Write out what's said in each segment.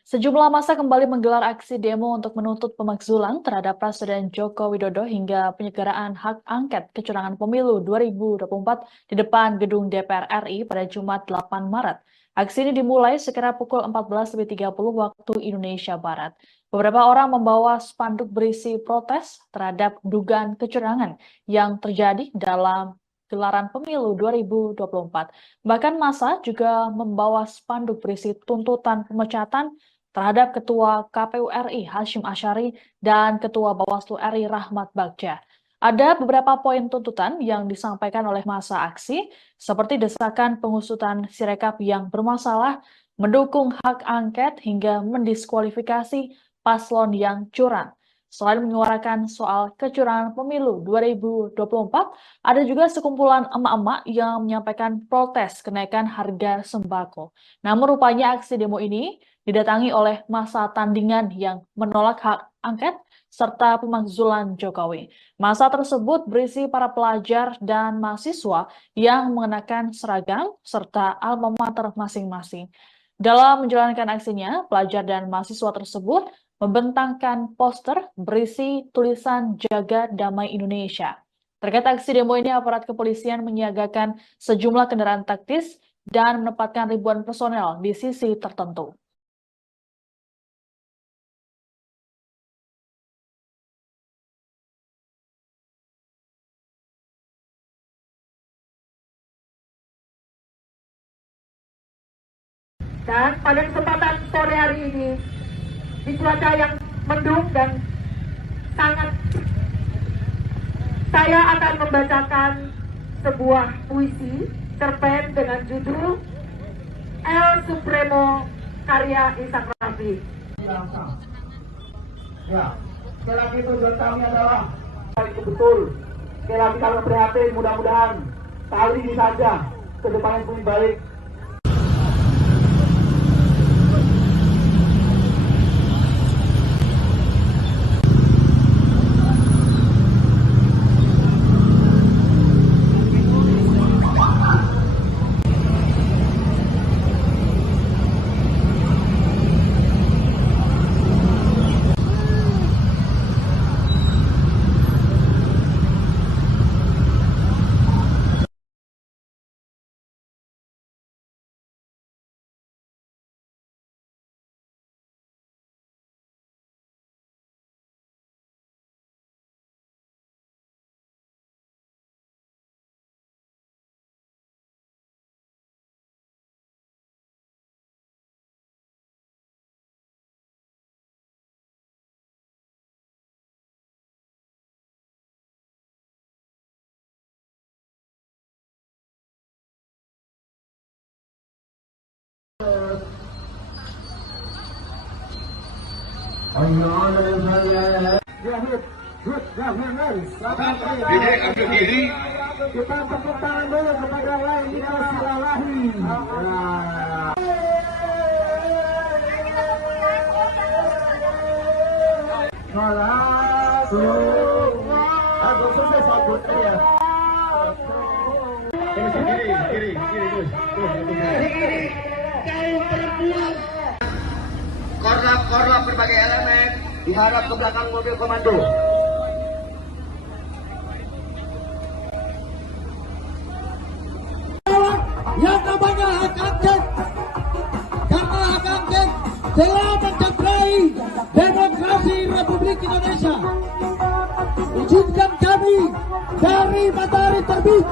Sejumlah massa kembali menggelar aksi demo untuk menuntut pemakzulan terhadap Presiden Joko Widodo hingga penyelenggaraan hak angket kecurangan pemilu 2024 di depan gedung DPR RI pada Jumat 8 Maret. Aksi ini dimulai sekira pukul 14.30 waktu Indonesia Barat. Beberapa orang membawa spanduk berisi protes terhadap dugaan kecurangan yang terjadi dalam gelaran pemilu 2024. Bahkan massa juga membawa spanduk berisi tuntutan pemecatan terhadap Ketua KPU RI Hashim Asyari dan Ketua Bawaslu RI Rahmat Bagja. Ada beberapa poin tuntutan yang disampaikan oleh massa aksi, seperti desakan pengusutan Sirekap yang bermasalah, mendukung hak angket hingga mendiskualifikasi paslon yang curang. Selain menyuarakan soal kecurangan pemilu 2024, ada juga sekumpulan emak-emak yang menyampaikan protes kenaikan harga sembako. Namun rupanya aksi demo ini didatangi oleh massa tandingan yang menolak hak angket serta pemakzulan Jokowi. Massa tersebut berisi para pelajar dan mahasiswa yang mengenakan seragam serta alma mater masing-masing. Dalam menjalankan aksinya, pelajar dan mahasiswa tersebut membentangkan poster berisi tulisan Jaga Damai Indonesia. Terkait aksi demo ini, aparat kepolisian menyiagakan sejumlah kendaraan taktis dan menempatkan ribuan personel di sisi tertentu. Dan pada kesempatan sore hari ini, di cuaca yang mendung dan sangat, saya akan membacakan sebuah puisi cerpen dengan judul El Supremo karya Ishak Rafi. Ya, sekali lagi tujuan kami adalah itu betul. Sekali lagi kami prihatin, mudah-mudahan kali ini saja ke depannya lebih baik. Ambil diri. Kita tepuk tangan dulu kepada Laila Silalahi. Korlap berbagai elemen diharap ke belakang mobil komando. Yang namanya hak angket, karena hak angket telah mencederai demokrasi Republik Indonesia. Izinkan kami dari matahari terbit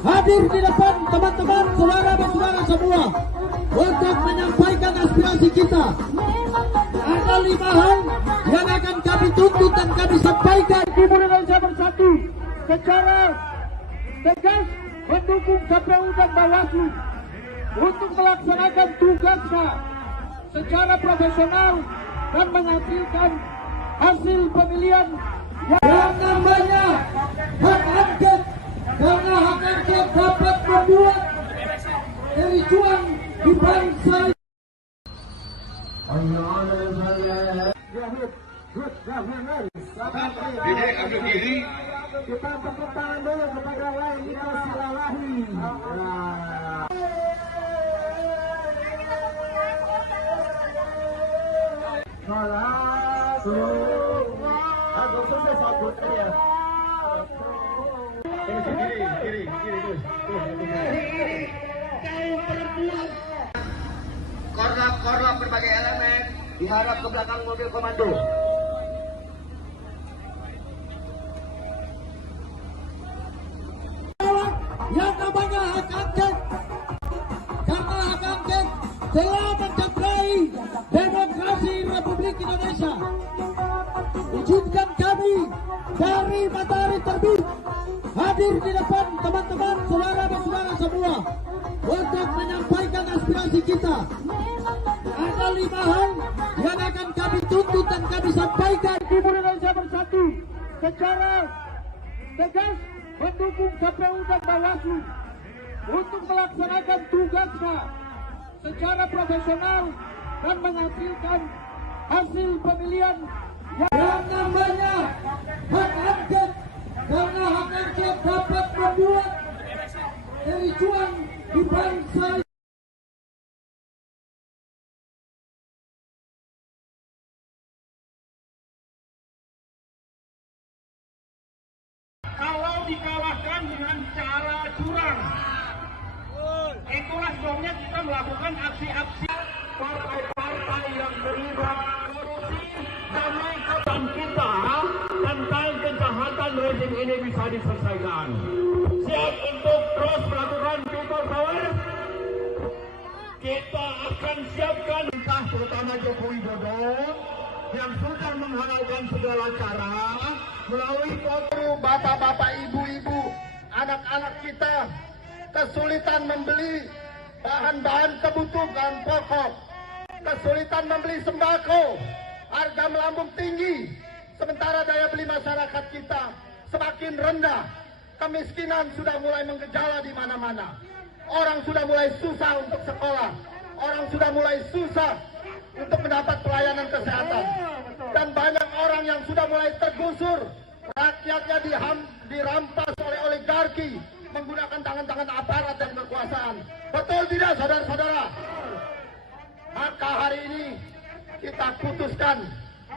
hadir di depan teman-teman saudara-saudara semua untuk menyampaikan aspirasi kita. Ada 5 hal yang akan kami tuntut dan kami sampaikan. Timur Indonesia Bersatu secara tegas mendukung KPU dan Bawaslu untuk melaksanakan tugasnya secara profesional dan menghasilkan hasil pemilihan yang namanya hak angket, karena hak angket dapat membuat kericuan di bangsa. Ambil diri. Kita tepuk tangan dulu kepada Laila Silalahi. Korlap berbagai elemen diharap ke belakang mobil komando. Yang namanya hak angket, karena hak angket telah mencederai demokrasi Republik Indonesia. Izinkan kami dari matahari terbit hadir di depan teman-teman saudara-saudara semua untuk menyampaikan aspirasi kita. Ada 5 hal yang akan kami tuntut dan kami sampaikan. Timur Indonesia Bersatu secara tegas mendukung KPU dan Bawaslu untuk melaksanakan tugasnya secara profesional dan menghasilkan hasil pemilihan yang namanya hak angket, karena hak angket dapat membuat kericuan di bangsa. Kalau dikalahkan dengan cara curang, itulah sebabnya kita melakukan aksi-aksi. Partai-partai yang terlibat korupsi demi kebaikan kita tentang kejahatan rezim ini bisa diselesaikan. Siap untuk terus melakukan people power. Kita akan siapkan entah terutama Joko Widodo yang sudah menghalalkan segala cara melalui foto bapak-bapak, ibu-ibu, anak-anak kita kesulitan membeli bahan-bahan kebutuhan pokok, kesulitan membeli sembako, harga melambung tinggi, sementara daya beli masyarakat kita semakin rendah, kemiskinan sudah mulai menggejala di mana-mana, orang sudah mulai susah untuk sekolah, orang sudah mulai susah untuk mendapat pelayanan kesehatan, dan banyak orang yang sudah mulai tergusur, rakyatnya dirampas oleh oligarki menggunakan tangan-tangan aparat dan kekuasaan. Betul tidak, saudara-saudara? Maka hari ini kita putuskan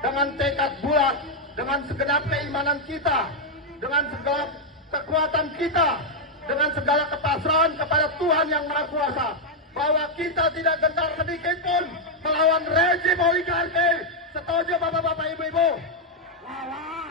dengan tekad bulat, dengan segenap keimanan kita, dengan segala kekuatan kita, dengan segala kepasrahan kepada Tuhan Yang Maha Kuasa, bahwa kita tidak gentar sedikit pun melawan rezim oligarki. Setuju bapak-bapak, ibu-ibu?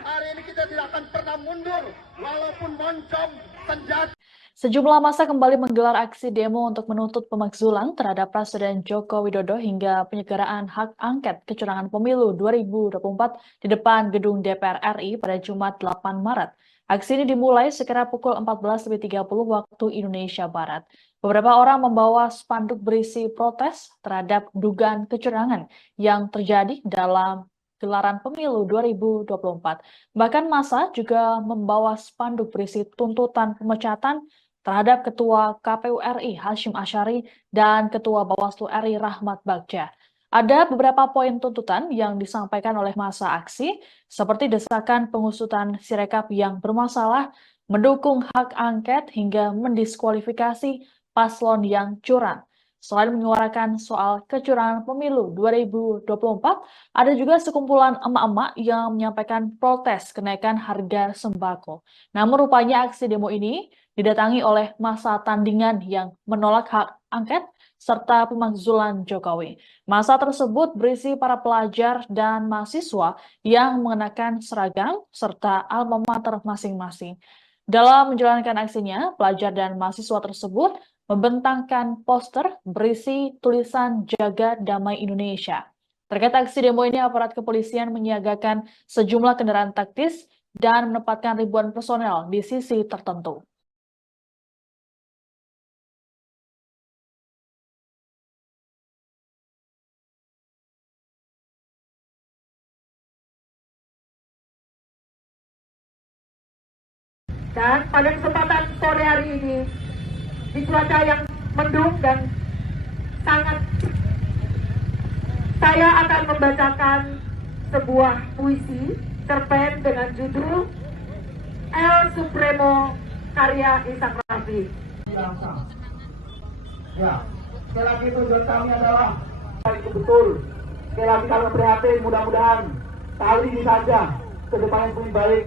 Hari ini kita tidak akan pernah mundur walaupun moncong senjata. Sejumlah massa kembali menggelar aksi demo untuk menuntut pemakzulan terhadap Presiden Joko Widodo hingga penyelenggaraan hak angket kecurangan pemilu 2024 di depan gedung DPR RI pada Jumat 8 Maret. Aksi ini dimulai sekira pukul 14.30 waktu Indonesia Barat. Beberapa orang membawa spanduk berisi protes terhadap dugaan kecurangan yang terjadi dalam gelaran pemilu 2024. Bahkan massa juga membawa spanduk berisi tuntutan pemecatan terhadap Ketua KPU RI Hasyim Asyari dan Ketua Bawaslu RI Rahmat Bagja. Ada beberapa poin tuntutan yang disampaikan oleh massa aksi, seperti desakan pengusutan Sirekap yang bermasalah, mendukung hak angket hingga mendiskualifikasi paslon yang curang. Selain menyuarakan soal kecurangan pemilu 2024, ada juga sekumpulan emak-emak yang menyampaikan protes kenaikan harga sembako. Namun rupanya aksi demo ini didatangi oleh massa tandingan yang menolak hak angket serta pemakzulan Jokowi. Massa tersebut berisi para pelajar dan mahasiswa yang mengenakan seragam serta alma mater masing-masing. Dalam menjalankan aksinya, pelajar dan mahasiswa tersebut membentangkan poster berisi tulisan Jaga Damai Indonesia. Terkait aksi demo ini, aparat kepolisian menyiagakan sejumlah kendaraan taktis dan menempatkan ribuan personel di sisi tertentu. Dan pada kesempatan sore hari ini, di cuaca yang mendung dan sangat, saya akan membacakan sebuah puisi cerpen dengan judul El Supremo karya Ishak Rafi. Ya, sekali lagi tujuan kami adalah itu betul. Sekali lagi kami prihatin, mudah-mudahan tali saja ke depan yang lebih baik.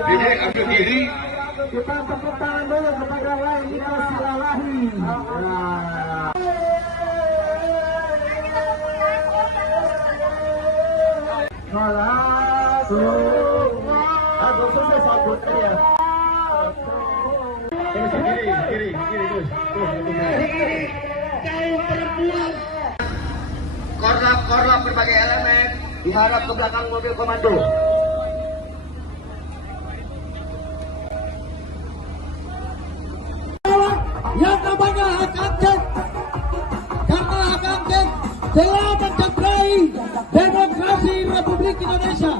Dede ambil diri. Kita tepuk tangan dulu kepada Lailita Silalahi. Aku sukses aku ya. Kiri terus. Kau perempuan. Korlap berbagai elemen diharap ke belakang mobil komando. Yang namanya hak angket, karena hak angket telah mencederai demokrasi Republik Indonesia.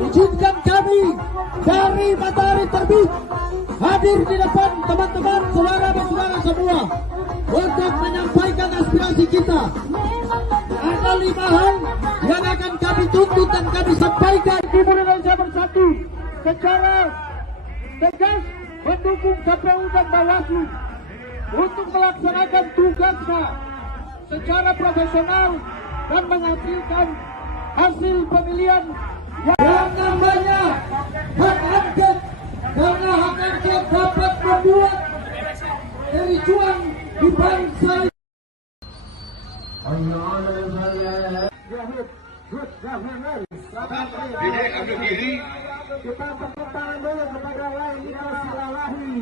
Izinkan kami dari Matahari Terbit hadir di depan teman-teman saudara-saudara semua untuk menyampaikan aspirasi kita. Ada 5 hal yang akan kami tuntut dan kami sampaikan. Timur Indonesia Bersatu secara tegas mendukung KPU dan Bawaslu untuk melaksanakan tugasnya secara profesional dan menghasilkan hasil pemilihan Yang namanya hak angket, karena hak angket dapat membuat kericuan di bangsa. Dede ambil diri. Kita tepuk tangan dulu kepada Lailita Silalahi.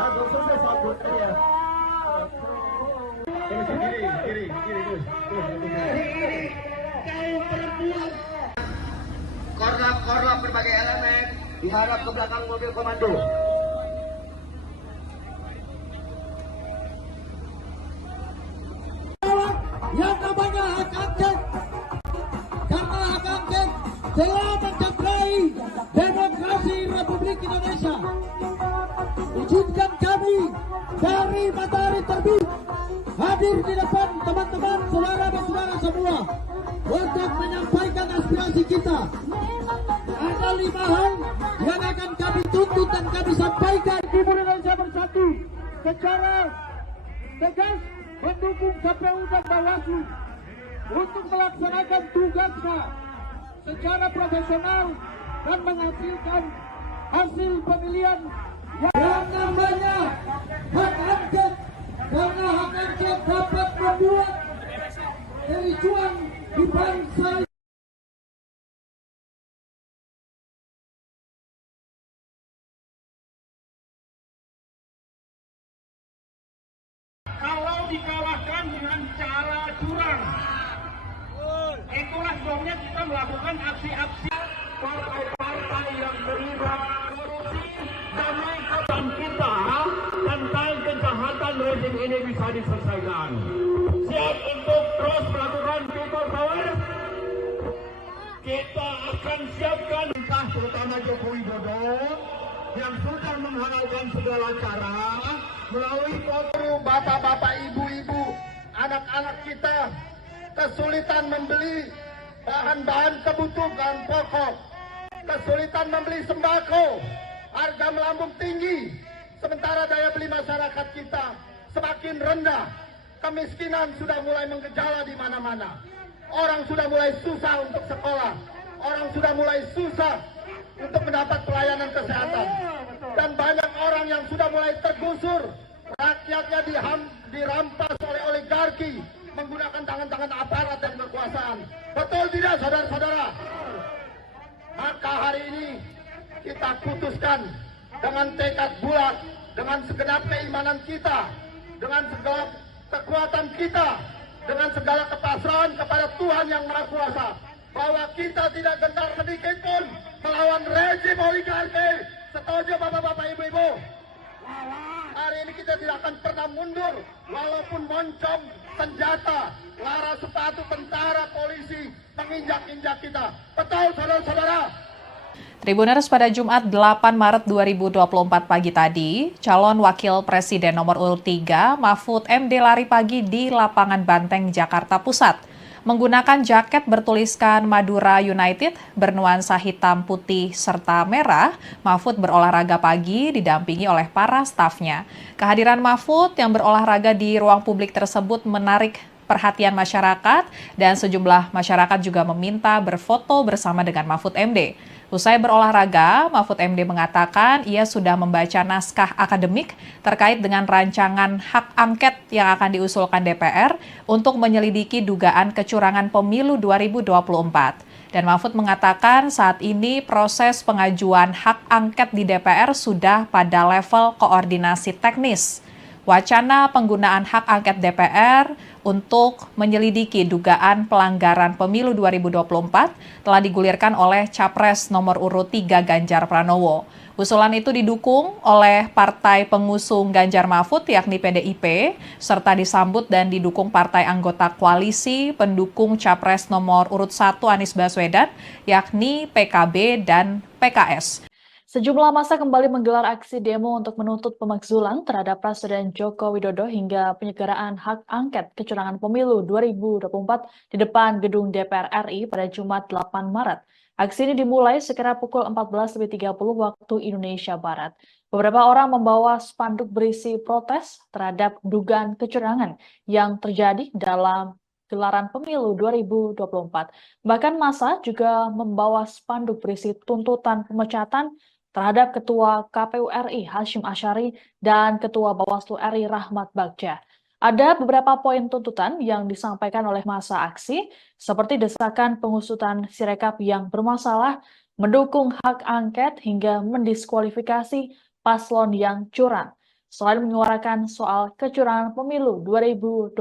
Aku sukses aku ya. Kiri terus. Kau perempuan. Korlap berbagai elemen diharap ke belakang mobil komando. Yang namanya hak angket, karena hak angket telah mencederai demokrasi Republik Indonesia. Izinkan kami dari Matahari Terbit hadir di depan teman-teman saudara-saudara semua untuk menyampaikan aspirasi kita. Ada 5 hal yang akan kami tuntut dan kami sampaikan. Timur Indonesia Bersatu secara tegas mendukung KPU dan Bawaslu untuk melaksanakan tugasnya secara profesional dan menghasilkan hasil pemilihan Yang namanya hak angket, karena hak angket dapat membuat kericuan di bangsa. kalau dikalahkan dengan cara curang. Itulah sebabnya kita melakukan aksi-aksi partai-partai yang terlibat korupsi demi kebangkitan kita tentang kejahatan rezim ini bisa diselesaikan. Siap untuk terus melakukan people power. Kita akan siapkan entah terutama Joko Widodo yang sudah menghalalkan segala cara melalui foto bapak-bapak, ibu-ibu, anak-anak kita kesulitan membeli bahan-bahan kebutuhan pokok, kesulitan membeli sembako, harga melambung tinggi, sementara daya beli masyarakat kita semakin rendah. Kemiskinan sudah mulai menggejala di mana-mana. Orang sudah mulai susah untuk sekolah. Orang sudah mulai susah untuk mendapat pelayanan kesehatan. Dan banyak orang yang sudah mulai tergusur. Rakyatnya dirampas oleh oligarki menggunakan tangan-tangan aparat dan kekuasaan. Betul tidak, saudara-saudara? Maka hari ini kita putuskan dengan tekad bulat, dengan segenap keimanan kita, dengan segala kekuatan kita, dengan segala kepasrahan kepada Tuhan yang Maha Kuasa, bahwa kita tidak gentar sedikit pun melawan rezim oligarki. Setuju Bapak-bapak, Ibu-ibu? Hari ini kita tidak akan pernah mundur, walaupun moncong senjata, lara sepatu tentara, polisi menginjak-injak kita. Betul, saudara-saudara? Tribuners, pada Jumat 8 Maret 2024 pagi tadi, calon wakil presiden nomor urut 3 Mahfud MD lari pagi di lapangan Banteng, Jakarta Pusat. Menggunakan jaket bertuliskan Madura United bernuansa hitam, putih, serta merah, Mahfud berolahraga pagi didampingi oleh para stafnya. Kehadiran Mahfud yang berolahraga di ruang publik tersebut menarik perhatian masyarakat dan sejumlah masyarakat juga meminta berfoto bersama dengan Mahfud MD. Usai berolahraga, Mahfud MD mengatakan ia sudah membaca naskah akademik terkait dengan rancangan hak angket yang akan diusulkan DPR untuk menyelidiki dugaan kecurangan pemilu 2024. Dan Mahfud mengatakan saat ini proses pengajuan hak angket di DPR sudah pada level koordinasi teknis. Wacana penggunaan hak angket DPR untuk menyelidiki dugaan pelanggaran pemilu 2024 telah digulirkan oleh Capres nomor urut 3 Ganjar Pranowo. Usulan itu didukung oleh partai pengusung Ganjar Mahfud yakni PDIP, serta disambut dan didukung partai anggota koalisi pendukung Capres nomor urut 1 Anies Baswedan yakni PKB dan PKS. Sejumlah massa kembali menggelar aksi demo untuk menuntut pemakzulan terhadap Presiden Joko Widodo hingga penyelenggaraan hak angket kecurangan pemilu 2024 di depan gedung DPR RI pada Jumat 8 Maret. Aksi ini dimulai sekira pukul 14.30 waktu Indonesia Barat. Beberapa orang membawa spanduk berisi protes terhadap dugaan kecurangan yang terjadi dalam gelaran pemilu 2024. Bahkan massa juga membawa spanduk berisi tuntutan pemecatan terhadap Ketua KPU RI Hasyim Asyari dan Ketua Bawaslu RI Rahmat Bagja. Ada beberapa poin tuntutan yang disampaikan oleh massa aksi, seperti desakan pengusutan Sirekap yang bermasalah, mendukung hak angket hingga mendiskualifikasi paslon yang curang. Selain menyuarakan soal kecurangan pemilu 2024,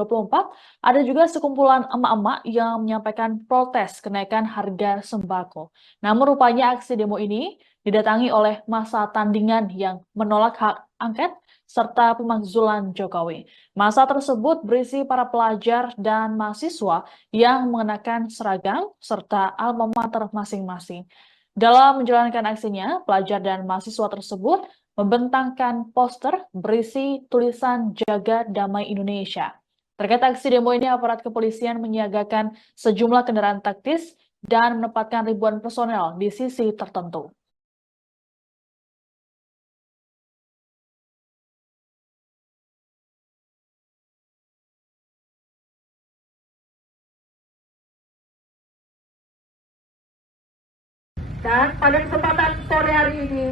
ada juga sekumpulan emak-emak yang menyampaikan protes kenaikan harga sembako. Namun rupanya aksi demo ini didatangi oleh massa tandingan yang menolak hak angket serta pemakzulan Jokowi. Massa tersebut berisi para pelajar dan mahasiswa yang mengenakan seragam serta alma mater masing-masing. Dalam menjalankan aksinya, pelajar dan mahasiswa tersebut membentangkan poster berisi tulisan Jaga Damai Indonesia. Terkait aksi demo ini, aparat kepolisian menyiagakan sejumlah kendaraan taktis dan menempatkan ribuan personel di sisi tertentu. Dan pada kesempatan sore hari ini,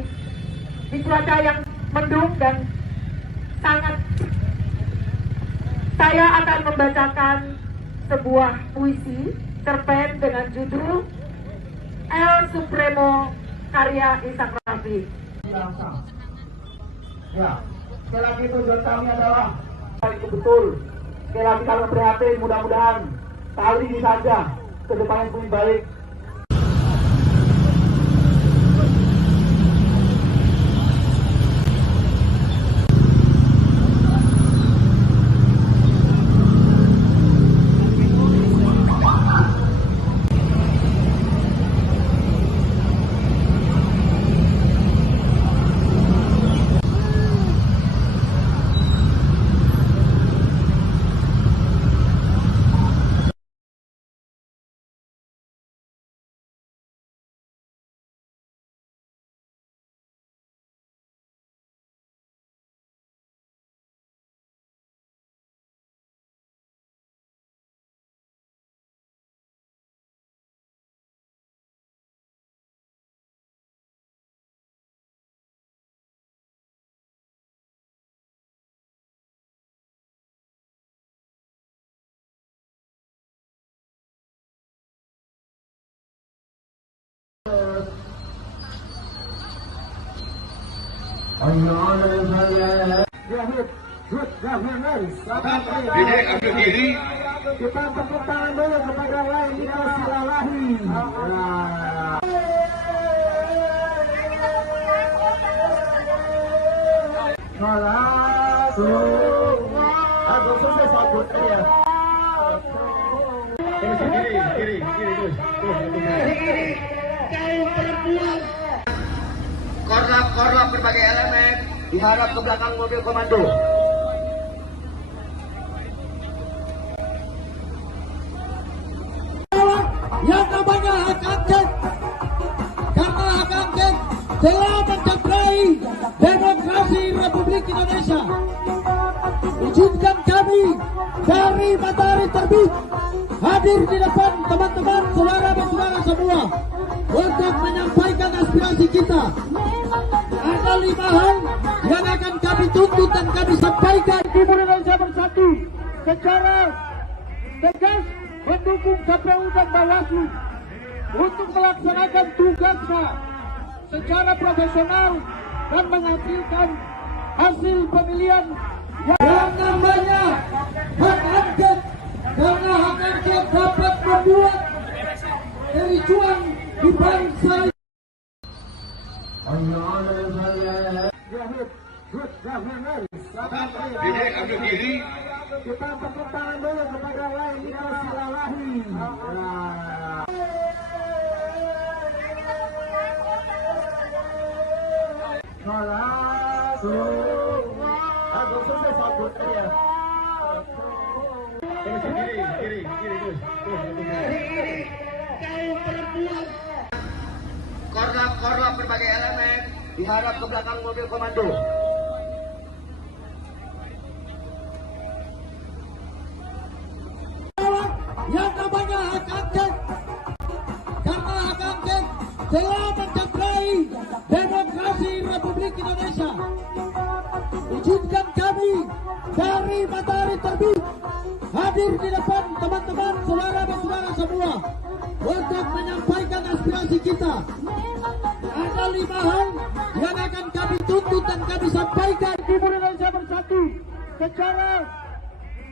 di cuaca yang mendung dan sangat, saya akan membacakan sebuah puisi cerpen dengan judul El Supremo karya Ishak Rafi. Ya, sekali lagi tujuan kami adalah itu betul. Sekali lagi kami prihatin, mudah-mudahan kali ini saja ke depan yang lebih baik Jadi ambil diri. Kita tepuk tangan dulu kepada Lai Niko Silalahi. Aku sukses aku ya. Kiri terus. Kaum perempuan. Korlap berbagai elemen diharap ke belakang mobil komando. Yang namanya hak angket, karena hak angket telah mencederai demokrasi Republik Indonesia. Izinkan kami dari Matahari Terbit hadir di depan teman-teman, saudara-saudara semua untuk menyampaikan aspirasi kita. Ada 5 hal yang akan kami tuntut dan kami sampaikan. Timur Indonesia Bersatu secara tegas mendukung KPU dan Bawaslu untuk melaksanakan tugasnya secara profesional dan menghasilkan hasil pemilihan yang namanya hak angket, karena hak angket dapat membuat kericuan di bangsa. Jadi ambil diri. Kita tepuk tangan dulu kepada Lai Niko Silalahi. Aku sukses aku ya. Kiri terus. Kaum perempuan. Korlap berbagai elemen diharap ke belakang mobil komando. Yang namanya hak angket, karena hak angket telah mencederai demokrasi Republik Indonesia. Izinkan kami dari Matahari Terbit hadir di depan teman-teman, saudara-saudara semua untuk menyampaikan aspirasi kita. Ada 5 hal yang akan kami tuntut dan kami sampaikan. Timur Indonesia Bersatu secara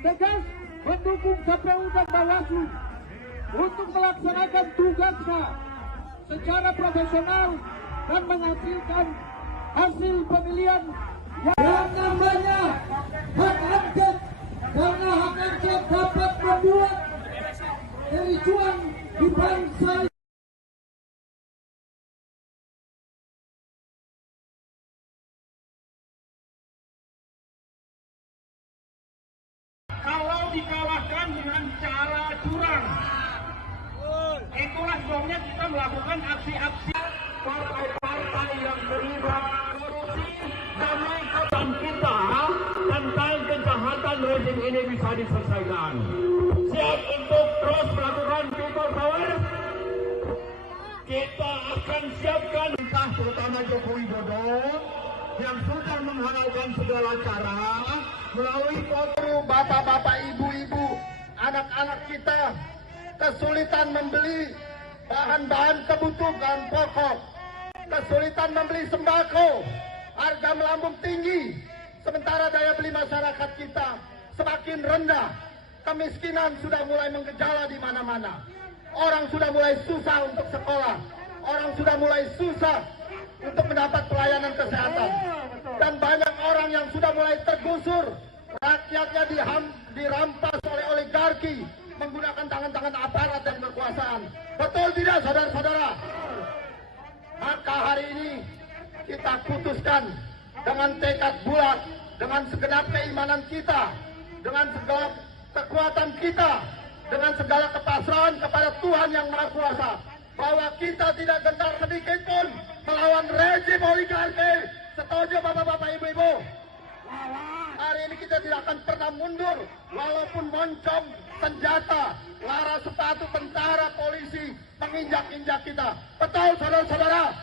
tegas mendukung KPU dan Bawaslu untuk melaksanakan tugasnya secara profesional dan menghasilkan hasil pemilihan yang namanya hak angket, karena hak angket dapat membuat kericuan di bangsa. Kalau dikalahkan dengan cara curang, itulah sebabnya kita melakukan aksi-aksi. Partai-partai yang terlibat korupsi dan mengatakan kita tentang kejahatan rezim ini bisa diselesaikan. Siap untuk terus melakukan people power. Kita akan siapkan entah terutama Joko Widodo yang sudah menghalalkan segala cara melalui foto bapak-bapak, ibu-ibu, anak-anak kita kesulitan membeli bahan-bahan kebutuhan pokok, kesulitan membeli sembako, harga melambung tinggi, sementara daya beli masyarakat kita semakin rendah, kemiskinan sudah mulai menggejala di mana-mana, orang sudah mulai susah untuk sekolah, orang sudah mulai susah untuk mendapat pelayanan kesehatan, dan banyak orang yang sudah mulai tergusur, rakyatnya dirampas oleh oligarki menggunakan tangan-tangan aparat dan kekuasaan. Betul tidak, saudara-saudara? Maka hari ini kita putuskan dengan tekad bulat, dengan segenap keimanan kita, dengan segala kekuatan kita, dengan segala kepasrahan kepada Tuhan Yang Maha Kuasa, bahwa kita tidak gentar sedikit pun melawan rezim oligarki. Setuju bapak-bapak, ibu-ibu? Hari ini kita tidak akan pernah mundur, walaupun moncong senjata, lara sepatu tentara, polisi menginjak-injak kita. Betul, saudara-saudara?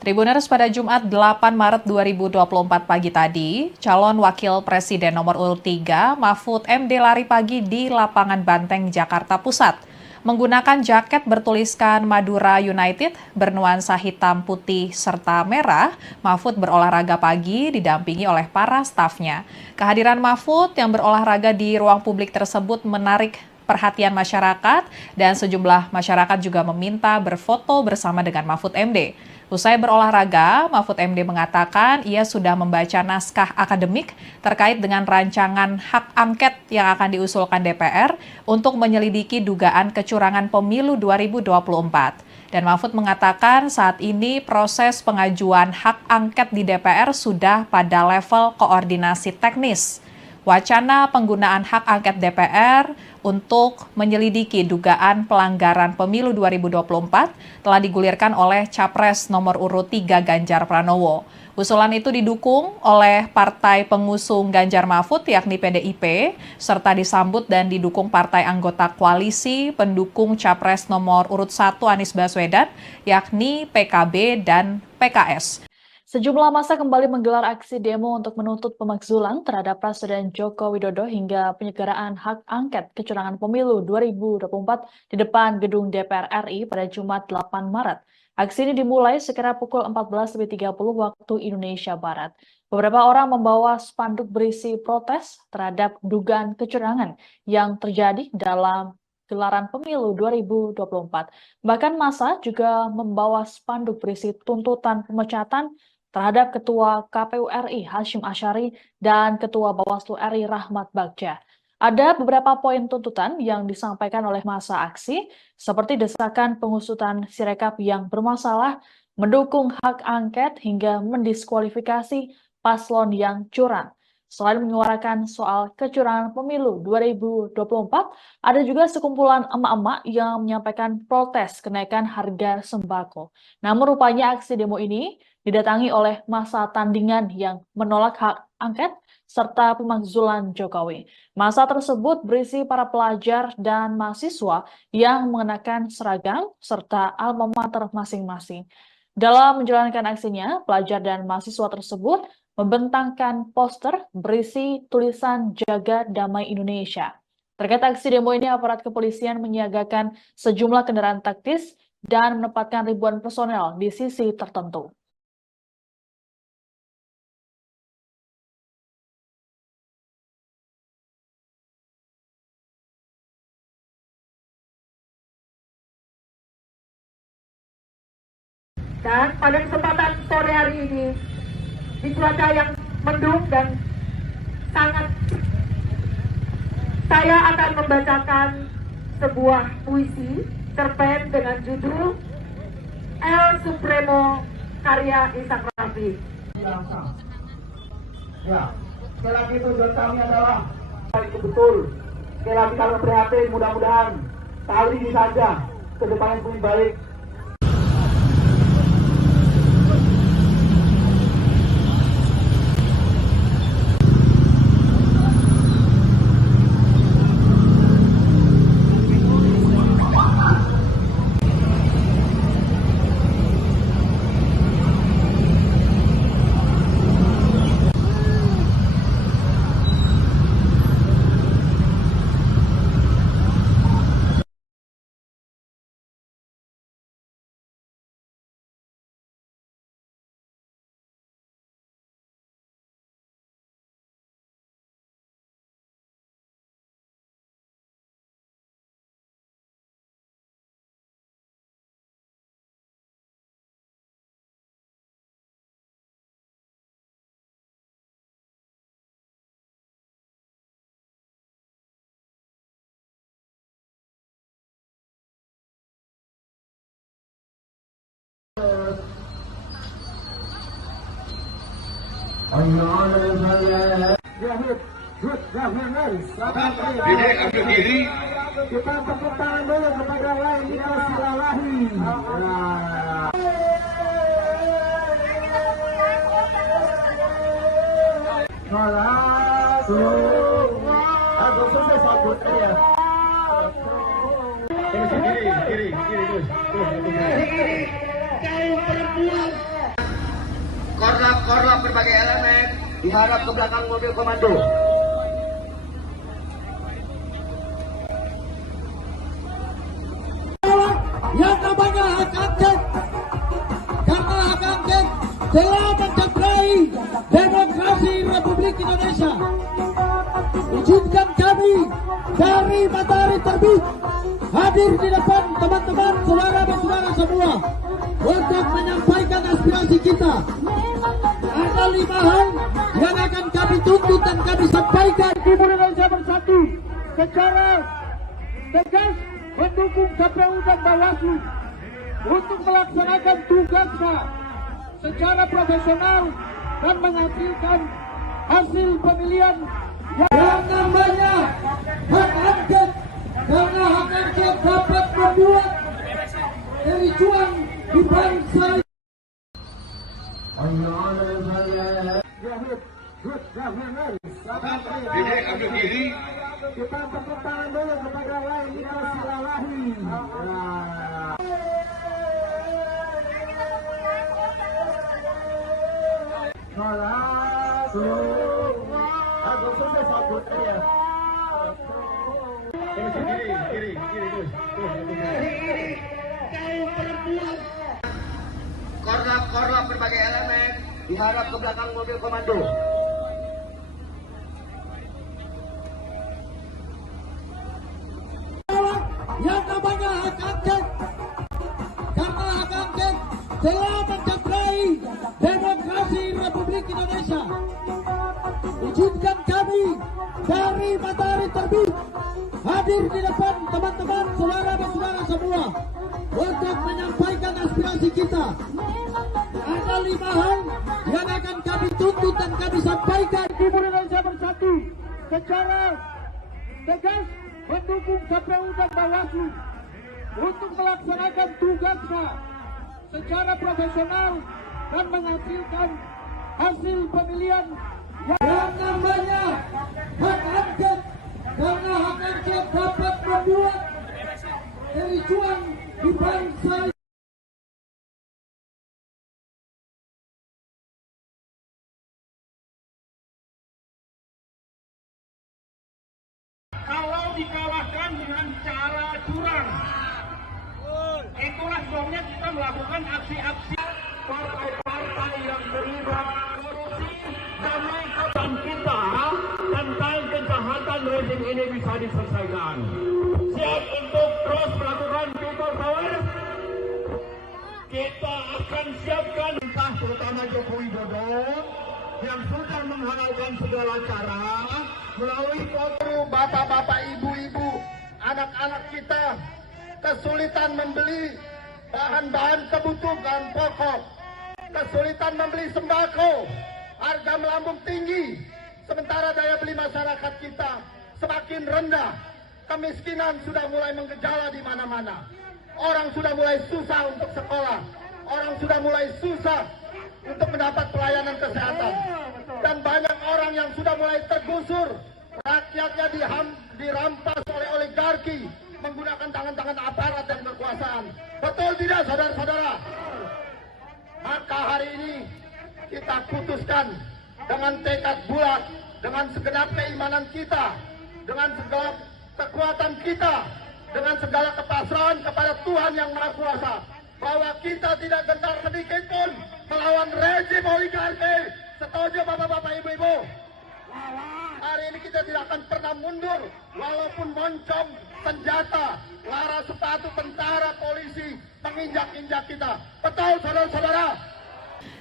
Tribuners, pada Jumat 8 Maret 2024 pagi tadi, calon wakil presiden nomor urut 3 Mahfud MD lari pagi di lapangan Banteng, Jakarta Pusat. menggunakan jaket bertuliskan Madura United bernuansa hitam, putih, serta merah. Mahfud berolahraga pagi didampingi oleh para stafnya. Kehadiran Mahfud yang berolahraga di ruang publik tersebut menarik perhatian masyarakat dan sejumlah masyarakat juga meminta berfoto bersama dengan Mahfud MD. Usai berolahraga, Mahfud MD mengatakan ia sudah membaca naskah akademik terkait dengan rancangan hak angket yang akan diusulkan DPR untuk menyelidiki dugaan kecurangan pemilu 2024. Dan Mahfud mengatakan saat ini proses pengajuan hak angket di DPR sudah pada level koordinasi teknis. Wacana penggunaan hak angket DPR untuk menyelidiki dugaan pelanggaran pemilu 2024 telah digulirkan oleh Capres nomor urut 3 Ganjar Pranowo. Usulan itu didukung oleh partai pengusung Ganjar Mahfud yakni PDIP, serta disambut dan didukung partai anggota koalisi pendukung Capres nomor urut 1 Anies Baswedan yakni PKB dan PKS. Sejumlah massa kembali menggelar aksi demo untuk menuntut pemakzulan terhadap Presiden Joko Widodo hingga penyelenggaraan hak angket kecurangan pemilu 2024 di depan gedung DPR RI pada Jumat 8 Maret. Aksi ini dimulai sekira pukul 14.30 waktu Indonesia Barat. Beberapa orang membawa spanduk berisi protes terhadap dugaan kecurangan yang terjadi dalam gelaran pemilu 2024. Bahkan massa juga membawa spanduk berisi tuntutan pemecatan terhadap Ketua KPU RI Hasyim Asyari dan Ketua Bawaslu RI Rahmat Bagja. Ada beberapa poin tuntutan yang disampaikan oleh massa aksi, seperti desakan pengusutan Sirekap yang bermasalah, mendukung hak angket hingga mendiskualifikasi paslon yang curang. Selain menyuarakan soal kecurangan pemilu 2024, ada juga sekumpulan emak-emak yang menyampaikan protes kenaikan harga sembako. Namun rupanya aksi demo ini didatangi oleh massa tandingan yang menolak hak angket serta pemakzulan Jokowi. Massa tersebut berisi para pelajar dan mahasiswa yang mengenakan seragam serta alma mater masing-masing. Dalam menjalankan aksinya, pelajar dan mahasiswa tersebut membentangkan poster berisi tulisan Jaga Damai Indonesia. Terkait aksi demo ini, aparat kepolisian menyiagakan sejumlah kendaraan taktis dan menempatkan ribuan personel di sisi tertentu. Dan pada kesempatan sore hari ini, di cuaca yang mendung dan sangat, saya akan membacakan sebuah puisi cerpen dengan judul El Supremo karya Ishak Rafi. Ya, sekali lagi tujuan kami adalah itu betul. Sekali lagi kami prihatin, mudah-mudahan kali ini saja ke depan yang lebih baik. Dede ambil diri. Kita tepuk tangan dulu kepada lain kita silahi. Aku selesai sabut ya. Kiri terus. Kaum perempuan. Korlap berbagai elemen diharap ke belakang mobil komando. telah mencederai demokrasi Republik Indonesia. Izinkan kami dari matahari terbit hadir di depan teman-teman, saudara-saudara semua untuk menyampaikan aspirasi kita. Ada 5 hal yang akan kami tuntut dan kami sampaikan. Timur Indonesia Bersatu secara tegas mendukung KPU dan Bawaslu untuk melaksanakan tugasnya secara profesional dan menghasilkan hasil pemilihan yang namanya hak angket, karena hak angket dapat membuat kericuan di bangsa. Dede ambil kiri. Kita tepuk tangan dulu kepada Laila Silalahi. Korlap berbagai elemen diharap ke belakang mobil komando. Yang namanya hak angket, karena hak angket telah mencederai demokrasi Republik Indonesia. Izinkan kami dari matahari terbit hadir di depan teman-teman, saudara-saudara semua untuk menyampaikan aspirasi kita. Ada 5 hal yang akan kami tuntut dan kami sampaikan. Timur Indonesia Bersatu secara tegas mendukung KPU dan Bawaslu untuk melaksanakan tugasnya secara profesional dan menghasilkan hasil pemilihan yang namanya hak angket, karena hak angket dapat membuat kericuan di bangsa. Kalau dikalahkan dengan cara curang, itulah sebabnya kita melakukan aksi-aksi partai-partai yang terlibat korupsi demi kebaikan kita tentang kejahatan rezim ini bisa diselesaikan. Siap untuk terus melakukan people power. Kita akan siapkan entah terutama Joko Widodo yang sudah menghalalkan segala cara melalui foto bapak-bapak, ibu-ibu, anak-anak kita kesulitan membeli bahan-bahan kebutuhan pokok, kesulitan membeli sembako, harga melambung tinggi, sementara daya beli masyarakat kita semakin rendah, kemiskinan sudah mulai menggejala di mana-mana, orang sudah mulai susah untuk sekolah, orang sudah mulai susah untuk mendapat pelayanan kesehatan, dan banyak orang yang sudah mulai tergusur, rakyatnya dirampas oleh oligarki menggunakan tangan-tangan aparat dan kekuasaan. Betul tidak, saudara-saudara? Maka hari ini kita putuskan dengan tekad bulat, dengan segenap keimanan kita, dengan segala kekuatan kita, dengan segala kepasrahan kepada Tuhan Yang Maha Kuasa, bahwa kita tidak gentar sedikit pun melawan rezim oligarki. Setuju bapak-bapak, ibu-ibu? Hari ini kita tidak akan pernah mundur, walaupun moncong senjata, lara sepatu tentara, polisi menginjak-injak kita. Betul, saudara-saudara?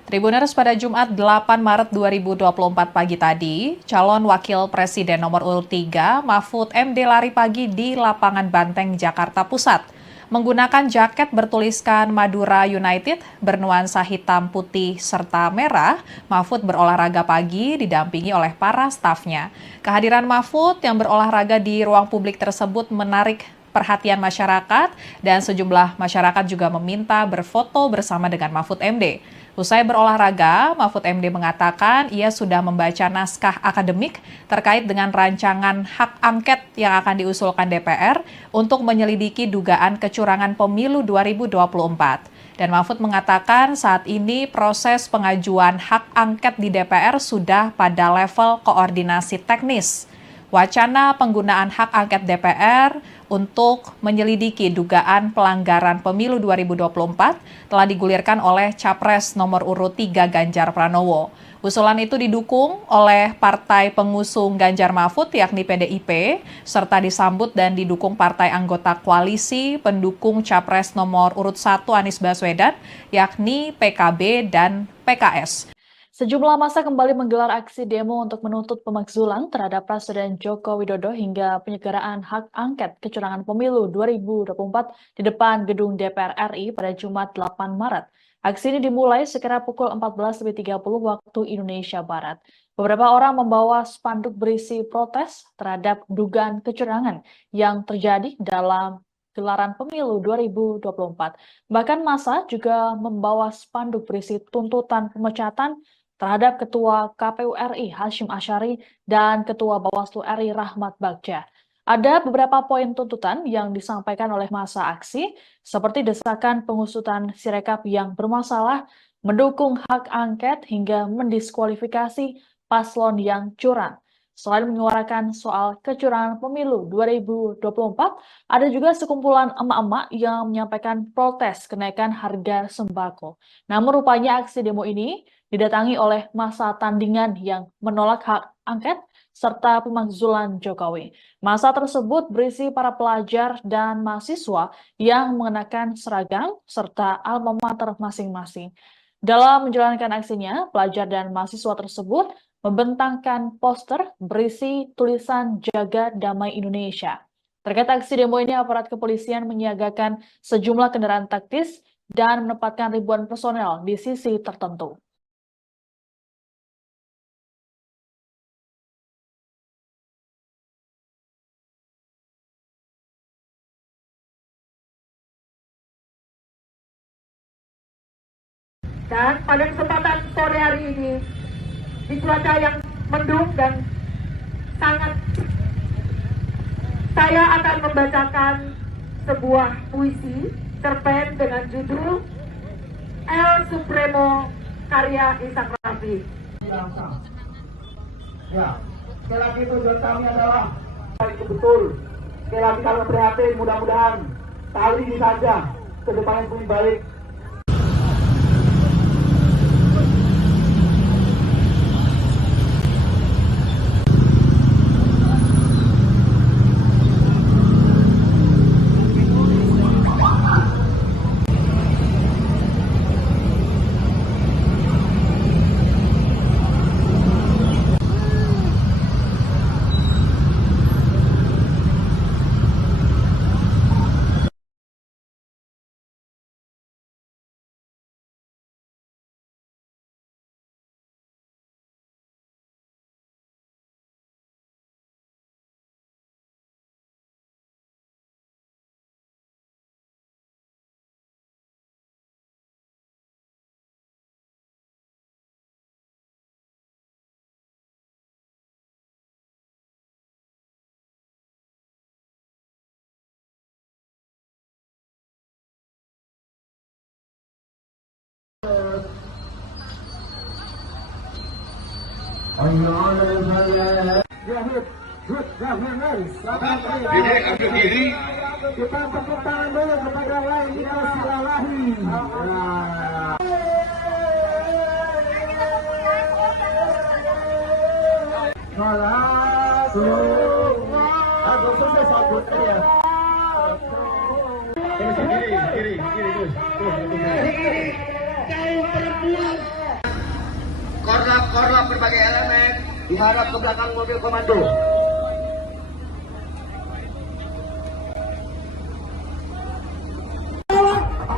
Tribuners, pada Jumat 8 Maret 2024 pagi tadi, calon wakil presiden nomor urut 3 Mahfud MD lari pagi di lapangan Banteng, Jakarta Pusat. Menggunakan jaket bertuliskan Madura United bernuansa hitam, putih, serta merah, Mahfud berolahraga pagi didampingi oleh para stafnya. Kehadiran Mahfud yang berolahraga di ruang publik tersebut menarik perhatian masyarakat dan sejumlah masyarakat juga meminta berfoto bersama dengan Mahfud MD. Usai berolahraga, Mahfud MD mengatakan ia sudah membaca naskah akademik terkait dengan rancangan hak angket yang akan diusulkan DPR untuk menyelidiki dugaan kecurangan pemilu 2024. Dan Mahfud mengatakan saat ini proses pengajuan hak angket di DPR sudah pada level koordinasi teknis. Wacana penggunaan hak angket DPR untuk menyelidiki dugaan pelanggaran pemilu 2024 telah digulirkan oleh Capres nomor urut 3 Ganjar Pranowo. Usulan itu didukung oleh partai pengusung Ganjar Mahfud yakni PDIP, serta disambut dan didukung partai anggota koalisi pendukung Capres nomor urut 1 Anies Baswedan yakni PKB dan PKS. Sejumlah massa kembali menggelar aksi demo untuk menuntut pemakzulan terhadap Presiden Joko Widodo hingga penyegeraan hak angket kecurangan pemilu 2024 di depan gedung DPR RI pada Jumat 8 Maret. Aksi ini dimulai sekira pukul 14.30 waktu Indonesia Barat. Beberapa orang membawa spanduk berisi protes terhadap dugaan kecurangan yang terjadi dalam gelaran pemilu 2024. Bahkan massa juga membawa spanduk berisi tuntutan pemecatan terhadap Ketua KPU RI Hasyim Asyari dan Ketua Bawaslu RI Rahmat Bagja. Ada beberapa poin tuntutan yang disampaikan oleh massa aksi, seperti desakan pengusutan Sirekap yang bermasalah, mendukung hak angket hingga mendiskualifikasi paslon yang curang. Selain menyuarakan soal kecurangan pemilu 2024, ada juga sekumpulan emak-emak yang menyampaikan protes kenaikan harga sembako. Namun rupanya aksi demo ini didatangi oleh massa tandingan yang menolak hak angket serta pemakzulan Jokowi. Massa tersebut berisi para pelajar dan mahasiswa yang mengenakan seragam serta alma mater masing-masing. Dalam menjalankan aksinya, pelajar dan mahasiswa tersebut membentangkan poster berisi tulisan Jaga Damai Indonesia. Terkait aksi demo ini, aparat kepolisian menyiagakan sejumlah kendaraan taktis dan menempatkan ribuan personel di sisi tertentu. Dan pada kesempatan sore hari ini, di cuaca yang mendung dan sangat, saya akan membacakan sebuah puisi cerpen dengan judul El Supremo karya Ishak Rafi. Ya, sekali lagi tujuan kami adalah itu betul. Sekali lagi kami prihatin, mudah-mudahan kali ini saja ke depan yang lebih baik. Ambil diri. Kita tepuk tangan dulu kepada Laila Silalahi. Aku selesai sabut ya. Kiri terus. Korlap berbagai elemen diharap ke belakang mobil komando.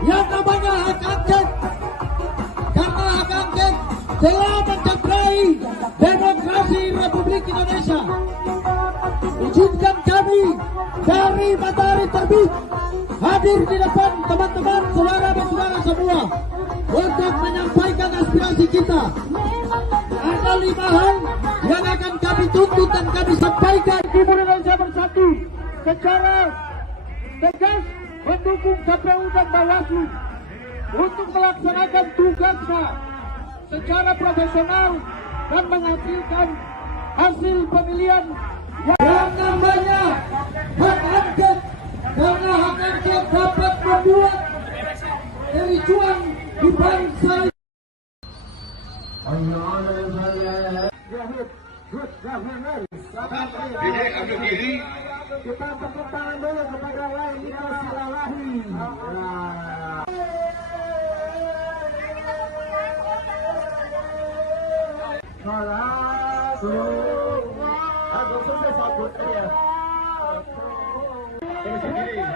Yang namanya hak angket, karena hak angket telah mencederai demokrasi Republik Indonesia. Izinkan kami dari Matahari Terbit hadir di depan teman-teman, saudara dan saudara semua untuk menyampaikan aspirasi kita. Ada 5 hal yang akan kami tuntut dan kami sampaikan. Timur Indonesia Bersatu secara tegas mendukung KPU dan Bawaslu untuk melaksanakan tugasnya secara profesional dan menghasilkan hasil pemilihan yang namanya hak angket, karena hak angket dapat membuat kericuan di bangsa. Diri, ambil diri. Kita tepuk tangan dulu kepada Wahyu Silalahi.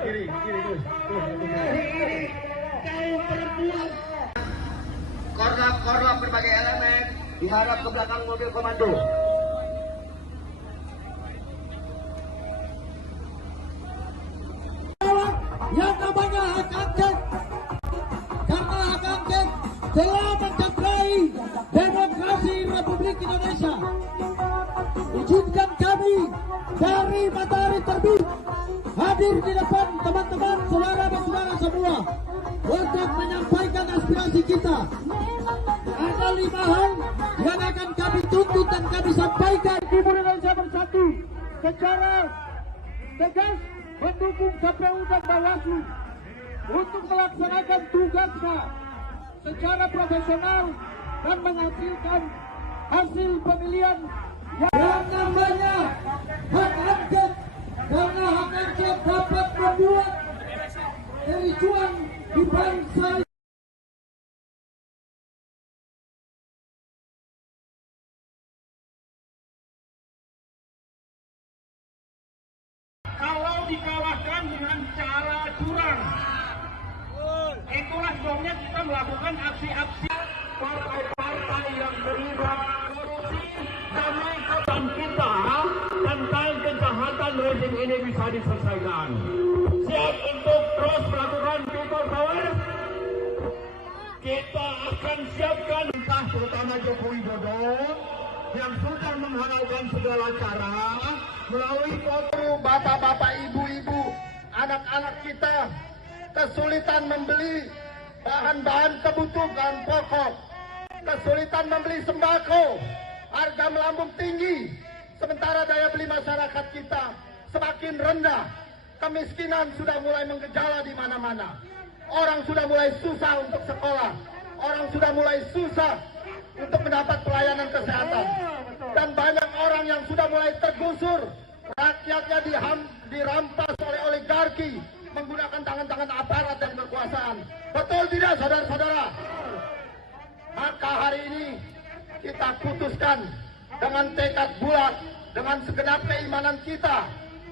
Kiri, terus. Korlap berbagai elemen diharap ke belakang mobil komando. Yang namanya hak angket, karena hak angket telah mencederai demokrasi Republik Indonesia. Izinkan kami dari matahari terbit hadir di depan teman-teman, saudara dan saudara semua untuk menyampaikan aspirasi kita. Ada 5 hal yang akan kami tuntut dan kami sampaikan. Timur Indonesia Bersatu secara tegas mendukung KPU dan Bawaslu untuk melaksanakan tugasnya secara profesional dan menghasilkan hasil pemilihan yang namanya hak angket, karena hak angket dapat membuat kericuan di bangsa. Kalau dikalahkan dengan cara curang, itulah sebabnya kita melakukan aksi-aksi partai-partai yang terlibat korupsi demi kepentingan kita tentang kejahatan rezim ini bisa diselesaikan. Siap untuk terus melakukan people power. Kita akan siapkan entah terutama Joko Widodo yang sudah menghalalkan segala cara melalui foto bapak-bapak, ibu-ibu, anak-anak kita kesulitan membeli bahan-bahan kebutuhan pokok, kesulitan membeli sembako, harga melambung tinggi, sementara daya beli masyarakat kita semakin rendah, kemiskinan sudah mulai menggejala di mana-mana, orang sudah mulai susah untuk sekolah, orang sudah mulai susah untuk mendapat pelayanan kesehatan, dan banyak orang yang sudah mulai tergusur, rakyatnya dirampas oleh oligarki menggunakan tangan-tangan aparat dan kekuasaan. Betul tidak, saudara-saudara? Maka hari ini kita putuskan dengan tekad bulat, dengan segenap keimanan kita,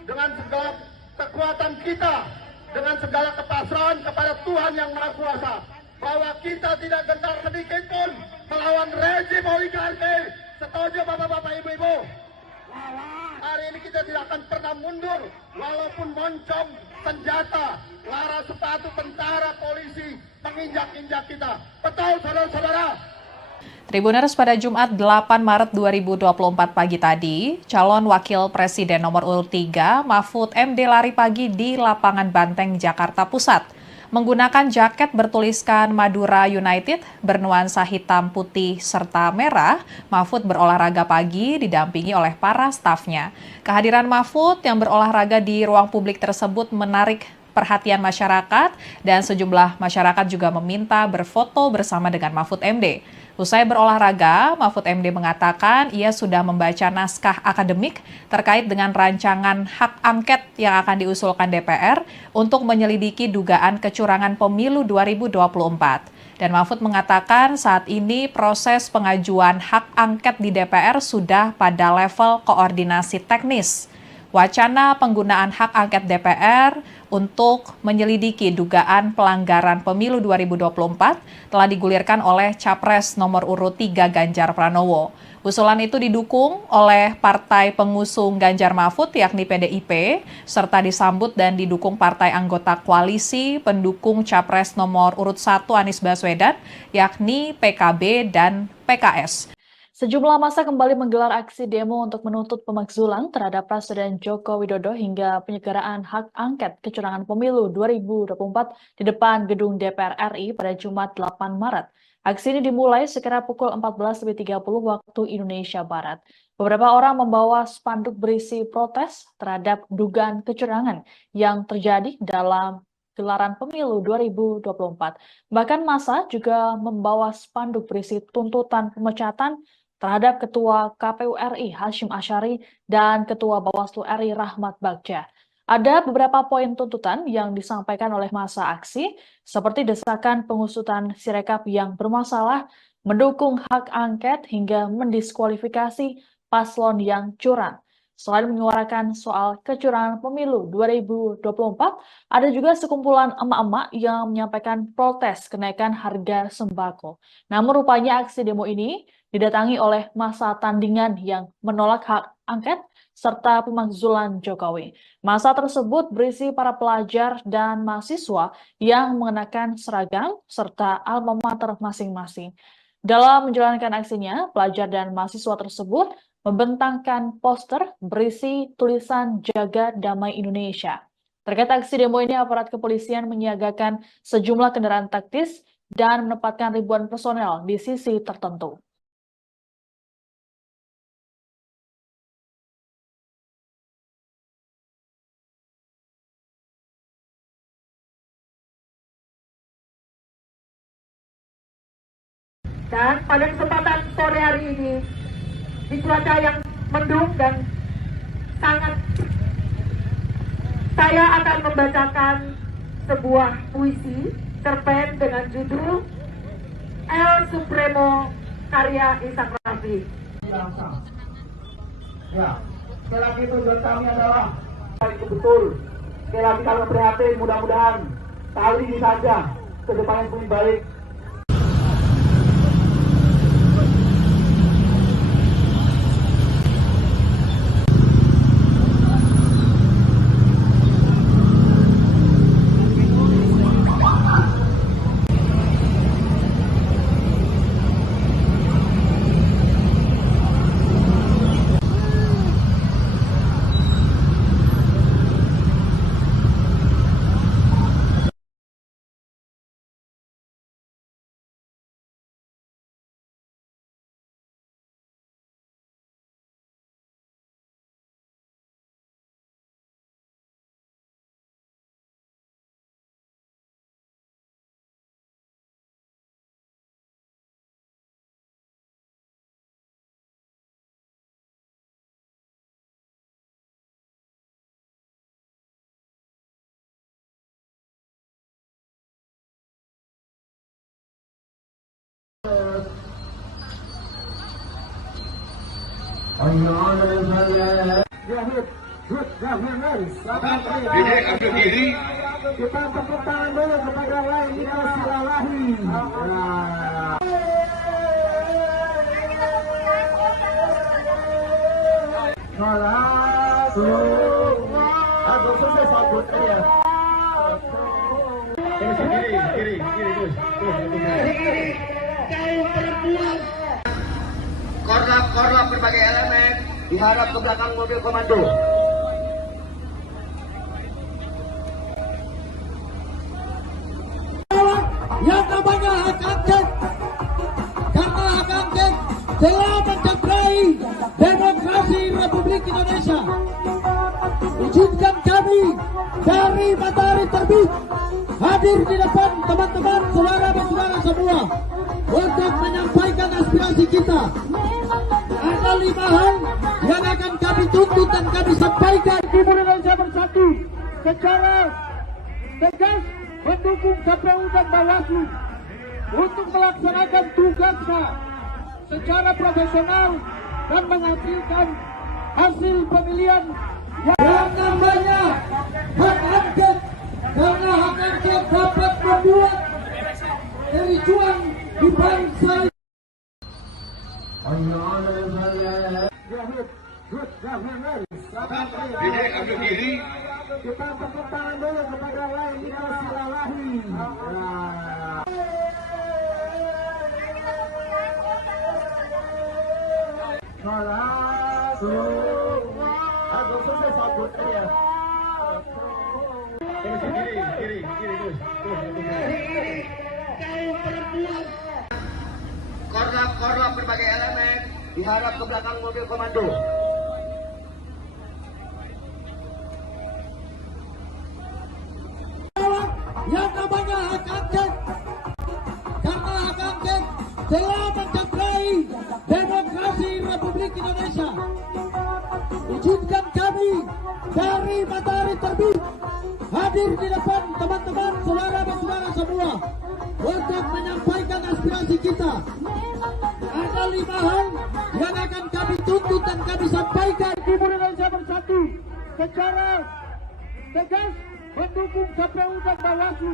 dengan segala kekuatan kita, dengan segala kepasrahan kepada Tuhan yang Maha Kuasa, bahwa kita tidak gentar sedikit pun melawan rezim oligarki. Setuju bapak-bapak, ibu-ibu? Hari ini kita tidak akan pernah mundur, walaupun moncong senjata, lara sepatu tentara, polisi menginjak-injak kita. Betul, saudara-saudara? Tribuners, pada Jumat 8 Maret 2024 pagi tadi, calon wakil presiden nomor urut 3 Mahfud MD lari pagi di lapangan Banteng, Jakarta Pusat. Menggunakan jaket bertuliskan Madura United bernuansa hitam, putih, serta merah, Mahfud berolahraga pagi didampingi oleh para stafnya. Kehadiran Mahfud yang berolahraga di ruang publik tersebut menarik perhatian masyarakat dan sejumlah masyarakat juga meminta berfoto bersama dengan Mahfud MD. Usai berolahraga, Mahfud MD mengatakan ia sudah membaca naskah akademik terkait dengan rancangan hak angket yang akan diusulkan DPR untuk menyelidiki dugaan kecurangan pemilu 2024. Dan Mahfud mengatakan saat ini proses pengajuan hak angket di DPR sudah pada level koordinasi teknis. Wacana penggunaan hak angket DPR untuk menyelidiki dugaan pelanggaran pemilu 2024 telah digulirkan oleh Capres nomor urut 3 Ganjar Pranowo. Usulan itu didukung oleh partai pengusung Ganjar Mahfud yakni PDIP, serta disambut dan didukung partai anggota koalisi pendukung Capres nomor urut 1 Anies Baswedan yakni PKB dan PKS. Sejumlah massa kembali menggelar aksi demo untuk menuntut pemakzulan terhadap Presiden Joko Widodo hingga penyelenggaraan hak angket kecurangan pemilu 2024 di depan gedung DPR RI pada Jumat 8 Maret. Aksi ini dimulai sekira pukul 14.30 waktu Indonesia Barat. Beberapa orang membawa spanduk berisi protes terhadap dugaan kecurangan yang terjadi dalam gelaran pemilu 2024. Bahkan massa juga membawa spanduk berisi tuntutan pemecatan terhadap Ketua KPU RI Hasyim Asyari dan Ketua Bawaslu RI Rahmat Bagja. Ada beberapa poin tuntutan yang disampaikan oleh massa aksi, seperti desakan pengusutan Sirekap yang bermasalah, mendukung hak angket, hingga mendiskualifikasi paslon yang curang. Selain menyuarakan soal kecurangan pemilu 2024, ada juga sekumpulan emak-emak yang menyampaikan protes kenaikan harga sembako. Namun rupanya aksi demo ini didatangi oleh massa tandingan yang menolak hak angket serta pemakzulan Jokowi. Massa tersebut berisi para pelajar dan mahasiswa yang mengenakan seragam serta alma mater masing-masing. Dalam menjalankan aksinya, pelajar dan mahasiswa tersebut membentangkan poster berisi tulisan Jaga Damai Indonesia. Terkait aksi demo ini, aparat kepolisian menyiagakan sejumlah kendaraan taktis dan menempatkan ribuan personel di sisi tertentu. Dan pada kesempatan sore hari ini, di cuaca yang mendung dan sangat, saya akan membacakan sebuah puisi cerpen dengan judul El Supremo karya Ishak Rafi. Ya, sekali lagi tujuan kami adalah itu betul. Sekali lagi kami prihatin, mudah-mudahan kali ini saja ke depannya lebih baik. Ambil diri. Kita tepuk tangan dulu kepada lain kita silalahi. Aku selesai sabut dia. Kiri terus. Korlap berbagai elemen diharap ke belakang mobil komando. Yang namanya hak angket, karena hak angket telah mencederai demokrasi Republik Indonesia. Izinkan kami dari Matahari Terbit hadir di depan teman-teman saudara-saudara semua untuk menyampaikan aspirasi kita. Ada 5 hal yang akan kami tuntut dan kami sampaikan. Timur Indonesia Bersatu secara tegas mendukung KPU dan Bawaslu untuk melaksanakan tugasnya secara profesional dan menghasilkan hasil pemilihan yang namanya hak angket, karena hak angket dapat membuat kericuan di bangsa. Ambil diri. Kita tepuk tangan dulu kepada lain kita silalahi. Aku selesai sabut dia. Kiri terus. korlap berbagai elemen diharap ke belakang mobil komando. Yang namanya hak angket, karena hak angket telah mencederai demokrasi Republik Indonesia. Izinkan kami dari matahari terbit hadir di depan teman-teman saudara-saudara semua untuk menyampaikan aspirasi kita. Ada 5 hal yang akan kami tuntut dan kami sampaikan. Timur Indonesia Bersatu secara tegas mendukung KPU dan Bawaslu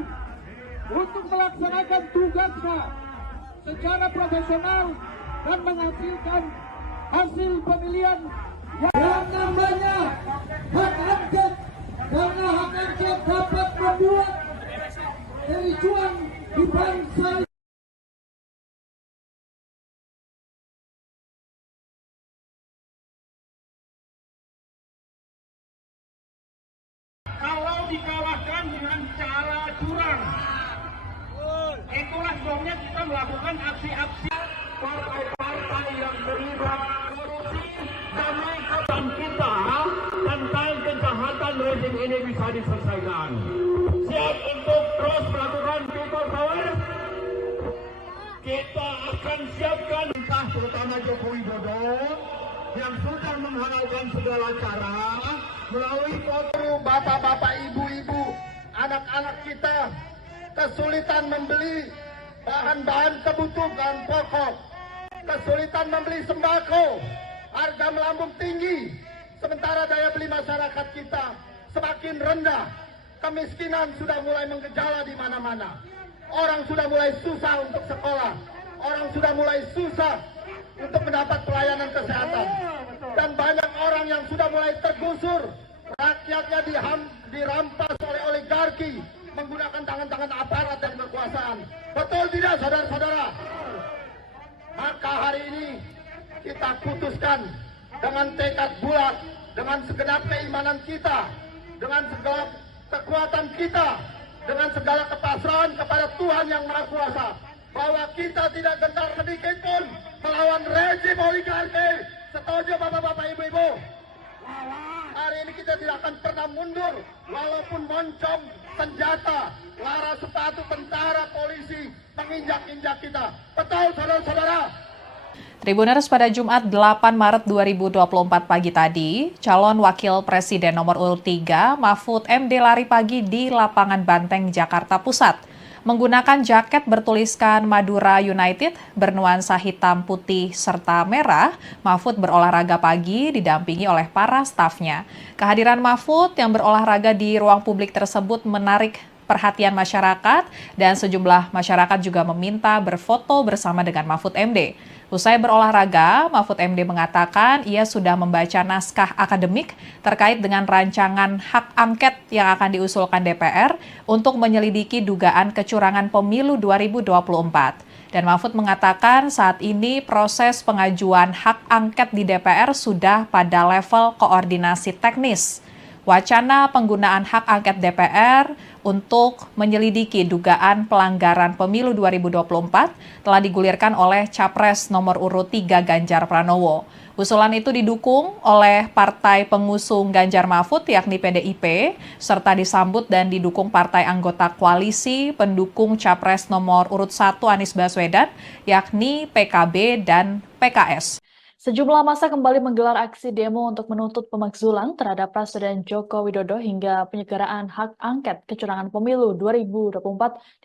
untuk melaksanakan tugasnya secara profesional dan menghasilkan hasil pemilihan yang namanya hak angket, karena hak angket dapat membuat kericuan di bangsa. Kalau dikalahkan dengan cara curang, itulah sebabnya kita melakukan aksi-aksi partai-partai yang terlibat korupsi demi kebaikan kita tentang kejahatan rezim ini bisa diselesaikan. Siap untuk terus melakukan people power? Kita akan siapkan entah terutama Joko Widodo yang sudah menghalalkan segala cara melalui foto bapak-bapak, ibu-ibu, anak-anak kita kesulitan membeli bahan-bahan kebutuhan pokok, kesulitan membeli sembako, harga melambung tinggi, sementara daya beli masyarakat kita semakin rendah, kemiskinan sudah mulai menggejala di mana-mana, orang sudah mulai susah untuk sekolah, orang sudah mulai susah untuk mendapat pelayanan kesehatan, dan banyak orang yang sudah mulai tergusur, rakyatnya dirampas oleh oligarki menggunakan tangan-tangan aparat dan kekuasaan. Betul tidak, saudara-saudara? Maka hari ini kita putuskan dengan tekad bulat, dengan segenap keimanan kita, dengan segala kekuatan kita, dengan segala kepasrahan kepada Tuhan Yang Maha Kuasa, bahwa kita tidak gentar sedikit pun melawan rezim oligarki. Setuju bapak-bapak, ibu-ibu? Hari ini kita tidak akan pernah mundur, walaupun moncong senjata, lara sepatu tentara, polisi menginjak-injak kita. Betul, saudara-saudara? Tribuners, pada Jumat 8 Maret 2024 pagi tadi, calon wakil presiden nomor urut 3 Mahfud MD lari pagi di lapangan Banteng, Jakarta Pusat. Menggunakan jaket bertuliskan Madura United bernuansa hitam, putih, serta merah, Mahfud berolahraga pagi didampingi oleh para stafnya. Kehadiran Mahfud yang berolahraga di ruang publik tersebut menarik perhatian masyarakat dan sejumlah masyarakat juga meminta berfoto bersama dengan Mahfud MD. Usai berolahraga, Mahfud MD mengatakan ia sudah membaca naskah akademik terkait dengan rancangan hak angket yang akan diusulkan DPR untuk menyelidiki dugaan kecurangan pemilu 2024. Dan Mahfud mengatakan saat ini proses pengajuan hak angket di DPR sudah pada level koordinasi teknis. Wacana penggunaan hak angket DPR untuk menyelidiki dugaan pelanggaran pemilu 2024 telah digulirkan oleh Capres nomor urut 3 Ganjar Pranowo. Usulan itu didukung oleh partai pengusung Ganjar Mahfud yakni PDIP, serta disambut dan didukung partai anggota koalisi pendukung Capres nomor urut 1 Anies Baswedan yakni PKB dan PKS. Sejumlah massa kembali menggelar aksi demo untuk menuntut pemakzulan terhadap Presiden Joko Widodo hingga penyelenggaraan hak angket kecurangan pemilu 2024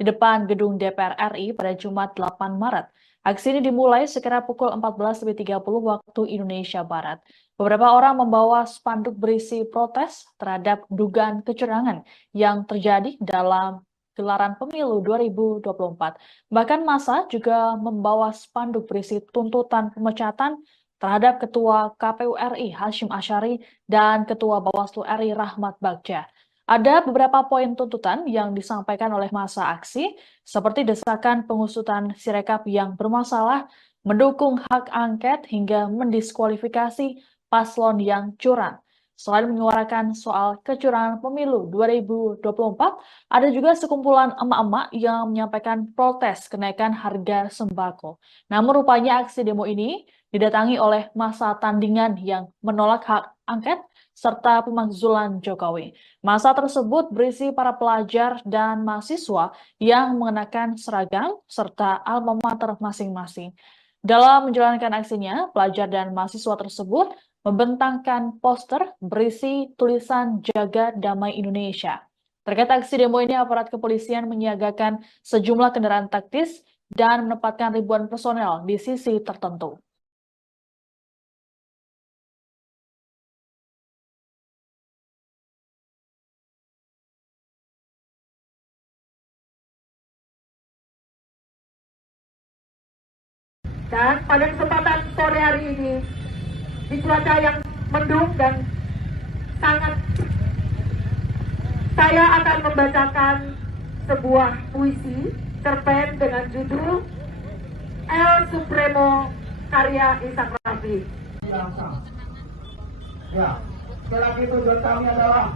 di depan gedung DPR RI pada Jumat 8 Maret. Aksi ini dimulai sekira pukul 14.30 waktu Indonesia Barat. Beberapa orang membawa spanduk berisi protes terhadap dugaan kecurangan yang terjadi dalam gelaran pemilu 2024. Bahkan massa juga membawa spanduk berisi tuntutan pemecatan terhadap Ketua KPU RI Hashim Asyari dan Ketua Bawaslu RI Rahmat Bagja. Ada beberapa poin tuntutan yang disampaikan oleh massa aksi, seperti desakan pengusutan Sirekap yang bermasalah, mendukung hak angket hingga mendiskualifikasi paslon yang curang. Selain menyuarakan soal kecurangan pemilu 2024, ada juga sekumpulan emak-emak yang menyampaikan protes kenaikan harga sembako. Namun rupanya aksi demo ini didatangi oleh massa tandingan yang menolak hak angket serta pemakzulan Jokowi. Massa tersebut berisi para pelajar dan mahasiswa yang mengenakan seragam serta alma mater masing-masing. Dalam menjalankan aksinya, pelajar dan mahasiswa tersebut membentangkan poster berisi tulisan Jaga Damai Indonesia. Terkait aksi demo ini, aparat kepolisian menyiagakan sejumlah kendaraan taktis dan menempatkan ribuan personel di sisi tertentu. Dan pada kesempatan sore hari ini, di cuaca yang mendung dan sangat, saya akan membacakan sebuah puisi cerpen dengan judul El Supremo karya Ishak Rafi. Ya, sekali lagi tujuan kami adalah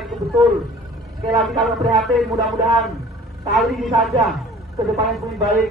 itu betul. Sekali lagi kami prihatin, mudah-mudahan kali ini saja ke depan yang lebih baik.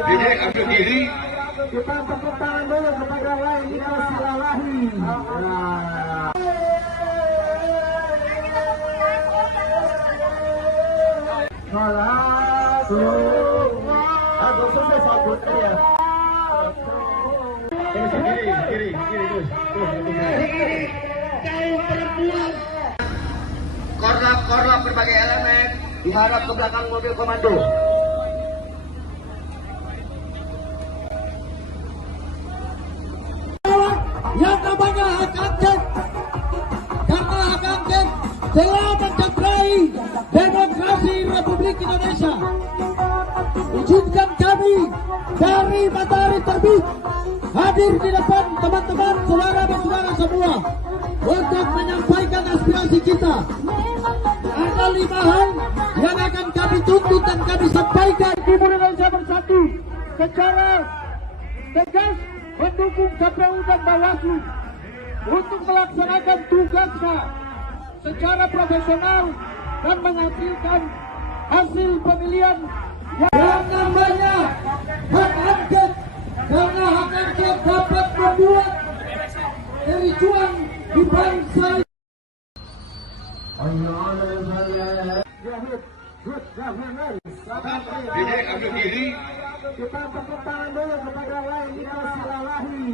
Jadi ambil kiri. Kita tepuk tangan dulu kepada lain kita silalahi. Aku selesai sabut dia. Kiri terus. Korlap berbagai elemen diharap ke belakang mobil komando. Yang namanya hak angket, karena hak angket telah mencederai demokrasi Republik Indonesia. Izinkan kami dari matahari terbit hadir di depan teman-teman saudara-saudara semua untuk menyampaikan aspirasi kita. Ada 5 hal yang akan kami tuntut dan kami sampaikan. Timur Indonesia Bersatu secara tegas mendukung KPU dan Bawaslu untuk melaksanakan tugasnya secara profesional dan menghasilkan hasil pemilihan yang namanya hak angket, karena hak angket dapat membuat kericuan di bangsa. Jadi ambil kiri. Kita tepuk tangan dulu kepada lain kita silalahi.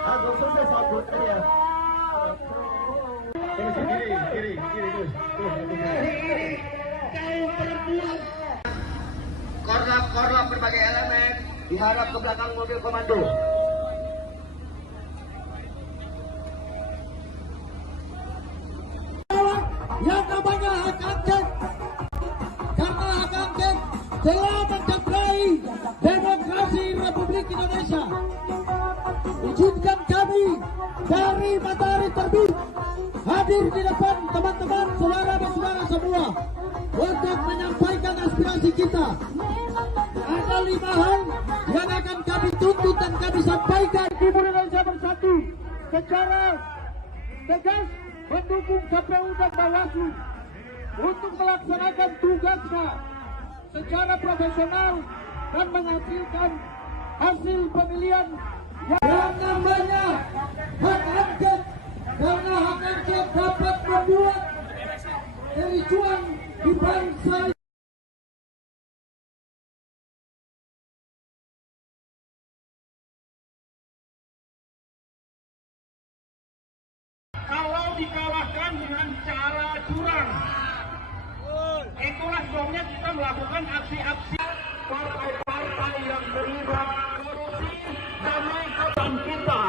Aku selesai sabut dia. Kiri terus. Korlap berbagai elemen diharap ke belakang mobil komando. Yang namanya hak angket, karena hak angket telah mencederai demokrasi Republik Indonesia. Izinkan kami dari matahari terbit hadir di depan teman-teman saudara-saudara semua untuk menyampaikan aspirasi kita. Ada 5 hal yang akan kami tuntut dan kami sampaikan, Timur Indonesia Bersatu secara tegas mendukung KPU dan Bawaslu untuk melaksanakan tugasnya secara profesional dan menghasilkan hasil pemilihan yang namanya hak angket, karena hak angket dapat membuat kericuan di bangsa. Kalau dikalahkan dengan cara curang, itulah sebabnya kita melakukan aksi-aksi. Partai-partai yang terlibat korupsi damai kapan kita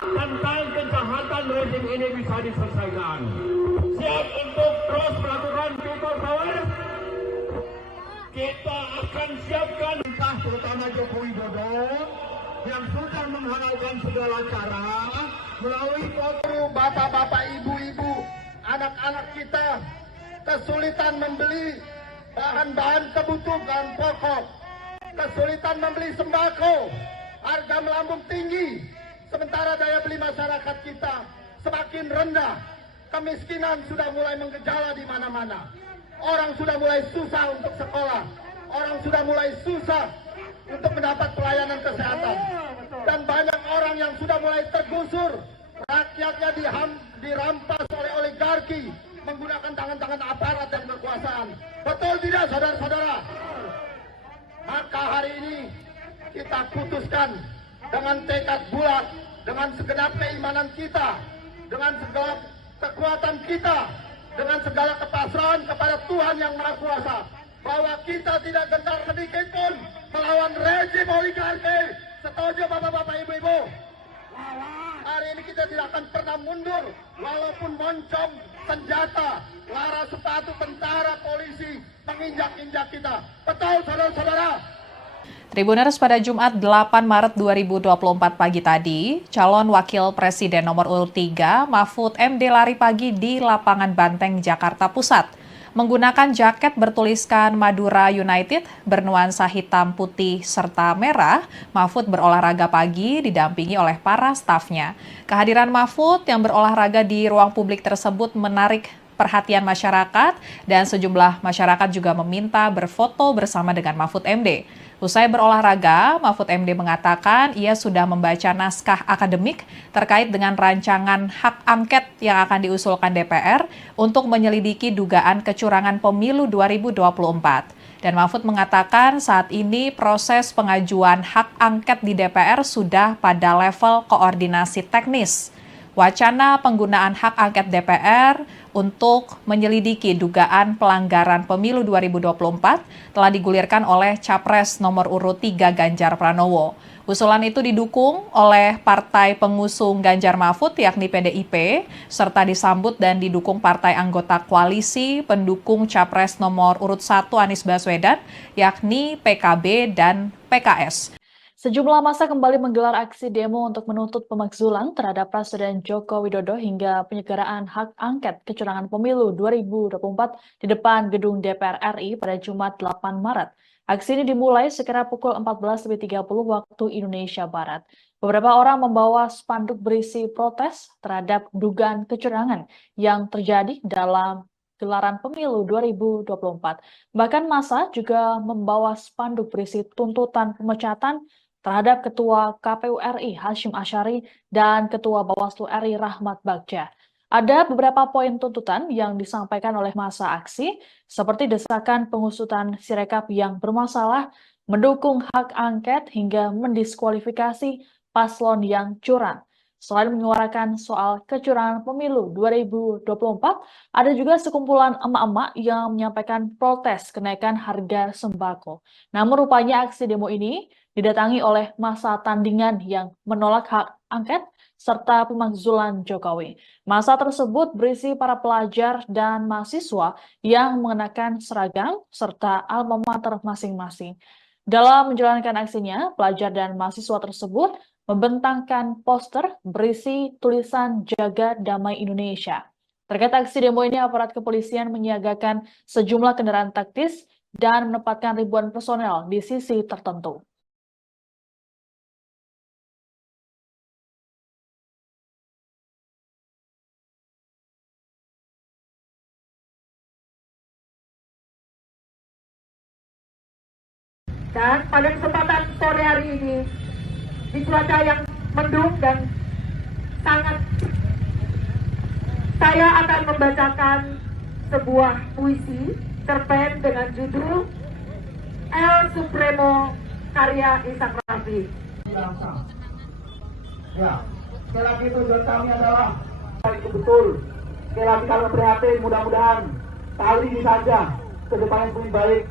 tentang kejahatan rezim ini bisa diselesaikan. Siap untuk terus melakukan people power. Kita akan siapkan entah terutama Joko Widodo yang sudah menghalalkan segala cara melalui foto bapak-bapak, ibu-ibu, anak-anak kita kesulitan membeli bahan-bahan kebutuhan pokok, kesulitan membeli sembako, harga melambung tinggi, sementara daya beli masyarakat kita semakin rendah, kemiskinan sudah mulai menggejala di mana-mana, orang sudah mulai susah untuk sekolah, orang sudah mulai susah untuk mendapat pelayanan kesehatan, dan banyak orang yang sudah mulai tergusur, rakyatnya dirampas oleh oligarki menggunakan tangan-tangan aparat dan kekuasaan. Betul tidak, saudara-saudara? Maka hari ini kita putuskan dengan tekad bulat, dengan segenap keimanan kita, dengan segala kekuatan kita, dengan segala kepasrahan kepada Tuhan Yang Maha Kuasa, bahwa kita tidak gentar sedikit pun melawan rezim oligarki. Setuju bapak-bapak, ibu-ibu? Hari ini kita tidak akan pernah mundur, walaupun moncong senjata, lara sepatu tentara, polisi menginjak-injak kita. Betul, saudara-saudara? Tribuners, pada Jumat 8 Maret 2024 pagi tadi, calon wakil presiden nomor urut 3 Mahfud MD lari pagi di lapangan Banteng, Jakarta Pusat. Menggunakan jaket bertuliskan Madura United bernuansa hitam, putih, serta merah, Mahfud berolahraga pagi didampingi oleh para stafnya. Kehadiran Mahfud yang berolahraga di ruang publik tersebut menarik perhatian masyarakat dan sejumlah masyarakat juga meminta berfoto bersama dengan Mahfud MD. Usai berolahraga, Mahfud MD mengatakan ia sudah membaca naskah akademik terkait dengan rancangan hak angket yang akan diusulkan DPR untuk menyelidiki dugaan kecurangan pemilu 2024. Dan Mahfud mengatakan saat ini proses pengajuan hak angket di DPR sudah pada level koordinasi teknis. Wacana penggunaan hak angket DPR untuk menyelidiki dugaan pelanggaran pemilu 2024 telah digulirkan oleh Capres nomor urut 3 Ganjar Pranowo. Usulan itu didukung oleh partai pengusung Ganjar Mahfud yakni PDIP, serta disambut dan didukung partai anggota koalisi pendukung Capres nomor urut 1 Anies Baswedan yakni PKB dan PKS. Sejumlah massa kembali menggelar aksi demo untuk menuntut pemakzulan terhadap Presiden Joko Widodo hingga penyelenggaraan hak angket kecurangan pemilu 2024 di depan gedung DPR RI pada Jumat 8 Maret. Aksi ini dimulai sekira pukul 14.30 waktu Indonesia Barat. Beberapa orang membawa spanduk berisi protes terhadap dugaan kecurangan yang terjadi dalam gelaran pemilu 2024. Bahkan massa juga membawa spanduk berisi tuntutan pemecatan terhadap Ketua KPU RI Hashim Asyari dan Ketua Bawaslu RI Rahmat Bagja. Ada beberapa poin tuntutan yang disampaikan oleh massa aksi, seperti desakan pengusutan Sirekap yang bermasalah, mendukung hak angket hingga mendiskualifikasi paslon yang curang. Selain menyuarakan soal kecurangan pemilu 2024, ada juga sekumpulan emak-emak yang menyampaikan protes kenaikan harga sembako. Namun rupanya aksi demo ini didatangi oleh massa tandingan yang menolak hak angket serta pemakzulan Jokowi. Massa tersebut berisi para pelajar dan mahasiswa yang mengenakan seragam serta alma mater masing-masing. Dalam menjalankan aksinya, pelajar dan mahasiswa tersebut membentangkan poster berisi tulisan Jaga Damai Indonesia. Terkait aksi demo ini, aparat kepolisian menyiagakan sejumlah kendaraan taktis dan menempatkan ribuan personel di sisi tertentu. Dan pada kesempatan sore hari ini, di cuaca yang mendung dan sangat, saya akan membacakan sebuah puisi cerpen dengan judul El Supremo karya Ishak Rafi. Ya, sekali lagi tujuan kami adalah itu betul. Sekali lagi kami prihatin, mudah-mudahan kali ini saja ke depan yang lebih baik.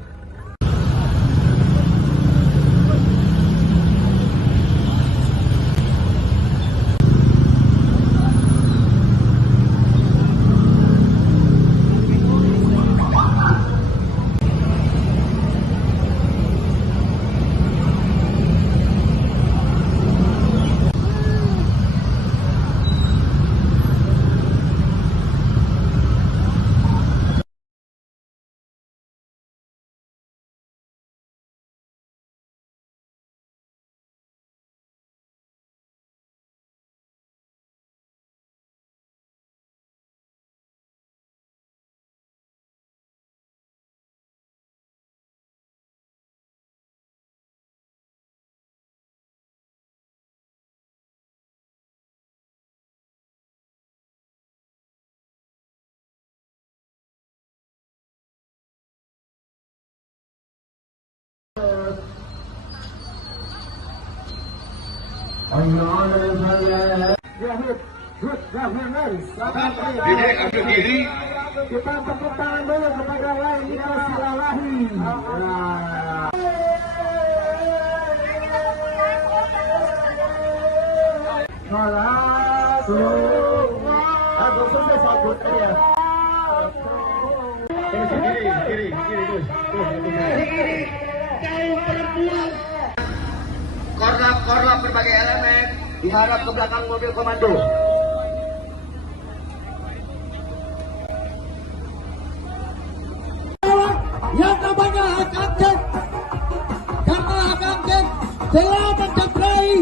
Diri, ambil diri. Kita tepuk tangan dulu kepada lain kita silalahi. Aku selesai sabut ya. Kiri, terus. Kaum perempuan. Korlap berbagai elemen diharap ke belakang mobil komando. Yang namanya hak angket, karena hak angket telah mencederai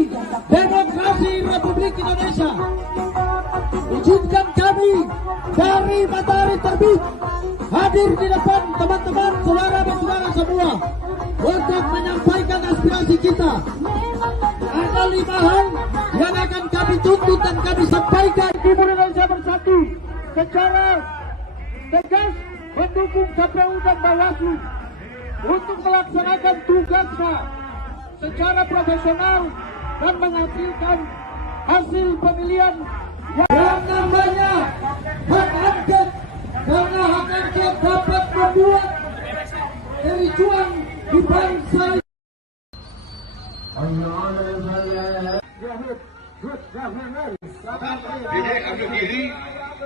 demokrasi Republik Indonesia. Izinkan kami dari matahari terbit hadir di depan teman-teman, saudara-saudara semua untuk menyampaikan aspirasi kita. Ada 5 hal yang akan kami tuntut dan kami sampaikan. Timur Indonesia Bersatu secara tegas mendukung KPU dan Bawaslu untuk melaksanakan tugasnya secara profesional dan menghasilkan hasil pemilihan Yang namanya hak angket, karena hak angket dapat membuat kericuan di bangsa. Diri, ambil diri.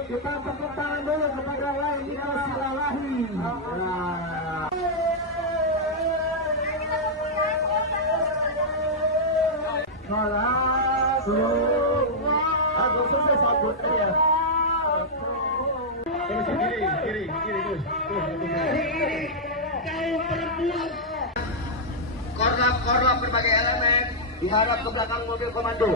Kita tepuk tangan dulu kepada lain kita silalahi. Aku selesai sabut ya. Kiri, terus. Kaum perempuan. Korlap berbagai elemen diharap ke belakang mobil komando.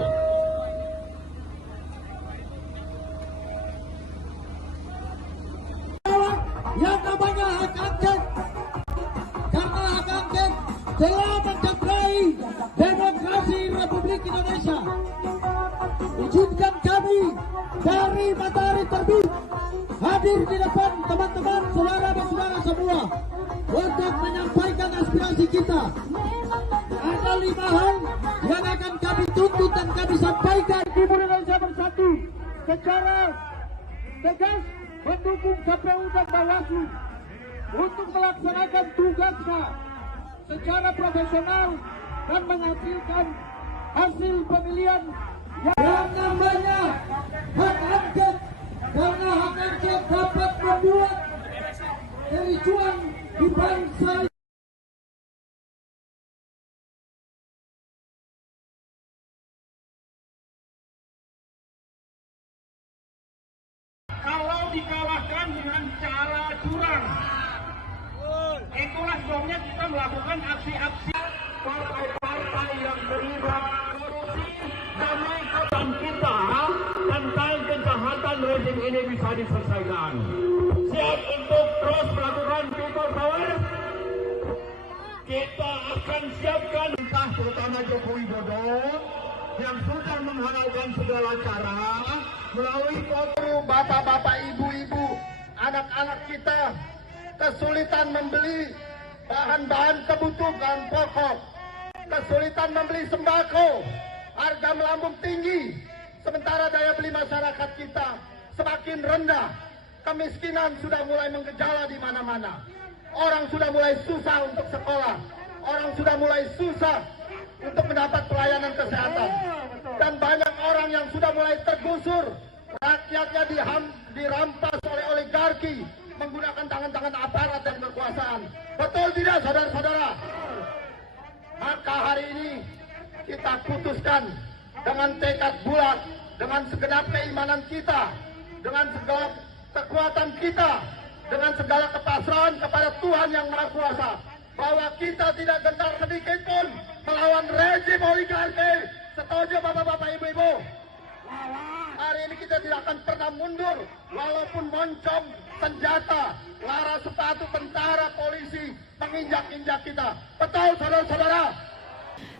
Yang namanya hak angket, karena hak angket telah mencederai demokrasi Republik Indonesia. Izinkan kami dari matahari terbit hadir di depan teman-teman, saudara-saudara semua untuk menyampaikan aspirasi kita. Ada 5 hal yang akan kami tuntut dan kami sampaikan. Timur Indonesia Bersatu secara tegas mendukung KPU dan Bawaslu untuk melaksanakan tugasnya secara profesional dan menghasilkan hasil pemilihan Yang namanya hak angket, karena hak angket dapat membuat kericuan di bangsa. kalau dikalahkan dengan cara curang. Itulah sebabnya kita melakukan aksi-aksi partai-partai yang terlibat korupsi demi kebaikan kita tentang kejahatan rezim ini bisa diselesaikan. Siap untuk terus melakukan people power. Kita akan akan siapkan entah terutama Joko Widodo yang sudah menghalalkan segala cara melalui foto bapak-bapak, ibu-ibu, anak-anak kita kesulitan membeli bahan-bahan kebutuhan pokok, kesulitan membeli sembako, harga melambung tinggi, sementara daya beli masyarakat kita semakin rendah, kemiskinan sudah mulai menggejala di mana-mana, orang sudah mulai susah untuk sekolah, orang sudah mulai susah untuk mendapat pelayanan kesehatan, dan banyak orang yang sudah mulai tergusur, rakyatnya dirampas oleh oligarki menggunakan tangan-tangan aparat dan kekuasaan. Betul tidak, saudara-saudara? Maka hari ini kita putuskan dengan tekad bulat, dengan segenap keimanan kita, dengan segala kekuatan kita, dengan segala kepasrahan kepada Tuhan Yang Maha Kuasa, bahwa kita tidak gentar sedikit pun melawan rezim oligarki. Setuju bapak-bapak, ibu-ibu? Hari ini kita tidak akan pernah mundur, walaupun moncong, senjata, laras sepatu tentara, polisi menginjak-injak kita. Betul, saudara-saudara?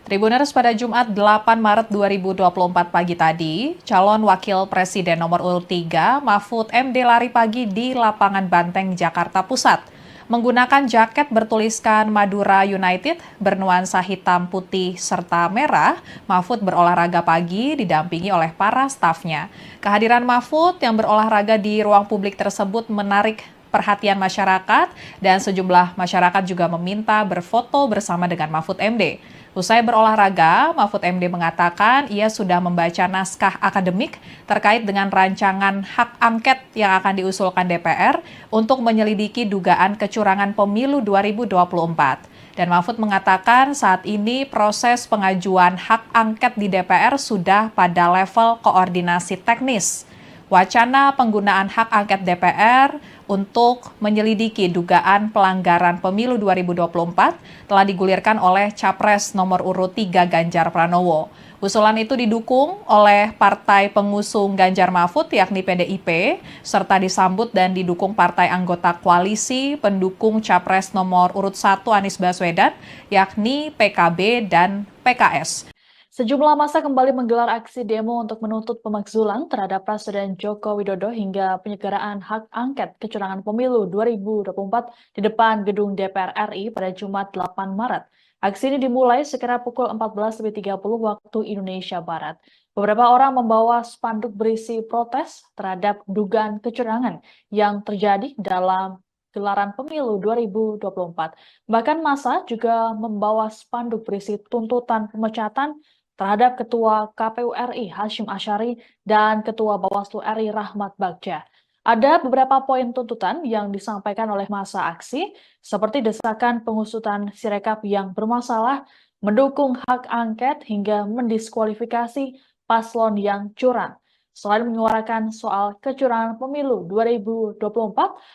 Tribuners, pada Jumat 8 Maret 2024 pagi tadi, calon wakil presiden nomor urut 3 Mahfud MD lari pagi di lapangan Banteng, Jakarta Pusat. Menggunakan jaket bertuliskan Madura United bernuansa hitam, putih, serta merah, Mahfud berolahraga pagi didampingi oleh para stafnya. Kehadiran Mahfud yang berolahraga di ruang publik tersebut menarik perhatian masyarakat dan sejumlah masyarakat juga meminta berfoto bersama dengan Mahfud MD. Usai berolahraga, Mahfud MD mengatakan ia sudah membaca naskah akademik terkait dengan rancangan hak angket yang akan diusulkan DPR untuk menyelidiki dugaan kecurangan pemilu 2024. Dan Mahfud mengatakan saat ini proses pengajuan hak angket di DPR sudah pada level koordinasi teknis. Wacana penggunaan hak angket DPR untuk menyelidiki dugaan pelanggaran pemilu 2024 telah digulirkan oleh Capres nomor urut 3 Ganjar Pranowo. Usulan itu didukung oleh partai pengusung Ganjar Mahfud yakni PDIP, serta disambut dan didukung partai anggota koalisi pendukung Capres nomor urut 1 Anies Baswedan yakni PKB dan PKS. Sejumlah massa kembali menggelar aksi demo untuk menuntut pemakzulan terhadap Presiden Joko Widodo hingga penyegeraan hak angket kecurangan pemilu 2024 di depan gedung DPR RI pada Jumat 8 Maret. Aksi ini dimulai sekira pukul 14.30 waktu Indonesia Barat. Beberapa orang membawa spanduk berisi protes terhadap dugaan kecurangan yang terjadi dalam gelaran pemilu 2024. Bahkan massa juga membawa spanduk berisi tuntutan pemecatan terhadap Ketua KPU RI Hashim Asyari dan Ketua Bawaslu RI Rahmat Bagja. Ada beberapa poin tuntutan yang disampaikan oleh massa aksi, seperti desakan pengusutan Sirekap yang bermasalah, mendukung hak angket hingga mendiskualifikasi paslon yang curang. Selain menyuarakan soal kecurangan pemilu 2024,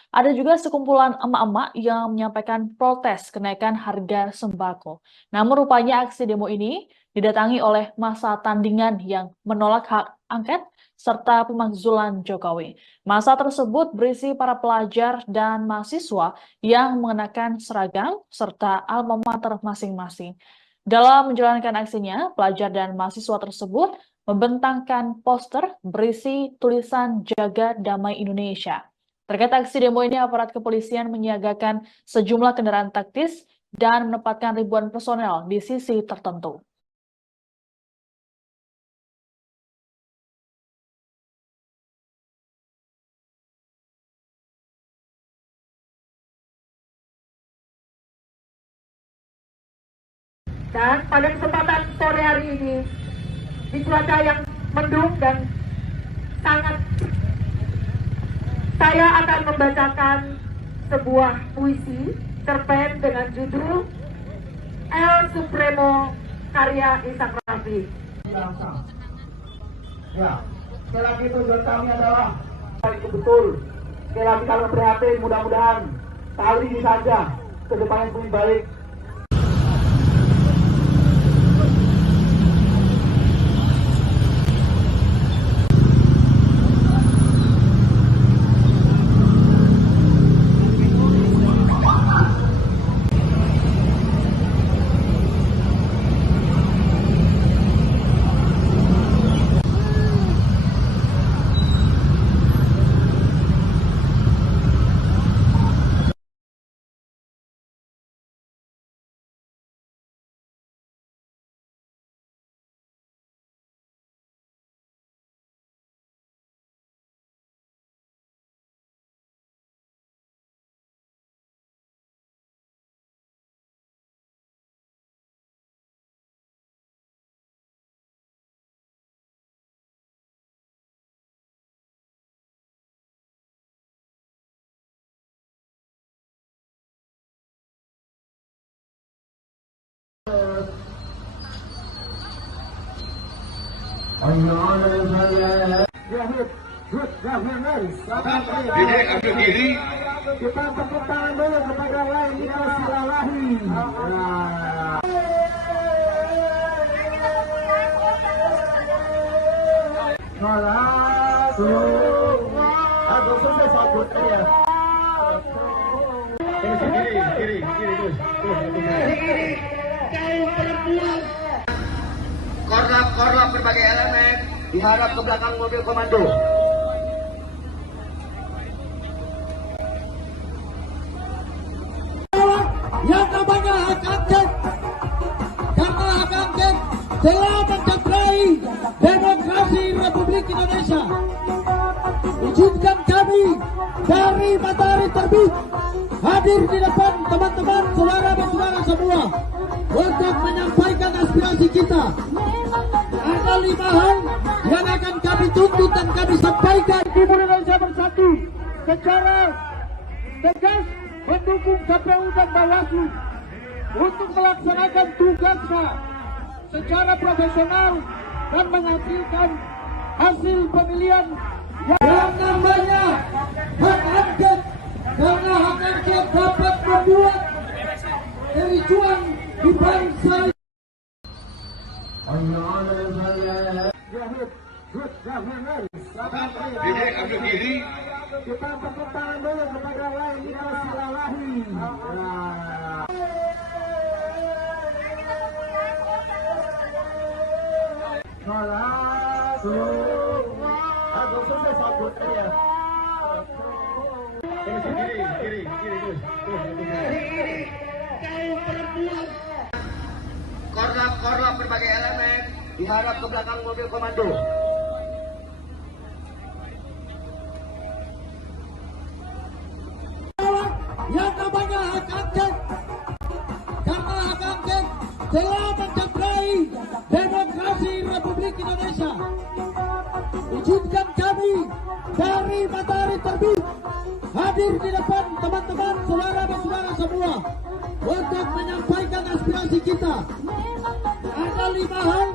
ada juga sekumpulan emak-emak yang menyampaikan protes kenaikan harga sembako. Namun rupanya aksi demo ini didatangi oleh massa tandingan yang menolak hak angket serta pemakzulan Jokowi. Massa tersebut berisi para pelajar dan mahasiswa yang mengenakan seragam serta alma mater masing-masing. Dalam menjalankan aksinya, pelajar dan mahasiswa tersebut membentangkan poster berisi tulisan Jaga Damai Indonesia. Terkait aksi demo ini, aparat kepolisian menyiagakan sejumlah kendaraan taktis dan menempatkan ribuan personel di sisi tertentu. Dan pada kesempatan sore hari ini, di cuaca yang mendung dan sangat, saya akan membacakan sebuah puisi cerpen dengan judul El Supremo karya Ishak Rafi. Ya, sekali lagi tujuan kami adalah itu betul. Sekali lagi kami prihatin, mudah-mudahan kali ini saja ke depan yang lebih baik. Dede ambil diri. Kita tepuk tangan dulu kepada Lain Silalahi. Aku selesai sabut ya. Kiri terus. Kaum perempuan. Korlap berbagai elemen diharap ke belakang mobil komando. Yang namanya hak angket, karena hak angket telah mencederai demokrasi Republik Indonesia. Izinkan kami dari Matahari Terbit hadir di depan teman-teman, saudara dan saudara semua untuk menyampaikan aspirasi kita. Ada 5 hal yang akan kami tuntut dan kami sampaikan. Timur Indonesia Bersatu secara tegas mendukung KPU dan Bawaslu untuk melaksanakan tugasnya secara profesional dan menghasilkan hasil pemilihan yang namanya hak angket, karena hak angket dapat membuat kericuan di bangsa. Dede ambil diri. Kita tepuk tangan dulu kepada Lain Silalahi. Aku selesai sabut ya. Kiri terus. Kaum perempuan. Korlap berbagai elemen diharap ke belakang mobil komando. Yang namanya hak angket, karena hak angket telah mencederai demokrasi Republik Indonesia. Izinkan kami dari Matahari Terbit hadir di depan teman-teman, saudara dan saudara semua untuk menyampaikan aspirasi kita. Ada 5 hal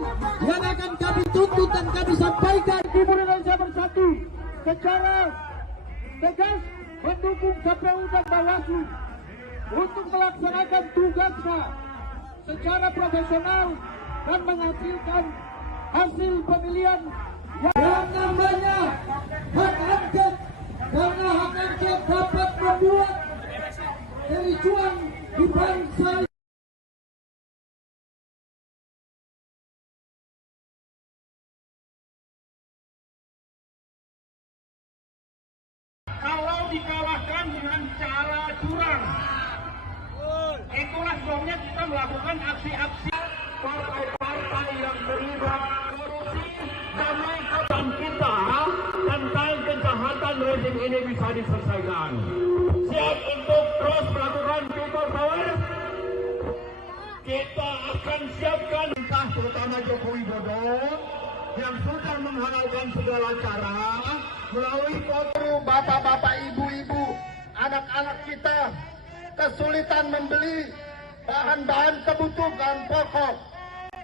yang akan kami tuntut dan kami sampaikan. Timur Indonesia Bersatu secara tegas mendukung KPU dan Bawaslu untuk melaksanakan tugasnya secara profesional dan menghasilkan hasil pemilihan yang namanya hak angket, karena hak angket dapat membuat kericuan di bangsa. Kalau dikalahkan dengan cara curang, itulah sebabnya kita melakukan aksi-aksi partai-partai yang terlibat korupsi demi kota kita tentang kejahatan rezim ini bisa diselesaikan. Siap untuk terus melakukan people power. Kita akan siapkan entah terutama Joko Widodo yang sudah menghalalkan segala cara melalui foto bapak-bapak, ibu-ibu, anak-anak kita kesulitan membeli bahan-bahan kebutuhan pokok,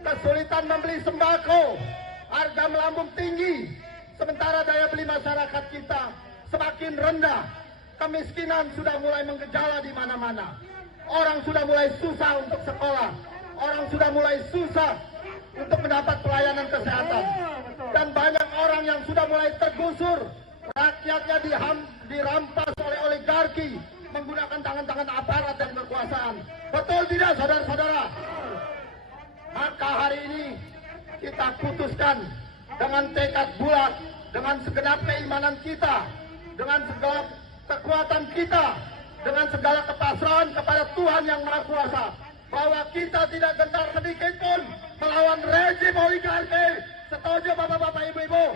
kesulitan membeli sembako, harga melambung tinggi, sementara daya beli masyarakat kita semakin rendah, kemiskinan sudah mulai menggejala di mana-mana, orang sudah mulai susah untuk sekolah, orang sudah mulai susah untuk mendapat pelayanan kesehatan, dan banyak orang yang sudah mulai tergusur, rakyatnya dirampas oleh oligarki menggunakan tangan-tangan aparat dan kekuasaan. Betul tidak, saudara-saudara? Maka hari ini kita putuskan dengan tekad bulat, dengan segenap keimanan kita, dengan segala kekuatan kita, dengan segala kepasrahan kepada Tuhan yang Maha Kuasa, bahwa kita tidak gentar sedikit pun melawan rezim oligarki. Setuju bapak-bapak, ibu-ibu?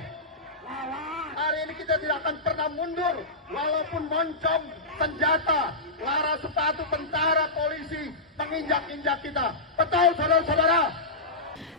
Hari ini kita tidak akan pernah mundur, walaupun moncong senjata, lara sepatu tentara, polisi menginjak-injak kita. Betul, saudara-saudara?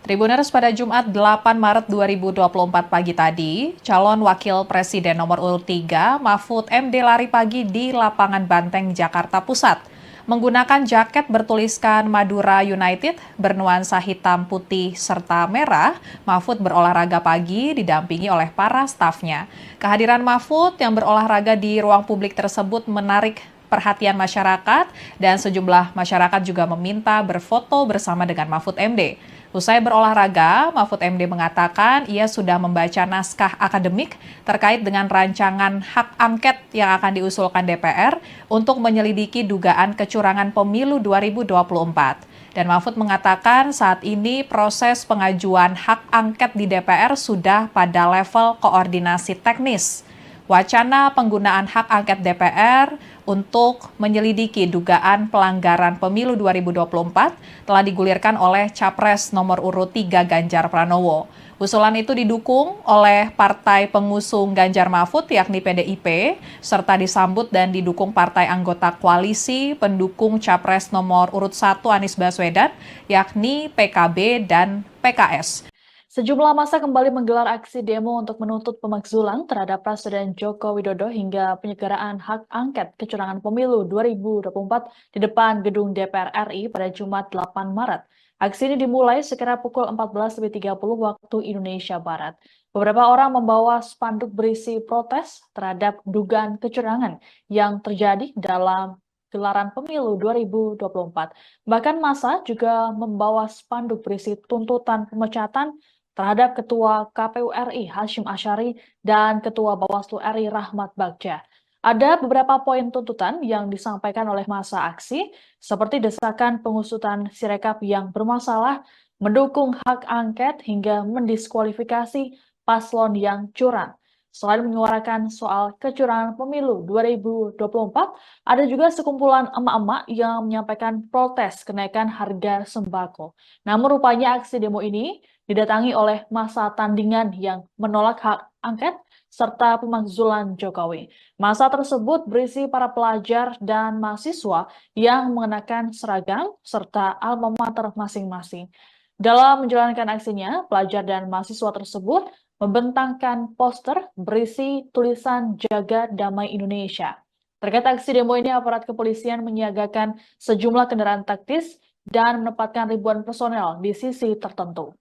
Tribuners, pada Jumat 8 Maret 2024 pagi tadi, calon wakil presiden nomor urut 3 Mahfud MD lari pagi di lapangan Banteng, Jakarta Pusat. Menggunakan jaket bertuliskan Madura United bernuansa hitam, putih, serta merah, Mahfud berolahraga pagi didampingi oleh para stafnya. Kehadiran Mahfud yang berolahraga di ruang publik tersebut menarik perhatian masyarakat dan sejumlah masyarakat juga meminta berfoto bersama dengan Mahfud MD. Usai berolahraga, Mahfud MD mengatakan ia sudah membaca naskah akademik terkait dengan rancangan hak angket yang akan diusulkan DPR untuk menyelidiki dugaan kecurangan pemilu 2024. Dan Mahfud mengatakan saat ini proses pengajuan hak angket di DPR sudah pada level koordinasi teknis. Wacana penggunaan hak angket DPR untuk menyelidiki dugaan pelanggaran pemilu 2024 telah digulirkan oleh Capres nomor urut 3 Ganjar Pranowo. Usulan itu didukung oleh partai pengusung Ganjar Mahfud yakni PDIP, serta disambut dan didukung partai anggota koalisi pendukung Capres nomor urut 1 Anies Baswedan yakni PKB dan PKS. Sejumlah massa kembali menggelar aksi demo untuk menuntut pemakzulan terhadap Presiden Joko Widodo hingga penyelenggaraan hak angket kecurangan pemilu 2024 di depan gedung DPR RI pada Jumat 8 Maret. Aksi ini dimulai sekira pukul 14.30 waktu Indonesia Barat. Beberapa orang membawa spanduk berisi protes terhadap dugaan kecurangan yang terjadi dalam gelaran pemilu 2024. Bahkan massa juga membawa spanduk berisi tuntutan pemecatan terhadap Ketua KPU RI Hasyim Asyari dan Ketua Bawaslu RI Rahmat Bagja. Ada beberapa poin tuntutan yang disampaikan oleh massa aksi, seperti desakan pengusutan Sirekap yang bermasalah, mendukung hak angket hingga mendiskualifikasi paslon yang curang. Selain menyuarakan soal kecurangan pemilu 2024, ada juga sekumpulan emak-emak yang menyampaikan protes kenaikan harga sembako. Namun rupanya aksi demo ini didatangi oleh massa tandingan yang menolak hak angket serta pemakzulan Jokowi. Massa tersebut berisi para pelajar dan mahasiswa yang mengenakan seragam serta alma mater masing-masing. Dalam menjalankan aksinya, pelajar dan mahasiswa tersebut membentangkan poster berisi tulisan Jaga Damai Indonesia. Terkait aksi demo ini, aparat kepolisian menyiagakan sejumlah kendaraan taktis dan menempatkan ribuan personel di sisi tertentu.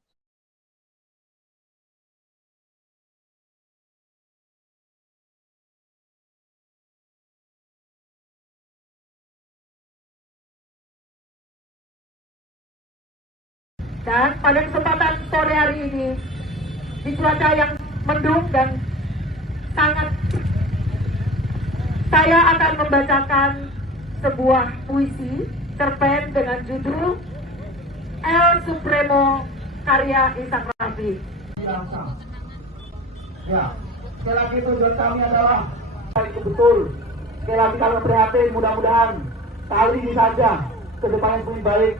Dan pada kesempatan sore hari ini, di cuaca yang mendung dan sangat, saya akan membacakan sebuah puisi cerpen dengan judul El Supremo karya Ishak Rafi. Ya, sekali lagi tujuan kami adalah itu betul. Sekali lagi kami prihatin, mudah-mudahan kali ini saja ke depannya lebih baik.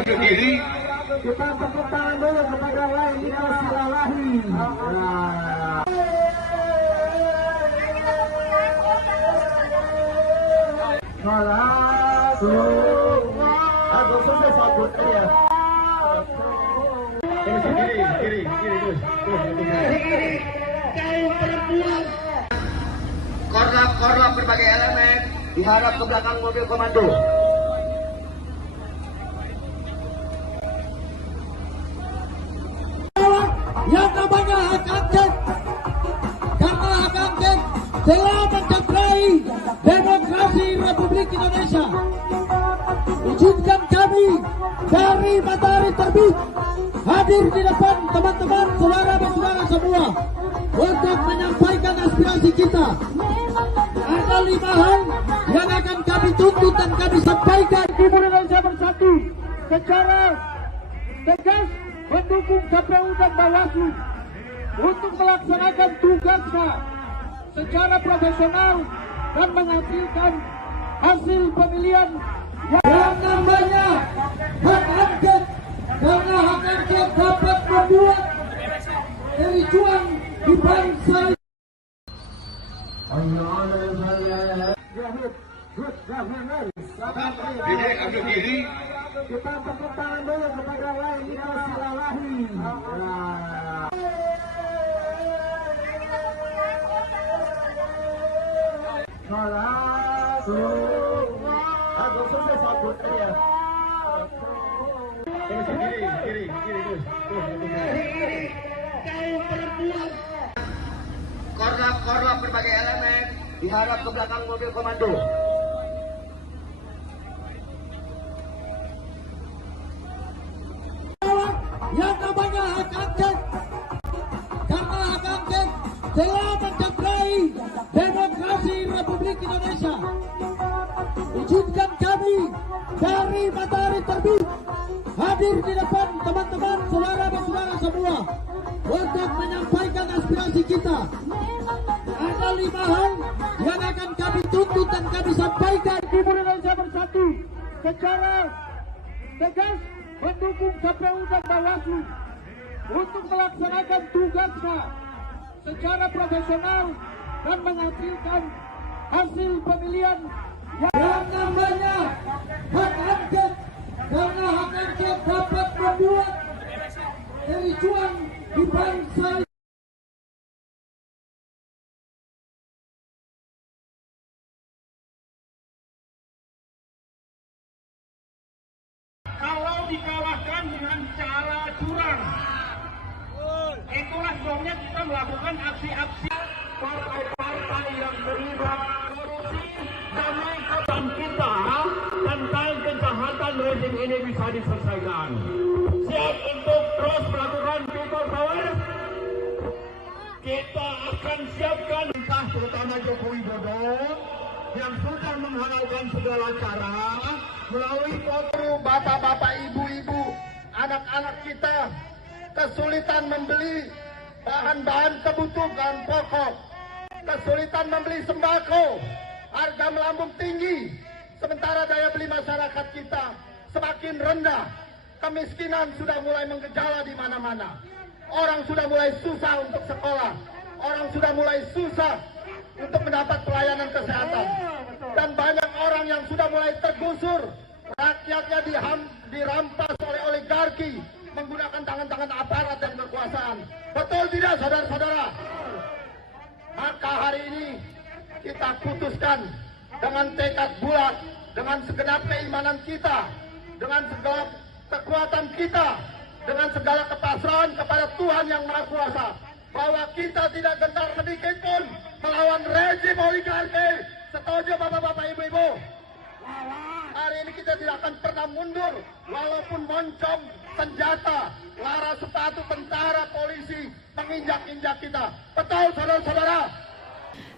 Ambil diri. Kita tepuk tangan dulu kepada Laila Silalahi. Korlap berbagai elemen diharap ke belakang mobil komando. yang namanya hak angket. Karena hak angket telah mencederai demokrasi Republik Indonesia. Izinkan kami dari Matahari Terbit hadir di depan teman-teman, saudara-saudara semua untuk menyampaikan aspirasi kita. Ada 5 hal yang akan kami tuntut dan kami sampaikan. Timur Indonesia Bersatu secara tegas mendukung KPU dan Bawaslu untuk melaksanakan tugasnya secara profesional dan menghasilkan hasil pemilihan yang namanya hak angket. Karena hak angket dapat membuat kericuan di bangsa. Dede ambil diri. Kita tepuk tangan dulu kepada Wahyudi Silalahi. Aku selesai sabut ya. Kiri terus. Korlap berbagai elemen diharap ke belakang mobil komando. Yang namanya hak angket. Karena hak angket telah mencederai demokrasi Republik Indonesia. Izinkan kami dari Matahari Terbit hadir di depan teman-teman, saudara-saudara semua untuk menyampaikan aspirasi kita. Ada 5 hal yang akan kami tuntut dan kami sampaikan. Timur Indonesia Bersatu secara tegas mendukung KPU dan Bawaslu untuk melaksanakan tugasnya secara profesional dan menghasilkan hasil pemilihan yang namanya hak angket. Karena hak angket dapat membuat kericuan di bangsa. Kalau dikalahkan dengan cara curang, itulah sebabnya kita melakukan aksi-aksi partai-partai yang terlibat korupsi demi kota kita tentang kejahatan rezim ini bisa diselesaikan. Siap untuk terus melakukan people power. Kita akan siapkan entah terutama Joko Widodo yang sudah menghalalkan segala cara melalui foto bapak-bapak, ibu-ibu, anak-anak kita kesulitan membeli bahan-bahan kebutuhan pokok, kesulitan membeli sembako, harga melambung tinggi, sementara daya beli masyarakat kita semakin rendah, kemiskinan sudah mulai menggejala di mana-mana, orang sudah mulai susah untuk sekolah, orang sudah mulai susah untuk mendapat pelayanan kesehatan, dan banyak orang yang sudah mulai tergusur, rakyatnya dirampas oleh oligarki menggunakan tangan-tangan aparat dan kekuasaan. Betul tidak, saudara-saudara? Maka hari ini kita putuskan dengan tekad bulat, dengan segenap keimanan kita, dengan segala kekuatan kita, dengan segala kepasrahan kepada Tuhan Yang Maha Kuasa, bahwa kita tidak gentar sedikit pun melawan rezim oligarki. Setuju bapak-bapak, ibu-ibu? Hari ini kita tidak akan pernah mundur, walaupun moncong senjata, lara sepatu tentara, polisi menginjak-injak kita. Betul, saudara-saudara?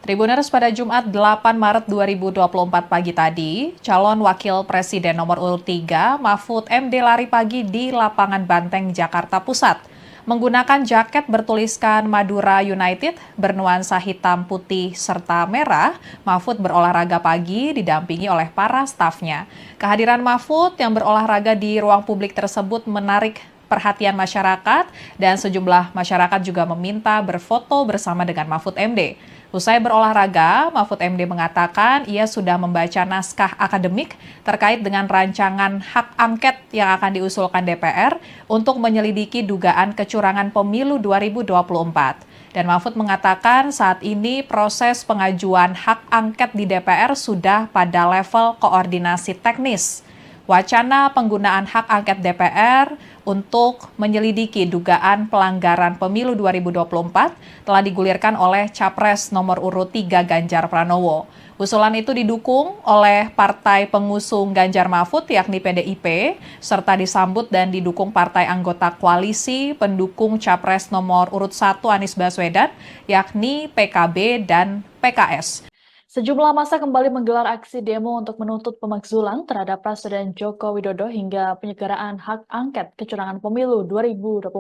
Tribuners, pada Jumat 8 Maret 2024 pagi tadi, calon wakil presiden nomor urut 3 Mahfud MD lari pagi di lapangan Banteng, Jakarta Pusat. Menggunakan jaket bertuliskan Madura United bernuansa hitam, putih, serta merah, Mahfud berolahraga pagi didampingi oleh para stafnya. Kehadiran Mahfud yang berolahraga di ruang publik tersebut menarik perhatian masyarakat dan sejumlah masyarakat juga meminta berfoto bersama dengan Mahfud MD. Usai berolahraga, Mahfud MD mengatakan ia sudah membaca naskah akademik terkait dengan rancangan hak angket yang akan diusulkan DPR untuk menyelidiki dugaan kecurangan pemilu 2024. Dan Mahfud mengatakan saat ini proses pengajuan hak angket di DPR sudah pada level koordinasi teknis. Wacana penggunaan hak angket DPR untuk menyelidiki dugaan pelanggaran pemilu 2024 telah digulirkan oleh Capres nomor urut 3 Ganjar Pranowo. Usulan itu didukung oleh partai pengusung Ganjar Mahfud yakni PDIP, serta disambut dan didukung partai anggota koalisi pendukung Capres nomor urut 1 Anies Baswedan yakni PKB dan PKS. Sejumlah massa kembali menggelar aksi demo untuk menuntut pemakzulan terhadap Presiden Joko Widodo hingga penyelenggaraan hak angket kecurangan pemilu 2024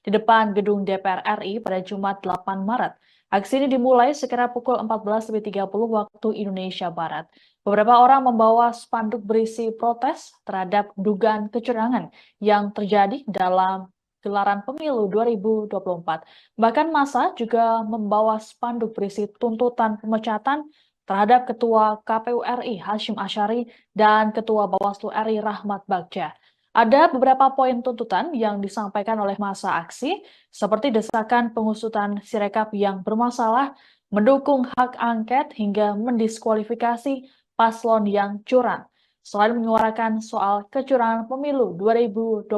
di depan gedung DPR RI pada Jumat 8 Maret. Aksi ini dimulai sekira pukul 14.30 waktu Indonesia Barat. Beberapa orang membawa spanduk berisi protes terhadap dugaan kecurangan yang terjadi dalam gelaran pemilu 2024. Bahkan massa juga membawa spanduk berisi tuntutan pemecatan terhadap Ketua KPU RI Hasyim Asyari dan Ketua Bawaslu RI Rahmat Bagja. Ada beberapa poin tuntutan yang disampaikan oleh massa aksi, seperti desakan pengusutan Sirekap yang bermasalah, mendukung hak angket hingga mendiskualifikasi paslon yang curang. Selain menyuarakan soal kecurangan pemilu 2024,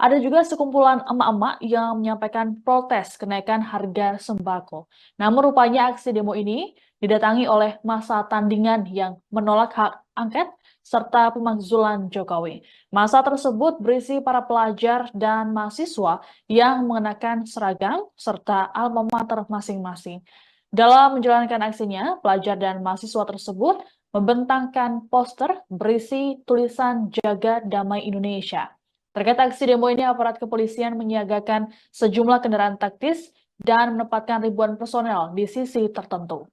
ada juga sekumpulan emak-emak yang menyampaikan protes kenaikan harga sembako. Namun rupanya aksi demo ini didatangi oleh massa tandingan yang menolak hak angket serta pemakzulan Jokowi. Massa tersebut berisi para pelajar dan mahasiswa yang mengenakan seragam serta alma mater masing-masing. Dalam menjalankan aksinya, pelajar dan mahasiswa tersebut membentangkan poster berisi tulisan Jaga Damai Indonesia. Terkait aksi demo ini, aparat kepolisian menyiagakan sejumlah kendaraan taktis dan menempatkan ribuan personel di sisi tertentu.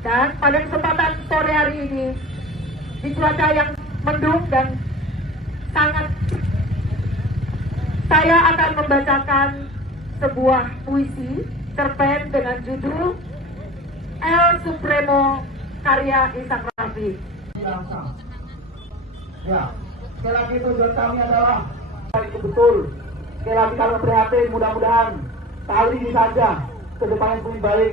Dan pada kesempatan sore hari ini, di cuaca yang mendung dan sangat, saya akan membacakan sebuah puisi cerpen dengan judul El Supremo karya Ishak Rafi. Ya, sekali lagi tujuan kami adalah itu betul. Sekali lagi kami prihatin, mudah-mudahan kali ini saja ke depan yang lebih baik.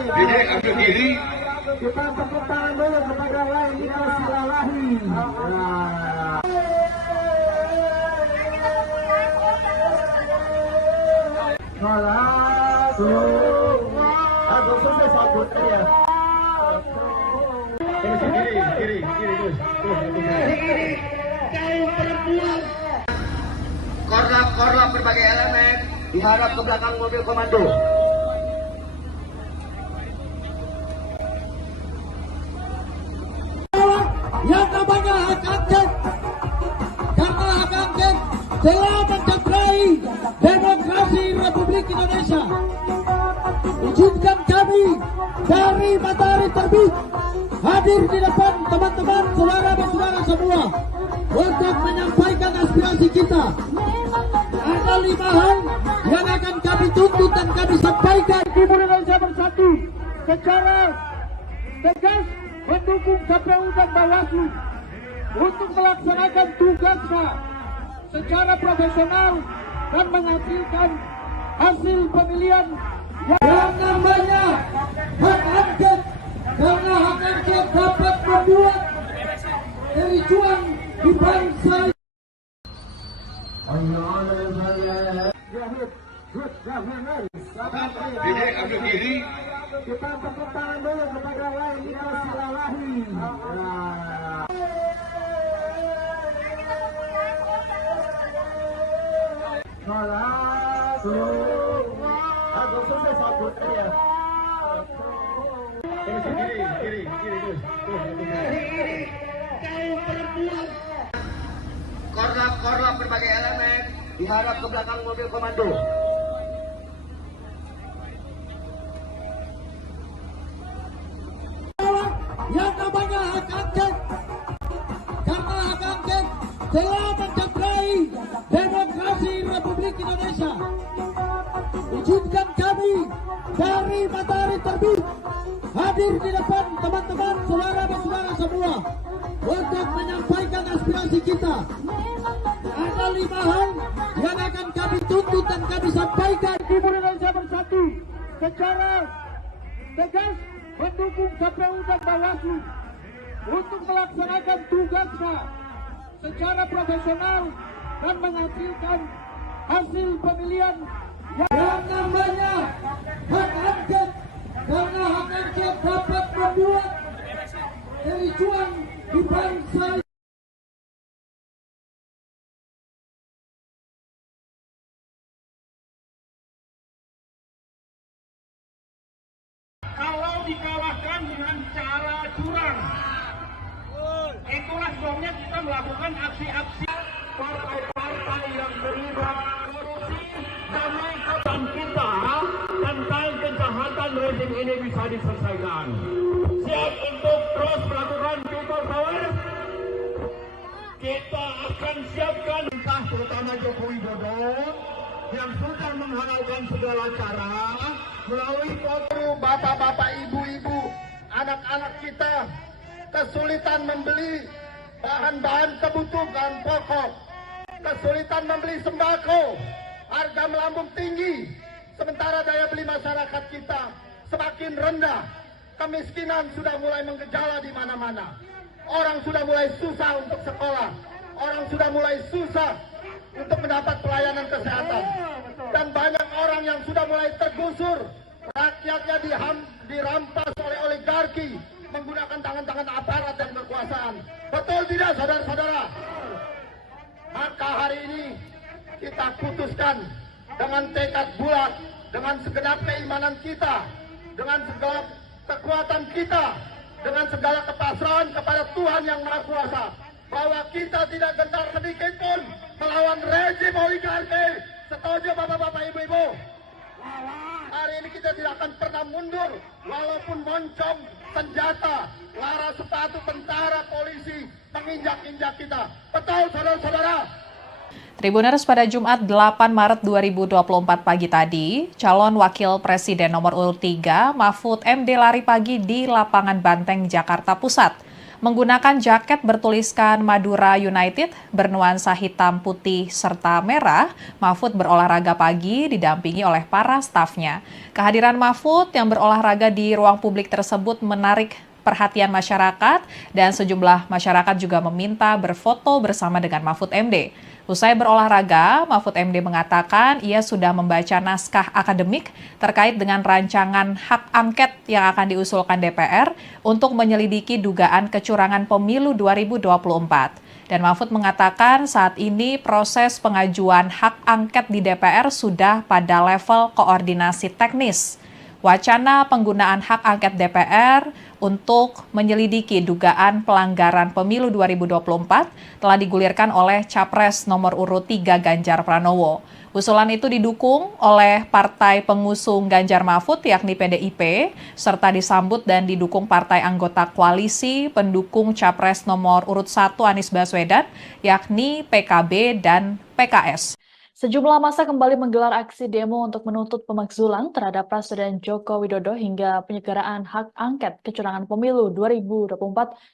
Jadi ambil kiri. Kita tepuk tangan dulu kepada Laili Silalahi. Aku selesai sabut ya. Kiri terus. Korlap berbagai elemen diharap ke belakang mobil komando. Yang namanya hak angket, karena hak angket telah mencederai demokrasi Republik Indonesia. Izinkan kami dari Matahari Terbit hadir di depan teman-teman, saudara-saudara semua untuk menyampaikan aspirasi kita. Ada 5 hal yang akan kami tuntut dan kami sampaikan. Timur Indonesia Bersatu secara tegas mendukung KPU dan Bawaslu untuk melaksanakan tugasnya secara profesional dan menghasilkan hasil pemilihan yang namanya hak angket karena hak angket dapat membuat kericuan di bangsa. Diri, ambil diri. Kita tepuk tangan dulu kepada Lailina Silalahi. Kiri terus. Korlap berbagai elemen diharap ke belakang mobil komando. Yang namanya hak angket, karena hak angket telah mencederai demokrasi Republik Indonesia. Izinkan kami dari matahari terbit hadir di depan teman-teman saudara-saudara semua untuk menyampaikan aspirasi kita. Ada 5 hal yang akan kami tuntut dan kami sampaikan. Timur Indonesia Bersatu secara tegas mendukung KPU dan Bawaslu untuk melaksanakan tugasnya secara profesional dan menghasilkan hasil pemilihan yang namanya hak angket, karena hak angket dapat membuat kericuan di bangsa. Kalau dikalahkan dengan cara curang, itulah sebabnya kita melakukan aksi-aksi partai-partai yang terlibat korupsi demi kebaikan kita tentang kejahatan rezim ini bisa diselesaikan. Siap untuk terus melakukan people power. Kita akan siapkan entah terutama Joko Widodo yang sudah menghalalkan segala cara melalui foto bapak-bapak, ibu-ibu, anak-anak kita kesulitan membeli bahan-bahan kebutuhan pokok, kesulitan membeli sembako, harga melambung tinggi, sementara daya beli masyarakat kita semakin rendah, kemiskinan sudah mulai menggejala di mana-mana, orang sudah mulai susah untuk sekolah, orang sudah mulai susah untuk mendapat pelayanan kesehatan, dan banyak orang yang sudah mulai tergusur, rakyatnya dirampas oleh oligarki menggunakan tangan-tangan aparat dan kekuasaan. Betul tidak, saudara-saudara? Maka hari ini kita putuskan dengan tekad bulat, dengan segenap keimanan kita, dengan segala kekuatan kita, dengan segala kepasrahan kepada Tuhan Yang Maha Kuasa, bahwa kita tidak gentar sedikit pun melawan rezim oligarki. Setuju bapak-bapak, ibu-ibu? Hari ini kita tidak akan pernah mundur, walaupun moncong, senjata, lara sepatu tentara, polisi menginjak-injak kita. Betul, saudara-saudara? Tribuners, pada Jumat 8 Maret 2024 pagi tadi, calon wakil presiden nomor urut 3 Mahfud MD lari pagi di lapangan Banteng, Jakarta Pusat. Menggunakan jaket bertuliskan Madura United bernuansa hitam, putih, serta merah, Mahfud berolahraga pagi didampingi oleh para stafnya. Kehadiran Mahfud yang berolahraga di ruang publik tersebut menarik perhatian masyarakat dan sejumlah masyarakat juga meminta berfoto bersama dengan Mahfud MD. Usai berolahraga, Mahfud MD mengatakan ia sudah membaca naskah akademik terkait dengan rancangan hak angket yang akan diusulkan DPR untuk menyelidiki dugaan kecurangan pemilu 2024. Dan Mahfud mengatakan saat ini proses pengajuan hak angket di DPR sudah pada level koordinasi teknis. Wacana penggunaan hak angket DPR untuk menyelidiki dugaan pelanggaran pemilu 2024 telah digulirkan oleh Capres nomor urut 3 Ganjar Pranowo. Usulan itu didukung oleh partai pengusung Ganjar Mahfud yakni PDIP, serta disambut dan didukung partai anggota koalisi pendukung Capres nomor urut 1 Anies Baswedan yakni PKB dan PKS. Sejumlah massa kembali menggelar aksi demo untuk menuntut pemakzulan terhadap Presiden Joko Widodo hingga penyelenggaraan hak angket kecurangan pemilu 2024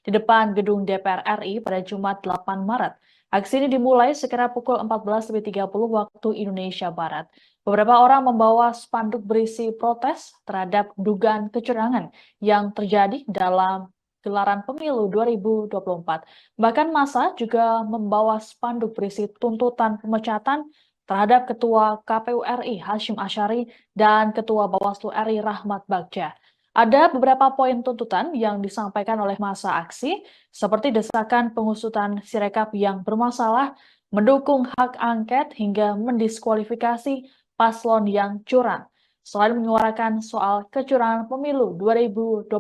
di depan gedung DPR RI pada Jumat 8 Maret. Aksi ini dimulai sekira pukul 14.30 waktu Indonesia Barat. Beberapa orang membawa spanduk berisi protes terhadap dugaan kecurangan yang terjadi dalam gelaran pemilu 2024. Bahkan massa juga membawa spanduk berisi tuntutan pemecatan terhadap Ketua KPU RI Hasyim Asyari dan Ketua Bawaslu RI Rahmat Bagja. Ada beberapa poin tuntutan yang disampaikan oleh massa aksi, seperti desakan pengusutan Sirekap yang bermasalah, mendukung hak angket hingga mendiskualifikasi paslon yang curang. Selain menyuarakan soal kecurangan pemilu 2024,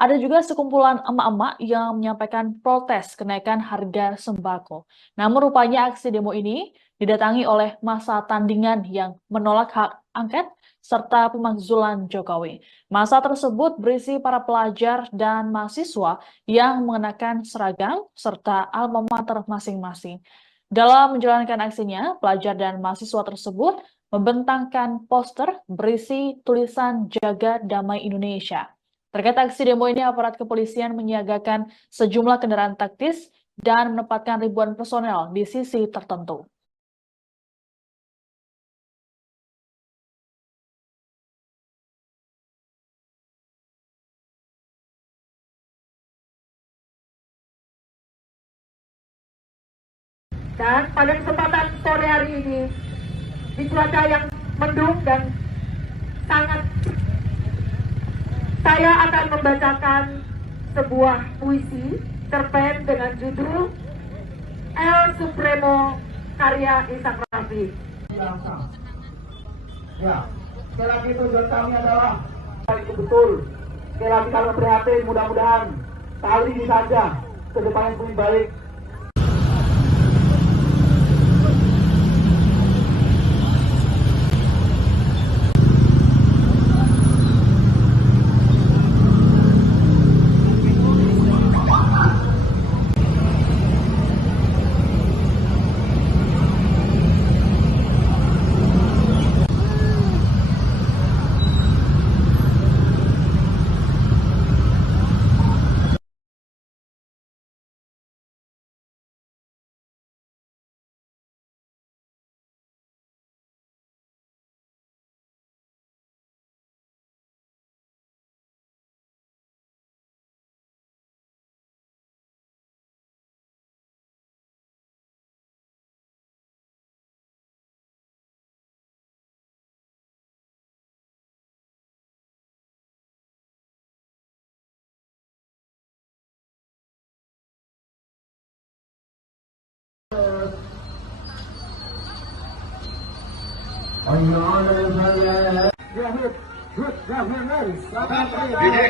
ada juga sekumpulan emak-emak yang menyampaikan protes kenaikan harga sembako. Namun rupanya aksi demo ini didatangi oleh massa tandingan yang menolak hak angket serta pemakzulan Jokowi. Massa tersebut berisi para pelajar dan mahasiswa yang mengenakan seragam serta alma mater masing-masing. Dalam menjalankan aksinya, pelajar dan mahasiswa tersebut membentangkan poster berisi tulisan Jaga Damai Indonesia. Terkait aksi demo ini, aparat kepolisian menyiagakan sejumlah kendaraan taktis dan menempatkan ribuan personel di sisi tertentu. Dan pada kesempatan sore hari ini, di cuaca yang mendung dan sangat, saya akan membacakan sebuah puisi cerpen dengan judul El Supremo karya Ishak Rafi. Ya, sekali lagi tujuan kami adalah itu betul. Sekali lagi kami prihatin, mudah-mudahan kali ini saja ke depan yang lebih baik.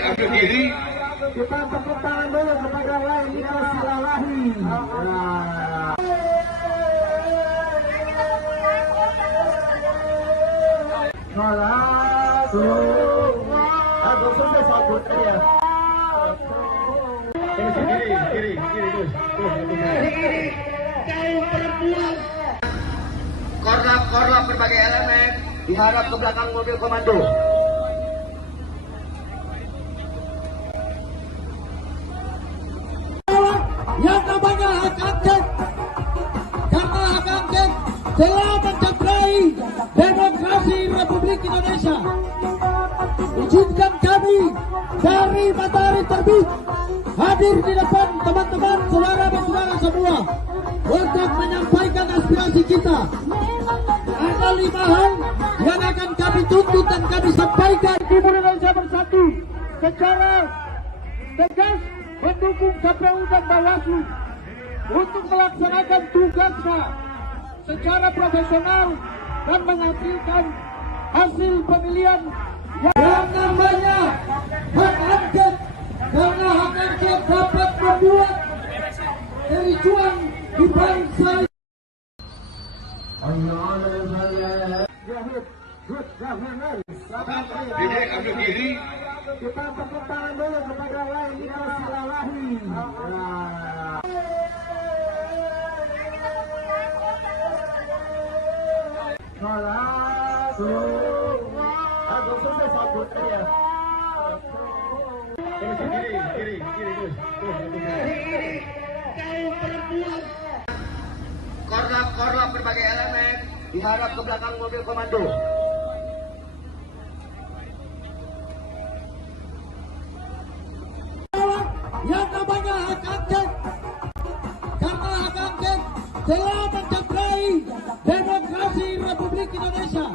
Ambil diri. Kita tepuk tangan dulu kepada lain kita silalahi. Aku sudah sabut ya. Kiri terus. Kaum perempuan. Korlap berbagai elemen diharap ke belakang mobil komando. Yang namanya hak angket, karena hak angket telah mencederai demokrasi Republik Indonesia. Izinkan kami dari Matahari Terbit hadir di depan teman-teman saudara-saudara semua untuk menyampaikan aspirasi kita. Ada 5 hal yang akan kami tuntut dan kami sampaikan. Timur Indonesia Bersatu secara tegas mendukung KPU dan Bawaslu untuk melaksanakan tugasnya secara profesional dan menghasilkan hasil pemilihan yang namanya hak angket, karena hak angket dapat membuat kericuan di bangsa. Ambil diri. Kita tepuk tangan dulu kepada lain kita silalahi. Aku sudah sabut ya. Kiri terus. Kaum perempuan. korlap berbagai elemen diharap ke belakang mobil komando. Yang namanya hak angket, karena hak angket telah mencederai demokrasi Republik Indonesia.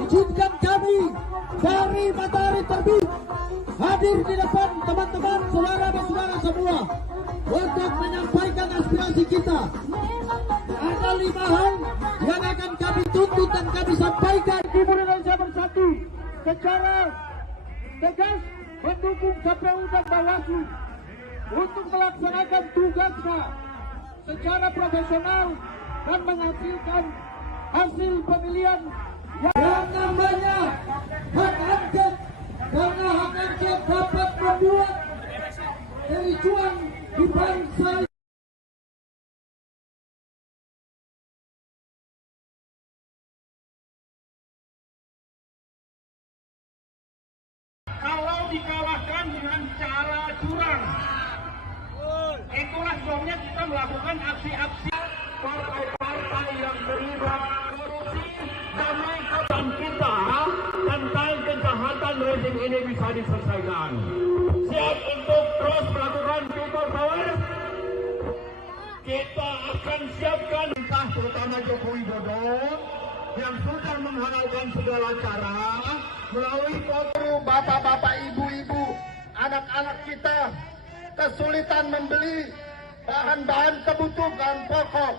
Izinkan kami dari Matahari Terbit hadir di depan teman-teman, saudara-saudara semua untuk menyampaikan aspirasi kita. Ada 5 hal yang akan kami tuntut dan kami sampaikan. Timur Indonesia Bersatu secara tegas mendukung KPU dan Bawaslu untuk melaksanakan tugasnya secara profesional dan menghasilkan hasil pemilihan yang namanya hak angket, karena hak angket dapat membuat kericuan di bangsa. Kalau dikalahkan dengan cara curang, itulah sebabnya kita melakukan aksi-aksi partai-partai yang terlibat korupsi demi kebaikan kita tentang kejahatan rezim ini bisa diselesaikan. Siap untuk terus melakukan people power. Kita akan siapkan entah terutama Joko Widodo yang sudah menghalalkan segala cara melalui foto bapak-bapak, ibu-ibu, anak-anak kita kesulitan membeli bahan-bahan kebutuhan pokok,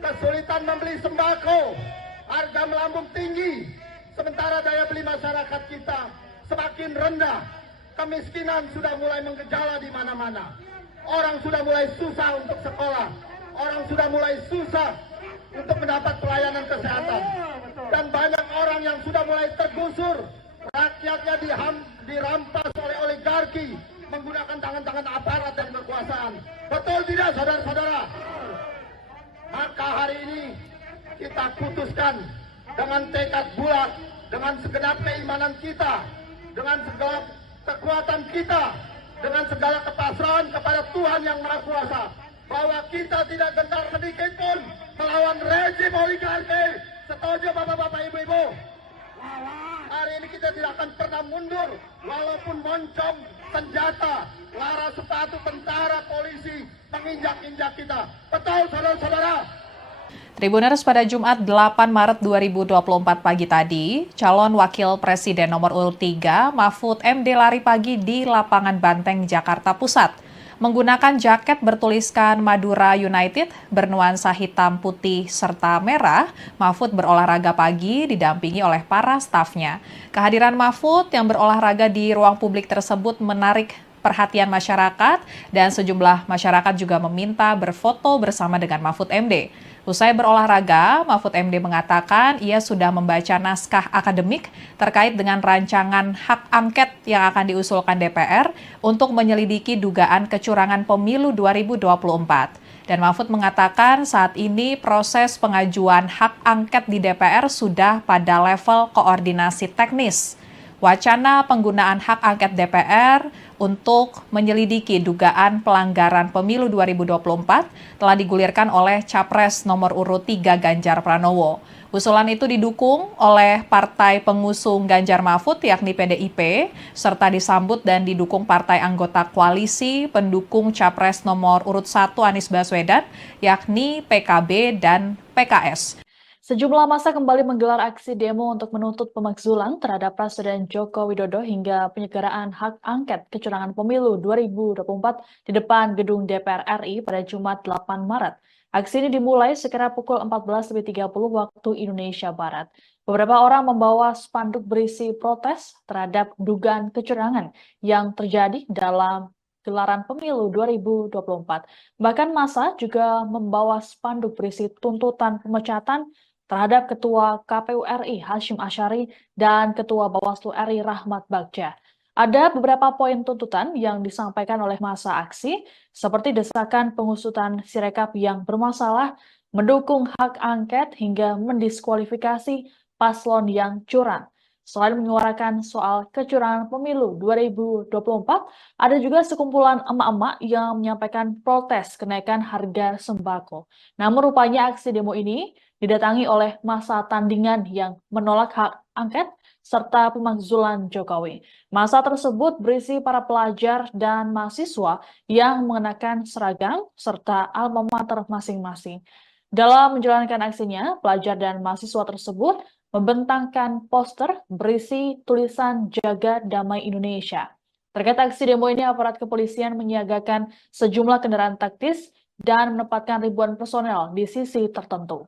kesulitan membeli sembako, harga melambung tinggi, sementara daya beli masyarakat kita semakin rendah, kemiskinan sudah mulai menggejala di mana-mana, orang sudah mulai susah untuk sekolah, orang sudah mulai susah untuk mendapat pelayanan kesehatan, dan banyak orang yang sudah mulai tergusur, rakyatnya dirampas oleh oligarki menggunakan tangan-tangan aparat dan kekuasaan. Betul tidak, saudara-saudara? Maka hari ini kita putuskan dengan tekad bulat, dengan segenap keimanan kita, dengan segala kekuatan kita, dengan segala kepasrahan kepada Tuhan Yang Maha Kuasa, bahwa kita tidak gentar sedikit pun melawan rezim oligarki. Setuju bapak-bapak, ibu-ibu? Hari ini kita tidak akan pernah mundur, walaupun moncong senjata, lara sepatu tentara, polisi menginjak-injak kita. Betul, saudara-saudara? Tribuners, pada Jumat 8 Maret 2024 pagi tadi, calon wakil presiden nomor urut 3 Mahfud MD lari pagi di lapangan Banteng, Jakarta Pusat. Menggunakan jaket bertuliskan Madura United bernuansa hitam, putih, serta merah, Mahfud berolahraga pagi didampingi oleh para stafnya. Kehadiran Mahfud yang berolahraga di ruang publik tersebut menarik perhatian masyarakat dan sejumlah masyarakat juga meminta berfoto bersama dengan Mahfud MD. Usai berolahraga, Mahfud MD mengatakan ia sudah membaca naskah akademik terkait dengan rancangan hak angket yang akan diusulkan DPR untuk menyelidiki dugaan kecurangan pemilu 2024. Dan Mahfud mengatakan saat ini proses pengajuan hak angket di DPR sudah pada level koordinasi teknis. Wacana penggunaan hak angket DPR untuk menyelidiki dugaan pelanggaran pemilu 2024 telah digulirkan oleh Capres nomor urut 3 Ganjar Pranowo. Usulan itu didukung oleh partai pengusung Ganjar Mahfud yakni PDIP, serta disambut dan didukung partai anggota koalisi pendukung Capres nomor urut 1 Anies Baswedan yakni PKB dan PKS. Sejumlah massa kembali menggelar aksi demo untuk menuntut pemakzulan terhadap Presiden Joko Widodo hingga penyegeraan hak angket kecurangan pemilu 2024 di depan gedung DPR RI pada Jumat 8 Maret. Aksi ini dimulai sekira pukul 14.30 waktu Indonesia Barat. Beberapa orang membawa spanduk berisi protes terhadap dugaan kecurangan yang terjadi dalam gelaran pemilu 2024. Bahkan massa juga membawa spanduk berisi tuntutan pemecatan terhadap Ketua KPU RI Hasyim Asyari dan Ketua Bawaslu RI Rahmat Bagja. Ada beberapa poin tuntutan yang disampaikan oleh massa aksi, seperti desakan pengusutan Sirekap yang bermasalah, mendukung hak angket hingga mendiskualifikasi paslon yang curang. Selain menyuarakan soal kecurangan pemilu 2024, ada juga sekumpulan emak-emak yang menyampaikan protes kenaikan harga sembako. Namun rupanya aksi demo ini didatangi oleh massa tandingan yang menolak hak angket serta pemakzulan Jokowi. Massa tersebut berisi para pelajar dan mahasiswa yang mengenakan seragam serta alma mater masing-masing. Dalam menjalankan aksinya, pelajar dan mahasiswa tersebut membentangkan poster berisi tulisan Jaga Damai Indonesia. Terkait aksi demo ini, aparat kepolisian menyiagakan sejumlah kendaraan taktis dan menempatkan ribuan personel di sisi tertentu.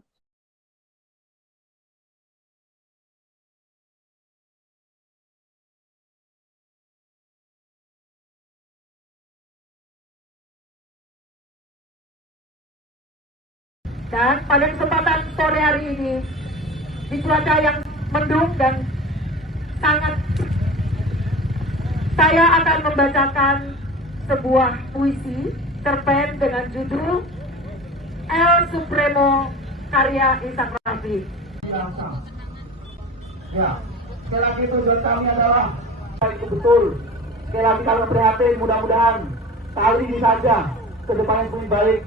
Dan pada kesempatan sore hari ini, di cuaca yang mendung dan sangat, saya akan membacakan sebuah puisi cerpen dengan judul El Supremo karya Ishak Rafi. Ya, sekali lagi tujuan kami adalah itu betul. Sekali lagi kami prihatin, mudah-mudahan kali ini saja ke depan yang lebih baik.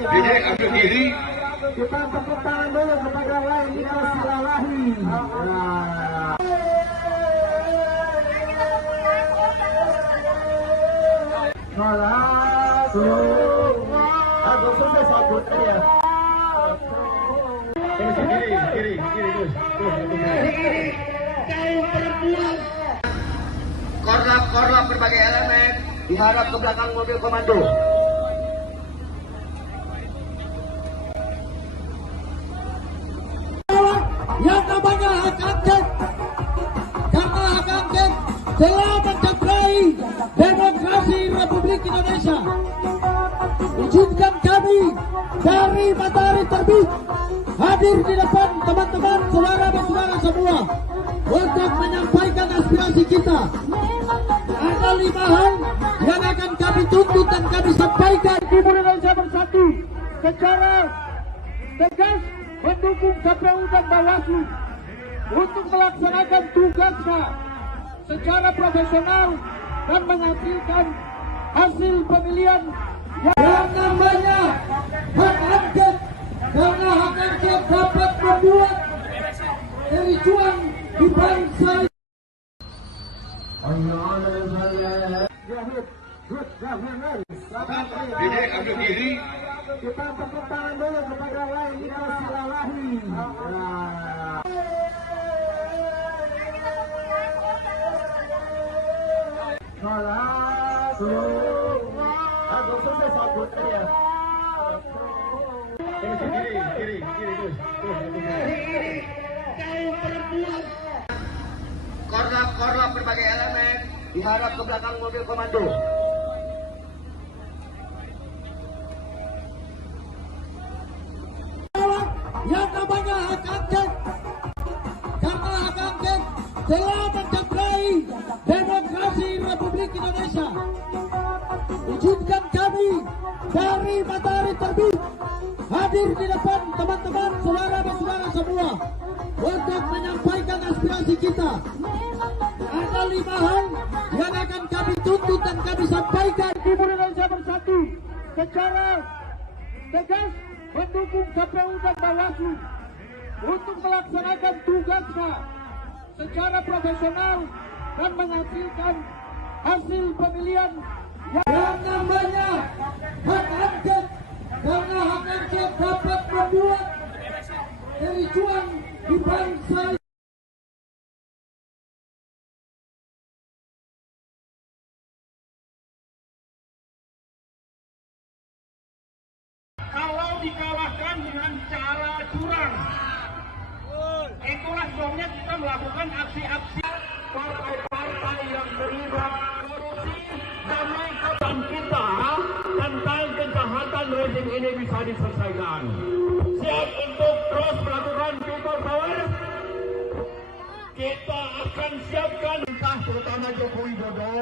Dede ambil diri. Kita tepuk tangan dulu kepada lain kita silalahi. Aku sudah sabut ya. Kiri terus. Korlap berbagai elemen diharap ke belakang mobil komando. Yang namanya hak angket, karena hak angket telah mencederai demokrasi Republik Indonesia. Izinkan kami dari Matahari Terbit hadir di depan teman-teman, saudara dan saudara semua untuk menyampaikan aspirasi kita. Ada 5 hal yang akan kami tuntut dan kami sampaikan. Timur Indonesia Bersatu secara tegas mendukung KPU dan Bawaslu untuk melaksanakan tugasnya secara profesional dan menghasilkan hasil pemilihan yang namanya hak angket, karena hak angket dapat membuat kericuan di bangsa. Dede ambil diri. Kita tepuk tangan dulu kepada lain kita silalahi. Aku sudah sabut ya. Kiri terus. Korlap berbagai elemen diharap ke belakang mobil komando. Yang namanya hak angket, karena hak angket telah mencederai demokrasi Republik Indonesia. Izinkan kami dari Matahari Terbit hadir di depan teman-teman, saudara dan saudara semua untuk menyampaikan aspirasi kita. Ada 5 hal yang akan kami tuntut dan kami sampaikan. Timur Indonesia secara tegas mendukung KPU dan Bawaslu untuk melaksanakan tugasnya secara profesional dan menghasilkan hasil pemilihan yang namanya hak angket, karena hak angket dapat membuat kericuan di bangsa. Kalau dikalahkan dengan cara curang, itulah sebabnya kita melakukan aksi-aksi partai-partai yang terlibat korupsi demi kepentingan kita tentang kejahatan rezim ini bisa diselesaikan. Siap untuk terus melakukan people power. Kita akan siapkan entah terutama Joko Widodo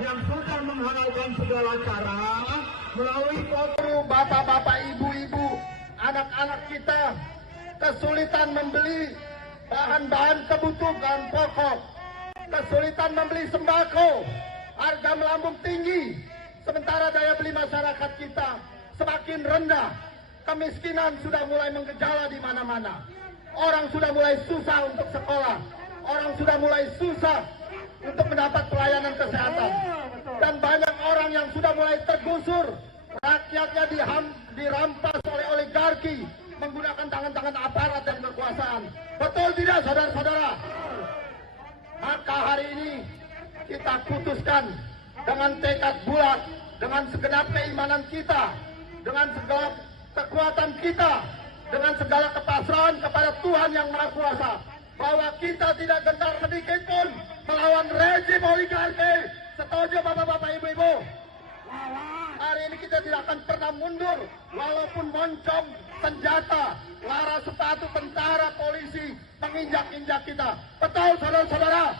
yang sudah menghalalkan segala cara melalui foto bapak-bapak, ibu-ibu, anak-anak kita kesulitan membeli bahan-bahan kebutuhan pokok, kesulitan membeli sembako, harga melambung tinggi, sementara daya beli masyarakat kita semakin rendah, kemiskinan sudah mulai menggejala di mana-mana, orang sudah mulai susah untuk sekolah, orang sudah mulai susah untuk mendapat pelayanan kesehatan, dan banyak orang yang sudah mulai tergusur, rakyatnya dirampas oleh oligarki menggunakan tangan-tangan aparat dan kekuasaan. Betul tidak, saudara-saudara? Maka hari ini kita putuskan dengan tekad bulat, dengan segenap keimanan kita, dengan segala kekuatan kita, dengan segala kepasrahan kepada Tuhan Yang Maha Kuasa, bahwa kita tidak gentar sedikit pun melawan rezim oligarki. Setuju bapak-bapak, ibu-ibu? Hari ini kita tidak akan pernah mundur, walaupun moncong senjata, lara sepatu tentara, polisi menginjak-injak kita. Betul, saudara-saudara?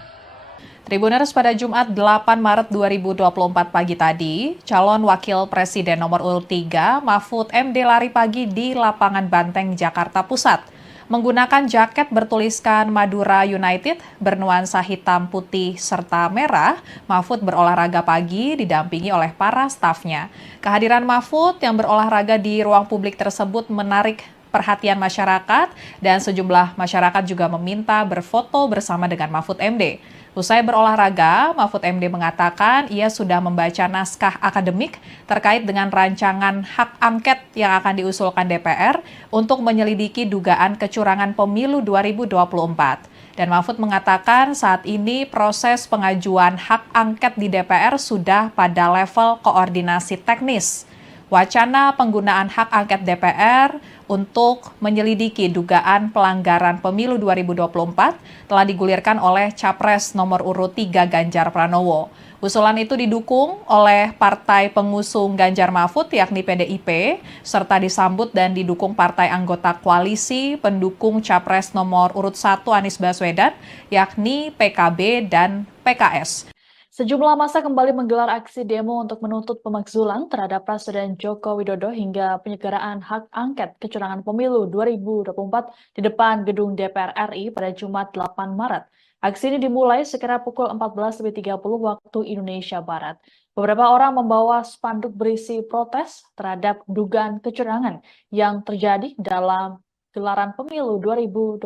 Tribuners, pada Jumat 8 Maret 2024 pagi tadi, calon wakil presiden nomor urut 3 Mahfud MD lari pagi di lapangan Banteng, Jakarta Pusat. Menggunakan jaket bertuliskan Madura United bernuansa hitam, putih, serta merah, Mahfud berolahraga pagi didampingi oleh para stafnya. Kehadiran Mahfud yang berolahraga di ruang publik tersebut menarik perhatian masyarakat dan sejumlah masyarakat juga meminta berfoto bersama dengan Mahfud MD. Usai berolahraga, Mahfud MD mengatakan ia sudah membaca naskah akademik terkait dengan rancangan hak angket yang akan diusulkan DPR untuk menyelidiki dugaan kecurangan pemilu 2024. Dan Mahfud mengatakan saat ini proses pengajuan hak angket di DPR sudah pada level koordinasi teknis. Wacana penggunaan hak angket DPR untuk menyelidiki dugaan pelanggaran pemilu 2024 telah digulirkan oleh Capres nomor urut 3 Ganjar Pranowo. Usulan itu didukung oleh partai pengusung Ganjar Mahfud yakni PDIP, serta disambut dan didukung partai anggota koalisi pendukung Capres nomor urut 1 Anies Baswedan yakni PKB dan PKS. Sejumlah massa kembali menggelar aksi demo untuk menuntut pemakzulan terhadap Presiden Joko Widodo hingga penyelenggaraan hak angket kecurangan pemilu 2024 di depan gedung DPR RI pada Jumat 8 Maret. Aksi ini dimulai sekira pukul 14.30 waktu Indonesia Barat. Beberapa orang membawa spanduk berisi protes terhadap dugaan kecurangan yang terjadi dalam gelaran pemilu 2024.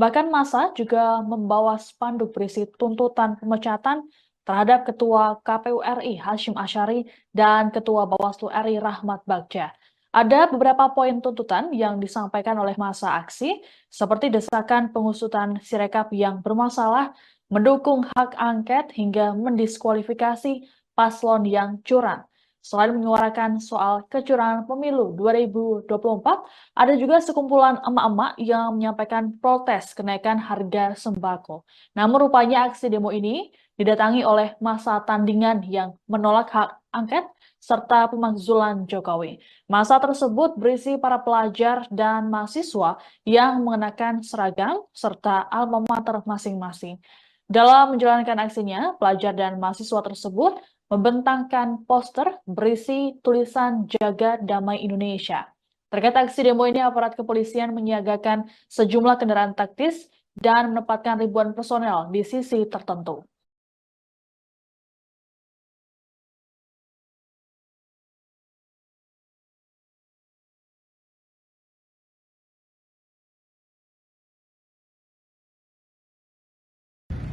Bahkan massa juga membawa spanduk berisi tuntutan pemecatan terhadap Ketua KPU RI Hasyim Asyari dan Ketua Bawaslu RI Rahmat Bagja. Ada beberapa poin tuntutan yang disampaikan oleh massa aksi, seperti desakan pengusutan Sirekap yang bermasalah, mendukung hak angket hingga mendiskualifikasi paslon yang curang. Selain menyuarakan soal kecurangan pemilu 2024, ada juga sekumpulan emak-emak yang menyampaikan protes kenaikan harga sembako. Namun rupanya aksi demo ini didatangi oleh massa tandingan yang menolak hak angket serta pemakzulan Jokowi. Massa tersebut berisi para pelajar dan mahasiswa yang mengenakan seragam serta alma mater masing-masing. Dalam menjalankan aksinya, pelajar dan mahasiswa tersebut membentangkan poster berisi tulisan Jaga Damai Indonesia. Terkait aksi demo ini, aparat kepolisian menyiagakan sejumlah kendaraan taktis dan menempatkan ribuan personel di sisi tertentu.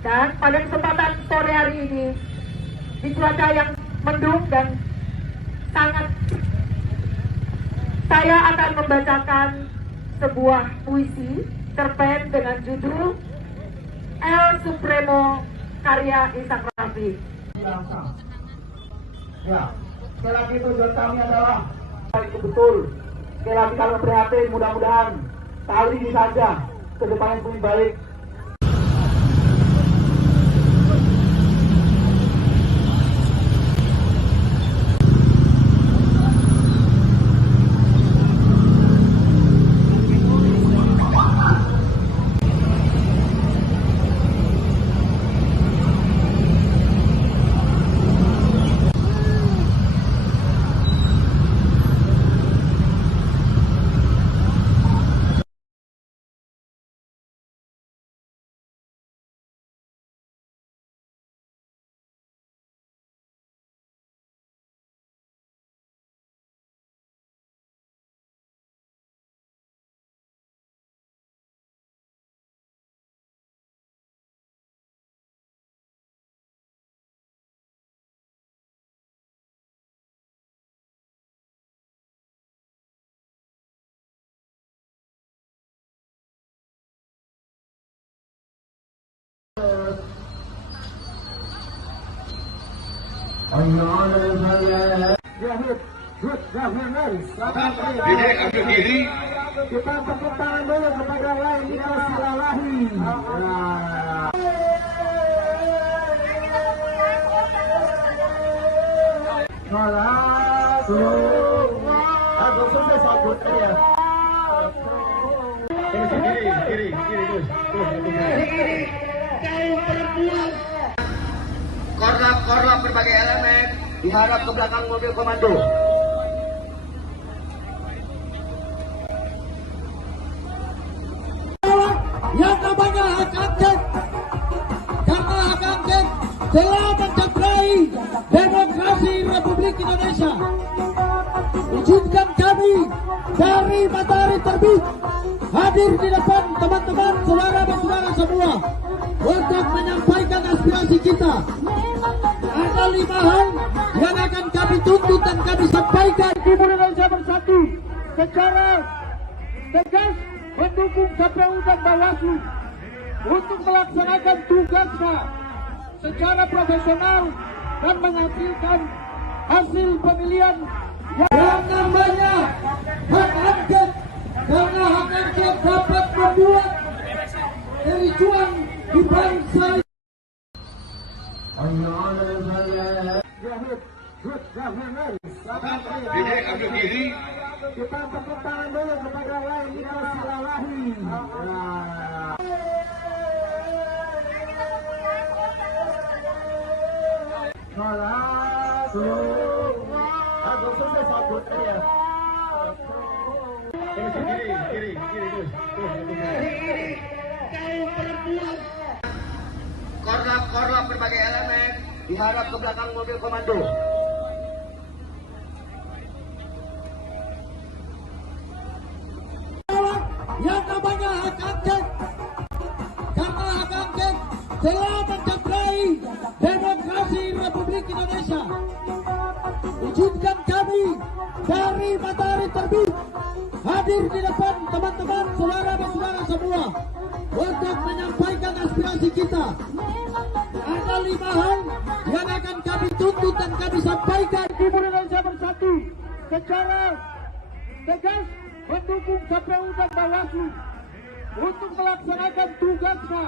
Dan pada kesempatan sore hari ini, di cuaca yang mendung dan sangat, saya akan membacakan sebuah puisi cerpen dengan judul El Supremo karya Ishak Rafi. Ya, sekali lagi tujuan kami adalah itu betul. Sekali lagi kami prihatin, mudah-mudahan kali ini saja ke depan yang lebih baik. Dede, ambil diri. Kita tepuk tangan dulu kepada lain Silalahi. Aku sudah sabut ya. Kiri, terus. Korlap berbagai elemen diharap ke belakang mobil komando. Yang namanya hak angket, karena hak angket telah mencederai demokrasi Republik Indonesia. Izinkan kami dari matahari terbit hadir di depan teman-teman, saudara-saudara semua untuk menyampaikan aspirasi kita. Ada 5 hal yang akan kami tuntut dan kami sampaikan. Timur Indonesia Bersatu secara tegas mendukung KPU dan Bawaslu untuk melaksanakan tugasnya secara profesional dan menghasilkan hasil pemilihan Yang namanya hak angket, karena hak angket dapat membuat kericuan di bangsa. Dede, ambil diri. Kita tepuk tangan dulu kepada lain Silalahi. Aku sudah sabut ya. Kiri, terus. Korlap berbagai elemen diharap ke belakang mobil komando. Yang namanya hak angket, karena hak angket telah mencederai demokrasi Republik Indonesia. Izinkan kami dari matahari terbit hadir di depan teman-teman, saudara-saudara semua untuk menyampaikan aspirasi kita. Ada 5 hal yang akan kami tuntut dan kami sampaikan. Timur Indonesia Bersatu secara tegas mendukung KPU dan Bawaslu untuk melaksanakan tugasnya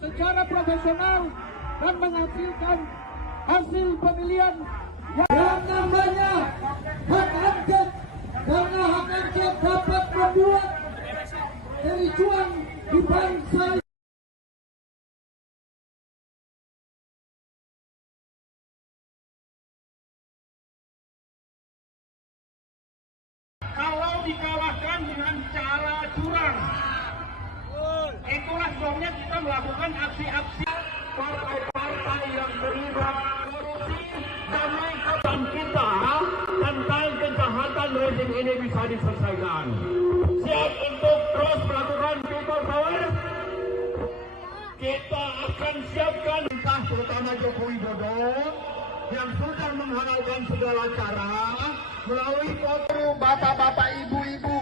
secara profesional dan menghasilkan hasil pemilihan Yang namanya hak angket, karena hak angket dapat membuat kericuan di bangsa. kalau dikalahkan dengan cara curang. Itulah sebabnya kita melakukan aksi-aksi partai-partai yang terlibat korupsi demi kebangkitan kita tentang kejahatan rezim ini bisa diselesaikan. Siap untuk terus melakukan people power. Kita siapkan entah terutama Joko Widodo yang sudah menghalalkan segala cara melalui foto bapak-bapak, ibu-ibu,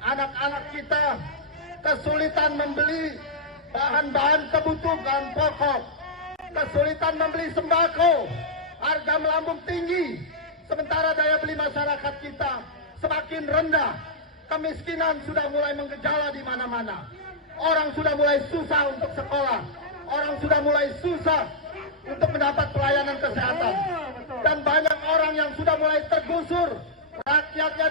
anak-anak kita kesulitan membeli bahan-bahan kebutuhan pokok, kesulitan membeli sembako, harga melambung tinggi, sementara daya beli masyarakat kita semakin rendah, kemiskinan sudah mulai menggejala di mana-mana, orang sudah mulai susah untuk sekolah, orang sudah mulai susah untuk mendapat pelayanan kesehatan, dan banyak orang yang sudah mulai tergusur, rakyatnya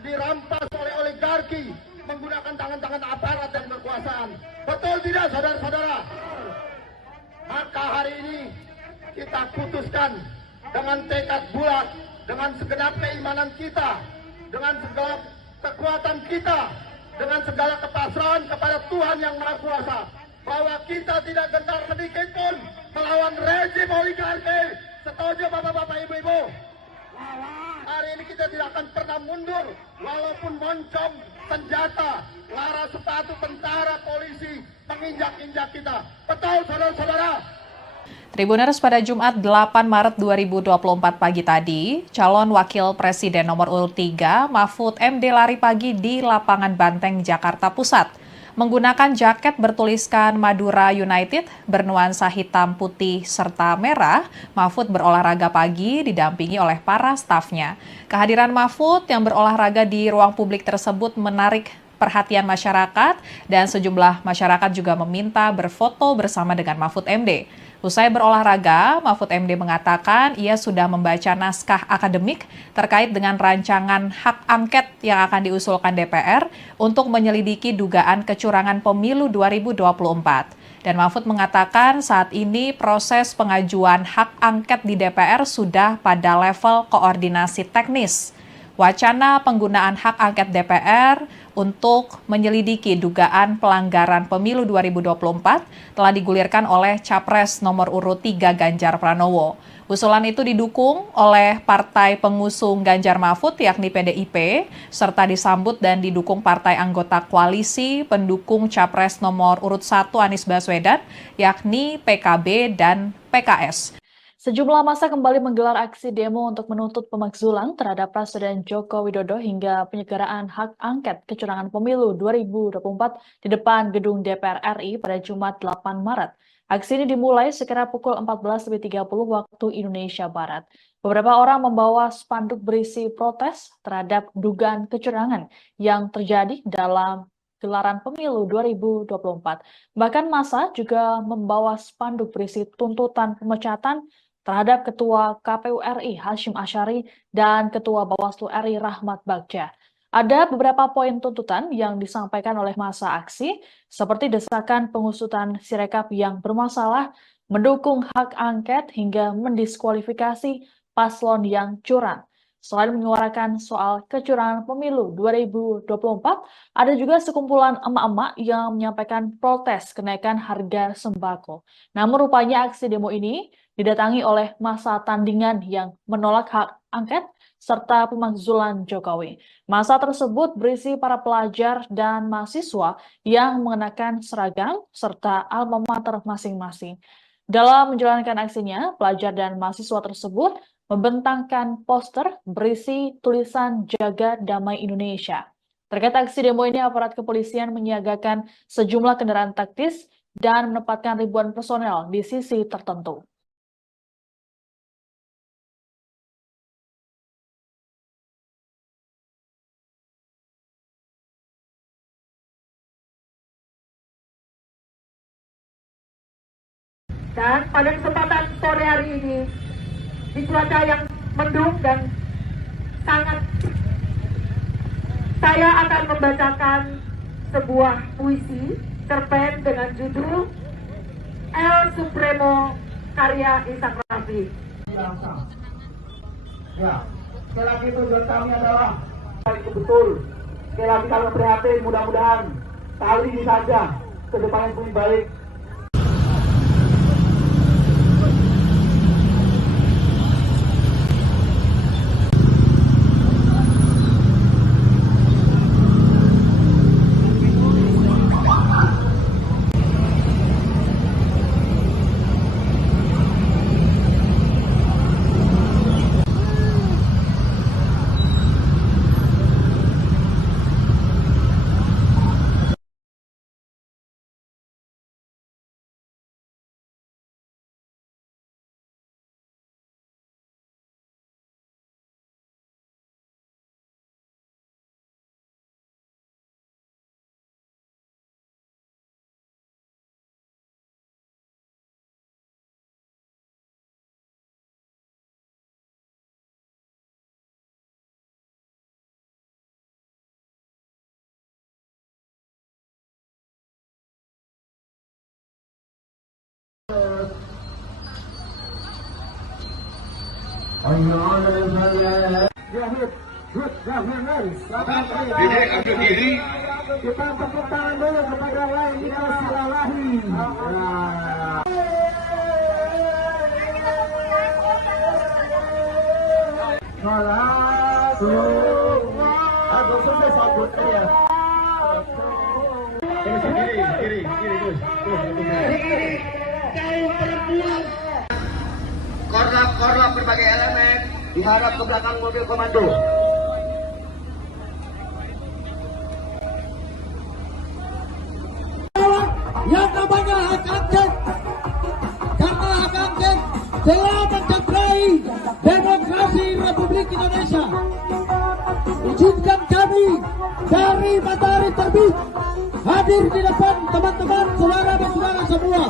dirampas oleh oligarki menggunakan tangan-tangan aparat dan kekuasaan. Betul tidak, saudara-saudara? Maka hari ini kita putuskan dengan tekad bulat, dengan segenap keimanan kita, dengan segala kekuatan kita, dengan segala kepasrahan kepada Tuhan Yang Maha Kuasa, bahwa kita tidak gentar sedikit pun melawan rezim oligarki. Setuju bapak-bapak, ibu-ibu? Hari ini kita tidak akan pernah mundur, walaupun moncong senjata, lara sepatu tentara, polisi menginjak-injak kita. Betul, saudara-saudara? Tribuners, pada Jumat 8 Maret 2024 pagi tadi, calon wakil presiden nomor urut 3 Mahfud MD lari pagi di lapangan Banteng, Jakarta Pusat. Menggunakan jaket bertuliskan Madura United bernuansa hitam, putih, serta merah, Mahfud berolahraga pagi didampingi oleh para stafnya. Kehadiran Mahfud yang berolahraga di ruang publik tersebut menarik perhatian masyarakat dan sejumlah masyarakat juga meminta berfoto bersama dengan Mahfud MD. Usai berolahraga, Mahfud MD mengatakan ia sudah membaca naskah akademik terkait dengan rancangan hak angket yang akan diusulkan DPR untuk menyelidiki dugaan kecurangan pemilu 2024. Dan Mahfud mengatakan saat ini proses pengajuan hak angket di DPR sudah pada level koordinasi teknis. Wacana penggunaan hak angket DPR untuk menyelidiki dugaan pelanggaran pemilu 2024 telah digulirkan oleh Capres nomor urut 3 Ganjar Pranowo. Usulan itu didukung oleh partai pengusung Ganjar Mahfud yakni PDIP, serta disambut dan didukung partai anggota koalisi pendukung Capres nomor urut 1 Anies Baswedan yakni PKB dan PKS. Sejumlah massa kembali menggelar aksi demo untuk menuntut pemakzulan terhadap Presiden Joko Widodo hingga penyelenggaraan hak angket kecurangan pemilu 2024 di depan gedung DPR RI pada Jumat 8 Maret. Aksi ini dimulai sekira pukul 14.30 waktu Indonesia Barat. Beberapa orang membawa spanduk berisi protes terhadap dugaan kecurangan yang terjadi dalam gelaran pemilu 2024. Bahkan massa juga membawa spanduk berisi tuntutan pemecatan terhadap Ketua KPU RI Hashim Asyari dan Ketua Bawaslu RI Rahmat Bagja. Ada beberapa poin tuntutan yang disampaikan oleh massa aksi, seperti desakan pengusutan Sirekap yang bermasalah, mendukung hak angket hingga mendiskualifikasi paslon yang curang. Selain menyuarakan soal kecurangan pemilu 2024, ada juga sekumpulan emak-emak yang menyampaikan protes kenaikan harga sembako. Namun rupanya aksi demo ini didatangi oleh massa tandingan yang menolak hak angket serta pemakzulan Jokowi. Massa tersebut berisi para pelajar dan mahasiswa yang mengenakan seragam serta alma mater masing-masing. Dalam menjalankan aksinya, pelajar dan mahasiswa tersebut membentangkan poster berisi tulisan Jaga Damai Indonesia. Terkait aksi demo ini, aparat kepolisian menyiagakan sejumlah kendaraan taktis dan menempatkan ribuan personel di sisi tertentu. Dan pada kesempatan sore hari ini, di cuaca yang mendung dan sangat, saya akan membacakan sebuah puisi cerpen dengan judul El Supremo karya Ishak Rafi. Ya, sekali lagi tujuan kami adalah itu betul. Sekali lagi kami prihatin, mudah-mudahan kali ini saja ke depan yang lebih baik. Jadi ambil kiri. Kita tepuk tangan dulu kepada Laila Silalahi. Aku sudah sabut ya. Kiri, terus. Kaum perempuan. Korlap berbagai elemen diharap ke belakang mobil komando. Yang namanya hak angket, karena hak angket telah mencederai demokrasi Republik Indonesia. Izinkan kami dari Matahari Terbit hadir di depan teman-teman, saudara dan saudara semua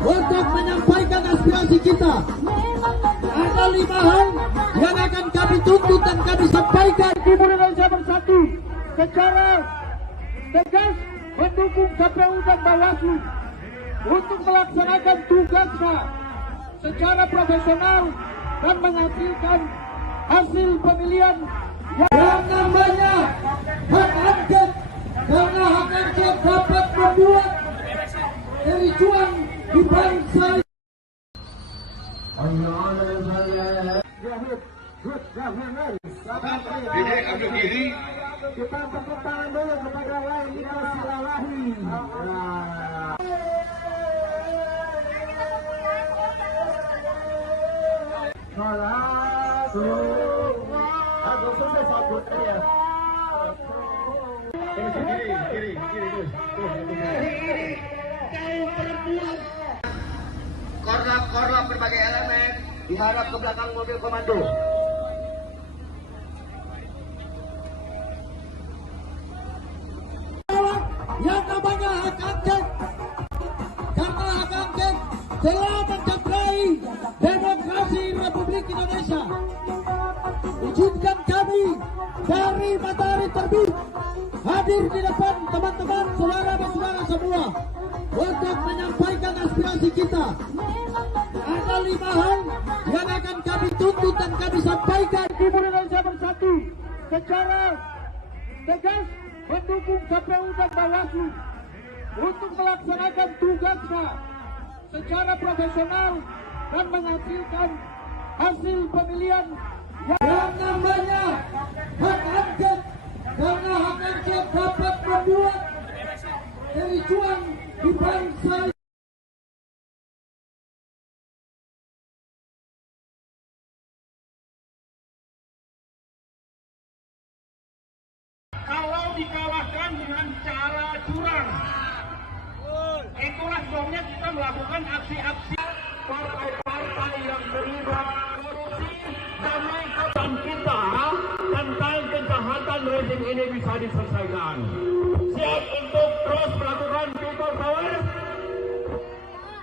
untuk menyampaikan aspirasi kita. Ada 5 hal yang akan kami tuntut dan kami sampaikan. Timur Indonesia Bersatu secara tegas mendukung KPU dan Bawaslu untuk melaksanakan tugasnya secara profesional dan menghasilkan hasil pemilihan Yang namanya hak angket, karena hak angket dapat membuat kericuan di bangsa. Jadi ambil kiri. Kita tepuk tangan dulu kepada Laila Silalahi. Aku sudah sabut ya. Kiri, terus. Kaum perempuan. Korlap berbagai elemen diharap ke belakang mobil komando. Yang namanya hak angket, karena hak angket telah mencederai demokrasi Republik Indonesia. Izinkan kami dari Matahari Terbit hadir di depan teman-teman, saudara dan saudara semua untuk menyampaikan aspirasi kita. Ada 5 hal yang akan kami tuntut dan kami sampaikan. Timur Indonesia Bersatu secara tegas mendukung KPU dan Bawaslu untuk melaksanakan tugasnya secara profesional dan menghasilkan hasil pemilihan Yang namanya hak angket, karena hak angket dapat membuat kericuan di bangsa. kalau dikalahkan dengan cara curang. Itulah sebabnya kita melakukan aksi-aksi partai-partai yang terlibat korupsi dan mengatakan kita tentang kejahatan rezim ini bisa diselesaikan. Siap untuk terus melakukan people power?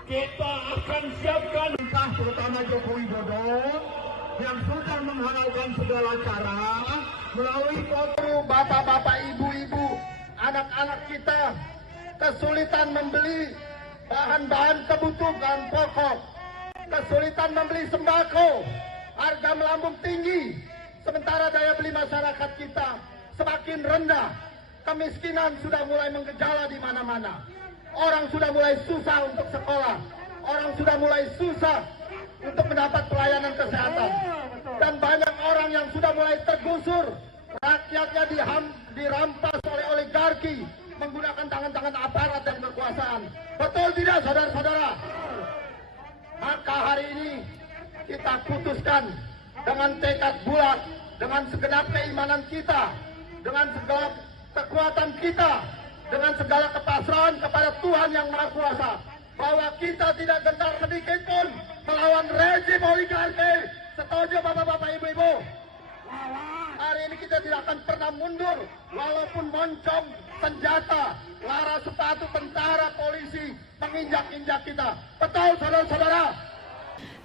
Kita akan siapkan entah terutama Joko Widodo yang sudah menghalalkan segala cara melalui foto bapak-bapak, ibu-ibu, anak-anak kita kesulitan membeli bahan-bahan kebutuhan pokok, kesulitan membeli sembako, harga melambung tinggi, sementara daya beli masyarakat kita semakin rendah, kemiskinan sudah mulai menggejala di mana-mana, orang sudah mulai susah untuk sekolah, orang sudah mulai susah untuk mendapat pelayanan kesehatan, dan banyak orang yang sudah mulai tergusur, rakyatnya dirampas oleh oligarki menggunakan tangan-tangan aparat dan kekuasaan. Betul tidak, saudara-saudara? Maka hari ini kita putuskan dengan tekad bulat, dengan segenap keimanan kita, dengan segala kekuatan kita, dengan segala kepasrahan kepada Tuhan Yang Maha Kuasa, bahwa kita tidak gentar sedikit pun melawan rezim oligarki. Setuju bapak-bapak, ibu-ibu? Hari ini kita tidak akan pernah mundur, walaupun moncong, senjata, lara sepatu tentara, polisi menginjak-injak kita. Betul, saudara-saudara?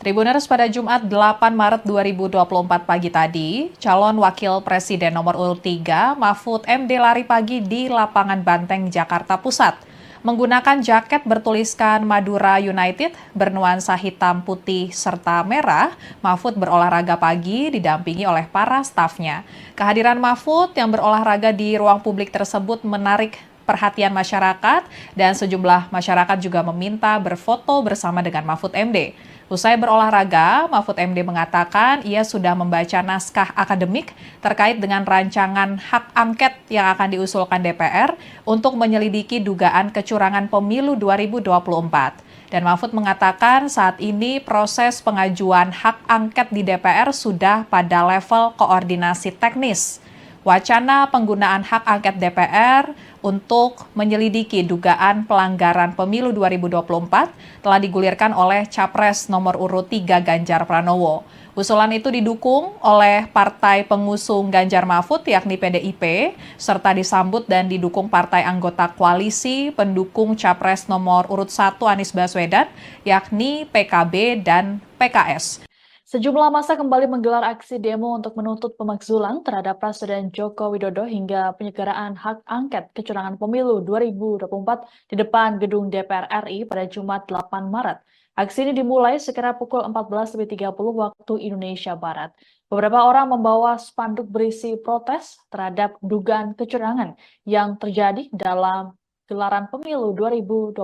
Tribuners, pada Jumat 8 Maret 2024 pagi tadi, calon wakil presiden nomor urut 3 Mahfud MD lari pagi di lapangan Banteng, Jakarta Pusat. Menggunakan jaket bertuliskan Madura United bernuansa hitam, putih, serta merah, Mahfud berolahraga pagi didampingi oleh para stafnya. Kehadiran Mahfud yang berolahraga di ruang publik tersebut menarik perhatian masyarakat dan sejumlah masyarakat juga meminta berfoto bersama dengan Mahfud MD. Usai berolahraga, Mahfud MD mengatakan ia sudah membaca naskah akademik terkait dengan rancangan hak angket yang akan diusulkan DPR untuk menyelidiki dugaan kecurangan pemilu 2024. Dan Mahfud mengatakan saat ini proses pengajuan hak angket di DPR sudah pada level koordinasi teknis. Wacana penggunaan hak angket DPR untuk menyelidiki dugaan pelanggaran pemilu 2024 telah digulirkan oleh Capres nomor urut 3 Ganjar Pranowo. Usulan itu didukung oleh partai pengusung Ganjar Mahfud yakni PDIP, serta disambut dan didukung partai anggota koalisi pendukung Capres nomor urut 1 Anies Baswedan yakni PKB dan PKS. Sejumlah massa kembali menggelar aksi demo untuk menuntut pemakzulan terhadap Presiden Joko Widodo hingga penyelenggaraan hak angket kecurangan pemilu 2024 di depan gedung DPR RI pada Jumat 8 Maret. Aksi ini dimulai sekira pukul 14.30 waktu Indonesia Barat. Beberapa orang membawa spanduk berisi protes terhadap dugaan kecurangan yang terjadi dalam gelaran pemilu 2024.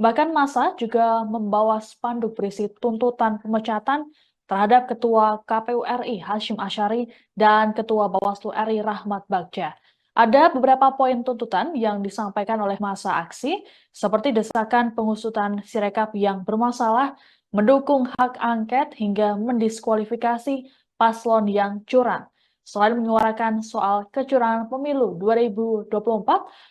Bahkan massa juga membawa spanduk berisi tuntutan pemecatan terhadap Ketua KPU RI Hashim Asyari dan Ketua Bawaslu RI Rahmat Bagja. Ada beberapa poin tuntutan yang disampaikan oleh massa aksi, seperti desakan pengusutan Sirekap yang bermasalah, mendukung hak angket hingga mendiskualifikasi paslon yang curang. Selain menyuarakan soal kecurangan pemilu 2024,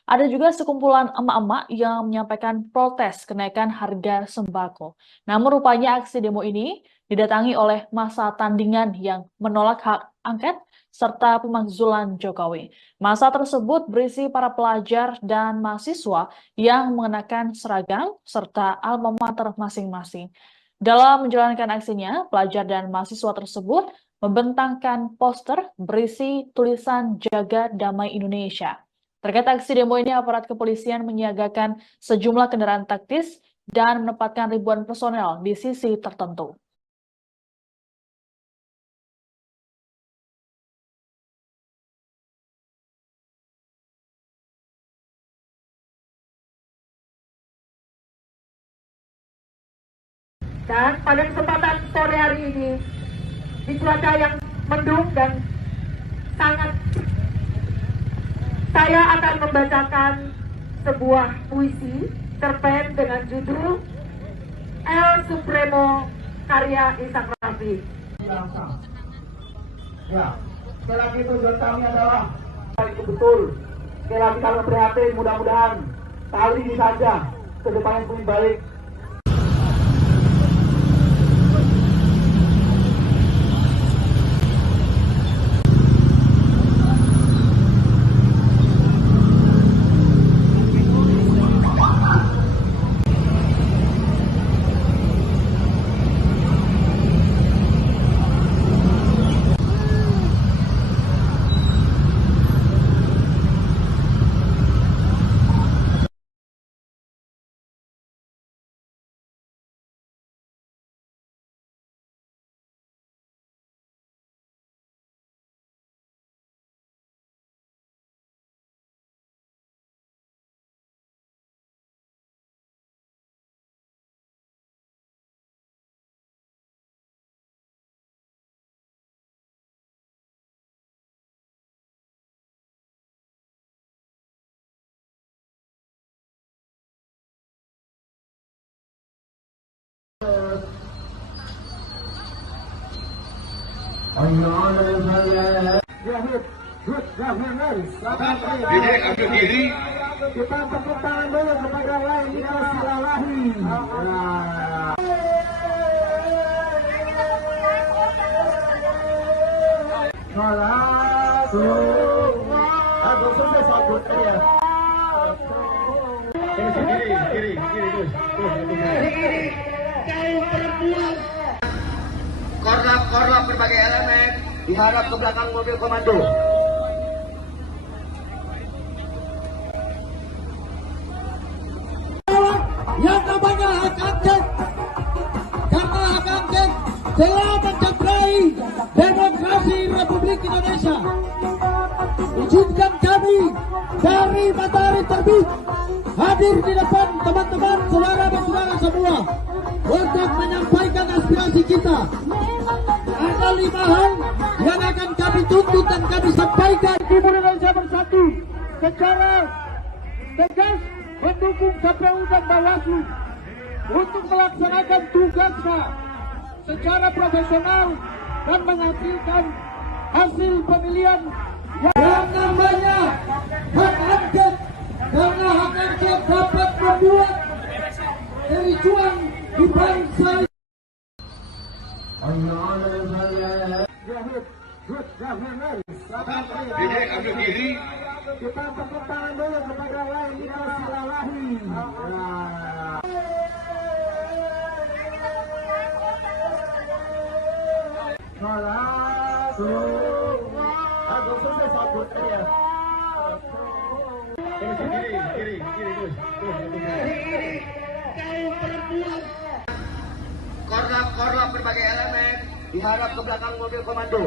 ada juga sekumpulan emak-emak yang menyampaikan protes kenaikan harga sembako. Namun rupanya aksi demo ini didatangi oleh massa tandingan yang menolak hak angket serta pemakzulan Jokowi. Massa tersebut berisi para pelajar dan mahasiswa yang mengenakan seragam serta alma mater masing-masing. Dalam menjalankan aksinya, pelajar dan mahasiswa tersebut membentangkan poster berisi tulisan Jaga Damai Indonesia. Terkait aksi demo ini, aparat kepolisian menyiagakan sejumlah kendaraan taktis dan menempatkan ribuan personel di sisi tertentu. Dan pada kesempatan sore hari ini, di cuaca yang mendung dan sangat, saya akan membacakan sebuah puisi cerpen dengan judul El Supremo karya Ishak Rafi. Ya, sekali lagi tujuan kami adalah itu betul. Sekali lagi kami prihatin, mudah-mudahan kali ini saja ke depan yang lebih baik. Jadi ambil diri. Kita tepuk tangan dulu kepada lain kita silahi. Aku sudah sabut ya. Kiri, terus. Kaum perempuan. Korlap berbagai elemen dihadap ke belakang mobil komando. terbit hadir di depan teman-teman, saudara dan saudara semua untuk menyampaikan aspirasi kita. Ada 5 hal yang akan kami tuntut dan kami sampaikan. Timur Indonesia Bersatu secara tegas mendukung KPU dan Bawaslu untuk melaksanakan tugasnya secara profesional dan menghasilkan hasil pemilihan yang namanya hak angket, karena hak angket dapat membuat kericuan di bangsa. Dede, ambil kiri. Kita tepuk tangan dulu kepada Laila Silalahi. Korlap berbagai elemen diharap ke belakang mobil komando.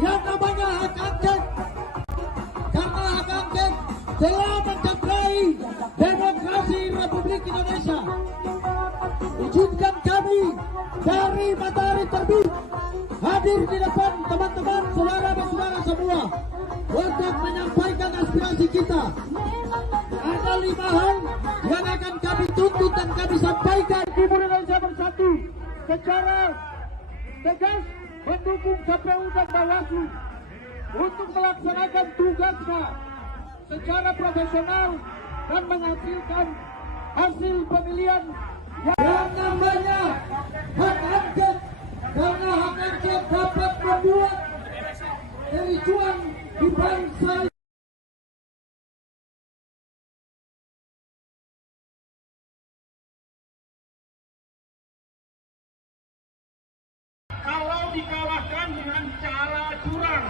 Yang namanya hak angket, karena hak angket telah mencederai demokrasi Republik Indonesia. Izinkan kami dari matahari terbit hadir di depan teman-teman, saudara dan saudara semua untuk menyampaikan aspirasi kita. Ada 5 hal yang akan kami tuntut dan kami sampaikan. Timur Indonesia Bersatu secara tegas mendukung KPU dan Bawaslu untuk melaksanakan tugasnya secara profesional dan menghasilkan hasil pemilihan yang namanya hak angket, karena hak angket dapat membuat kericuan di bangsa. Kalau dikalahkan dengan cara curang,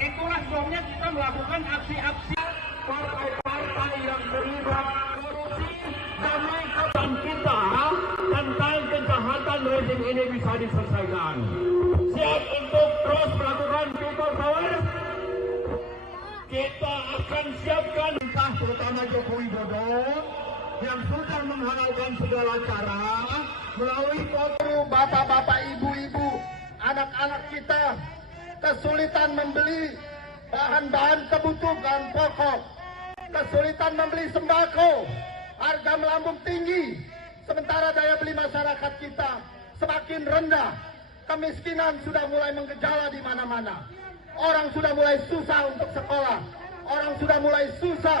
itulah sebabnya kita melakukan aksi-aksi partai-partai yang terlibat korupsi demi kebaikan kita tentang kejahatan rezim ini bisa diselesaikan. Siap untuk terus melakukan people power? Kita akan siapkan entah terutama Joko Widodo yang sudah menghalalkan segala cara melalui foto bapak-bapak, ibu-ibu, anak-anak kita kesulitan membeli bahan-bahan kebutuhan pokok, kesulitan membeli sembako, harga melambung tinggi, sementara daya beli masyarakat kita semakin rendah, kemiskinan sudah mulai menggejala di mana-mana, orang sudah mulai susah untuk sekolah, orang sudah mulai susah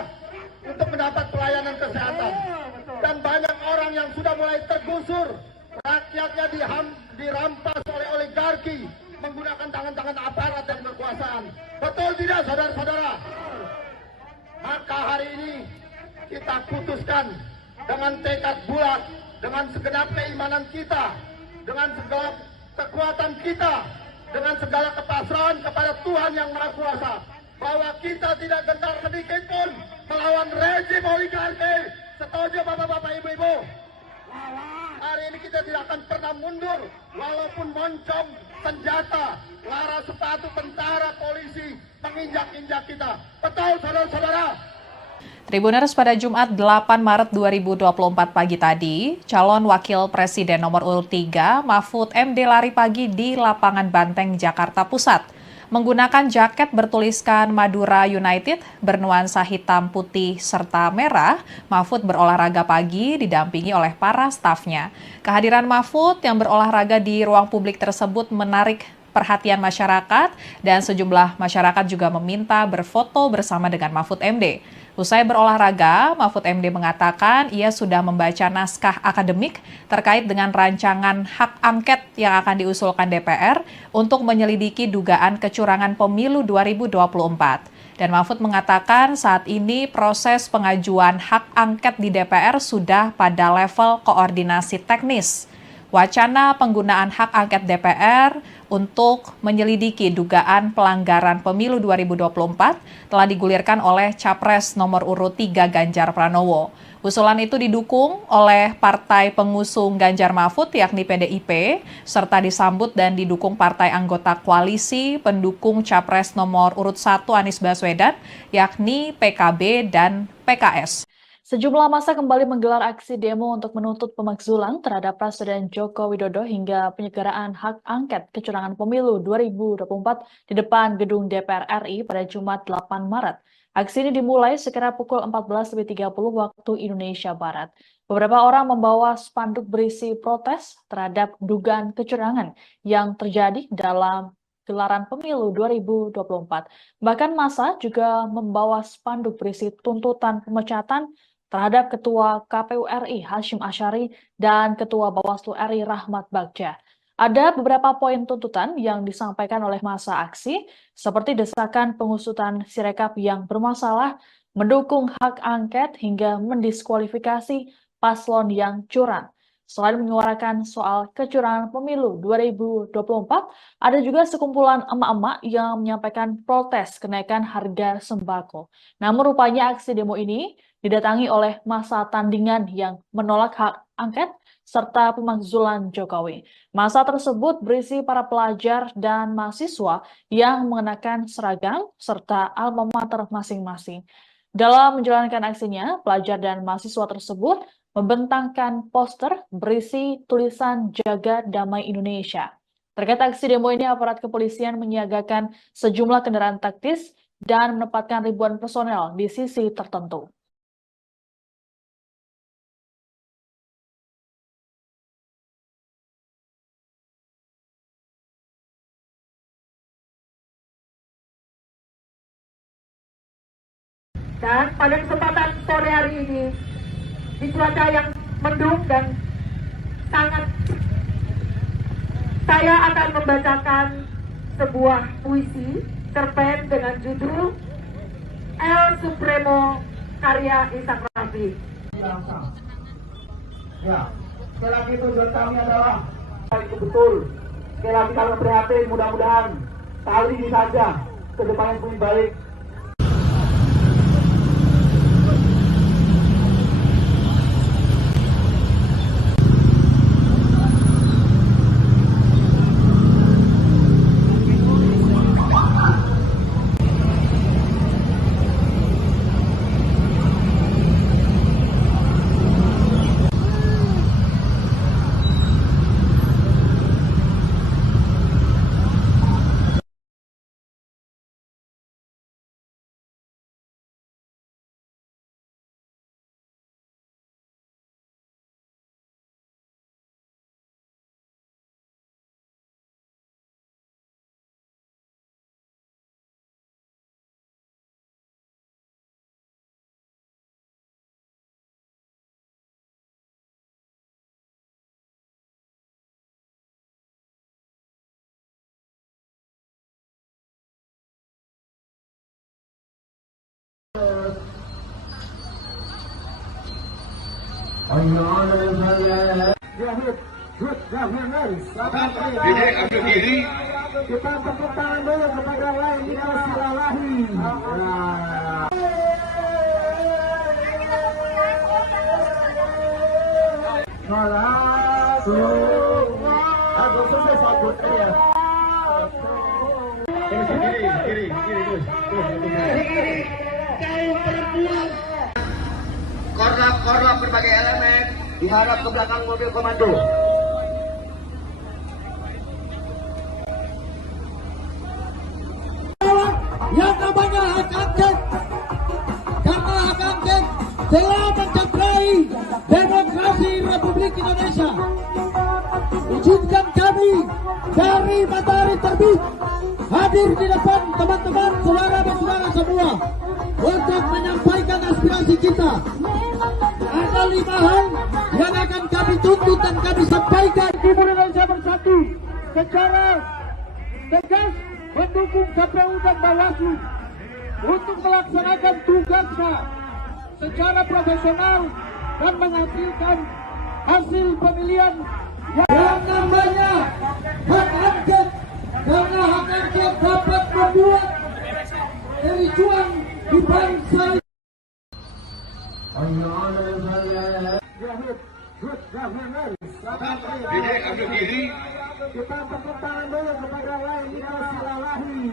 untuk mendapat pelayanan kesehatan, dan banyak orang yang sudah mulai tergusur, rakyatnya dirampas oleh oligarki menggunakan tangan-tangan aparat dan kekuasaan. Betul tidak, saudara-saudara? Maka hari ini kita putuskan dengan tekad bulat, dengan segenap keimanan kita, dengan segala kekuatan kita, dengan segala kepasrahan kepada Tuhan Yang Maha Kuasa, bahwa kita tidak gentar sedikit pun melawan rezim oligarki. Setuju bapak-bapak, ibu-ibu? Hari ini kita tidak akan pernah mundur, walaupun moncong senjata, lara sepatu tentara, polisi menginjak-injak kita. Betul, saudara-saudara? Tribuners, pada Jumat 8 Maret 2024 pagi tadi, calon wakil presiden nomor urut 3 Mahfud MD lari pagi di lapangan Banteng, Jakarta Pusat. Menggunakan jaket bertuliskan Madura United bernuansa hitam, putih, serta merah, Mahfud berolahraga pagi didampingi oleh para stafnya. Kehadiran Mahfud yang berolahraga di ruang publik tersebut menarik perhatian masyarakat dan sejumlah masyarakat juga meminta berfoto bersama dengan Mahfud MD. Usai berolahraga, Mahfud MD mengatakan ia sudah membaca naskah akademik terkait dengan rancangan hak angket yang akan diusulkan DPR untuk menyelidiki dugaan kecurangan pemilu 2024. Dan Mahfud mengatakan saat ini proses pengajuan hak angket di DPR sudah pada level koordinasi teknis. Wacana penggunaan hak angket DPR untuk menyelidiki dugaan pelanggaran pemilu 2024 telah digulirkan oleh Capres nomor urut 3 Ganjar Pranowo. Usulan itu didukung oleh partai pengusung Ganjar Mahfud yakni PDIP, serta disambut dan didukung partai anggota koalisi pendukung Capres nomor urut 1 Anies Baswedan yakni PKB dan PKS. Sejumlah massa kembali menggelar aksi demo untuk menuntut pemakzulan terhadap Presiden Joko Widodo hingga penyelenggaraan hak angket kecurangan pemilu 2024 di depan gedung DPR RI pada Jumat 8 Maret. Aksi ini dimulai sekira pukul 14.30 waktu Indonesia Barat. Beberapa orang membawa spanduk berisi protes terhadap dugaan kecurangan yang terjadi dalam gelaran pemilu 2024. Bahkan massa juga membawa spanduk berisi tuntutan pemecatan terhadap Ketua KPU RI Hasyim Asyari dan Ketua Bawaslu RI Rahmat Bagja. Ada beberapa poin tuntutan yang disampaikan oleh massa aksi, seperti desakan pengusutan Sirekap yang bermasalah, mendukung hak angket hingga mendiskualifikasi paslon yang curang. Selain menyuarakan soal kecurangan pemilu 2024, ada juga sekumpulan emak-emak yang menyampaikan protes kenaikan harga sembako. Namun rupanya aksi demo ini didatangi oleh massa tandingan yang menolak hak angket serta pemakzulan Jokowi. Massa tersebut berisi para pelajar dan mahasiswa yang mengenakan seragam serta alma mater masing-masing. Dalam menjalankan aksinya, pelajar dan mahasiswa tersebut membentangkan poster berisi tulisan Jaga Damai Indonesia. Terkait aksi demo ini, aparat kepolisian menyiagakan sejumlah kendaraan taktis dan menempatkan ribuan personel di sisi tertentu. Dan pada kesempatan sore hari ini, di cuaca yang mendung dan sangat, saya akan membacakan sebuah puisi cerpen dengan judul El Supremo karya Ishak Rafi. Ya, sekali lagi tujuan kami adalah itu betul. Sekali lagi kami prihatin, mudah-mudahan kali ini saja ke depan yang lebih baik. Jadi ambil diri. Kita tepuk tangan dulu kepada Laili Silalahi. Aku selesai sabut ya. Kiri terus. Korlap berbagai elemen diharap ke belakang mobil komando. Yang namanya hak angket, karena hak angket telah mencederai demokrasi Republik Indonesia. Izinkan kami dari Matahari Terbit hadir di depan teman-teman, saudara dan saudara semua untuk menyampaikan aspirasi kita. Ada 5 hal yang akan kami tuntut dan kami sampaikan. Timur Indonesia Bersatu secara tegas mendukung KPU dan Bawaslu untuk melaksanakan tugasnya secara profesional dan menghasilkan hasil pemilihan yang namanya hak angket karena hak angket dapat membuat kericuan di bangsa. Diri, ambil diri. Kita tepuk tangan dulu kepada Laili Silalahi.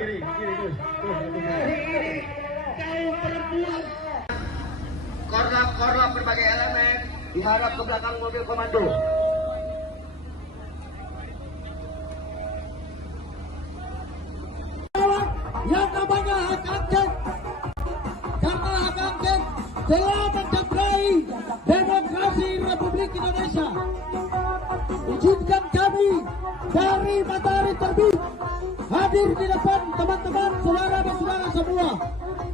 Kiri, terus. Korlap berbagai elemen diharap ke belakang mobil komando. Yang namanya hak angket, karena hak angket telah mencederai demokrasi Republik Indonesia. Izinkan kami dari matahari terbit hadir di depan teman-teman, saudara-saudara semua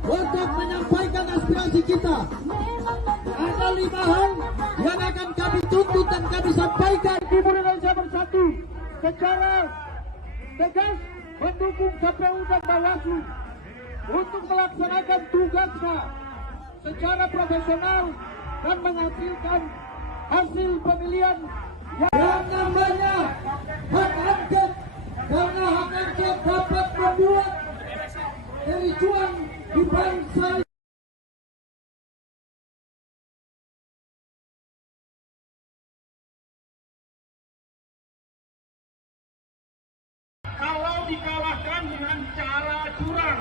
untuk menyampaikan aspirasi kita. Ada 5 hal yang akan kami tuntut dan kami sampaikan. Timur Indonesia Bersatu secara tegas mendukung KPU dan Bawaslu untuk melaksanakan tugasnya secara profesional dan menghasilkan hasil pemilihan yang namanya hak angket, karena hak angket dapat membuat kericuan di bangsa. Kalau dikalahkan dengan cara curang,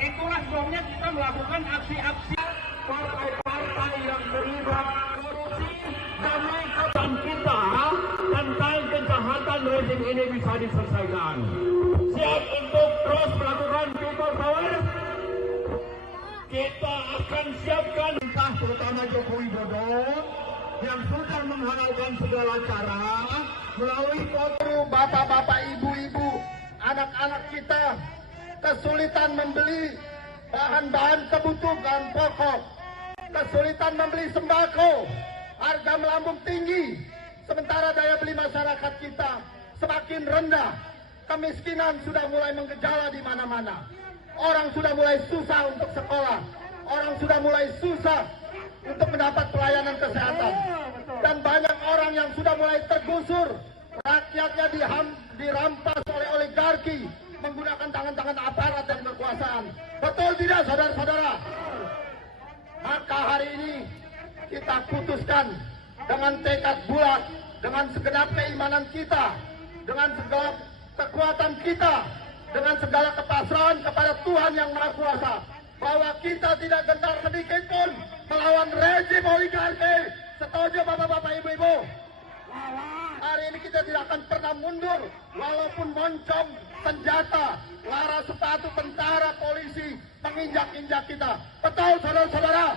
itulah sebabnya kita melakukan aksi-aksi partai-partai yang terlibat korupsi demi kebaikan kita tentang kejahatan rezim ini bisa diselesaikan. Siap untuk terus melakukan people power. Kita akan siapkan entah terutama Joko Widodo yang sudah menghalalkan segala cara melalui foto bapak-bapak, ibu-ibu, anak-anak kita kesulitan membeli bahan-bahan kebutuhan pokok, kesulitan membeli sembako, harga melambung tinggi, sementara daya beli masyarakat kita semakin rendah, kemiskinan sudah mulai menggejala di mana-mana, orang sudah mulai susah untuk sekolah, orang sudah mulai susah untuk mendapat pelayanan kesehatan, dan banyak orang yang sudah mulai tergusur, rakyatnya dirampas oleh oligarki menggunakan tangan-tangan aparat dan kekuasaan. Betul tidak, saudara-saudara? Maka hari ini kita putuskan dengan tekad bulat, dengan segenap keimanan kita, dengan segala kekuatan kita, dengan segala kepasrahan kepada Tuhan Yang Maha Kuasa, bahwa kita tidak gentar sedikit pun melawan rezim oligarki. Setuju bapak-bapak, ibu-ibu? Hari ini kita tidak akan pernah mundur, walaupun moncong senjata, lara sepatu tentara, polisi menginjak-injak kita. Betul, saudara-saudara?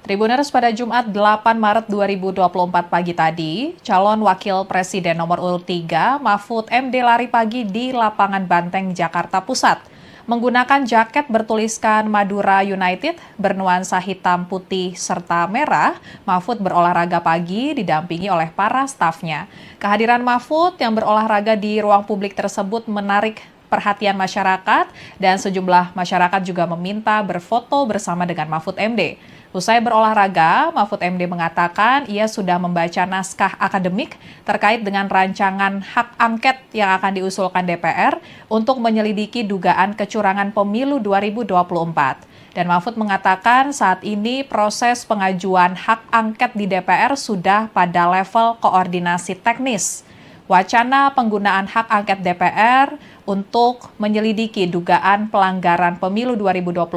Tribuners, pada Jumat 8 Maret 2024 pagi tadi, calon wakil presiden nomor urut 3 Mahfud MD lari pagi di lapangan Banteng, Jakarta Pusat. Menggunakan jaket bertuliskan Madura United bernuansa hitam, putih, serta merah, Mahfud berolahraga pagi didampingi oleh para stafnya. Kehadiran Mahfud yang berolahraga di ruang publik tersebut menarik perhatian masyarakat dan sejumlah masyarakat juga meminta berfoto bersama dengan Mahfud MD. Usai berolahraga, Mahfud MD mengatakan ia sudah membaca naskah akademik terkait dengan rancangan hak angket yang akan diusulkan DPR untuk menyelidiki dugaan kecurangan pemilu 2024. Dan Mahfud mengatakan saat ini proses pengajuan hak angket di DPR sudah pada level koordinasi teknis. Wacana penggunaan hak angket DPR untuk menyelidiki dugaan pelanggaran pemilu 2024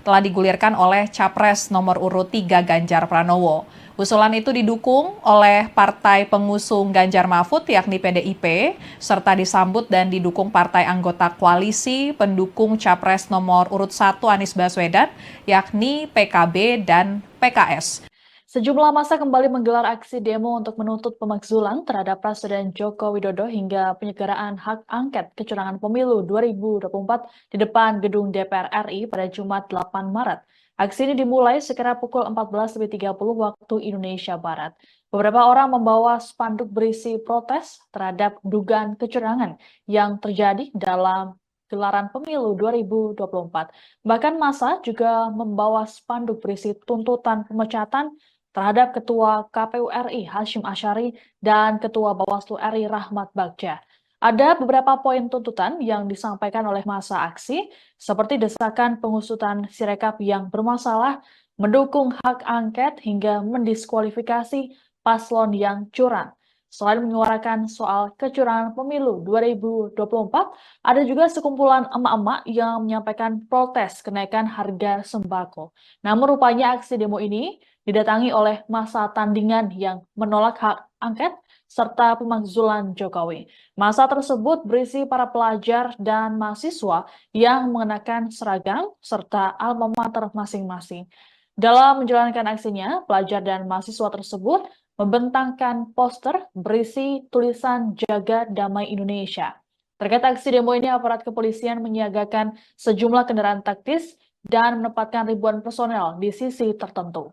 telah digulirkan oleh Capres nomor urut 3 Ganjar Pranowo. Usulan itu didukung oleh partai pengusung Ganjar Mahfud yakni PDIP, serta disambut dan didukung partai anggota koalisi pendukung Capres nomor urut 1 Anies Baswedan yakni PKB dan PKS. Sejumlah massa kembali menggelar aksi demo untuk menuntut pemakzulan terhadap Presiden Joko Widodo hingga penyelenggaraan hak angket kecurangan pemilu 2024 di depan gedung DPR RI pada Jumat 8 Maret. Aksi ini dimulai sekira pukul 14.30 waktu Indonesia Barat. Beberapa orang membawa spanduk berisi protes terhadap dugaan kecurangan yang terjadi dalam gelaran pemilu 2024. Bahkan massa juga membawa spanduk berisi tuntutan pemecatan terhadap Ketua KPU RI Hasyim Asyari dan Ketua Bawaslu RI Rahmat Bagja. Ada beberapa poin tuntutan yang disampaikan oleh massa aksi, seperti desakan pengusutan Sirekap yang bermasalah, mendukung hak angket hingga mendiskualifikasi paslon yang curang. Selain menyuarakan soal kecurangan pemilu 2024, ada juga sekumpulan emak-emak yang menyampaikan protes kenaikan harga sembako. Namun rupanya aksi demo ini didatangi oleh massa tandingan yang menolak hak angket serta pemakzulan Jokowi. Massa tersebut berisi para pelajar dan mahasiswa yang mengenakan seragam serta alma mater masing-masing. Dalam menjalankan aksinya, pelajar dan mahasiswa tersebut membentangkan poster berisi tulisan Jaga Damai Indonesia. Terkait aksi demo ini, aparat kepolisian menyiagakan sejumlah kendaraan taktis dan menempatkan ribuan personel di sisi tertentu.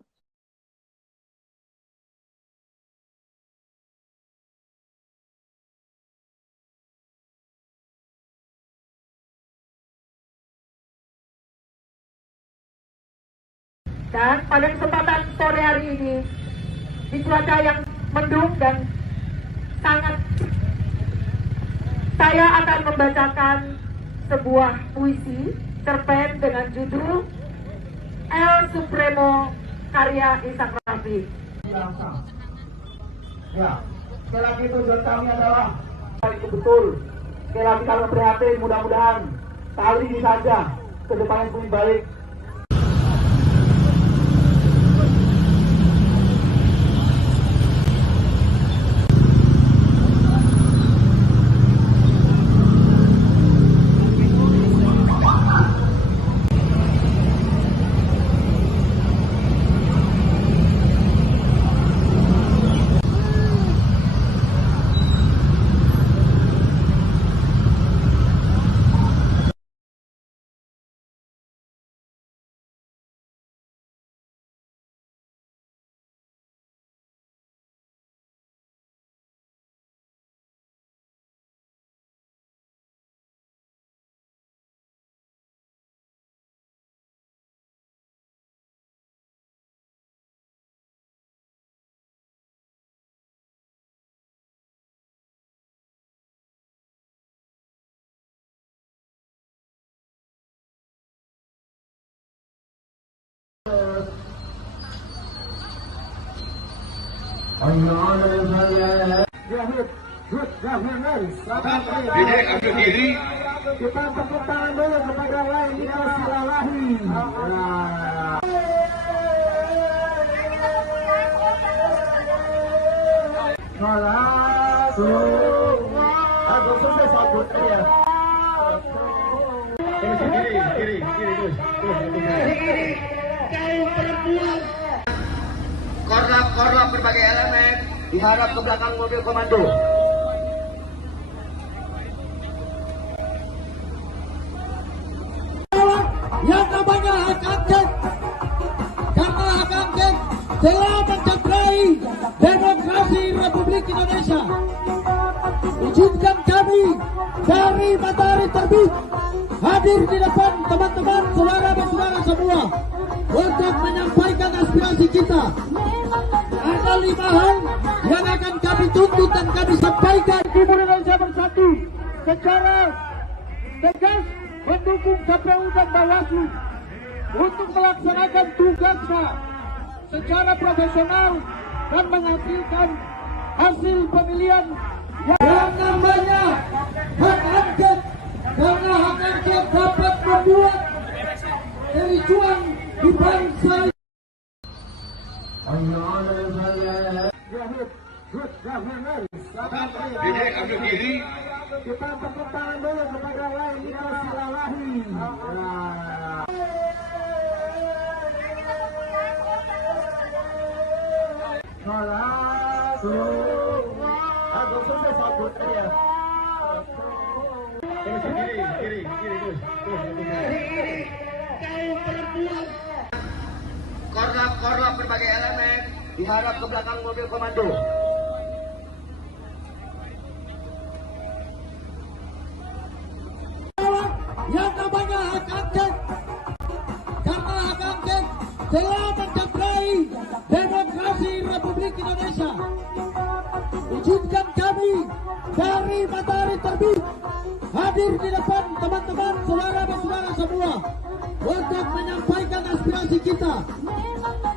Dan pada kesempatan sore hari ini, di cuaca yang mendung dan sangat, saya akan membacakan sebuah puisi cerpen dengan judul El Supremo karya Ishak Rafi. Ya, sekali lagi tujuan kami adalah itu betul. Sekali lagi kami prihatin, mudah-mudahan kali ini saja ke depannya lebih baik. Ambil diri. Kita tepuk tangan dulu kepada lain kita silalahi. Aku selesai sabut ya. Kiri terus. Korlap berbagai elemen diharap ke belakang mobil komando. Yang namanya hak angket, karena hak angket telah mencederai demokrasi Republik Indonesia. Izinkan kami dari Matahari Terbit hadir di depan teman-teman saudara-saudara semua untuk menyampaikan aspirasi kita. Ada 5 hal yang akan kami tuntut dan kami sampaikan. Timur Indonesia Bersatu secara tegas mendukung KPU dan Bawaslu untuk melaksanakan tugasnya secara profesional dan menghasilkan hasil pemilihan Yang namanya hak angket, karena hak angket dapat membuat kericuan di bangsa. Ambil diri. Kita tepuk tangan dulu kepada lain kita silalahi. Aku selesai sabut ya. Kiri terus. korlap berbagai elemen diharap ke belakang mobil komando. Yang namanya hak angket, karena hak angket telah mencederai demokrasi Republik Indonesia. Izinkan kami dari matahari terbit hadir di depan teman-teman, saudara dan saudara semua untuk menyampaikan aspirasi kita.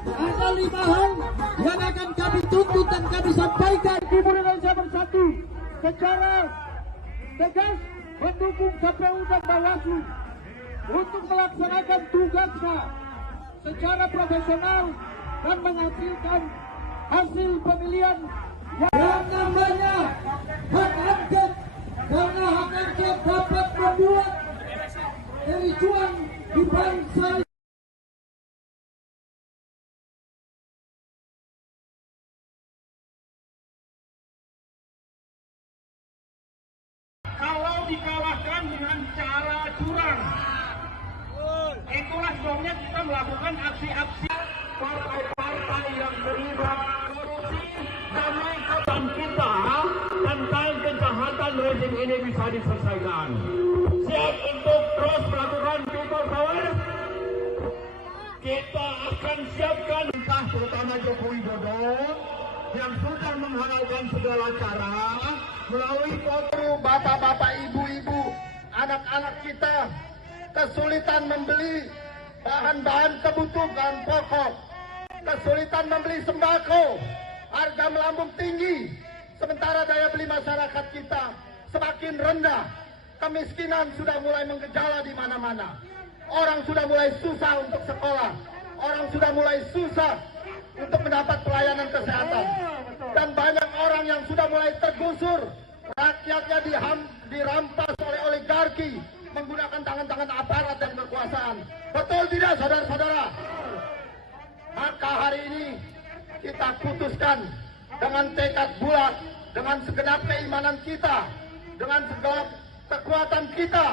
Ada 5 hal yang akan kami tuntut dan kami sampaikan. Timur Indonesia Bersatu secara tegas mendukung KPU dan Bawaslu untuk melaksanakan tugasnya secara profesional dan menghasilkan hasil pemilihan yang namanya hak angket, karena hak angket dapat membuat kericuan di bangsa. Kalau dikalahkan dengan cara curang, itulah sebabnya kita melakukan aksi-aksi partai-partai yang terlibat korupsi demi kebaikan kita tentang kejahatan rezim ini bisa diselesaikan. Siap untuk terus melakukan people power? Kita akan siapkan entah terutama Joko Widodo yang sudah menghalalkan segala cara melalui foto bapak-bapak, ibu-ibu, anak-anak kita kesulitan membeli bahan-bahan kebutuhan pokok, kesulitan membeli sembako, harga melambung tinggi, sementara daya beli masyarakat kita semakin rendah, kemiskinan sudah mulai menggejala di mana-mana, orang sudah mulai susah untuk sekolah, orang sudah mulai susah untuk mendapat pelayanan kesehatan, dan banyak orang yang sudah mulai tergusur, rakyatnya dirampas oleh oligarki menggunakan tangan-tangan aparat dan kekuasaan. Betul tidak, saudara-saudara? Maka hari ini kita putuskan dengan tekad bulat, dengan segenap keimanan kita, dengan segala kekuatan kita,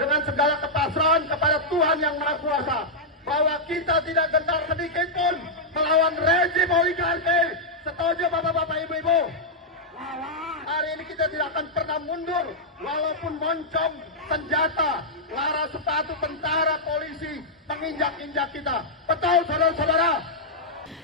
dengan segala kepasrahan kepada Tuhan Yang Maha Kuasa, bahwa kita tidak gentar sedikit pun melawan rezim oligarki. Setuju bapak-bapak, ibu-ibu? Hari ini kita tidak akan pernah mundur, walaupun moncong senjata, lara sepatu tentara, polisi menginjak-injak kita. Betul, saudara-saudara?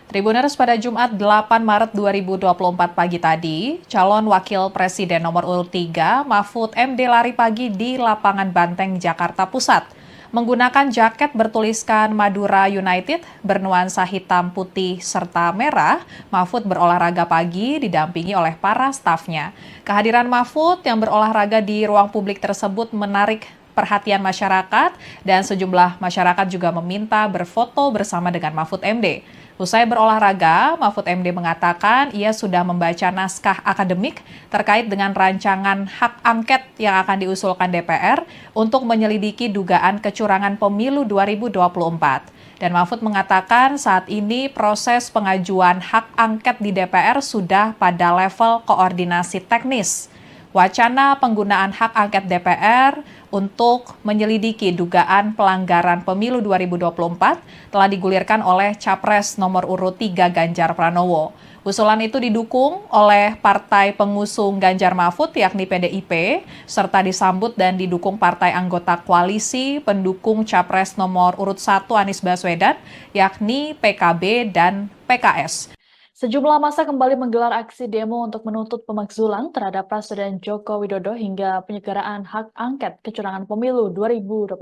Tribuners, pada Jumat 8 Maret 2024 pagi tadi, calon wakil presiden nomor urut 3 Mahfud MD lari pagi di lapangan Banteng, Jakarta Pusat. Menggunakan jaket bertuliskan Madura United bernuansa hitam, putih, serta merah, Mahfud berolahraga pagi didampingi oleh para stafnya. Kehadiran Mahfud yang berolahraga di ruang publik tersebut menarik perhatian masyarakat dan sejumlah masyarakat juga meminta berfoto bersama dengan Mahfud MD. Usai berolahraga, Mahfud MD mengatakan ia sudah membaca naskah akademik terkait dengan rancangan hak angket yang akan diusulkan DPR untuk menyelidiki dugaan kecurangan pemilu 2024. Dan Mahfud mengatakan saat ini proses pengajuan hak angket di DPR sudah pada level koordinasi teknis. Wacana penggunaan hak angket DPR untuk menyelidiki dugaan pelanggaran pemilu 2024 telah digulirkan oleh Capres nomor urut 3 Ganjar Pranowo. Usulan itu didukung oleh partai pengusung Ganjar Mahfud yakni PDIP, serta disambut dan didukung partai anggota koalisi pendukung Capres nomor urut 1 Anies Baswedan yakni PKB dan PKS. Sejumlah massa kembali menggelar aksi demo untuk menuntut pemakzulan terhadap Presiden Joko Widodo hingga penyelenggaraan hak angket kecurangan pemilu 2024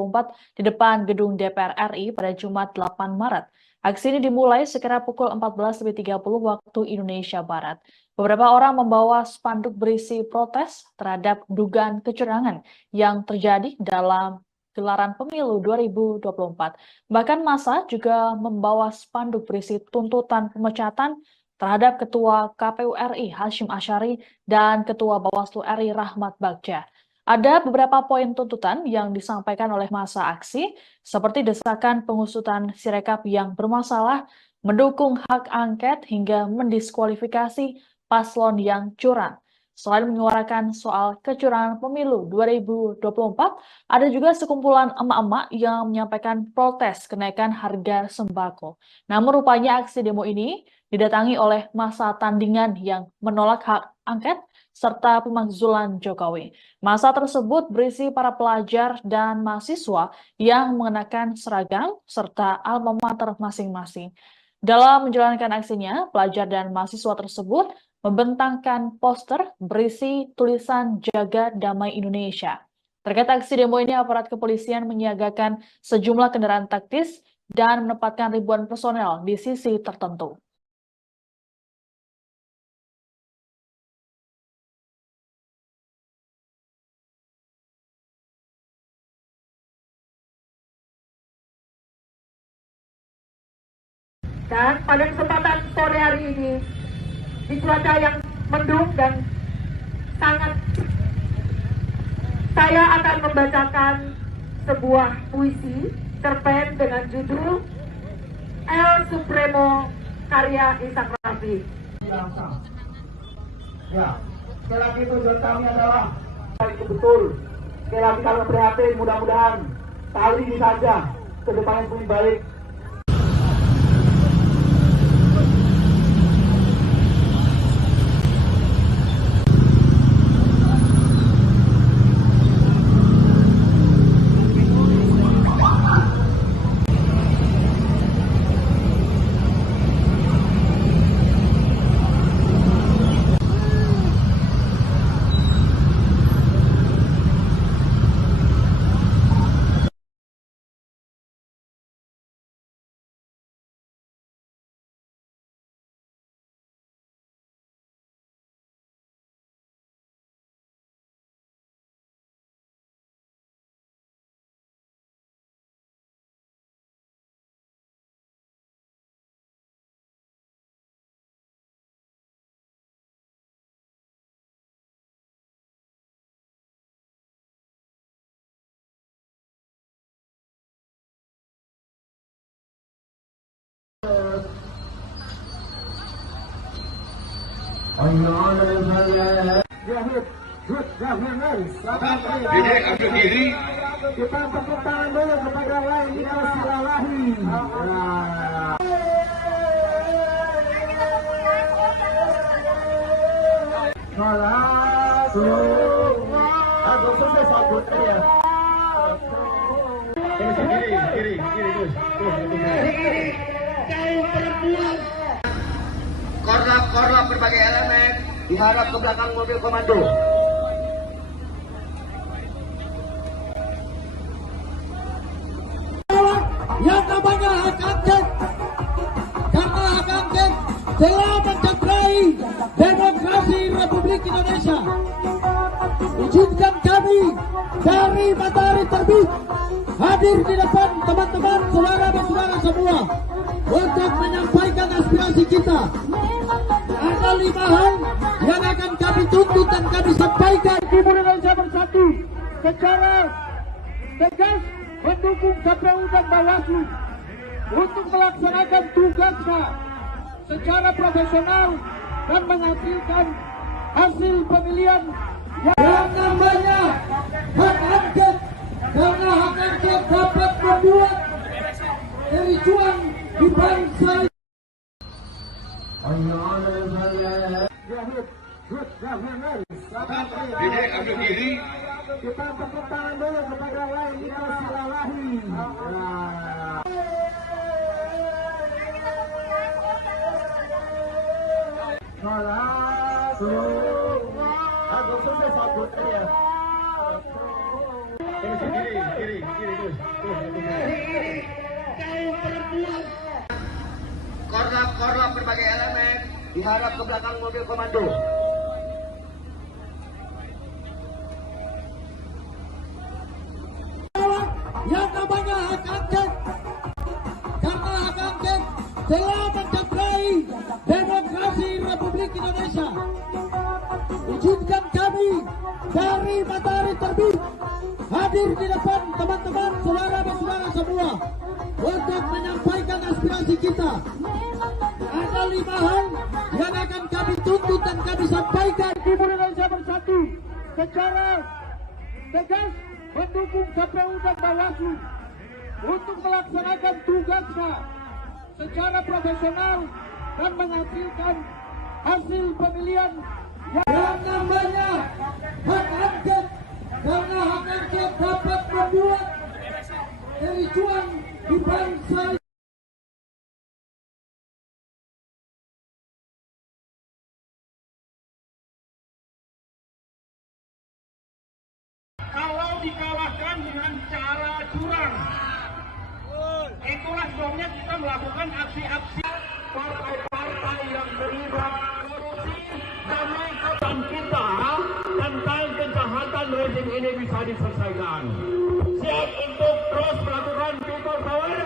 di depan gedung DPR RI pada Jumat 8 Maret. Aksi ini dimulai sekira pukul 14.30 waktu Indonesia Barat. Beberapa orang membawa spanduk berisi protes terhadap dugaan kecurangan yang terjadi dalam gelaran pemilu 2024. Bahkan massa juga membawa spanduk berisi tuntutan pemecatan terhadap Ketua KPU RI Hashim Asyari dan Ketua Bawaslu RI Rahmat Bagja. Ada beberapa poin tuntutan yang disampaikan oleh massa aksi, seperti desakan pengusutan Sirekap yang bermasalah, mendukung hak angket hingga mendiskualifikasi paslon yang curang. Selain menyuarakan soal kecurangan pemilu 2024, ada juga sekumpulan emak-emak yang menyampaikan protes kenaikan harga sembako. Namun rupanya aksi demo ini didatangi oleh massa tandingan yang menolak hak angket serta pemakzulan Jokowi. Massa tersebut berisi para pelajar dan mahasiswa yang mengenakan seragam serta alma mater masing-masing. Dalam menjalankan aksinya, pelajar dan mahasiswa tersebut membentangkan poster berisi tulisan Jaga Damai Indonesia. Terkait aksi demo ini, aparat kepolisian menyiagakan sejumlah kendaraan taktis dan menempatkan ribuan personel di sisi tertentu. Dan pada kesempatan sore hari ini, di cuaca yang mendung dan sangat, saya akan membacakan sebuah puisi cerpen dengan judul El Supremo karya Ishak Rafi. Ya, sekali lagi tujuan kami adalah itu betul. Sekali lagi kami prihatin, mudah-mudahan kali ini saja ke depan yang lebih baik. Jadi ambil diri. Kita tepuk tangan dulu kepada Laili Silalahi. Kiri terus. Korlap berbagai elemen diharap ke belakang mobil komando. Yang namanya hak angket, karena hak angket telah mencederai demokrasi Republik Indonesia. Izinkan kami dari Matahari Terbit hadir di depan teman-teman, saudara-saudara semua untuk menyampaikan aspirasi kita. Ada 5 hal yang akan kami tuntut dan kami sampaikan. Timur Indonesia Bersatu secara tegas mendukung KPU dan Bawaslu untuk melaksanakan tugasnya secara profesional dan menghasilkan hasil pemilihan yang namanya hak angket, karena hak angket dapat membuat kericuan di bangsa. Jadi ambil diri. Kita tepuk tangan dulu kepada Laili Silalahi. Kiri terus. Korlap berbagai elemen diharap ke belakang mobil komando. Yang namanya hak angket, karena hak angket telah mencederai demokrasi Republik Indonesia. Izinkan kami dari Matahari Terbit hadir di depan teman-teman, saudara-saudara semua untuk menyampaikan aspirasi kita. Ada 5 hal yang akan kami tuntut dan kami sampaikan. Timur Indonesia secara tegas mendukung KPU dan Bawaslu untuk melaksanakan tugasnya secara profesional dan menghasilkan hasil pemilihan yang namanya hak angket, karena hak angket dapat membuat kericuan di bangsa. Kalau dikalahkan dengan cara curang, itulah sebabnya kita melakukan aksi-aksi partai-partai yang terlibat korupsi demi kepentingan kita tentang kejahatan rezim ini bisa diselesaikan. Siap untuk terus melakukan people power?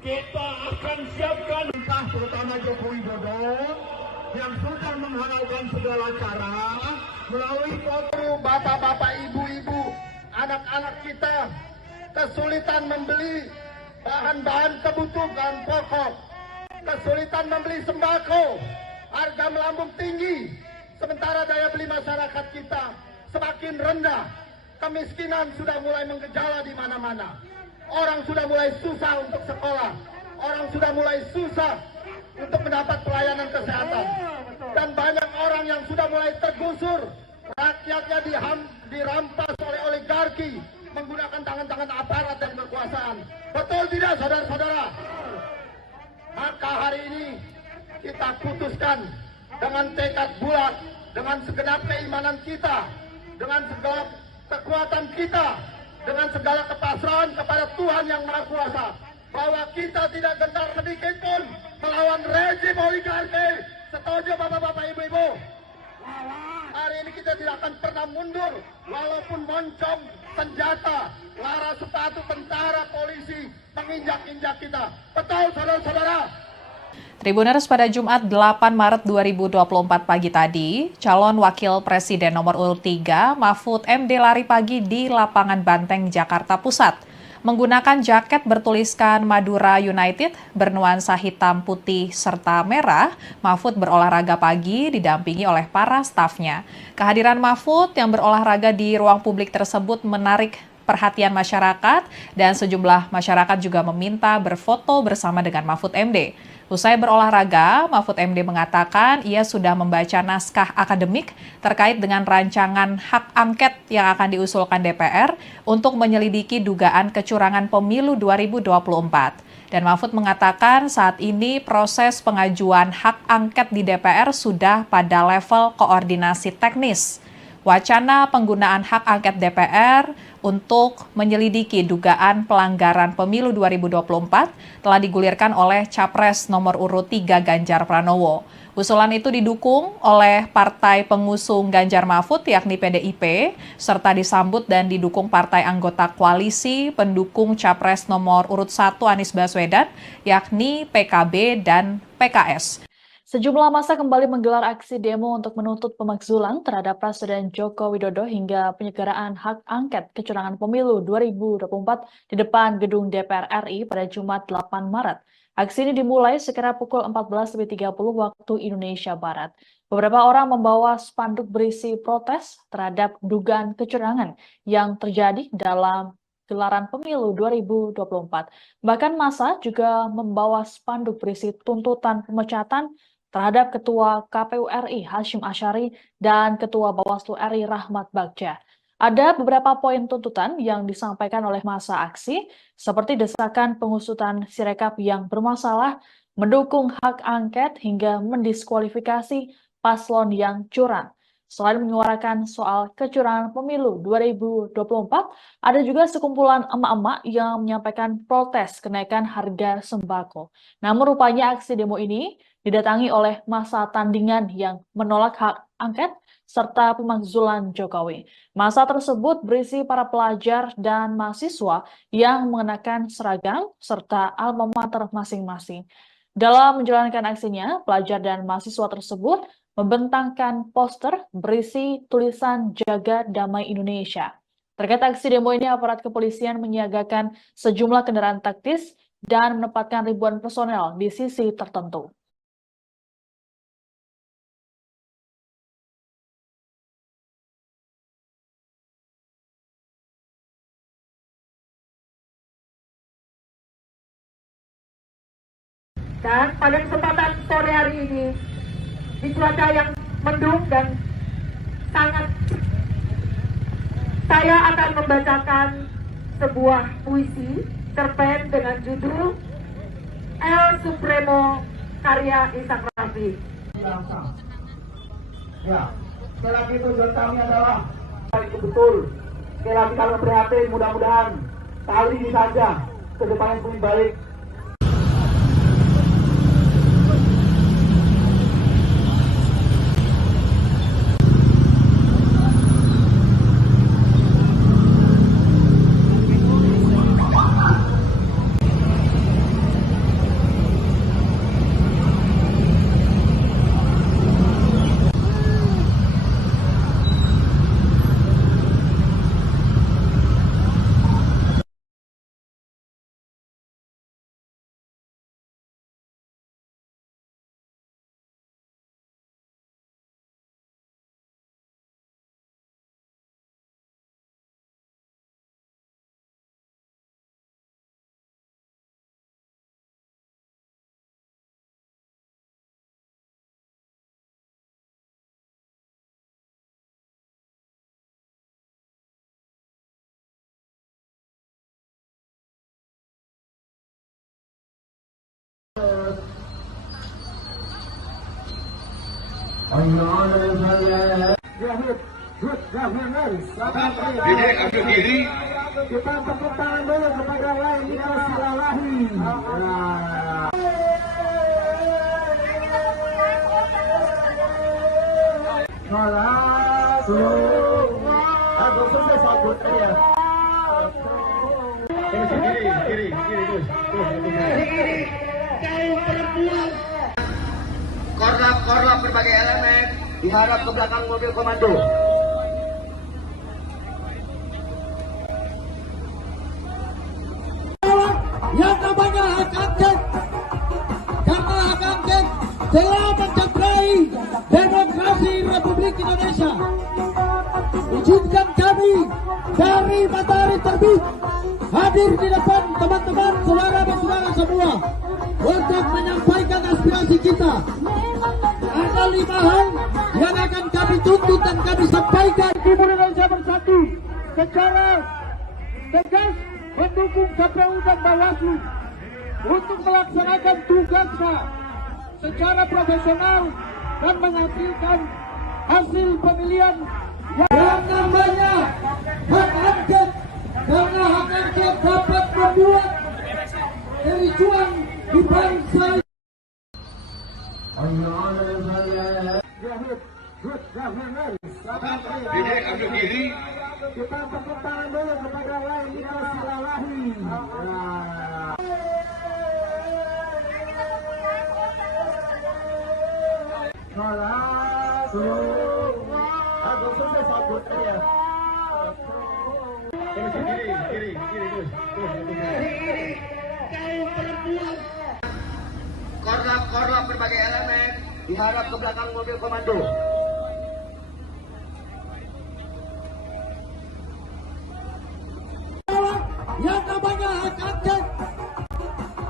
Kita akan siapkan entah terutama Joko Widodo yang sudah menghalalkan segala cara melalui foto bapak-bapak, ibu-ibu, anak-anak kita kesulitan membeli bahan-bahan kebutuhan pokok, kesulitan membeli sembako, harga melambung tinggi, sementara daya beli masyarakat kita semakin rendah, kemiskinan sudah mulai menggejala di mana-mana, orang sudah mulai susah untuk sekolah, orang sudah mulai susah untuk mendapat pelayanan kesehatan, dan banyak orang yang sudah mulai tergusur, rakyatnya dirampas oleh oligarki menggunakan tangan-tangan aparat dan kekuasaan. Betul tidak, saudara-saudara? Maka hari ini kita putuskan dengan tekad bulat, dengan segenap keimanan kita, dengan segala kekuatan kita, dengan segala kepasrahan kepada Tuhan Yang Maha Kuasa, bahwa kita tidak gentar sedikit pun melawan rezim oligarki. Setuju bapak-bapak, ibu-ibu? Hari ini kita tidak akan pernah mundur, walaupun moncong senjata, lara sepatu tentara, polisi menginjak-injak kita. Betul, saudara-saudara? Tribuners, pada Jumat 8 Maret 2024 pagi tadi, calon wakil presiden nomor urut 3 Mahfud MD lari pagi di lapangan Banteng, Jakarta Pusat. Menggunakan jaket bertuliskan Madura United bernuansa hitam, putih, serta merah, Mahfud berolahraga pagi didampingi oleh para stafnya. Kehadiran Mahfud yang berolahraga di ruang publik tersebut menarik perhatian masyarakat dan sejumlah masyarakat juga meminta berfoto bersama dengan Mahfud MD. Usai berolahraga, Mahfud MD mengatakan ia sudah membaca naskah akademik terkait dengan rancangan hak angket yang akan diusulkan DPR untuk menyelidiki dugaan kecurangan pemilu 2024. Dan Mahfud mengatakan saat ini proses pengajuan hak angket di DPR sudah pada level koordinasi teknis. Wacana penggunaan hak angket DPR untuk menyelidiki dugaan pelanggaran pemilu 2024 telah digulirkan oleh Capres nomor urut 3 Ganjar Pranowo. Usulan itu didukung oleh partai pengusung Ganjar Mahfud yakni PDIP, serta disambut dan didukung partai anggota koalisi pendukung Capres nomor urut 1 Anies Baswedan yakni PKB dan PKS. Sejumlah massa kembali menggelar aksi demo untuk menuntut pemakzulan terhadap Presiden Joko Widodo hingga penyelenggaraan hak angket kecurangan pemilu 2024 di depan gedung DPR RI pada Jumat 8 Maret. Aksi ini dimulai sekira pukul 14.30 waktu Indonesia Barat. Beberapa orang membawa spanduk berisi protes terhadap dugaan kecurangan yang terjadi dalam gelaran pemilu 2024. Bahkan massa juga membawa spanduk berisi tuntutan pemecatan terhadap Ketua KPU RI Hasyim Asyari dan Ketua Bawaslu RI Rahmat Bagja. Ada beberapa poin tuntutan yang disampaikan oleh massa aksi, seperti desakan pengusutan Sirekap yang bermasalah, mendukung hak angket hingga mendiskualifikasi paslon yang curang. Selain menyuarakan soal kecurangan pemilu 2024, ada juga sekumpulan emak-emak yang menyampaikan protes kenaikan harga sembako. Namun rupanya aksi demo ini didatangi oleh massa tandingan yang menolak hak angket serta pemakzulan Jokowi. Massa tersebut berisi para pelajar dan mahasiswa yang mengenakan seragam serta alma mater masing-masing. Dalam menjalankan aksinya, pelajar dan mahasiswa tersebut membentangkan poster berisi tulisan Jaga Damai Indonesia. Terkait aksi demo ini, aparat kepolisian menyiagakan sejumlah kendaraan taktis dan menempatkan ribuan personel di sisi tertentu. Dan pada kesempatan sore hari ini, di cuaca yang mendung dan sangat, saya akan membacakan sebuah puisi cerpen dengan judul El Supremo karya Ishak Rafi. Ya, sekali lagi tujuan kami adalah itu betul. Sekali lagi kami prihatin, mudah-mudahan kali ini saja ke depan yang lebih baik. Jadi ambil diri. Kita tepuk tangan dulu kepada lain kita silalahi. Aku selesai sabut ya. Kiri, Gus. Korlap berbagai elemen diharap ke belakang mobil komando. Yang namanya hak angket, karena hak angket telah mencederai demokrasi Republik Indonesia. Izinkan kami dari Matahari Terbit hadir di depan teman-teman, saudara-saudara semua untuk menyampaikan aspirasi kita. Ada 5 hal yang akan kami tuntut dan kami sampaikan. Timur Indonesia Bersatu secara tegas mendukung KPU dan Bawaslu untuk melaksanakan tugasnya secara profesional dan menghasilkan hasil pemilihan yang namanya hak angket, karena hak angket dapat membuat kericuan di bangsa. Jadi ambil diri. Kita tepuk tangan dulu kepada lain kita silalahi. Aku selesai sabut ya. Kiri, Gus. Korlap berbagai elemen diharap ke belakang mobil komando. Yang namanya hak angket,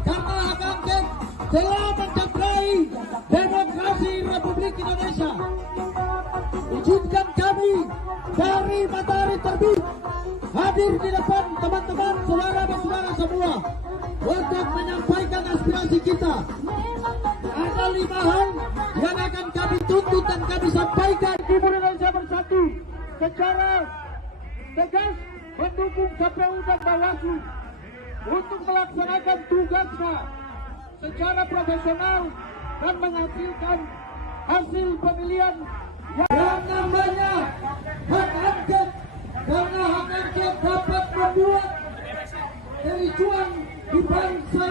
karena hak angket telah mencederai demokrasi Republik Indonesia. Izinkan kami dari Matahari Terbit hadir di depan teman-teman, saudara-saudara semua untuk menyampaikan aspirasi kita. Ada 5 hal yang akan kami tuntut dan kami sampaikan. Timur Indonesia Bersatu secara tegas mendukung KPU dan Bawaslu untuk melaksanakan tugasnya secara profesional dan menghasilkan hasil pemilihan yang namanya hak angket, karena hak angket dapat membuat kericuan di bangsa.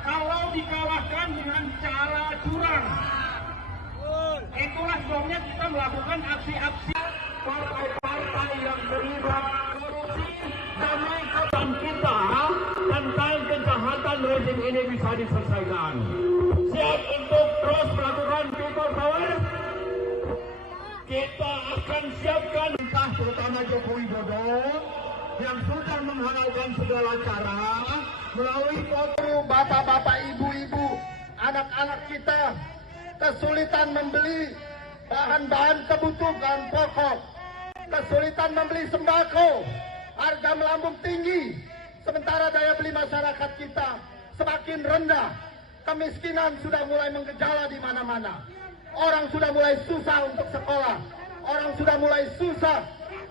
Kalau dikalahkan dengan cara curang, itulah sebabnya kita melakukan aksi-aksi partai-partai yang terlibat korupsi demi kebaikan kita tentang kejahatan rezim ini bisa diselesaikan. Siap untuk terus melakukan people power. kita akan siapkan entah terutama Joko Widodo yang sudah menghalalkan segala cara melalui foto bapak-bapak, ibu-ibu, anak-anak kita kesulitan membeli bahan-bahan kebutuhan pokok, kesulitan membeli sembako, harga melambung tinggi, sementara daya beli masyarakat kita semakin rendah, kemiskinan sudah mulai menggejala di mana-mana. Orang sudah mulai susah untuk sekolah, orang sudah mulai susah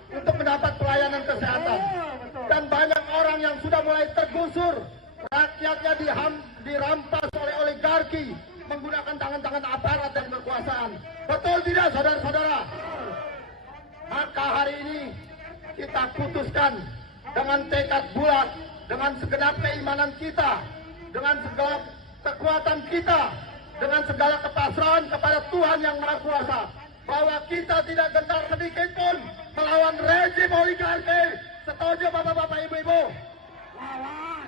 untuk mendapat pelayanan kesehatan, dan banyak orang yang sudah mulai tergusur, rakyatnya dirampas oleh oligarki menggunakan tangan-tangan aparat dan kekuasaan. Betul tidak, saudara-saudara? Maka hari ini kita putuskan dengan tekad bulat, dengan segenap keimanan kita, dengan segala kekuatan kita, dengan segala kepasrahan kepada Tuhan Yang Maha Kuasa, bahwa kita tidak gentar sedikit pun melawan rejim oligarki. Setuju bapak-bapak, ibu-ibu?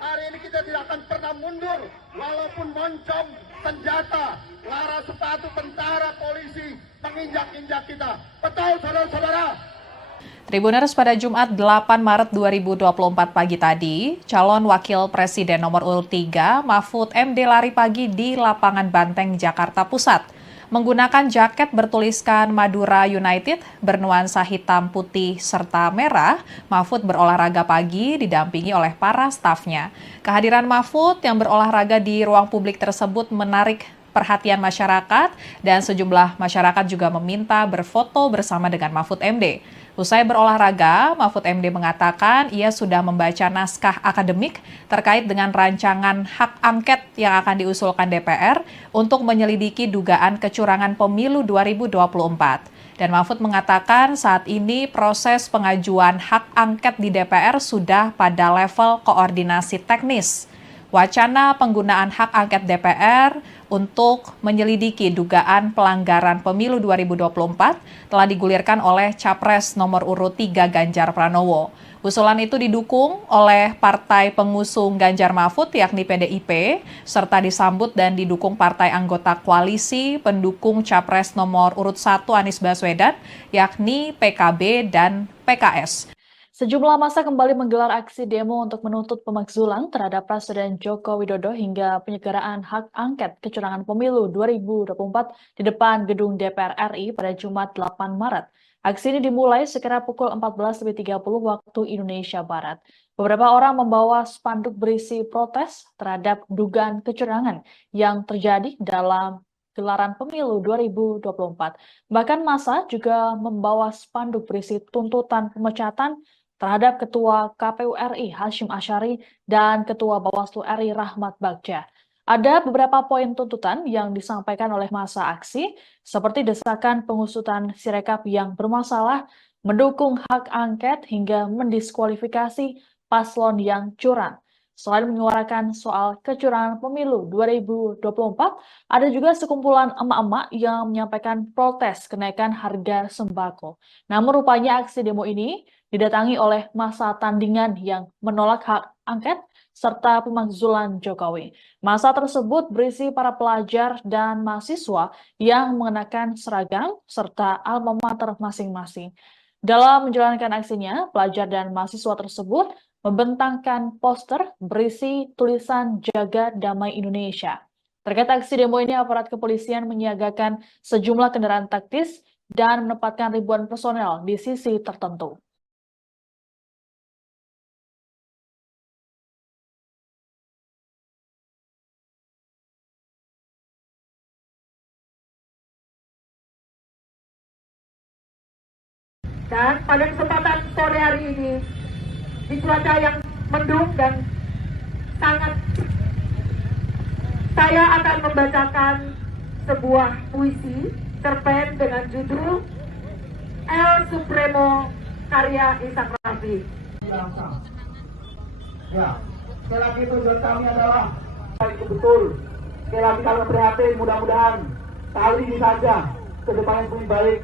Hari ini kita tidak akan pernah mundur, walaupun moncong senjata, lara sepatu tentara, polisi menginjak-injak kita. Betul, saudara-saudara? Tribuners, pada Jumat 8 Maret 2024 pagi tadi, calon wakil presiden nomor urut 3 Mahfud MD lari pagi di lapangan Banteng, Jakarta Pusat. Menggunakan jaket bertuliskan Madura United bernuansa hitam, putih, serta merah, Mahfud berolahraga pagi didampingi oleh para stafnya. Kehadiran Mahfud yang berolahraga di ruang publik tersebut menarik perhatian masyarakat dan sejumlah masyarakat juga meminta berfoto bersama dengan Mahfud MD. Usai berolahraga, Mahfud MD mengatakan ia sudah membaca naskah akademik terkait dengan rancangan hak angket yang akan diusulkan DPR untuk menyelidiki dugaan kecurangan pemilu 2024. Dan Mahfud mengatakan saat ini proses pengajuan hak angket di DPR sudah pada level koordinasi teknis. Wacana penggunaan hak angket DPR untuk menyelidiki dugaan pelanggaran pemilu 2024 telah digulirkan oleh Capres nomor urut 3 Ganjar Pranowo. Usulan itu didukung oleh partai pengusung Ganjar Mahfud yakni PDIP, serta disambut dan didukung partai anggota koalisi pendukung Capres nomor urut 1 Anies Baswedan yakni PKB dan PKS. Sejumlah massa kembali menggelar aksi demo untuk menuntut pemakzulan terhadap Presiden Joko Widodo hingga penyegeraan hak angket kecurangan pemilu 2024 di depan gedung DPR RI pada Jumat 8 Maret. Aksi ini dimulai sekira pukul 14.30 waktu Indonesia Barat. Beberapa orang membawa spanduk berisi protes terhadap dugaan kecurangan yang terjadi dalam gelaran pemilu 2024. Bahkan massa juga membawa spanduk berisi tuntutan pemecatan terhadap Ketua KPU RI Hasyim Asyari dan Ketua Bawaslu RI Rahmat Bagja. Ada beberapa poin tuntutan yang disampaikan oleh massa aksi, seperti desakan pengusutan Sirekap yang bermasalah, mendukung hak angket hingga mendiskualifikasi paslon yang curang. Selain menyuarakan soal kecurangan pemilu 2024, ada juga sekumpulan emak-emak yang menyampaikan protes kenaikan harga sembako. Namun rupanya aksi demo ini didatangi oleh massa tandingan yang menolak hak angket serta pemakzulan Jokowi. Massa tersebut berisi para pelajar dan mahasiswa yang mengenakan seragam serta alma mater masing-masing. Dalam menjalankan aksinya, pelajar dan mahasiswa tersebut membentangkan poster berisi tulisan Jaga Damai Indonesia. Terkait aksi demo ini, aparat kepolisian menyiagakan sejumlah kendaraan taktis dan menempatkan ribuan personel di sisi tertentu. Dan pada kesempatan sore hari ini, di cuaca yang mendung dan sangat, saya akan membacakan sebuah puisi cerpen dengan judul El Supremo karya Ishak Rafi. Ya, sekali lagi tujuan kami adalah itu betul. Sekali lagi kami prihatin, mudah-mudahan kali ini saja ke depan yang lebih baik.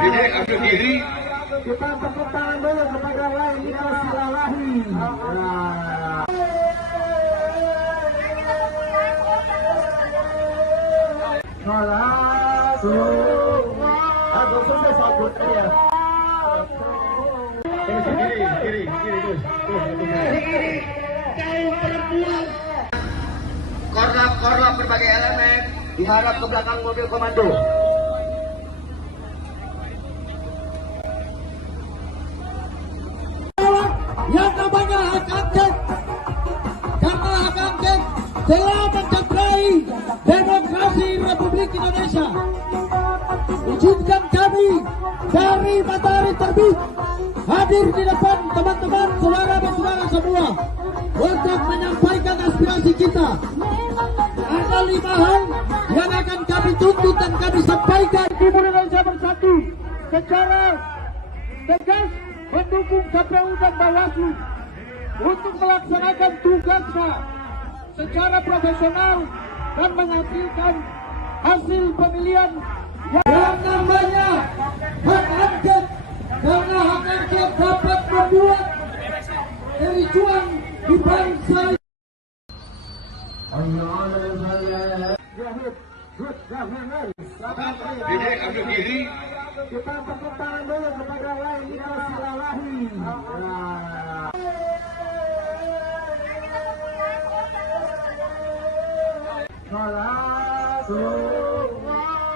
Dede ambil diri. Kita tepuk tangan dulu kepada Laila Silalahi. Aku selesai sabut ya. Kiri terus. Kaum perempuan. Korlap berbagai elemen diharap ke belakang mobil komando. Yang namanya hak angket, karena hak angket telah mencederai demokrasi Republik Indonesia. Izinkan kami dari Matahari Terbit hadir di depan teman-teman saudara-saudara semua untuk menyampaikan aspirasi kita. Ada 5 hal yang akan kami tuntut dan kami sampaikan. Timur Indonesia Bersatu secara tegas mendukung KPU dan Bawaslu untuk melaksanakan tugasnya secara profesional dan menghasilkan hasil pemilihan Yang namanya hak angket, karena hak angket dapat membuat kericuan di bangsa. Dede ambil diri. Kita tepuk tangan dulu kepada Laila Silalahi.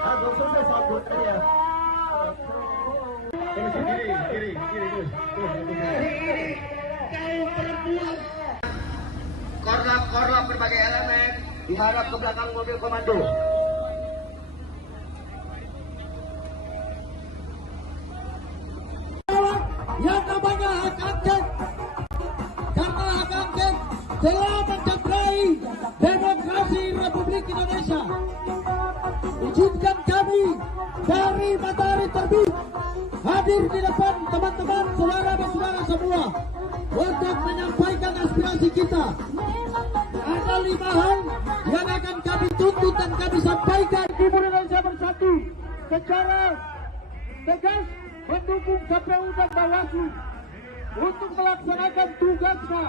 Aku selesai sabut ya. Kiri terus. Kaum perempuan. Korlap berbagai elemen diharap ke belakang mobil komando. Yang namanya hak angket, karena hak angket telah mencederai demokrasi Republik Indonesia. Izinkan kami dari Matahari Terbit hadir di depan teman-teman saudara-saudara semua untuk menyampaikan aspirasi kita. Ada 5 hal yang akan kami tuntut dan kami sampaikan. Timur Indonesia Bersatu secara tegas mendukung KPU dan Bawaslu untuk melaksanakan tugasnya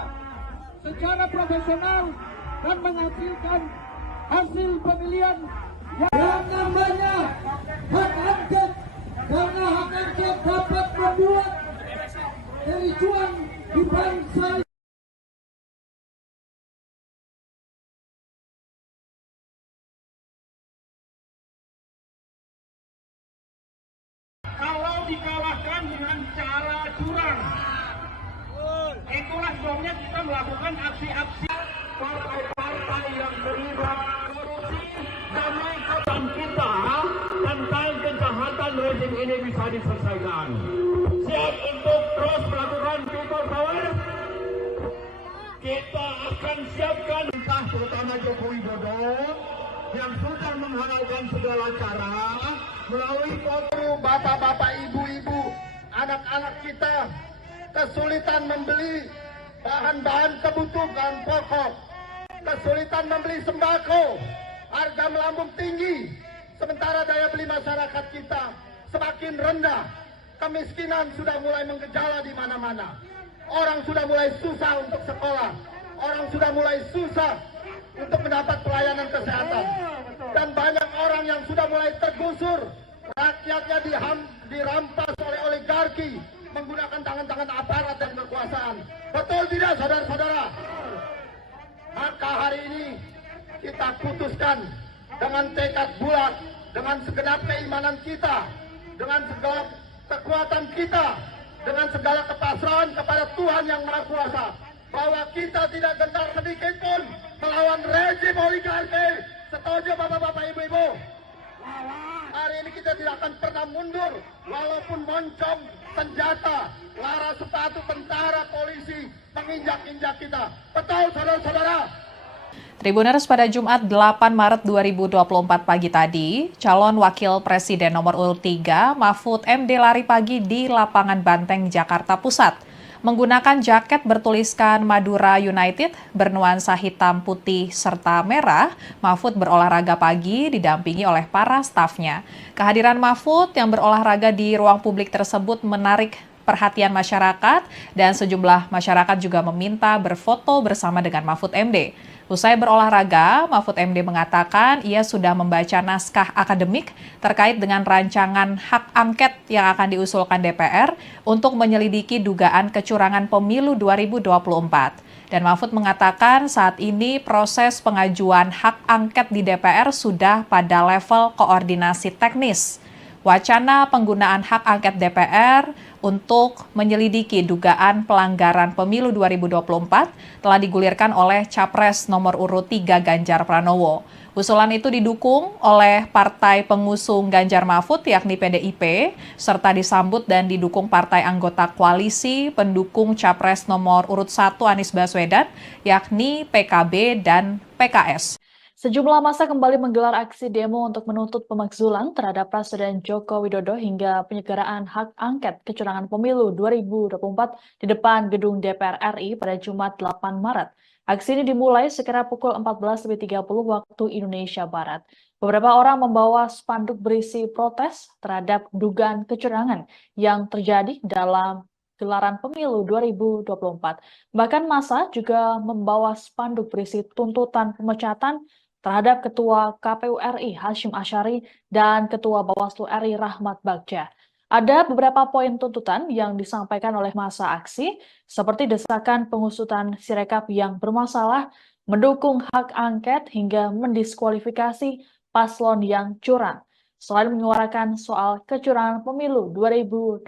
secara profesional dan menghasilkan hasil pemilihan Yang namanya hak angket, karena hak angket dapat membuat kericuan di bangsa. kalau dikalahkan dengan cara curang. Itulah sebabnya kita melakukan aksi-aksi partai-partai yang terlibat korupsi demi kebaikan kita tentang kejahatan rezim ini bisa diselesaikan. Siap untuk terus melakukan people power. Kita akan siapkan entah terutama Joko Widodo yang sudah menghalalkan segala cara melalui foto bapak-bapak, ibu-ibu, anak-anak kita kesulitan membeli bahan-bahan kebutuhan pokok, kesulitan membeli sembako, harga melambung tinggi, sementara daya beli masyarakat kita semakin rendah, kemiskinan sudah mulai menggejala di mana-mana, orang sudah mulai susah untuk sekolah, orang sudah mulai susah untuk mendapat pelayanan kesehatan, dan banyak orang yang sudah mulai tergusur, rakyatnya dirampas oleh oligarki menggunakan tangan-tangan aparat dan kekuasaan. Betul tidak, saudara-saudara? Maka hari ini kita putuskan dengan tekad bulat, dengan segenap keimanan kita, dengan segala kekuatan kita, dengan segala kepasrahan kepada Tuhan yang Maha Kuasa, bahwa kita tidak gentar sedikit pun melawan rezim oligarki. Setuju bapak-bapak, ibu-ibu? Hari ini kita tidak akan pernah mundur, walaupun moncong, senjata, lara sepatu tentara, polisi menginjak-injak kita. Betul, saudara-saudara? Tribuners, pada Jumat 8 Maret 2024 pagi tadi, calon wakil presiden nomor urut 3 Mahfud MD lari pagi di lapangan Banteng, Jakarta Pusat. Menggunakan jaket bertuliskan Madura United bernuansa hitam, putih, serta merah, Mahfud berolahraga pagi didampingi oleh para stafnya. Kehadiran Mahfud yang berolahraga di ruang publik tersebut menarik perhatian masyarakat dan sejumlah masyarakat juga meminta berfoto bersama dengan Mahfud MD. Usai berolahraga, Mahfud MD mengatakan ia sudah membaca naskah akademik terkait dengan rancangan hak angket yang akan diusulkan DPR untuk menyelidiki dugaan kecurangan pemilu 2024. Dan Mahfud mengatakan saat ini proses pengajuan hak angket di DPR sudah pada level koordinasi teknis. Wacana penggunaan hak angket DPR untuk menyelidiki dugaan pelanggaran pemilu 2024 telah digulirkan oleh Capres nomor urut 3 Ganjar Pranowo. Usulan itu didukung oleh partai pengusung Ganjar Mahfud yakni PDIP, serta disambut dan didukung partai anggota koalisi pendukung Capres nomor urut 1 Anies Baswedan yakni PKB dan PKS. Sejumlah massa kembali menggelar aksi demo untuk menuntut pemakzulan terhadap Presiden Joko Widodo hingga penyelenggaraan hak angket kecurangan pemilu 2024 di depan gedung DPR RI pada Jumat 8 Maret. Aksi ini dimulai sekira pukul 14.30 waktu Indonesia Barat. Beberapa orang membawa spanduk berisi protes terhadap dugaan kecurangan yang terjadi dalam gelaran pemilu 2024. Bahkan massa juga membawa spanduk berisi tuntutan pemecatan terhadap Ketua KPU RI Hasyim Asyari dan Ketua Bawaslu RI Rahmat Bagja. Ada beberapa poin tuntutan yang disampaikan oleh massa aksi, seperti desakan pengusutan Sirekap yang bermasalah, mendukung hak angket hingga mendiskualifikasi paslon yang curang. Selain menyuarakan soal kecurangan pemilu 2024,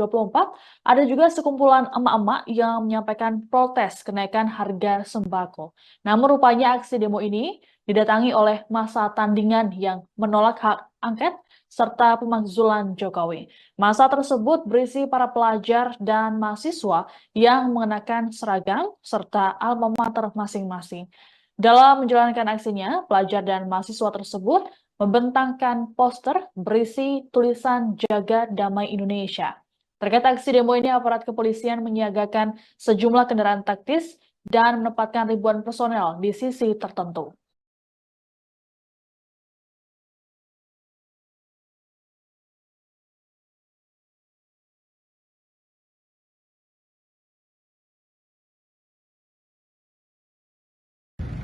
ada juga sekumpulan emak-emak yang menyampaikan protes kenaikan harga sembako. Namun rupanya aksi demo ini didatangi oleh massa tandingan yang menolak hak angket serta pemakzulan Jokowi. Massa tersebut berisi para pelajar dan mahasiswa yang mengenakan seragam serta alma mater masing-masing. Dalam menjalankan aksinya, pelajar dan mahasiswa tersebut membentangkan poster berisi tulisan Jaga Damai Indonesia. Terkait aksi demo ini, aparat kepolisian menyiagakan sejumlah kendaraan taktis dan menempatkan ribuan personel di sisi tertentu.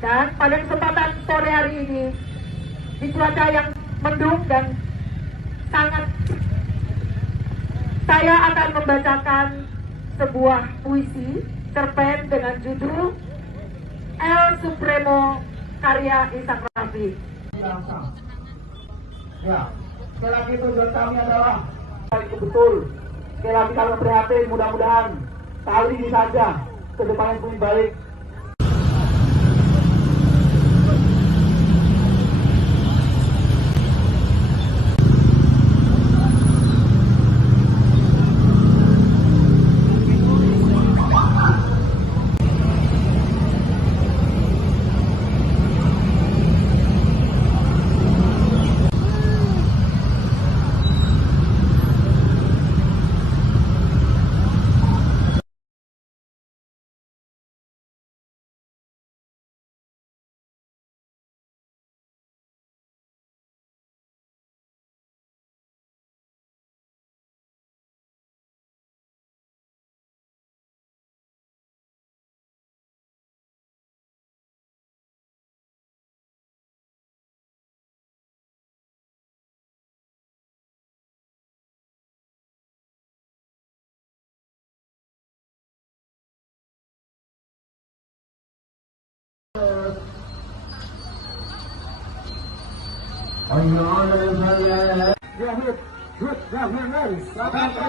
Dan pada kesempatan sore hari ini, di cuaca yang mendung dan sangat, saya akan membacakan sebuah puisi cerpen dengan judul El Supremo karya Ishak Rafi. Ya, sekali lagi tujuan kami adalah itu betul. Sekali lagi kami prihatin, mudah-mudahan kali ini saja ke depan yang lebih baik.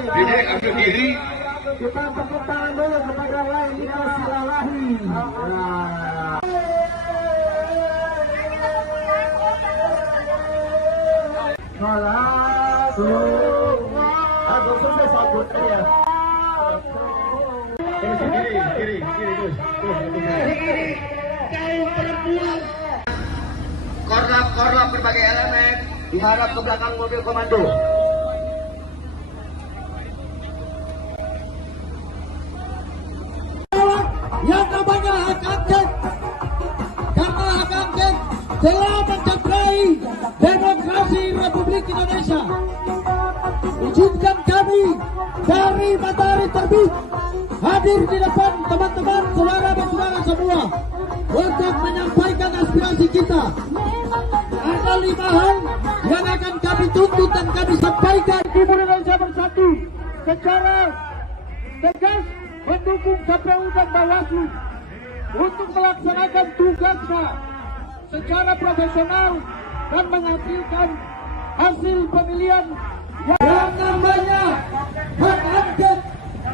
Ambil diri. Kita tepuk tangan dulu kepada lain Silalahi. Kiri, Korlap berbagai elemen diharap ke belakang mobil komando. telah mencederai demokrasi Republik Indonesia. Izinkan kami dari Matahari Terbit hadir di depan teman-teman, saudara-saudara semua untuk menyampaikan aspirasi kita. Ada 5 hal yang akan kami tuntut dan kami sampaikan. Timur Indonesia Bersatu secara tegas mendukung KPU dan Bawaslu untuk melaksanakan tugasnya secara profesional dan menghasilkan hasil pemilihan yang namanya hak angket,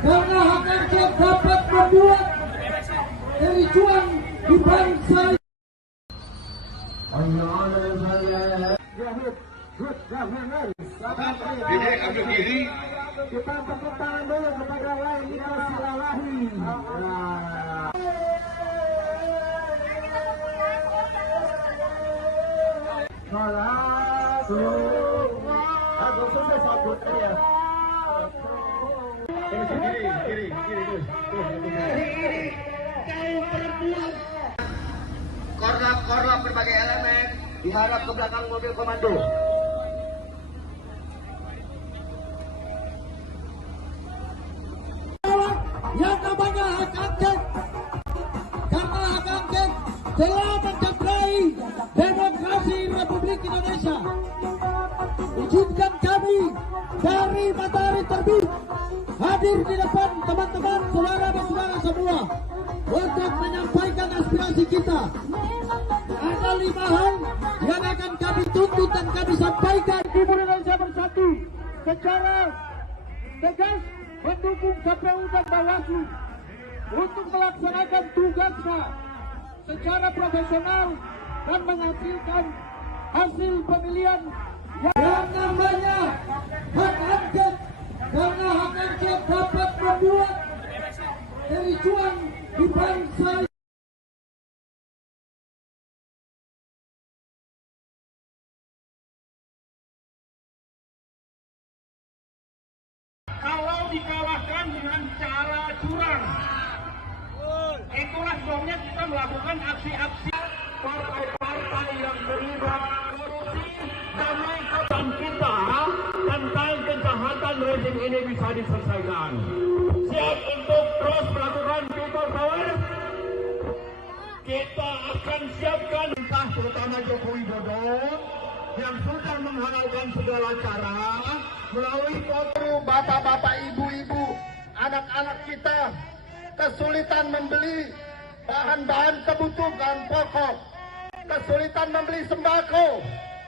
karena hak angket dapat membuat kericuan di bangsa. Dede ambil diri. Kita tepuk tangan dulu kepada Lailina Silalahi. Aku sudah sabut ya. Kiri terus. Korlap berbagai elemen diharap ke belakang mobil komando. Yang namanya hak angket, karena hak angket telah mencederai demokrasi Republik Indonesia. Izinkan kami dari Matahari Terbit hadir di depan teman-teman, saudara-saudara semua untuk menyampaikan aspirasi kita. Ada 5 hal yang akan kami tuntut dan kami sampaikan. Timur Indonesia Bersatu secara tegas mendukung KPU dan Bawaslu untuk melaksanakan tugasnya secara profesional dan menghasilkan hasil pemilihan yang namanya hak angket, karena hak angket dapat membuat kericuan di bangsa. Kalau dikalahkan dengan cara curang, itulah sebabnya kita melakukan aksi-aksi partai-partai yang terlibat korupsi demi kebangkitan kita tentang kejahatan rezim ini bisa diselesaikan. Siap untuk terus melakukan people power. Kita akan siapkan entah terutama Joko Widodo yang sudah menghalalkan segala cara melalui foto bapak-bapak, ibu-ibu, anak-anak kita kesulitan membeli bahan-bahan kebutuhan pokok, kesulitan membeli sembako,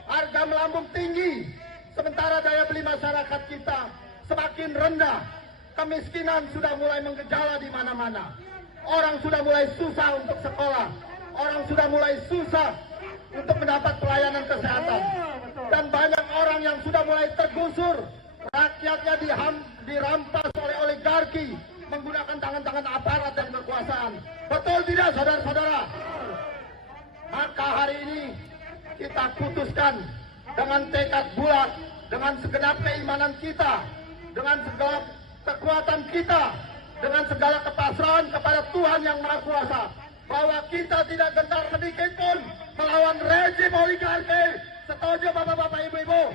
harga melambung tinggi, sementara daya beli masyarakat kita semakin rendah, kemiskinan sudah mulai menggejala di mana-mana, orang sudah mulai susah untuk sekolah, orang sudah mulai susah untuk mendapat pelayanan kesehatan, dan banyak orang yang sudah mulai tergusur, rakyatnya dirampas oleh oligarki menggunakan tangan-tangan aparat dan kekuasaan. Betul tidak, saudara-saudara? Maka hari ini kita putuskan dengan tekad bulat, dengan segenap keimanan kita, dengan segala kekuatan kita, dengan segala kepasrahan kepada Tuhan Yang Maha Kuasa, bahwa kita tidak gentar sedikit pun melawan rezim oligarki. Setuju bapak-bapak, ibu-ibu?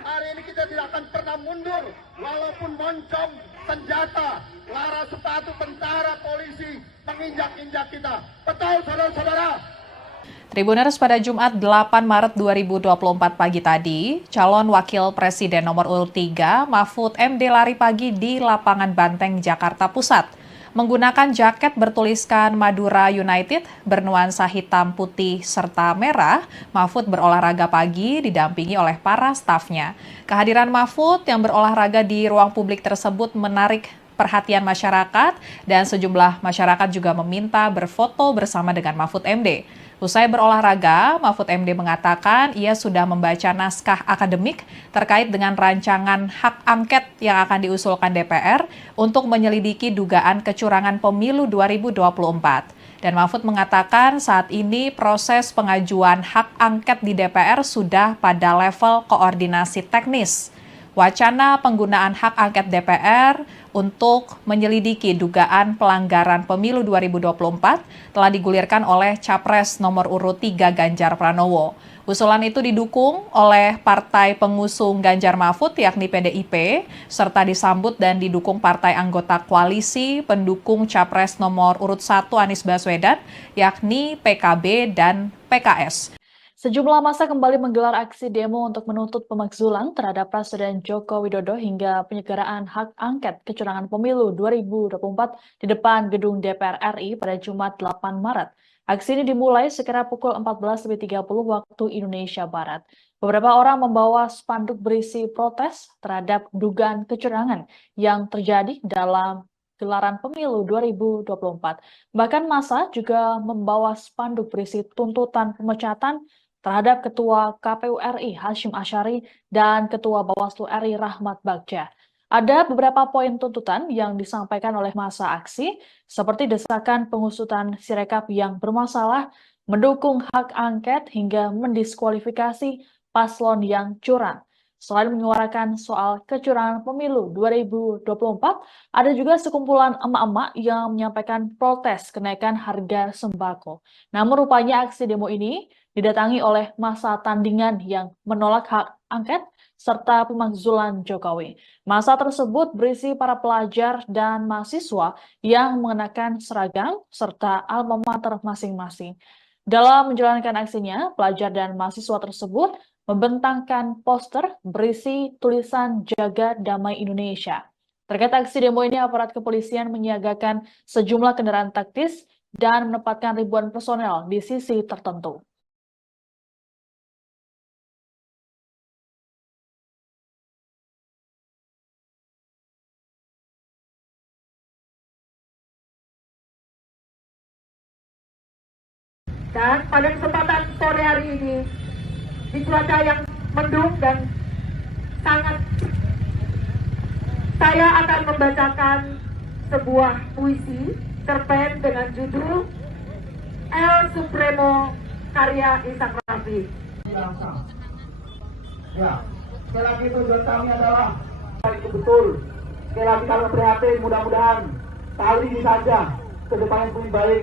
Hari ini kita tidak akan pernah mundur, walaupun moncong senjata, lara sepatu tentara, polisi menginjak-injak kita. Betul, saudara-saudara? Tribuners, pada Jumat 8 Maret 2024 pagi tadi, calon wakil presiden nomor urut 3 Mahfud MD lari pagi di lapangan Banteng, Jakarta Pusat. Menggunakan jaket bertuliskan Madura United bernuansa hitam, putih, serta merah, Mahfud berolahraga pagi didampingi oleh para stafnya. Kehadiran Mahfud yang berolahraga di ruang publik tersebut menarik perhatian masyarakat dan sejumlah masyarakat juga meminta berfoto bersama dengan Mahfud MD. Usai berolahraga, Mahfud MD mengatakan ia sudah membaca naskah akademik terkait dengan rancangan hak angket yang akan diusulkan DPR untuk menyelidiki dugaan kecurangan pemilu 2024. Dan Mahfud mengatakan saat ini proses pengajuan hak angket di DPR sudah pada level koordinasi teknis. wacana penggunaan hak angket DPR untuk menyelidiki dugaan pelanggaran pemilu 2024 telah digulirkan oleh Capres nomor urut 3 Ganjar Pranowo. Usulan itu didukung oleh partai pengusung Ganjar Mahfud yakni PDIP, serta disambut dan didukung partai anggota koalisi pendukung Capres nomor urut 1 Anies Baswedan yakni PKB dan PKS. Sejumlah massa kembali menggelar aksi demo untuk menuntut pemakzulan terhadap Presiden Joko Widodo hingga penyelenggaraan hak angket kecurangan pemilu 2024 di depan gedung DPR RI pada Jumat 8 Maret. Aksi ini dimulai sekira pukul 14.30 waktu Indonesia Barat. Beberapa orang membawa spanduk berisi protes terhadap dugaan kecurangan yang terjadi dalam gelaran pemilu 2024. Bahkan massa juga membawa spanduk berisi tuntutan pemecatan terhadap Ketua KPU RI Hashim Asyari dan Ketua Bawaslu RI Rahmat Bagja. Ada beberapa poin tuntutan yang disampaikan oleh massa aksi, seperti desakan pengusutan Sirekap yang bermasalah, mendukung hak angket hingga mendiskualifikasi paslon yang curang. Selain menyuarakan soal kecurangan pemilu 2024, ada juga sekumpulan emak-emak yang menyampaikan protes kenaikan harga sembako. Namun rupanya aksi demo ini didatangi oleh massa tandingan yang menolak hak angket serta pemakzulan Jokowi. Massa tersebut berisi para pelajar dan mahasiswa yang mengenakan seragam serta alma mater masing-masing. Dalam menjalankan aksinya, pelajar dan mahasiswa tersebut membentangkan poster berisi tulisan Jaga Damai Indonesia. Terkait aksi demo ini, aparat kepolisian menyiagakan sejumlah kendaraan taktis dan menempatkan ribuan personel di sisi tertentu. Dan pada kesempatan sore hari ini, di cuaca yang mendung dan sangat, saya akan membacakan sebuah puisi cerpen dengan judul El Supremo karya Ishak Rafi. Ya, sekali lagi tujuan kami adalah itu betul. Sekali lagi kami prihatin, mudah-mudahan kali ini saja ke depan yang lebih baik.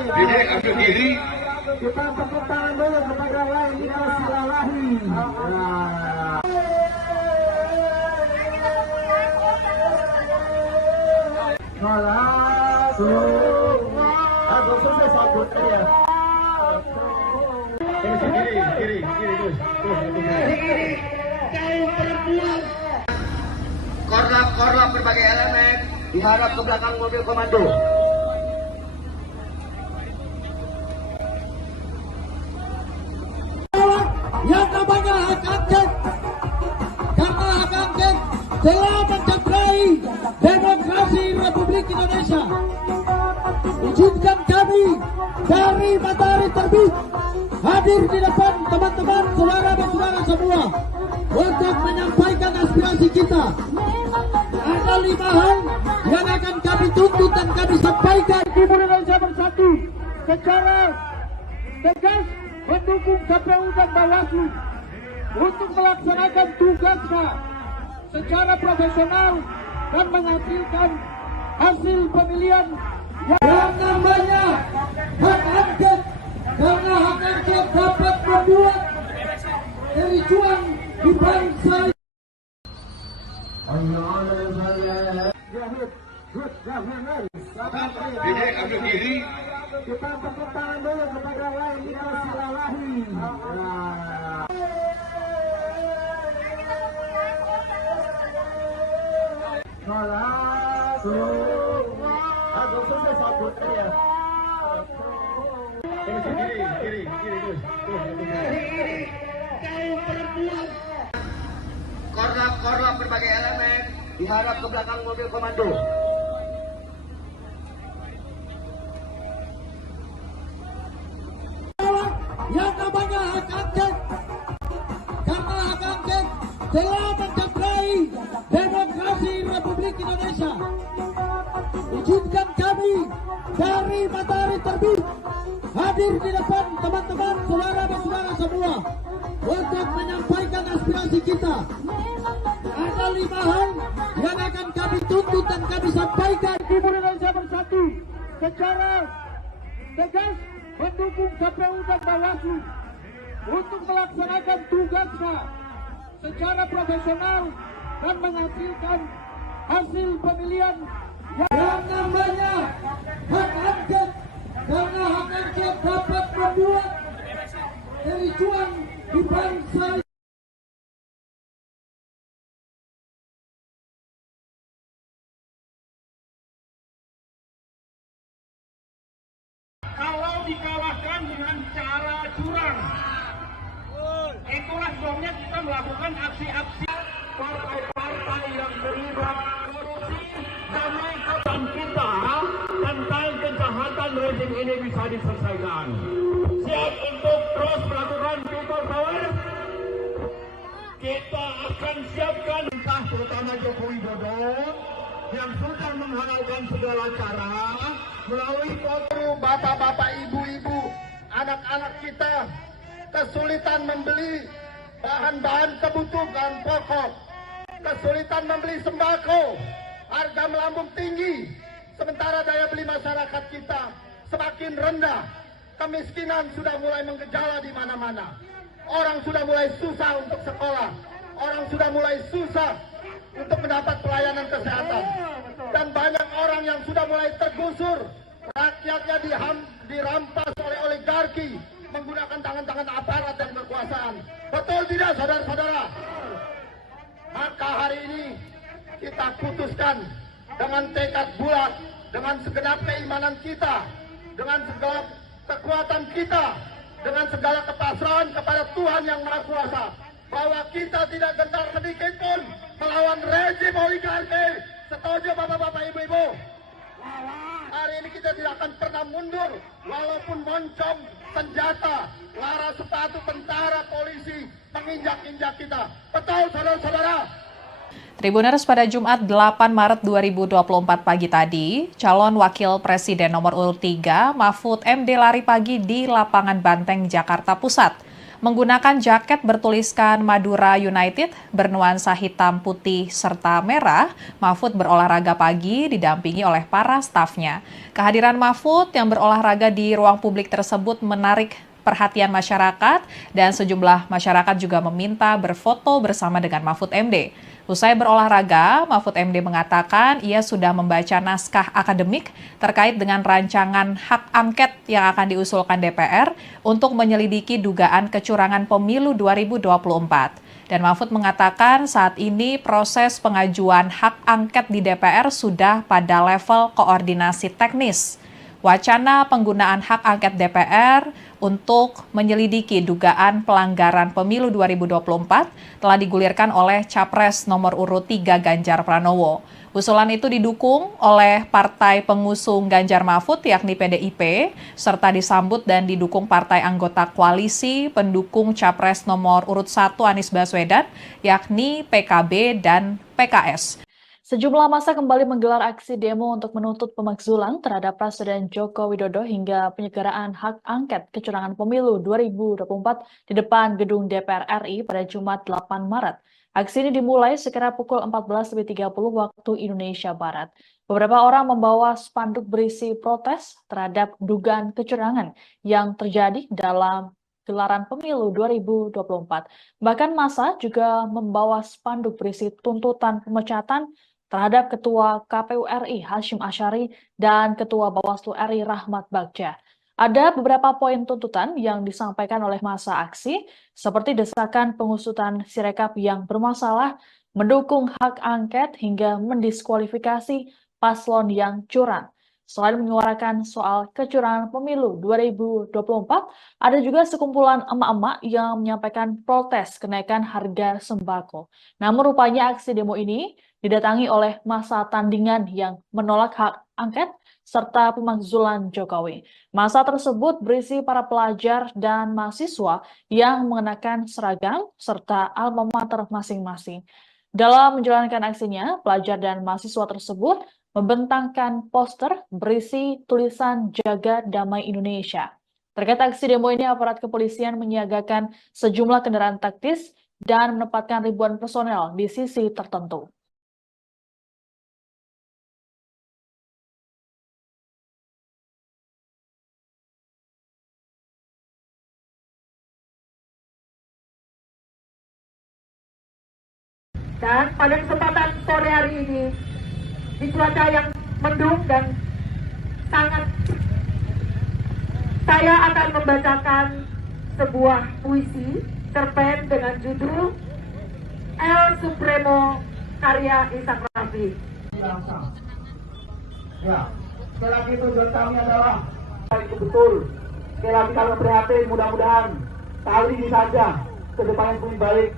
Dede, ambil kiri. Kita tepuk tangan dulu kepada Laila Silalahi. Aku selesai sabut ya. Kiri, terus. Korlap berbagai elemen diharap ke belakang mobil komando. Yang namanya hak angket, karena hak angket telah mencederai demokrasi Republik Indonesia. Izinkan kami dari Matahari Terbit hadir di depan teman-teman, saudara dan saudara semua untuk menyampaikan aspirasi kita. Ada 5 hal yang akan kami tuntut dan kami sampaikan. Timur Indonesia Bersatu secara tegas mendukung KPU dan Bawaslu untuk melaksanakan tugasnya secara profesional dan menghasilkan hasil pemilihan yang namanya hak angket, karena hak angket dapat membuat kericuan di bangsa. Diri, ambil diri. Kita tepuk tangan dulu kepada Lailina Silalahi. Kiri terus. Korlap berbagai elemen diharap ke belakang mobil komando. Yang namanya hak angket, karena hak angket telah mencederai demokrasi Republik Indonesia. Izinkan kami dari matahari terbit hadir di depan teman-teman, saudara dan saudara semua untuk menyampaikan aspirasi kita. Ada 5 hal yang akan kami tuntut dan kami sampaikan. Timur Indonesia Bersatu secara tegas mendukung KPU dan Bawaslu untuk melaksanakan tugasnya secara profesional dan menghasilkan hasil pemilihan yang namanya hak angket, karena hak angket dapat membuat kericuan di bangsa. Kalau dikalahkan dengan cara curang, itulah sebabnya kita melakukan aksi-aksi partai-partai yang terlibat korupsi dan mengatakan kita tentang kejahatan rezim ini bisa diselesaikan. Siap untuk terus melakukan people power? Kita akan siapkan entah terutama Joko Widodo yang sudah menghalalkan segala cara melalui foto bapak-bapak, ibu-ibu, anak-anak kita kesulitan membeli bahan-bahan kebutuhan pokok, kesulitan membeli sembako, harga melambung tinggi, sementara daya beli masyarakat kita semakin rendah, kemiskinan sudah mulai menggejala di mana-mana, orang sudah mulai susah untuk sekolah, orang sudah mulai susah untuk mendapat pelayanan kesehatan, dan banyak orang yang sudah mulai tergusur, rakyatnya dirampas oleh oligarki menggunakan tangan-tangan aparat dan kekuasaan. Betul tidak, saudara-saudara? Maka hari ini kita putuskan dengan tekad bulat, dengan segenap keimanan kita, dengan segala kekuatan kita, dengan segala kepasrahan kepada Tuhan Yang Maha Kuasa, bahwa kita tidak gentar sedikit pun melawan rezim oligarki. Setuju bapak-bapak, ibu-ibu? Hari ini kita tidak akan pernah mundur, walaupun moncong, senjata, lara sepatu tentara, polisi menginjak-injak kita. Betul, saudara-saudara? Tribuners, pada Jumat 8 Maret 2024 pagi tadi, calon wakil presiden nomor urut 3 Mahfud MD lari pagi di lapangan Banteng, Jakarta Pusat. Menggunakan jaket bertuliskan Madura United bernuansa hitam, putih, serta merah, Mahfud berolahraga pagi didampingi oleh para stafnya. Kehadiran Mahfud yang berolahraga di ruang publik tersebut menarik perhatian masyarakat dan sejumlah masyarakat juga meminta berfoto bersama dengan Mahfud MD. Usai berolahraga, Mahfud MD mengatakan ia sudah membaca naskah akademik terkait dengan rancangan hak angket yang akan diusulkan DPR untuk menyelidiki dugaan kecurangan pemilu 2024. Dan Mahfud mengatakan saat ini proses pengajuan hak angket di DPR sudah pada level koordinasi teknis. Wacana penggunaan hak angket DPR untuk menyelidiki dugaan pelanggaran pemilu 2024 telah digulirkan oleh Capres nomor urut 3 Ganjar Pranowo. Usulan itu didukung oleh partai pengusung Ganjar Mahfud yakni PDIP, serta disambut dan didukung partai anggota koalisi pendukung Capres nomor urut 1 Anies Baswedan yakni PKB dan PKS. Sejumlah massa kembali menggelar aksi demo untuk menuntut pemakzulan terhadap Presiden Joko Widodo hingga penyelenggaraan hak angket kecurangan pemilu 2024 di depan gedung DPR RI pada Jumat 8 Maret. Aksi ini dimulai sekira pukul 14.30 waktu Indonesia Barat. Beberapa orang membawa spanduk berisi protes terhadap dugaan kecurangan yang terjadi dalam gelaran pemilu 2024. Bahkan massa juga membawa spanduk berisi tuntutan pemecatan terhadap Ketua KPU RI Hasyim Asyari dan Ketua Bawaslu RI Rahmat Bagja. Ada beberapa poin tuntutan yang disampaikan oleh massa aksi, seperti desakan pengusutan Sirekap yang bermasalah, mendukung hak angket hingga mendiskualifikasi paslon yang curang. Selain menyuarakan soal kecurangan pemilu 2024, ada juga sekumpulan emak-emak yang menyampaikan protes kenaikan harga sembako. Namun rupanya aksi demo ini didatangi oleh massa tandingan yang menolak hak angket serta pemakzulan Jokowi. Massa tersebut berisi para pelajar dan mahasiswa yang mengenakan seragam serta alma mater masing-masing. Dalam menjalankan aksinya, pelajar dan mahasiswa tersebut membentangkan poster berisi tulisan Jaga Damai Indonesia. Terkait aksi demo ini, aparat kepolisian menyiagakan sejumlah kendaraan taktis dan menempatkan ribuan personel di sisi tertentu. Dan pada kesempatan sore hari ini, di cuaca yang mendung dan sangat, saya akan membacakan sebuah puisi cerpen dengan judul El Supremo karya Ishak Rafi. Ya, sekali lagi tujuan kami adalah itu betul. Sekali lagi kami prihatin, mudah-mudahan kali ini saja ke depan yang lebih baik.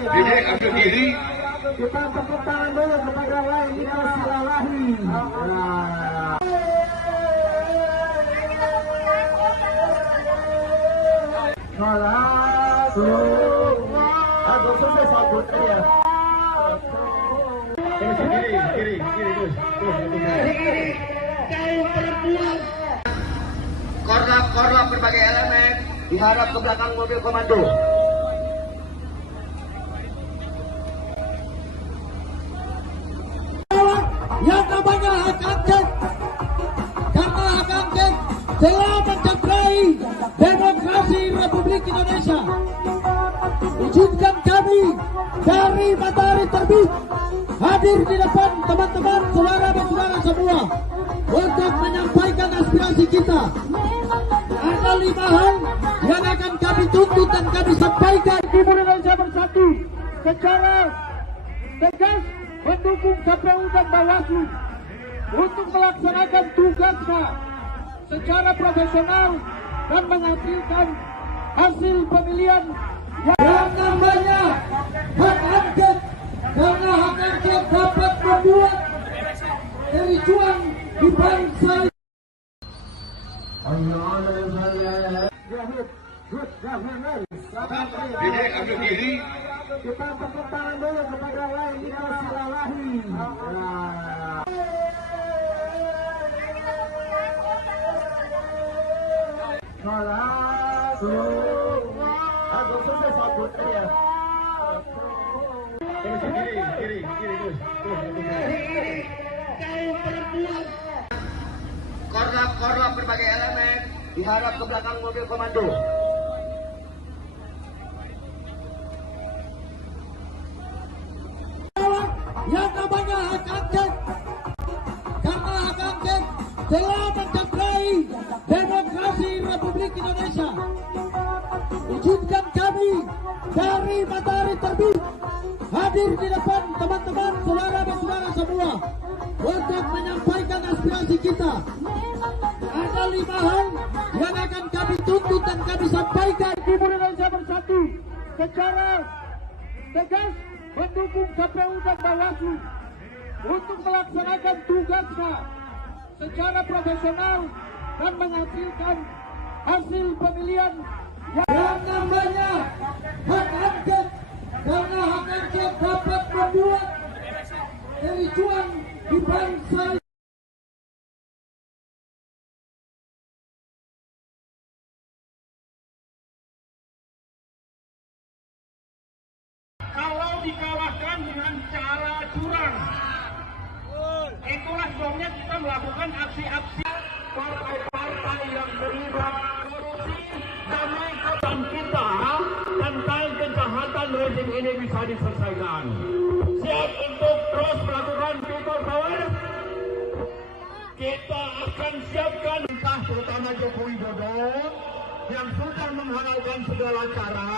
Dede ambil diri. Kita tepuk tangan dulu kepada lain kita silahi. Aku selesai sabut ya. Kiri terus. Kaum perempuan. Korlap berbagai elemen dihadap ke belakang mobil komando. Yang namanya hak angket, karena hak angket telah mencederai demokrasi Republik Indonesia. Izinkan kami dari Matahari Terbit hadir di depan teman-teman, saudara dan saudara semua untuk menyampaikan aspirasi kita. Ada 5 hal yang akan kami tuntut dan kami sampaikan. Timur Indonesia Bersatu secara tegas mendukung KPU dan Bawaslu untuk melaksanakan tugasnya secara profesional dan menghasilkan hasil pemilihan yang namanya hak angket, karena hak angket dapat membuat kericuan di bangsa. Dede ambil diri. Kita tepuk tangan dulu kepada lain kita silahi. Aku selesai sabut ya. Kiri terus. Kaum perempuan. korlap berbagai elemen diharap ke belakang mobil komando. Yang namanya hak angket, karena hak angket telah mencederai demokrasi Republik Indonesia. Izinkan kami dari matahari terbit hadir di depan teman-teman, saudara dan saudara semua untuk menyampaikan aspirasi kita. Ada 5 hal yang akan kami tuntut dan kami sampaikan. Timur Indonesia Bersatu secara tegas mendukung KPU dan Bawaslu untuk melaksanakan tugasnya secara profesional dan menghasilkan hasil pemilihan yang namanya hak angket, karena hak angket dapat membuat kericuan di bangsa. Kalau dikalahkan dengan cara curang, itulah sebabnya kita melakukan aksi-aksi partai-partai yang terlibat korupsi demi kota kita tentang kejahatan rezim ini bisa diselesaikan. Siap untuk terus melakukan people power? Kita akan siapkan entah terutama Joko Widodo yang sudah menghalalkan segala cara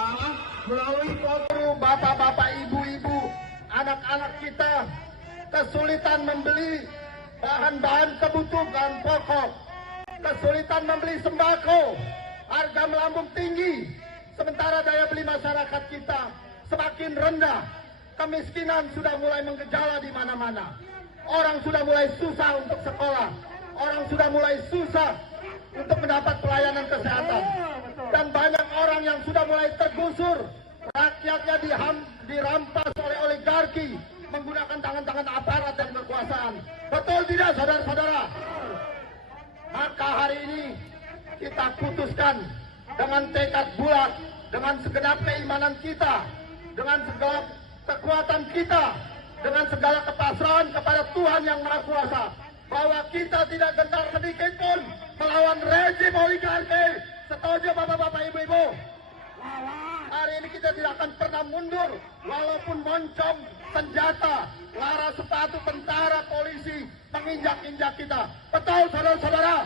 melalui foto bapak-bapak, ibu-ibu, anak-anak kita kesulitan membeli bahan-bahan kebutuhan pokok, kesulitan membeli sembako, harga melambung tinggi, sementara daya beli masyarakat kita semakin rendah, kemiskinan sudah mulai menggejala di mana-mana, orang sudah mulai susah untuk sekolah, orang sudah mulai susah untuk mendapat pelayanan kesehatan, dan banyak orang yang sudah mulai tergusur, rakyatnya dirampas oleh oligarki menggunakan tangan-tangan aparat dan kekuasaan. Betul tidak, saudara-saudara? Maka hari ini kita putuskan dengan tekad bulat, dengan segenap keimanan kita, dengan segala kekuatan kita, dengan segala kepasrahan kepada Tuhan Yang Maha Kuasa, bahwa kita tidak gentar sedikit pun melawan rezim oligarki. Setuju bapak-bapak, ibu-ibu? Hari ini kita tidak akan pernah mundur, walaupun moncong senjata, laras sepatu tentara, polisi menginjak-injak kita. Betul, saudara-saudara?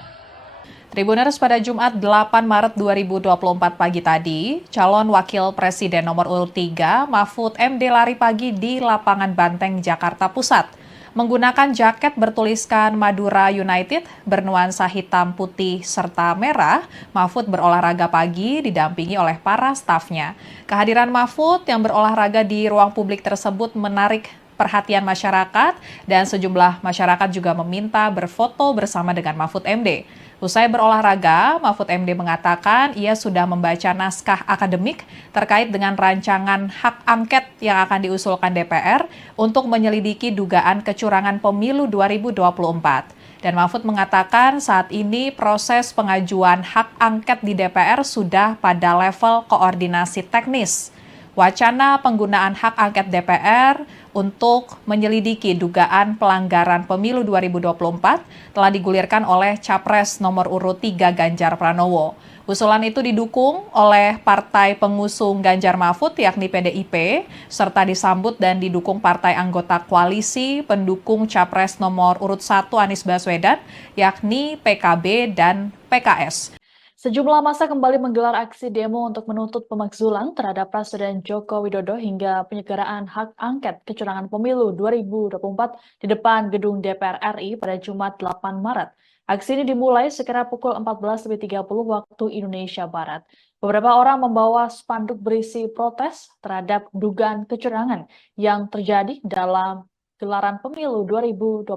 Tribuners, pada Jumat 8 Maret 2024 pagi tadi, calon wakil presiden nomor urut 3 Mahfud MD lari pagi di lapangan Banteng, Jakarta Pusat. Menggunakan jaket bertuliskan Madura United bernuansa hitam, putih, serta merah, Mahfud berolahraga pagi didampingi oleh para stafnya. Kehadiran Mahfud yang berolahraga di ruang publik tersebut menarik perhatian masyarakat dan sejumlah masyarakat juga meminta berfoto bersama dengan Mahfud MD. Usai berolahraga, Mahfud MD mengatakan ia sudah membaca naskah akademik terkait dengan rancangan hak angket yang akan diusulkan DPR untuk menyelidiki dugaan kecurangan pemilu 2024. Dan Mahfud mengatakan saat ini proses pengajuan hak angket di DPR sudah pada level koordinasi teknis. Wacana penggunaan hak angket DPR untuk menyelidiki dugaan pelanggaran pemilu 2024 telah digulirkan oleh Capres nomor urut 3 Ganjar Pranowo. Usulan itu didukung oleh partai pengusung Ganjar Mahfud yakni PDIP, serta disambut dan didukung partai anggota koalisi pendukung Capres nomor urut 1 Anies Baswedan yakni PKB dan PKS. Sejumlah massa kembali menggelar aksi demo untuk menuntut pemakzulan terhadap Presiden Joko Widodo hingga penyegeraan hak angket kecurangan pemilu 2024 di depan gedung DPR RI pada Jumat 8 Maret. Aksi ini dimulai sekira pukul 14.30 waktu Indonesia Barat. Beberapa orang membawa spanduk berisi protes terhadap dugaan kecurangan yang terjadi dalam gelaran pemilu 2024.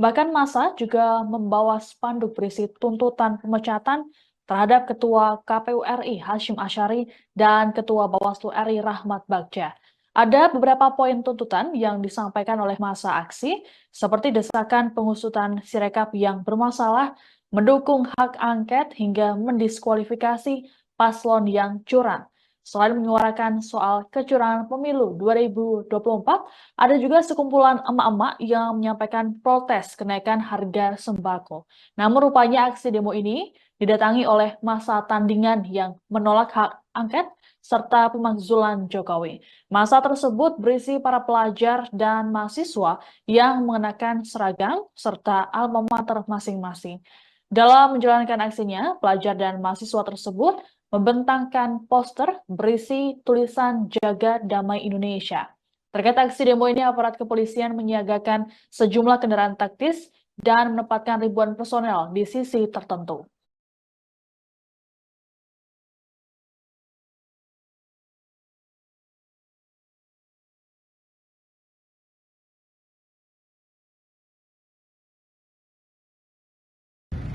Bahkan massa juga membawa spanduk berisi tuntutan pemecatan terhadap Ketua KPU RI Hasyim Asyari dan Ketua Bawaslu RI Rahmat Bagja. Ada beberapa poin tuntutan yang disampaikan oleh massa aksi, seperti desakan pengusutan Sirekap yang bermasalah, mendukung hak angket hingga mendiskualifikasi paslon yang curang. Selain menyuarakan soal kecurangan pemilu 2024, ada juga sekumpulan emak-emak yang menyampaikan protes kenaikan harga sembako. Namun rupanya aksi demo ini didatangi oleh massa tandingan yang menolak hak angket serta pemakzulan Jokowi. Massa tersebut berisi para pelajar dan mahasiswa yang mengenakan seragam serta alma mater masing-masing. Dalam menjalankan aksinya, pelajar dan mahasiswa tersebut membentangkan poster berisi tulisan Jaga Damai Indonesia. Terkait aksi demo ini, aparat kepolisian menyiagakan sejumlah kendaraan taktis dan menempatkan ribuan personel di sisi tertentu.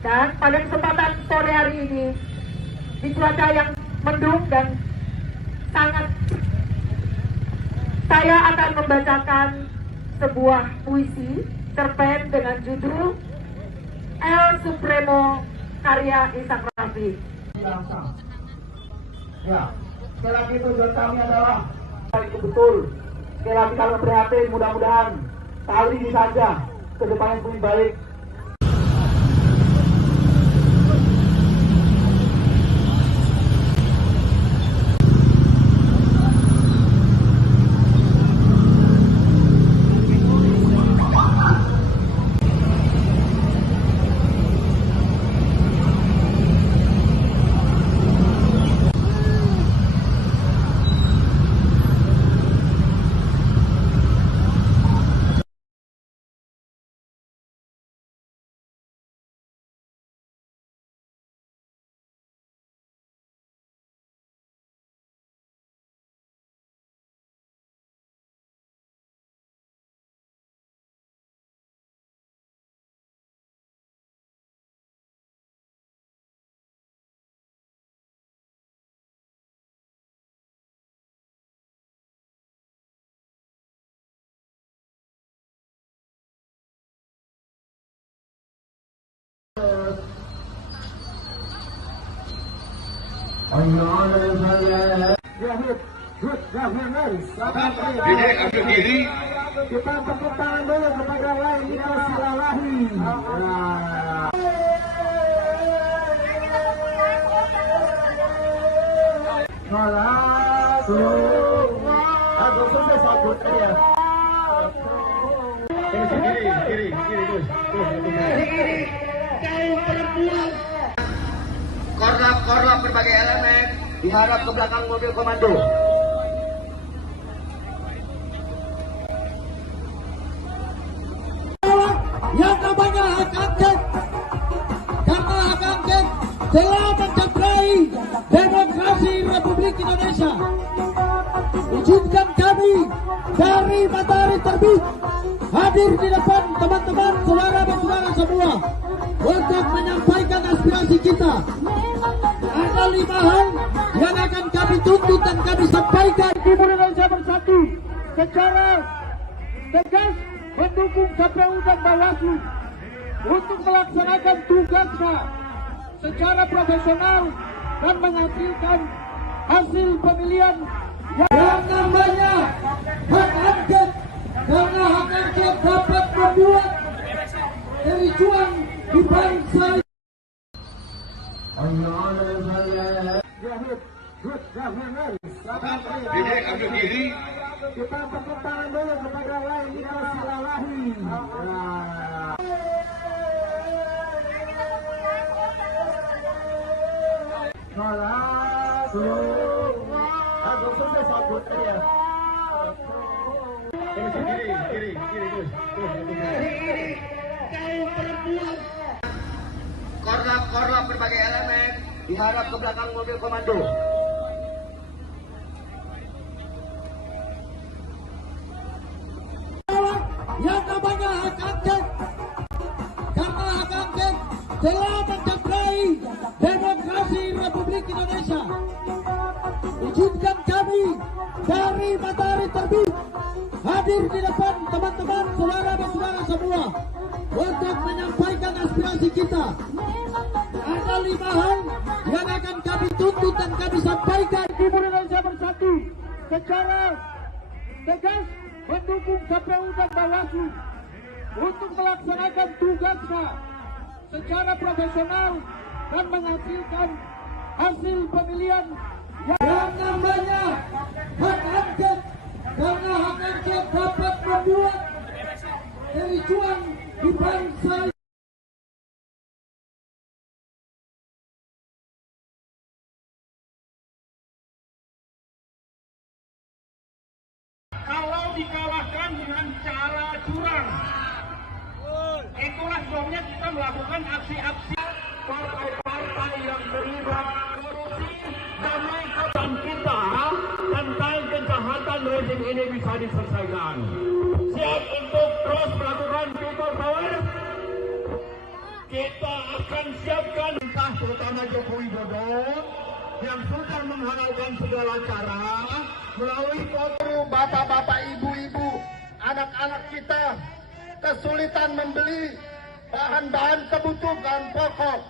Dan pada kesempatan sore hari ini, di cuaca yang mendung dan sangat, saya akan membacakan sebuah puisi cerpen dengan judul El Supremo karya Ishak Rafi. Ya, sekali lagi tujuan kami adalah itu betul. Sekali lagi kami prihatin, mudah-mudahan kali ini saja ke depan yang lebih baik. Dede ambil diri. Kita tepuk tangan dulu kepada lain kita silalahi. Aku selesai sabut ya. Kiri terus. Korlap berbagai elemen diharap ke belakang mobil komando. Yang namanya hak angket, karena hak angket telah mencederai demokrasi Republik Indonesia. Izinkan kami dari matahari terbit hadir di depan teman-teman, saudara-saudara semua untuk menyampaikan aspirasi kita. Ada 5 hal yang akan kami tuntut dan kami sampaikan. Timur Indonesia Bersatu secara tegas mendukung KPU dan Bawaslu untuk melaksanakan tugasnya secara profesional dan menghasilkan hasil pemilihan yang namanya hak angket, karena hak angket dapat membuat kericuan di bangsa. Dede ambil diri. Kita tepuk tangan dulu kepada lain kita silalahi. Aku selesai sabut ya. Kiri terus. Korlap berbagai elemen diharap ke belakang mobil komando. Yang namanya hak angket, karena hak angket telah mencederai demokrasi Republik Indonesia. Izinkan kami dari matahari terbit hadir di depan teman-teman, saudara-saudara semua untuk menyampaikan aspirasi kita. Ada 5 hal yang akan kami tuntut dan kami sampaikan. Timur Indonesia secara tegas mendukung KPU dan Bawaslu untuk melaksanakan tugasnya secara profesional dan menghasilkan hasil pemilihan yang namanya hak angket, karena hak angket dapat membuat kericuan di bangsa. Kalau dikalahkan dengan cara curang, itulah sebabnya kita melakukan aksi-aksi partai-partai yang terlibat korupsi demi kepentingan kita tentang kejahatan rezim ini bisa diselesaikan. Siap untuk terus melakukan people power. Kita akan siapkan entah terutama Joko Widodo yang sudah menghalalkan segala cara melalui foto bapak-bapak, ibu-ibu, anak-anak kita kesulitan membeli bahan-bahan kebutuhan pokok,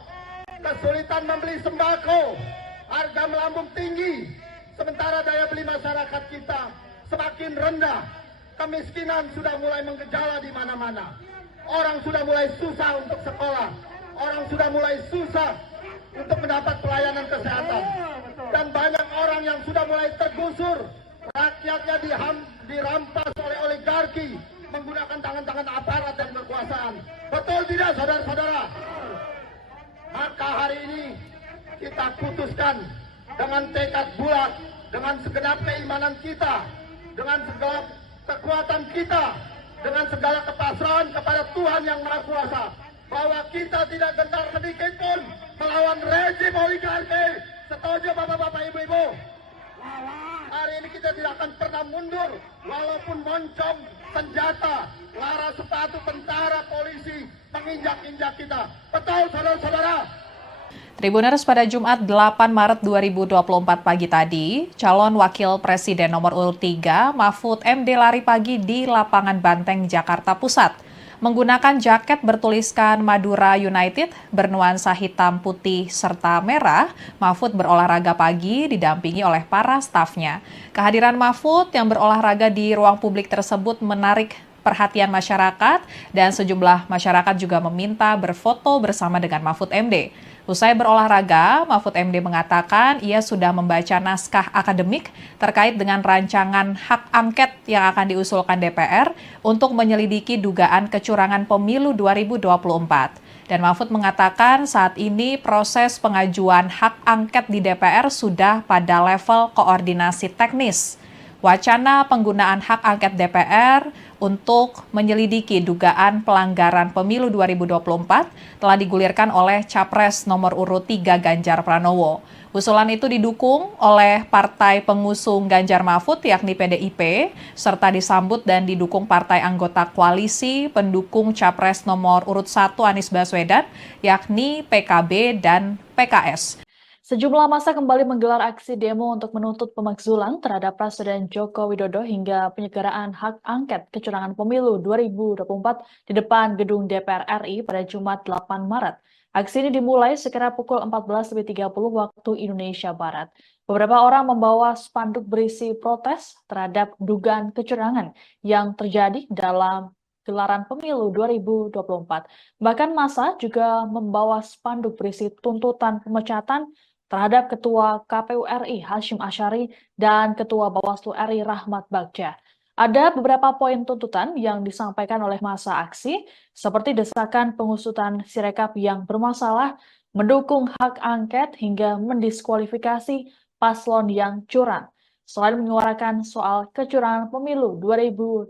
kesulitan membeli sembako, harga melambung tinggi, sementara daya beli masyarakat kita semakin rendah, kemiskinan sudah mulai menggejala di mana-mana, orang sudah mulai susah untuk sekolah, orang sudah mulai susah untuk mendapat pelayanan kesehatan, dan banyak orang yang sudah mulai tergusur, rakyatnya dirampas oleh oligarki menggunakan tangan-tangan aparat dan kekuasaan. Betul tidak, saudara-saudara? Maka hari ini kita putuskan dengan tekad bulat, dengan segenap keimanan kita, dengan segala kekuatan kita, dengan segala kepasrahan kepada Tuhan Yang Maha Kuasa, bahwa kita tidak gentar sedikit pun melawan rezim oligarki. Setuju bapak-bapak, ibu-ibu? Hari ini kita tidak akan pernah mundur, walaupun moncong senjata, lara sepatu tentara, polisi menginjak-injak kita. Betul, saudara-saudara? Tribuners, pada Jumat 8 Maret 2024 pagi tadi, calon wakil presiden nomor urut 3 Mahfud MD lari pagi di lapangan Banteng, Jakarta Pusat. Menggunakan jaket bertuliskan Madura United bernuansa hitam, putih, serta merah, Mahfud berolahraga pagi didampingi oleh para stafnya. Kehadiran Mahfud yang berolahraga di ruang publik tersebut menarik perhatian masyarakat dan sejumlah masyarakat juga meminta berfoto bersama dengan Mahfud MD. Usai berolahraga, Mahfud MD mengatakan ia sudah membaca naskah akademik terkait dengan rancangan hak angket yang akan diusulkan DPR untuk menyelidiki dugaan kecurangan pemilu 2024. Dan Mahfud mengatakan saat ini proses pengajuan hak angket di DPR sudah pada level koordinasi teknis. Wacana penggunaan hak angket DPR untuk menyelidiki dugaan pelanggaran pemilu 2024 telah digulirkan oleh Capres nomor urut 3 Ganjar Pranowo. Usulan itu didukung oleh partai pengusung Ganjar Mahfud yakni PDIP, serta disambut dan didukung partai anggota koalisi pendukung Capres nomor urut 1 Anies Baswedan yakni PKB dan PKS. Sejumlah massa kembali menggelar aksi demo untuk menuntut pemakzulan terhadap Presiden Joko Widodo hingga penyelenggaraan hak angket kecurangan pemilu 2024 di depan gedung DPR RI pada Jumat 8 Maret. Aksi ini dimulai sekira pukul 14.30 waktu Indonesia Barat. Beberapa orang membawa spanduk berisi protes terhadap dugaan kecurangan yang terjadi dalam gelaran pemilu 2024. Bahkan massa juga membawa spanduk berisi tuntutan pemecatan terhadap Ketua KPU RI Hasyim Asyari dan Ketua Bawaslu RI Rahmat Bagja. Ada beberapa poin tuntutan yang disampaikan oleh massa aksi, seperti desakan pengusutan Sirekap yang bermasalah, mendukung hak angket hingga mendiskualifikasi paslon yang curang. Selain menyuarakan soal kecurangan pemilu 2024,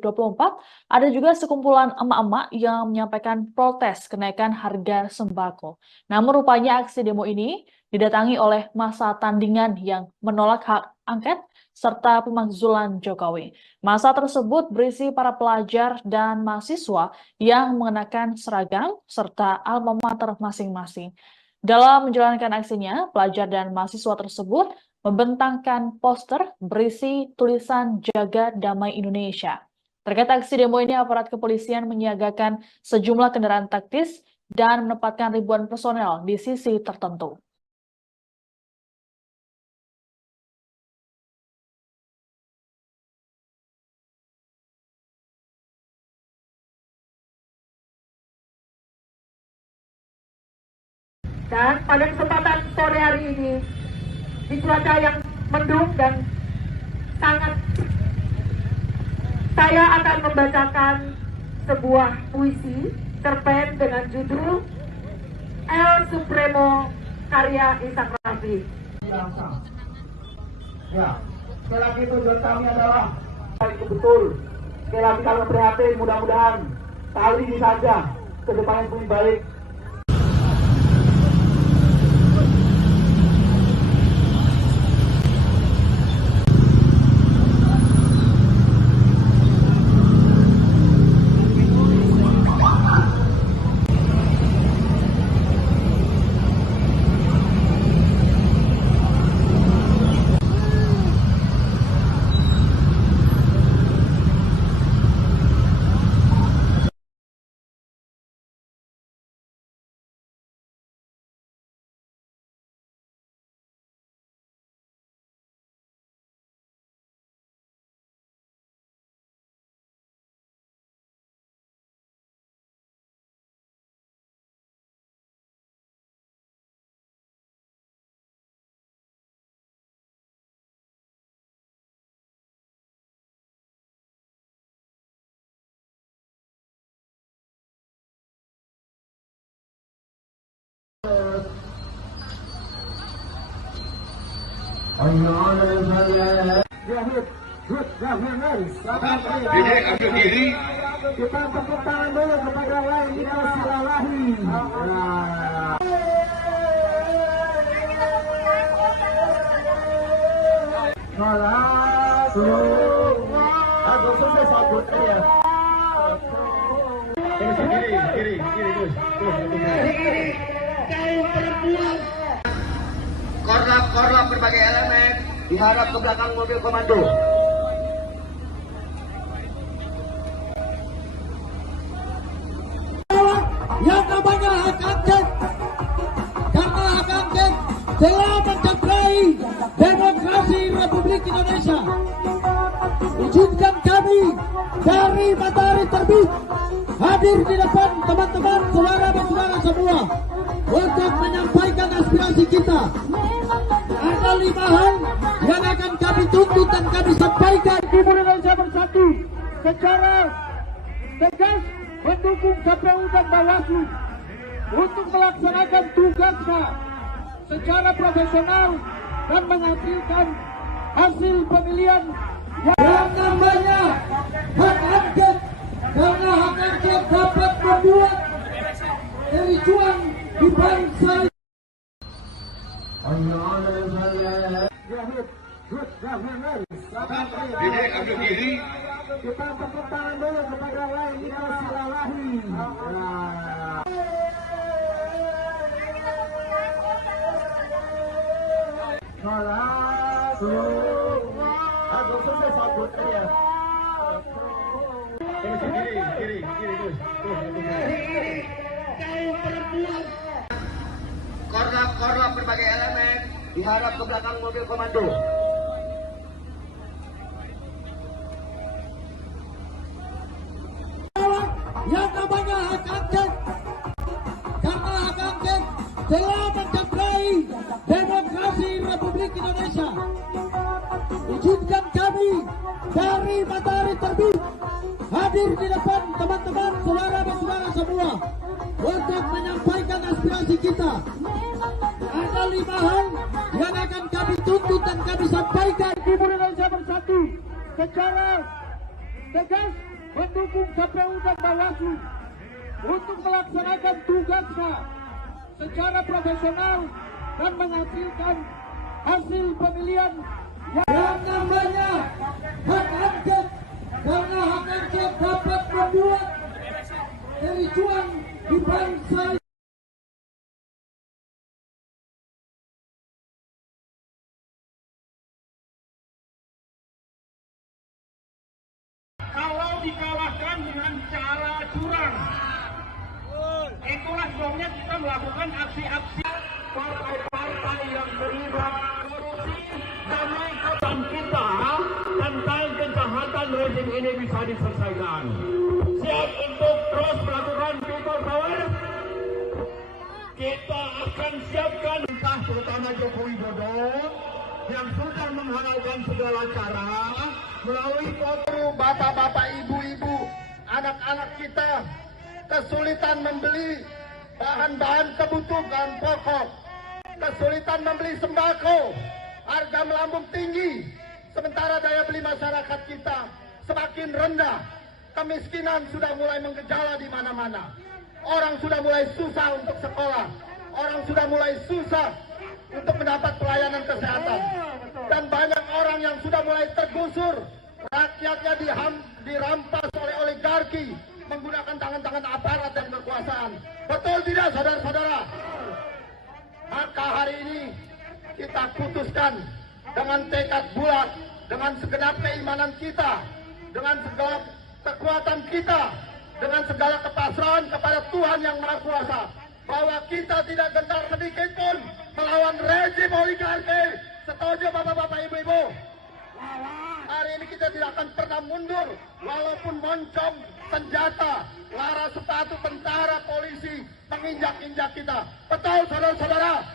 ada juga sekumpulan emak-emak yang menyampaikan protes kenaikan harga sembako. Namun rupanya aksi demo ini didatangi oleh massa tandingan yang menolak hak angket serta pemakzulan Jokowi. Massa tersebut berisi para pelajar dan mahasiswa yang mengenakan seragam serta alma mater masing-masing. Dalam menjalankan aksinya, pelajar dan mahasiswa tersebut membentangkan poster berisi tulisan Jaga Damai Indonesia. Terkait aksi demo ini, aparat kepolisian menyiagakan sejumlah kendaraan taktis dan menempatkan ribuan personel di sisi tertentu. Dan pada kesempatan sore hari ini, di cuaca yang mendung dan sangat, saya akan membacakan sebuah puisi cerpen dengan judul El Supremo karya Ishak Rafi. Ya, sekali lagi tujuan kami adalah itu betul. Sekali lagi kami prihatin, mudah-mudahan kali ini saja ke depannya lebih baik. Dede, ambil diri. Kita tepuk tangan dulu kepada lain kita silalahi. Aku sukses aku ya. Kiri, terus. Korlap berbagai elemen diharap ke belakang mobil komando. Yang namanya hak angket, karena hak angket telah mencederai demokrasi Republik Indonesia. Izinkan kami dari matahari terbit hadir di depan teman-teman saudara-saudara semua untuk menyampaikan aspirasi kita. Ada 5 hal yang akan kami tuntut dan kami sampaikan. Timur Indonesia Bersatu secara tegas mendukung KPU dan Bawaslu untuk melaksanakan tugasnya secara profesional dan menghasilkan hasil pemilihan Yang namanya hak angket, karena hak angket dapat membuat kericuan di bangsa. Dede, ambil diri. Kita tepuk tangan dulu kepada lain kita silalahi. Aku sukses aku ya. Kiri, terus. Korlap berbagai elemen diharap ke belakang mobil komando. Yang namanya hak angket, karena hak angket telah mencederai demokrasi Republik Indonesia. Izinkan kami dari matahari terbit hadir di depan teman-teman saudara-saudara semua untuk menyampaikan aspirasi kita. Ada 5 hal yang akan kami tuntut dan kami sampaikan. Timur Indonesia Bersatu secara tegas mendukung KPU dan Bawaslu untuk melaksanakan tugasnya secara profesional dan menghasilkan hasil pemilihan Yang namanya hak angket, karena hak angket dapat membuat kericuan di bangsa. kalau dikalahkan dengan cara curang. Itulah sebabnya kita melakukan aksi-aksi partai-partai yang terlibat korupsi demi kebangkitan kita tentang kejahatan rezim ini bisa diselesaikan. Siap untuk terus melakukan people power. Kita siapkan entah terutama Joko Widodo yang sudah menghalalkan segala cara melalui foto bapak-bapak, ibu-ibu, anak-anak kita kesulitan membeli bahan-bahan kebutuhan pokok, kesulitan membeli sembako, harga melambung tinggi, sementara daya beli masyarakat kita semakin rendah, kemiskinan sudah mulai menggejala di mana-mana, orang sudah mulai susah untuk sekolah, orang sudah mulai susah untuk mendapat pelayanan kesehatan, dan banyak orang yang sudah mulai tergusur, rakyatnya dirampas oleh oligarki menggunakan tangan-tangan aparat dan kekuasaan. Betul tidak, saudara-saudara? Maka hari ini kita putuskan dengan tekad bulat, dengan segenap keimanan kita, dengan segala kekuatan kita, dengan segala kepasrahan kepada Tuhan Yang Maha Kuasa, bahwa kita tidak gentar sedikit pun melawan rezim oligarki. Setuju bapak-bapak, ibu-ibu? Hari ini kita tidak akan pernah mundur, walaupun moncong senjata, lara sepatu tentara, polisi menginjak-injak kita. Betul, saudara-saudara?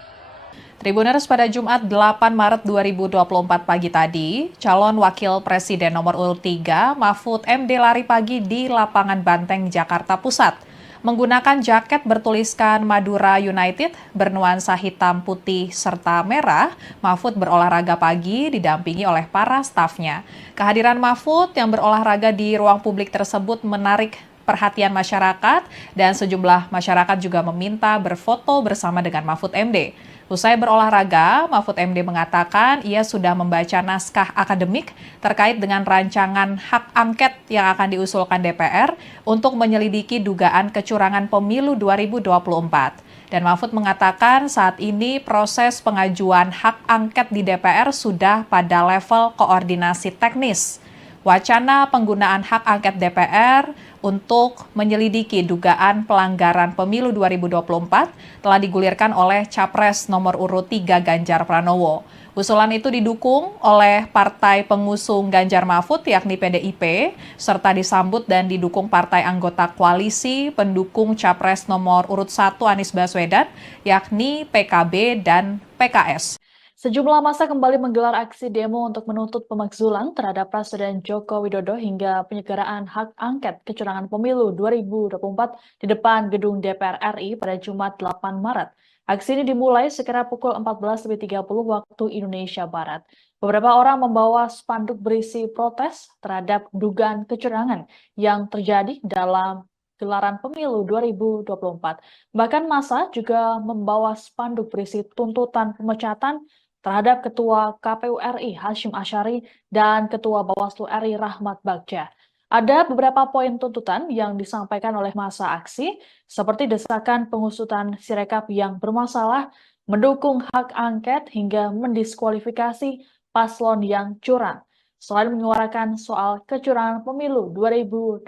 Tribuners, pada Jumat 8 Maret 2024 pagi tadi, calon wakil presiden nomor urut 3 Mahfud MD lari pagi di lapangan Banteng, Jakarta Pusat. Menggunakan jaket bertuliskan Madura United bernuansa hitam, putih, serta merah, Mahfud berolahraga pagi didampingi oleh para stafnya. Kehadiran Mahfud yang berolahraga di ruang publik tersebut menarik perhatian masyarakat dan sejumlah masyarakat juga meminta berfoto bersama dengan Mahfud MD. Usai berolahraga, Mahfud MD mengatakan ia sudah membaca naskah akademik terkait dengan rancangan hak angket yang akan diusulkan DPR untuk menyelidiki dugaan kecurangan pemilu 2024. Dan Mahfud mengatakan saat ini proses pengajuan hak angket di DPR sudah pada level koordinasi teknis. Wacana penggunaan hak angket DPR untuk menyelidiki dugaan pelanggaran pemilu 2024 telah digulirkan oleh Capres nomor urut 3 Ganjar Pranowo. Usulan itu didukung oleh partai pengusung Ganjar Mahfud yakni PDIP, serta disambut dan didukung partai anggota koalisi pendukung Capres nomor urut 1 Anies Baswedan yakni PKB dan PKS. Sejumlah massa kembali menggelar aksi demo untuk menuntut pemakzulan terhadap Presiden Joko Widodo hingga penyelenggaraan hak angket kecurangan pemilu 2024 di depan gedung DPR RI pada Jumat 8 Maret. Aksi ini dimulai sekira pukul 14.30 waktu Indonesia Barat. Beberapa orang membawa spanduk berisi protes terhadap dugaan kecurangan yang terjadi dalam gelaran pemilu 2024. Bahkan massa juga membawa spanduk berisi tuntutan pemecatan terhadap Ketua KPU RI Hashim Asyari dan Ketua Bawaslu RI Rahmat Bagja. Ada beberapa poin tuntutan yang disampaikan oleh massa aksi, seperti desakan pengusutan Sirekap yang bermasalah, mendukung hak angket hingga mendiskualifikasi paslon yang curang. Selain menyuarakan soal kecurangan pemilu 2024,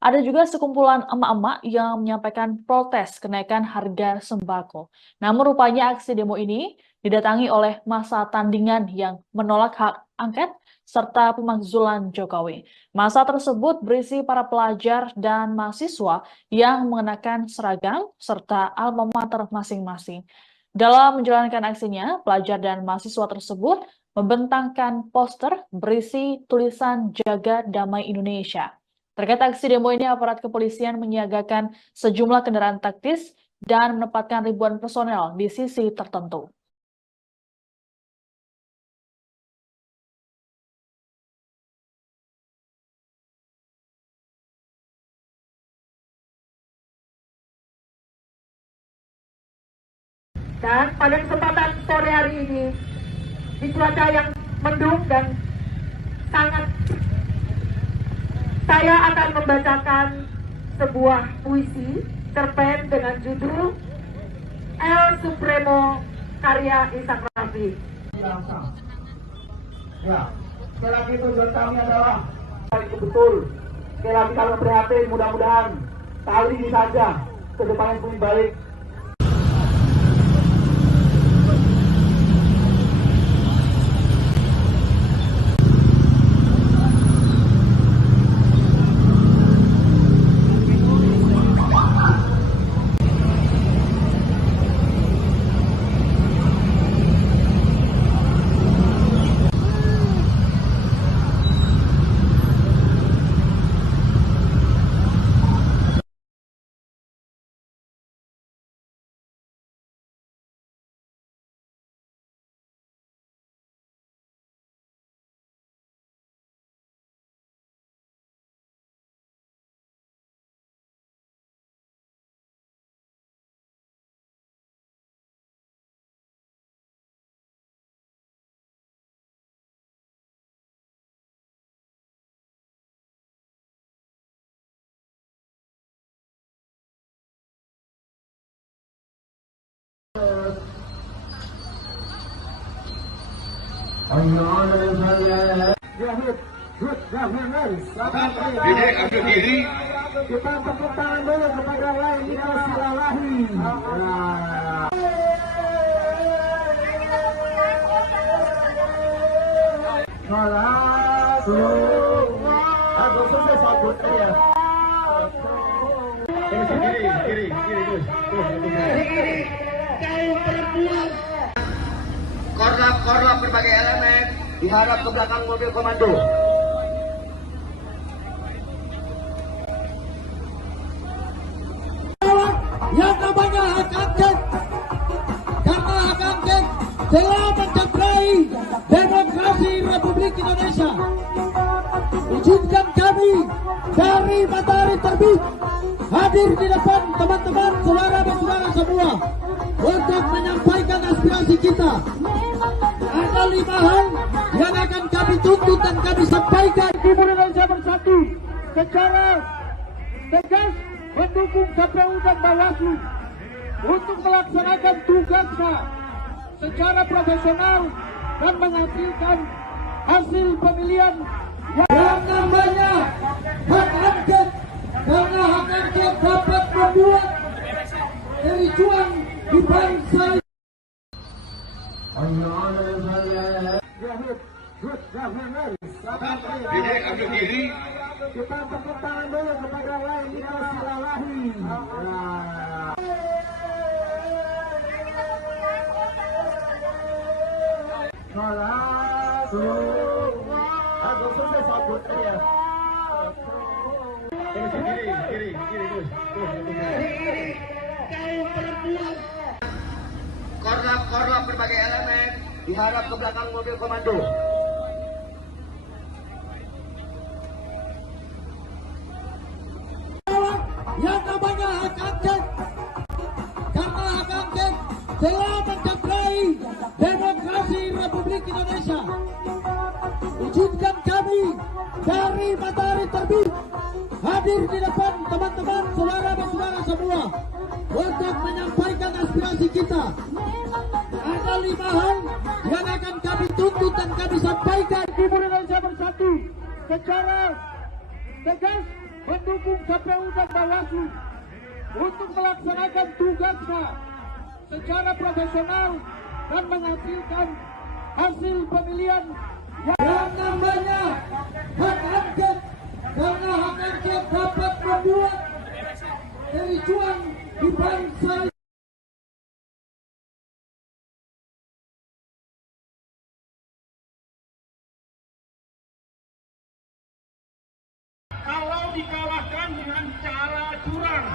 ada juga sekumpulan emak-emak yang menyampaikan protes kenaikan harga sembako. Namun rupanya aksi demo ini didatangi oleh massa tandingan yang menolak hak angket serta pemakzulan Jokowi. Massa tersebut berisi para pelajar dan mahasiswa yang mengenakan seragam serta alma mater masing-masing. Dalam menjalankan aksinya, pelajar dan mahasiswa tersebut membentangkan poster berisi tulisan Jaga Damai Indonesia. Terkait aksi demo ini, aparat kepolisian menyiagakan sejumlah kendaraan taktis dan menempatkan ribuan personel di sisi tertentu. Dan pada kesempatan sore hari ini, di cuaca yang mendung dan sangat, saya akan membacakan sebuah puisi cerpen dengan judul El Supremo karya Ishak Rafi. Ya, sekali lagi tujuan kami adalah itu betul. Sekali lagi kami prihatin, mudah-mudahan kali ini saja ke depan yang lebih baik. Dede ambil kiri. Kita tepuk tangan dulu kepada Lai Niko Silalahi. Aku selesai sabut ya. Kiri terus. Kaum perempuan. Korlap berbagai elemen diharap ke belakang mobil komando. Yang namanya hak angket, karena hak angket telah mencederai demokrasi Republik Indonesia. Izinkan kami dari Matahari Terbit hadir di depan teman-teman, saudara dan saudara semua untuk menyampaikan aspirasi kita. Ada 5 hal yang akan kami tuntut dan kami sampaikan. Timur Indonesia Bersatu secara tegas mendukung KPU dan Bawaslu untuk melaksanakan tugasnya secara profesional dan menghasilkan hasil pemilihan Yang namanya hak angket, karena hak angket dapat membuat kericuan di bangsa. Dede ambil kiri. Kita tepuk tangan dulu kepada Lai Niko Silalahi. Aku selesai sabut ya. Kiri terus. Kaum perempuan. Korlap berbagai elemen diharap ke belakang mobil komando. Yang namanya hak angket, karena hak angket telah mencederai demokrasi Republik Indonesia. Izinkan kami dari Matahari Terbit hadir di depan teman-teman, saudara dan saudara semua untuk menyampaikan aspirasi kita. Ada 5 hal yang akan kami tuntut dan kami sampaikan. Timur Indonesia Bersatu secara tegas mendukung KPU dan Bawaslu untuk melaksanakan tugasnya secara profesional dan menghasilkan hasil pemilihan Yang namanya hak angket, karena hak angket dapat membuat kericuan di bangsa. kalau dikalahkan dengan cara curang.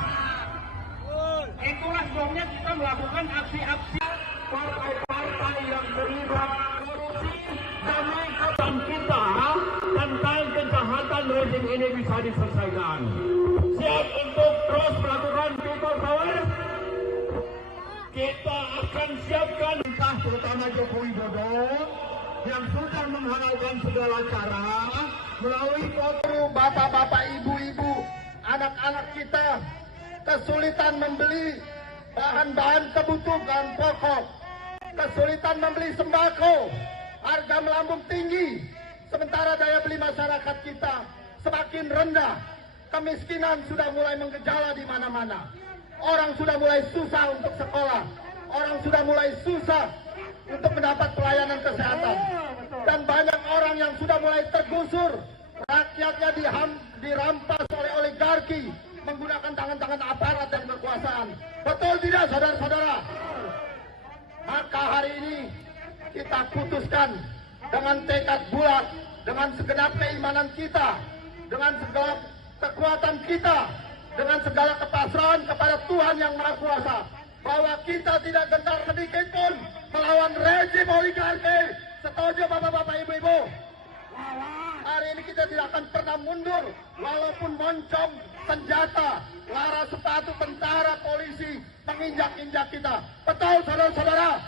Itulah sebabnya kita melakukan aksi-aksi partai-partai yang terlibat korupsi demi kebaikan kita tentang kejahatan rezim ini bisa diselesaikan. Siap untuk terus melakukan people power? Kita akan siapkan entah terutama Joko Widodo yang sudah menghalalkan segala cara melalui foto bapak-bapak, ibu-ibu, anak-anak kita kesulitan membeli bahan-bahan kebutuhan pokok, kesulitan membeli sembako, harga melambung tinggi, sementara daya beli masyarakat kita semakin rendah, kemiskinan sudah mulai menggejala di mana-mana, orang sudah mulai susah untuk sekolah, orang sudah mulai susah untuk mendapat pelayanan kesehatan, dan banyak orang yang sudah mulai tergusur, rakyatnya dirampas oleh oligarki menggunakan tangan-tangan aparat dan kekuasaan. Betul tidak, saudara-saudara? Maka hari ini kita putuskan dengan tekad bulat, dengan segenap keimanan kita, dengan segala kekuatan kita, dengan segala kepasrahan kepada Tuhan Yang Maha Kuasa, bahwa kita tidak gentar sedikit pun melawan rezim oligarki. Setuju bapak-bapak, ibu-ibu? Hari ini kita tidak akan pernah mundur, walaupun moncong senjata, lara sepatu tentara, polisi menginjak-injak kita. Betul, saudara-saudara?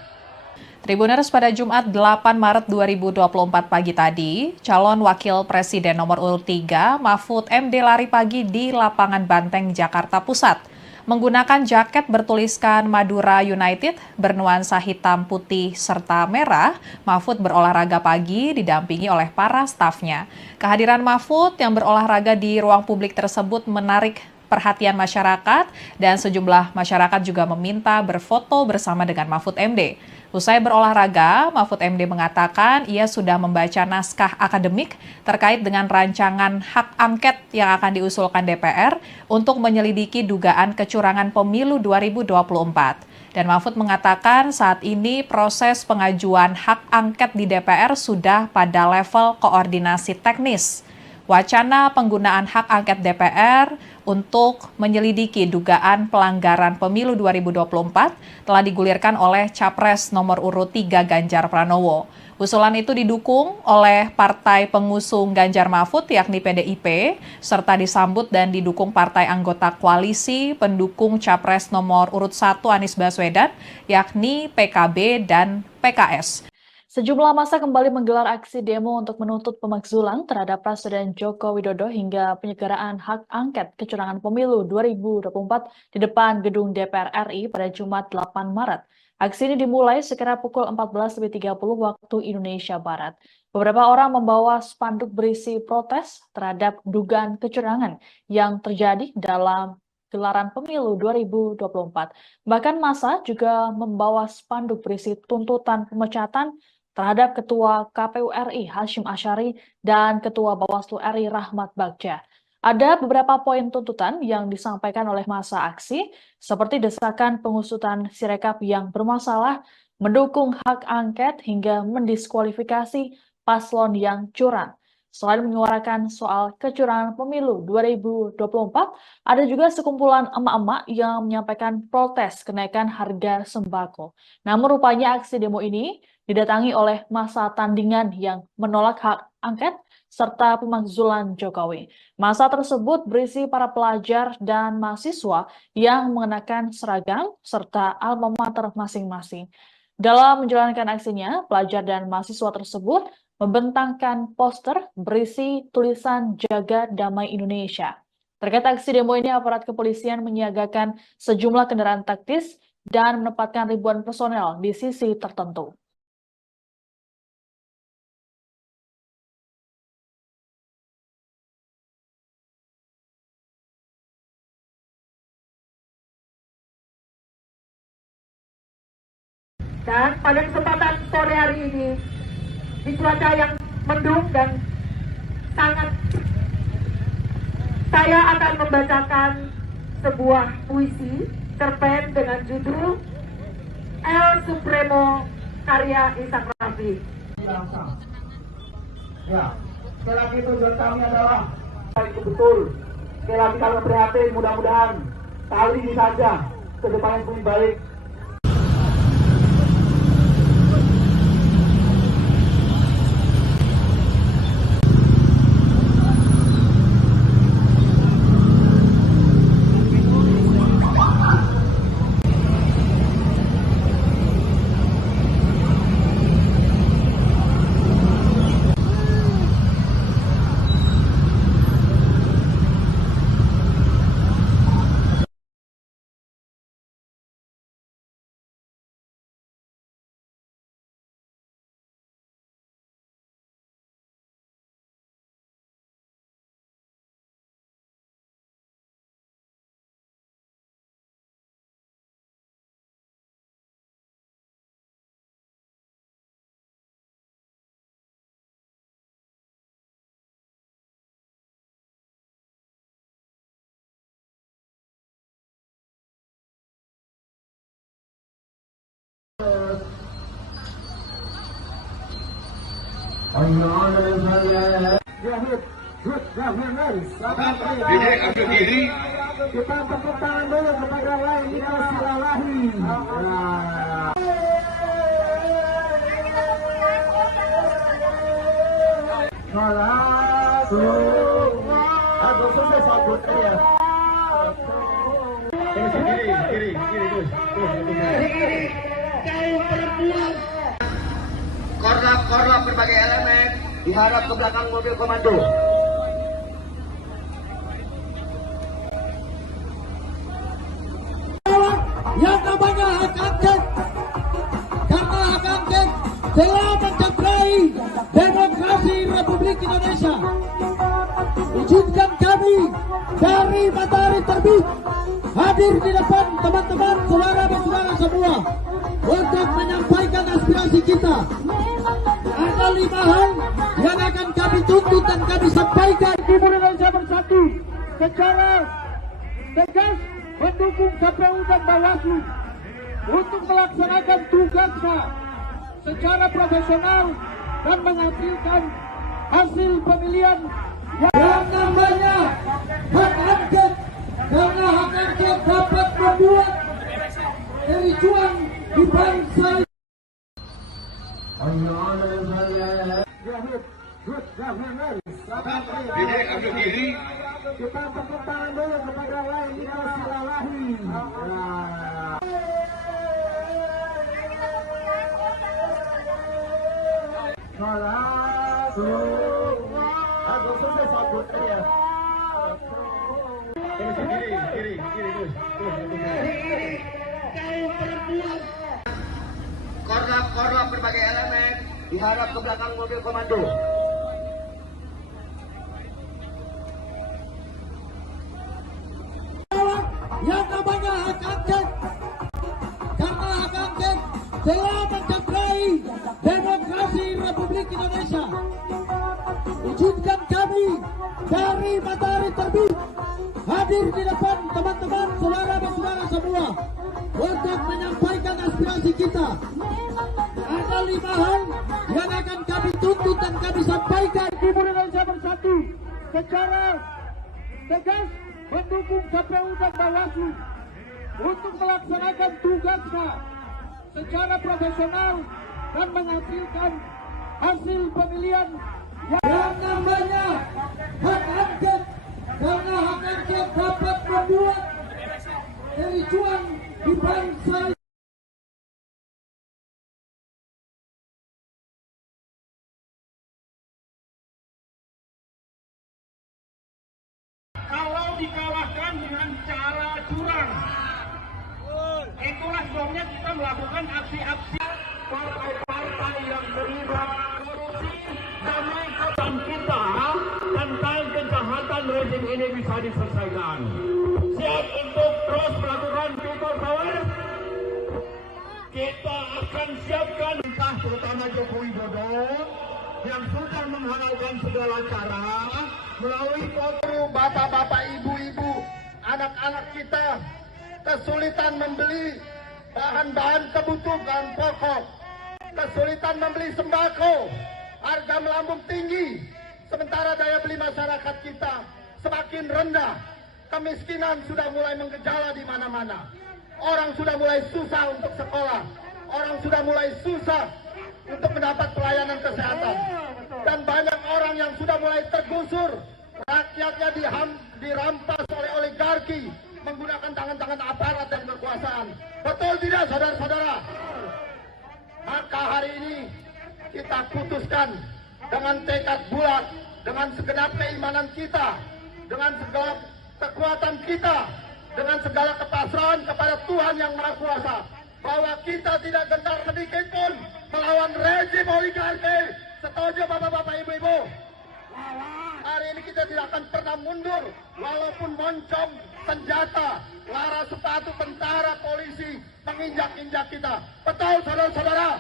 Tribuners, pada Jumat 8 Maret 2024 pagi tadi, calon wakil presiden nomor urut 3 Mahfud MD lari pagi di lapangan Banteng, Jakarta Pusat. menggunakan jaket bertuliskan Madura United bernuansa hitam, putih, serta merah. Mahfud berolahraga pagi didampingi oleh para stafnya. Kehadiran Mahfud yang berolahraga di ruang publik tersebut menarik perhatian masyarakat dan sejumlah masyarakat juga meminta berfoto bersama dengan Mahfud MD. Usai berolahraga, Mahfud MD mengatakan ia sudah membaca naskah akademik terkait dengan rancangan hak angket yang akan diusulkan DPR untuk menyelidiki dugaan kecurangan pemilu 2024. Dan Mahfud mengatakan saat ini proses pengajuan hak angket di DPR sudah pada level koordinasi teknis. Wacana penggunaan hak angket DPR untuk menyelidiki dugaan pelanggaran pemilu 2024 telah digulirkan oleh Capres nomor urut 3 Ganjar Pranowo. Usulan itu didukung oleh partai pengusung Ganjar Mahfud yakni PDIP, serta disambut dan didukung partai anggota koalisi pendukung Capres nomor urut 1 Anies Baswedan yakni PKB dan PKS. Sejumlah massa kembali menggelar aksi demo untuk menuntut pemakzulan terhadap Presiden Joko Widodo hingga penyelenggaraan hak angket kecurangan pemilu 2024 di depan gedung DPR RI pada Jumat 8 Maret. Aksi ini dimulai sekira pukul 14.30 waktu Indonesia Barat. Beberapa orang membawa spanduk berisi protes terhadap dugaan kecurangan yang terjadi dalam gelaran pemilu 2024. Bahkan massa juga membawa spanduk berisi tuntutan pemecatan terhadap Ketua KPU RI Hasyim Asyari dan Ketua Bawaslu RI Rahmat Bagja. Ada beberapa poin tuntutan yang disampaikan oleh massa aksi, seperti desakan pengusutan Sirekap yang bermasalah, mendukung hak angket hingga mendiskualifikasi paslon yang curang. Selain menyuarakan soal kecurangan pemilu 2024, ada juga sekumpulan emak-emak yang menyampaikan protes kenaikan harga sembako. Namun rupanya aksi demo ini didatangi oleh massa tandingan yang menolak hak angket serta pemakzulan Jokowi. Massa tersebut berisi para pelajar dan mahasiswa yang mengenakan seragam serta alma mater masing-masing. Dalam menjalankan aksinya, pelajar dan mahasiswa tersebut membentangkan poster berisi tulisan Jaga Damai Indonesia. Terkait aksi demo ini, aparat kepolisian menyiagakan sejumlah kendaraan taktis dan menempatkan ribuan personel di sisi tertentu. Dan pada kesempatan sore hari ini, di cuaca yang mendung dan sangat, saya akan membacakan sebuah puisi cerpen dengan judul El Supremo karya Ishak Rafi. Ya, sekali lagi tujuan kami adalah itu betul. Sekali lagi kami prihatin, mudah-mudahan kali ini saja ke depan yang lebih baik. Jadi ambil diri. Kita tepuk tangan dulu kepada lain kita silalahi. Aku selesai sabut ya. Kiri, terus. Kaum perempuan. Korlap berbagai elemen dihadap ke belakang mobil komando. Indonesia. Izinkan kami dari Matahari Terbit hadir di depan teman-teman, saudara-saudara semua untuk menyampaikan aspirasi kita. Ada 5 hal yang akan kami tuntut dan kami sampaikan. Timur Indonesia Bersatu secara tegas mendukung KPU dan Bawaslu untuk melaksanakan tugasnya secara profesional dan menghasilkan hasil pemilihan yang namanya hak angket, karena hak angket dapat membuat kericuan di bangsa. Jadi ambil kiri. Kita tepuk tangan dulu kepada lain Silalahi. Korlap berbagai elemen diharap ke belakang mobil komando. Yang namanya hak angket, karena hak angket telah mencederai demokrasi Republik Indonesia. Izinkan kami dari Matahari Terbit hadir di depan teman-teman, saudara-saudara semua untuk menyampaikan aspirasi kita. Ada 5 hal yang akan kami tuntut dan kami sampaikan. Timur Indonesia Bersatu secara tegas mendukung KPU dan Bawaslu untuk melaksanakan tugasnya secara profesional dan menghasilkan hasil pemilihan yang namanya hak angket, karena hak angket dapat membuat kericuan di bangsa. Kalau dikalahkan dengan cara curang, itulah sebabnya kita melakukan aksi-aksi partai-partai yang terlibat korupsi demi kejahatan kita tentang kejahatan rezim ini bisa diselesaikan. Siap untuk terus melakukan people power. Kita akan siapkan entah terutama Joko Widodo yang sudah menghalalkan segala cara melalui foto bapak-bapak, ibu-ibu, anak-anak kita kesulitan membeli bahan-bahan kebutuhan pokok, kesulitan membeli sembako, harga melambung tinggi, sementara daya beli masyarakat kita semakin rendah, kemiskinan sudah mulai menggejala di mana-mana, orang sudah mulai susah untuk sekolah, orang sudah mulai susah untuk mendapat pelayanan kesehatan, dan banyak orang yang sudah mulai tergusur, rakyatnya dirampas oleh oligarki menggunakan tangan-tangan aparat dan kekuasaan. Betul tidak, saudara-saudara? Maka hari ini kita putuskan dengan tekad bulat, dengan segenap keimanan kita, dengan segala kekuatan kita, dengan segala kepasrahan kepada Tuhan Yang Maha Kuasa, bahwa kita tidak gentar sedikit pun melawan rezim oligarki. Setuju bapak-bapak, ibu-ibu? Hari ini kita tidak akan pernah mundur, walaupun moncong senjata, lara sepatu tentara, polisi menginjak-injak kita. Betul, saudara-saudara?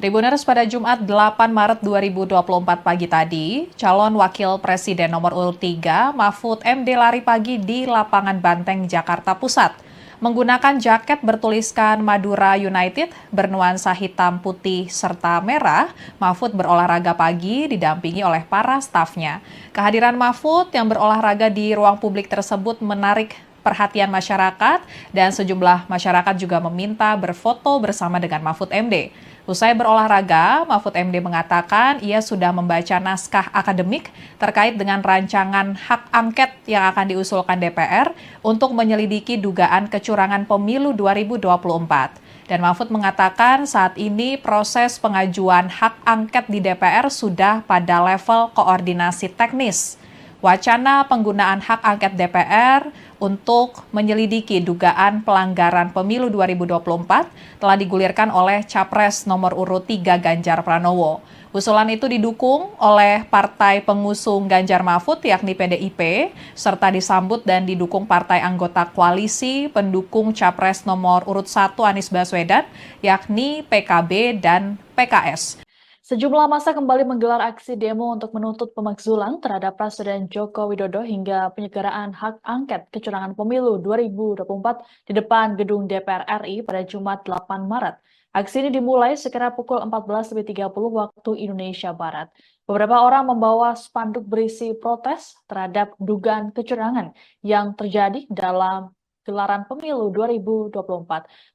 Tribuners, pada Jumat 8 Maret 2024 pagi tadi, calon wakil presiden nomor urut 3 Mahfud MD lari pagi di lapangan Banteng, Jakarta Pusat. Menggunakan jaket bertuliskan Madura United bernuansa hitam, putih, serta merah, Mahfud berolahraga pagi didampingi oleh para stafnya. Kehadiran Mahfud yang berolahraga di ruang publik tersebut menarik perhatian masyarakat dan sejumlah masyarakat juga meminta berfoto bersama dengan Mahfud MD. Usai berolahraga, Mahfud MD mengatakan ia sudah membaca naskah akademik terkait dengan rancangan hak angket yang akan diusulkan DPR untuk menyelidiki dugaan kecurangan pemilu 2024. Dan Mahfud mengatakan saat ini proses pengajuan hak angket di DPR sudah pada level koordinasi teknis. Wacana penggunaan hak angket DPR untuk menyelidiki dugaan pelanggaran pemilu 2024 telah digulirkan oleh Capres nomor urut 3 Ganjar Pranowo. Usulan itu didukung oleh partai pengusung Ganjar Mahfud yakni PDIP, serta disambut dan didukung partai anggota koalisi pendukung Capres nomor urut 1 Anies Baswedan yakni PKB dan PKS. Sejumlah massa kembali menggelar aksi demo untuk menuntut pemakzulan terhadap Presiden Joko Widodo hingga penyelenggaraan hak angket kecurangan pemilu 2024 di depan gedung DPR RI pada Jumat 8 Maret. Aksi ini dimulai sekira pukul 14.30 waktu Indonesia Barat. Beberapa orang membawa spanduk berisi protes terhadap dugaan kecurangan yang terjadi dalam gelaran pemilu 2024.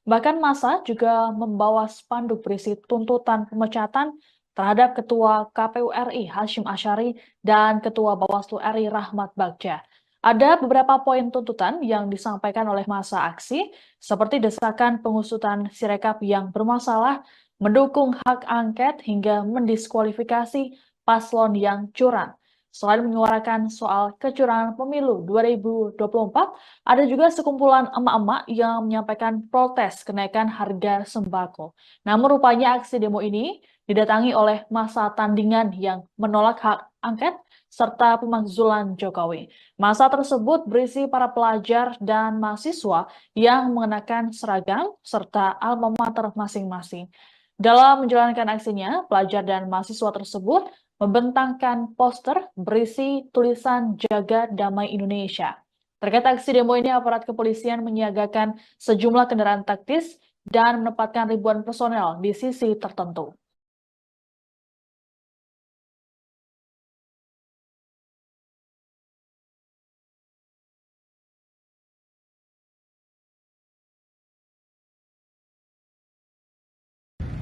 Bahkan massa juga membawa spanduk berisi tuntutan pemecatan terhadap Ketua KPU RI Hasyim Asyari dan Ketua Bawaslu RI Rahmat Bagja. Ada beberapa poin tuntutan yang disampaikan oleh massa aksi, seperti desakan pengusutan Sirekap yang bermasalah, mendukung hak angket hingga mendiskualifikasi paslon yang curang. Selain menyuarakan soal kecurangan pemilu 2024, ada juga sekumpulan emak-emak yang menyampaikan protes kenaikan harga sembako. Namun rupanya aksi demo ini didatangi oleh massa tandingan yang menolak hak angket serta pemakzulan Jokowi. Massa tersebut berisi para pelajar dan mahasiswa yang mengenakan seragam serta alma mater masing-masing. Dalam menjalankan aksinya, pelajar dan mahasiswa tersebut membentangkan poster berisi tulisan Jaga Damai Indonesia. Terkait aksi demo ini, aparat kepolisian menyiagakan sejumlah kendaraan taktis dan menempatkan ribuan personel di sisi tertentu.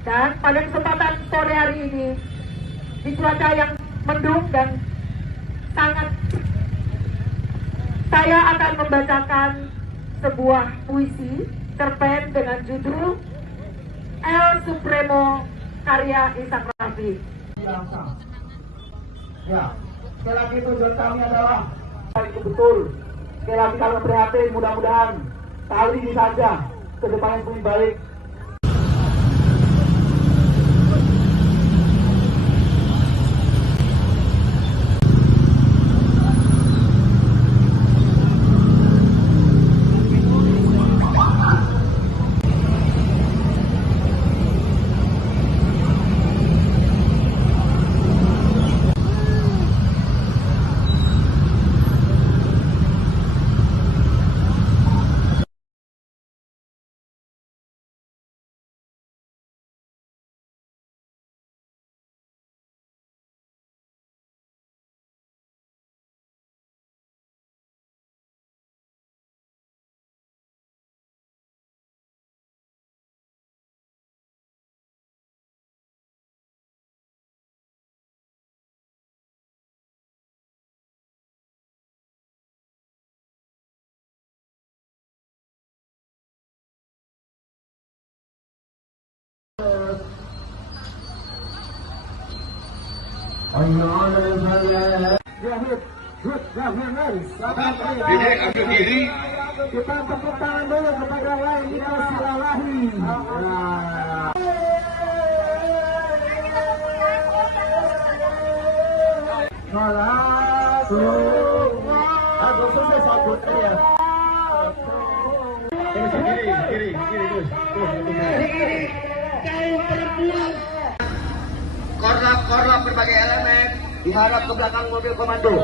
Dan pada kesempatan sore hari ini, di cuaca yang mendung dan sangat, saya akan membacakan sebuah puisi cerpen dengan judul El Supremo karya Ishak Rafi. Ya, sekali lagi tujuan kami adalah itu betul. Sekali lagi kami prihatin, mudah-mudahan kali ini saja ke depan yang lebih baik. Ambil kiri. Kita tepuk tangan dulu kepada Laila Silalahi. Aku selesai sabut ya. Kiri terus. Korlap berbagai elemen diharap ke belakang mobil komando.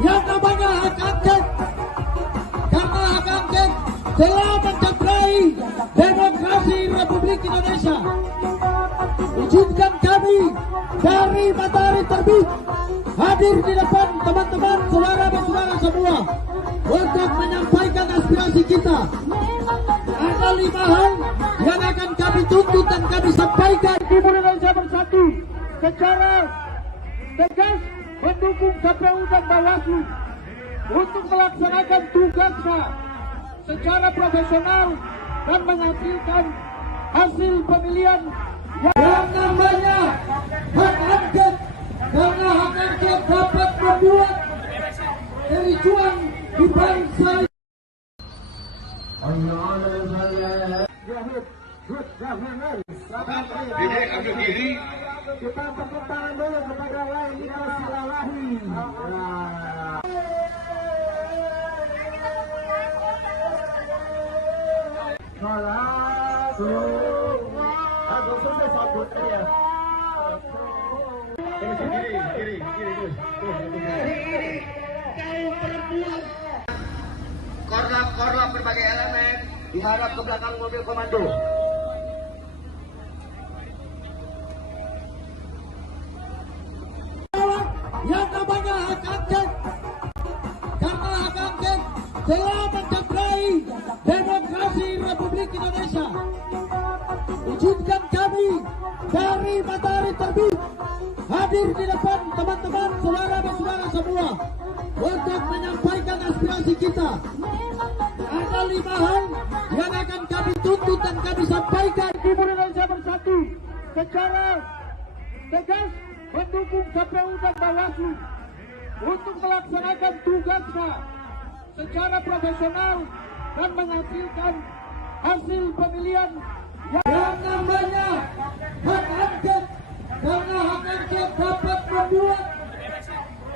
Yang namanya hak angket, karena hak angket telah mencederai demokrasi Republik Indonesia. Izinkan kami dari Matahari Terbit hadir di depan teman-teman saudara-saudara semua untuk menyampaikan aspirasi kita. Ada 5 hal yang akan kami tuntut dan kami sampaikan. Timur Indonesia Bersatu secara tegas mendukung KPU dan Bawaslu untuk melaksanakan tugasnya secara profesional dan menghasilkan hasil pemilihan yang namanya hak angket karena hak angket dapat membuat kericuan di bangsa. Diri, ambil diri. Kita tepuk tangan dulu kepada Wahyida Silalahi. Aku selesai sabut dia. Kiri, terus. Korlap berbagai elemen diharap ke belakang mobil komando. Yang namanya hak angket, karena hak angket telah mencederai demokrasi Republik Indonesia. Izinkan kami dari matahari terbit hadir di depan teman-teman, saudara dan saudara semua untuk menyampaikan aspirasi kita. Ada 5 hal yang akan kami tuntut dan kami sampaikan. Di Indonesia Bersatu secara tegas mendukung KPU dan Bawaslu untuk melaksanakan tugasnya secara profesional dan menghasilkan hasil pemilihan yang namanya hak angket, karena hak angket dapat membuat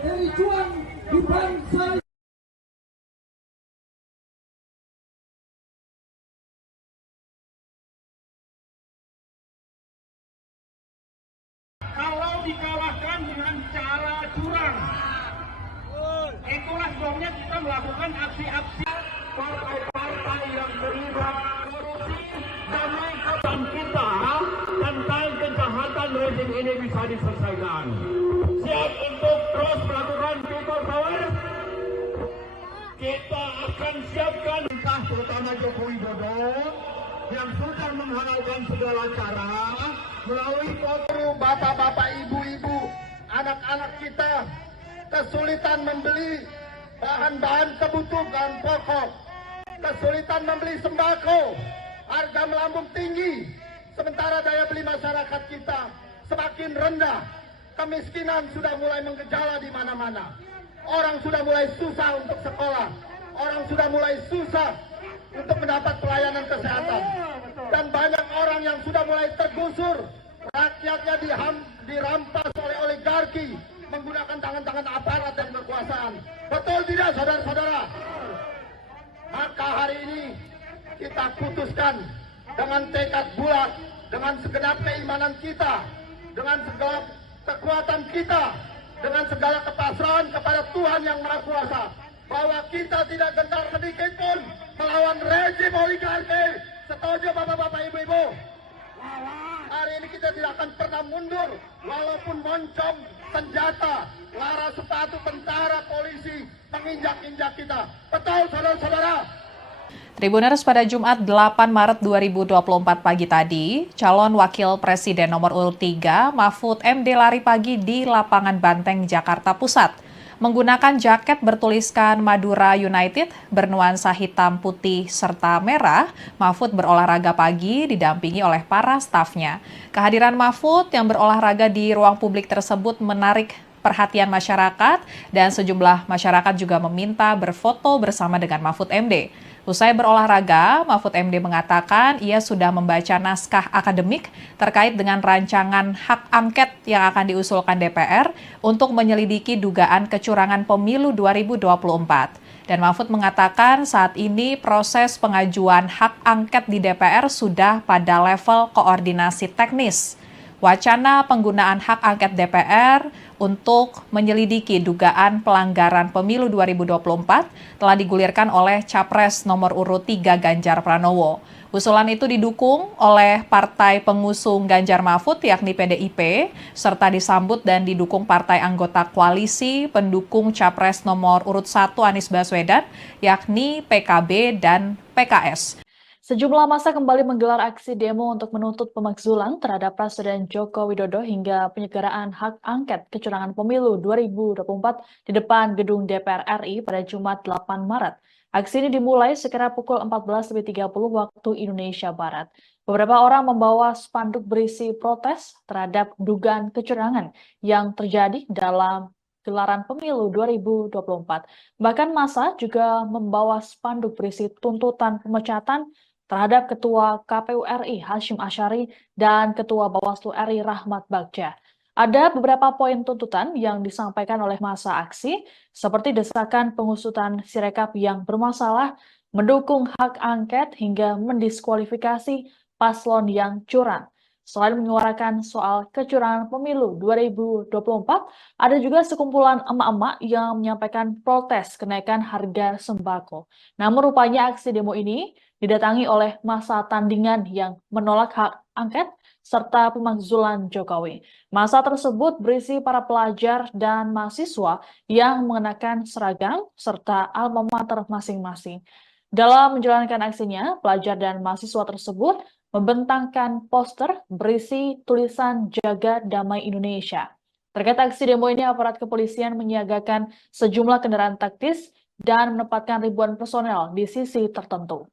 kericuan di bangsa. Kalau dikalahkan dengan cara curang, itulah sebabnya kita melakukan aksi-aksi partai-partai yang terlibat korupsi demi kepentingan kita tentang kejahatan rezim ini bisa diselesaikan. Siap untuk terus melakukan people power. Kita akan siapkan entah terutama Joko Widodo yang sudah menghalalkan segala cara melalui foto bapak-bapak, ibu-ibu, anak-anak kita kesulitan membeli bahan-bahan kebutuhan pokok, kesulitan membeli sembako, harga melambung tinggi, sementara daya beli masyarakat kita semakin rendah, kemiskinan sudah mulai menggejala di mana-mana, orang sudah mulai susah untuk sekolah, orang sudah mulai susah untuk mendapat pelayanan kesehatan, dan banyak orang yang sudah mulai tergusur, rakyatnya dirampas oleh oligarki menggunakan tangan-tangan aparat dan kekuasaan. Betul tidak, saudara-saudara? Maka hari ini kita putuskan dengan tekad bulat, dengan segenap keimanan kita, dengan segala kekuatan kita, dengan segala kepasrahan kepada Tuhan Yang Maha Kuasa, bahwa kita tidak gentar sedikit pun melawan rezim oligarki. Setuju bapak-bapak, ibu-ibu? Hari ini kita tidak akan pernah mundur, walaupun moncong senjata, lara sepatu tentara, polisi menginjak-injak kita. Betul, saudara-saudara? Tribuners, pada Jumat 8 Maret 2024 pagi tadi, calon wakil presiden nomor urut 3 Mahfud MD lari pagi di lapangan Banteng, Jakarta Pusat. Menggunakan jaket bertuliskan Madura United bernuansa hitam, putih, serta merah, Mahfud berolahraga pagi didampingi oleh para stafnya. Kehadiran Mahfud yang berolahraga di ruang publik tersebut menarik perhatian masyarakat dan sejumlah masyarakat juga meminta berfoto bersama dengan Mahfud MD. Usai berolahraga, Mahfud MD mengatakan ia sudah membaca naskah akademik terkait dengan rancangan hak angket yang akan diusulkan DPR untuk menyelidiki dugaan kecurangan pemilu 2024. Dan Mahfud mengatakan saat ini proses pengajuan hak angket di DPR sudah pada level koordinasi teknis. Wacana penggunaan hak angket DPR untuk menyelidiki dugaan pelanggaran pemilu 2024 telah digulirkan oleh Capres nomor urut 3 Ganjar Pranowo. Usulan itu didukung oleh partai pengusung Ganjar Mahfud yakni PDIP, serta disambut dan didukung partai anggota koalisi pendukung Capres nomor urut 1 Anies Baswedan yakni PKB dan PKS. Sejumlah massa kembali menggelar aksi demo untuk menuntut pemakzulan terhadap Presiden Joko Widodo hingga penyelenggaraan hak angket kecurangan pemilu 2024 di depan gedung DPR RI pada Jumat 8 Maret. Aksi ini dimulai sekira pukul 14.30 waktu Indonesia Barat. Beberapa orang membawa spanduk berisi protes terhadap dugaan kecurangan yang terjadi dalam gelaran pemilu 2024. Bahkan massa juga membawa spanduk berisi tuntutan pemecatan terhadap Ketua KPU RI Hasyim Asyari dan Ketua Bawaslu RI Rahmat Bagja. Ada beberapa poin tuntutan yang disampaikan oleh massa aksi, seperti desakan pengusutan Sirekap yang bermasalah, mendukung hak angket hingga mendiskualifikasi paslon yang curang. Selain menyuarakan soal kecurangan pemilu 2024, ada juga sekumpulan emak-emak yang menyampaikan protes kenaikan harga sembako. Namun rupanya aksi demo ini didatangi oleh massa tandingan yang menolak hak angket serta pemakzulan Jokowi. Massa tersebut berisi para pelajar dan mahasiswa yang mengenakan seragam serta alma mater masing-masing. Dalam menjalankan aksinya, pelajar dan mahasiswa tersebut membentangkan poster berisi tulisan Jaga Damai Indonesia. Terkait aksi demo ini, aparat kepolisian menyiagakan sejumlah kendaraan taktis dan menempatkan ribuan personel di sisi tertentu.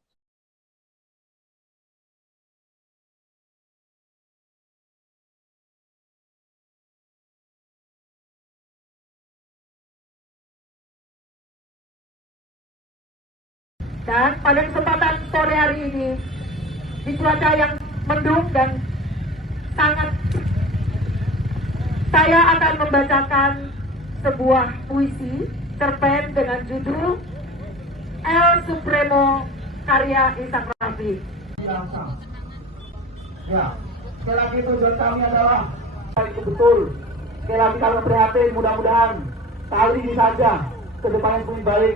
Dan pada kesempatan sore hari ini, di cuaca yang mendung dan sangat, saya akan membacakan sebuah puisi cerpen dengan judul El Supremo karya Ishak Rafi. Ya, sekali lagi tujuan kami adalah itu betul. Sekali lagi kami prihatin, mudah-mudahan kali ini saja ke depannya lebih baik.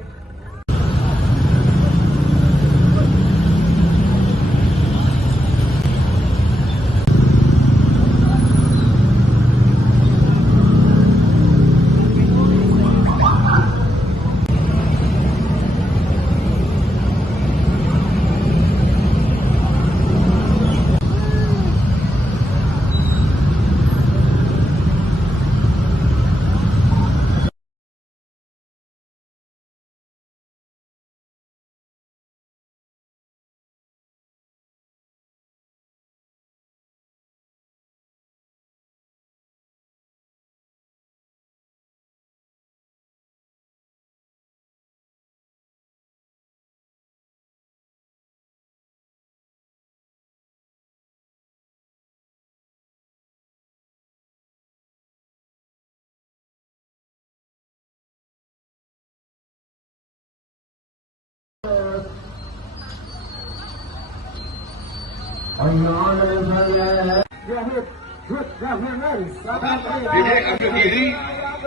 Ambil kiri.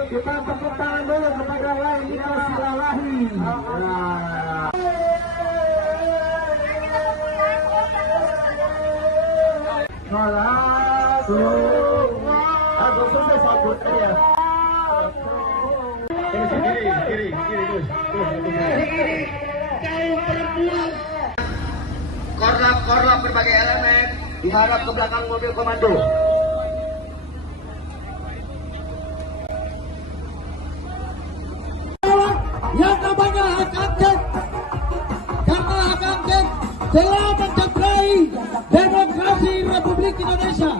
Kita tepuk tangan dulu kepada lain kita silalahi. Aku selesai sabut ya. Kiri terus. Korlap berbagai elemen diharap ke belakang mobil komando. Yang namanya hak angket, karena hak angket telah mencederai demokrasi Republik Indonesia.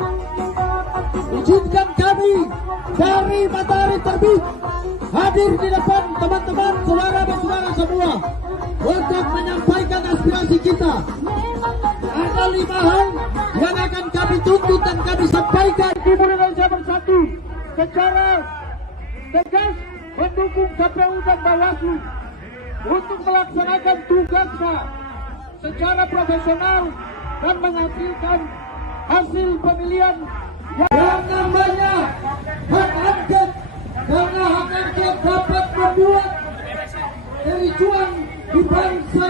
Izinkan kami dari Matahari Terbit hadir di depan teman-teman saudara-saudara semua untuk menyampaikan aspirasi kita. Ada 5 hal yang akan kami tuntut dan kami sampaikan. Timur Indonesia Bersatu secara tegas mendukung KPU dan Bawaslu untuk melaksanakan tugasnya secara profesional dan menghasilkan hasil pemilihan yang namanya hak angket, karena hak angket dapat membuat kericuan di bangsa.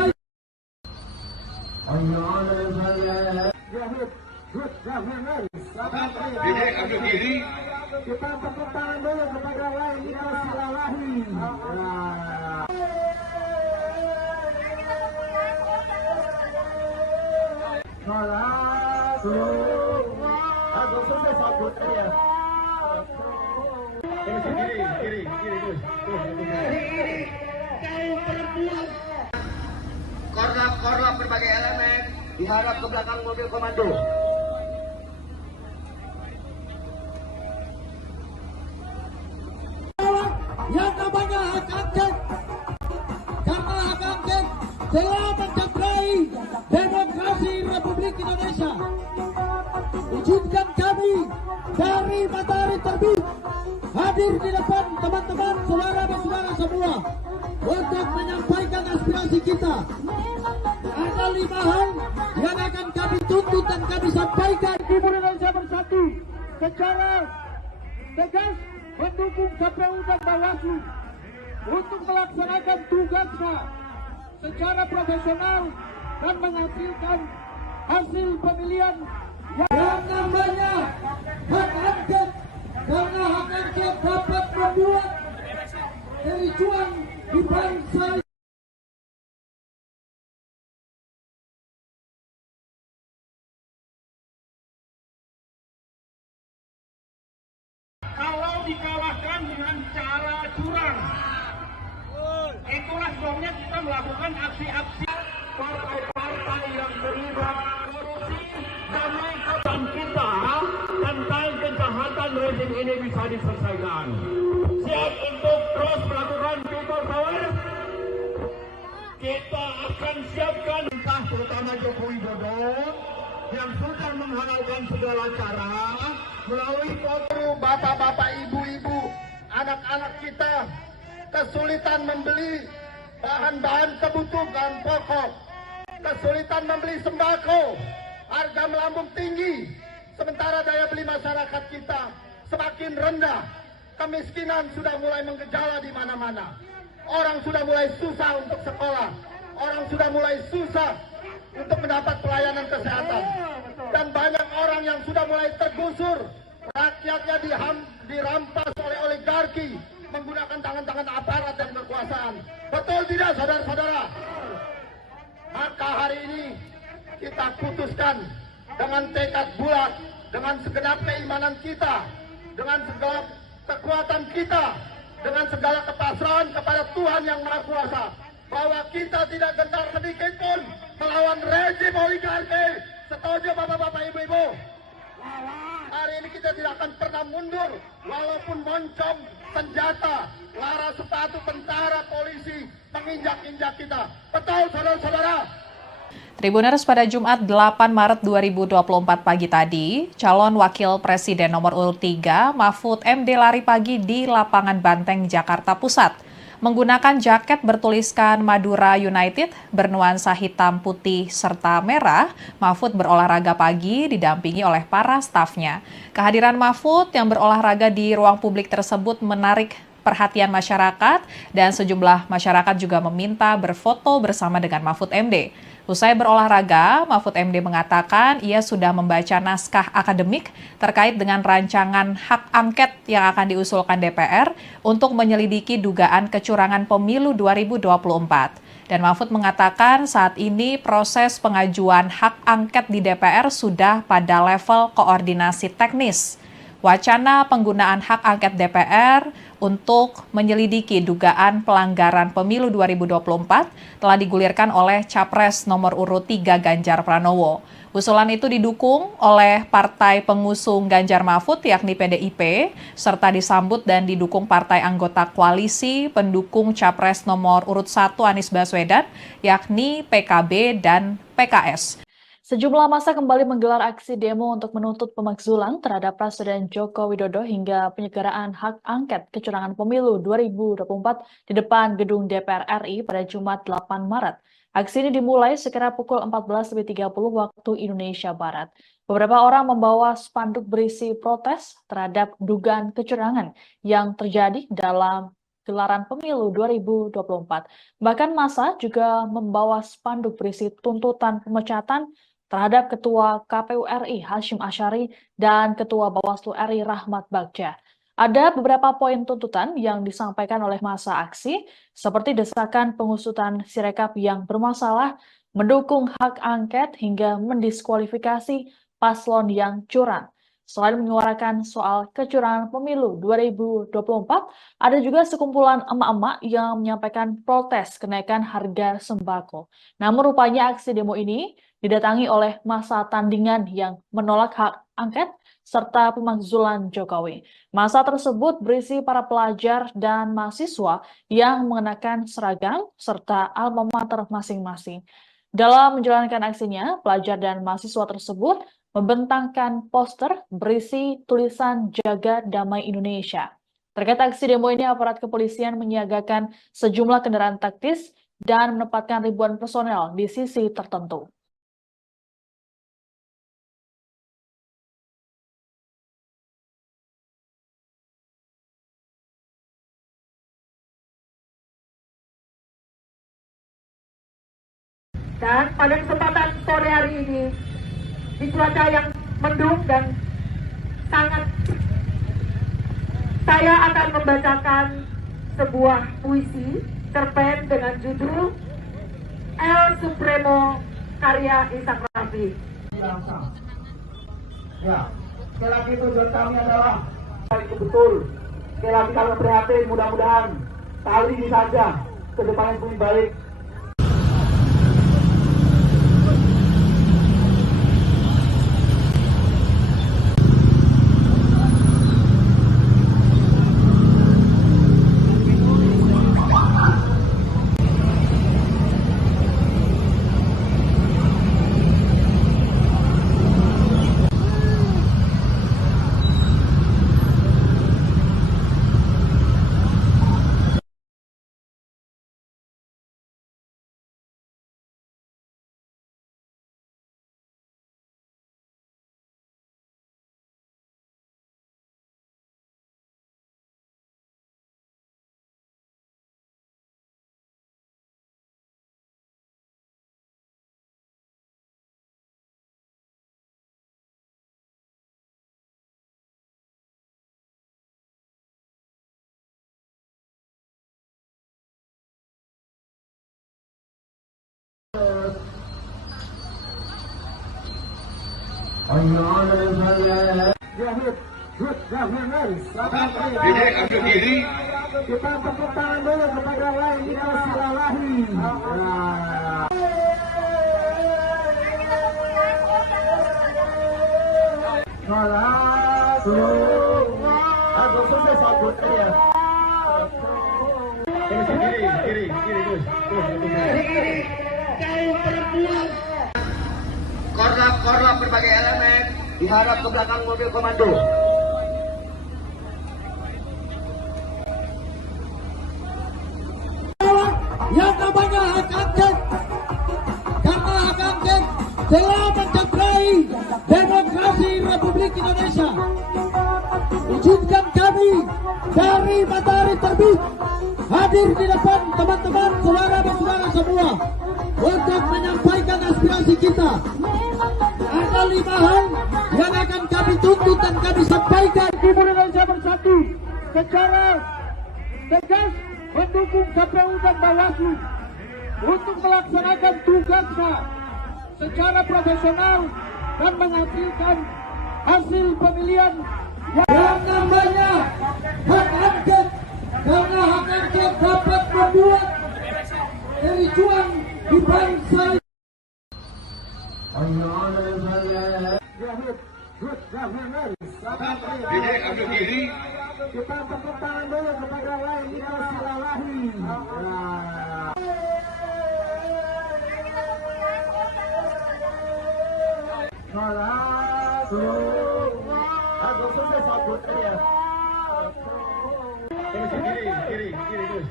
Ambil kiri. Kita tepuk tangan dulu kepada lain kita silalahi. Aku selesai sabut ya. Kiri terus. korlap berbagai elemen diharap ke belakang mobil komando. Yang namanya hak angket, karena hak angket telah mencederai demokrasi Republik Indonesia. Izinkan kami dari matahari terbit hadir di depan teman-teman, saudara-saudara semua untuk menyampaikan aspirasi kita. Ada 5 hal yang akan kami tuntut dan kami sampaikan. Timur Indonesia Bersatu secara tegas mendukung KPU dan Bawaslu untuk melaksanakan tugasnya secara profesional dan menghasilkan hasil pemilihan yang namanya hak angket, karena hak angket dapat membuat kericuan di bangsa. Kalau dikalahkan dengan cara curang, itulah sebabnya kita melakukan aksi-aksi. Partai-partai yang terlibat korupsi dan mengatakan kita tentang kejahatan rezim ini bisa diselesaikan. Siap untuk terus melakukan people power. Kita akan siapkan entah terutama Joko Widodo yang sudah menghalalkan segala cara melalui foto bapak-bapak, ibu-ibu, anak-anak kita kesulitan membeli bahan-bahan kebutuhan pokok, kesulitan membeli sembako, harga melambung tinggi, sementara daya beli masyarakat kita semakin rendah, kemiskinan sudah mulai menggejala di mana-mana, orang sudah mulai susah untuk sekolah, orang sudah mulai susah untuk mendapat pelayanan kesehatan, dan banyak orang yang sudah mulai tergusur, rakyatnya dirampas oleh oligarki menggunakan tangan-tangan aparat dan kekuasaan. Betul tidak, saudara-saudara? Maka hari ini kita putuskan dengan tekad bulat, dengan segenap keimanan kita, dengan segala kekuatan kita, dengan segala kepasrahan kepada Tuhan Yang Maha Kuasa, bahwa kita tidak gentar sedikit pun melawan rezim oligarki. Setuju bapak-bapak, ibu-ibu? Hari ini kita tidak akan pernah mundur, walaupun moncong senjata, lara sepatu tentara, polisi menginjak-injak kita. Betul, saudara-saudara? Tribuners, pada Jumat 8 Maret 2024 pagi tadi, calon wakil presiden nomor urut 3 Mahfud MD lari pagi di lapangan Banteng, Jakarta Pusat. Menggunakan jaket bertuliskan Madura United bernuansa hitam, putih, serta merah, Mahfud berolahraga pagi didampingi oleh para stafnya. Kehadiran Mahfud yang berolahraga di ruang publik tersebut menarik perhatian masyarakat dan sejumlah masyarakat juga meminta berfoto bersama dengan Mahfud MD. Usai berolahraga, Mahfud MD mengatakan ia sudah membaca naskah akademik terkait dengan rancangan hak angket yang akan diusulkan DPR untuk menyelidiki dugaan kecurangan pemilu 2024. Dan Mahfud mengatakan saat ini proses pengajuan hak angket di DPR sudah pada level koordinasi teknis. Wacana penggunaan hak angket DPR untuk menyelidiki dugaan pelanggaran pemilu 2024 telah digulirkan oleh Capres nomor urut 3 Ganjar Pranowo. Usulan itu didukung oleh partai pengusung Ganjar Mahfud yakni PDIP, serta disambut dan didukung partai anggota koalisi pendukung Capres nomor urut 1 Anies Baswedan yakni PKB dan PKS. Sejumlah massa kembali menggelar aksi demo untuk menuntut pemakzulan terhadap Presiden Joko Widodo hingga penyelenggaraan hak angket kecurangan pemilu 2024 di depan gedung DPR RI pada Jumat 8 Maret. Aksi ini dimulai sekira pukul 14.30 waktu Indonesia Barat. Beberapa orang membawa spanduk berisi protes terhadap dugaan kecurangan yang terjadi dalam gelaran pemilu 2024. Bahkan massa juga membawa spanduk berisi tuntutan pemecatan terhadap Ketua KPU RI Hasyim Asyari dan Ketua Bawaslu RI Rahmat Bagja. Ada beberapa poin tuntutan yang disampaikan oleh massa aksi, seperti desakan pengusutan Sirekap yang bermasalah, mendukung hak angket hingga mendiskualifikasi paslon yang curang. Selain menyuarakan soal kecurangan pemilu 2024, ada juga sekumpulan emak-emak yang menyampaikan protes kenaikan harga sembako. Namun rupanya aksi demo ini didatangi oleh massa tandingan yang menolak hak angket serta pemakzulan Jokowi. Massa tersebut berisi para pelajar dan mahasiswa yang mengenakan seragam serta alma mater masing-masing. Dalam menjalankan aksinya, pelajar dan mahasiswa tersebut membentangkan poster berisi tulisan Jaga Damai Indonesia. Terkait aksi demo ini, aparat kepolisian menyiagakan sejumlah kendaraan taktis dan menempatkan ribuan personel di sisi tertentu. Dan pada kesempatan sore hari ini, di cuaca yang mendung dan sangat, saya akan membacakan sebuah puisi cerpen dengan judul El Supremo karya Ishak Rafi. Ya, sekali lagi tujuan kami adalah itu betul. Sekali lagi kami prihatin, mudah-mudahan kali ini saja ke depan yang lebih baik. Ambil diri. Kita tepuk tangan dulu kepada Laili Silalahi. Aku selesai sabut ya. Kiri, terus. Korlap berbagai elemen diharap ke belakang mobil komando. Yang namanya hak angket, karena hak angket telah mencederai demokrasi Republik Indonesia. Izinkan kami dari matahari terbit hadir di depan teman-teman, saudara-saudara semua untuk menyampaikan aspirasi kita. Ada 5 hal yang akan kami tuntut dan kami sampaikan. Timur Indonesia Bersatu secara tegas mendukung KPU dan Bawaslu untuk melaksanakan tugasnya secara profesional dan menghasilkan hasil pemilihan Yang namanya hak angket, karena hak angket dapat membuat kericuan di bangsa. Ambil diri. Kita tepuk tangan dulu kepada Laili Silalahi. Aku selesai sabut ya. Kiri, terus.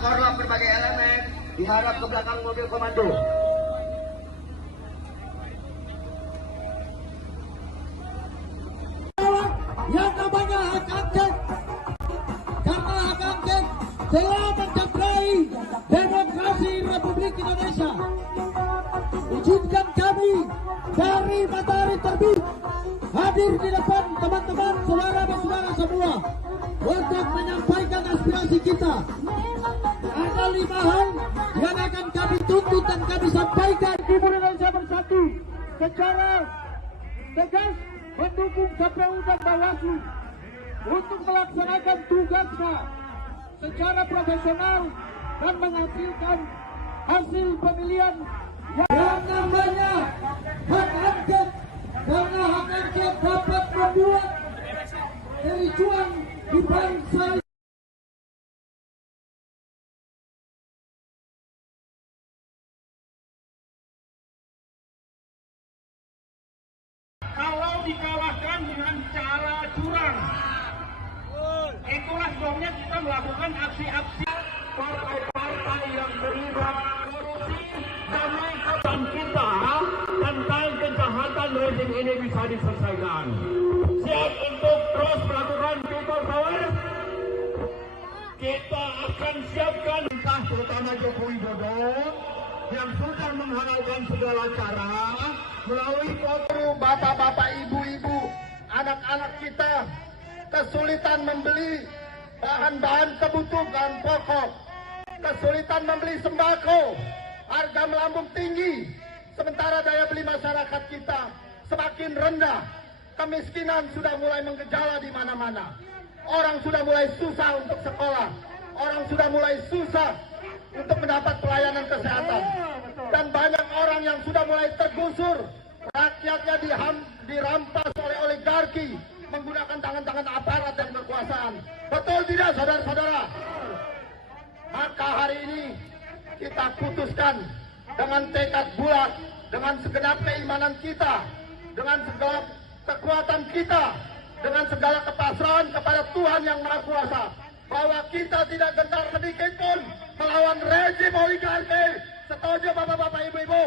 Korlap berbagai elemen diharap ke belakang mobil komando. Yang namanya hak angket, karena hak angket telah mencederai demokrasi Republik Indonesia. Izinkan kami dari matahari terbit hadir di depan teman-teman, saudara-saudara semua untuk menyampaikan aspirasi kita. Ada 5 hal yang akan kami tuntut dan kami sampaikan. Timur Indonesia Satu, secara tegas mendukung KPU dan Bawaslu untuk melaksanakan tugasnya secara profesional dan menghasilkan hasil pemilihan yang namanya hak angket, karena hak angket dapat membuat kericuan di bangsa. Kalau dikalahkan dengan cara curang, itulah sebabnya kita melakukan aksi-aksi partai-partai yang terlibat korupsi damai katan kita tentang kejahatan rezim ini bisa diselesaikan. Siap untuk terus melakukan people power. Kita akan siapkan entah terutama Joko Widodo yang sudah menghalalkan segala cara melalui foto bapak-bapak, ibu-ibu, anak-anak kita kesulitan membeli bahan-bahan kebutuhan pokok, kesulitan membeli sembako, harga melambung tinggi, sementara daya beli masyarakat kita semakin rendah, kemiskinan sudah mulai menggejala di mana-mana, orang sudah mulai susah untuk sekolah, orang sudah mulai susah untuk mendapat pelayanan kesehatan, dan banyak orang yang sudah mulai tergusur, rakyatnya dirampas oleh oligarki menggunakan tangan-tangan aparat dan kekuasaan. Betul tidak, saudara-saudara? Maka hari ini kita putuskan dengan tekad bulat, dengan segenap keimanan kita, dengan segala kekuatan kita, dengan segala kepasrahan kepada Tuhan Yang Maha Kuasa, bahwa kita tidak gentar sedikit pun melawan rezim oligarki. Setuju bapak-bapak, ibu-ibu?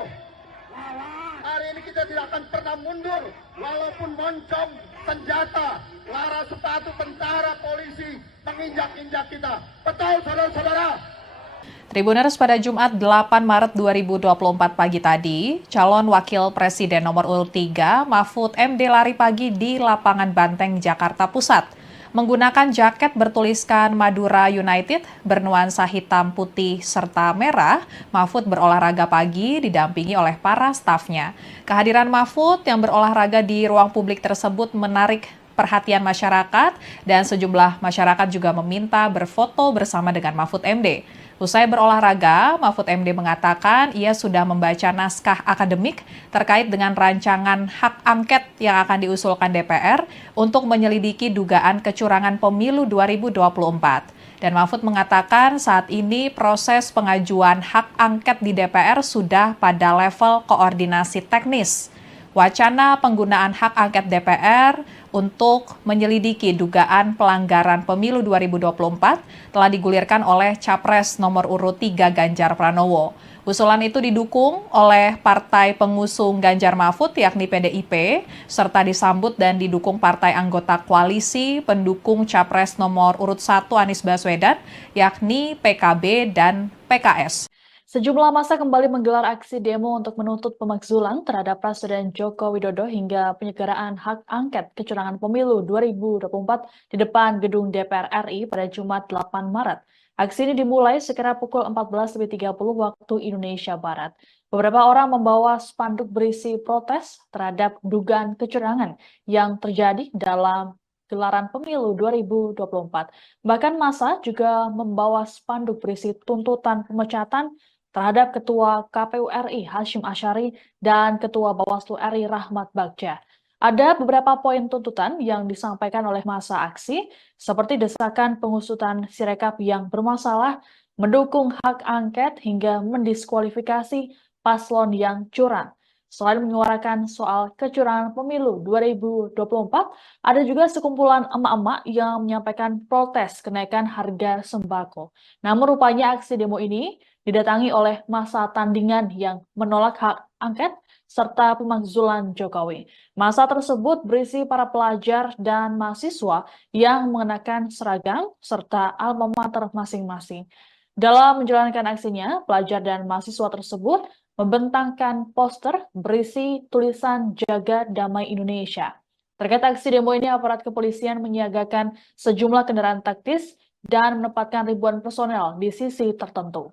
Hari ini kita tidak akan pernah mundur, walaupun moncong, senjata, lara sepatu tentara, polisi menginjak-injak kita. Betul, saudara-saudara? Tribuners, pada Jumat 8 Maret 2024 pagi tadi, calon wakil presiden nomor urut 3 Mahfud MD lari pagi di lapangan Banteng, Jakarta Pusat. Menggunakan jaket bertuliskan Madura United bernuansa hitam, putih, serta merah, Mahfud berolahraga pagi didampingi oleh para stafnya. Kehadiran Mahfud yang berolahraga di ruang publik tersebut menarik perhatian masyarakat dan sejumlah masyarakat juga meminta berfoto bersama dengan Mahfud MD. Usai berolahraga, Mahfud MD mengatakan ia sudah membaca naskah akademik terkait dengan rancangan hak angket yang akan diusulkan DPR untuk menyelidiki dugaan kecurangan pemilu 2024. Dan Mahfud mengatakan saat ini proses pengajuan hak angket di DPR sudah pada level koordinasi teknis. Wacana penggunaan hak angket DPR untuk menyelidiki dugaan pelanggaran pemilu 2024 telah digulirkan oleh Capres nomor urut 3 Ganjar Pranowo. Usulan itu didukung oleh partai pengusung Ganjar Mahfud yakni PDIP, serta disambut dan didukung partai anggota koalisi pendukung Capres nomor urut 1 Anies Baswedan yakni PKB dan PKS. Sejumlah massa kembali menggelar aksi demo untuk menuntut pemakzulan terhadap Presiden Joko Widodo hingga penyelenggaraan hak angket kecurangan pemilu 2024 di depan gedung DPR RI pada Jumat 8 Maret. Aksi ini dimulai sekira pukul 14.30 waktu Indonesia Barat. Beberapa orang membawa spanduk berisi protes terhadap dugaan kecurangan yang terjadi dalam gelaran pemilu 2024. Bahkan massa juga membawa spanduk berisi tuntutan pemecatan terhadap Ketua KPU RI Hasyim Asyari dan Ketua Bawaslu RI Rahmat Bagja. Ada beberapa poin tuntutan yang disampaikan oleh massa aksi, seperti desakan pengusutan Sirekap yang bermasalah, mendukung hak angket hingga mendiskualifikasi paslon yang curang. Selain menyuarakan soal kecurangan pemilu 2024, ada juga sekumpulan emak-emak yang menyampaikan protes kenaikan harga sembako. Namun rupanya aksi demo ini didatangi oleh massa tandingan yang menolak hak angket serta pemakzulan Jokowi. Massa tersebut berisi para pelajar dan mahasiswa yang mengenakan seragam serta alma mater masing-masing. Dalam menjalankan aksinya, pelajar dan mahasiswa tersebut membentangkan poster berisi tulisan Jaga Damai Indonesia. Terkait aksi demo ini, aparat kepolisian menyiagakan sejumlah kendaraan taktis dan menempatkan ribuan personel di sisi tertentu.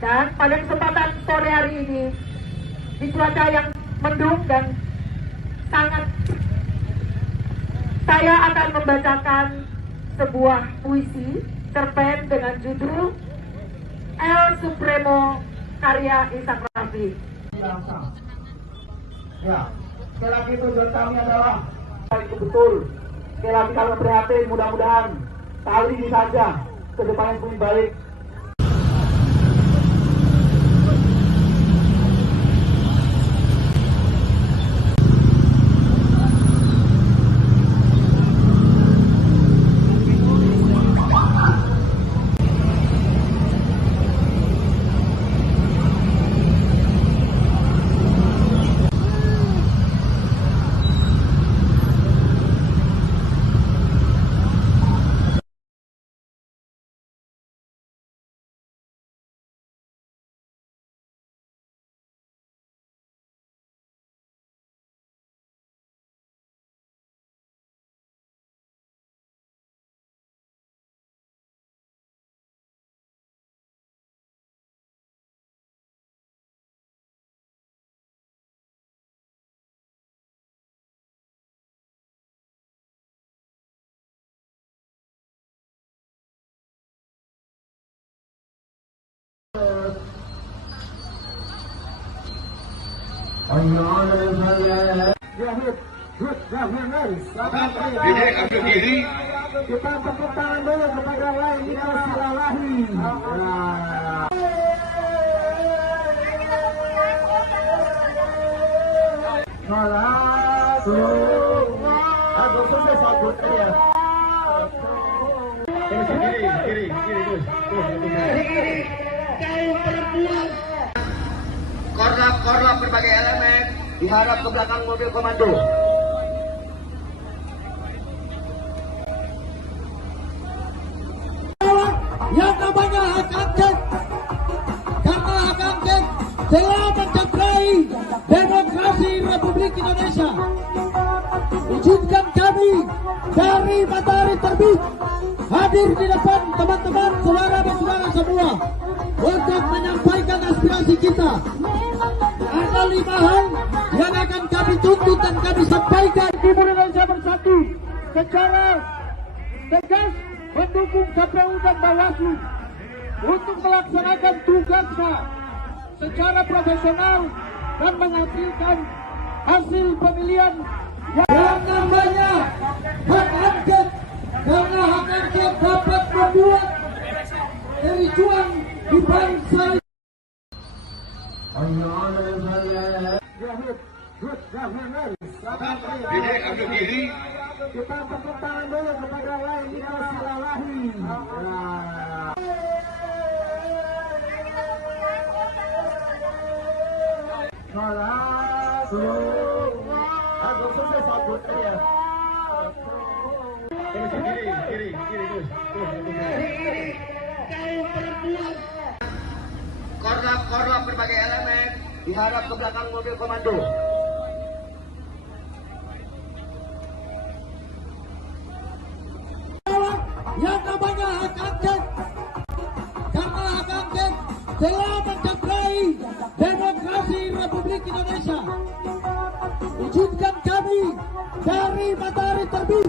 Dan pada kesempatan sore hari ini, di cuaca yang mendung dan sangat, saya akan membacakan sebuah puisi cerpen dengan judul El Supremo karya Ishak Rafi. Ya, sekali lagi tujuan kami adalah itu betul. Sekali lagi kami prihatin, mudah-mudahan kali ini saja ke depan yang lebih baik. Jadi ambil diri. Kita tepuk tangan dulu kepada lain kita silalahi. Aku selesai sabut ya. Kiri, terus. Kaum perempuan. Korlap berbagai elemen diharap ke belakang mobil komando. Yang namanya hak angket, karena hak angket telah mencederai demokrasi Republik Indonesia. Izinkan kami dari Matahari Terbit hadir di depan teman-teman, saudara dan saudara semua untuk menyampaikan aspirasi kita. Ada 5 hal yang akan kami tuntut dan kami sampaikan. Timur Indonesia Bersatu secara tegas mendukung KPU dan Bawaslu untuk melaksanakan tugasnya secara profesional dan menghasilkan hasil pemilihan yang namanya hak angket, karena hak angket dapat membuat kericuan di bangsa. Jadi ambil diri. Kita tepuk tangan dulu kepada lain kita silalahi. Aku selesai sabut ya. Kiri, terus. Kaum perempuan. Korlap berbagai elemen diharap ke belakang mobil komando. Yang namanya hak angket, karena hak angket telah mencederai demokrasi Republik Indonesia. Izinkan kami dari Matahari Terbit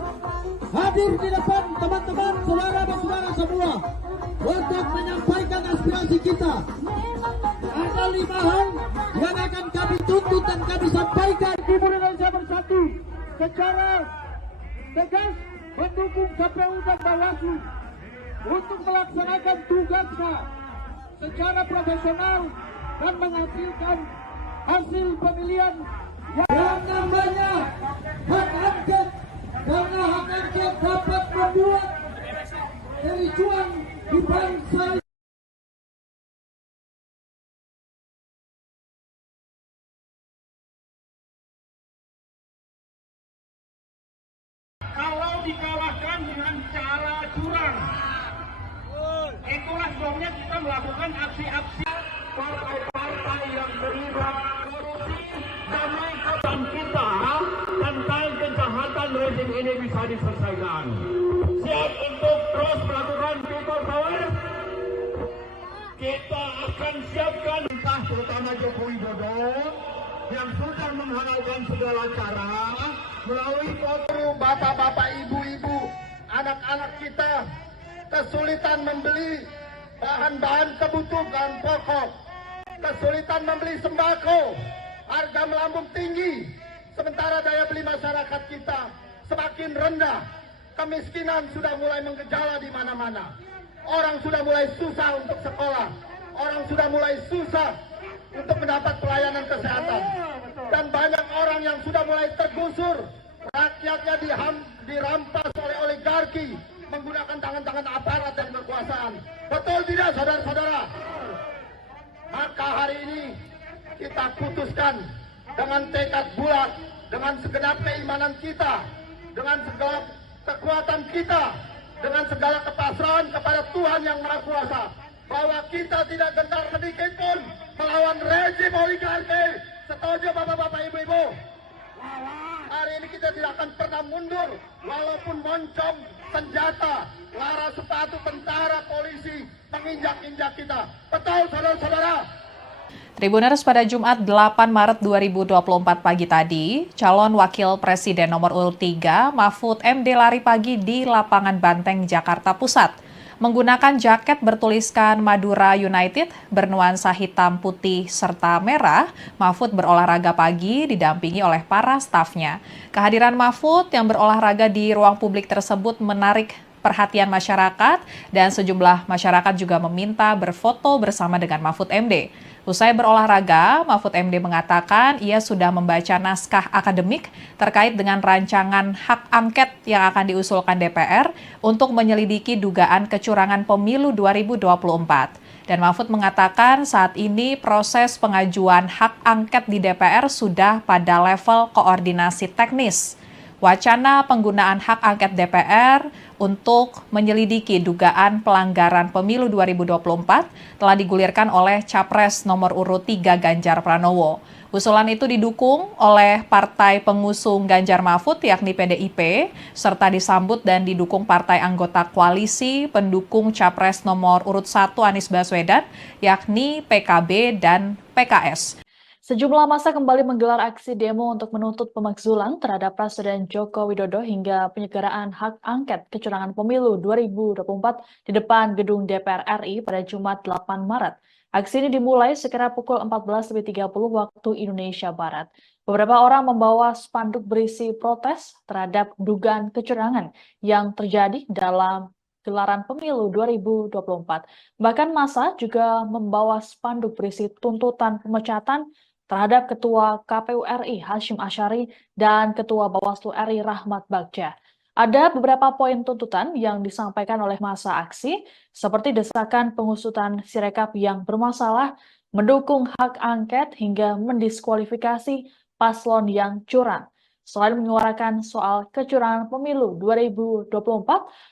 hadir di depan teman-teman, saudara dan saudara semua untuk menyampaikan aspirasi kita. Ada 5 hal yang akan kami tuntut dan kami sampaikan. Timur Indonesia Bersatu secara tegas mendukung KPU dan Bawaslu untuk melaksanakan tugasnya secara profesional dan menghasilkan hasil pemilihan yang namanya hak angket, karena hak angket dapat membuat kericuan di bangsa. Kalau dikalahkan dengan cara curang, itulah sebabnya kita melakukan aksi-aksi partai-partai yang terlibat korupsi demi kebaikan kita tentang kejahatan rezim ini bisa diselesaikan. Siap untuk terus melakukan people power. Kita akan akan siapkan entah terutama Joko Widodo yang sudah menghalalkan segala cara melalui foto bapak-bapak, ibu-ibu, anak-anak kita kesulitan membeli bahan-bahan kebutuhan pokok, kesulitan membeli sembako, harga melambung tinggi, sementara daya beli masyarakat kita semakin rendah, kemiskinan sudah mulai menggejala di mana-mana, orang sudah mulai susah untuk sekolah, orang sudah mulai susah untuk mendapat pelayanan kesehatan, dan banyak orang yang sudah mulai tergusur, rakyatnya dirampas oleh oligarki menggunakan tangan-tangan aparat dan kekuasaan. Betul tidak, saudara-saudara? Maka hari ini kita putuskan dengan tekad bulat, dengan segenap keimanan kita, dengan segala kekuatan kita, dengan segala kepasrahan kepada Tuhan Yang Maha Kuasa, bahwa kita tidak gentar sedikit pun melawan rezim oligarki. Setuju bapak-bapak, ibu-ibu? Hari ini kita tidak akan pernah mundur, walaupun moncong senjata, laras sepatu tentara, polisi menginjak-injak kita. Betul, saudara-saudara? Tribuners, pada Jumat 8 Maret 2024 pagi tadi, calon wakil presiden nomor urut 3 Mahfud MD lari pagi di lapangan Banteng, Jakarta Pusat. Menggunakan jaket bertuliskan Madura United bernuansa hitam, putih, serta merah, Mahfud berolahraga pagi didampingi oleh para stafnya. Kehadiran Mahfud yang berolahraga di ruang publik tersebut menarik perhatian masyarakat dan sejumlah masyarakat juga meminta berfoto bersama dengan Mahfud MD. Usai berolahraga, Mahfud MD mengatakan ia sudah membaca naskah akademik terkait dengan rancangan hak angket yang akan diusulkan DPR untuk menyelidiki dugaan kecurangan pemilu 2024. Dan Mahfud mengatakan saat ini proses pengajuan hak angket di DPR sudah pada level koordinasi teknis. Wacana penggunaan hak angket DPR untuk menyelidiki dugaan pelanggaran pemilu 2024 telah digulirkan oleh Capres nomor urut 3 Ganjar Pranowo. Usulan itu didukung oleh partai pengusung Ganjar Mahfud yakni PDIP, serta disambut dan didukung partai anggota koalisi pendukung Capres nomor urut 1 Anies Baswedan yakni PKB dan PKS. Sejumlah massa kembali menggelar aksi demo untuk menuntut pemakzulan terhadap Presiden Joko Widodo hingga penyegeraan hak angket kecurangan pemilu 2024 di depan gedung DPR RI pada Jumat 8 Maret. Aksi ini dimulai sekira pukul 14.30 waktu Indonesia Barat. Beberapa orang membawa spanduk berisi protes terhadap dugaan kecurangan yang terjadi dalam gelaran pemilu 2024. Bahkan massa juga membawa spanduk berisi tuntutan pemecatan terhadap Ketua KPU RI Hasyim Asyari dan Ketua Bawaslu RI Rahmat Bagja. Ada beberapa poin tuntutan yang disampaikan oleh massa aksi, seperti desakan pengusutan Sirekap yang bermasalah, mendukung hak angket hingga mendiskualifikasi paslon yang curang. Selain menyuarakan soal kecurangan pemilu 2024,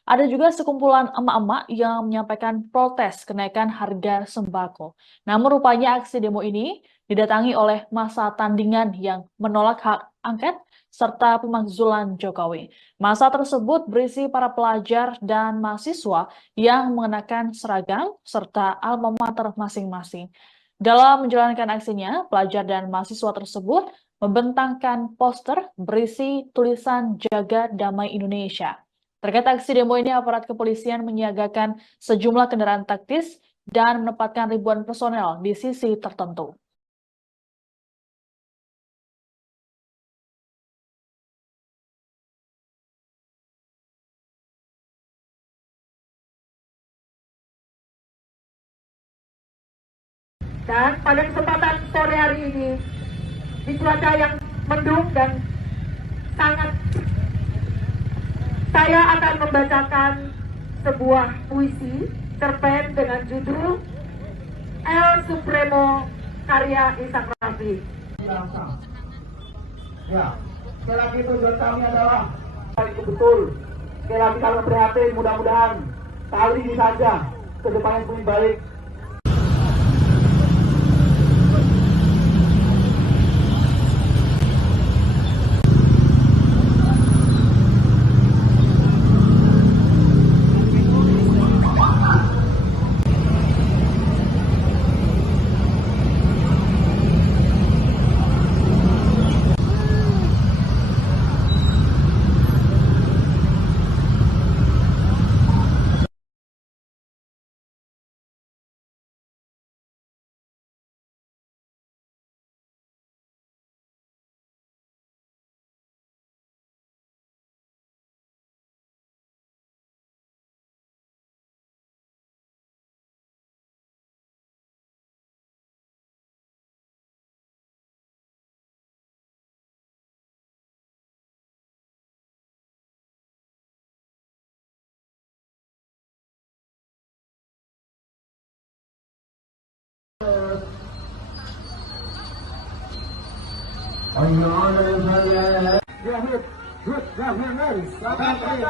ada juga sekumpulan emak-emak yang menyampaikan protes kenaikan harga sembako. Namun rupanya aksi demo ini didatangi oleh massa tandingan yang menolak hak angket serta pemakzulan Jokowi. Massa tersebut berisi para pelajar dan mahasiswa yang mengenakan seragam serta alma mater masing-masing. Dalam menjalankan aksinya, pelajar dan mahasiswa tersebut membentangkan poster berisi tulisan Jaga Damai Indonesia. Terkait aksi demo ini, aparat kepolisian menyiagakan sejumlah kendaraan taktis dan menempatkan ribuan personel di sisi tertentu. Dan pada kesempatan sore hari ini, di cuaca yang mendung dan sangat, saya akan membacakan sebuah puisi cerpen dengan judul El Supremo karya Ishak Rafi. Ya, sekali lagi tujuan kami adalah itu betul. Sekali lagi kami prihatin, mudah-mudahan kali ini saja ke depan yang lebih baik.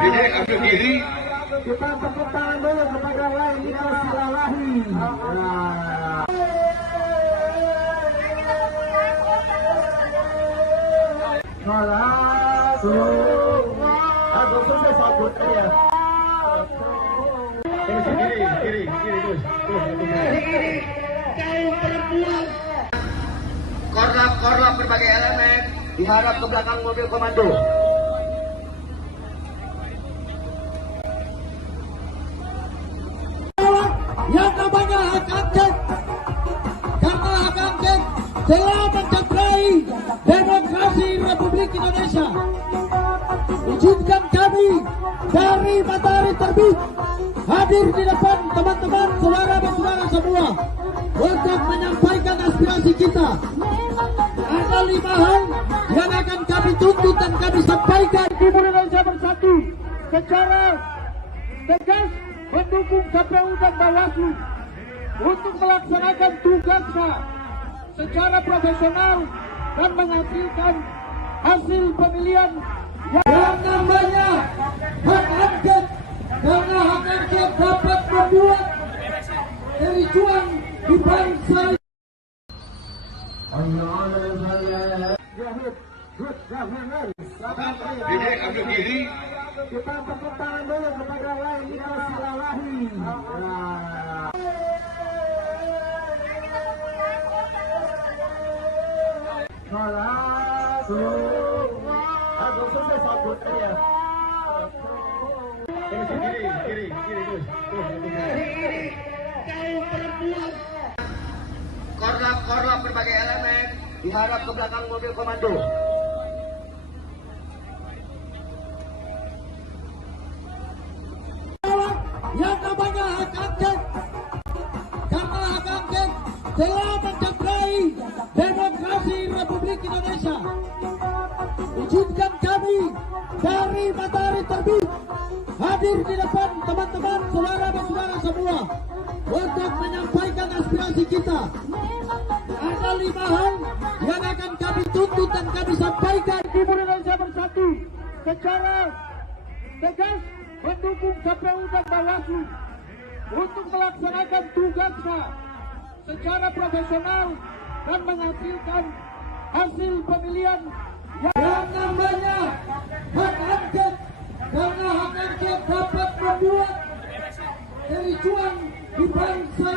Dede ambil kiri. Kita tepuk tangan dulu kepada Lailina Silalahi. Aku sukses sabut ya. Kiri terus. Korlap berbagai elemen diharap ke belakang mobil komando. Yang namanya hak angket, karena hak angket telah mencederai demokrasi Republik Indonesia. Izinkan kami dari Matahari Terbit hadir di depan teman-teman saudara-saudara semua untuk menyampaikan aspirasi kita. Ada 5 hal yang akan kami tuntut dan kami sampaikan. Timur Indonesia Bersatu secara tegas mendukung KPU dan Bawaslu untuk melaksanakan tugasnya secara profesional dan menghasilkan hasil pemilihan yang namanya hak angket, karena hak angket dapat membuat kericuan di bangsa. Dede ambil kiri. Kita tepuk tangan dulu kepada Lailina Silalahi. Aku sukses sabut ya. Kiri terus. Korlap berbagai elemen diharap ke belakang mobil komando. Yang namanya hak angket, karena hak angket telah mencederai demokrasi Republik Indonesia. Izinkan kami dari Matahari Terbit hadir di depan teman-teman saudara-saudara semua untuk menyampaikan aspirasi kita. Ada 5 hal yang akan kami tuntut dan kami sampaikan. Timur Indonesia Bersatu secara tegas mendukung KPU dan Bawaslu untuk melaksanakan tugasnya secara profesional dan menghasilkan hasil pemilihan yang namanya hak angket, karena hak angket dapat membuat kericuan di bangsa.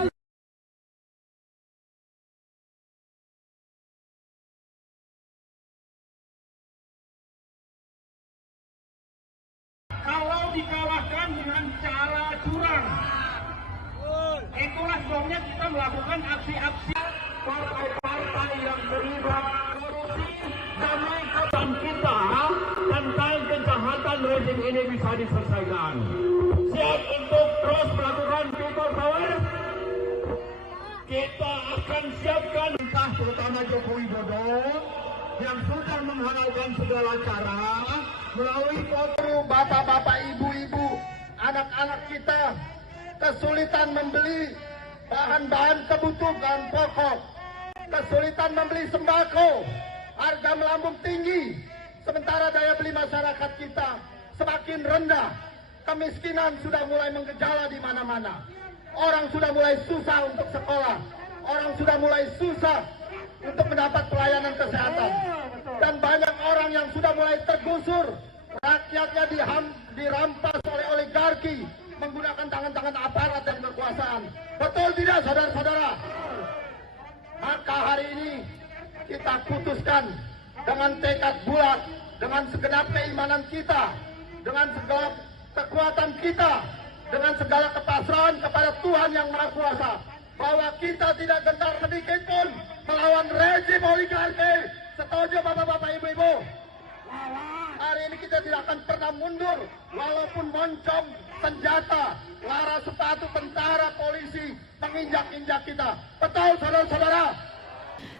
Kalau dikalahkan dengan cara curang, itulah sebabnya kita melakukan aksi-aksi partai-partai yang terlibat korupsi demi kebaikan kita sampai kejahatan rezim ini bisa diselesaikan. Siap untuk terus melakukan people power. Kita akan siapkan entah terutama Joko Widodo yang sudah menghalalkan segala cara melalui foto bapak-bapak, ibu-ibu, anak-anak kita kesulitan membeli bahan-bahan kebutuhan pokok, kesulitan membeli sembako, harga melambung tinggi, sementara daya beli masyarakat kita semakin rendah, kemiskinan sudah mulai menggejala di mana-mana, orang sudah mulai susah untuk sekolah, orang sudah mulai susah untuk mendapat pelayanan kesehatan, dan banyak orang yang sudah mulai tergusur, rakyatnya dirampas oleh oligarki menggunakan tangan-tangan aparat dan kekuasaan. Betul tidak, saudara-saudara? Maka hari ini kita putuskan dengan tekad bulat, dengan segenap keimanan kita, dengan segala kekuatan kita, dengan segala kepasrahan kepada Tuhan yang Maha Kuasa, bahwa kita tidak gentar sedikit pun melawan rezim oligarki. Setuju bapak-bapak, ibu-ibu? Hari ini kita tidak akan pernah mundur, walaupun moncong senjata, lara sepatu tentara, polisi menginjak-injak kita. Betul, saudara-saudara?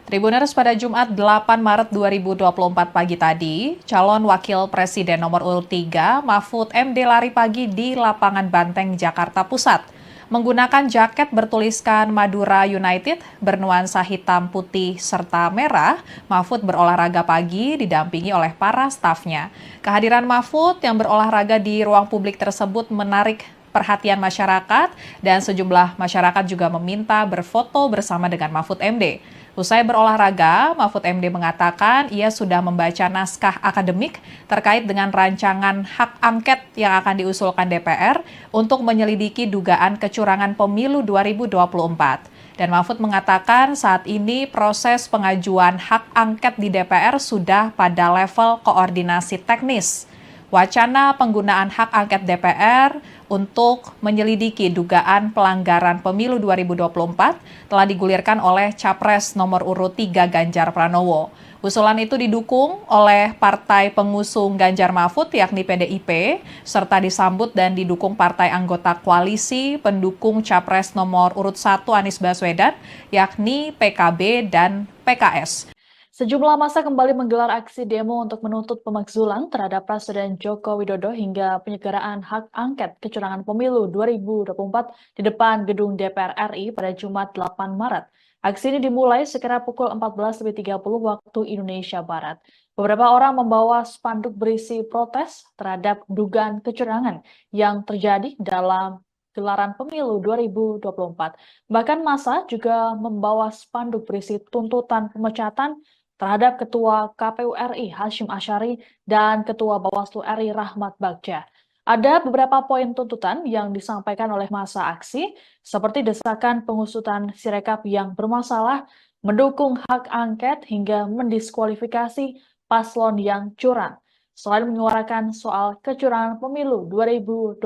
Tribuners, pada Jumat 8 Maret 2024 pagi tadi, calon wakil presiden nomor urut 3 Mahfud MD lari pagi di lapangan Banteng, Jakarta Pusat. Menggunakan jaket bertuliskan Madura United bernuansa hitam, putih, serta merah, Mahfud berolahraga pagi didampingi oleh para stafnya. Kehadiran Mahfud yang berolahraga di ruang publik tersebut menarik perhatian masyarakat dan sejumlah masyarakat juga meminta berfoto bersama dengan Mahfud MD. Usai berolahraga, Mahfud MD mengatakan ia sudah membaca naskah akademik terkait dengan rancangan hak angket yang akan diusulkan DPR untuk menyelidiki dugaan kecurangan pemilu 2024. Dan Mahfud mengatakan saat ini proses pengajuan hak angket di DPR sudah pada level koordinasi teknis. Wacana penggunaan hak angket DPR untuk menyelidiki dugaan pelanggaran pemilu 2024 telah digulirkan oleh Capres nomor urut 3 Ganjar Pranowo. Usulan itu didukung oleh partai pengusung Ganjar Mahfud yakni PDIP, serta disambut dan didukung partai anggota koalisi pendukung Capres nomor urut 1 Anies Baswedan yakni PKB dan PKS. Sejumlah massa kembali menggelar aksi demo untuk menuntut pemakzulan terhadap Presiden Joko Widodo hingga penyelenggaraan hak angket kecurangan pemilu 2024 di depan gedung DPR RI pada Jumat 8 Maret. Aksi ini dimulai sekira pukul 14.30 waktu Indonesia Barat. Beberapa orang membawa spanduk berisi protes terhadap dugaan kecurangan yang terjadi dalam gelaran pemilu 2024. Bahkan massa juga membawa spanduk berisi tuntutan pemecatan terhadap Ketua KPU RI Hasyim Asyari dan Ketua Bawaslu RI Rahmat Bagja. Ada beberapa poin tuntutan yang disampaikan oleh massa aksi, seperti desakan pengusutan Sirekap yang bermasalah, mendukung hak angket hingga mendiskualifikasi paslon yang curang. Selain menyuarakan soal kecurangan pemilu 2024,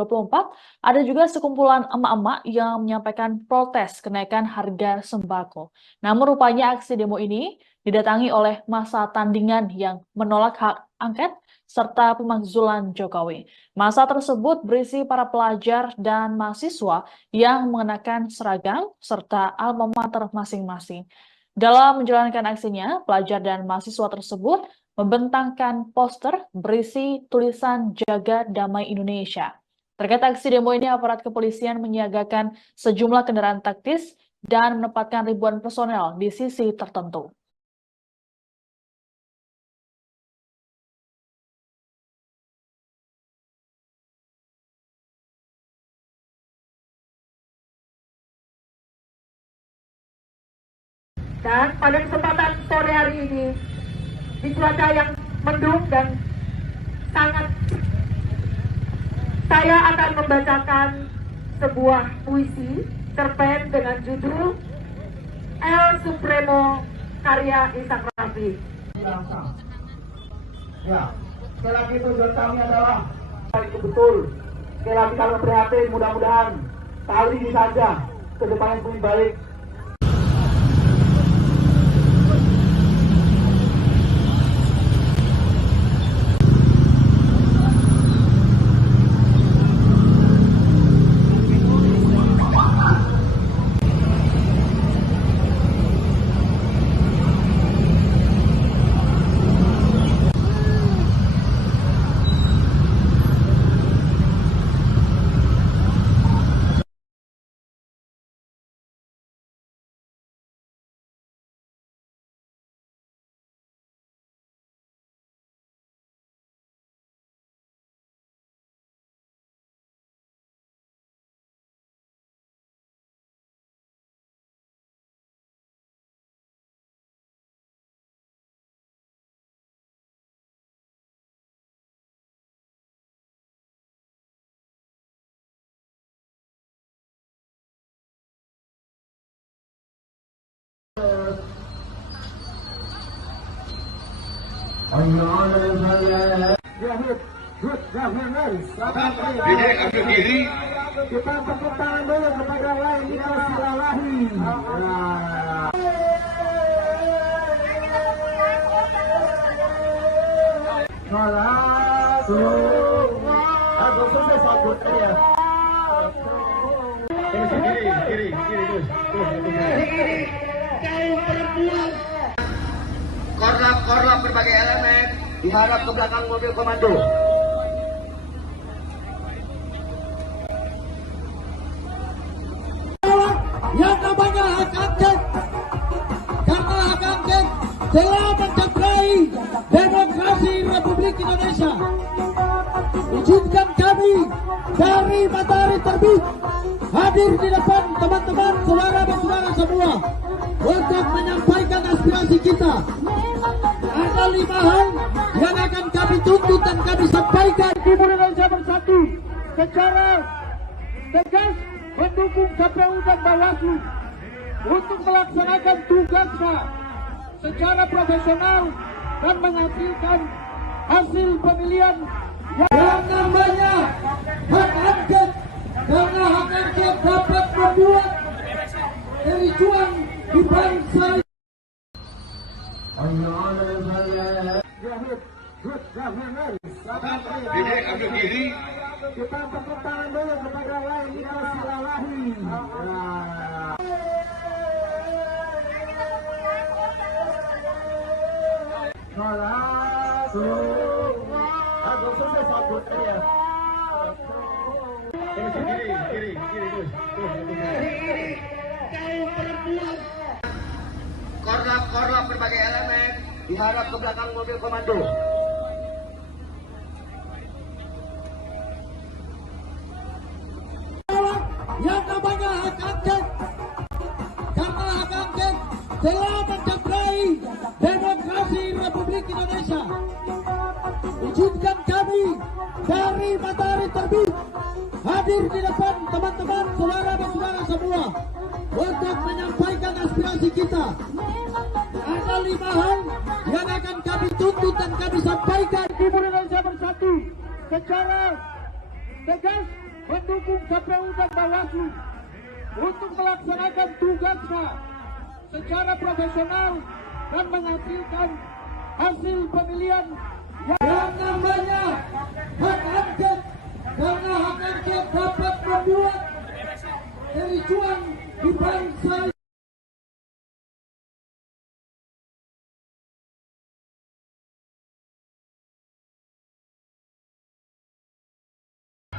ada juga sekumpulan emak-emak yang menyampaikan protes kenaikan harga sembako. Namun rupanya aksi demo ini didatangi oleh massa tandingan yang menolak hak angket serta pemakzulan Jokowi. Massa tersebut berisi para pelajar dan mahasiswa yang mengenakan seragam serta alma mater masing-masing. Dalam menjalankan aksinya, pelajar dan mahasiswa tersebut membentangkan poster berisi tulisan Jaga Damai Indonesia. Terkait aksi demo ini, aparat kepolisian menyiagakan sejumlah kendaraan taktis dan menempatkan ribuan personel di sisi tertentu. Dan pada kesempatan sore hari ini, di cuaca yang mendung dan sangat, saya akan membacakan sebuah puisi cerpen dengan judul El Supremo karya Ishak Rafi. Ya, sekali lagi tujuan kami adalah itu betul. Sekali lagi kami prihatin, mudah-mudahan kali ini saja ke depannya lebih baik. Dede ambil diri. Kita tepuk tangan dulu kepada lain kita silalahi. Kiri terus. Korlap berbagai elemen diharap ke belakang mobil komando. mencederai demokrasi Republik Indonesia. Izinkan kami dari matahari terbit hadir di depan teman-teman, saudara-saudara semua untuk menyampaikan aspirasi kita. Ada 5 hal yang akan kami tuntut dan kami sampaikan. Timur Indonesia Bersatu secara tegas mendukung KPU dan Bawaslu untuk melaksanakan tugasnya secara profesional dan menghasilkan hasil pemilihan yang namanya hak angket, karena hak angket dapat membuat kericuan di bangsa. Dede ambil diri. Kita tepuk tangan dulu kepada Laila Silalahi. Kiri terus. Korlap berbagai elemen diharap ke belakang mobil komando. Yang namanya hak angket, karena hak angket telah mencederai demokrasi Republik Indonesia. Izinkan kami dari matahari terbit hadir di depan teman-teman, saudara-saudara semua untuk menyampaikan aspirasi kita. Ada 5 hal yang akan kami tuntut dan kami sampaikan. Timur Indonesia Bersatu secara tegas mendukung KPU dan Bawaslu untuk melaksanakan tugasnya secara profesional dan menghasilkan hasil pemilihan yang namanya hak angket, karena hak angket dapat membuat kericuan di bangsa.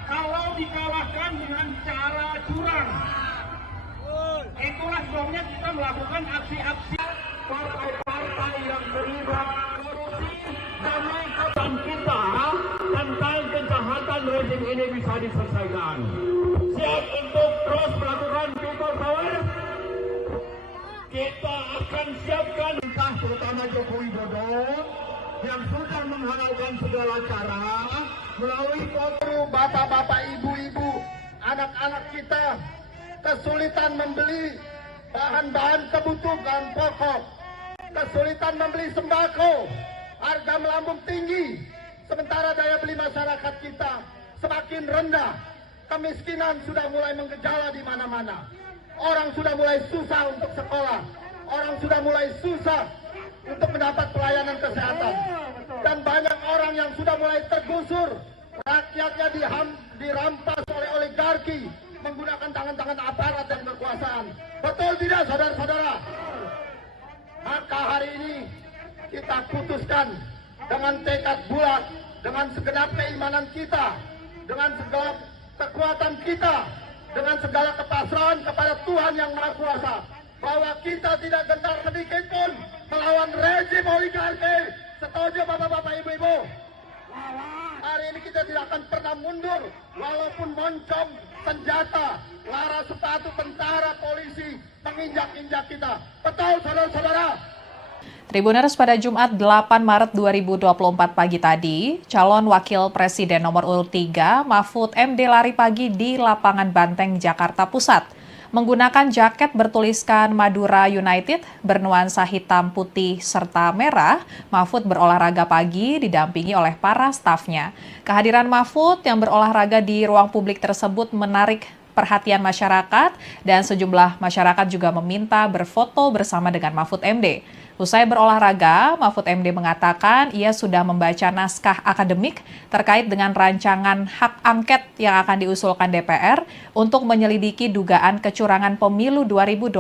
Kalau dikalahkan dengan cara curang, itulah sebabnya kita melakukan aksi-aksi. Partai-partai yang terlibat korupsi dan mengatakan kita tentang kejahatan rezim ini bisa diselesaikan. Siap untuk terus melakukan people power. Kita akan siapkan entah terutama Joko Widodo yang sudah menghalalkan segala cara melalui foto bapak-bapak, ibu-ibu, anak-anak kita kesulitan membeli bahan-bahan kebutuhan pokok, kesulitan membeli sembako, harga melambung tinggi, sementara daya beli masyarakat kita semakin rendah, kemiskinan sudah mulai menggejala di mana-mana, orang sudah mulai susah untuk sekolah, orang sudah mulai susah untuk mendapat pelayanan kesehatan, dan banyak orang yang sudah mulai tergusur, rakyatnya dirampas oleh oligarki menggunakan tangan-tangan aparat dan kekuasaan. Betul tidak, saudara-saudara? Maka hari ini kita putuskan dengan tekad bulat, dengan segenap keimanan kita, dengan segala kekuatan kita, dengan segala kepasrahan kepada Tuhan Yang Maha Kuasa, bahwa kita tidak gentar sedikit pun melawan rezim oligarki. Setuju bapak-bapak, ibu-ibu? Hari ini kita tidak akan pernah mundur, walaupun moncong senjata, lara sepatu tentara, polisi menginjak-injak kita. Betul, saudara-saudara? Tribuners, pada Jumat 8 Maret 2024 pagi tadi, calon wakil presiden nomor urut 3 Mahfud MD lari pagi di lapangan Banteng, Jakarta Pusat. Menggunakan jaket bertuliskan Madura United bernuansa hitam, putih, serta merah, Mahfud berolahraga pagi didampingi oleh para stafnya. Kehadiran Mahfud yang berolahraga di ruang publik tersebut menarik perhatian masyarakat dan sejumlah masyarakat juga meminta berfoto bersama dengan Mahfud MD. Usai berolahraga, Mahfud MD mengatakan ia sudah membaca naskah akademik terkait dengan rancangan hak angket yang akan diusulkan DPR untuk menyelidiki dugaan kecurangan pemilu 2024.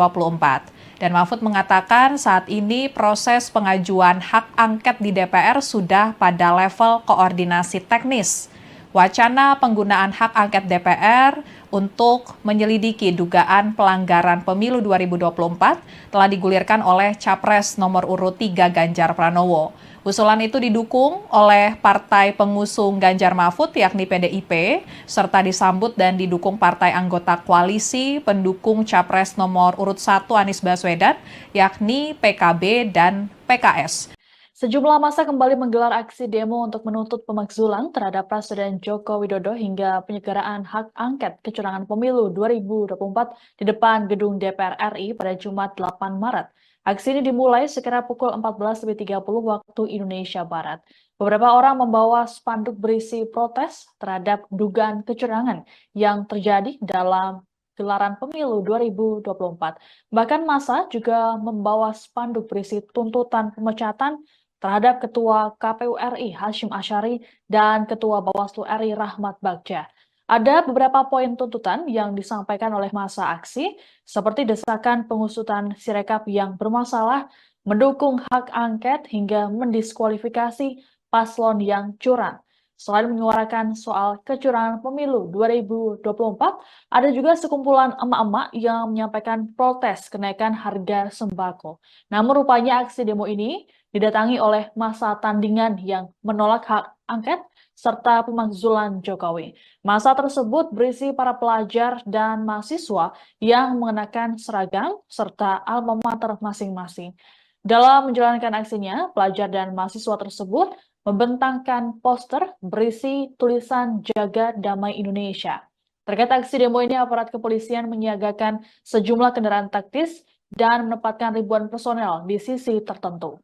Dan Mahfud mengatakan saat ini proses pengajuan hak angket di DPR sudah pada level koordinasi teknis. Wacana penggunaan hak angket DPR untuk menyelidiki dugaan pelanggaran pemilu 2024 telah digulirkan oleh Capres nomor urut 3 Ganjar Pranowo. Usulan itu didukung oleh partai pengusung Ganjar Mahfud yakni PDIP, serta disambut dan didukung partai anggota koalisi pendukung Capres nomor urut 1 Anies Baswedan yakni PKB dan PKS. Sejumlah massa kembali menggelar aksi demo untuk menuntut pemakzulan terhadap Presiden Joko Widodo hingga penyelenggaraan hak angket kecurangan pemilu 2024 di depan gedung DPR RI pada Jumat 8 Maret. Aksi ini dimulai sekira pukul 14.30 waktu Indonesia Barat. Beberapa orang membawa spanduk berisi protes terhadap dugaan kecurangan yang terjadi dalam gelaran pemilu 2024. Bahkan massa juga membawa spanduk berisi tuntutan pemecatan terhadap Ketua KPU RI Hasyim Asyari dan Ketua Bawaslu RI Rahmat Bagja. Ada beberapa poin tuntutan yang disampaikan oleh massa aksi, seperti desakan pengusutan Sirekap yang bermasalah, mendukung hak angket hingga mendiskualifikasi paslon yang curang. Selain menyuarakan soal kecurangan pemilu 2024, ada juga sekumpulan emak-emak yang menyampaikan protes kenaikan harga sembako. Namun rupanya aksi demo ini didatangi oleh massa tandingan yang menolak hak angket serta pemakzulan Jokowi. Massa tersebut berisi para pelajar dan mahasiswa yang mengenakan seragam serta alma mater masing-masing. Dalam menjalankan aksinya, pelajar dan mahasiswa tersebut membentangkan poster berisi tulisan Jaga Damai Indonesia. Terkait aksi demo ini, aparat kepolisian menyiagakan sejumlah kendaraan taktis dan menempatkan ribuan personel di sisi tertentu.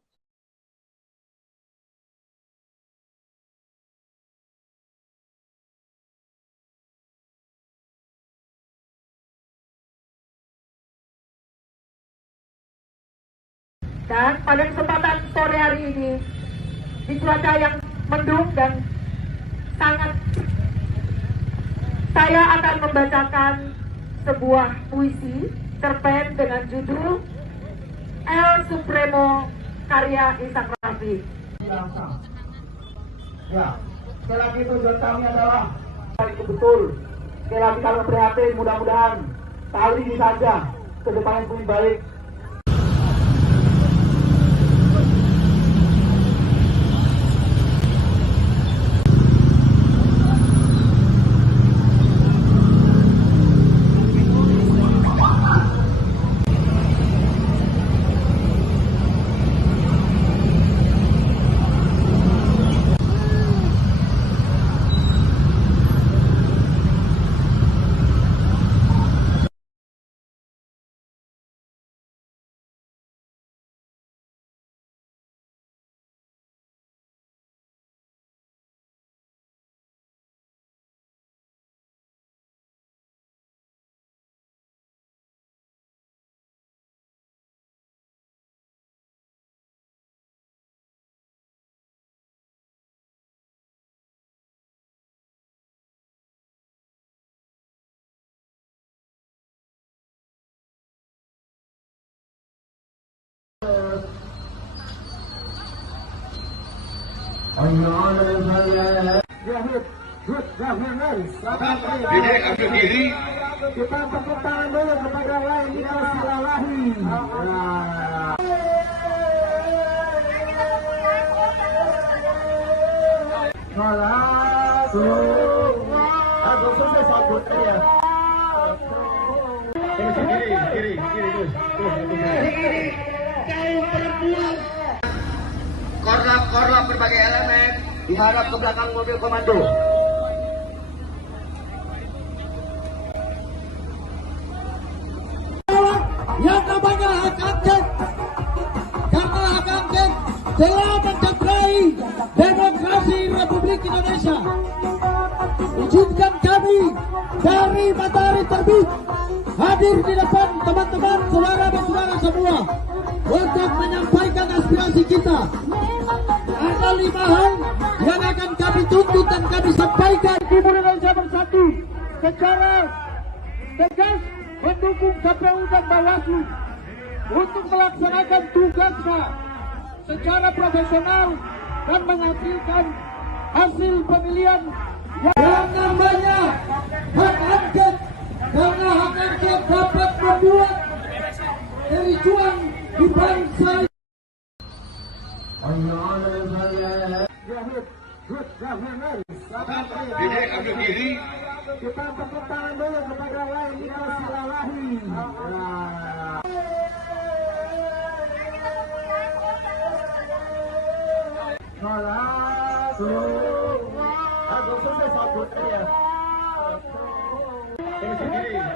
Dan pada kesempatan sore hari ini, di cuaca yang mendung dan sangat, saya akan membacakan sebuah puisi cerpen dengan judul El Supremo karya Ishak Rafi. Ya, sekali lagi tujuan kami adalah itu betul. Sekali lagi kami prihatin, mudah-mudahan kali ini saja ke depan yang lebih baik. Dede ambil diri. Kita tepuk tangan dulu kepada Laili Silalahi. Aku selesai sabut ya. Kiri, terus. Korlap berbagai elemen diharap ke belakang mobil komando. Yang namanya hak angket, karena hak angket telah mencederai demokrasi Republik Indonesia. Izinkan kami dari Matahari Terbit hadir di depan teman-teman, saudara dan saudara semua untuk menyampaikan aspirasi kita. Ada 5 hal yang akan kami tuntut dan kami sampaikan. Timur Indonesia Bersatu secara tegas mendukung KPU dan Bawaslu untuk melaksanakan tugasnya secara profesional dan menghasilkan hasil pemilihan yang namanya hak angket karena hak angket dapat membuat kericuan di bangsa. Diri, ambil diri. Kita tepuk tangan dulu kepada Laila Silalahi.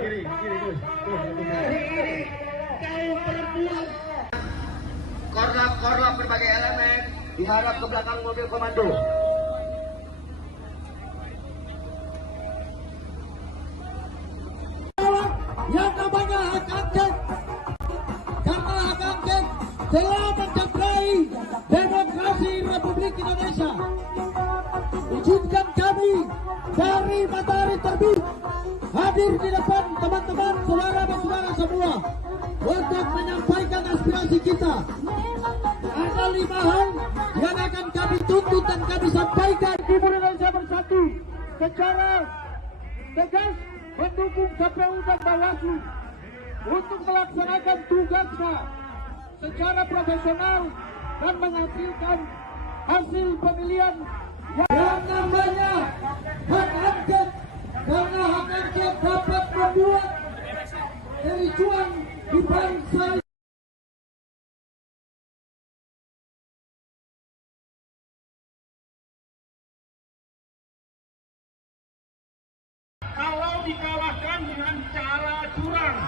Kiri, terus. Korlap berbagai elemen diharap ke belakang mobil komando. Yang namanya hak angket, karena hak angket telah mencederai demokrasi Republik Indonesia. Izinkan kami dari matahari terbit hadir di depan teman-teman, saudara-saudara semua untuk menyampaikan aspirasi kita. Ada 5 hal yang akan kami tuntut dan kami sampaikan. Timur Indonesia Bersatu secara tegas mendukung KPU dan Bawaslu untuk melaksanakan tugasnya secara profesional dan menghasilkan hasil pemilihan yang namanya hak angket, karena hak angket dapat membuat kericuan di bangsa. Kalau dikalahkan dengan cara curang,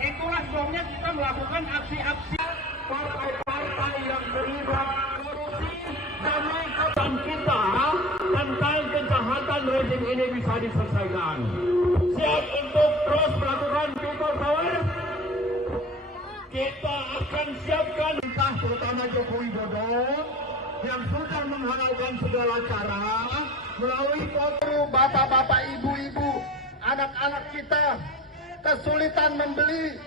itulah sebabnya kita melakukan aksi-aksi partai-partai yang terlibat korupsi demi kebaikan kita tentang kejahatan rezim ini bisa diselesaikan. Siap untuk terus melakukan people power. Kita akan siapkan entah terutama Joko Widodo yang sudah menghalalkan segala cara melalui foto bapak-bapak, ibu-ibu, anak-anak kita kesulitan membeli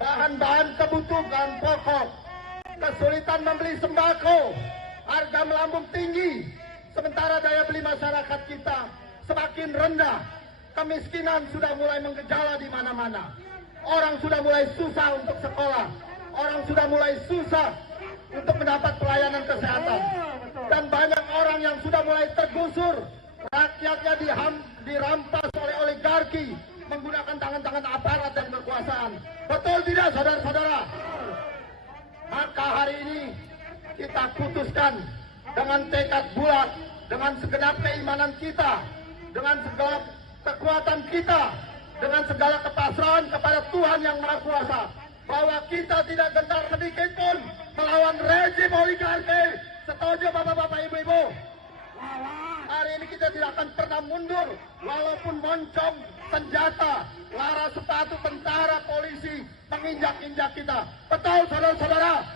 bahan-bahan kebutuhan pokok, kesulitan membeli sembako, harga melambung tinggi, sementara daya beli masyarakat kita semakin rendah, kemiskinan sudah mulai menggejala di mana-mana, orang sudah mulai susah untuk sekolah, orang sudah mulai susah untuk mendapat pelayanan kesehatan, dan banyak orang yang sudah mulai tergusur, rakyatnya dirampas oleh oligarki menggunakan tangan-tangan aparat dan kekuasaan. Betul tidak, saudara-saudara? Maka hari ini kita putuskan dengan tekad bulat, dengan segenap keimanan kita, dengan segala kekuatan kita, dengan segala kepasrahan kepada Tuhan Yang Maha Kuasa, bahwa kita tidak gentar sedikit pun melawan rezim oligarki. Setuju bapak-bapak, ibu-ibu? Hari ini kita tidak akan pernah mundur, walaupun moncong senjata, lara sepatu tentara, polisi menginjak-injak kita. Betul, saudara-saudara?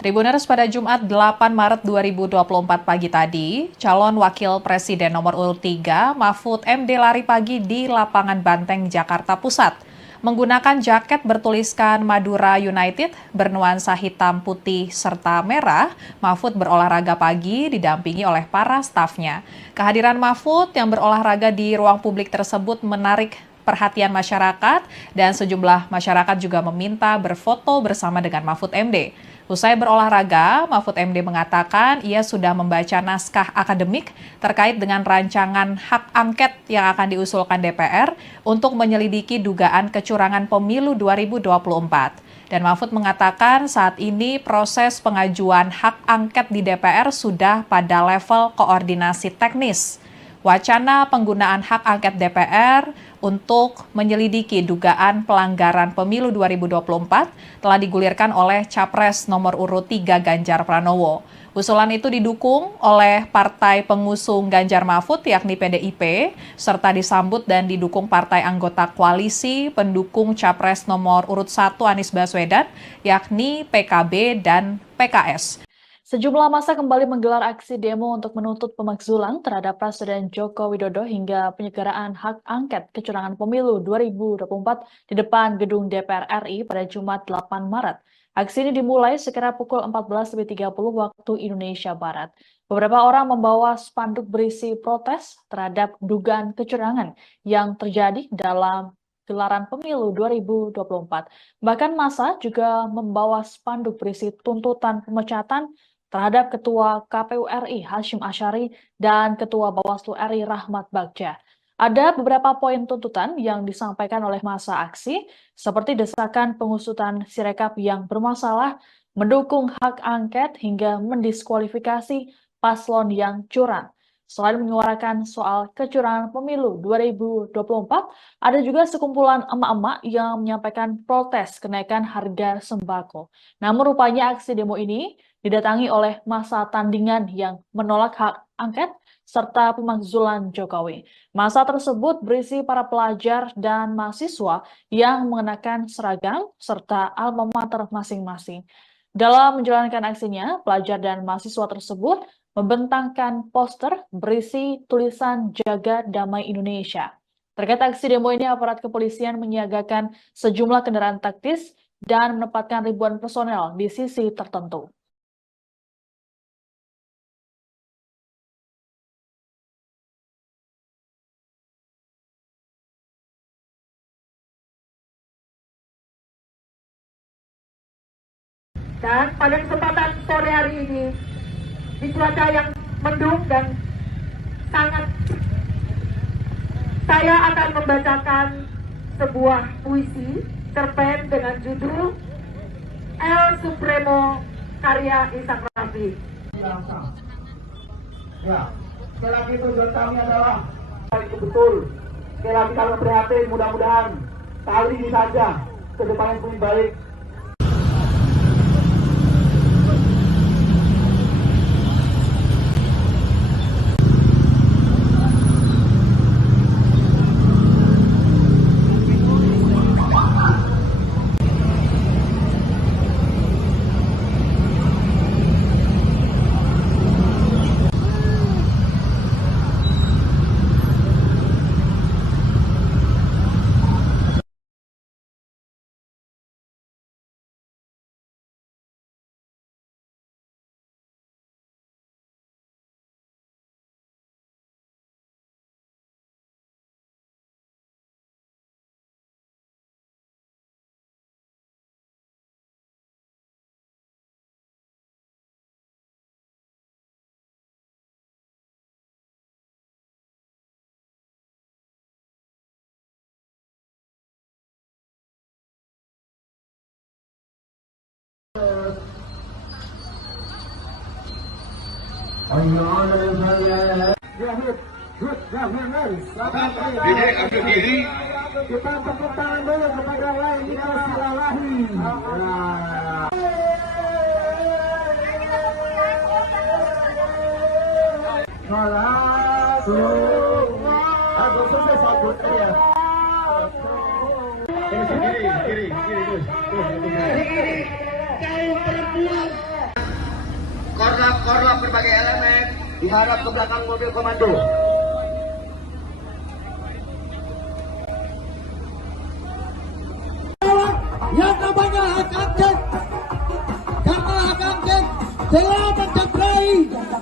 Tribuners, pada Jumat 8 Maret 2024 pagi tadi, calon wakil presiden nomor urut 3 Mahfud MD lari pagi di lapangan Banteng, Jakarta Pusat. Menggunakan jaket bertuliskan Madura United bernuansa hitam, putih, serta merah, Mahfud berolahraga pagi didampingi oleh para stafnya. Kehadiran Mahfud yang berolahraga di ruang publik tersebut menarik perhatian masyarakat dan sejumlah masyarakat juga meminta berfoto bersama dengan Mahfud MD. Usai berolahraga, Mahfud MD mengatakan ia sudah membaca naskah akademik terkait dengan rancangan hak angket yang akan diusulkan DPR untuk menyelidiki dugaan kecurangan pemilu 2024. Dan Mahfud mengatakan saat ini proses pengajuan hak angket di DPR sudah pada level koordinasi teknis. Wacana penggunaan hak angket DPR untuk menyelidiki dugaan pelanggaran pemilu 2024 telah digulirkan oleh Capres nomor urut 3 Ganjar Pranowo. Usulan itu didukung oleh partai pengusung Ganjar Mahfud yakni PDIP, serta disambut dan didukung partai anggota koalisi pendukung Capres nomor urut 1 Anies Baswedan yakni PKB dan PKS. Sejumlah massa kembali menggelar aksi demo untuk menuntut pemakzulan terhadap Presiden Joko Widodo hingga penyelenggaraan hak angket kecurangan pemilu 2024 di depan gedung DPR RI pada Jumat 8 Maret. Aksi ini dimulai sekira pukul 14.30 waktu Indonesia Barat. Beberapa orang membawa spanduk berisi protes terhadap dugaan kecurangan yang terjadi dalam gelaran pemilu 2024. Bahkan massa juga membawa spanduk berisi tuntutan pemecatan terhadap Ketua KPU RI Hasyim Asyari dan Ketua Bawaslu RI Rahmat Bagja. Ada beberapa poin tuntutan yang disampaikan oleh massa aksi, seperti desakan pengusutan Sirekap yang bermasalah, mendukung hak angket hingga mendiskualifikasi paslon yang curang. Selain menyuarakan soal kecurangan pemilu 2024, ada juga sekumpulan emak-emak yang menyampaikan protes kenaikan harga sembako. Namun rupanya aksi demo ini didatangi oleh massa tandingan yang menolak hak angket serta pemakzulan Jokowi. Massa tersebut berisi para pelajar dan mahasiswa yang mengenakan seragam serta alma mater masing-masing. Dalam menjalankan aksinya, pelajar dan mahasiswa tersebut membentangkan poster berisi tulisan Jaga Damai Indonesia. Terkait aksi demo ini, aparat kepolisian menyiagakan sejumlah kendaraan taktis dan menempatkan ribuan personel di sisi tertentu. Dan pada kesempatan sore hari ini, di cuaca yang mendung dan sangat, saya akan membacakan sebuah puisi cerpen dengan judul El Supremo karya Ishak Rafi. Ya, sekali lagi tujuan kami adalah itu betul. Sekali lagi kami prihatin, mudah-mudahan kali ini saja ke depan yang lebih baik. Jadi ambil diri. Kita tepuk tangan dulu kepada lain kita silalahi. Aku selesai sabut ya. Kiri, terus. Korlap berbagai elemen dihadap ke belakang mobil komando. Yang namanya hak angket, karena hak angket telah mencederai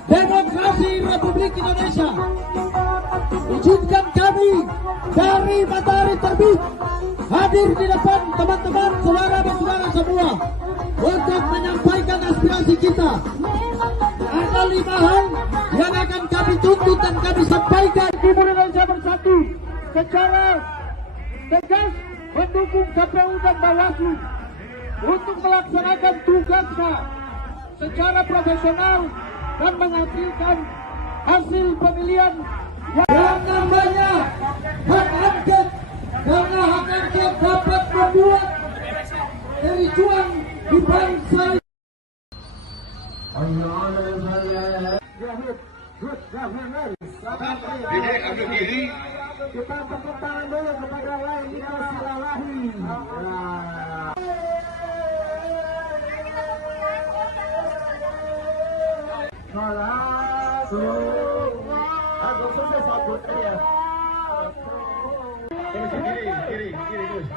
demokrasi Republik Indonesia. Izinkan kami dari Matahari Terbit hadir di depan teman-teman, saudara dan saudara semua untuk menyampaikan aspirasi kita. Ada 5 hal yang akan kami tuntut dan kami sampaikan. Timur Indonesia Bersatu secara tegas mendukung KPU dan Bawaslu untuk melaksanakan tugasnya secara profesional dan menghasilkan hasil pemilihan yang namanya hak angket, karena hak angket dapat membuat kericuan di bangsa. Jadi ambil diri. Kita tepuk tangan dulu kepada lain kita silalahi. Aku selesai sabut ya. Kiri, terus.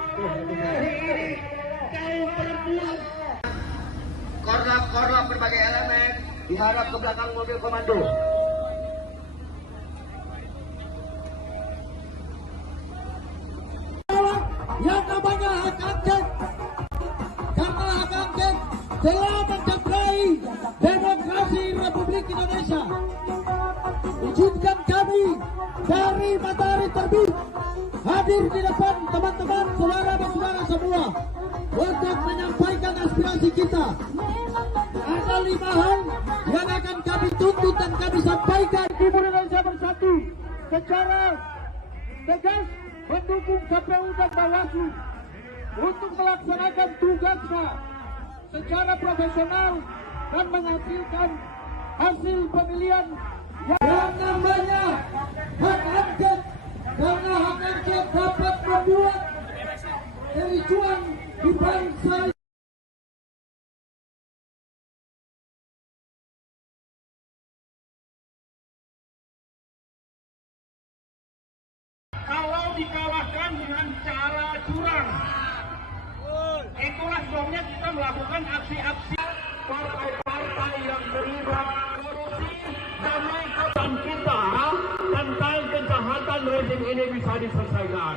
korlap berbagai elemen diharap ke belakang mobil komando. Yang namanya hak angket, karena hak angket telah mencederai demokrasi Republik Indonesia. Izinkan kami dari Matahari Terbit hadir di depan teman-teman, saudara-saudara semua untuk menyampaikan aspirasi kita. Ada 5 hal yang akan kami tuntut dan kami sampaikan. Timur Indonesia Bersatu secara tegas mendukung KPU dan Bawaslu untuk melaksanakan tugasnya secara profesional dan menghasilkan hasil pemilihan yang namanya hak angket, karena hak angket dapat membuat kericuan di bangsa. Kalau dikalahkan dengan cara curang, itulah sebabnya kita melakukan aksi-aksi partai-partai yang terlibat korupsi demi kepentingan kita tentang kejahatan rezim ini bisa diselesaikan.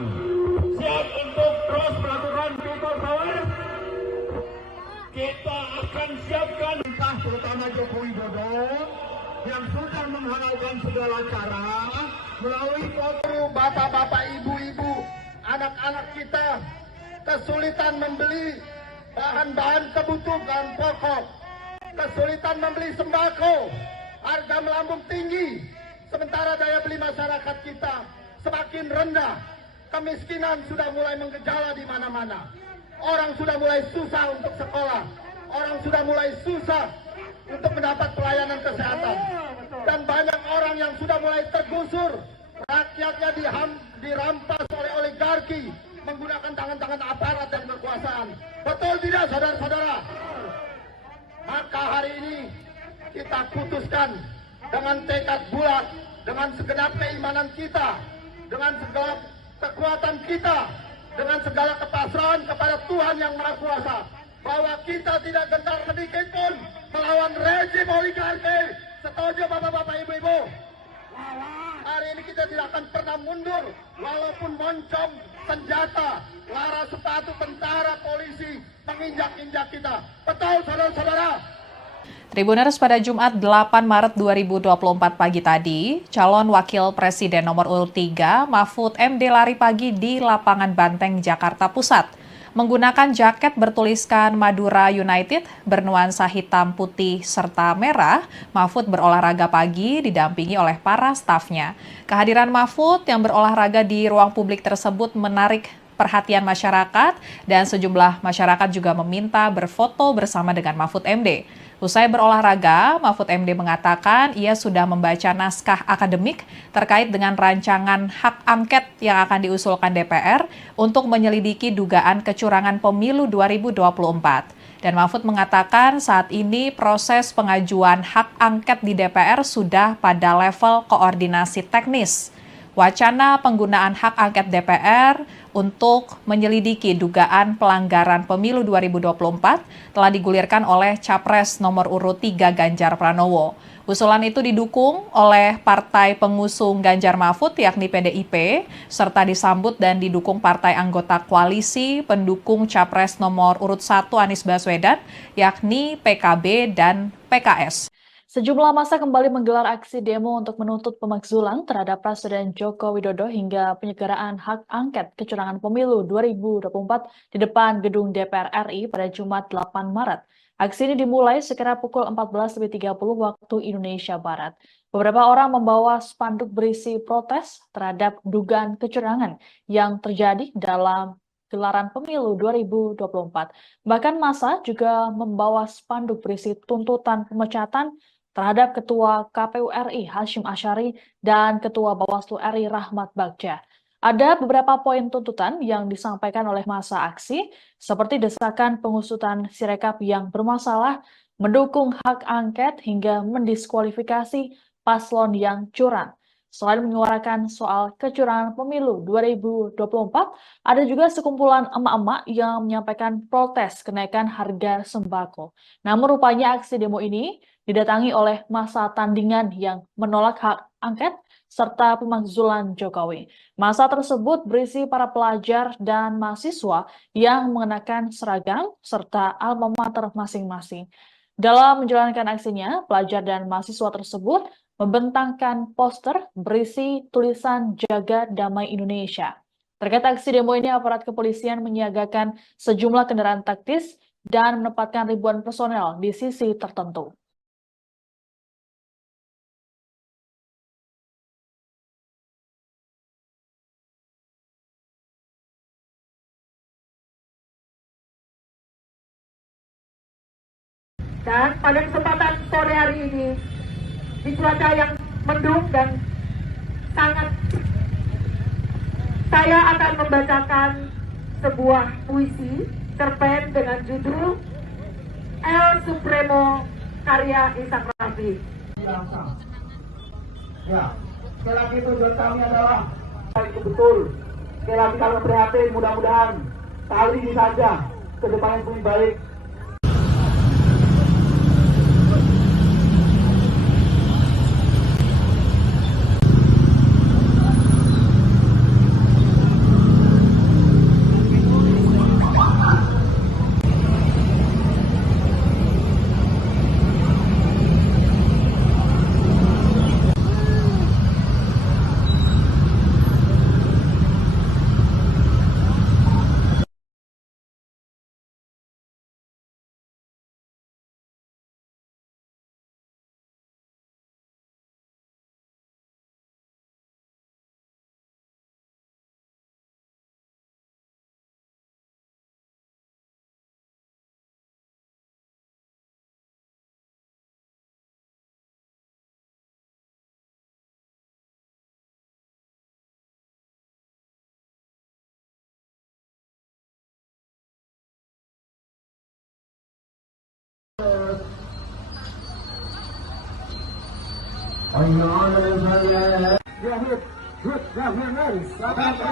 Siap untuk terus melakukan people power? Kita akan siapkan entah terutama Joko Widodo yang sudah menghalalkan segala cara melalui foto bapak-bapak, ibu-ibu, anak-anak kita kesulitan membeli bahan-bahan kebutuhan pokok, kesulitan membeli sembako, harga melambung tinggi, sementara daya beli masyarakat kita semakin rendah, kemiskinan sudah mulai menggejala di mana-mana, orang sudah mulai susah untuk sekolah, orang sudah mulai susah untuk mendapat pelayanan kesehatan, dan banyak orang yang sudah mulai tergusur, rakyatnya dirampas oleh oligarki menggunakan tangan-tangan aparat dan kekuasaan. Betul tidak, saudara-saudara? Maka hari ini kita putuskan dengan tekad bulat, dengan segenap keimanan kita, dengan segala kekuatan kita, dengan segala kepasrahan kepada Tuhan Yang Maha Kuasa, bahwa kita tidak gentar sedikit pun melawan rezim oligarki. Setuju bapak-bapak, ibu-ibu? Hari ini kita tidak akan pernah mundur, walaupun moncong senjata, lara sepatu tentara, polisi menginjak-injak kita. Betul, saudara-saudara? Tribuners, pada Jumat 8 Maret 2024 pagi tadi, calon wakil presiden nomor urut 3 Mahfud MD lari pagi di lapangan Banteng, Jakarta Pusat. Menggunakan jaket bertuliskan Madura United bernuansa hitam, putih, serta merah, Mahfud berolahraga pagi didampingi oleh para stafnya. Kehadiran Mahfud yang berolahraga di ruang publik tersebut menarik perhatian masyarakat dan sejumlah masyarakat juga meminta berfoto bersama dengan Mahfud MD. Usai berolahraga, Mahfud MD mengatakan ia sudah membaca naskah akademik terkait dengan rancangan hak angket yang akan diusulkan DPR untuk menyelidiki dugaan kecurangan pemilu 2024. Dan Mahfud mengatakan saat ini proses pengajuan hak angket di DPR sudah pada level koordinasi teknis. Wacana penggunaan hak angket DPR untuk menyelidiki dugaan pelanggaran pemilu 2024 telah digulirkan oleh Capres nomor urut 3 Ganjar Pranowo. Usulan itu didukung oleh partai pengusung Ganjar Mahfud yakni PDIP, serta disambut dan didukung partai anggota koalisi pendukung Capres nomor urut 1 Anies Baswedan yakni PKB dan PKS. Sejumlah massa kembali menggelar aksi demo untuk menuntut pemakzulan terhadap Presiden Joko Widodo hingga penyelenggaraan hak angket kecurangan pemilu 2024 di depan gedung DPR RI pada Jumat 8 Maret. Aksi ini dimulai sekira pukul 14.30 waktu Indonesia Barat. Beberapa orang membawa spanduk berisi protes terhadap dugaan kecurangan yang terjadi dalam gelaran pemilu 2024. Bahkan massa juga membawa spanduk berisi tuntutan pemecatan terhadap Ketua KPU RI Hasyim Asyari dan Ketua Bawaslu RI Rahmat Bagja. Ada beberapa poin tuntutan yang disampaikan oleh massa aksi, seperti desakan pengusutan Sirekap yang bermasalah, mendukung hak angket hingga mendiskualifikasi paslon yang curang. Selain menyuarakan soal kecurangan pemilu 2024, ada juga sekumpulan emak-emak yang menyampaikan protes kenaikan harga sembako. Namun rupanya aksi demo ini didatangi oleh massa tandingan yang menolak hak angket serta pemakzulan Jokowi. Massa tersebut berisi para pelajar dan mahasiswa yang mengenakan seragam serta alma mater masing-masing. Dalam menjalankan aksinya, pelajar dan mahasiswa tersebut membentangkan poster berisi tulisan Jaga Damai Indonesia. Terkait aksi demo ini, aparat kepolisian menyiagakan sejumlah kendaraan taktis dan menempatkan ribuan personel di sisi tertentu. Dan pada kesempatan sore hari ini, di cuaca yang mendung dan sangat, saya akan membacakan sebuah puisi cerpen dengan judul El Supremo karya Ishak Rafi. Ya, sekali lagi tujuan kami adalah itu betul. Sekali lagi kami prihatin, mudah-mudahan kali ini saja ke depan yang lebih baik.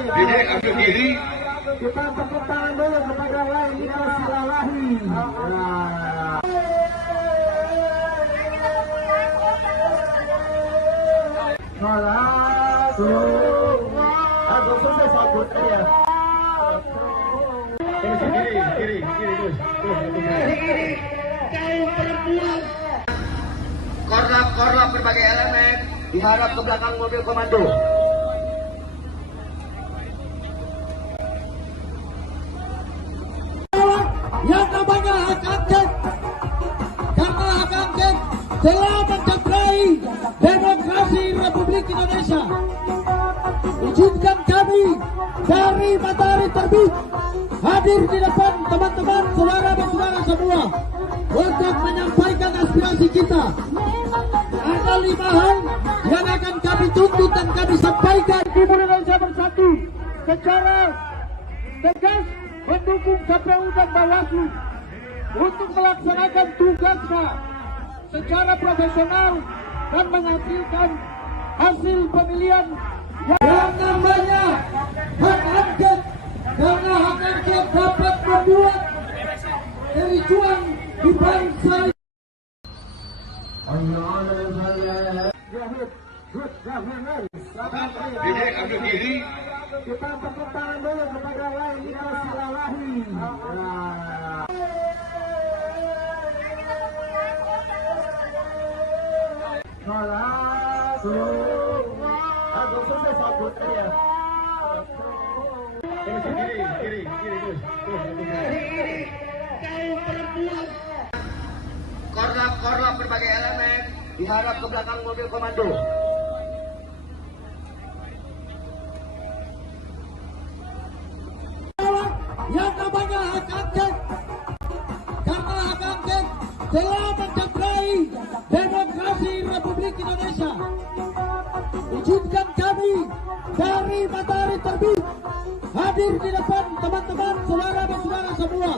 Dede ambil diri. Kita tepuk tangan dulu kepada Laili Silalahi. Aku selesai sabut ya. Kiri terus. Korlap berbagai elemen diharap ke belakang mobil komando. Yang namanya hak angket, karena hak angket telah mencederai demokrasi Republik Indonesia. Izinkan kami dari Matahari Terbit hadir di depan teman-teman, saudara dan saudara semua untuk menyampaikan aspirasi kita. Ada 5 hal yang akan kami tuntut dan kami sampaikan. Timur Indonesia Bersatu secara tegas mendukung KPU dan Bawaslu untuk melaksanakan tugasnya secara profesional dan menghasilkan hasil pemilihan yang namanya hak angket, karena hak angket dapat membuat kericuan di bangsa. Dede ambil diri. Kita tepuk tangan dulu kepada Laili Silalahi. Aku selesai sabut ya. Kiri terus. Korlap berbagai elemen diharap ke belakang mobil komando. Yang namanya hak angket, karena hak angket telah mencederai demokrasi Republik Indonesia. Izinkan kami dari Matahari Terbit hadir di depan teman-teman, saudara dan saudara semua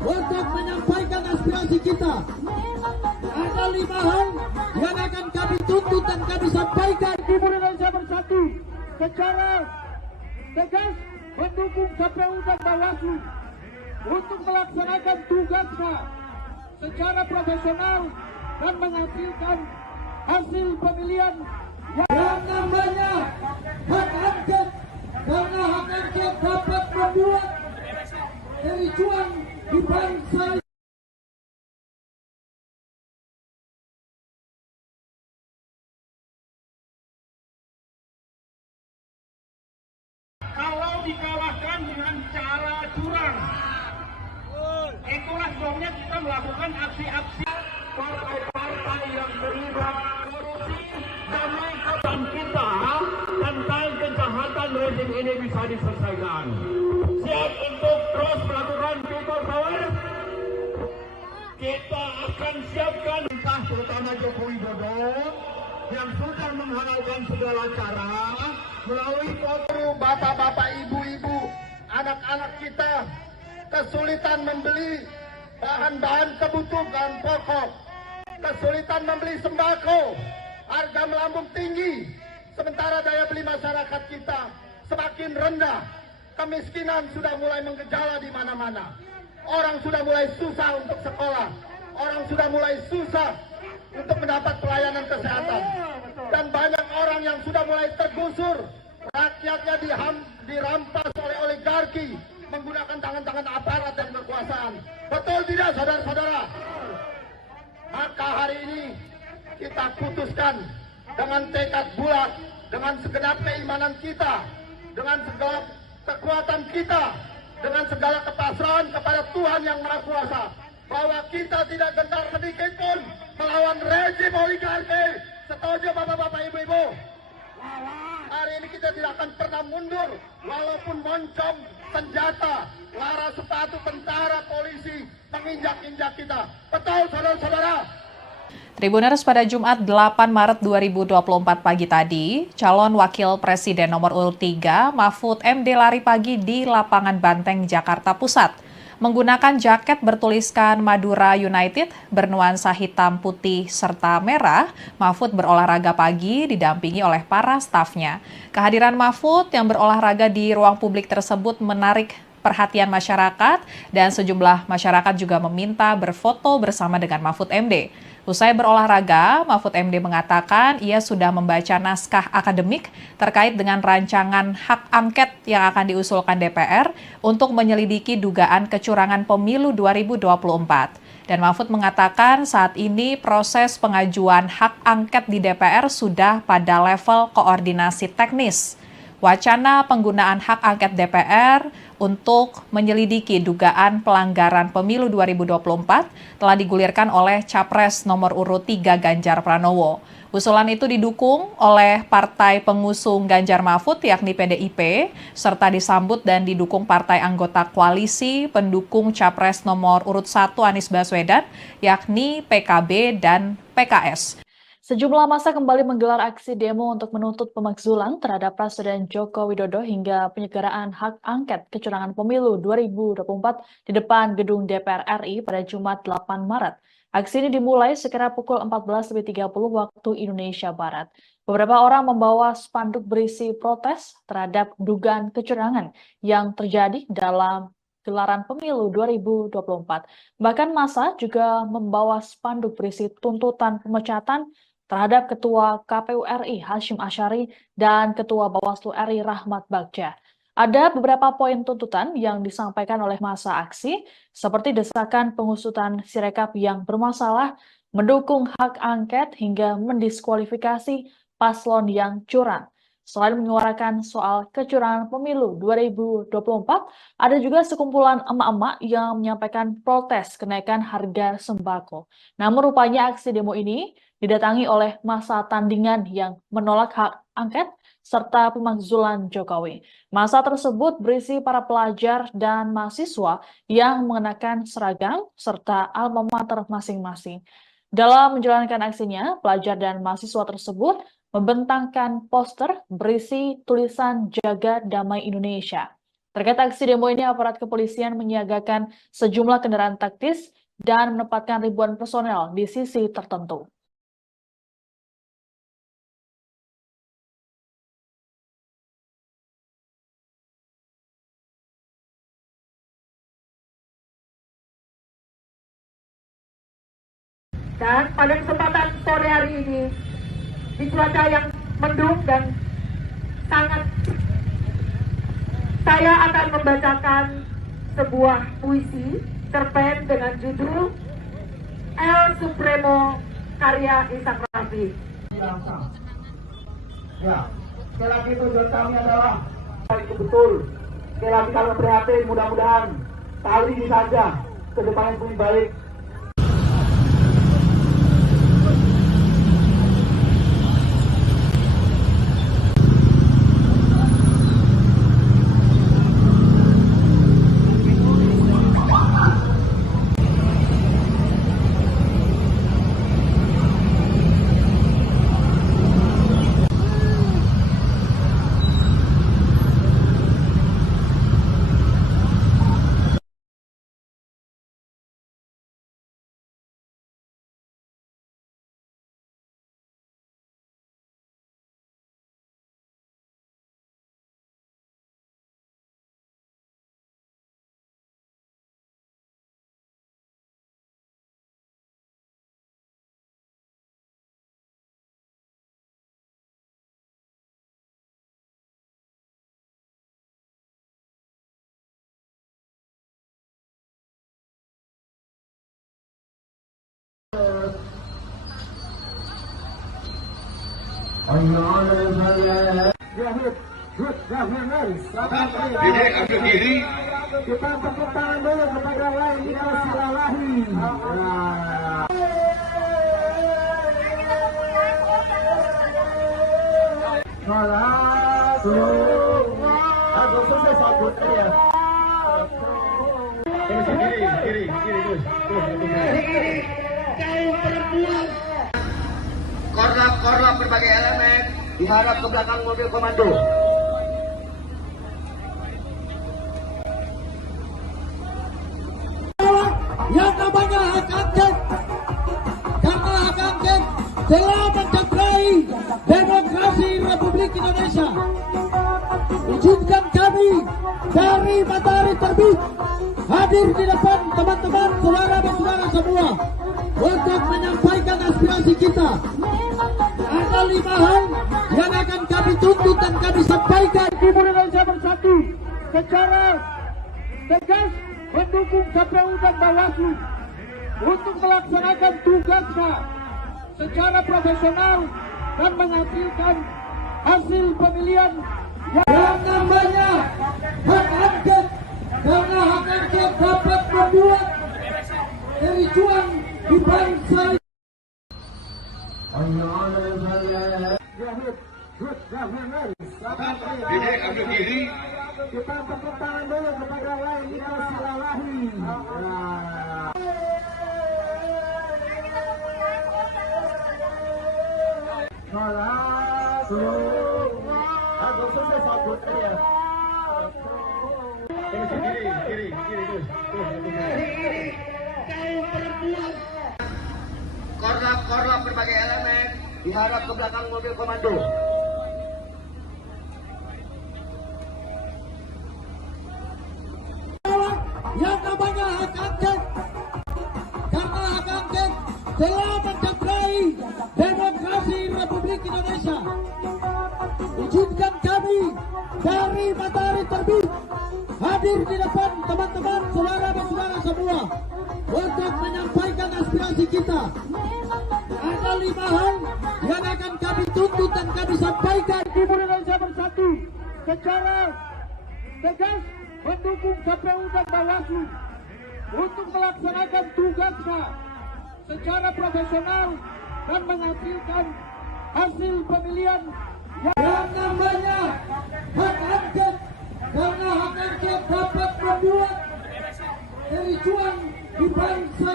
untuk menyampaikan aspirasi kita. Ada 5 hal yang akan kami tuntut dan kami sampaikan. Timur Indonesia secara tegas mendukung KPU dan Bawaslu untuk melaksanakan tugasnya secara profesional dan menghasilkan hasil pemilihan yang namanya hak angket, karena hak angket dapat membuat kericuan di bangsa. Kalau dikalahkan dengan cara curang, itulah sebabnya kita melakukan aksi-aksi partai-partai yang terlibat korupsi demi kepentingan kita tentang kejahatan rezim ini bisa diselesaikan. Siap untuk terus melakukan people power? Kita akan siapkan entah terutama Joko Widodo yang sudah menghalalkan segala cara melalui foto bapak-bapak, ibu-ibu, anak-anak kita kesulitan membeli bahan-bahan kebutuhan pokok, kesulitan membeli sembako, harga melambung tinggi, sementara daya beli masyarakat kita semakin rendah, kemiskinan sudah mulai menggejala di mana-mana, orang sudah mulai susah untuk sekolah, orang sudah mulai susah untuk mendapat pelayanan kesehatan, dan banyak orang yang sudah mulai tergusur, rakyatnya dirampas oleh oligarki menggunakan tangan-tangan aparat dan kekuasaan. Betul tidak, saudara-saudara? Maka hari ini kita putuskan dengan tekad bulat, dengan segenap keimanan kita, dengan segala kekuatan kita, dengan segala kepasrahan kepada Tuhan yang Maha Kuasa, bahwa kita tidak gentar sedikit pun melawan rezim oligarki. Setuju bapak-bapak, ibu-ibu? Hari ini kita tidak akan pernah mundur, walaupun moncong senjata, lara sepatu tentara, polisi menginjak-injak kita. Betul, saudara-saudara? Tribuners, pada Jumat 8 Maret 2024 pagi tadi, calon wakil presiden nomor urut 3 Mahfud MD lari pagi di lapangan Banteng, Jakarta Pusat. Menggunakan jaket bertuliskan Madura United bernuansa hitam, putih, serta merah, Mahfud berolahraga pagi didampingi oleh para stafnya. Kehadiran Mahfud yang berolahraga di ruang publik tersebut menarik perhatian masyarakat dan sejumlah masyarakat juga meminta berfoto bersama dengan Mahfud MD. Usai berolahraga, Mahfud MD mengatakan ia sudah membaca naskah akademik terkait dengan rancangan hak angket yang akan diusulkan DPR untuk menyelidiki dugaan kecurangan pemilu 2024. Dan Mahfud mengatakan saat ini proses pengajuan hak angket di DPR sudah pada level koordinasi teknis. Wacana penggunaan hak angket DPR untuk menyelidiki dugaan pelanggaran pemilu 2024 telah digulirkan oleh Capres nomor urut 3 Ganjar Pranowo. Usulan itu didukung oleh partai pengusung Ganjar Mahfud yakni PDIP, serta disambut dan didukung partai anggota koalisi pendukung Capres nomor urut 1 Anies Baswedan yakni PKB dan PKS. Sejumlah massa kembali menggelar aksi demo untuk menuntut pemakzulan terhadap Presiden Joko Widodo hingga penyelenggaraan hak angket kecurangan pemilu 2024 di depan gedung DPR RI pada Jumat 8 Maret. Aksi ini dimulai sekira pukul 14.30 waktu Indonesia Barat. Beberapa orang membawa spanduk berisi protes terhadap dugaan kecurangan yang terjadi dalam gelaran pemilu 2024. Bahkan massa juga membawa spanduk berisi tuntutan pemecatan terhadap Ketua KPU RI Hasyim Asyari dan Ketua Bawaslu RI Rahmat Bagja. Ada beberapa poin tuntutan yang disampaikan oleh massa aksi, seperti desakan pengusutan Sirekap yang bermasalah, mendukung hak angket hingga mendiskualifikasi paslon yang curang. Selain menyuarakan soal kecurangan pemilu 2024, ada juga sekumpulan emak-emak yang menyampaikan protes kenaikan harga sembako. Namun rupanya aksi demo ini didatangi oleh massa tandingan yang menolak hak angket serta pemakzulan Jokowi. Massa tersebut berisi para pelajar dan mahasiswa yang mengenakan seragam serta alma mater masing-masing. Dalam menjalankan aksinya, pelajar dan mahasiswa tersebut membentangkan poster berisi tulisan Jaga Damai Indonesia. Terkait aksi demo ini, aparat kepolisian menyiagakan sejumlah kendaraan taktis dan menempatkan ribuan personel di sisi tertentu. Dan pada kesempatan sore hari ini, di cuaca yang mendung dan sangat, saya akan membacakan sebuah puisi cerpen dengan judul El Supremo karya Ishak Rafi. Ya, sekali lagi tujuan kami adalah itu betul. Sekali lagi kami prihatin, mudah-mudahan kali ini saja ke depannya lebih baik. Dede ambil diri. Kita tepuk tangan dulu kepada yang lain. Kita silalahi. Aku selesai sabut ya. Kiri terus. Korlap berbagai elemen diharap ke belakang mobil komando. Yang namanya hak angket, karena hak angket telah mencederai demokrasi Republik Indonesia. Izinkan kami dari Matahari Terbit hadir di depan teman-teman, saudara-saudara semua untuk menyampaikan aspirasi kita. Ada 5 hal yang akan kami tuntut dan kami sampaikan. Timur Indonesia Bersatu secara tegas mendukung KPU dan Bawaslu untuk melaksanakan tugasnya secara profesional dan menghasilkan hasil pemilihan Yang namanya hak angket, karena hak angket dapat membuat kericuan di bangsa. Dede ambil diri. Kita tepuk tangan dulu kepada yang lain. Kita silalahi. Aku selesai sabut ya. Kiri terus. Korlap berbagai elemen diharap ke belakang mobil komando. Yang namanya hak angket, karena hak angket telah mencederai demokrasi Republik Indonesia. Izinkan kami dari Matahari Terbit hadir di depan teman-teman, saudara-saudara semua untuk menyampaikan aspirasi kita. Ada 5 hal yang akan kami tuntut dan kami sampaikan. Timur Indonesia Bersatu secara tegas mendukung KPU dan Bawaslu untuk melaksanakan tugasnya secara profesional dan menghasilkan hasil pemilihan Yang namanya hak angket, karena hak angket dapat membuat kericuan di bangsa.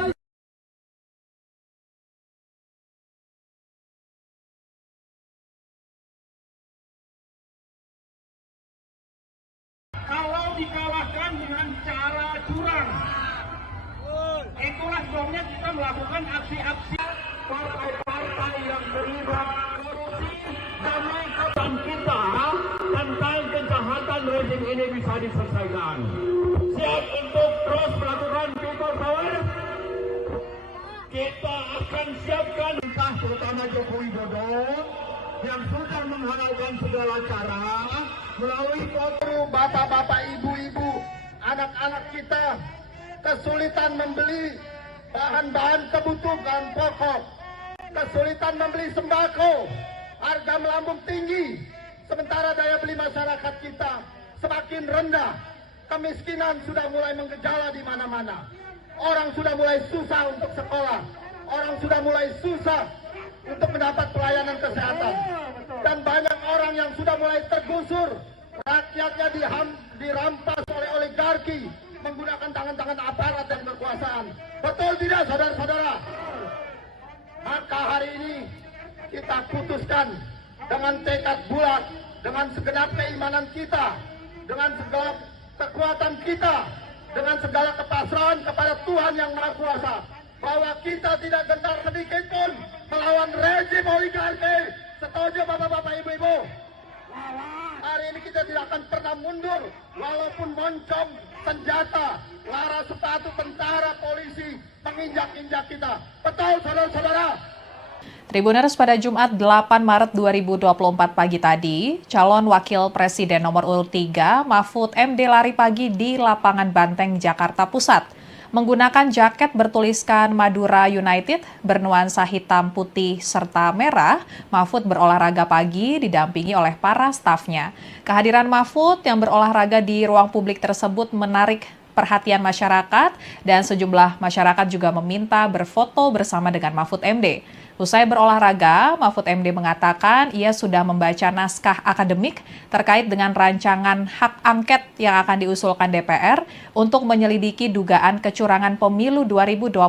kalau dikalahkan dengan cara curang. Itulah sebabnya kita melakukan aksi-aksi partai-partai yang terlibat korupsi demi kebangkitan kita tentang kejahatan rezim ini bisa diselesaikan. Siap untuk terus melakukan people power? kita akan siapkan entah terutama Joko Widodo yang sudah menghalalkan segala cara melalui foto bapak-bapak, ibu-ibu, anak-anak kita kesulitan membeli bahan-bahan kebutuhan pokok, kesulitan membeli sembako, harga melambung tinggi, sementara daya beli masyarakat kita semakin rendah, kemiskinan sudah mulai menggejala di mana-mana. Orang sudah mulai susah untuk sekolah, orang sudah mulai susah untuk mendapat pelayanan kesehatan, dan banyak orang yang sudah mulai tergusur, rakyatnya dirampas oleh oligarki menggunakan tangan-tangan aparat dan kekuasaan. Betul tidak, saudara-saudara? Maka hari ini kita putuskan dengan tekad bulat, dengan segenap keimanan kita, dengan segala kekuatan kita, dengan segala kepasrahan kepada Tuhan Yang Maha Kuasa, bahwa kita tidak gentar sedikit pun melawan rezim oligarki. Setuju bapak-bapak, ibu-ibu? Hari ini kita tidak akan pernah mundur, walaupun moncong senjata, lara sepatu tentara, polisi menginjak-injak kita. Betul, saudara-saudara? Tribuners, pada Jumat 8 Maret 2024 pagi tadi, calon wakil presiden nomor urut 3 Mahfud MD lari pagi di lapangan Banteng, Jakarta Pusat. Menggunakan jaket bertuliskan Madura United bernuansa hitam, putih, serta merah, Mahfud berolahraga pagi didampingi oleh para stafnya. Kehadiran Mahfud yang berolahraga di ruang publik tersebut menarik perhatian masyarakat, dan sejumlah masyarakat juga meminta berfoto bersama dengan Mahfud MD. Usai berolahraga, Mahfud MD mengatakan ia sudah membaca naskah akademik terkait dengan rancangan hak angket yang akan diusulkan DPR untuk menyelidiki dugaan kecurangan pemilu 2024.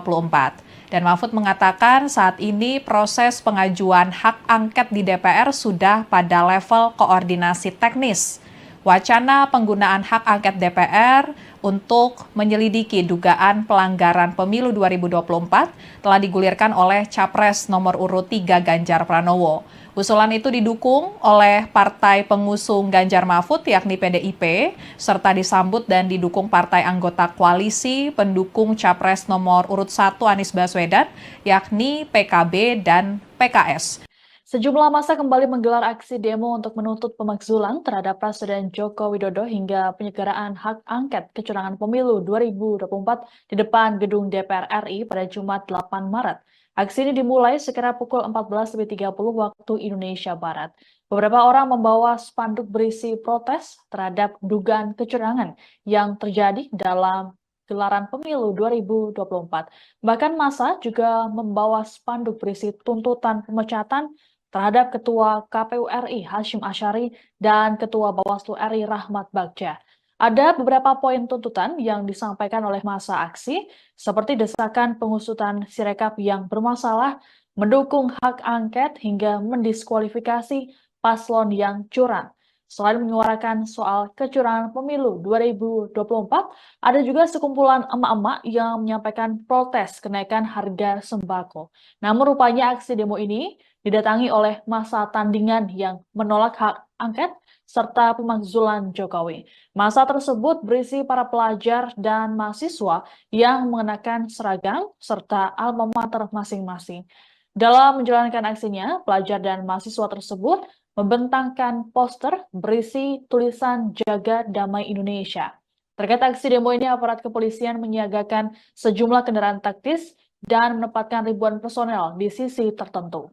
Dan Mahfud mengatakan saat ini proses pengajuan hak angket di DPR sudah pada level koordinasi teknis. Wacana penggunaan hak angket DPR untuk menyelidiki dugaan pelanggaran pemilu 2024 telah digulirkan oleh Capres nomor urut 3 Ganjar Pranowo. Usulan itu didukung oleh partai pengusung Ganjar Mahfud yakni PDIP, serta disambut dan didukung partai anggota koalisi pendukung Capres nomor urut 1 Anies Baswedan yakni PKB dan PKS. Sejumlah massa kembali menggelar aksi demo untuk menuntut pemakzulan terhadap Presiden Joko Widodo hingga penyelenggaraan hak angket kecurangan pemilu 2024 di depan gedung DPR RI pada Jumat 8 Maret. Aksi ini dimulai sekira pukul 14.30 waktu Indonesia Barat. Beberapa orang membawa spanduk berisi protes terhadap dugaan kecurangan yang terjadi dalam gelaran pemilu 2024. Bahkan massa juga membawa spanduk berisi tuntutan pemecatan terhadap Ketua KPU RI Hashim Asyari dan Ketua Bawaslu RI Rahmat Bagja. Ada beberapa poin tuntutan yang disampaikan oleh massa aksi, seperti desakan pengusutan Sirekap yang bermasalah, mendukung hak angket hingga mendiskualifikasi paslon yang curang. Selain menyuarakan soal kecurangan pemilu 2024, ada juga sekumpulan emak-emak yang menyampaikan protes kenaikan harga sembako. Namun rupanya aksi demo ini didatangi oleh massa tandingan yang menolak hak angket serta pemakzulan Jokowi. Massa tersebut berisi para pelajar dan mahasiswa yang mengenakan seragam serta alma mater masing-masing. Dalam menjalankan aksinya, pelajar dan mahasiswa tersebut membentangkan poster berisi tulisan Jaga Damai Indonesia. Terkait aksi demo ini, aparat kepolisian menyiagakan sejumlah kendaraan taktis dan menempatkan ribuan personel di sisi tertentu.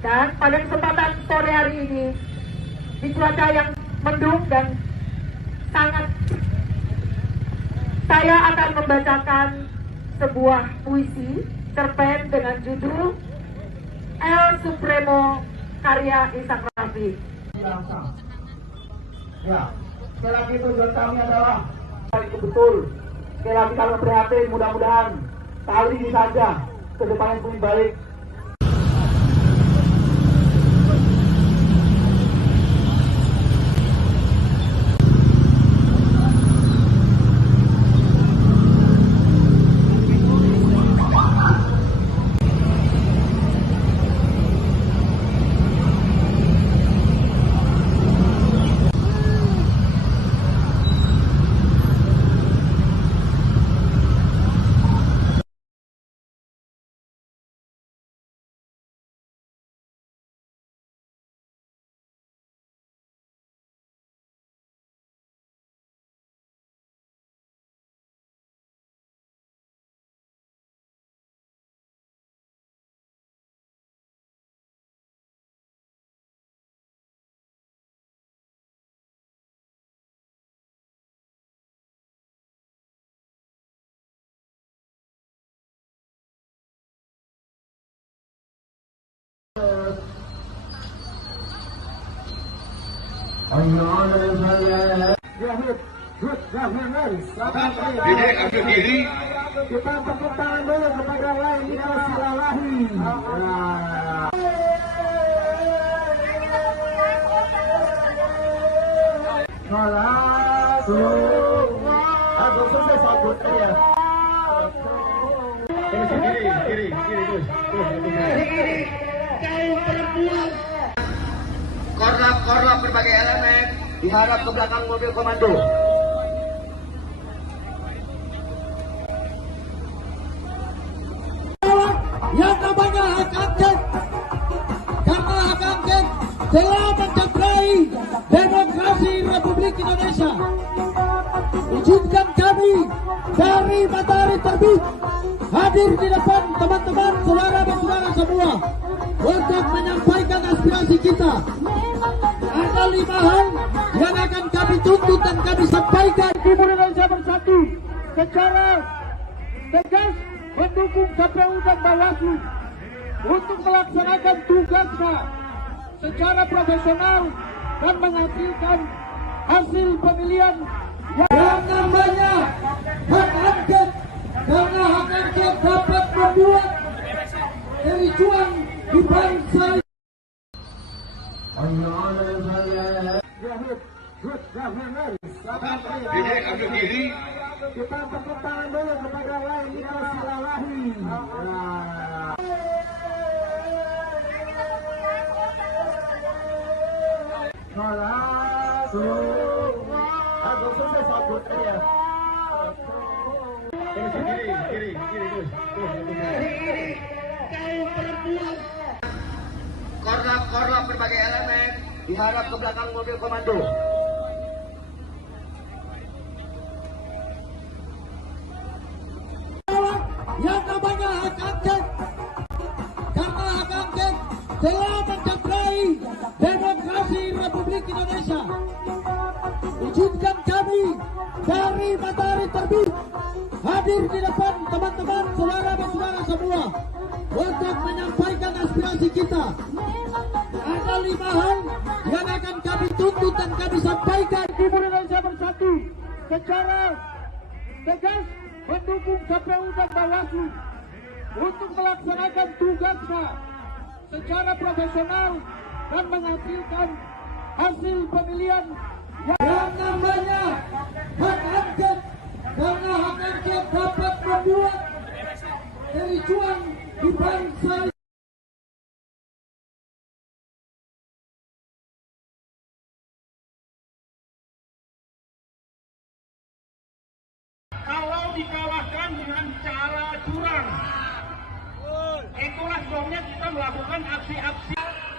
Dan pada kesempatan sore hari ini, di cuaca yang mendung dan sangat, saya akan membacakan sebuah puisi cerpen dengan judul El Supremo karya Ishak Rafi. Ya, sekali lagi tujuan kami adalah itu betul. Sekali lagi kami prihatin, mudah-mudahan kali ini saja ke depan yang lebih baik. Diri, ambil diri. Kita tepuk tangan dulu kepada Laila Silalahi. Aku selesai sabut ya. Terus kiri, terus. Kaum perempuan. Korlap berbagai elemen diharap ke belakang mobil komando. Yang namanya hak angket, karena hak angket telah mencederai demokrasi Republik Indonesia. Izinkan kami dari Matahari Terbit hadir di depan teman-teman, saudara dan saudara semua untuk menyampaikan aspirasi kita. Ada 5 hal yang akan kami tuntut dan kami sampaikan. Timur Indonesia Bersatu secara tegas mendukung KPU dan Bawaslu untuk melaksanakan tugasnya secara profesional dan menghasilkan hasil pemilihan Yang namanya hak angket, karena hak angket dapat membuat kericuan di bangsa. Diri, ambil diri. Kita tepuk tangan dulu kepada Laila Silalahi. Aku selesai sabut ya. Terus kiri, terus. Kaum perempuan. Korlap berbagai elemen diharap ke belakang mobil komando. Yang namanya hak angket, karena hak angket telah mencederai demokrasi Republik Indonesia. Izinkan kami dari Matahari Terbit hadir di depan teman-teman, saudara dan saudara semua untuk menyampaikan aspirasi kita. Ada 5 hal yang akan kami tuntut dan kami sampaikan. Timur Indonesia Bersatu secara tegas mendukung KPU dan Bawaslu untuk melaksanakan tugasnya secara profesional dan menghasilkan hasil pemilihan Yang namanya hak angket, karena hak angket dapat membuat kericuan di bangsa. kalau dikalahkan dengan cara curang. Itulah sebabnya kita melakukan aksi-aksi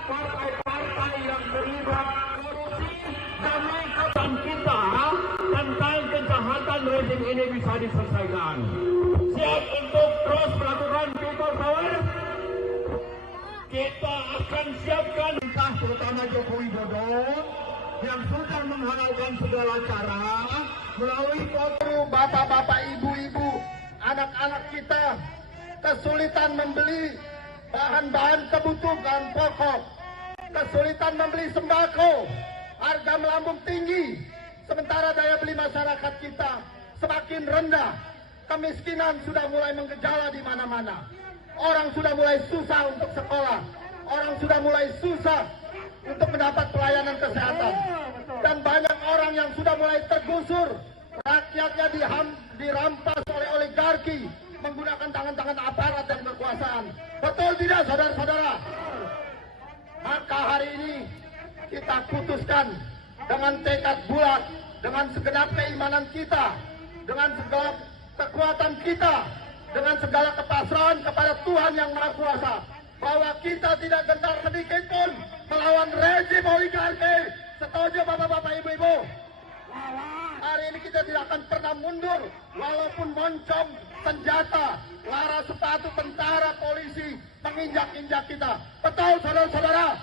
partai-partai yang terlibat korupsi demi kepentingan kita tentang kejahatan rezim ini bisa diselesaikan. Siap untuk terus melakukan people power? Kita akan siapkan entah terutama Joko Widodo yang sudah menghalalkan segala cara melalui foto bapak-bapak, ibu-ibu, anak-anak kita kesulitan membeli bahan-bahan kebutuhan pokok, kesulitan membeli sembako, harga melambung tinggi, sementara daya beli masyarakat kita semakin rendah, kemiskinan sudah mulai menggejala di mana-mana, orang sudah mulai susah untuk sekolah, orang sudah mulai susah untuk mendapat pelayanan kesehatan, dan banyak orang yang sudah mulai tergusur, rakyatnya dirampas oleh oligarki menggunakan tangan-tangan aparat dan kekuasaan. Betul tidak, saudara-saudara? Maka hari ini kita putuskan dengan tekad bulat, dengan segenap keimanan kita, dengan segala kekuatan kita, dengan segala kepasrahan kepada Tuhan Yang Maha Kuasa, bahwa kita tidak gentar sedikit pun melawan rezim oligarki. Setuju bapak-bapak, ibu-ibu? Hari ini kita tidak akan pernah mundur, walaupun moncong, senjata, lara sepatu tentara, polisi menginjak-injak kita. Betul, saudara-saudara?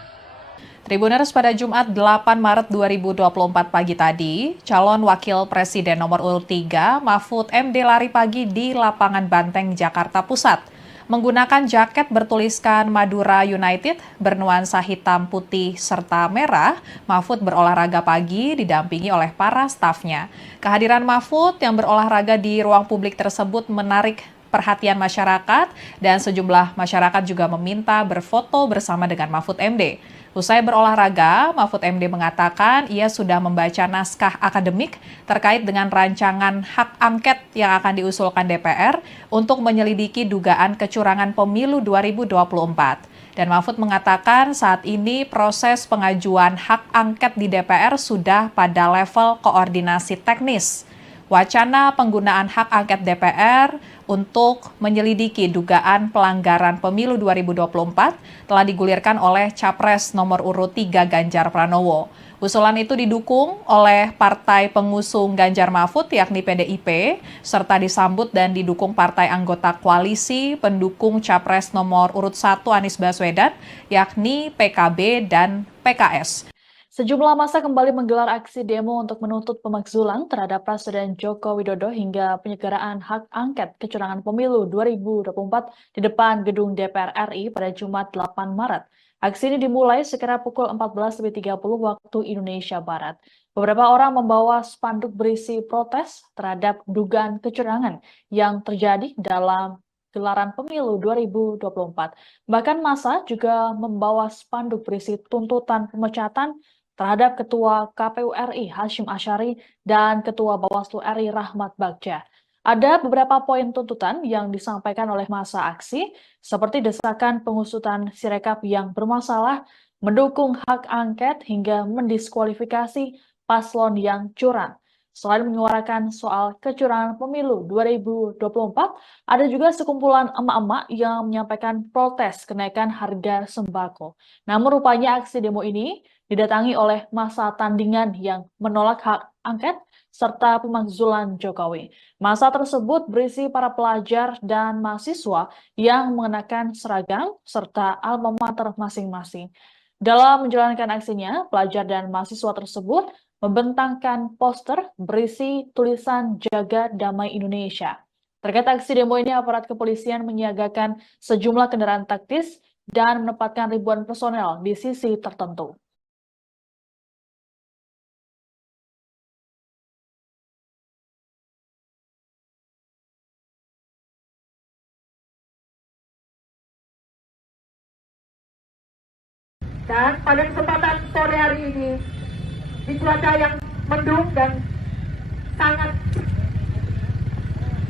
Tribuners, pada Jumat 8 Maret 2024 pagi tadi, calon wakil presiden nomor urut 3 Mahfud MD lari pagi di lapangan Banteng, Jakarta Pusat. Menggunakan jaket bertuliskan Madura United bernuansa hitam, putih, serta merah, Mahfud berolahraga pagi didampingi oleh para stafnya. Kehadiran Mahfud yang berolahraga di ruang publik tersebut menarik perhatian masyarakat dan sejumlah masyarakat juga meminta berfoto bersama dengan Mahfud MD. Usai berolahraga, Mahfud MD mengatakan ia sudah membaca naskah akademik terkait dengan rancangan hak angket yang akan diusulkan DPR untuk menyelidiki dugaan kecurangan pemilu 2024. Dan Mahfud mengatakan saat ini proses pengajuan hak angket di DPR sudah pada level koordinasi teknis. Wacana penggunaan hak angket DPR untuk menyelidiki dugaan pelanggaran pemilu 2024 telah digulirkan oleh Capres nomor urut 3 Ganjar Pranowo. Usulan itu didukung oleh partai pengusung Ganjar Mahfud yakni PDIP, serta disambut dan didukung partai anggota koalisi pendukung Capres nomor urut 1 Anies Baswedan yakni PKB dan PKS. Sejumlah massa kembali menggelar aksi demo untuk menuntut pemakzulan terhadap Presiden Joko Widodo hingga penyegeraan hak angket kecurangan pemilu 2024 di depan gedung DPR RI pada Jumat 8 Maret. Aksi ini dimulai sekira pukul 14.30 waktu Indonesia Barat. Beberapa orang membawa spanduk berisi protes terhadap dugaan kecurangan yang terjadi dalam gelaran pemilu 2024. Bahkan massa juga membawa spanduk berisi tuntutan pemecatan terhadap Ketua KPU RI Hashim Asyari dan Ketua Bawaslu RI Rahmat Bagja. Ada beberapa poin tuntutan yang disampaikan oleh massa aksi, seperti desakan pengusutan Sirekap yang bermasalah, mendukung hak angket hingga mendiskualifikasi paslon yang curang. Selain menyuarakan soal kecurangan pemilu 2024, ada juga sekumpulan emak-emak yang menyampaikan protes kenaikan harga sembako. Namun rupanya aksi demo ini didatangi oleh massa tandingan yang menolak hak angket serta pemakzulan Jokowi. Massa tersebut berisi para pelajar dan mahasiswa yang mengenakan seragam serta alma mater masing-masing. Dalam menjalankan aksinya, pelajar dan mahasiswa tersebut membentangkan poster berisi tulisan Jaga Damai Indonesia. Terkait aksi demo ini, aparat kepolisian menyiagakan sejumlah kendaraan taktis dan menempatkan ribuan personel di sisi tertentu. Dan pada kesempatan sore hari ini, di cuaca yang mendung dan sangat,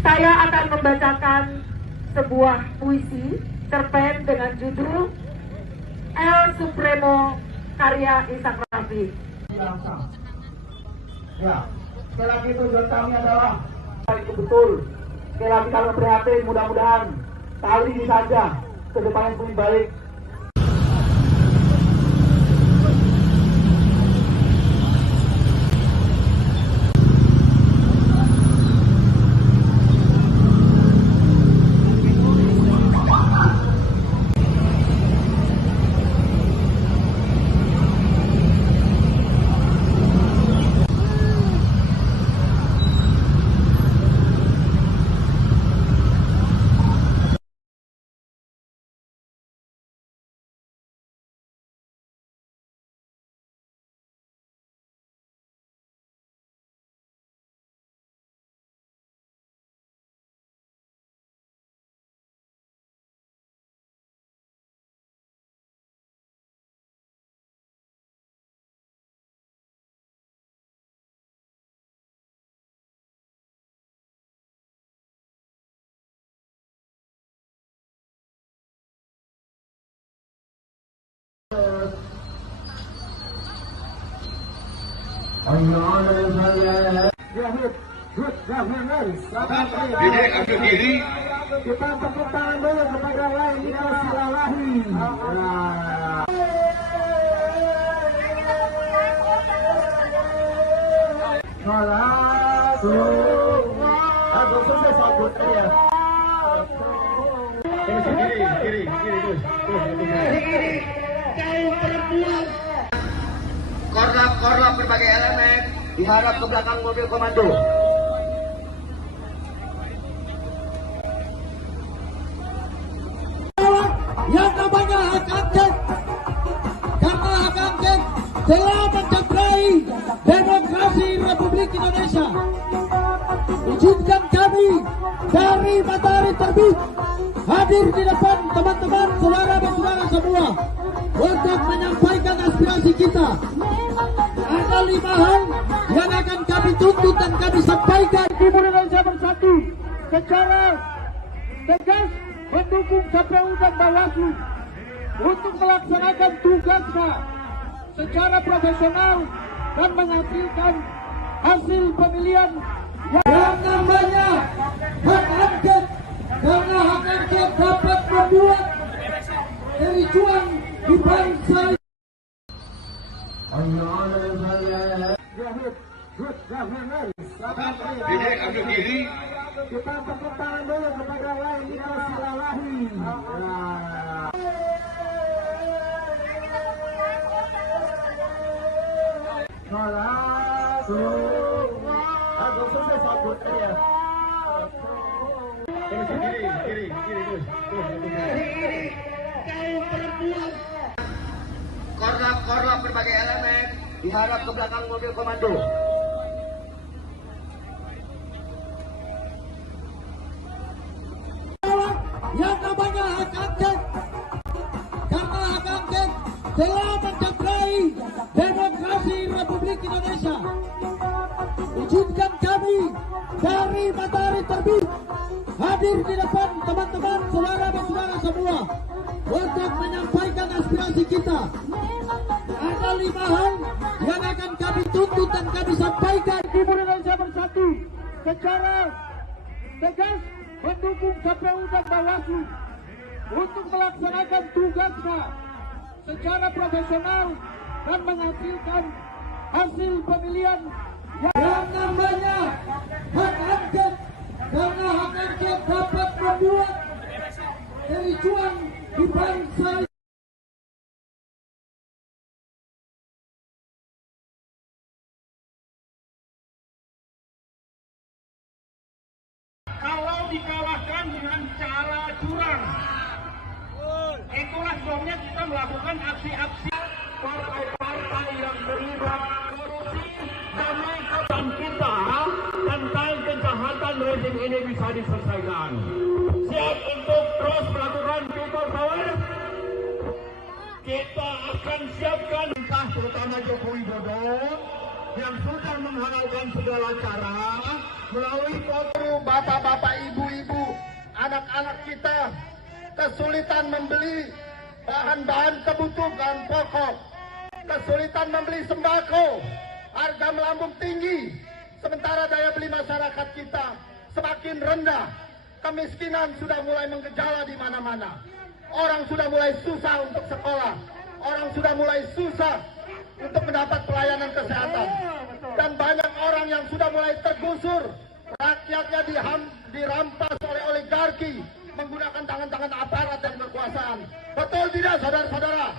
saya akan membacakan sebuah puisi cerpen dengan judul El Supremo karya Ishak Rafi. Ya, sekali lagi tujuan kami adalah itu betul. Sekali lagi kami prihatin, mudah-mudahan kali ini saja ke depan yang lebih baik. Dedek ambil diri. Kita tepuk tangan dulu kepada Laili Silalahi. Aku selesai sabut ya. Kiri, Gus. Kaum perempuan. Korlap berbagai elemen diharap ke belakang mobil komando. telah mencederai demokrasi Republik Indonesia. Izinkan kami dari Matahari Terbit hadir di depan teman-teman, saudara dan saudara semua untuk menyampaikan aspirasi kita. Ada 5 hal yang akan kami tuntut dan kami sampaikan. Timur Indonesia Bersatu secara tegas mendukung KPU dan Bawaslu untuk melaksanakan tugasnya secara profesional dan menghasilkan hasil pemilihan yang namanya hak angket, karena hak angket dapat membuat kericuan di bangsa. Jadi ambil kiri. Kita tepuk tangan dulu kepada Laili Silalahi. Terus kiri terus. Korlap berbagai elemen diharap ke belakang mobil komando. Yang namanya hak angket, karena hak angket telah mencederai demokrasi Republik Indonesia. Izinkan kami dari Matahari Terbit hadir di depan teman-teman, saudara dan saudara semua untuk menyampaikan aspirasi kita. Ada 5 hal yang akan kami tuntut dan kami sampaikan. Timur Indonesia Bersatu secara tegas mendukung KPU dan Bawaslu untuk melaksanakan tugasnya secara profesional dan menghasilkan hasil pemilihan yang namanya hak angket, karena hak angket dapat membuat kericuan di bangsa. Kalau dikalahkan dengan cara curang, itulah sebabnya kita melakukan aksi-aksi partai-partai yang terlibat korupsi demi kebaikan kita tentang kejahatan rezim ini bisa diselesaikan. Siap untuk terus melakukan people power? Kita akan siapkan entah terutama Joko Widodo yang sudah menghalalkan segala cara melalui foto bapak-bapak, ibu-ibu, anak-anak kita kesulitan membeli bahan-bahan kebutuhan pokok, kesulitan membeli sembako, harga melambung tinggi, sementara daya beli masyarakat kita semakin rendah, kemiskinan sudah mulai menggejala di mana-mana, orang sudah mulai susah untuk sekolah, orang sudah mulai susah untuk mendapat pelayanan kesehatan, dan banyak orang yang sudah mulai tergusur, rakyatnya dirampas oleh oligarki menggunakan tangan-tangan aparat dan kekuasaan. Betul tidak, saudara-saudara?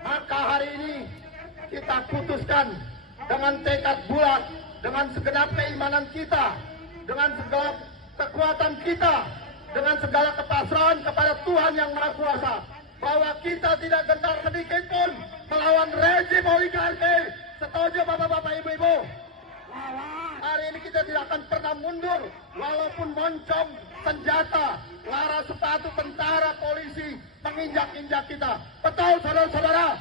Maka hari ini kita putuskan dengan tekad bulat, dengan segenap keimanan kita, dengan segala kekuatan kita, dengan segala kepasrahan kepada Tuhan Yang Maha Kuasa, bahwa kita tidak gentar sedikit pun melawan rezim oligarki. Setuju bapak-bapak, ibu-ibu? Hari ini kita tidak akan pernah mundur, walaupun moncong senjata, lara sepatu tentara, polisi menginjak-injak kita. Betul, saudara-saudara?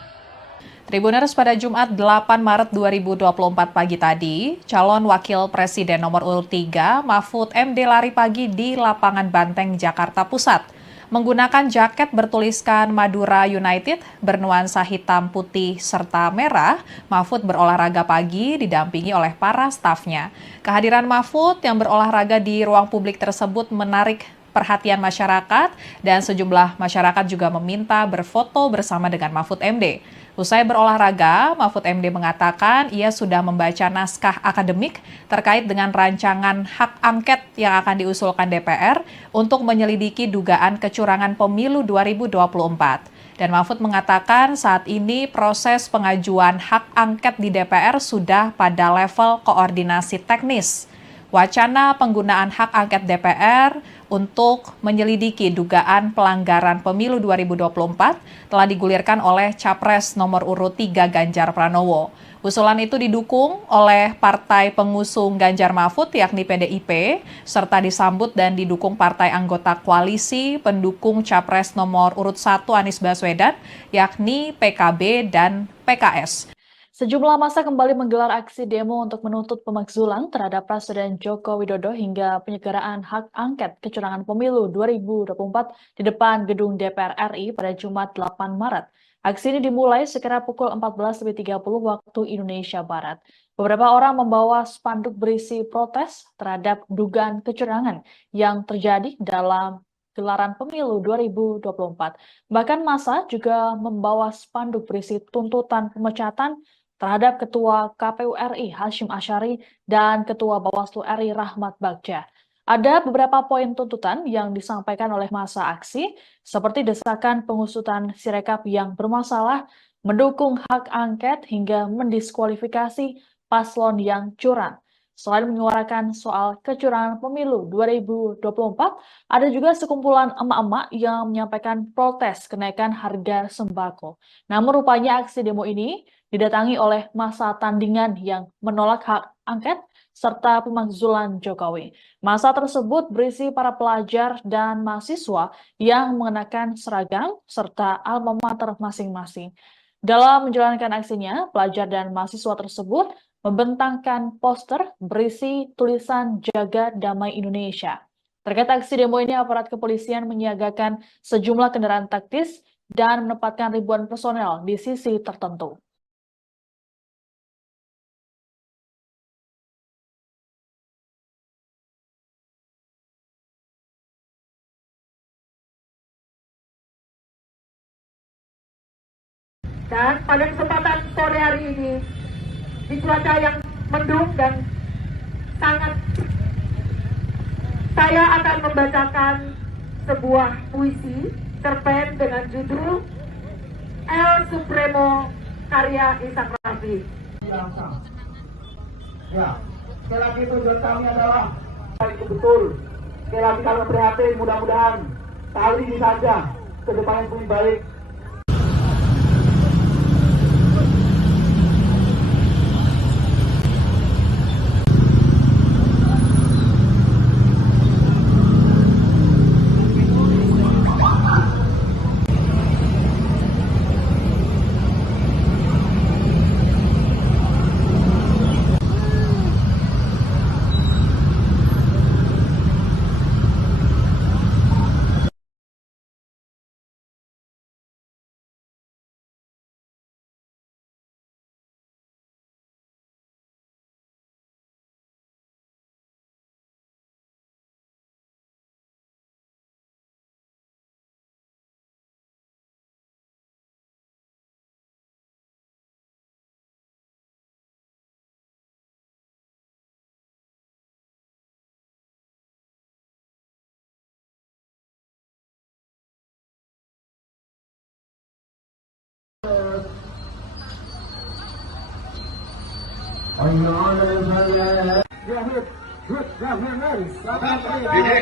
Tribuners, pada Jumat 8 Maret 2024 pagi tadi, calon wakil presiden nomor urut 3 Mahfud MD lari pagi di lapangan Banteng, Jakarta Pusat. Menggunakan jaket bertuliskan Madura United bernuansa hitam, putih, serta merah, Mahfud berolahraga pagi didampingi oleh para stafnya. Kehadiran Mahfud yang berolahraga di ruang publik tersebut menarik perhatian masyarakat dan sejumlah masyarakat juga meminta berfoto bersama dengan Mahfud MD. Usai berolahraga, Mahfud MD mengatakan ia sudah membaca naskah akademik terkait dengan rancangan hak angket yang akan diusulkan DPR untuk menyelidiki dugaan kecurangan pemilu 2024. Dan Mahfud mengatakan saat ini proses pengajuan hak angket di DPR sudah pada level koordinasi teknis. Wacana penggunaan hak angket DPR untuk menyelidiki dugaan pelanggaran pemilu 2024 telah digulirkan oleh Capres nomor urut 3 Ganjar Pranowo. Usulan itu didukung oleh partai pengusung Ganjar Mahfud yakni PDIP, serta disambut dan didukung partai anggota koalisi pendukung Capres nomor urut 1 Anies Baswedan yakni PKB dan PKS. Sejumlah massa kembali menggelar aksi demo untuk menuntut pemakzulan terhadap Presiden Joko Widodo hingga penyelenggaraan hak angket kecurangan pemilu 2024 di depan gedung DPR RI pada Jumat 8 Maret. Aksi ini dimulai sekira pukul 14.30 waktu Indonesia Barat. Beberapa orang membawa spanduk berisi protes terhadap dugaan kecurangan yang terjadi dalam gelaran pemilu 2024. Bahkan massa juga membawa spanduk berisi tuntutan pemecatan terhadap Ketua KPU RI Hasyim Asyari dan Ketua Bawaslu RI Rahmat Bagja. Ada beberapa poin tuntutan yang disampaikan oleh massa aksi, seperti desakan pengusutan Sirekap yang bermasalah, mendukung hak angket hingga mendiskualifikasi paslon yang curang. Selain menyuarakan soal kecurangan pemilu 2024, ada juga sekumpulan emak-emak yang menyampaikan protes kenaikan harga sembako. Namun rupanya aksi demo ini didatangi oleh massa tandingan yang menolak hak angket serta pemakzulan Jokowi. Massa tersebut berisi para pelajar dan mahasiswa yang mengenakan seragam serta alma mater masing-masing. Dalam menjalankan aksinya, pelajar dan mahasiswa tersebut membentangkan poster berisi tulisan Jaga Damai Indonesia. Terkait aksi demo ini, aparat kepolisian menyiagakan sejumlah kendaraan taktis dan menempatkan ribuan personel di sisi tertentu. Dan pada kesempatan sore hari ini, di cuaca yang mendung dan sangat, saya akan membacakan sebuah puisi cerpen dengan judul El Supremo karya Ishak Rafi. Ya, sekali lagi tujuan kami adalah itu betul. Sekali lagi kami prihatin, mudah-mudahan kali ini saja ke depan yang lebih baik.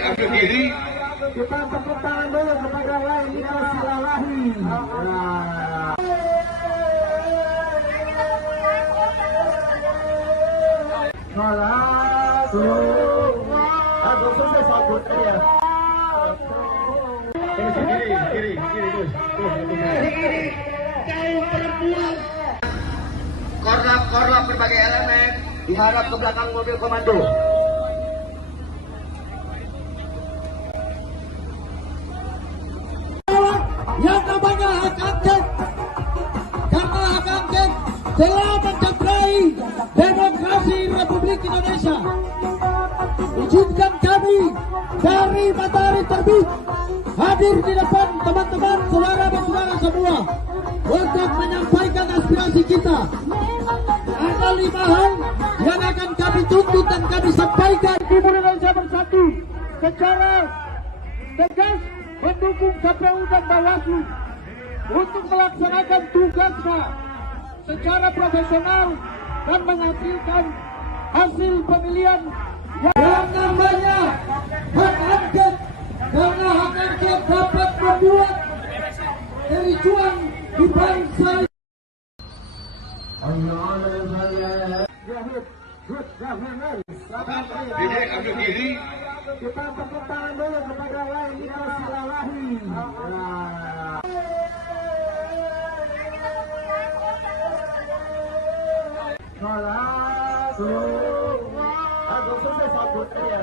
Ambil diri. Kita tepuk tangan dulu kepada Laila Silalahi. Korlap berbagai elemen diharap ke belakang mobil komando. Yang namanya hak angket, karena hak angket telah mencederai demokrasi Republik Indonesia. Izinkan kami dari matahari terbit hadir di depan teman-teman saudara-saudara semua untuk menyampaikan aspirasi kita. Ada 5 hal yang akan kami tuntut dan kami sampaikan. Timur Indonesia Bersatu secara tegas mendukung KPU dan Bawaslu untuk melaksanakan tugasnya secara profesional dan menghasilkan hasil pemilihan yang namanya hak angket, karena hak angket dapat membuat kericuan di bangsa. Dede, ambil kiri. Kita tepuk tangan dulu kepada Wahyudi Silalahi. Aku selesai sabut ya.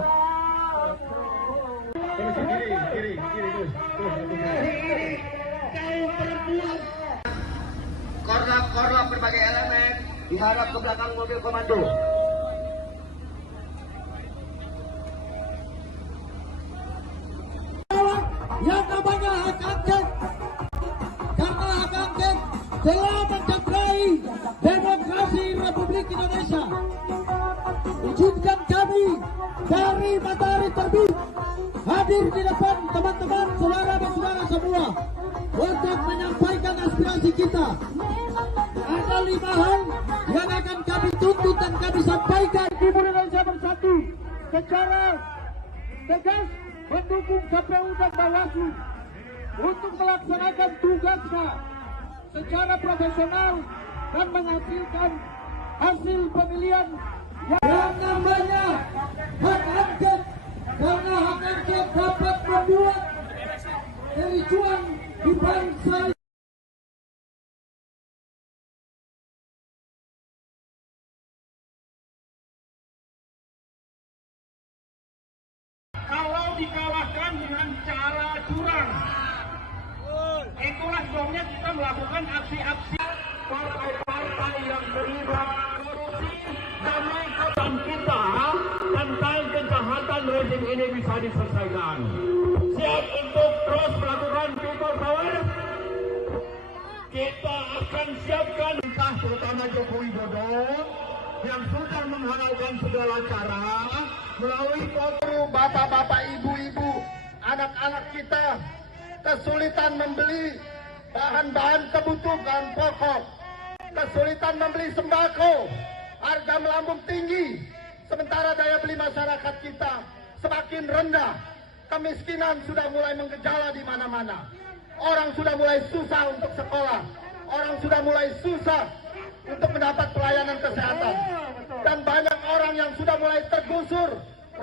Terus kiri terus. Korlap berbagai elemen diharap ke belakang mobil komando. Yang namanya hak angket, karena hak angket telah mencederai demokrasi Republik Indonesia. Izinkan kami dari matahari terbit hadir di depan teman-teman, saudara dan saudara semua untuk menyampaikan aspirasi kita. Ada 5 hal yang akan kami tuntut dan kami sampaikan. Timur Indonesia Bersatu secara tegas mendukung KPU dan Bawaslu untuk melaksanakan tugasnya secara profesional dan menghasilkan hasil pemilihan yang namanya hak angket, karena hak angket dapat membuat kericuan di bangsa. Kalau dikalahkan dengan cara curang, itulah sebabnya kita melakukan aksi-aksi partai-partai yang terlibat korupsi demi kebaikan kita tentang kejahatan rezim ini bisa diselesaikan. Siap untuk terus melakukan people power? Kita akan siapkan entah terutama Joko Widodo yang sudah menghalalkan segala cara melalui foto bapak-bapak, ibu-ibu, anak-anak kita kesulitan membeli bahan-bahan kebutuhan pokok, kesulitan membeli sembako, harga melambung tinggi, sementara daya beli masyarakat kita semakin rendah, kemiskinan sudah mulai menggejala di mana-mana, orang sudah mulai susah untuk sekolah, orang sudah mulai susah untuk mendapat pelayanan kesehatan, dan banyak orang yang sudah mulai tergusur,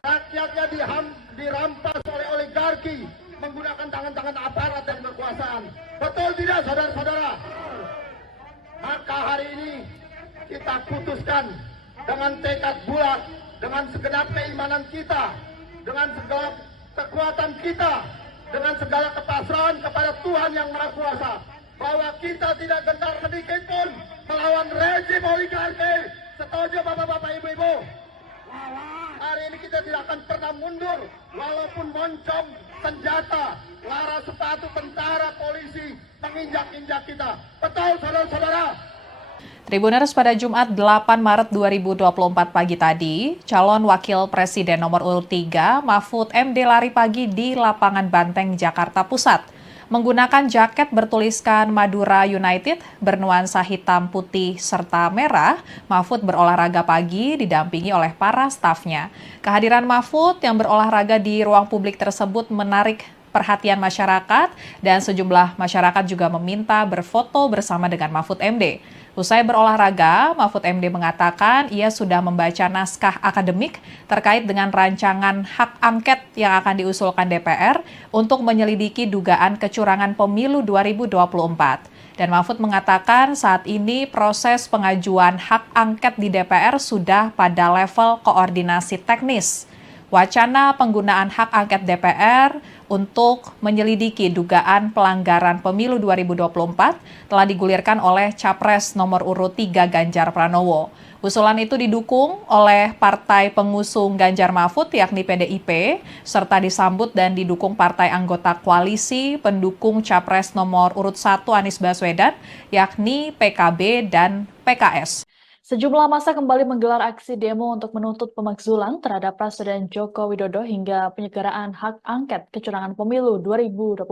rakyatnya dirampas oleh oligarki menggunakan tangan-tangan aparat dan kekuasaan. Betul tidak, saudara-saudara? Maka hari ini kita putuskan dengan tekad bulat, dengan segenap keimanan kita, dengan segala kekuatan kita, dengan segala kepasrahan kepada Tuhan yang Maha Kuasa, bahwa kita tidak gentar sedikit pun melawan rezim oligarki. Setuju bapak-bapak, ibu-ibu? Hari ini kita tidak akan pernah mundur, walaupun moncong senjata, lara sepatu tentara, polisi menginjak-injak kita. Betul, saudara-saudara? Tribuners, pada Jumat 8 Maret 2024 pagi tadi, calon wakil presiden nomor urut 3 Mahfud MD lari pagi di lapangan Banteng, Jakarta Pusat. Menggunakan jaket bertuliskan Madura United bernuansa hitam, putih, serta merah, Mahfud berolahraga pagi didampingi oleh para stafnya. Kehadiran Mahfud yang berolahraga di ruang publik tersebut menarik perhatian masyarakat dan sejumlah masyarakat juga meminta berfoto bersama dengan Mahfud MD. Usai berolahraga, Mahfud MD mengatakan ia sudah membaca naskah akademik terkait dengan rancangan hak angket yang akan diusulkan DPR untuk menyelidiki dugaan kecurangan pemilu 2024. Dan Mahfud mengatakan saat ini proses pengajuan hak angket di DPR sudah pada level koordinasi teknis. Wacana penggunaan hak angket DPR untuk menyelidiki dugaan pelanggaran pemilu 2024 telah digulirkan oleh Capres nomor urut 3 Ganjar Pranowo. Usulan itu didukung oleh partai pengusung Ganjar Mahfud yakni PDIP, serta disambut dan didukung partai anggota koalisi pendukung Capres nomor urut 1 Anies Baswedan yakni PKB dan PKS. Sejumlah massa kembali menggelar aksi demo untuk menuntut pemakzulan terhadap Presiden Joko Widodo hingga penyegeraan hak angket kecurangan pemilu 2024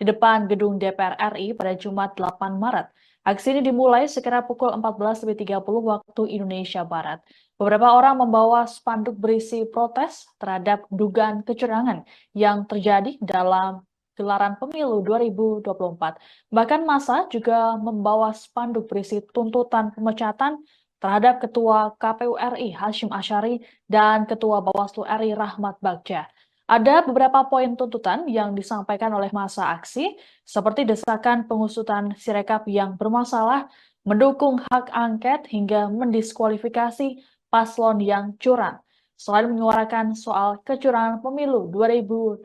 di depan gedung DPR RI pada Jumat 8 Maret. Aksi ini dimulai sekira pukul 14.30 waktu Indonesia Barat. Beberapa orang membawa spanduk berisi protes terhadap dugaan kecurangan yang terjadi dalam gelaran pemilu 2024. Bahkan massa juga membawa spanduk berisi tuntutan pemecatan terhadap Ketua KPU RI Hasyim Asyari dan Ketua Bawaslu RI Rahmat Bagja. Ada beberapa poin tuntutan yang disampaikan oleh massa aksi, seperti desakan pengusutan Sirekap yang bermasalah, mendukung hak angket, hingga mendiskualifikasi paslon yang curang. Selain menyuarakan soal kecurangan pemilu 2024,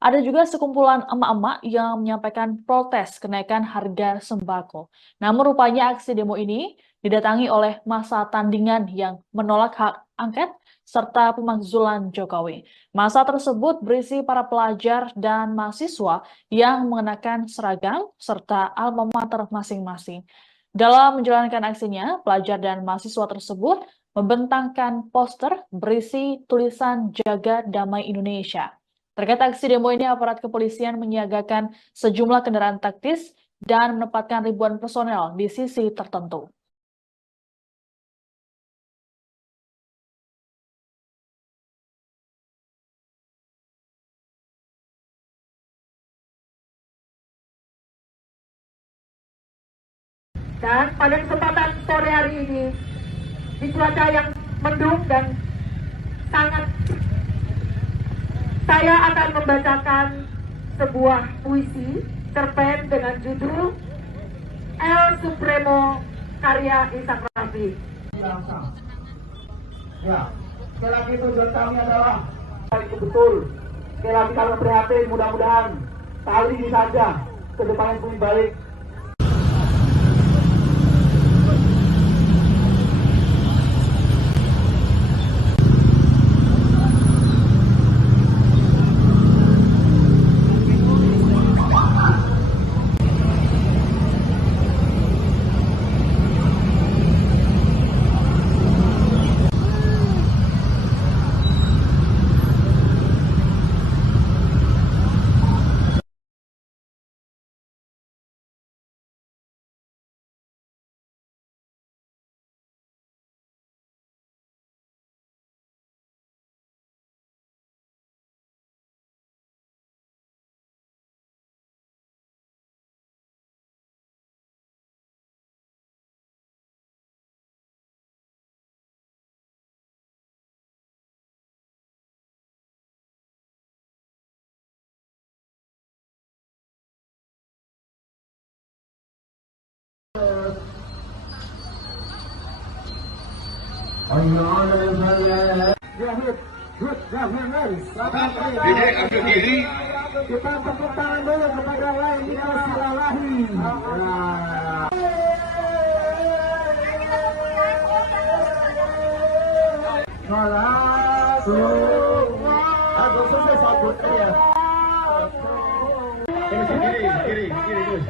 ada juga sekumpulan emak-emak yang menyampaikan protes kenaikan harga sembako. Namun rupanya aksi demo ini didatangi oleh massa tandingan yang menolak hak angket serta pemakzulan Jokowi. Massa tersebut berisi para pelajar dan mahasiswa yang mengenakan seragam serta alma mater masing-masing. Dalam menjalankan aksinya, pelajar dan mahasiswa tersebut membentangkan poster berisi tulisan Jaga Damai Indonesia. Terkait aksi demo ini, aparat kepolisian menyiagakan sejumlah kendaraan taktis dan menempatkan ribuan personel di sisi tertentu. Dan pada kesempatan sore hari ini, di cuaca yang mendung dan sangat, saya akan membacakan sebuah puisi cerpen dengan judul El Supremo karya Ishak Rafi. Ya, sekali lagi tujuan kami adalah itu betul. Sekali lagi kami prihatin, mudah-mudahan kali ini saja ke depannya lebih baik. Ambil diri. Kita tepuk tangan dulu kepada lain kita silalahi. Aku selesai sabut ya. Kiri terus.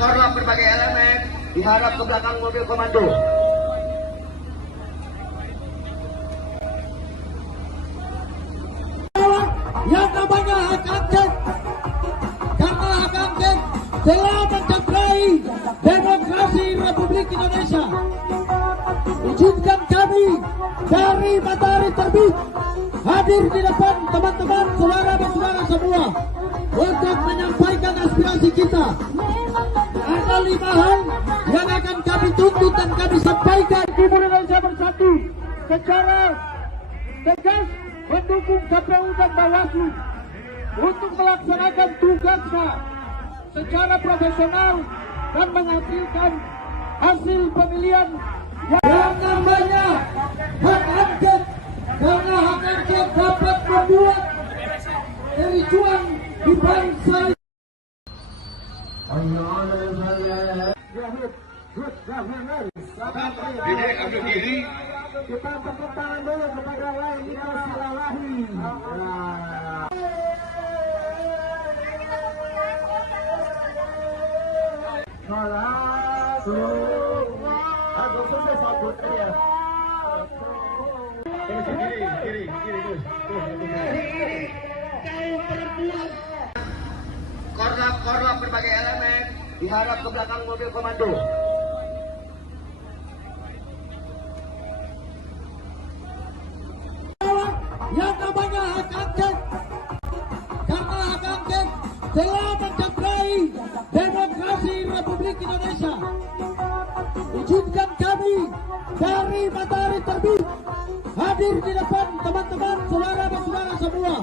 Korlap berbagai elemen diharap ke belakang mobil komando. Yang namanya hak angket, karena hak angket telah mencederai demokrasi Republik Indonesia. Izinkan kami dari Matahari Terbit hadir di depan teman-teman, saudara dan saudara semua untuk menyampaikan aspirasi kita. Ada 5 hal yang akan kami tuntut dan kami sampaikan. Timur Indonesia Bersatu secara tegas mendukung KPU dan Bawaslu untuk melaksanakan tugasnya secara profesional dan menghasilkan hasil pemilihan yang namanya hak angket, karena hak angket dapat membuat kericuan di bangsa. Ambil diri. Kita tepuk tangan dulu kepada lain kita silalahi. Aku selesai sabut ya. Kiri terus. korlap berbagai elemen diharap ke belakang mobil komando. Yang namanya hak angket, karena hak angket telah mencederai demokrasi Republik Indonesia. Izinkan kami dari matahari terbit hadir di depan teman-teman saudara-saudara semua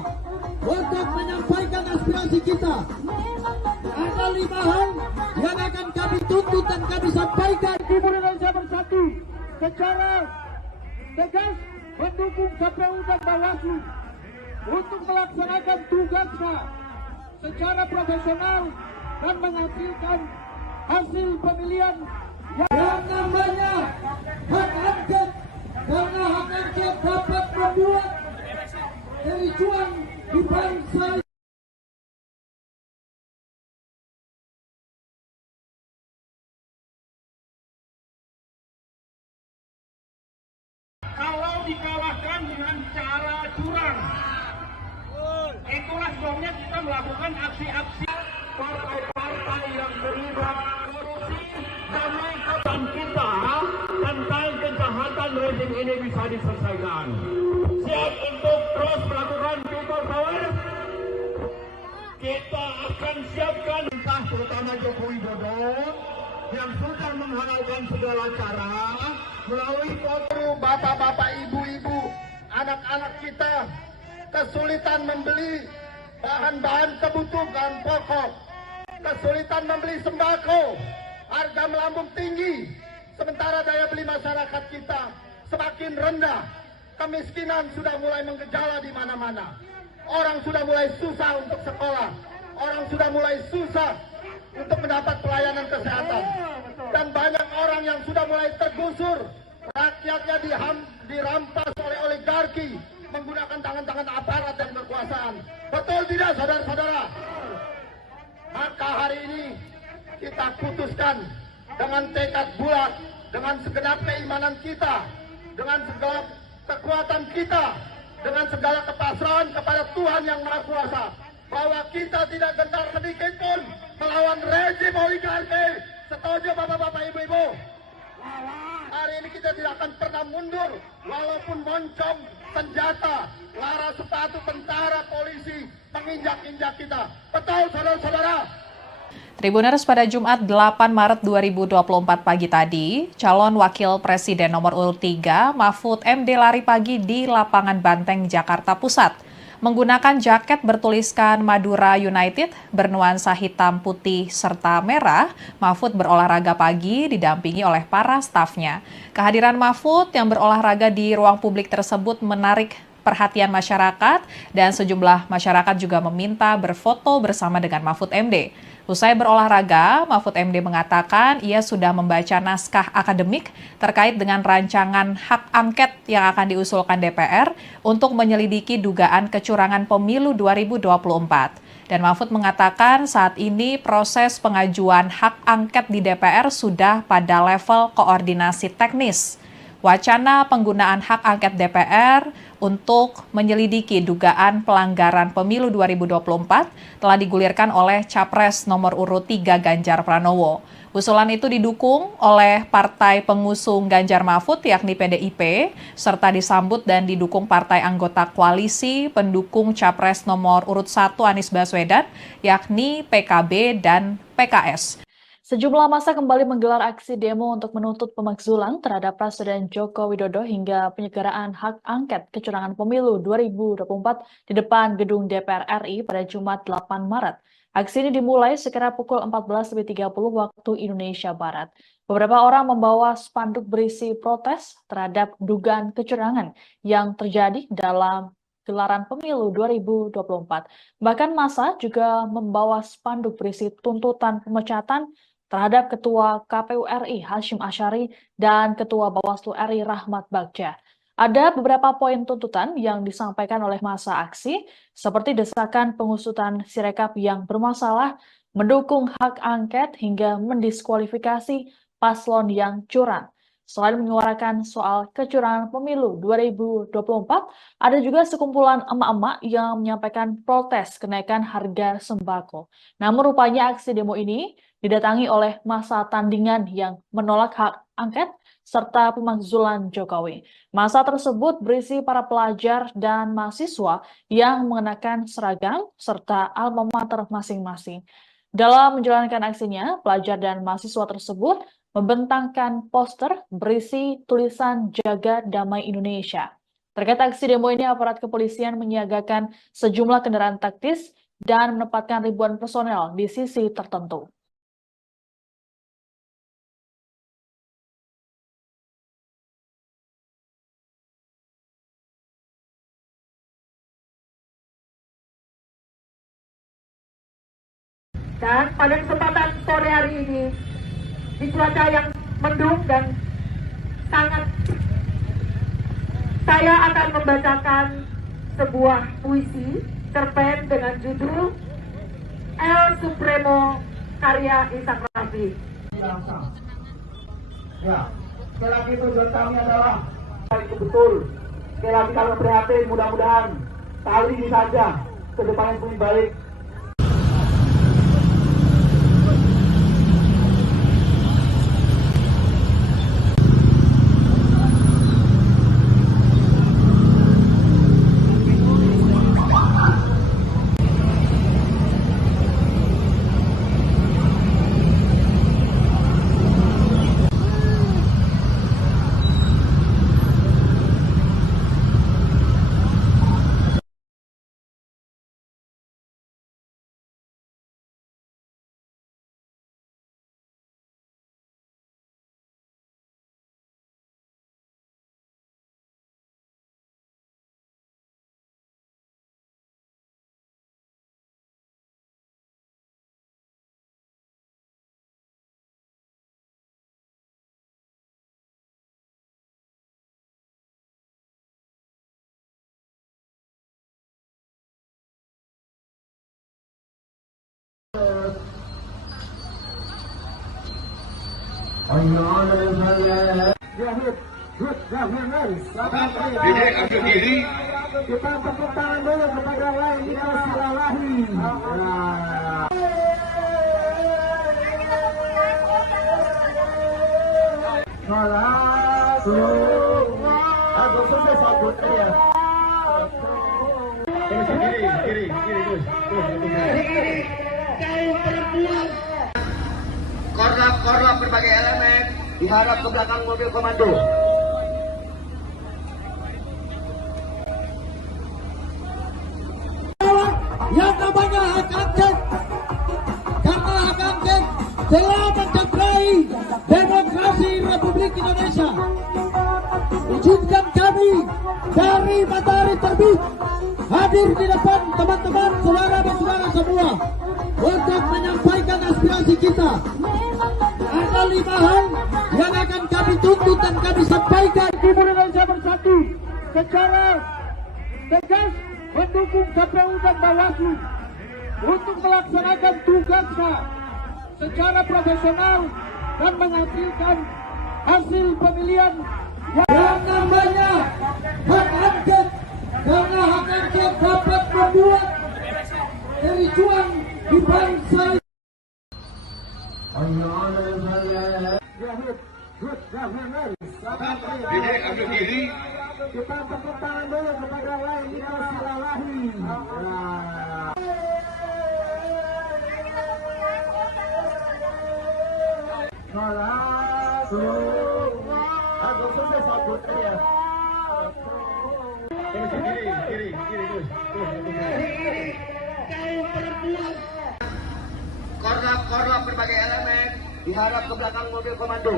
untuk menyampaikan aspirasi kita. Ada 5 hal yang akan kami tuntut dan kami sampaikan. Timur Indonesia Bersatu secara tegas mendukung KPU dan Bawaslu untuk melaksanakan tugasnya secara profesional dan menghasilkan hasil pemilihan yang namanya hak angket, karena hak angket dapat membuat kericuan di bangsa. Kalau dikalahkan dengan cara curang, itulah sebabnya kita melakukan aksi-aksi partai-partai yang terlibat korupsi demi kebaikan kita tentang kejahatan rezim ini bisa diselesaikan. Siap untuk terus melakukan people power. Kita akan siapkan entah terutama Joko Widodo yang sudah menghalalkan segala cara melalui foto bapak-bapak, ibu-ibu, anak-anak kita kesulitan membeli bahan-bahan kebutuhan pokok, kesulitan membeli sembako, harga melambung tinggi, sementara daya beli masyarakat kita semakin rendah, kemiskinan sudah mulai menggejala di mana-mana, orang sudah mulai susah untuk sekolah, orang sudah mulai susah untuk mendapat pelayanan kesehatan, dan banyak orang yang sudah mulai tergusur, rakyatnya dirampas oleh oligarki menggunakan tangan-tangan aparat dan kekuasaan. Betul tidak, saudara-saudara? Maka hari ini kita putuskan dengan tekad bulat, dengan segenap keimanan kita, dengan segala kekuatan kita, dengan segala kepasrahan kepada Tuhan Yang Maha Kuasa, bahwa kita tidak gentar sedikit pun melawan rezim oligarki. Setuju bapak-bapak, ibu-ibu? Hari ini kita tidak akan pernah mundur, walaupun moncong senjata, lara sepatu tentara, polisi menginjak-injak kita. Betul, saudara-saudara? Tribuners, pada Jumat 8 Maret 2024 pagi tadi, calon wakil presiden nomor urut 3 Mahfud MD lari pagi di lapangan Banteng, Jakarta Pusat. Menggunakan jaket bertuliskan Madura United bernuansa hitam, putih, serta merah, Mahfud berolahraga pagi didampingi oleh para stafnya. Kehadiran Mahfud yang berolahraga di ruang publik tersebut menarik perhatian masyarakat dan sejumlah masyarakat juga meminta berfoto bersama dengan Mahfud MD. Usai berolahraga, Mahfud MD mengatakan ia sudah membaca naskah akademik terkait dengan rancangan hak angket yang akan diusulkan DPR untuk menyelidiki dugaan kecurangan pemilu 2024. Dan Mahfud mengatakan saat ini proses pengajuan hak angket di DPR sudah pada level koordinasi teknis. Wacana penggunaan hak angket DPR untuk menyelidiki dugaan pelanggaran pemilu 2024 telah digulirkan oleh Capres nomor urut 3 Ganjar Pranowo. Usulan itu didukung oleh partai pengusung Ganjar Mahfud yakni PDIP, serta disambut dan didukung partai anggota koalisi pendukung Capres nomor urut 1 Anies Baswedan yakni PKB dan PKS. Sejumlah massa kembali menggelar aksi demo untuk menuntut pemakzulan terhadap Presiden Joko Widodo hingga penyelenggaraan hak angket kecurangan pemilu 2024 di depan gedung DPR RI pada Jumat 8 Maret. Aksi ini dimulai sekira pukul 14.30 waktu Indonesia Barat. Beberapa orang membawa spanduk berisi protes terhadap dugaan kecurangan yang terjadi dalam gelaran pemilu 2024. Bahkan massa juga membawa spanduk berisi tuntutan pemecatan terhadap Ketua KPU RI Hasyim Asyari dan Ketua Bawaslu RI Rahmat Bagja. Ada beberapa poin tuntutan yang disampaikan oleh massa aksi, seperti desakan pengusutan Sirekap yang bermasalah, mendukung hak angket hingga mendiskualifikasi paslon yang curang. Selain menyuarakan soal kecurangan pemilu 2024, ada juga sekumpulan emak-emak yang menyampaikan protes kenaikan harga sembako. Namun rupanya aksi demo ini didatangi oleh massa tandingan yang menolak hak angket serta pemakzulan Jokowi. Massa tersebut berisi para pelajar dan mahasiswa yang mengenakan seragam serta alma mater masing-masing. Dalam menjalankan aksinya, pelajar dan mahasiswa tersebut membentangkan poster berisi tulisan Jaga Damai Indonesia. Terkait aksi demo ini, aparat kepolisian menyiagakan sejumlah kendaraan taktis dan menempatkan ribuan personel di sisi tertentu. Dan pada kesempatan sore hari ini, di cuaca yang mendung dan sangat, saya akan membacakan sebuah puisi cerpen dengan judul El Supremo karya Ishak Rafi. Ya, sekali lagi tujuan kami adalah itu betul. Sekali lagi kami prihatin, mudah-mudahan kali ini saja ke depan yang lebih baik. Dede ambil diri. Kita tepuk tangan dulu kepada Laili Silalahi. Aku selesai sabut ya. Kiri, Gus. Korlap berbagai elemen diharap ke belakang mobil komando. Yang namanya hak angket, karena hak angket telah mencederai demokrasi Republik Indonesia. Izinkan kami dari matahari terbit hadir di depan teman-teman, saudara dan saudara semua untuk menyampaikan aspirasi kita. Ada 5 hal yang akan kami tuntut dan kami sampaikan. Timur Indonesia Bersatu secara tegas mendukung KPU dan Bawaslu untuk melaksanakan tugasnya secara profesional dan menghasilkan hasil pemilihan Yang namanya hak angket, karena hak angket dapat membuat kericuan di bangsa. Dede ambil diri. Kita tepuk tangan dulu kepada Laili Silalahi. Aku selesai sabut ya. Kiri, Gus. Korlap berbagai elemen diharap ke belakang mobil komando.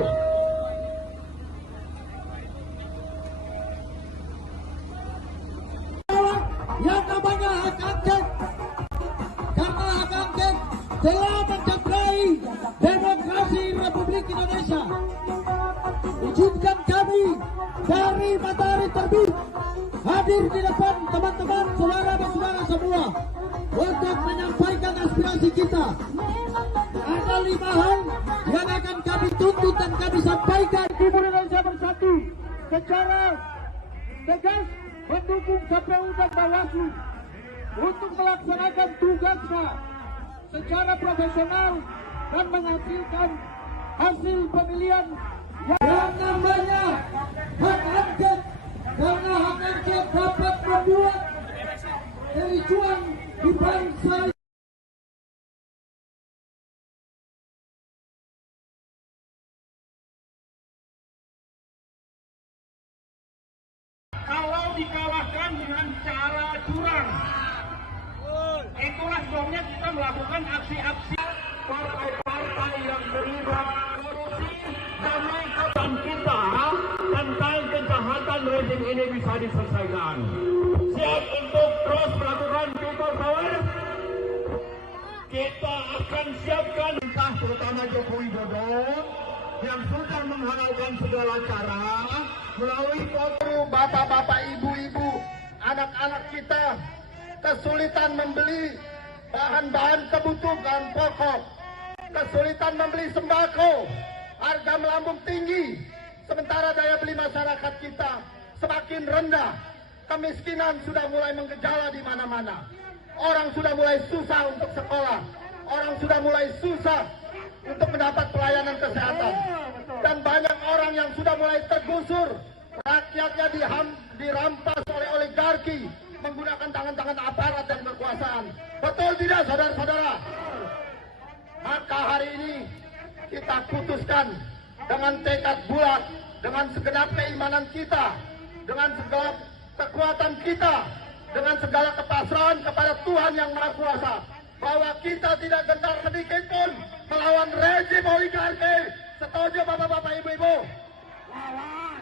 Yang namanya hak angket, karena hak angket telah mencederai demokrasi Republik Indonesia. Izinkan kami dari matahari terbit hadir di depan teman-teman, saudara dan saudara semua untuk menyampaikan aspirasi kita. Ada 5 hal yang akan kami tuntut dan kami sampaikan. Timur Indonesia secara tegas mendukung KPU dan Bawaslu untuk melaksanakan tugasnya secara profesional dan menghasilkan hasil pemilihan yang namanya hak angket, karena hak angket dapat membuat kericuan di bangsa. Kalau dikalahkan dengan cara curang, itulah sebabnya kita melakukan aksi-aksi partai-partai yang terlibat korupsi demi kepentingan kita tentang kejahatan rezim ini bisa diselesaikan. Siap untuk terus melakukan people power? Kita akan siapkan entah terutama Joko Widodo yang sudah menghalalkan segala cara melalui foto bapak-bapak, ibu-ibu, anak-anak kita kesulitan membeli bahan-bahan kebutuhan pokok, kesulitan membeli sembako, harga melambung tinggi, sementara daya beli masyarakat kita semakin rendah, kemiskinan sudah mulai menggejala di mana-mana, orang sudah mulai susah untuk sekolah, orang sudah mulai susah untuk mendapat pelayanan kesehatan, dan banyak orang yang sudah mulai tergusur, rakyatnya dirampas oleh oligarki menggunakan tangan-tangan aparat dan kekuasaan. Betul tidak, saudara-saudara? Maka hari ini kita putuskan dengan tekad bulat, dengan segenap keimanan kita, dengan segala kekuatan kita, dengan segala kepasrahan kepada Tuhan Yang Maha Kuasa, bahwa kita tidak gentar sedikit pun melawan rezim oligarki. Setuju bapak-bapak, ibu-ibu?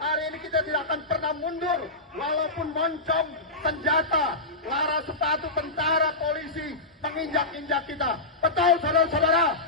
Hari ini kita tidak akan pernah mundur, walaupun moncong, senjata, lara sepatu tentara, polisi menginjak-injak kita. Betul, saudara-saudara?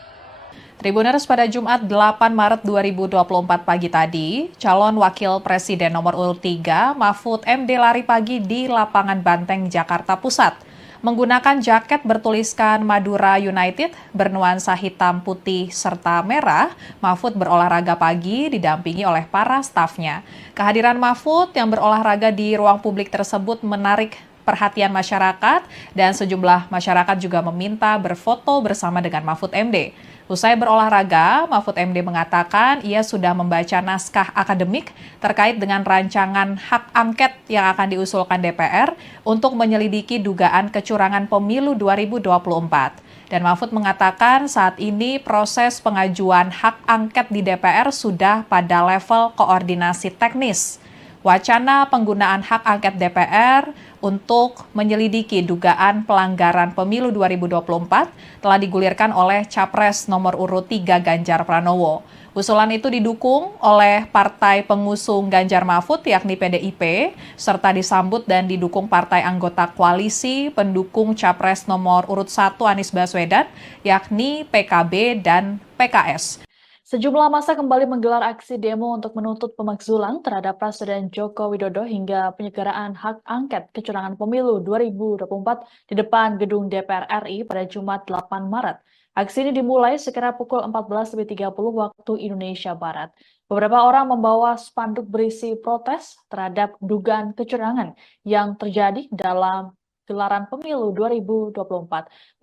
Tribuners, pada Jumat 8 Maret 2024 pagi tadi, calon wakil presiden nomor urut 3 Mahfud MD lari pagi di lapangan Banteng, Jakarta Pusat. Menggunakan jaket bertuliskan Madura United bernuansa hitam, putih, serta merah, Mahfud berolahraga pagi didampingi oleh para stafnya. Kehadiran Mahfud yang berolahraga di ruang publik tersebut menarik perhatian masyarakat dan sejumlah masyarakat juga meminta berfoto bersama dengan Mahfud MD. Usai berolahraga, Mahfud MD mengatakan ia sudah membaca naskah akademik terkait dengan rancangan hak angket yang akan diusulkan DPR untuk menyelidiki dugaan kecurangan pemilu 2024. Dan Mahfud mengatakan saat ini proses pengajuan hak angket di DPR sudah pada level koordinasi teknis. Wacana penggunaan hak angket DPR untuk menyelidiki dugaan pelanggaran pemilu 2024 telah digulirkan oleh Capres nomor urut 3 Ganjar Pranowo. Usulan itu didukung oleh partai pengusung Ganjar Mahfud yakni PDIP, serta disambut dan didukung partai anggota koalisi pendukung Capres nomor urut 1 Anies Baswedan yakni PKB dan PKS. Sejumlah massa kembali menggelar aksi demo untuk menuntut pemakzulan terhadap Presiden Joko Widodo hingga penyelenggaraan hak angket kecurangan pemilu 2024 di depan gedung DPR RI pada Jumat 8 Maret. Aksi ini dimulai sekira pukul 14.30 waktu Indonesia Barat. Beberapa orang membawa spanduk berisi protes terhadap dugaan kecurangan yang terjadi dalam gelaran pemilu 2024.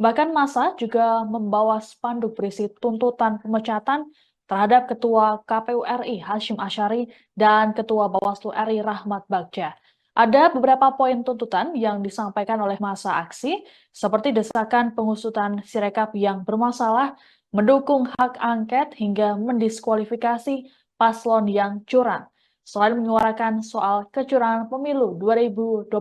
Bahkan massa juga membawa spanduk berisi tuntutan pemecatan terhadap Ketua KPU RI Hasyim Asyari dan Ketua Bawaslu RI Rahmat Bagja. Ada beberapa poin tuntutan yang disampaikan oleh massa aksi, seperti desakan pengusutan Sirekap yang bermasalah, mendukung hak angket hingga mendiskualifikasi paslon yang curang. Selain menyuarakan soal kecurangan pemilu 2024,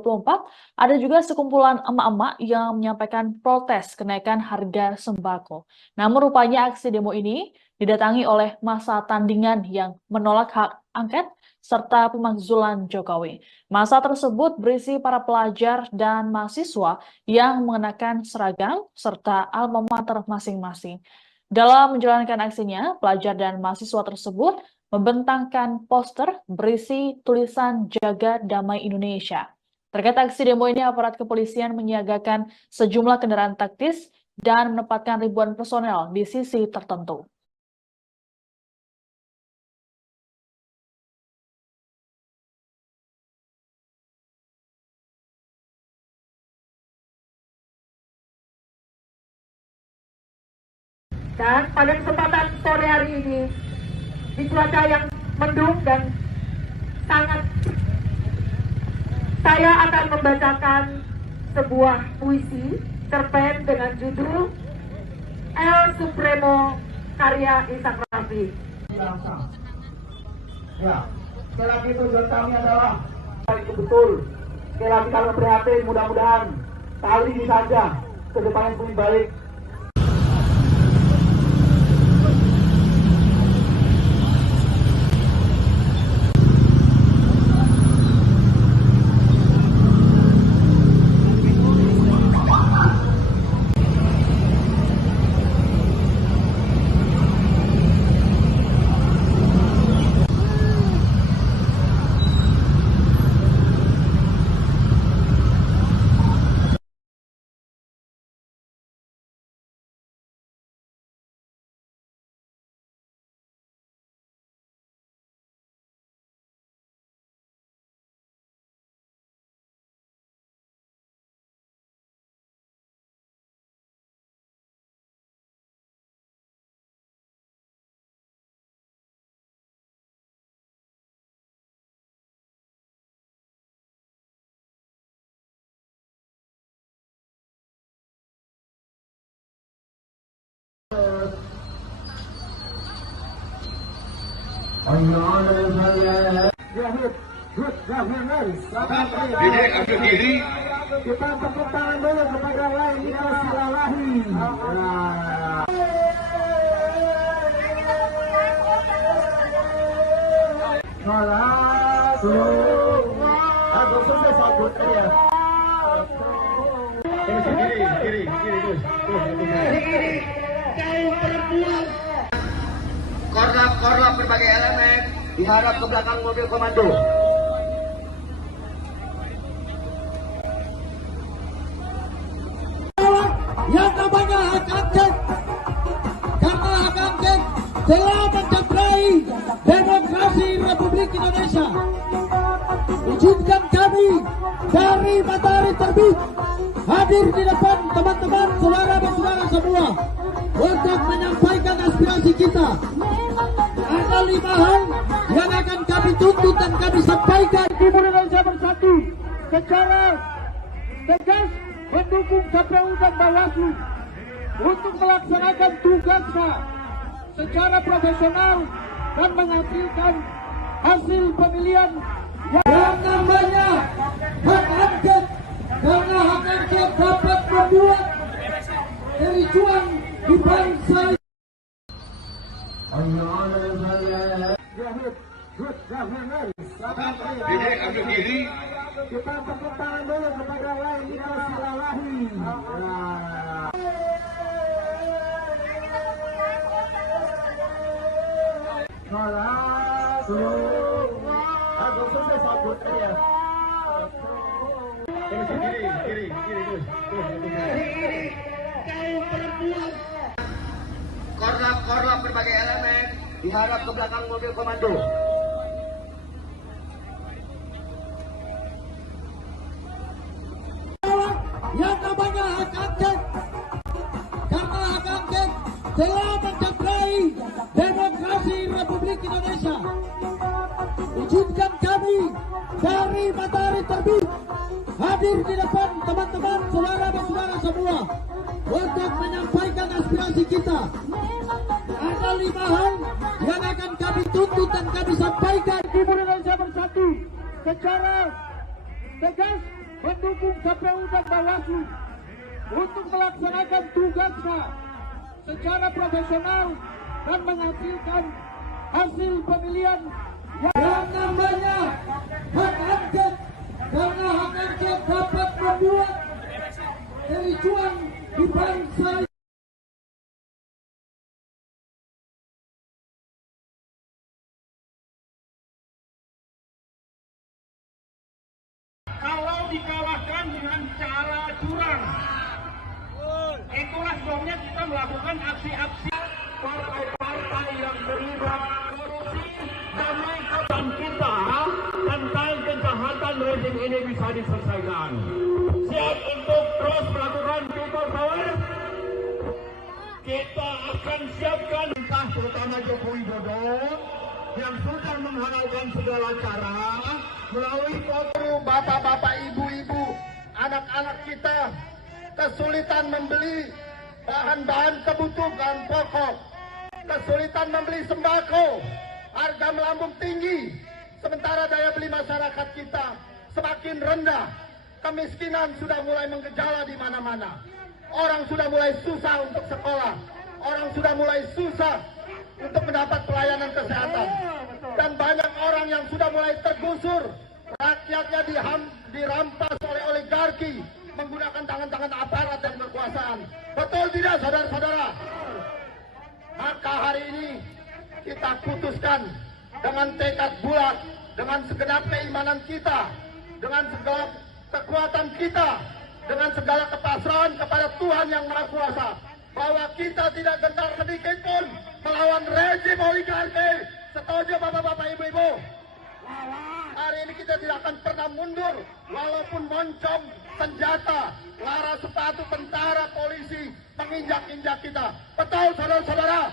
ada juga sekumpulan emak-emak yang menyampaikan protes kenaikan harga sembako. Namun rupanya aksi demo ini didatangi oleh massa tandingan yang menolak hak angket serta pemakzulan Jokowi. Massa tersebut berisi para pelajar dan mahasiswa yang mengenakan seragam serta alma mater masing-masing. Dalam menjalankan aksinya, pelajar dan mahasiswa tersebut membentangkan poster berisi tulisan Jaga Damai Indonesia. Terkait aksi demo ini, aparat kepolisian menyiagakan sejumlah kendaraan taktis dan menempatkan ribuan personel di sisi tertentu. Dan pada kesempatan sore hari ini, di cuaca yang mendung dan sangat, saya akan membacakan sebuah puisi cerpen dengan judul El Supremo karya Ishak Rafi. Ya, sekali lagi tujuan kami adalah itu betul. Sekali lagi kami prihatin, mudah-mudahan kali ini saja ke depan yang lebih baik. Jadi ambil diri. Kita tepuk tangan dulu kepada lain kita silalahi. Aku selesai sabut ya. Kiri, terus. Korlap berbagai elemen diharap ke belakang mobil komando. Yang namanya hak angket, karena hak angket telah mencederai demokrasi Republik Indonesia. Izinkan kami dari Matahari Terbit hadir di depan teman-teman, saudara dan saudara semua untuk menyampaikan aspirasi kita. Ada 5 hal yang akan kami tuntut dan kami sampaikan. Timur Indonesia Bersatu secara tegas mendukung KPU dan Bawaslu untuk melaksanakan tugasnya secara profesional dan menghasilkan hasil pemilihan yang namanya hak angket, karena hak angket dapat membuat kericuan di bangsa. Jadi ambil diri. Kita tepuk tangan dulu kepada lain kita silalahi. Aku selesai sabut ya. Kiri, terus. Korlap berbagai elemen diharap ke belakang mobil komando. Yang namanya hak angket, karena hak angket telah mencederai demokrasi Republik Indonesia. Izinkan kami dari Matahari Terbit hadir di depan teman-teman, saudara dan saudara semua untuk menyampaikan aspirasi kita. Ada 5 hal yang akan kami tuntut dan kami sampaikan. Timur Indonesia Bersatu secara tegas mendukung KPU dan Bawaslu untuk melaksanakan tugasnya secara profesional dan menghasilkan hasil pemilihan yang namanya hak angket, karena hak angket dapat membuat kericuan di bangsa. Kalau dikalahkan dengan cara curang, itulah sebabnya kita melakukan aksi-aksi partai-partai yang terlibat korupsi demi kepentingan kita tentang kejahatan rezim ini bisa diselesaikan. Siap untuk terus melakukan people power. Kita akan akan siapkan entah terutama Joko Widodo yang sudah menghalalkan segala cara melalui foto bapak-bapak, ibu-ibu, anak-anak kita kesulitan membeli bahan-bahan kebutuhan pokok, kesulitan membeli sembako, harga melambung tinggi, sementara daya beli masyarakat kita semakin rendah, kemiskinan sudah mulai menggejala di mana-mana, orang sudah mulai susah untuk sekolah, orang sudah mulai susah untuk mendapat pelayanan kesehatan, dan banyak orang yang sudah mulai tergusur, rakyatnya dirampas oleh oligarki menggunakan tangan-tangan aparat dan kekuasaan. Betul tidak, saudara-saudara? Maka hari ini kita putuskan dengan tekad bulat, dengan segenap keimanan kita, dengan segala kekuatan kita, dengan segala kepasrahan kepada Tuhan Yang Maha Kuasa, bahwa kita tidak gentar sedikit pun melawan rezim oligarki. Setuju bapak-bapak, ibu-ibu? Hari ini kita tidak akan pernah mundur, walaupun moncong senjata, lara sepatu tentara, polisi menginjak-injak kita. Betul, saudara-saudara?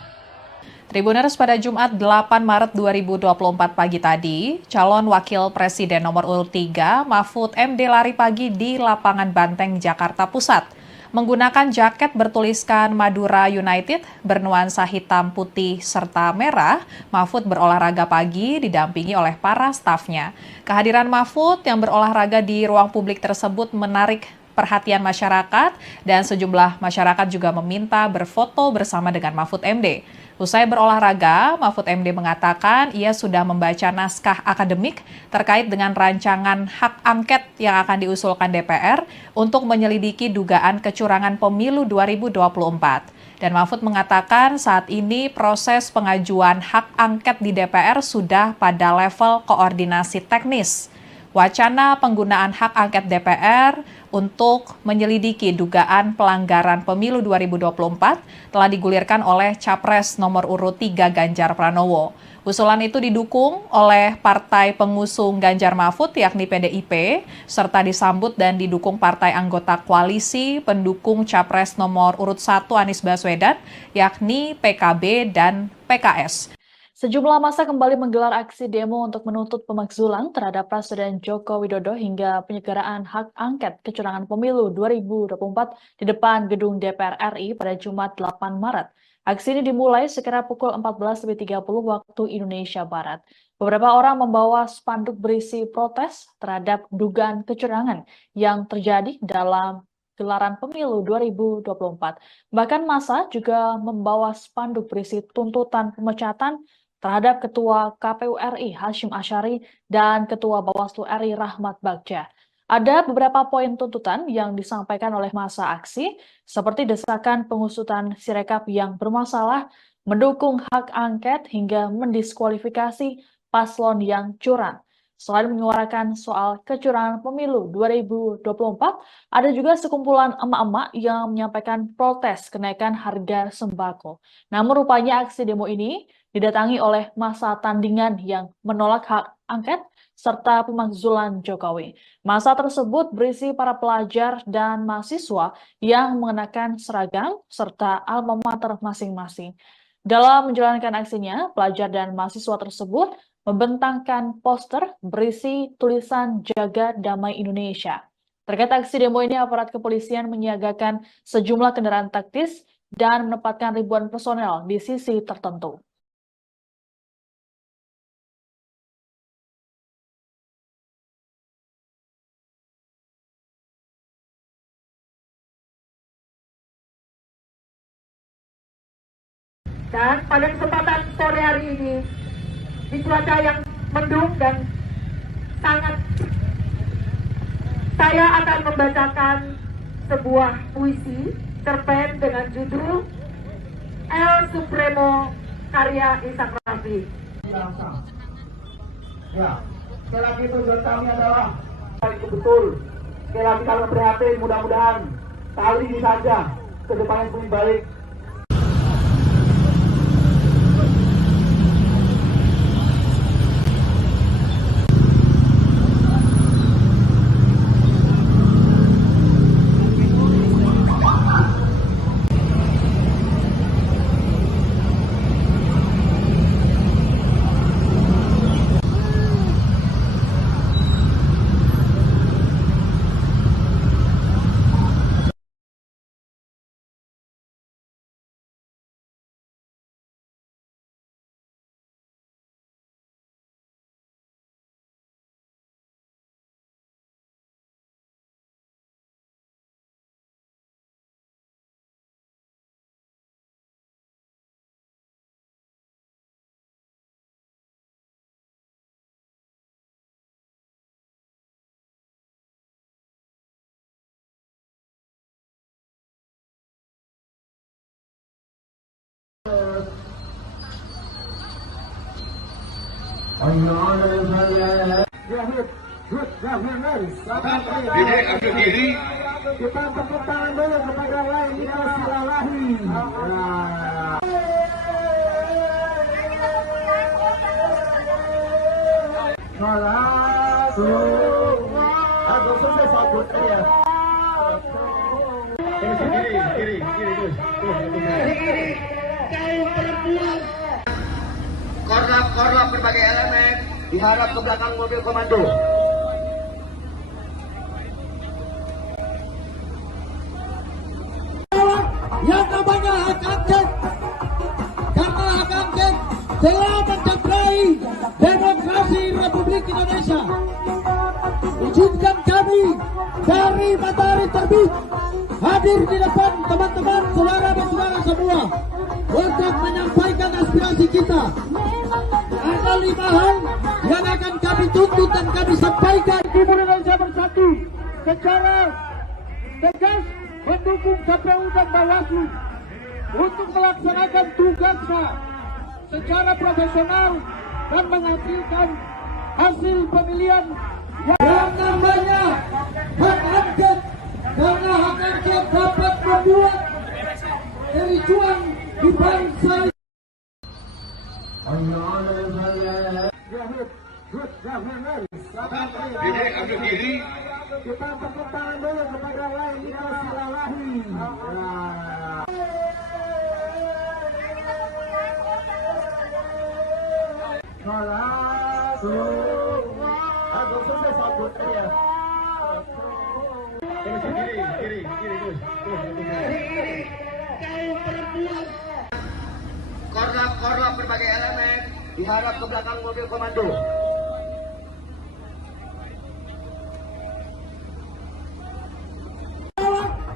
Tribuners, pada Jumat 8 Maret 2024 pagi tadi, calon wakil presiden nomor urut 3 Mahfud MD lari pagi di lapangan Banteng, Jakarta Pusat. Menggunakan jaket bertuliskan Madura United bernuansa hitam, putih, serta merah, Mahfud berolahraga pagi didampingi oleh para stafnya. Kehadiran Mahfud yang berolahraga di ruang publik tersebut menarik perhatian masyarakat dan sejumlah masyarakat juga meminta berfoto bersama dengan Mahfud MD. Usai berolahraga, Mahfud MD mengatakan ia sudah membaca naskah akademik terkait dengan rancangan hak angket yang akan diusulkan DPR untuk menyelidiki dugaan kecurangan pemilu 2024. Dan Mahfud mengatakan saat ini proses pengajuan hak angket di DPR sudah pada level koordinasi teknis. Wacana penggunaan hak angket DPR untuk menyelidiki dugaan pelanggaran pemilu 2024 telah digulirkan oleh Capres nomor urut 3 Ganjar Pranowo. Usulan itu didukung oleh partai pengusung Ganjar Mahfud yakni PDIP, serta disambut dan didukung partai anggota koalisi pendukung Capres nomor urut 1 Anies Baswedan yakni PKB dan PKS. Sejumlah massa kembali menggelar aksi demo untuk menuntut pemakzulan terhadap Presiden Joko Widodo hingga penyelenggaraan hak angket kecurangan pemilu 2024 di depan gedung DPR RI pada Jumat 8 Maret. Aksi ini dimulai sekira pukul 14.30 waktu Indonesia Barat. Beberapa orang membawa spanduk berisi protes terhadap dugaan kecurangan yang terjadi dalam gelaran pemilu 2024. Bahkan massa juga membawa spanduk berisi tuntutan pemecatan terhadap Ketua KPU RI Hashim Asyari dan Ketua Bawaslu RI Rahmat Bagja. Ada beberapa poin tuntutan yang disampaikan oleh massa aksi, seperti desakan pengusutan Sirekap yang bermasalah, mendukung hak angket hingga mendiskualifikasi paslon yang curang. Selain menyuarakan soal kecurangan pemilu 2024, ada juga sekumpulan emak-emak yang menyampaikan protes kenaikan harga sembako. Namun rupanya aksi demo ini didatangi oleh massa tandingan yang menolak hak angket serta pemakzulan Jokowi. Massa tersebut berisi para pelajar dan mahasiswa yang mengenakan seragam serta alma mater masing-masing. Dalam menjalankan aksinya, pelajar dan mahasiswa tersebut membentangkan poster berisi tulisan Jaga Damai Indonesia. Terkait aksi demo ini, aparat kepolisian menyiagakan sejumlah kendaraan taktis dan menempatkan ribuan personel di sisi tertentu. Dan pada kesempatan sore hari ini, di cuaca yang mendung dan sangat, saya akan membacakan sebuah puisi cerpen dengan judul El Supremo karya Ishak Rafi. Ya, sekali lagi tujuan kami adalah itu betul. Sekali lagi kami prihatin, mudah-mudahan kali ini saja ke depannya lebih baik. Dede ambil kiri. Kita tepuk tangan dulu kepada lain kita silalahi. Aku selesai sabut ya. Kiri terus. Kaum perempuan. Korlap berbagai elemen diharap ke belakang mobil komando. Yang namanya hak angket, karena hak angket telah mencederai demokrasi Republik Indonesia. Izinkan kami dari Matahari Terbit hadir di depan teman-teman saudara-saudara semua untuk menyampaikan aspirasi kita. Ada 5 hal yang akan kami tuntut dan kami sampaikan. Timur Indonesia Bersatu secara tegas mendukung KPU dan Bawaslu untuk melaksanakan tugasnya secara profesional dan menghasilkan hasil pemilihan Yang namanya hak angket, karena hak angket dapat membuat kericuan di bangsa. Dede ambil kiri. kita tepuk tangan dulu kepada lain kita silalahi. Aku selesai sabut ya. Kiri terus. Kaum perempuan. Korlap berbagai elemen diharap ke belakang mobil komando.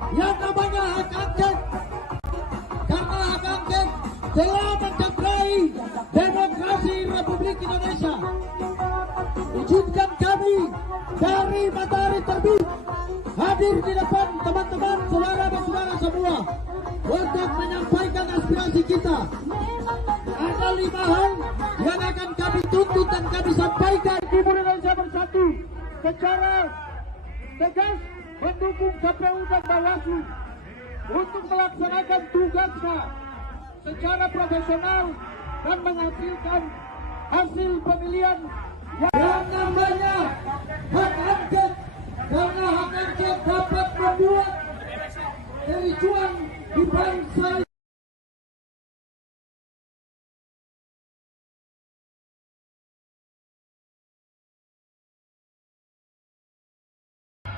Yang namanya hak angket, karena hak angket telah mencederai demokrasi Republik Indonesia. Izinkan kami dari Matahari Terbit hadir di depan teman-teman saudara-saudara semua untuk menyampaikan aspirasi kita. Ada 5 hal yang akan kami tuntut dan kami sampaikan. Timur Indonesia Bersatu secara tegas mendukung KPU dan Bawaslu untuk melaksanakan tugasnya secara profesional dan menghasilkan hasil pemilihan Yang namanya hak angket, karena hak angket dapat membuat kericuan di bangsa.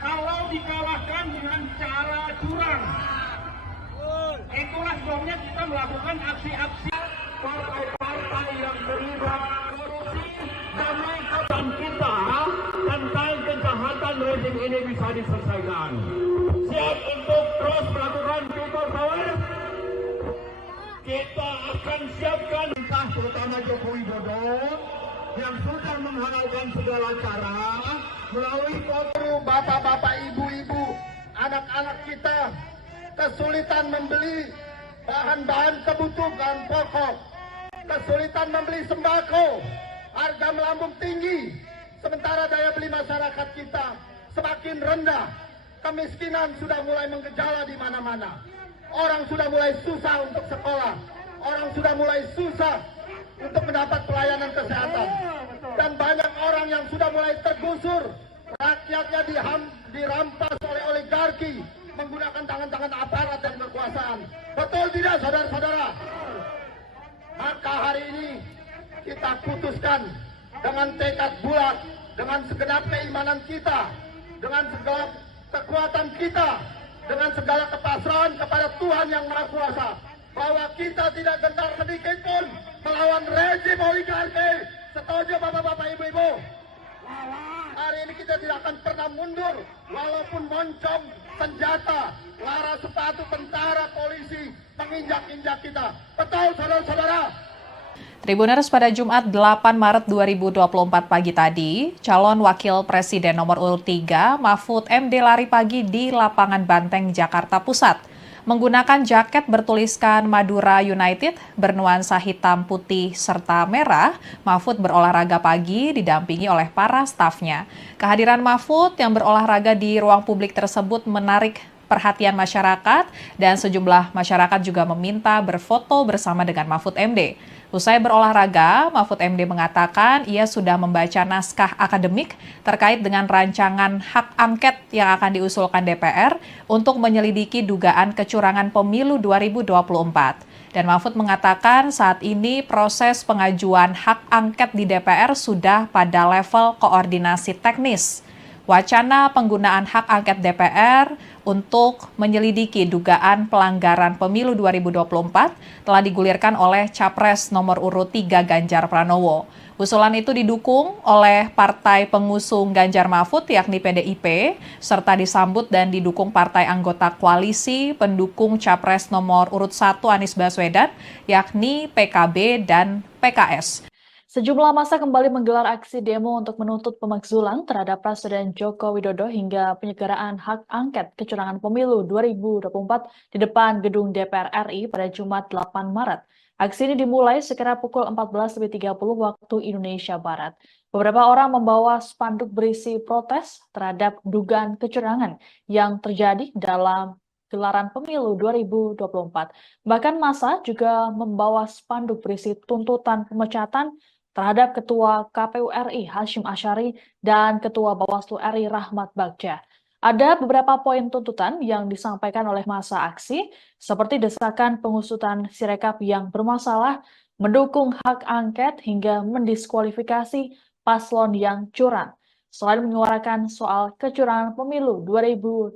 kalau dikalahkan dengan cara curang. Itulah sebabnya kita melakukan aksi-aksi partai-partai yang terlibat korupsi demi kebaikan kita tentang kejahatan rezim ini bisa diselesaikan. Siap untuk terus melakukan people power? Kita akan siapkan entah terutama Joko Widodo yang sudah menghalalkan segala cara melalui foto bapak-bapak, ibu-ibu, anak-anak kita kesulitan membeli bahan-bahan kebutuhan pokok, kesulitan membeli sembako, harga melambung tinggi, sementara daya beli masyarakat kita semakin rendah, kemiskinan sudah mulai menggejala di mana-mana, orang sudah mulai susah untuk sekolah, orang sudah mulai susah untuk mendapat pelayanan kesehatan, dan banyak orang yang sudah mulai tergusur, rakyatnya dirampas oleh oligarki menggunakan tangan-tangan aparat dan kekuasaan. Betul tidak, saudara-saudara? Maka hari ini kita putuskan dengan tekad bulat, dengan segenap keimanan kita, dengan segala kekuatan kita, dengan segala kepasrahan kepada Tuhan Yang Maha Kuasa, bahwa kita tidak gentar sedikit pun melawan rezim oligarki. Setuju bapak-bapak, ibu-ibu? Hari ini kita tidak akan pernah mundur walaupun moncong senjata, lara sepatu tentara, polisi menginjak-injak kita. Betul, saudara-saudara? Tribuners, pada Jumat 8 Maret 2024 pagi tadi, calon wakil presiden nomor urut 3 Mahfud MD lari pagi di lapangan Banteng, Jakarta Pusat. Menggunakan jaket bertuliskan Madura United bernuansa hitam, putih, serta merah, Mahfud berolahraga pagi didampingi oleh para stafnya. Kehadiran Mahfud yang berolahraga di ruang publik tersebut menarik perhatian masyarakat dan sejumlah masyarakat juga meminta berfoto bersama dengan Mahfud MD. Usai berolahraga, Mahfud MD mengatakan ia sudah membaca naskah akademik terkait dengan rancangan hak angket yang akan diusulkan DPR untuk menyelidiki dugaan kecurangan pemilu 2024. Dan Mahfud mengatakan saat ini proses pengajuan hak angket di DPR sudah pada level koordinasi teknis. Wacana penggunaan hak angket DPR untuk menyelidiki dugaan pelanggaran pemilu 2024 telah digulirkan oleh Capres nomor urut 3 Ganjar Pranowo. Usulan itu didukung oleh partai pengusung Ganjar Mahfud yakni PDIP, serta disambut dan didukung partai anggota koalisi pendukung Capres nomor urut 1 Anies Baswedan yakni PKB dan PKS. Sejumlah massa kembali menggelar aksi demo untuk menuntut pemakzulan terhadap Presiden Joko Widodo hingga penyelenggaraan hak angket kecurangan pemilu 2024 di depan gedung DPR RI pada Jumat 8 Maret. Aksi ini dimulai sekira pukul 14.30 waktu Indonesia Barat. Beberapa orang membawa spanduk berisi protes terhadap dugaan kecurangan yang terjadi dalam gelaran pemilu 2024. Bahkan massa juga membawa spanduk berisi tuntutan pemecatan terhadap Ketua KPU RI Hasyim Asyari dan Ketua Bawaslu RI Rahmat Bagja. Ada beberapa poin tuntutan yang disampaikan oleh massa aksi, seperti desakan pengusutan Sirekap yang bermasalah, mendukung hak angket hingga mendiskualifikasi paslon yang curang. Selain menyuarakan soal kecurangan pemilu 2024,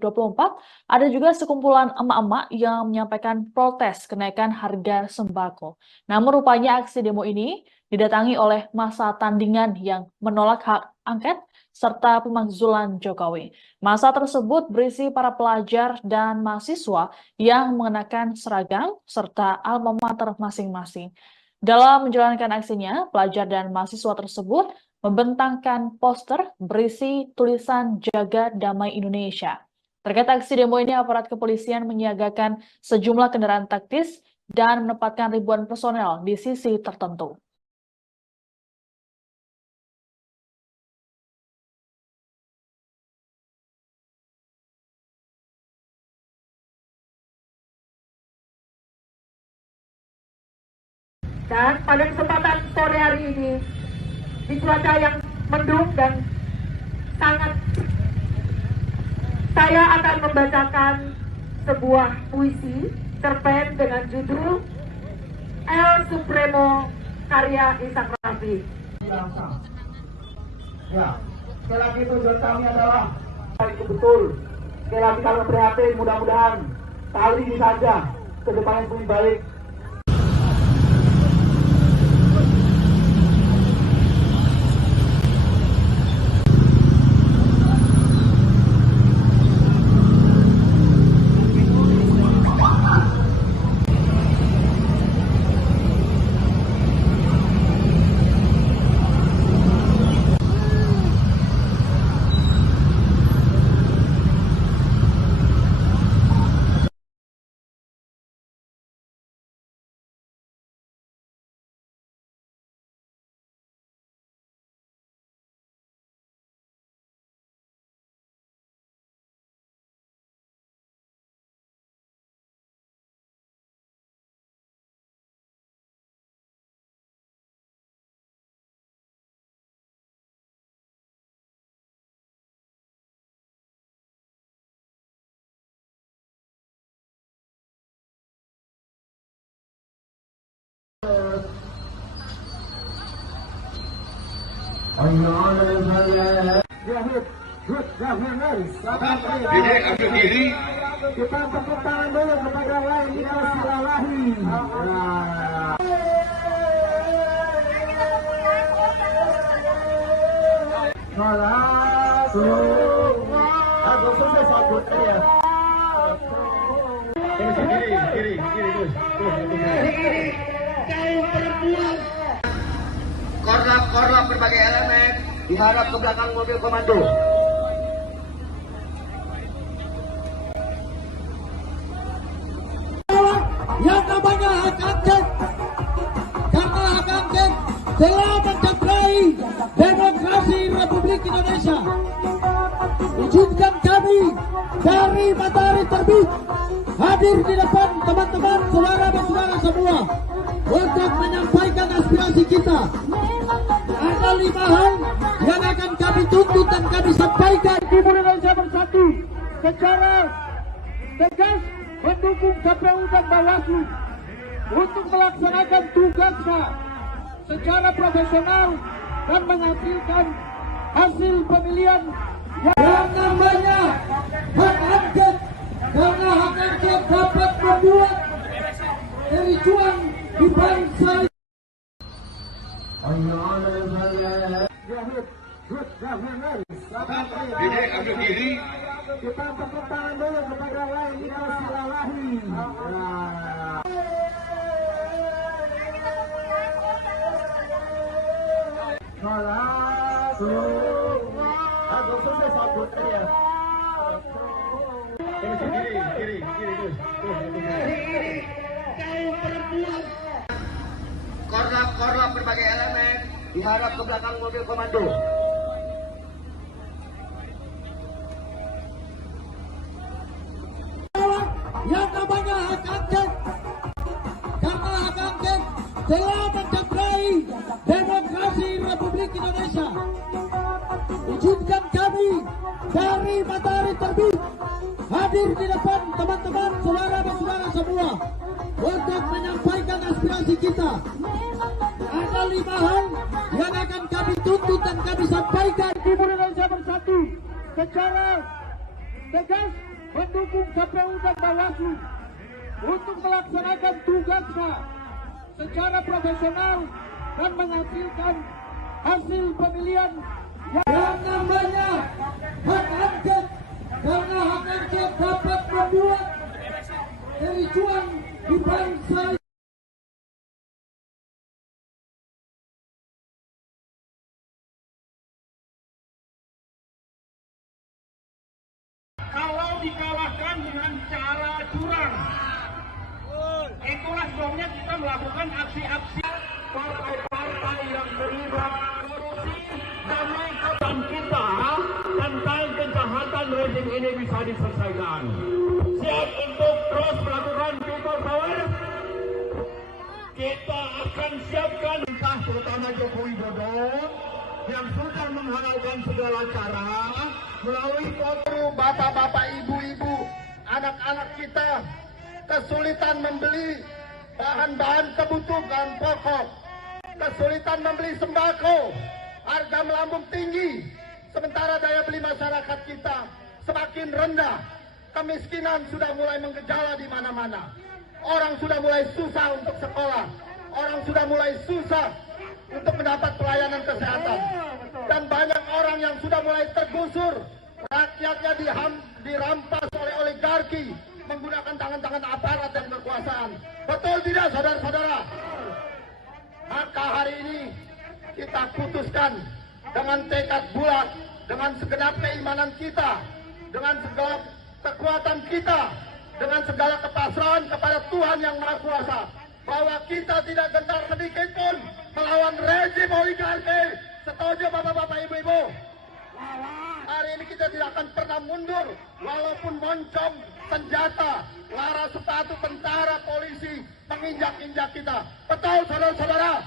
ada juga sekumpulan emak-emak yang menyampaikan protes kenaikan harga sembako. Namun rupanya aksi demo ini didatangi oleh massa tandingan yang menolak hak angket serta pemakzulan Jokowi. Massa tersebut berisi para pelajar dan mahasiswa yang mengenakan seragam serta alma mater masing-masing. Dalam menjalankan aksinya, pelajar dan mahasiswa tersebut membentangkan poster berisi tulisan Jaga Damai Indonesia. Terkait aksi demo ini, aparat kepolisian menyiagakan sejumlah kendaraan taktis dan menempatkan ribuan personel di sisi tertentu. Dan pada kesempatan sore hari ini, di cuaca yang mendung dan sangat, saya akan membacakan sebuah puisi cerpen dengan judul El Supremo karya Ishak Rafi. Ya, sekali lagi tujuan kami adalah itu betul. Sekali lagi kami prihatin, mudah-mudahan kali ini saja ke depan yang lebih baik. Dede ambil diri. Kita tepuk tangan dulu kepada Laili Silalahi. Kiri terus. Korlap berbagai elemen diharap ke belakang mobil komando. telah mencederai demokrasi Republik Indonesia. Izinkan kami dari Matahari Terbit hadir di depan teman-teman, saudara dan saudara semua untuk menyampaikan aspirasi kita. Ada 5 hal yang akan kami tuntut dan kami sampaikan. Timur Indonesia Bersatu secara tegas mendukung KPU dan Bawaslu untuk melaksanakan tugasnya secara profesional dan menghasilkan hasil pemilihan yang namanya hak angket, karena hak angket dapat membuat kericuan di bangsa. Dede ambil diri. Kita tepuk tangan dulu kepada Laili Silalahi. Kiri terus. Korlap berbagai elemen diharap ke belakang mobil komando. Yang namanya hak angket, karena hak angket telah mencederai demokrasi Republik Indonesia. Izinkan kami dari Matahari Terbit hadir di depan teman-teman, saudara dan saudara semua untuk menyampaikan aspirasi kita. Ada 5 hal yang akan kami tuntut dan kami sampaikan. Timur Indonesia Bersatu secara tegas mendukung KPU dan Bawaslu untuk melaksanakan tugasnya secara profesional dan menghasilkan hasil pemilihan yang namanya hak angket, karena hak angket dapat membuat kericuan di bangsa. Kalau dikalahkan dengan cara curang, itulah sebabnya kita melakukan aksi-aksi partai-partai yang terlibat korupsi demi kebaikan kita tentang kejahatan rezim ini bisa diselesaikan. Siap untuk terus melakukan people power. Kita akan siapkan entah terutama Joko Widodo yang sudah menghalalkan segala cara melalui foto bapak-bapak, ibu-ibu, anak-anak kita kesulitan membeli bahan-bahan kebutuhan pokok, kesulitan membeli sembako, harga melambung tinggi, sementara daya beli masyarakat kita semakin rendah, kemiskinan sudah mulai menggejala di mana-mana, orang sudah mulai susah untuk sekolah, orang sudah mulai susah untuk mendapat pelayanan kesehatan, dan banyak orang yang sudah mulai tergusur, rakyatnya dirampas oleh oligarki menggunakan tangan-tangan aparat dan kekuasaan. Betul tidak, saudara-saudara? Maka hari ini kita putuskan dengan tekad bulat, dengan segenap keimanan kita, dengan segala kekuatan kita, dengan segala kepasrahan kepada Tuhan Yang Maha Kuasa, bahwa kita tidak gentar sedikit pun melawan rezim oligarki. Setuju bapak-bapak, ibu-ibu? Hari ini kita tidak akan pernah mundur, walaupun moncong senjata, lara sepatu tentara, polisi menginjak-injak kita. Betul, saudara-saudara?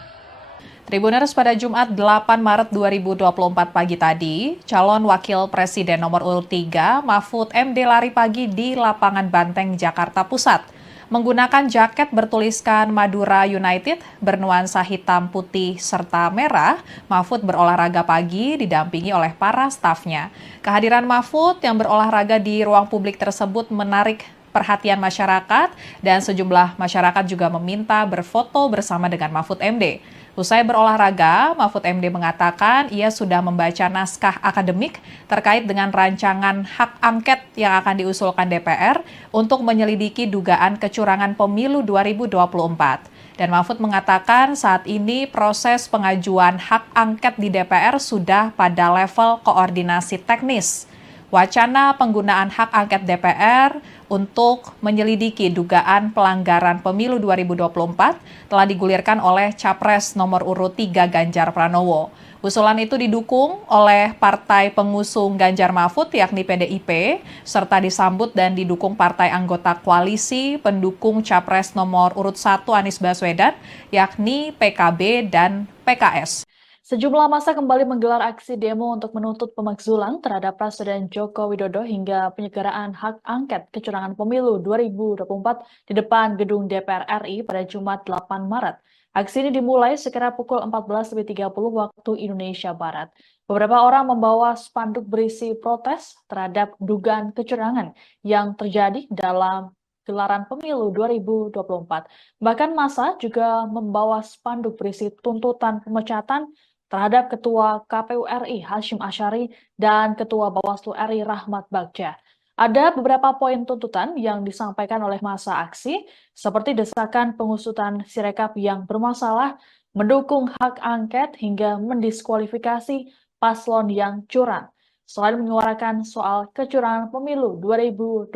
Tribuners, pada Jumat 8 Maret 2024 pagi tadi, calon wakil presiden nomor urut 3 Mahfud MD lari pagi di lapangan Banteng, Jakarta Pusat. Menggunakan jaket bertuliskan Madura United bernuansa hitam, putih, serta merah, Mahfud berolahraga pagi didampingi oleh para stafnya. Kehadiran Mahfud yang berolahraga di ruang publik tersebut menarik perhatian masyarakat dan sejumlah masyarakat juga meminta berfoto bersama dengan Mahfud MD. Usai berolahraga, Mahfud MD mengatakan ia sudah membaca naskah akademik terkait dengan rancangan hak angket yang akan diusulkan DPR untuk menyelidiki dugaan kecurangan pemilu 2024. Dan Mahfud mengatakan saat ini proses pengajuan hak angket di DPR sudah pada level koordinasi teknis. wacana penggunaan hak angket DPR untuk menyelidiki dugaan pelanggaran pemilu 2024 telah digulirkan oleh Capres nomor urut 3 Ganjar Pranowo. Usulan itu didukung oleh partai pengusung Ganjar Mahfud yakni PDIP, serta disambut dan didukung partai anggota koalisi pendukung Capres nomor urut 1 Anies Baswedan yakni PKB dan PKS. Sejumlah massa kembali menggelar aksi demo untuk menuntut pemakzulan terhadap Presiden Joko Widodo hingga penyelenggaraan hak angket kecurangan pemilu 2024 di depan gedung DPR RI pada Jumat 8 Maret. Aksi ini dimulai sekira pukul 14.30 waktu Indonesia Barat. Beberapa orang membawa spanduk berisi protes terhadap dugaan kecurangan yang terjadi dalam gelaran pemilu 2024. Bahkan massa juga membawa spanduk berisi tuntutan pemecatan terhadap Ketua KPU RI Hasyim Asyari dan Ketua Bawaslu RI Rahmat Bagja. Ada beberapa poin tuntutan yang disampaikan oleh massa aksi, seperti desakan pengusutan Sirekap yang bermasalah, mendukung hak angket hingga mendiskualifikasi paslon yang curang. Selain menyuarakan soal kecurangan pemilu 2024,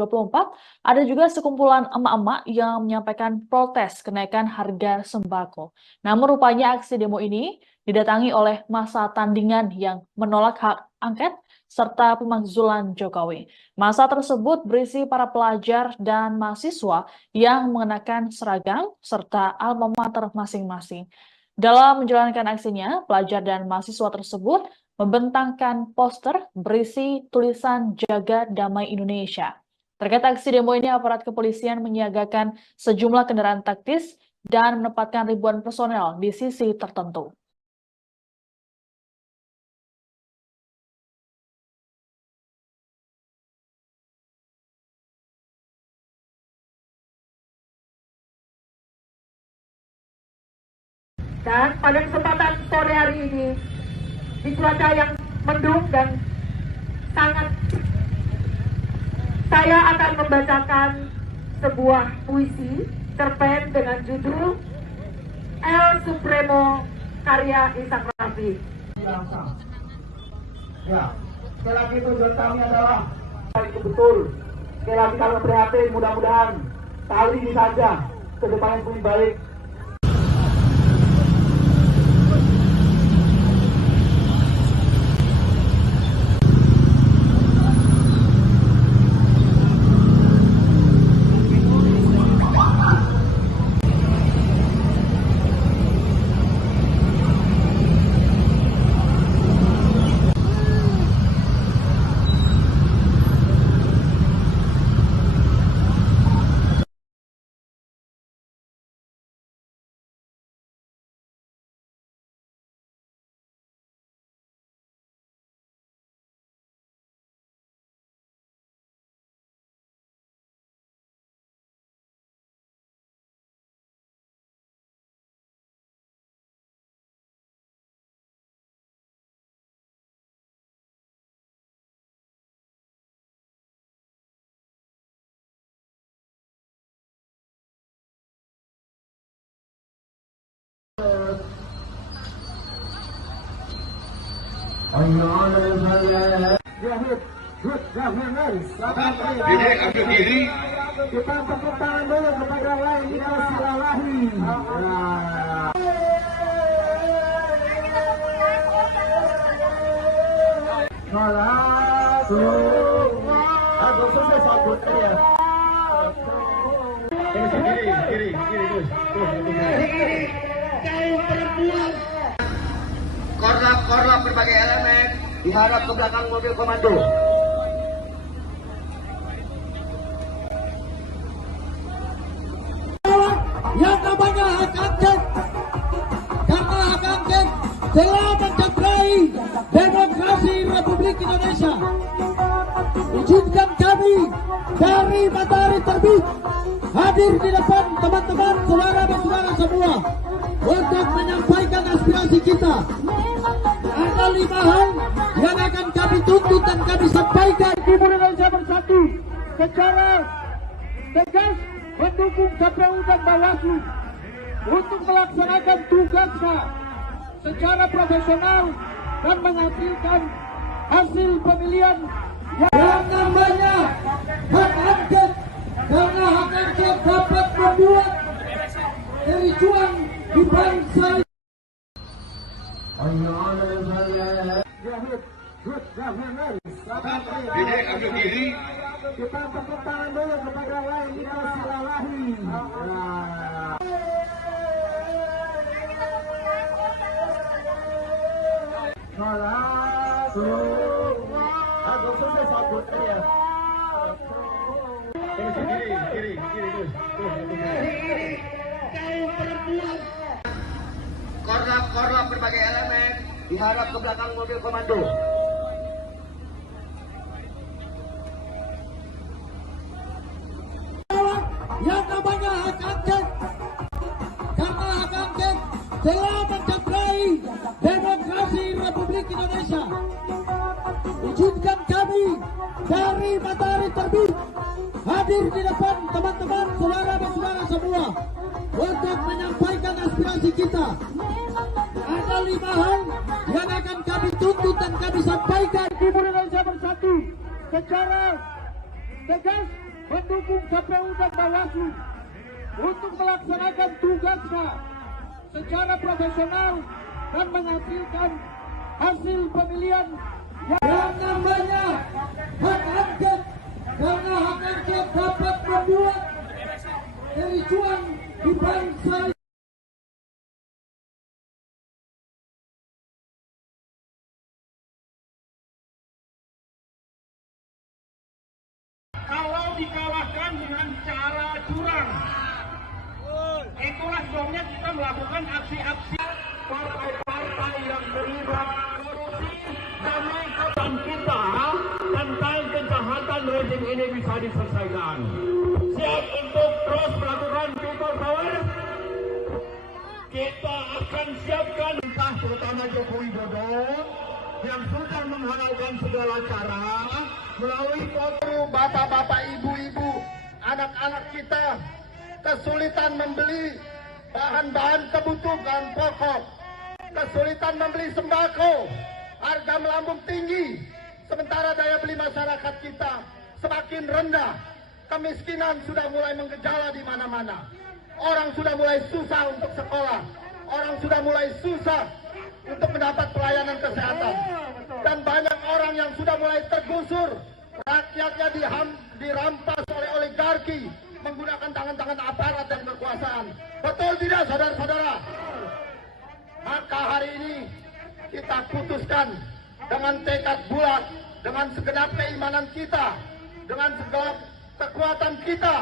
ada juga sekumpulan emak-emak yang menyampaikan protes kenaikan harga sembako. Namun rupanya aksi demo ini didatangi oleh massa tandingan yang menolak hak angket serta pemakzulan Jokowi. Massa tersebut berisi para pelajar dan mahasiswa yang mengenakan seragam serta alma mater masing-masing. Dalam menjalankan aksinya, pelajar dan mahasiswa tersebut membentangkan poster berisi tulisan Jaga Damai Indonesia. Terkait aksi demo ini, aparat kepolisian menyiagakan sejumlah kendaraan taktis dan menempatkan ribuan personel di sisi tertentu. Dan pada kesempatan sore hari ini, di cuaca yang mendung dan sangat, saya akan membacakan sebuah puisi cerpen dengan judul El Supremo karya Ishak Rafi. Ya, sekali lagi tujuan kami adalah itu betul. Sekali lagi kami prihatin, mudah-mudahan kali ini saja ke depan yang lebih baik. Dede ambil diri. Kita tepuk tangan dulu kepada Laili Silalahi. Aku selesai sabut ya. Kiri, terus. Kaum perempuan. Korlap berbagai elemen diharap ke belakang mobil komando. Yang namanya hak angket, karena hak angket telah mencederai demokrasi Republik Indonesia. Izinkan kami dari matahari terbit hadir di depan teman-teman, saudara dan saudara semua untuk menyampaikan aspirasi kita. Ada 5 hal yang akan kami tuntut dan kami sampaikan. Timur Indonesia Bersatu secara tegas mendukung KPU dan Bawaslu untuk melaksanakan tugasnya secara profesional dan menghasilkan hasil pemilihan yang namanya hak angket, karena hak angket dapat membuat kericuan di bangsa. Diri, ambil diri. Kita tepuk tangan dulu kepada Laila Silalahi. Kiri, terus. Korlap berbagai elemen diharap ke belakang mobil komando. Yang namanya hak angket, karena hak angket telah mencederai demokrasi Republik Indonesia. Izinkan kami dari Matahari Terbit hadir di depan teman-teman, saudara dan saudara semua untuk menyampaikan aspirasi kita. Ada 5 hal yang akan kami tuntut dan kami sampaikan. Timur Indonesia Bersatu secara tegas mendukung KPU dan Bawaslu untuk melaksanakan tugasnya secara profesional dan menghasilkan hasil pemilihan yang namanya hak angket, karena hak angket dapat membuat kericuan di bangsa. Kalau dikalahkan dengan cara curang, itulah sebabnya kita melakukan aksi-aksi partai-partai yang terlibat korupsi demi kebaikan kita tentang kejahatan rezim ini bisa diselesaikan. Siap untuk terus melakukan people power? Kita akan siapkan entah terutama Joko Widodo yang sudah menghalalkan segala cara melalui foto bapak-bapak, ibu-ibu, anak-anak kita kesulitan membeli bahan-bahan kebutuhan pokok, kesulitan membeli sembako, harga melambung tinggi, sementara daya beli masyarakat kita semakin rendah, kemiskinan sudah mulai menggejala di mana-mana, orang sudah mulai susah untuk sekolah, orang sudah mulai susah untuk mendapat pelayanan kesehatan, dan banyak orang yang sudah mulai tergusur, rakyatnya dirampas oleh oligarki menggunakan tangan-tangan aparat dan kekuasaan. Betul tidak, saudara-saudara? Maka hari ini kita putuskan dengan tekad bulat, dengan segenap keimanan kita, dengan segala kekuatan kita,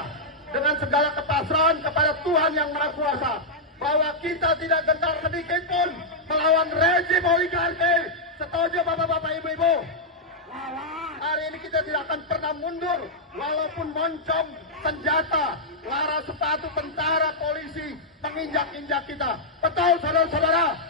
dengan segala kepasrahan kepada Tuhan Yang Maha Kuasa, bahwa kita tidak gentar sedikit pun melawan rezim oligarki. Setuju bapak-bapak, ibu-ibu? Hari ini kita tidak akan pernah mundur, walaupun moncong senjata, lara sepatu tentara, polisi menginjak-injak kita. Betul, saudara-saudara?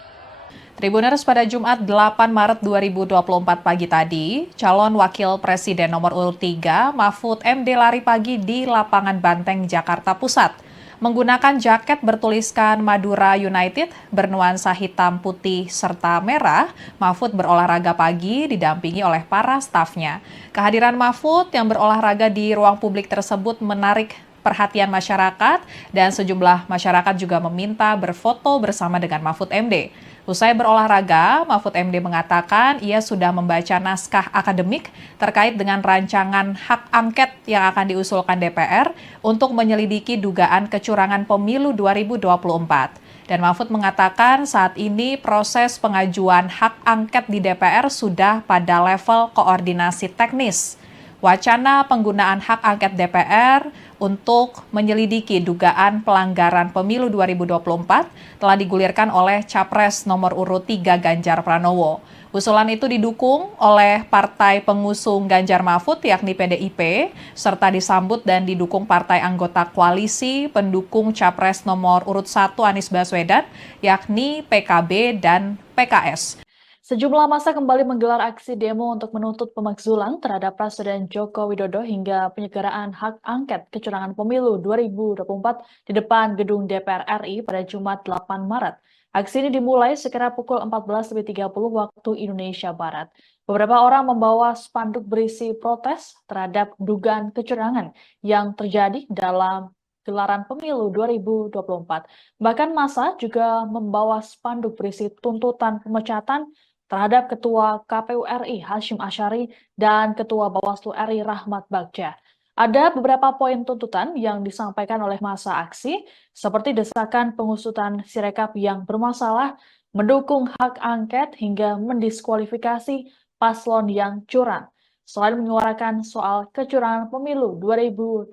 Tribuners, pada Jumat 8 Maret 2024 pagi tadi, calon wakil presiden nomor urut 3 Mahfud MD lari pagi di lapangan Banteng, Jakarta Pusat. Menggunakan jaket bertuliskan Madura United bernuansa hitam, putih, serta merah, Mahfud berolahraga pagi didampingi oleh para stafnya. Kehadiran Mahfud yang berolahraga di ruang publik tersebut menarik perhatian masyarakat dan sejumlah masyarakat juga meminta berfoto bersama dengan Mahfud MD. Usai berolahraga, Mahfud MD mengatakan ia sudah membaca naskah akademik terkait dengan rancangan hak angket yang akan diusulkan DPR untuk menyelidiki dugaan kecurangan pemilu 2024. Dan Mahfud mengatakan saat ini proses pengajuan hak angket di DPR sudah pada level koordinasi teknis. Wacana penggunaan hak angket DPR untuk menyelidiki dugaan pelanggaran pemilu 2024 telah digulirkan oleh Capres nomor urut 3 Ganjar Pranowo. Usulan itu didukung oleh partai pengusung Ganjar Mahfud yakni PDIP, serta disambut dan didukung partai anggota koalisi pendukung Capres nomor urut 1 Anies Baswedan yakni PKB dan PKS. Sejumlah massa kembali menggelar aksi demo untuk menuntut pemakzulan terhadap Presiden Joko Widodo hingga penyelenggaraan hak angket kecurangan pemilu 2024 di depan gedung DPR RI pada Jumat 8 Maret. Aksi ini dimulai sekira pukul 14.30 waktu Indonesia Barat. Beberapa orang membawa spanduk berisi protes terhadap dugaan kecurangan yang terjadi dalam gelaran pemilu 2024. Bahkan massa juga membawa spanduk berisi tuntutan pemecatan terhadap Ketua KPU RI Hasyim Asyari dan Ketua Bawaslu RI Rahmat Bagja. Ada beberapa poin tuntutan yang disampaikan oleh massa aksi, seperti desakan pengusutan Sirekap yang bermasalah, mendukung hak angket hingga mendiskualifikasi paslon yang curang. Selain menyuarakan soal kecurangan pemilu 2024,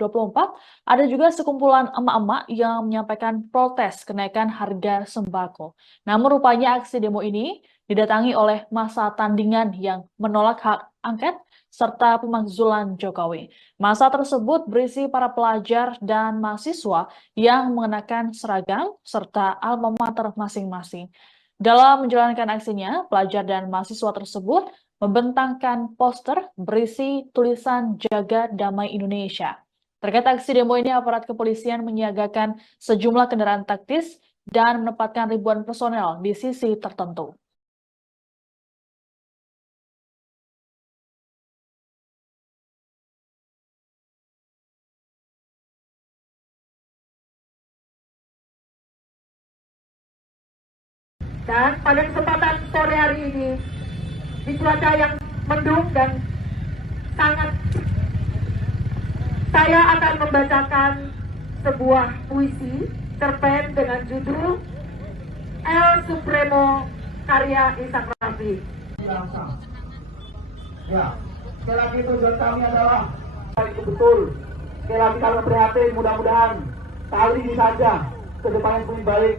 ada juga sekumpulan emak-emak yang menyampaikan protes kenaikan harga sembako. Namun rupanya aksi demo ini didatangi oleh massa tandingan yang menolak hak angket serta pemakzulan Jokowi. Massa tersebut berisi para pelajar dan mahasiswa yang mengenakan seragam serta alma mater masing-masing. Dalam menjalankan aksinya, pelajar dan mahasiswa tersebut membentangkan poster berisi tulisan Jaga Damai Indonesia. Terkait aksi demo ini, aparat kepolisian menyiagakan sejumlah kendaraan taktis dan menempatkan ribuan personel di sisi tertentu. Dan pada kesempatan sore hari ini, di cuaca yang mendung dan sangat, saya akan membacakan sebuah puisi cerpen dengan judul El Supremo karya Ishak Rafi. Ya, sekali lagi tujuan kami adalah itu betul. Sekali lagi kami prihatin, mudah-mudahan kali ini saja ke depan yang lebih baik.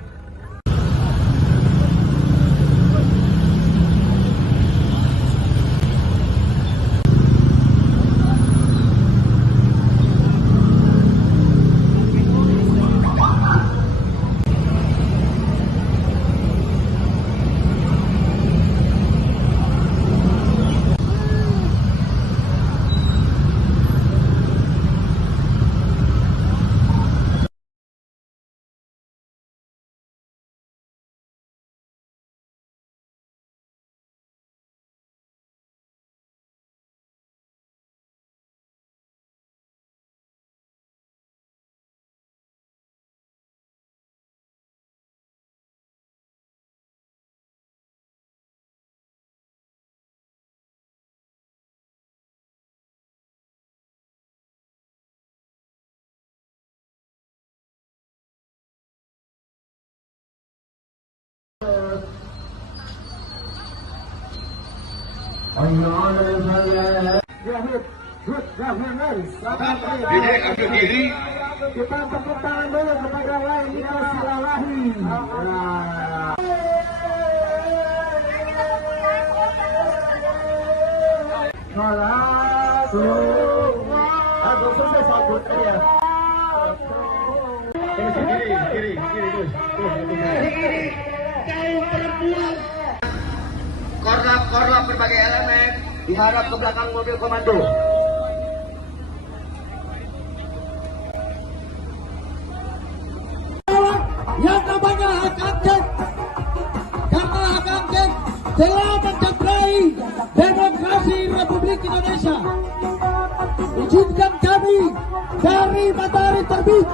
Diri ambil diri. Kita tepuk tangan dulu kepada lain Silalahi. Aku selesai sabut ya. Kiri, Gus. Kaum perempuan. Korlap berbagai elemen diharap ke belakang mobil komando. Yang namanya hak angket, karena hak angket telah mencederai demokrasi Republik Indonesia. Izinkan kami dari Matahari Terbit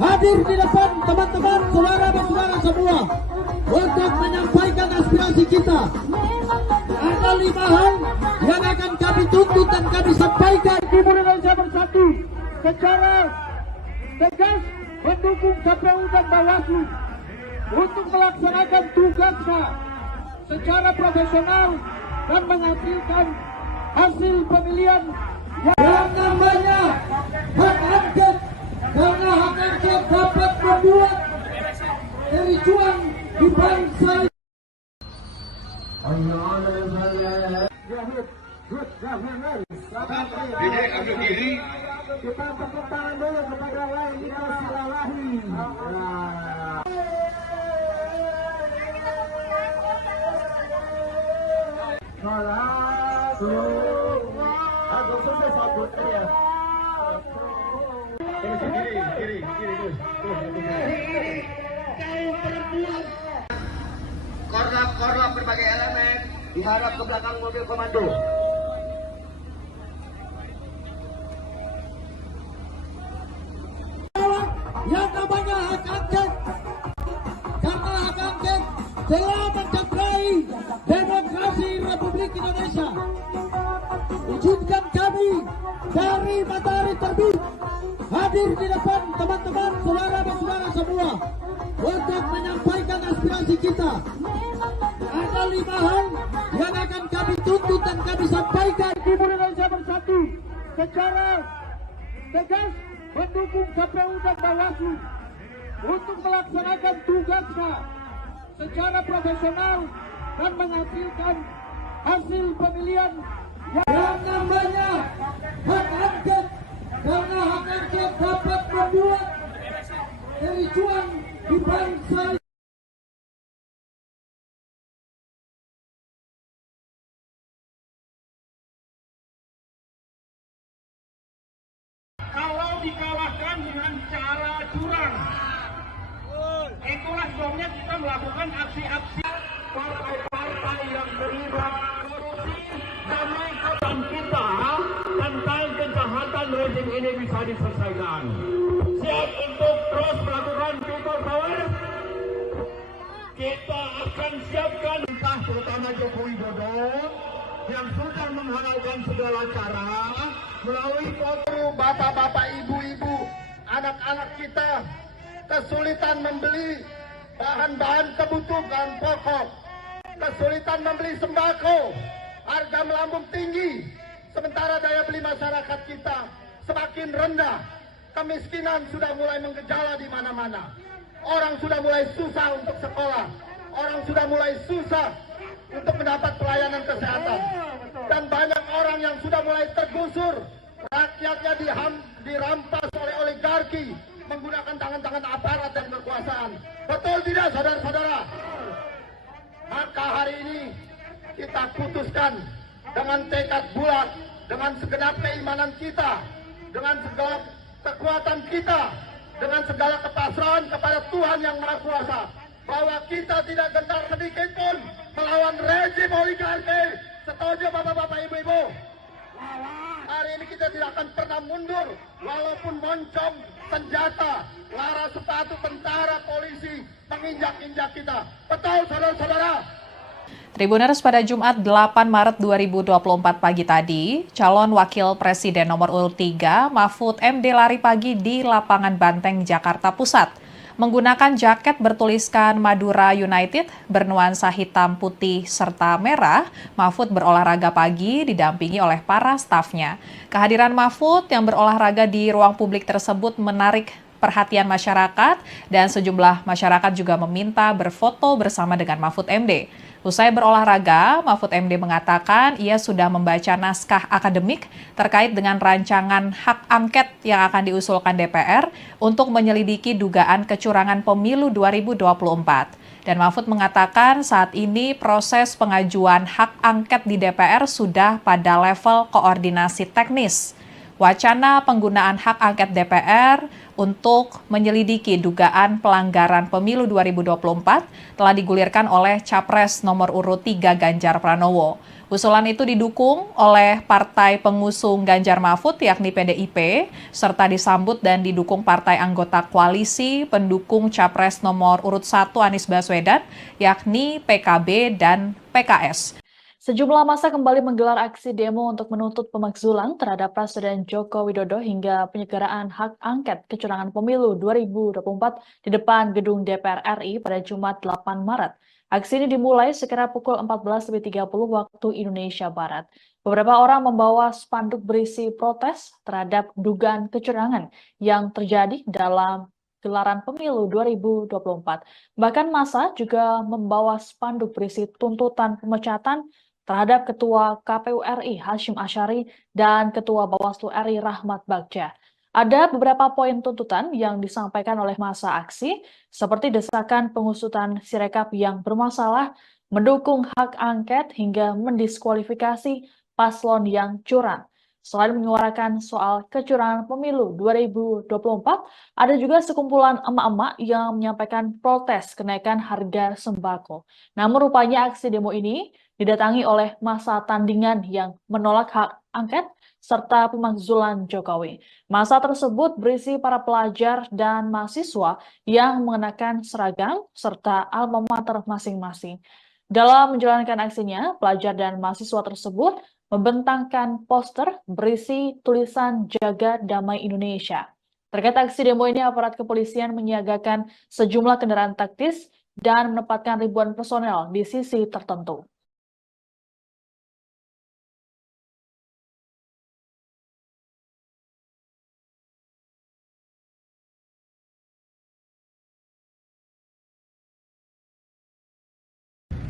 hadir di depan teman-teman, saudara dan saudara semua untuk menyampaikan aspirasi kita. Ada 5 hal yang akan kami tuntut dan kami sampaikan. Timur Indonesia Bersatu secara tegas mendukung KPU dan Bawaslu untuk melaksanakan tugasnya secara profesional dan menghasilkan hasil pemilihan yang namanya hak angket, karena hak angket dapat membuat kericuan di bangsa. Diri ambil diri. Kita tepuk tangan dulu kepada lain Silalahi. Aku selesai sabut ya. Kiri, Gus. Kaum perempuan. korlap berbagai elemen diharap ke belakang mobil komando. Yang namanya hak angket, karena hak angket telah mencederai demokrasi Republik Indonesia. Izinkan kami dari matahari terbit hadir di depan teman-teman, saudara-saudara semua untuk menyampaikan aspirasi kita. Ada 5 hal yang akan kami tuntut dan kami sampaikan. Timur Indonesia Bersatu secara tegas mendukung KPU dan Bawaslu untuk melaksanakan tugasnya secara profesional dan menghasilkan hasil pemilihan yang namanya hak angket, karena hak angket dapat membuat kericuan di bangsa. Kalau dikalahkan dengan cara curang, itulah sebabnya kita melakukan aksi-aksi partai-partai yang terlibat korupsi demi kebaikan kita tentang kejahatan rezim ini bisa diselesaikan. Siap untuk terus melakukan people power? Kita akan siapkan entah terutama Joko Widodo yang sudah menghalalkan segala cara melalui foto bapak-bapak, ibu-ibu, anak-anak kita kesulitan membeli bahan-bahan kebutuhan pokok, kesulitan membeli sembako, harga melambung tinggi, sementara daya beli masyarakat kita semakin rendah, kemiskinan sudah mulai menggejala di mana-mana, orang sudah mulai susah untuk sekolah, orang sudah mulai susah untuk mendapat pelayanan kesehatan, dan banyak orang yang sudah mulai tergusur, rakyatnya dirampas oleh oligarki menggunakan tangan-tangan aparat dan kekuasaan. Betul tidak, saudara-saudara? Maka hari ini kita putuskan dengan tekad bulat, dengan segenap keimanan kita, dengan segala kekuatan kita, dengan segala kepasrahan kepada Tuhan Yang Maha Kuasa, bahwa kita tidak gentar sedikit pun melawan rezim oligarki. Setuju bapak-bapak, ibu-ibu? Hari ini kita tidak akan pernah mundur, walaupun moncong senjata, lara sepatu tentara, polisi menginjak-injak kita. Betul, saudara-saudara? Tribuners, pada Jumat 8 Maret 2024 pagi tadi, calon wakil presiden nomor urut 3 Mahfud MD lari pagi di lapangan Banteng, Jakarta Pusat. Menggunakan jaket bertuliskan Madura United bernuansa hitam, putih, serta merah, Mahfud berolahraga pagi didampingi oleh para stafnya. Kehadiran Mahfud yang berolahraga di ruang publik tersebut menarik perhatian masyarakat dan sejumlah masyarakat juga meminta berfoto bersama dengan Mahfud MD. Usai berolahraga, Mahfud MD mengatakan ia sudah membaca naskah akademik terkait dengan rancangan hak angket yang akan diusulkan DPR untuk menyelidiki dugaan kecurangan pemilu 2024. Dan Mahfud mengatakan saat ini proses pengajuan hak angket di DPR sudah pada level koordinasi teknis. Wacana penggunaan hak angket DPR untuk menyelidiki dugaan pelanggaran pemilu 2024 telah digulirkan oleh Capres nomor urut 3 Ganjar Pranowo. Usulan itu didukung oleh partai pengusung Ganjar Mahfud yakni PDIP, serta disambut dan didukung partai anggota koalisi pendukung Capres nomor urut 1 Anies Baswedan yakni PKB dan PKS. Sejumlah massa kembali menggelar aksi demo untuk menuntut pemakzulan terhadap Presiden Joko Widodo hingga penyegeraan hak angket kecurangan pemilu 2024 di depan gedung DPR RI pada Jumat 8 Maret. Aksi ini dimulai sekira pukul 14.30 waktu Indonesia Barat. Beberapa orang membawa spanduk berisi protes terhadap dugaan kecurangan yang terjadi dalam gelaran pemilu 2024. Bahkan massa juga membawa spanduk berisi tuntutan pemecatan terhadap Ketua KPU RI Hasyim Asyari dan Ketua Bawaslu RI Rahmat Bagja. Ada beberapa poin tuntutan yang disampaikan oleh massa aksi, seperti desakan pengusutan Sirekap yang bermasalah, mendukung hak angket hingga mendiskualifikasi paslon yang curang. Selain menyuarakan soal kecurangan pemilu 2024, ada juga sekumpulan emak-emak yang menyampaikan protes kenaikan harga sembako. Namun rupanya aksi demo ini didatangi oleh massa tandingan yang menolak hak angket serta pemakzulan Jokowi. Massa tersebut berisi para pelajar dan mahasiswa yang mengenakan seragam serta alma mater masing-masing. Dalam menjalankan aksinya, pelajar dan mahasiswa tersebut membentangkan poster berisi tulisan Jaga Damai Indonesia. Terkait aksi demo ini, aparat kepolisian menyiagakan sejumlah kendaraan taktis dan menempatkan ribuan personel di sisi tertentu.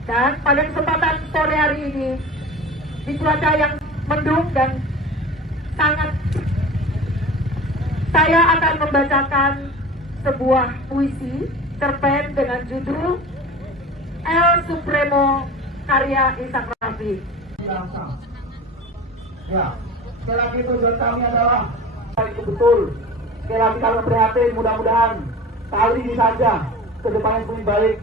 Dan pada kesempatan sore hari ini, di cuaca yang mendung dan sangat, saya akan membacakan sebuah puisi cerpen dengan judul El Supremo karya Ishak Rafi. Ya, sekali lagi tujuan kami adalah itu betul. Sekali lagi kami prihatin, mudah-mudahan kali ini saja ke depannya lebih baik.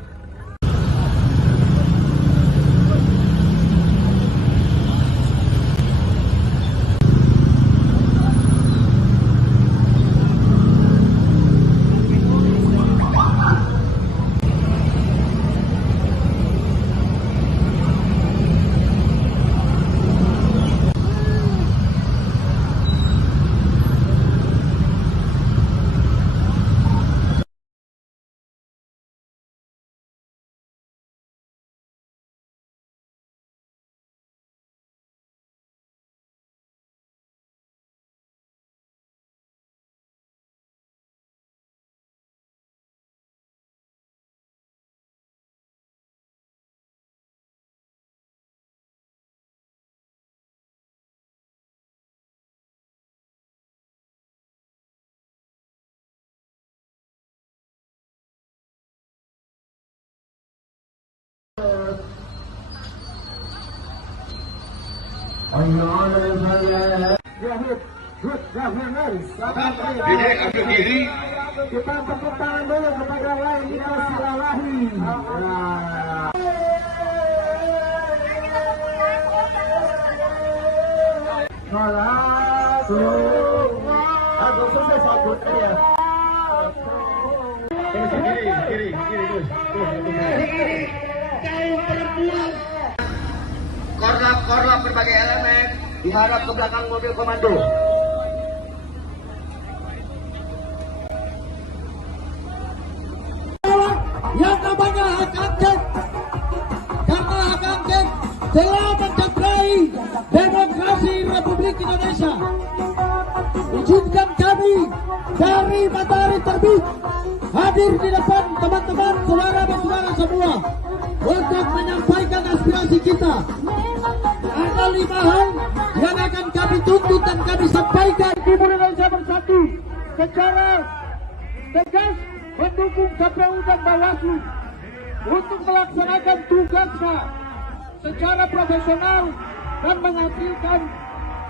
Dede ambil diri. Kita tepuk tangan dulu kepada lain kita silalahi. Aku selesai sabut ya. Kiri terus. Korlap berbagai elemen diharap ke belakang mobil komando. Yang namanya hak angket, karena hak angket telah mencederai demokrasi Republik Indonesia. Izinkan kami dari matahari terbit hadir di depan teman-teman saudara-saudara semua untuk menyampaikan aspirasi kita. Ada 5 hal yang akan kami tuntut dan kami sampaikan. Timur Indonesia Bersatu secara tegas mendukung KPU dan Bawaslu untuk melaksanakan tugasnya secara profesional dan menghasilkan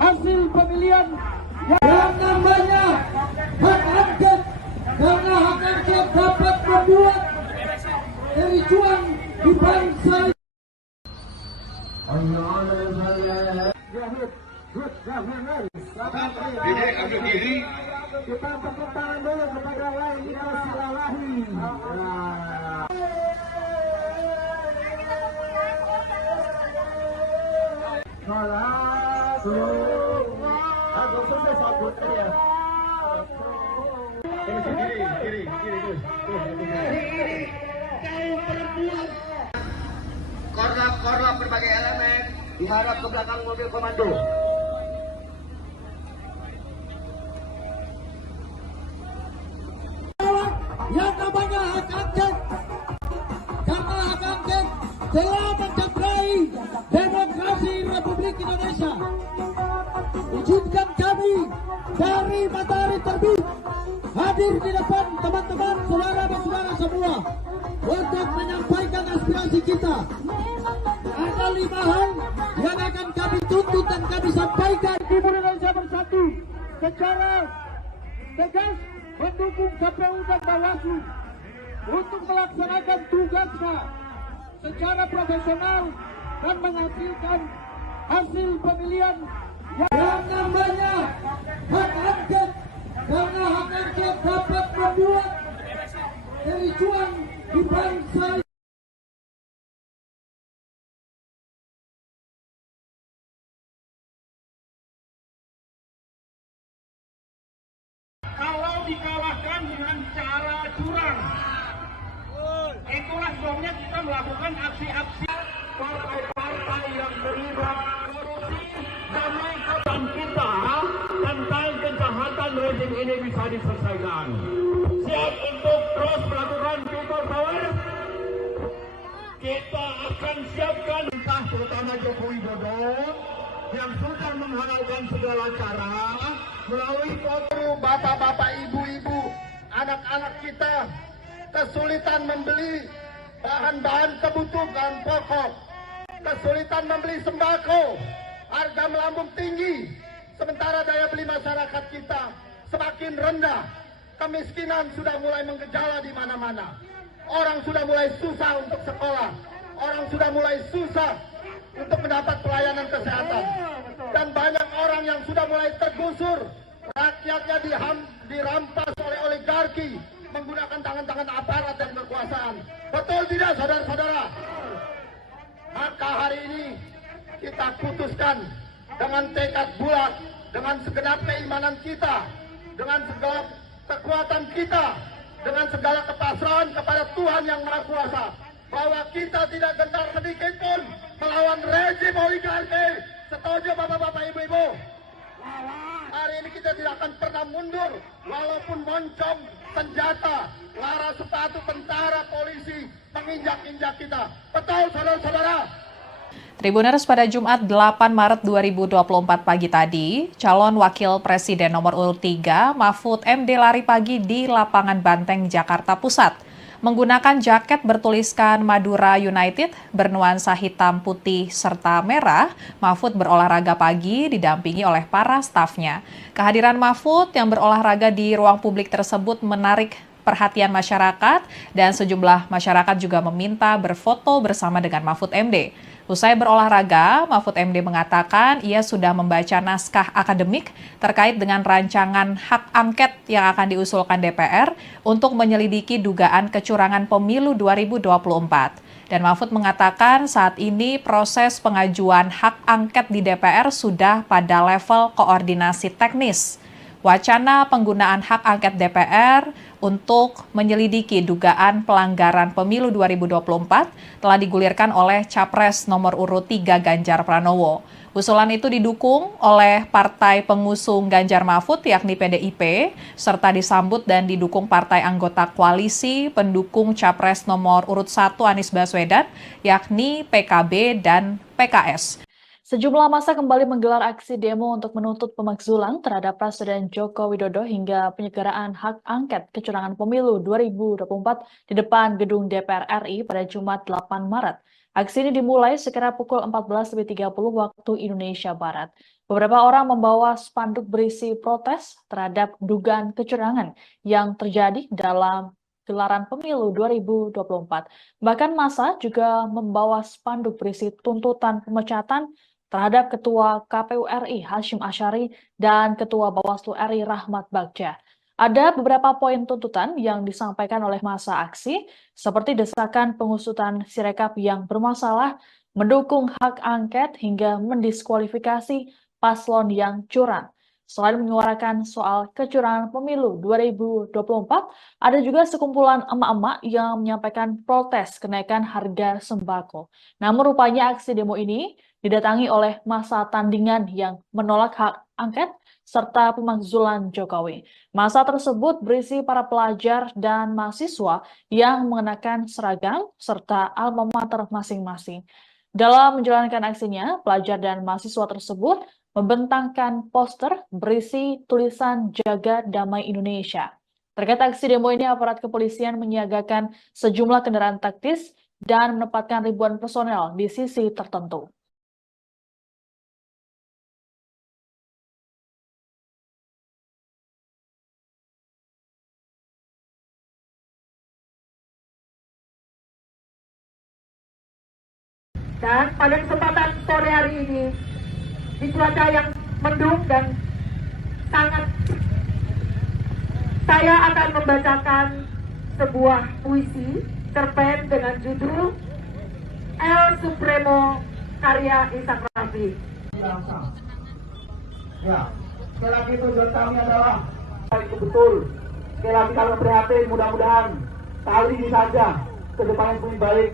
hasil pemilihan Yang namanya hak angket, karena hak angket dapat membuat kericuan di bangsa. Dede ambil diri. Kita tepuk tangan dulu kepada lain kita silalahi. Aku selesai sabut ya. Kiri terus. Korlap berbagai elemen diharap ke belakang mobil komando. Yang namanya hak angket, karena hak angket telah mencederai demokrasi Republik Indonesia. Izinkan kami dari matahari terbit hadir di depan teman-teman saudara-saudara semua untuk menyampaikan aspirasi kita. Ada 5 hal yang akan kami tuntut dan kami sampaikan. Timur Indonesia secara tegas mendukung KPU dan Bawaslu untuk melaksanakan tugasnya secara profesional dan menghasilkan hasil pemilihan yang namanya hak angket, karena hak angket dapat membuat kericuan di bangsa. Kalau dikalahkan dengan cara curang, itulah sebabnya kita melakukan aksi-aksi partai-partai yang terlibat korupsi demi kebaikan kita tentang kejahatan rezim ini bisa diselesaikan. Siap untuk terus melakukan people power? Kita akan siapkan entah terutama Joko Widodo yang sudah menghalalkan segala cara melalui foto bapak-bapak, ibu-ibu, anak-anak kita kesulitan membeli bahan-bahan kebutuhan pokok, kesulitan membeli sembako, harga melambung tinggi, sementara daya beli masyarakat kita semakin rendah, kemiskinan sudah mulai menggejala di mana-mana, orang sudah mulai susah untuk sekolah, orang sudah mulai susah untuk mendapat pelayanan kesehatan, dan banyak orang yang sudah mulai tergusur, rakyatnya dirampas oleh oligarki menggunakan tangan-tangan aparat dan kekuasaan. Betul tidak, saudara-saudara? Maka hari ini kita putuskan dengan tekad bulat, dengan segenap keimanan kita, dengan segala kekuatan kita, dengan segala kepasrahan kepada Tuhan Yang Maha Kuasa, bahwa kita tidak gentar sedikit pun melawan rezim oligarki. Setuju bapak-bapak, ibu-ibu? Hari ini kita tidak akan pernah mundur, walaupun moncong senjata, lara sepatu tentara, polisi menginjak-injak kita. Betul, saudara-saudara? Tribuners, pada Jumat 8 Maret 2024 pagi tadi, calon wakil presiden nomor urut 3 Mahfud MD lari pagi di lapangan Banteng, Jakarta Pusat. Menggunakan jaket bertuliskan Madura United bernuansa hitam, putih, serta merah, Mahfud berolahraga pagi didampingi oleh para stafnya. Kehadiran Mahfud yang berolahraga di ruang publik tersebut menarik perhatian masyarakat dan sejumlah masyarakat juga meminta berfoto bersama dengan Mahfud MD. Usai berolahraga, Mahfud MD mengatakan ia sudah membaca naskah akademik terkait dengan rancangan hak angket yang akan diusulkan DPR untuk menyelidiki dugaan kecurangan pemilu 2024. Dan Mahfud mengatakan saat ini proses pengajuan hak angket di DPR sudah pada level koordinasi teknis. Wacana penggunaan hak angket DPR untuk menyelidiki dugaan pelanggaran pemilu 2024 telah digulirkan oleh Capres nomor urut 3 Ganjar Pranowo. Usulan itu didukung oleh partai pengusung Ganjar Mahfud yakni PDIP, serta disambut dan didukung partai anggota koalisi pendukung Capres nomor urut 1 Anies Baswedan yakni PKB dan PKS. Sejumlah massa kembali menggelar aksi demo untuk menuntut pemakzulan terhadap Presiden Joko Widodo hingga penyelenggaraan hak angket kecurangan pemilu 2024 di depan gedung DPR RI pada Jumat 8 Maret. Aksi ini dimulai sekira pukul 14.30 waktu Indonesia Barat. Beberapa orang membawa spanduk berisi protes terhadap dugaan kecurangan yang terjadi dalam gelaran pemilu 2024. Bahkan massa juga membawa spanduk berisi tuntutan pemecatan terhadap Ketua KPU RI Hasyim Asyari dan Ketua Bawaslu RI Rahmat Bagja. Ada beberapa poin tuntutan yang disampaikan oleh massa aksi, seperti desakan pengusutan Sirekap yang bermasalah, mendukung hak angket hingga mendiskualifikasi paslon yang curang. Selain menyuarakan soal kecurangan pemilu 2024, ada juga sekumpulan emak-emak yang menyampaikan protes kenaikan harga sembako. Namun rupanya aksi demo ini didatangi oleh massa tandingan yang menolak hak angket serta pemakzulan Jokowi. Massa tersebut berisi para pelajar dan mahasiswa yang mengenakan seragam serta alma mater masing-masing. Dalam menjalankan aksinya, pelajar dan mahasiswa tersebut membentangkan poster berisi tulisan Jaga Damai Indonesia. Terkait aksi demo ini, aparat kepolisian menyiagakan sejumlah kendaraan taktis dan menempatkan ribuan personel di sisi tertentu. Dan pada kesempatan sore hari ini, di cuaca yang mendung dan sangat, saya akan membacakan sebuah puisi cerpen dengan judul El Supremo karya Ishak Rafi. Ya, sekali lagi tujuan kami adalah itu betul. Sekali lagi kami prihatin, mudah-mudahan kali ini saja ke depan yang lebih baik.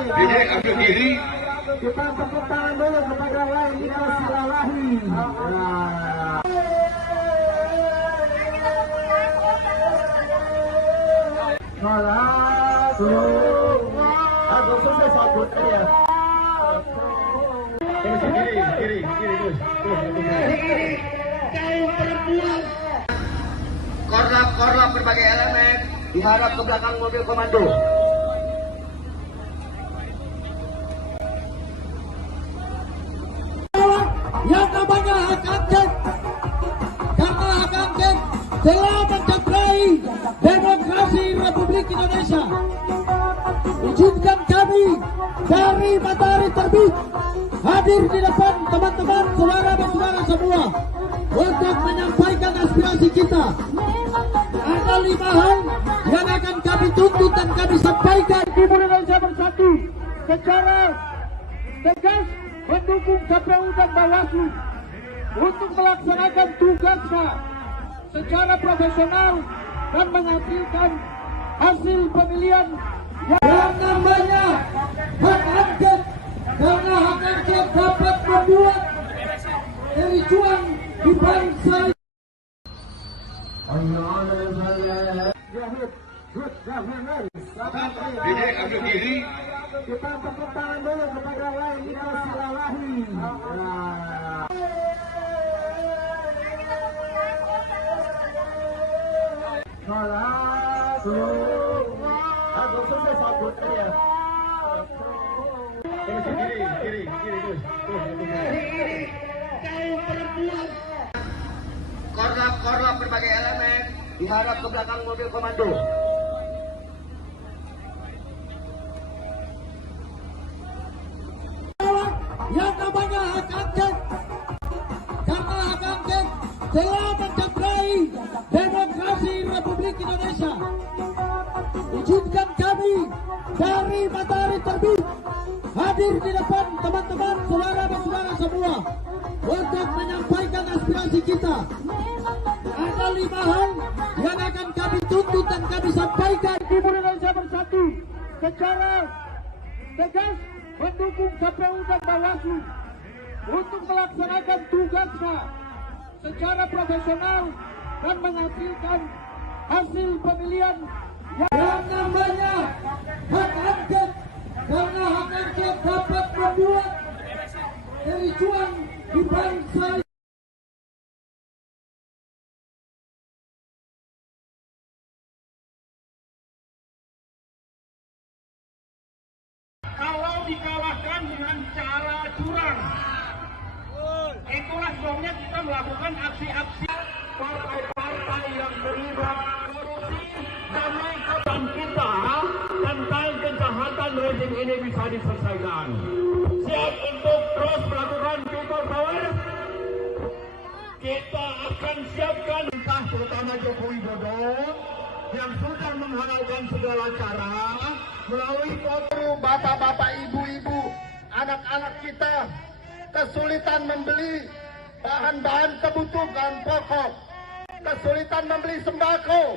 Diri, ambil diri. Kita tepuk tangan dulu kepada lain kita Silalahi. Aku selesai satu ya. Kiri, terus. Korlap berbagai elemen diharap ke belakang mobil komando. Yang namanya hak angket, karena hak angket telah mencederai demokrasi Republik Indonesia. Izinkan kami dari matahari terbit hadir di depan teman-teman, saudara-saudara semua untuk menyampaikan aspirasi kita. Ada 5 hal yang akan kami tuntut dan kami sampaikan. Timur Indonesia Bersatu secara tegas mendukung KPU dan Bawaslu untuk melaksanakan tugasnya secara profesional dan menghasilkan hasil pemilihan yang namanya hak angket, karena hak angket dapat membuat kericuan di bangsa. Diri, ambil diri. Kita tepuk tangan dulu kepada lain kita Silalahi. Aku selesai satu ya. Kiri, terus. Korlap berbagai elemen diharap ke belakang mobil komando. Yang namanya hak angket, karena hak angket telah mencederai demokrasi Republik Indonesia. Izinkan kami dari matahari terbit hadir di depan teman-teman, saudara-saudara semua untuk menyampaikan aspirasi kita. Ada 5 hal yang akan kami tuntut dan kami sampaikan. Timur Indonesia Bersatu secara tegas mendukung KPU dan Bawaslu untuk melaksanakan tugasnya secara profesional dan menghasilkan hasil pemilihan yang namanya hak angket, karena hak angket dapat membuat kericuan di bangsa. Kalau dikalahkan dengan cara curang, itulah sebabnya kita melakukan aksi-aksi partai-partai yang terlibat korupsi demi kebangkitan kita tentang kejahatan rezim ini bisa diselesaikan. Siap untuk terus melakukan people power. Kita kita akan siapkan entah terutama Joko Widodo yang sudah menghalalkan segala cara melalui foto bapak-bapak, ibu-ibu, anak-anak kita kesulitan membeli bahan-bahan kebutuhan pokok, kesulitan membeli sembako,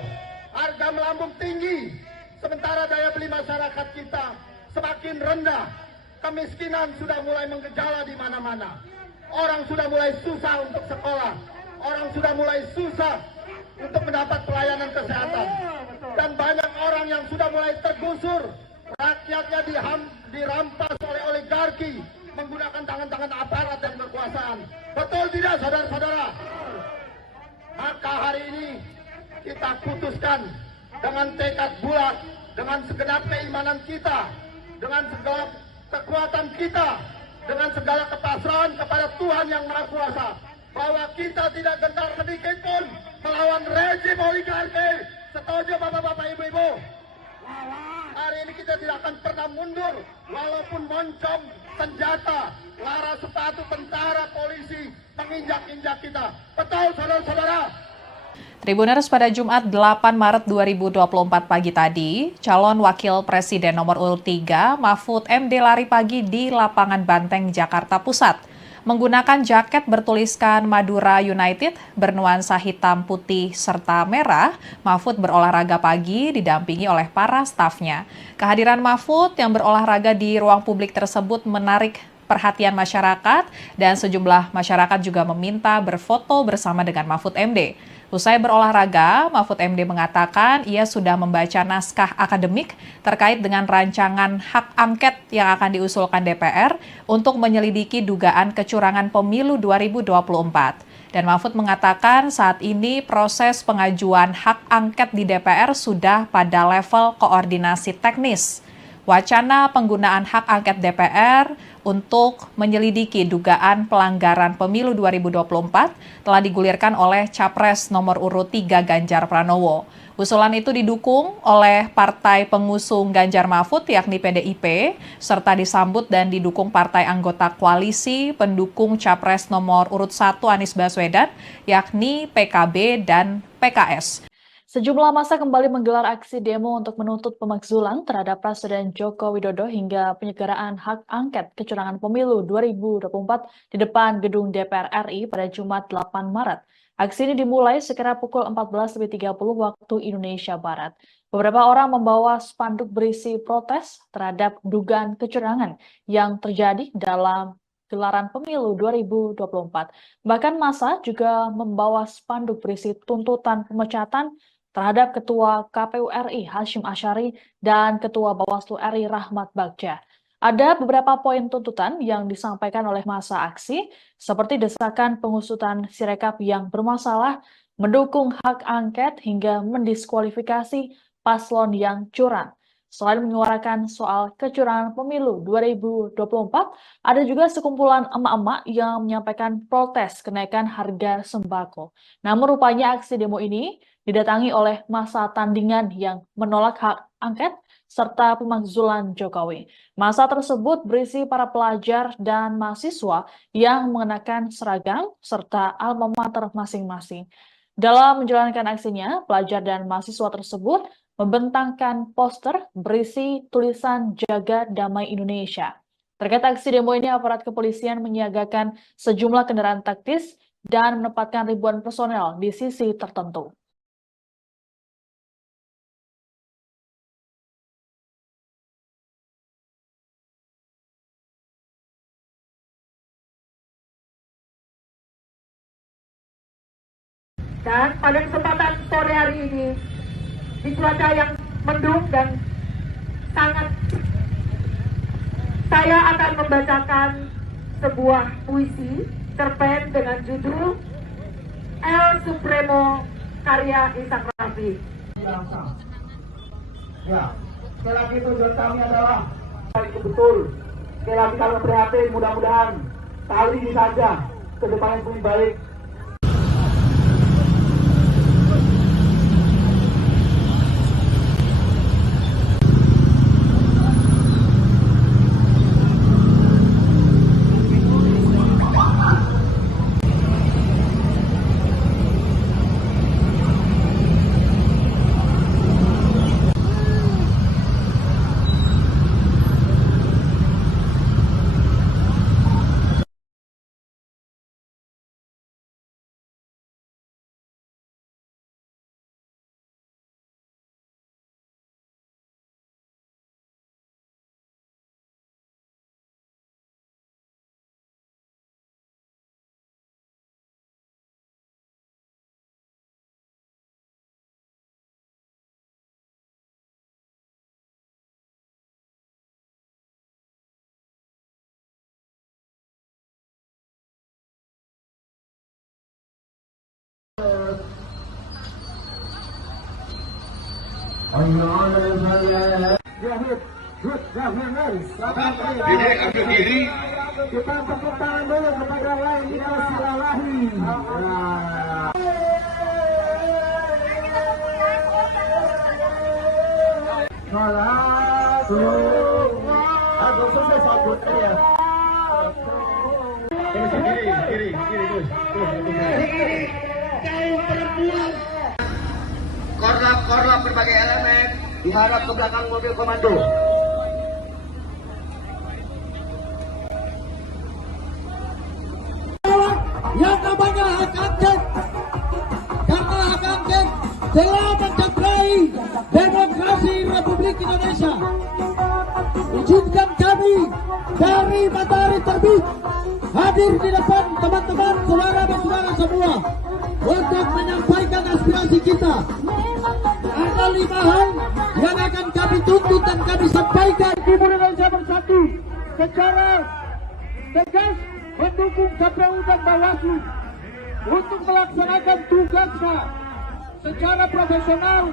harga melambung tinggi, sementara daya beli masyarakat kita semakin rendah, kemiskinan sudah mulai menggejala di mana-mana, orang sudah mulai susah untuk sekolah, orang sudah mulai susah untuk mendapat pelayanan kesehatan, dan banyak orang yang sudah mulai tergusur, rakyatnya dirampas oleh oligarki menggunakan tangan-tangan aparat dan kekuasaan. Betul tidak, saudara-saudara? Maka hari ini kita putuskan dengan tekad bulat, dengan segenap keimanan kita, dengan segala kekuatan kita, dengan segala kepasrahan kepada Tuhan Yang Maha Kuasa, bahwa kita tidak gentar sedikit pun melawan rezim oligarki. Setuju bapak-bapak, ibu-ibu? Hari ini kita tidak akan pernah mundur, walaupun moncong, senjata, lara sepatu tentara, polisi menginjak-injak kita. Betul, saudara-saudara? Tribuners, pada Jumat 8 Maret 2024 pagi tadi, calon wakil presiden nomor urut 3 Mahfud MD lari pagi di lapangan Banteng, Jakarta Pusat. Menggunakan jaket bertuliskan Madura United bernuansa hitam, putih, serta merah, Mahfud berolahraga pagi didampingi oleh para stafnya. Kehadiran Mahfud yang berolahraga di ruang publik tersebut menarik perhatian masyarakat dan sejumlah masyarakat juga meminta berfoto bersama dengan Mahfud MD. Usai berolahraga, Mahfud MD mengatakan ia sudah membaca naskah akademik terkait dengan rancangan hak angket yang akan diusulkan DPR untuk menyelidiki dugaan kecurangan pemilu 2024. Dan Mahfud mengatakan saat ini proses pengajuan hak angket di DPR sudah pada level koordinasi teknis. Wacana penggunaan hak angket DPR untuk menyelidiki dugaan pelanggaran pemilu 2024 telah digulirkan oleh Capres nomor urut 3 Ganjar Pranowo. Usulan itu didukung oleh partai pengusung Ganjar Mahfud yakni PDIP, serta disambut dan didukung partai anggota koalisi pendukung Capres nomor urut 1 Anies Baswedan yakni PKB dan PKS. Sejumlah massa kembali menggelar aksi demo untuk menuntut pemakzulan terhadap Presiden Joko Widodo hingga penyelenggaraan hak angket kecurangan pemilu 2024 di depan gedung DPR RI pada Jumat 8 Maret. Aksi ini dimulai sekira pukul 14.30 waktu Indonesia Barat. Beberapa orang membawa spanduk berisi protes terhadap dugaan kecurangan yang terjadi dalam gelaran pemilu 2024. Bahkan massa juga membawa spanduk berisi tuntutan pemecatan terhadap Ketua KPU RI Hashim Asyari dan Ketua Bawaslu RI Rahmat Bagja. Ada beberapa poin tuntutan yang disampaikan oleh massa aksi, seperti desakan pengusutan Sirekap yang bermasalah, mendukung hak angket hingga mendiskualifikasi paslon yang curang. Selain menyuarakan soal kecurangan pemilu 2024, ada juga sekumpulan emak-emak yang menyampaikan protes kenaikan harga sembako. Namun rupanya aksi demo ini didatangi oleh massa tandingan yang menolak hak angket serta pemakzulan Jokowi. Massa tersebut berisi para pelajar dan mahasiswa yang mengenakan seragam serta alma mater masing-masing. Dalam menjalankan aksinya, pelajar dan mahasiswa tersebut membentangkan poster berisi tulisan Jaga Damai Indonesia. Terkait aksi demo ini, aparat kepolisian menyiagakan sejumlah kendaraan taktis dan menempatkan ribuan personel di sisi tertentu. Dan pada kesempatan sore hari ini, di cuaca yang mendung dan sangat, saya akan membacakan sebuah puisi cerpen dengan judul El Supremo karya Ishak Rafi. Ya, sekali lagi tujuan kami adalah itu betul. Sekali lagi kami prihatin, mudah-mudahan kali ini saja ke depan yang lebih baik. Dede ambil diri. Kita tepuk tangan dulu kepada lain kita silalahi. Aku selesai sabut ya. Kiri terus. Kaum perempuan. Korlap berbagai elemen diharap ke belakang mobil komando. Yang namanya hak angket, karena hak angket telah mencederai demokrasi Republik Indonesia. Izinkan kami dari Matahari Terbit hadir di depan teman-teman, saudara dan saudara semua untuk menyampaikan aspirasi kita. Ada 5 hal yang akan kami tuntut dan kami sampaikan. Timur Indonesia Bersatu secara tegas mendukung KPU dan Bawaslu untuk melaksanakan tugasnya secara profesional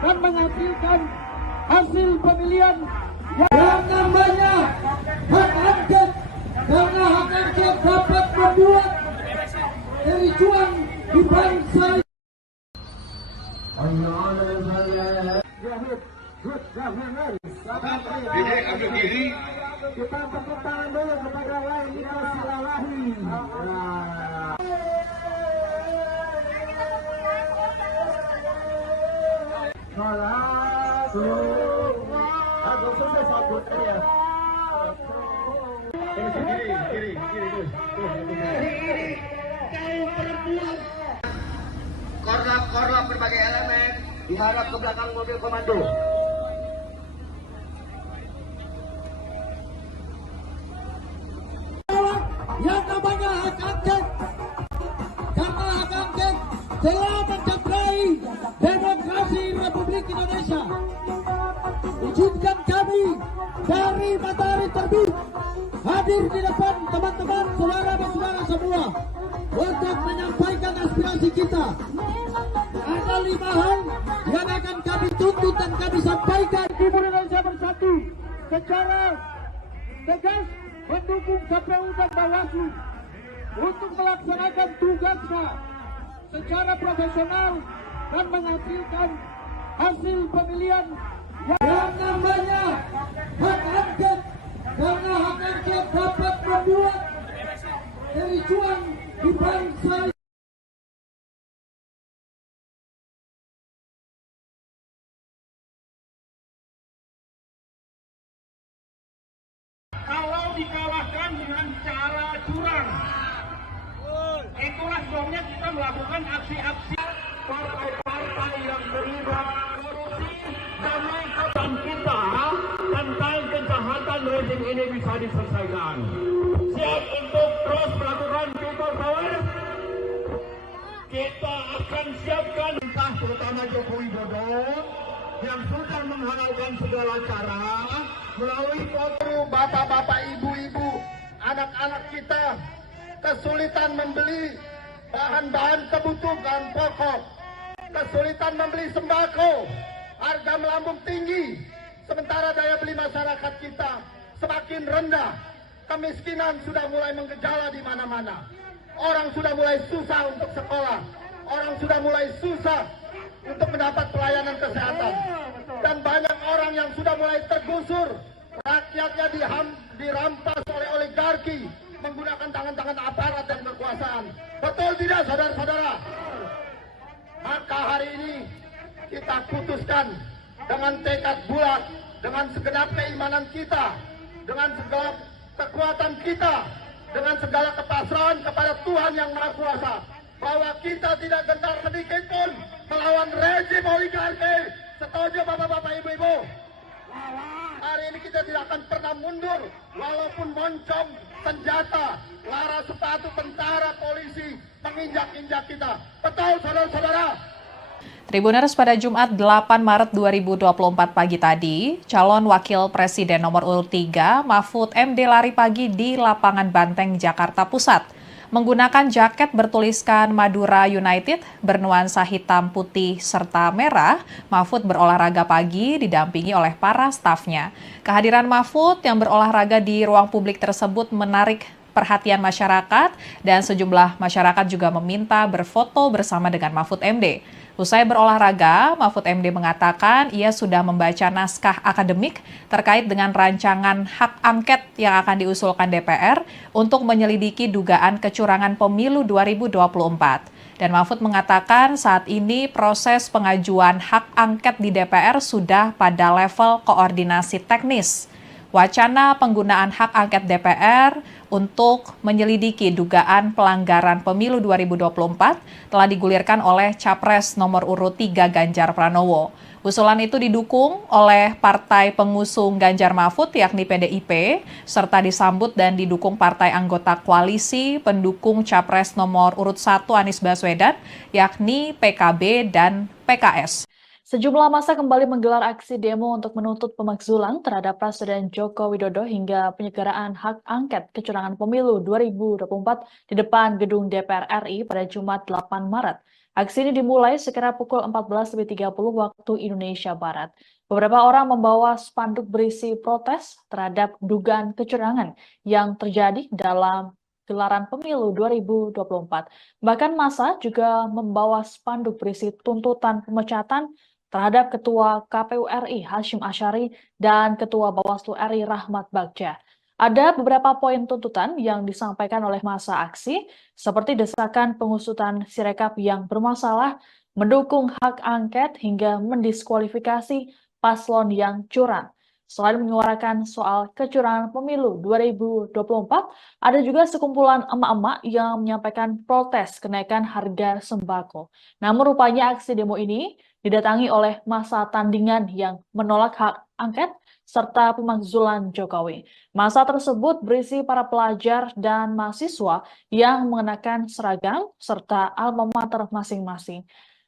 dan menghasilkan hasil pemilihan yang namanya hak angket, karena hak angket dapat membuat kericuan di bangsa. Dede ambil diri. Kita tepuk tangan dulu kepada lain kita silalahi. Aku selesai sabut ya. Kiri terus. Kaum perempuan. Korlap berbagai elemen diharap ke belakang mobil komando. Yang namanya hak angket, karena hak angket telah mencederai demokrasi Republik Indonesia. Izinkan kami dari Matahari Terbit hadir di depan teman-teman, saudara dan saudara semua untuk menyampaikan aspirasi kita. Ada 5 hal yang akan kami tuntut dan kami sampaikan. Timur Indonesia Bersatu secara tegas mendukung KPU dan Bawaslu untuk melaksanakan tugasnya secara profesional dan menghasilkan hasil pemilihan yang namanya hak angket, karena hak angket dapat membuat kericuan di bangsa. Kalau dikalahkan dengan cara curang, itulah sebabnya kita melakukan aksi-aksi partai-partai yang terlibat korupsi demi kebaikan kita tentang kejahatan rezim ini bisa diselesaikan. Siap untuk terus melakukan people power. Kita akan siapkan entah terutama Joko Widodo yang sudah menghalalkan segala cara melalui foto bapak-bapak, ibu-ibu, anak-anak kita kesulitan membeli bahan-bahan kebutuhan pokok, kesulitan membeli sembako, harga melambung tinggi, sementara daya beli masyarakat kita semakin rendah, kemiskinan sudah mulai menggejala di mana-mana, orang sudah mulai susah untuk sekolah, orang sudah mulai susah untuk mendapat pelayanan kesehatan, dan banyak orang yang sudah mulai tergusur, rakyatnya dirampas oleh oligarki menggunakan tangan-tangan aparat dan kekuasaan. Betul tidak, saudara-saudara? Maka hari ini kita putuskan dengan tekad bulat, dengan segenap keimanan kita, dengan segala kekuatan kita, dengan segala kepasrahan kepada Tuhan Yang Maha Kuasa, bahwa kita tidak gentar sedikit pun melawan rezim oligarki. Setuju bapak-bapak, ibu-ibu? Hari ini kita tidak akan pernah mundur, walaupun moncong, senjata, lara sepatu tentara, polisi menginjak-injak kita. Betul, saudara-saudara? Tribuners, pada Jumat 8 Maret 2024 pagi tadi, calon wakil presiden nomor urut 3 Mahfud MD lari pagi di lapangan Banteng, Jakarta Pusat. Menggunakan jaket bertuliskan Madura United bernuansa hitam, putih, serta merah, Mahfud berolahraga pagi didampingi oleh para stafnya. Kehadiran Mahfud yang berolahraga di ruang publik tersebut menarik perhatian masyarakat dan sejumlah masyarakat juga meminta berfoto bersama dengan Mahfud MD. Usai berolahraga, Mahfud MD mengatakan ia sudah membaca naskah akademik terkait dengan rancangan hak angket yang akan diusulkan DPR untuk menyelidiki dugaan kecurangan pemilu 2024. Dan Mahfud mengatakan saat ini proses pengajuan hak angket di DPR sudah pada level koordinasi teknis. Wacana penggunaan hak angket DPR untuk menyelidiki dugaan pelanggaran pemilu 2024 telah digulirkan oleh Capres nomor urut 3 Ganjar Pranowo. Usulan itu didukung oleh partai pengusung Ganjar Mahfud yakni PDIP, serta disambut dan didukung partai anggota koalisi pendukung Capres nomor urut 1 Anies Baswedan yakni PKB dan PKS. Sejumlah massa kembali menggelar aksi demo untuk menuntut pemakzulan terhadap Presiden Joko Widodo hingga penyelenggaraan hak angket kecurangan pemilu 2024 di depan gedung DPR RI pada Jumat 8 Maret. Aksi ini dimulai sekira pukul 14.30 waktu Indonesia Barat. Beberapa orang membawa spanduk berisi protes terhadap dugaan kecurangan yang terjadi dalam gelaran pemilu 2024. Bahkan massa juga membawa spanduk berisi tuntutan pemecatan terhadap Ketua KPU RI Hasyim Asyari dan Ketua Bawaslu RI Rahmat Bagja. Ada beberapa poin tuntutan yang disampaikan oleh massa aksi, seperti desakan pengusutan Sirekap yang bermasalah, mendukung hak angket hingga mendiskualifikasi paslon yang curang. Selain menyuarakan soal kecurangan pemilu 2024, ada juga sekumpulan emak-emak yang menyampaikan protes kenaikan harga sembako. Namun rupanya aksi demo ini didatangi oleh massa tandingan yang menolak hak angket serta pemakzulan Jokowi. Massa tersebut berisi para pelajar dan mahasiswa yang mengenakan seragam serta alma mater masing-masing.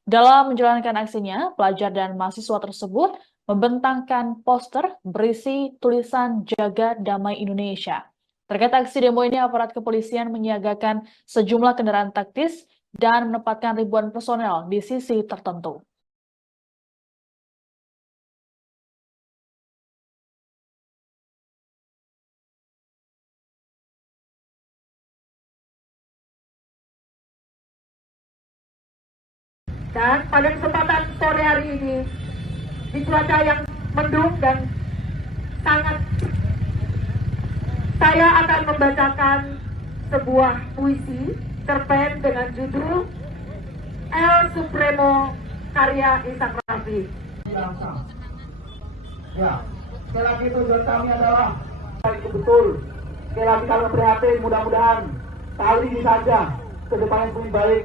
Dalam menjalankan aksinya, pelajar dan mahasiswa tersebut membentangkan poster berisi tulisan Jaga Damai Indonesia. Terkait aksi demo ini, aparat kepolisian menyiagakan sejumlah kendaraan taktis dan menempatkan ribuan personel di sisi tertentu. Dan pada kesempatan sore hari ini, di cuaca yang mendung dan sangat, saya akan membacakan sebuah puisi cerpen dengan judul El Supremo karya Ishak Rafi. Ya, sekali lagi tujuan kami adalah itu betul. Sekali lagi kami prihatin, mudah-mudahan kali ini saja ke depan yang lebih baik.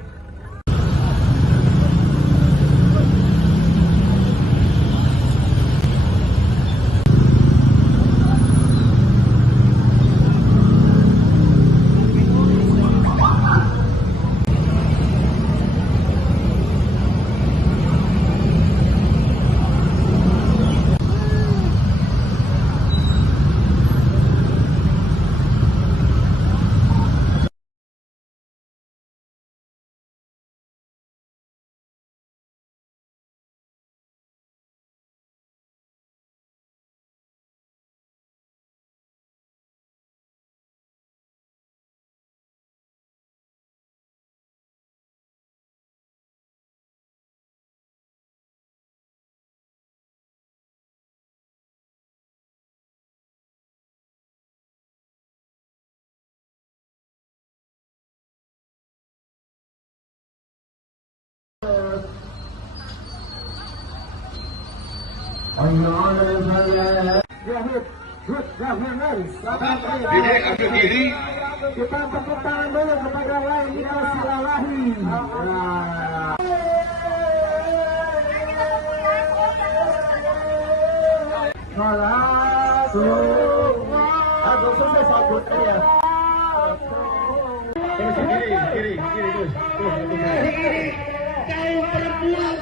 Dede ambil diri. Kita tepuk tangan dulu kepada Laili Silalahi. Aku sudah sabut ya. Kiri, terus. Kaum perempuan.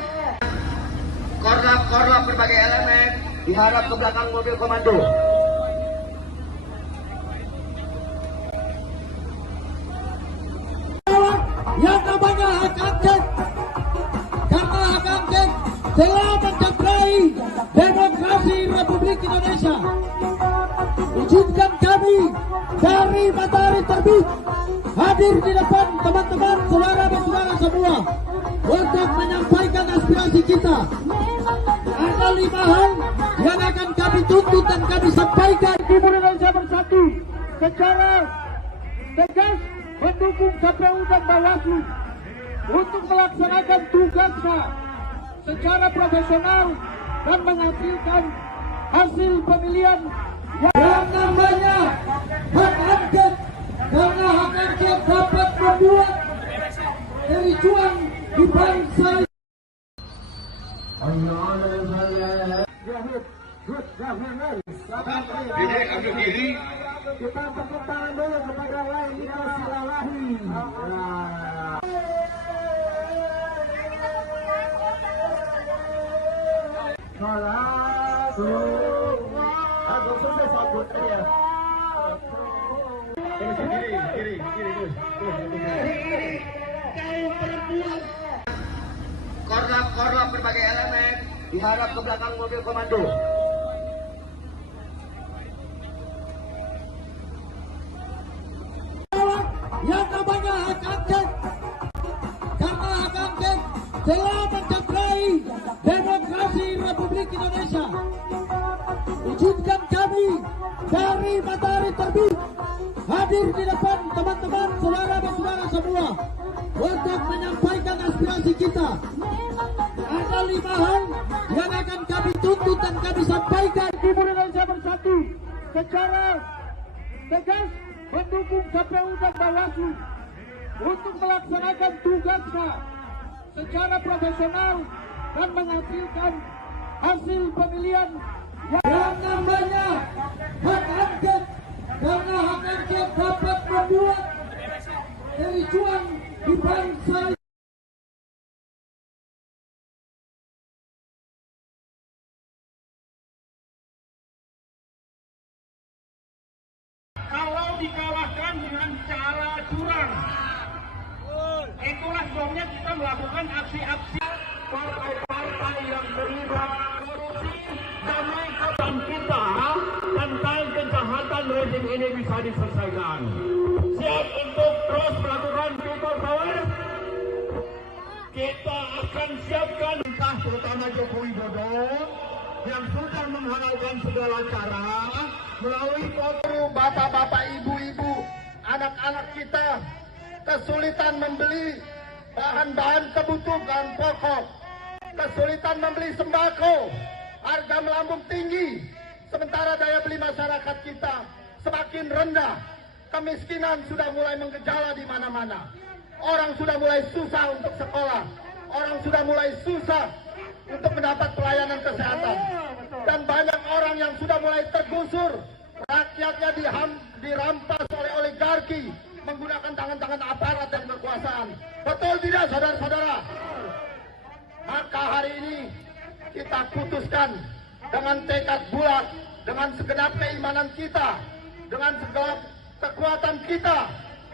Korlap berbagai elemen diharap ke belakang mobil komando. telah mencederai demokrasi Republik Indonesia. Izinkan kami dari Matahari Terbit hadir di depan teman-teman, saudara dan saudara semua untuk menyampaikan aspirasi kita. Ada 5 hal yang akan kami tuntut dan kami sampaikan. Timur Indonesia Bersatu secara tegas mendukung KPU dan Bawaslu untuk melaksanakan tugasnya secara profesional dan menghasilkan hasil pemilihan yang namanya hak angket, karena hak angket dapat membuat kericuan di bangsa. Dede, ambil kiri. Kita tepuk tangan dulu kepada Lailita Silalahi. Kiri, terus. Korlap berbagai elemen diharap ke belakang mobil komando. Yang namanya hak angket, karena hak angket telah mencederai demokrasi Republik Indonesia. Izinkan kami dari Matahari Terbit hadir di depan teman-teman, saudara dan saudara semua untuk menyampaikan aspirasi kita. Ada 5 hal yang akan kami tuntut dan kami sampaikan. Timur Indonesia Bersatu secara tegas mendukung KPU dan Bawaslu untuk melaksanakan tugasnya secara profesional dan menghasilkan hasil pemilihan yang namanya hak angket, karena hak angket dapat membuat kericuan di bangsa. Kalau dikalahkan dengan cara curang, itulah sebabnya kita melakukan aksi-aksi partai-partai yang terlibat korupsi demi kebaikan kita tentang kejahatan rezim ini bisa diselesaikan. Siap untuk terus melakukan people power. Kita akan siapkan entah terutama Joko Widodo yang sudah menghalalkan segala cara melalui foto bapak-bapak, ibu-ibu, anak-anak kita kesulitan membeli bahan-bahan kebutuhan pokok, kesulitan membeli sembako, harga melambung tinggi, sementara daya beli masyarakat kita semakin rendah, kemiskinan sudah mulai menggejala di mana-mana, orang sudah mulai susah untuk sekolah, orang sudah mulai susah untuk mendapat pelayanan kesehatan, dan banyak orang yang sudah mulai tergusur, rakyatnya dirampas oleh oligarki menggunakan tangan-tangan aparat dan kekuasaan. Betul tidak, saudara-saudara? Maka hari ini kita putuskan dengan tekad bulat, dengan segenap keimanan kita, dengan segala kekuatan kita,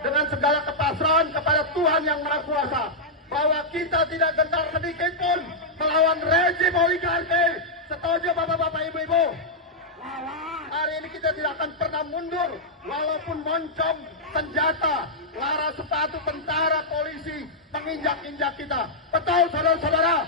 dengan segala kepasrahan kepada Tuhan Yang Maha Kuasa, bahwa kita tidak gentar sedikit pun melawan rezim oligarki. Setuju bapak-bapak, ibu-ibu? Hari ini kita tidak akan pernah mundur, walaupun moncong senjata, lara sepatu tentara, polisi menginjak-injak kita. Betul, saudara-saudara?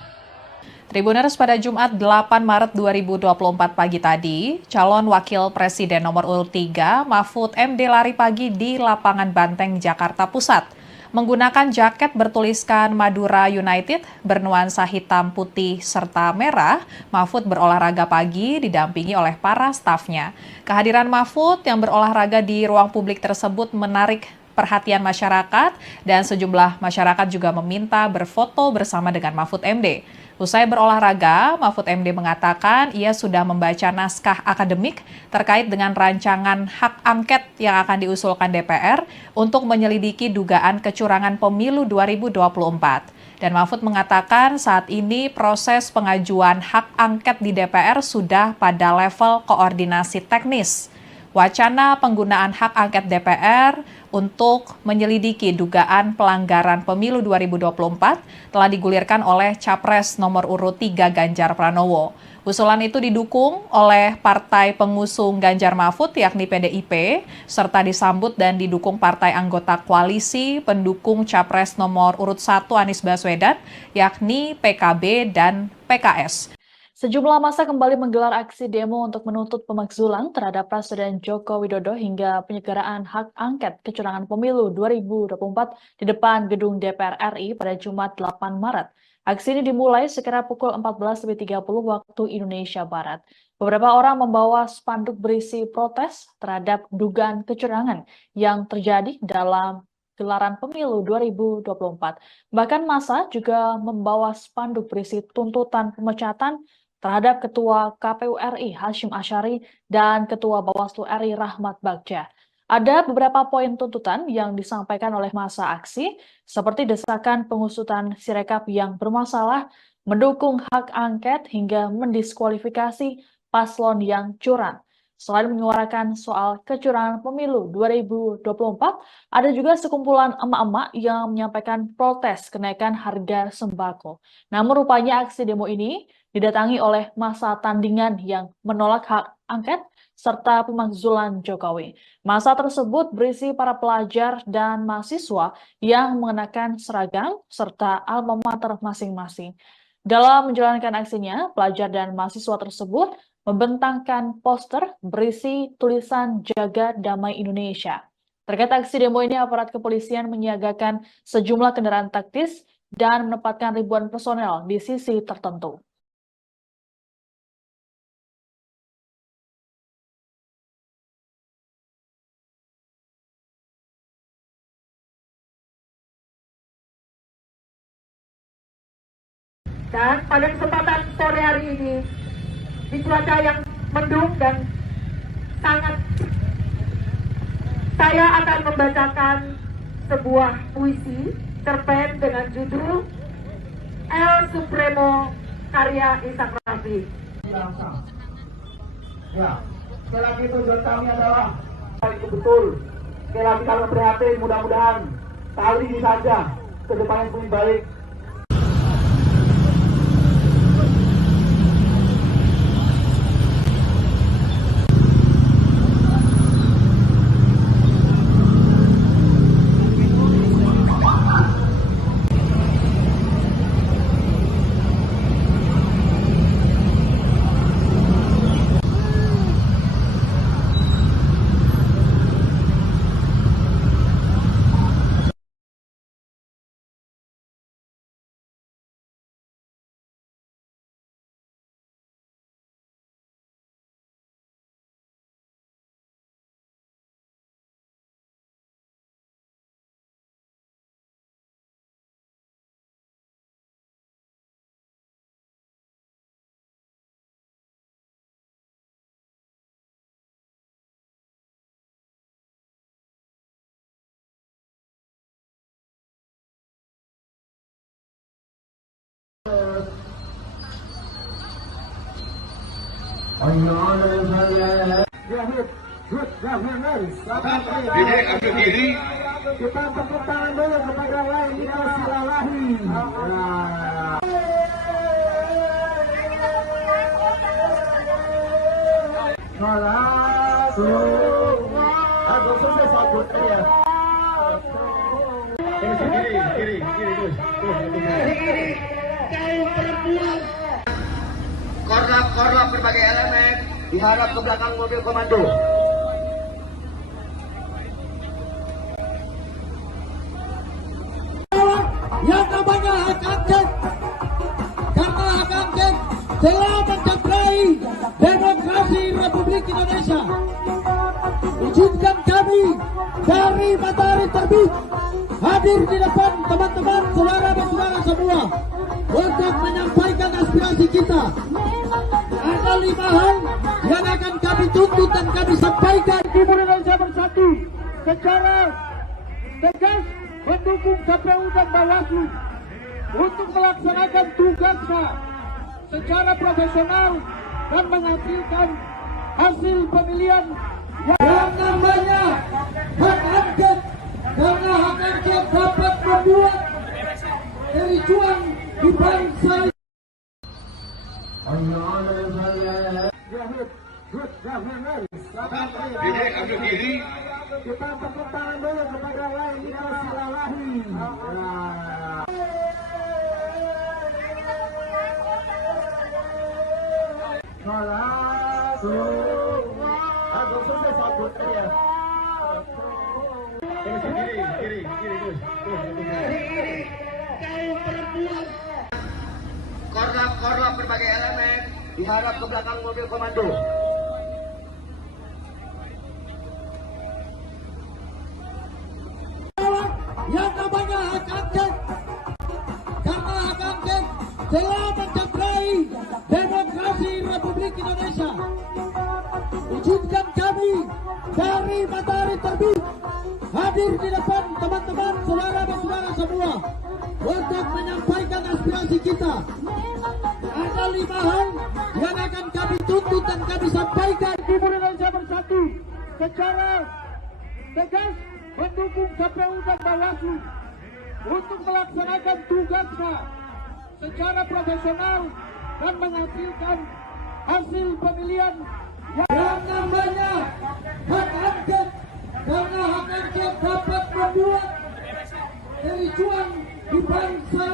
Tribuners, pada Jumat 8 Maret 2024 pagi tadi, calon wakil presiden nomor urut 3 Mahfud MD lari pagi di lapangan Banteng, Jakarta Pusat. Menggunakan jaket bertuliskan Madura United bernuansa hitam, putih, serta merah, Mahfud berolahraga pagi didampingi oleh para stafnya. Kehadiran Mahfud yang berolahraga di ruang publik tersebut menarik perhatian masyarakat dan sejumlah masyarakat juga meminta berfoto bersama dengan Mahfud MD. Usai berolahraga, Mahfud MD mengatakan ia sudah membaca naskah akademik terkait dengan rancangan hak angket yang akan diusulkan DPR untuk menyelidiki dugaan kecurangan pemilu 2024. Dan Mahfud mengatakan saat ini proses pengajuan hak angket di DPR sudah pada level koordinasi teknis. Wacana penggunaan hak angket DPR untuk menyelidiki dugaan pelanggaran pemilu 2024 telah digulirkan oleh Capres nomor urut 3 Ganjar Pranowo. Usulan itu didukung oleh partai pengusung Ganjar Mahfud yakni PDIP, serta disambut dan didukung partai anggota koalisi pendukung Capres nomor urut 1 Anies Baswedan yakni PKB dan PKS. Sejumlah massa kembali menggelar aksi demo untuk menuntut pemakzulan terhadap Presiden Joko Widodo hingga penyelenggaraan hak angket kecurangan pemilu 2024 di depan gedung DPR RI pada Jumat 8 Maret. Aksi ini dimulai sekira pukul 14.30 waktu Indonesia Barat. Beberapa orang membawa spanduk berisi protes terhadap dugaan kecurangan yang terjadi dalam gelaran pemilu 2024. Bahkan massa juga membawa spanduk berisi tuntutan pemecatan terhadap Ketua KPU RI Hasyim Asyari dan Ketua Bawaslu RI Rahmat Bagja. Ada beberapa poin tuntutan yang disampaikan oleh massa aksi, seperti desakan pengusutan Sirekap yang bermasalah, mendukung hak angket hingga mendiskualifikasi paslon yang curang. Selain menyuarakan soal kecurangan pemilu 2024, ada juga sekumpulan emak-emak yang menyampaikan protes kenaikan harga sembako. Namun rupanya aksi demo ini didatangi oleh massa tandingan yang menolak hak angket serta pemakzulan Jokowi. Massa tersebut berisi para pelajar dan mahasiswa yang mengenakan seragam serta alma mater masing-masing. Dalam menjalankan aksinya, pelajar dan mahasiswa tersebut membentangkan poster berisi tulisan Jaga Damai Indonesia. Terkait aksi demo ini, aparat kepolisian menyiagakan sejumlah kendaraan taktis dan menempatkan ribuan personel di sisi tertentu. Dan pada kesempatan sore hari ini, di cuaca yang mendung dan sangat, saya akan membacakan sebuah puisi cerpen dengan judul El Supremo karya Ishak Rafi. Ya, sekali lagi tujuan kami adalah itu betul. Sekali lagi kami prihatin, mudah-mudahan kali ini saja ke depan yang lebih baik. Ambil diri. Kita tepuk tangan dulu kepada Laila Silalahi. Korlap berbagai elemen diharap ke belakang mobil komando. Yang namanya hak angket, karena hak angket telah mencederai demokrasi Republik Indonesia. Izinkan kami dari matahari terbit hadir di depan teman-teman saudara-saudara semua untuk menyampaikan aspirasi kita. Ada 5 hal yang akan kami tuntut dan kami sampaikan. Timur Indonesia Bersatu secara tegas mendukung KPU dan Bawaslu untuk melaksanakan tugasnya secara profesional dan menghasilkan hasil pemilihan yang namanya hak angket, karena hak angket dapat membuat kericuan di bangsa. Kiri, ambil kiri. Kita tepuk tangan dulu kepada Laili Silalahi. Kiri, terus. Korlap berbagai elemen diharap ke belakang mobil komando. Yang namanya hak angket, karena hak angket telah mencederai demokrasi Republik Indonesia. Izinkan kami dari matahari terbit hadir di depan teman-teman, saudara dan saudara semua untuk menyampaikan aspirasi kita. Ada 5 hal yang akan kami tuntut dan kami sampaikan. Timur Indonesia Bersatu secara tegas mendukung KPU dan Bawaslu untuk melaksanakan tugasnya secara profesional dan menghasilkan hasil pemilihan yang namanya hak angket, karena hak angket dapat membuat kericuan di bangsa.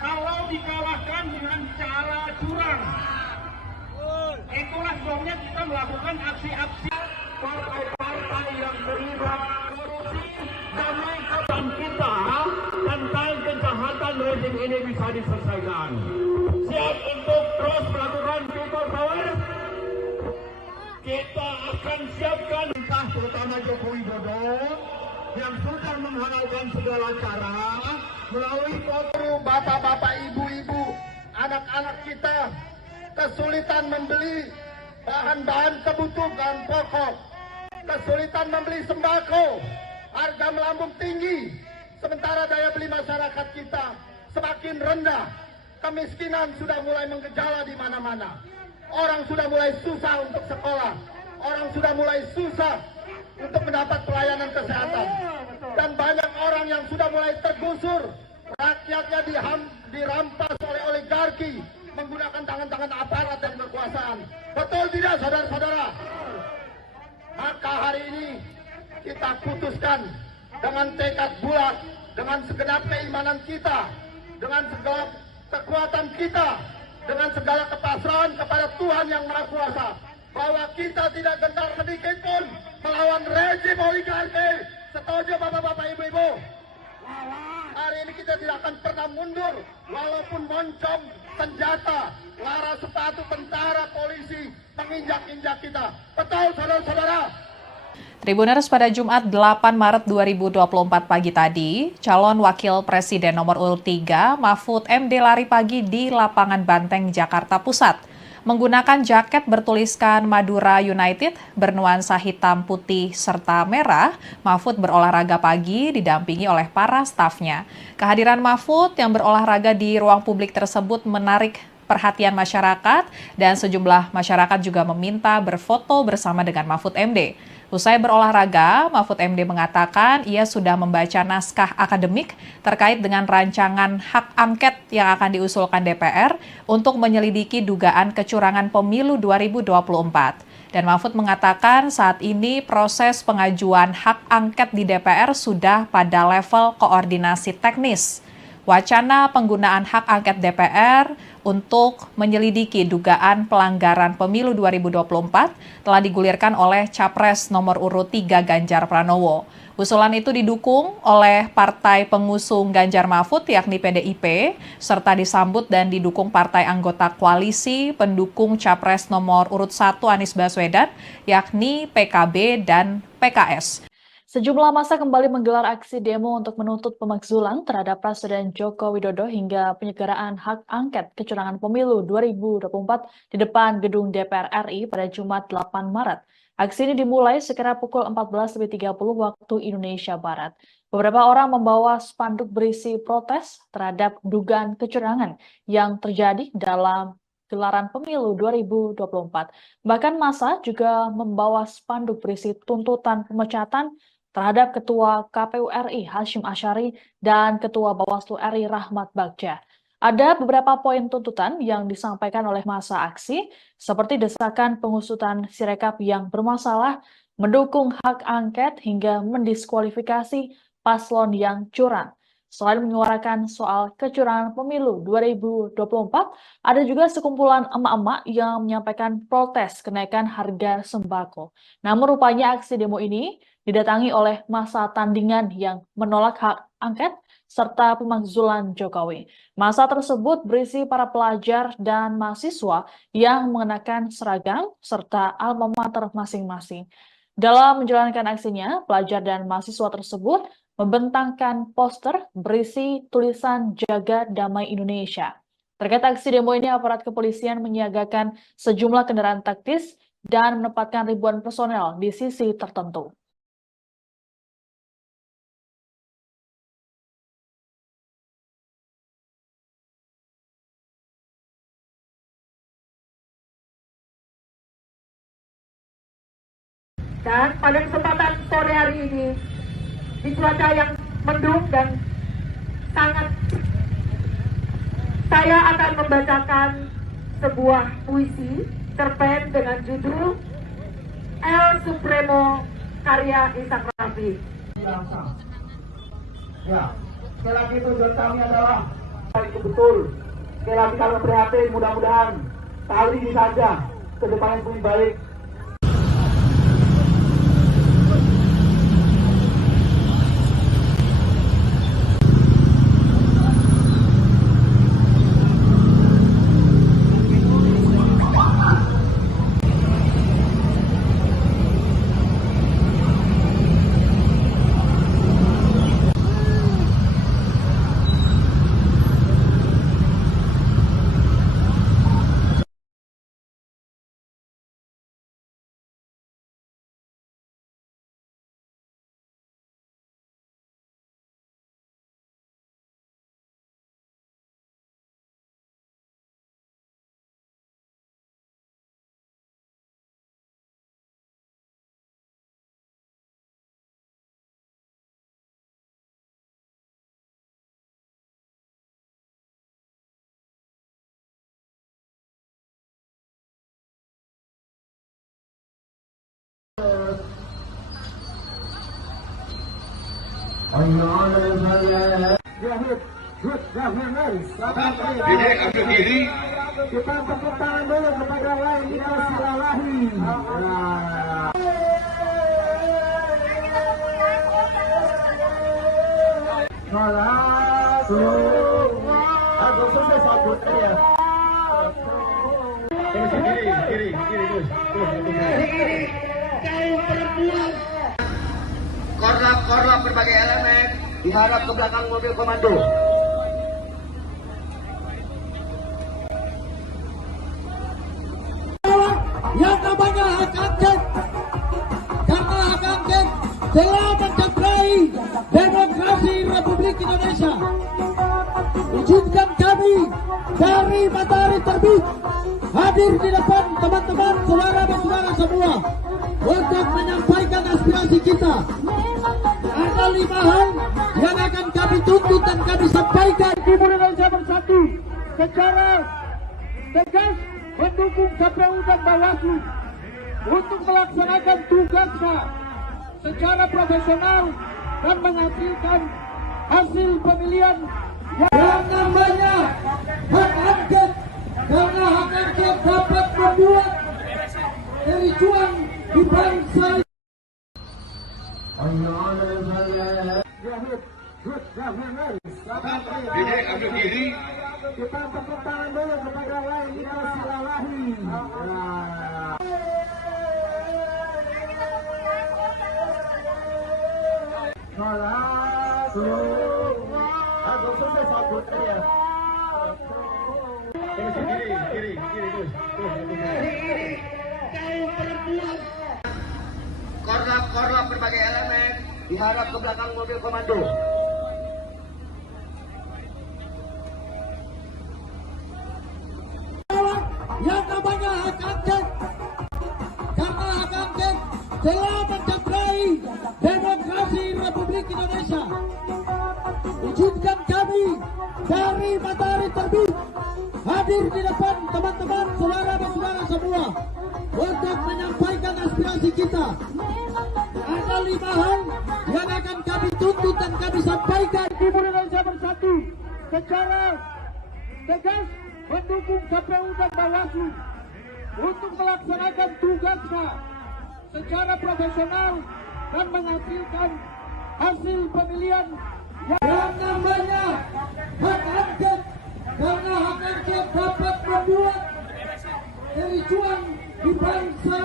Kalau dikalahkan dengan cara curang, itulah sebabnya kita melakukan aksi-aksi partai-partai yang terlibat korupsi demi kapan kita tentang kejahatan rezim ini bisa diselesaikan. Siap untuk terus melakukan people power. Kita akan siapkan entah terutama Joko Widodo yang sudah menghalalkan segala cara melalui foto bapak-bapak, ibu-ibu, anak-anak kita kesulitan membeli bahan-bahan kebutuhan pokok, kesulitan membeli sembako, harga melambung tinggi, sementara daya beli masyarakat kita semakin rendah, kemiskinan sudah mulai menggejala di mana-mana, orang sudah mulai susah untuk sekolah, orang sudah mulai susah untuk mendapat pelayanan kesehatan, dan banyak orang yang sudah mulai tergusur, rakyatnya dirampas oleh oligarki menggunakan tangan-tangan aparat dan kekuasaan. Betul tidak, saudara-saudara? Maka hari ini kita putuskan dengan tekad bulat, dengan segenap keimanan kita, dengan segala kekuatan kita, dengan segala kepasrahan kepada Tuhan Yang Maha Kuasa, bahwa kita tidak gentar sedikit pun melawan rezim oligarki. Setuju bapak-bapak, ibu-ibu? Hari ini kita tidak akan pernah mundur, walaupun moncong senjata, lara sepatu tentara, polisi menginjak-injak kita. Betul, saudara-saudara? Tribuners, pada Jumat 8 Maret 2024 pagi tadi, calon wakil presiden nomor urut 3 Mahfud MD lari pagi di lapangan Banteng, Jakarta Pusat. Menggunakan jaket bertuliskan Madura United bernuansa hitam, putih, serta merah, Mahfud berolahraga pagi didampingi oleh para stafnya. Kehadiran Mahfud yang berolahraga di ruang publik tersebut menarik perhatian masyarakat dan sejumlah masyarakat juga meminta berfoto bersama dengan Mahfud MD. Usai berolahraga, Mahfud MD mengatakan ia sudah membaca naskah akademik terkait dengan rancangan hak angket yang akan diusulkan DPR untuk menyelidiki dugaan kecurangan pemilu 2024. Dan Mahfud mengatakan saat ini proses pengajuan hak angket di DPR sudah pada level koordinasi teknis. Wacana penggunaan hak angket DPR untuk menyelidiki dugaan pelanggaran pemilu 2024 telah digulirkan oleh Capres nomor urut 3 Ganjar Pranowo. Usulan itu didukung oleh partai pengusung Ganjar Mahfud yakni PDIP, serta disambut dan didukung partai anggota koalisi pendukung Capres nomor urut 1 Anies Baswedan yakni PKB dan PKS. Sejumlah massa kembali menggelar aksi demo untuk menuntut pemakzulan terhadap Presiden Joko Widodo hingga penyelenggaraan hak angket kecurangan pemilu 2024 di depan gedung DPR RI pada Jumat 8 Maret. Aksi ini dimulai sekira pukul 14.30 waktu Indonesia Barat. Beberapa orang membawa spanduk berisi protes terhadap dugaan kecurangan yang terjadi dalam gelaran pemilu 2024. Bahkan massa juga membawa spanduk berisi tuntutan pemecatan terhadap Ketua KPU RI Hasyim Asyari dan Ketua Bawaslu RI Rahmat Bagja. Ada beberapa poin tuntutan yang disampaikan oleh massa aksi, seperti desakan pengusutan Sirekap yang bermasalah, mendukung hak angket hingga mendiskualifikasi paslon yang curang. Selain menyuarakan soal kecurangan pemilu 2024, ada juga sekumpulan emak-emak yang menyampaikan protes kenaikan harga sembako. Namun rupanya aksi demo ini didatangi oleh massa tandingan yang menolak hak angket serta pemakzulan Jokowi. Massa tersebut berisi para pelajar dan mahasiswa yang mengenakan seragam serta alma mater masing-masing. Dalam menjalankan aksinya, pelajar dan mahasiswa tersebut membentangkan poster berisi tulisan Jaga Damai Indonesia. Terkait aksi demo ini, aparat kepolisian menyiagakan sejumlah kendaraan taktis dan menempatkan ribuan personel di sisi tertentu. Dan pada kesempatan sore hari ini, di cuaca yang mendung dan sangat, saya akan membacakan sebuah puisi cerpen dengan judul El Supremo karya Ishak Rafi. Ya, sekali lagi tujuan kami adalah itu betul. Sekali lagi kami prihatin, mudah-mudahan kali ini saja ke depan yang lebih baik. Diri, ambil diri. Kita tepuk tangan dulu kepada lain kita silalahi. Aku sukses aku ya. Kiri, terus. Korlap berbagai elemen diharap ke belakang mobil komando. Yang namanya hak angket, karena hak angket telah mencederai demokrasi Republik Indonesia. Izinkan kami dari Matahari Terbit hadir di depan teman-teman, saudara-saudara semua untuk menyampaikan aspirasi kita. Ada 5 hal yang akan kami tuntut dan kami sampaikan. Timur Indonesia Bersatu secara tegas mendukung KPU dan Bawaslu untuk melaksanakan tugasnya secara profesional dan menghasilkan hasil pemilihan yang namanya hak angket, karena hak angket dapat membuat kericuan di bangsa. Diri, ambil diri. Kita tepuk tangan dulu kepada lain kita silalahi. Aku sukses aku ya. Kiri, terus. korlap berbagai elemen diharap ke belakang mobil komando. Yang namanya hak angket, karena hak angket telah mencederai demokrasi Republik Indonesia. Izinkan kami dari Matahari Terbit hadir di depan teman-teman saudara-saudara semua untuk menyampaikan aspirasi kita. Ada 5 hal yang akan kami tuntut dan kami sampaikan. Timur Indonesia Bersatu secara tegas mendukung KPU dan Bawaslu untuk melaksanakan tugasnya secara profesional dan menghasilkan hasil pemilihan yang namanya hak angket, karena hak angket dapat membuat kericuan di bangsa.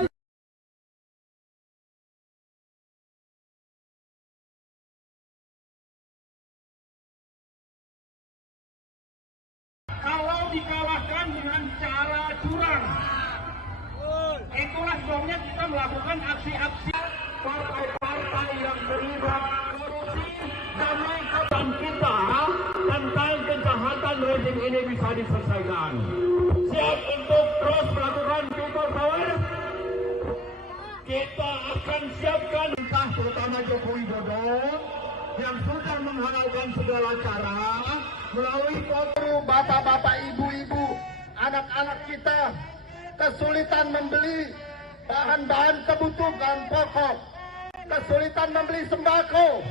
Kalau dikalahkan dengan cara curang, itulah sebabnya kita melakukan aksi-aksi. Partai-partai yang terlibat korupsi dan mengatakan kita tentang kejahatan rezim ini bisa diselesaikan. Siap untuk terus melakukan people power. Kita akan siapkan entah terutama Joko Widodo yang sudah menghalalkan segala cara melalui foto bapak-bapak, ibu-ibu, anak-anak kita kesulitan membeli bahan-bahan kebutuhan pokok, kesulitan membeli sembako,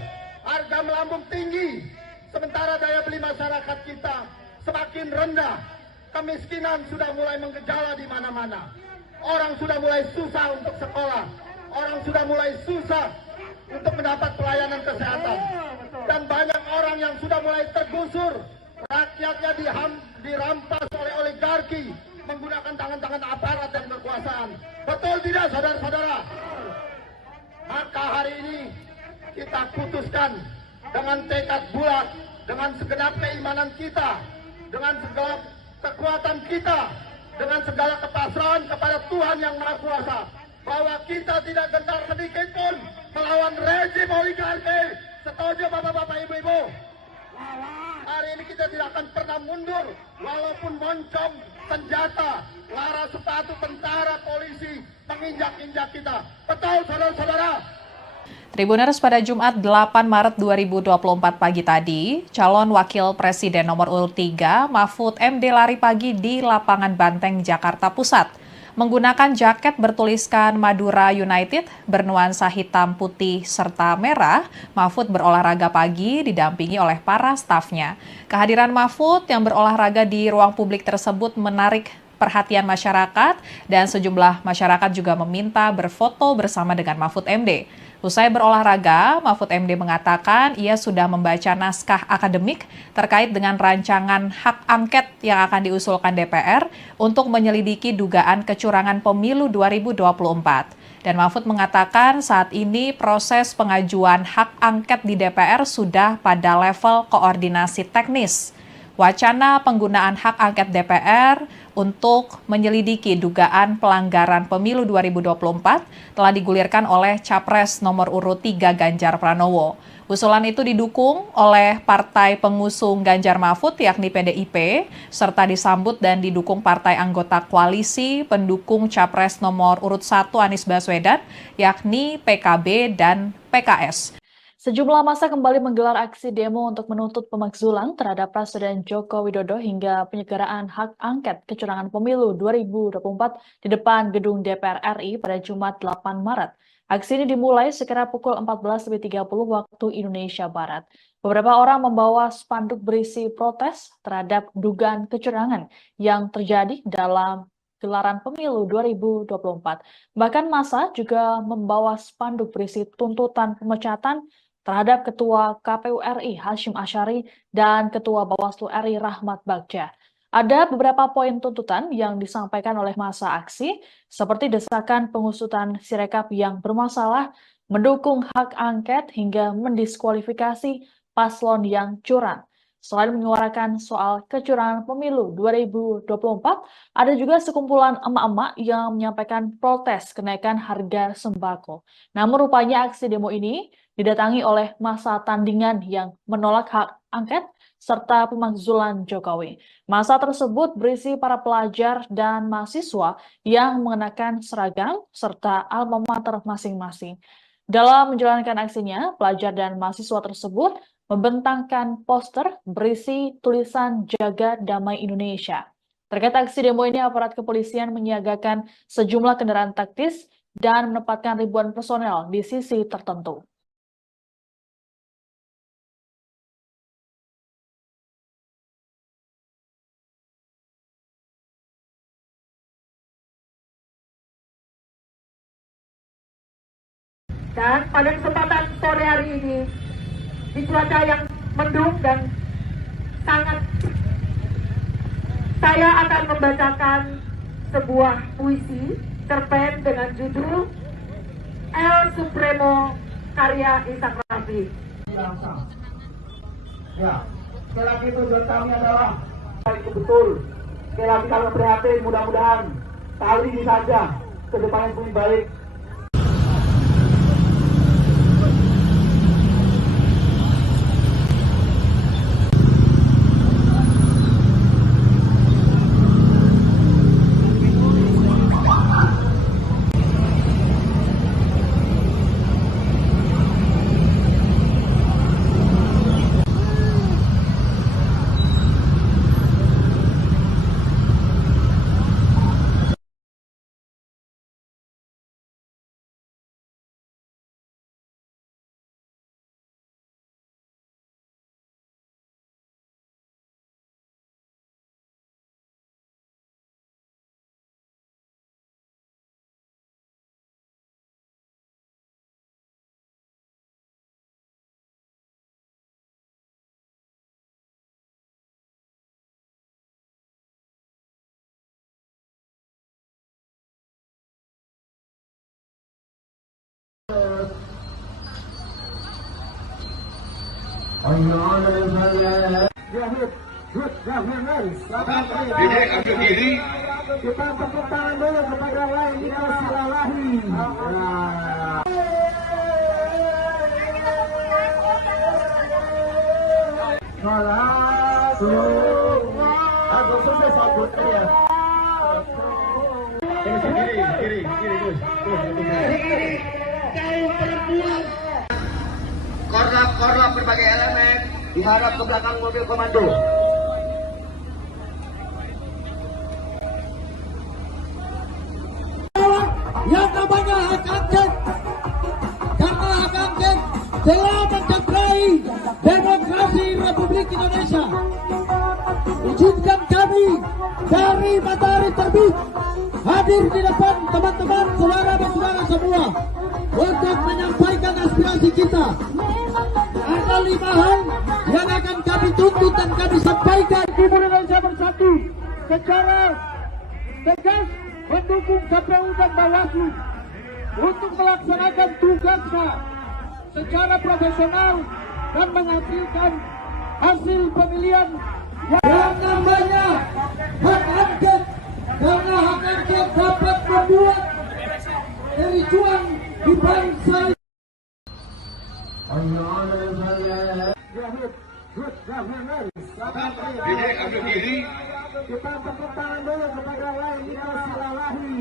harga melambung tinggi, sementara daya beli masyarakat kita semakin rendah, kemiskinan sudah mulai menggejala di mana-mana, orang sudah mulai susah untuk sekolah, orang sudah mulai susah untuk mendapat pelayanan kesehatan, dan banyak orang yang sudah mulai tergusur, rakyatnya dirampas oleh oligarki menggunakan tangan-tangan aparat dan kekuasaan. Betul tidak, saudara-saudara? Maka hari ini kita putuskan dengan tekad bulat, dengan segenap keimanan kita, dengan segala kekuatan kita, dengan segala kepasrahan kepada Tuhan Yang Maha Kuasa, bahwa kita tidak gentar sedikit pun melawan rezim oligarki. Setuju bapak-bapak, ibu-ibu? Hari ini kita tidak akan pernah mundur, walaupun moncong senjata, lara sepatu tentara, polisi menginjak-injak kita. Betul, saudara-saudara? Tribuners, pada Jumat 8 Maret 2024 pagi tadi, calon wakil presiden nomor urut 3 Mahfud MD lari pagi di lapangan Banteng, Jakarta Pusat. Menggunakan jaket bertuliskan Madura United bernuansa hitam, putih, serta merah, Mahfud berolahraga pagi didampingi oleh para stafnya. Kehadiran Mahfud yang berolahraga di ruang publik tersebut menarik perhatian masyarakat dan sejumlah masyarakat juga meminta berfoto bersama dengan Mahfud MD. Usai berolahraga, Mahfud MD mengatakan ia sudah membaca naskah akademik terkait dengan rancangan hak angket yang akan diusulkan DPR untuk menyelidiki dugaan kecurangan pemilu 2024. Dan Mahfud mengatakan saat ini proses pengajuan hak angket di DPR sudah pada level koordinasi teknis. Wacana penggunaan hak angket DPR untuk menyelidiki dugaan pelanggaran pemilu 2024 telah digulirkan oleh Capres nomor urut 3 Ganjar Pranowo. Usulan itu didukung oleh partai pengusung Ganjar Mahfud yakni PDIP, serta disambut dan didukung partai anggota koalisi pendukung Capres nomor urut 1 Anies Baswedan yakni PKB dan PKS. Sejumlah massa kembali menggelar aksi demo untuk menuntut pemakzulan terhadap Presiden Joko Widodo hingga penyelenggaraan hak angket kecurangan pemilu 2024 di depan gedung DPR RI pada Jumat 8 Maret. Aksi ini dimulai sekira pukul 14.30 waktu Indonesia Barat. Beberapa orang membawa spanduk berisi protes terhadap dugaan kecurangan yang terjadi dalam gelaran pemilu 2024. Bahkan massa juga membawa spanduk berisi tuntutan pemecatan terhadap Ketua KPU RI Hashim Asyari dan Ketua Bawaslu RI Rahmat Bagja. Ada beberapa poin tuntutan yang disampaikan oleh massa aksi, seperti desakan pengusutan Sirekap yang bermasalah, mendukung hak angket hingga mendiskualifikasi paslon yang curang. Selain menyuarakan soal kecurangan pemilu 2024, ada juga sekumpulan emak-emak yang menyampaikan protes kenaikan harga sembako. Namun rupanya aksi demo ini didatangi oleh massa tandingan yang menolak hak angket serta pemakzulan Jokowi. Massa tersebut berisi para pelajar dan mahasiswa yang mengenakan seragam serta alma mater masing-masing. Dalam menjalankan aksinya, pelajar dan mahasiswa tersebut membentangkan poster berisi tulisan Jaga Damai Indonesia. Terkait aksi demo ini, aparat kepolisian menyiagakan sejumlah kendaraan taktis dan menempatkan ribuan personel di sisi tertentu. Dan pada kesempatan sore hari ini, di cuaca yang mendung dan sangat, saya akan membacakan sebuah puisi cerpen dengan judul El Supremo karya Ishak Rafi. Ya, sekali lagi tujuan kami adalah itu betul. Sekali lagi kami prihatin, mudah-mudahan kali ini saja ke depan yang lebih baik. Dede ambil diri. Kita tepuk tangan dulu kepada lain kita silalahi. Salat. Aku selesai sabut ya. Kiri, terus. Korlap berbagai elemen diharap ke belakang mobil komando. Yang namanya hak angket, karena hak angket telah mencederai demokrasi Republik Indonesia. Izinkan kami dari Matahari Terbit hadir di depan teman-teman, saudara-saudara semua untuk menyampaikan aspirasi kita. Ada 5 hal yang akan kami tuntut dan kami sampaikan. Timur Indonesia Bersatu secara tegas mendukung KPU dan Bawaslu untuk melaksanakan tugasnya secara profesional dan menghasilkan hasil pemilihan Yang namanya hak angket, karena hak angket dapat membuat kericuan di bangsa. Dede ambil diri. Kita tepuk tangan dulu kepada lain kita silalahi.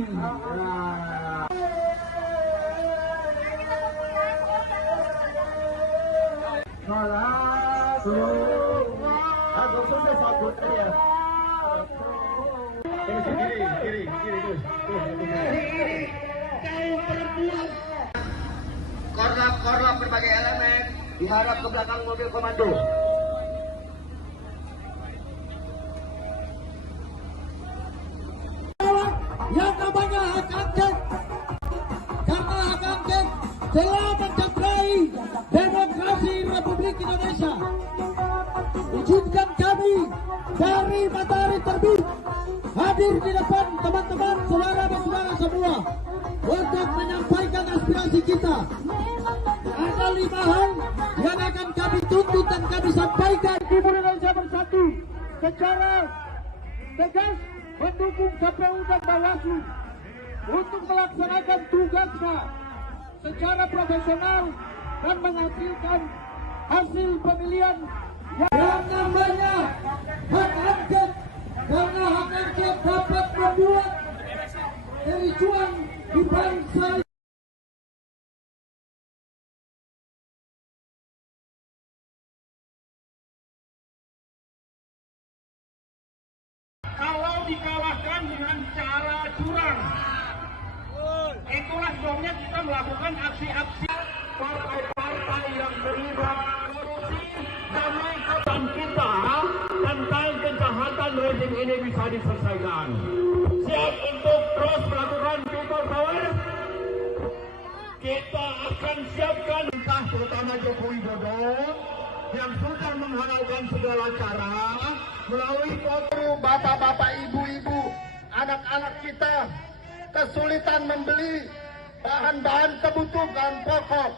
Salat. Aku selesai sabut ya. Kiri, terus. Korlap berbagai elemen diharap ke belakang mobil komando. Yang namanya hak angket, karena hak angket telah mencederai demokrasi Republik Indonesia. Izinkan kami dari Matahari Terbit hadir di depan teman-teman, saudara-saudara semua untuk menyampaikan aspirasi kita. Ada 5 hal yang akan kami tuntut dan kami sampaikan. Timur Indonesia secara tegas mendukung KPU dan Bawaslu untuk melaksanakan tugasnya secara profesional dan menghasilkan hasil pemilihan yang namanya hak angket, karena hak angket dapat membuat kericuan di bangsa. Kalau dikalahkan dengan cara curang, itulah sebabnya kita melakukan aksi-aksi partai-partai yang terlibat korupsi demi kepentingan kita tentang kejahatan rezim ini bisa diselesaikan. Siap untuk terus melakukan people power? Kita akan siapkan entah terutama Joko Widodo yang sudah menghalalkan segala cara melalui foto bapak-bapak, ibu-ibu, anak-anak kita kesulitan membeli bahan-bahan kebutuhan pokok,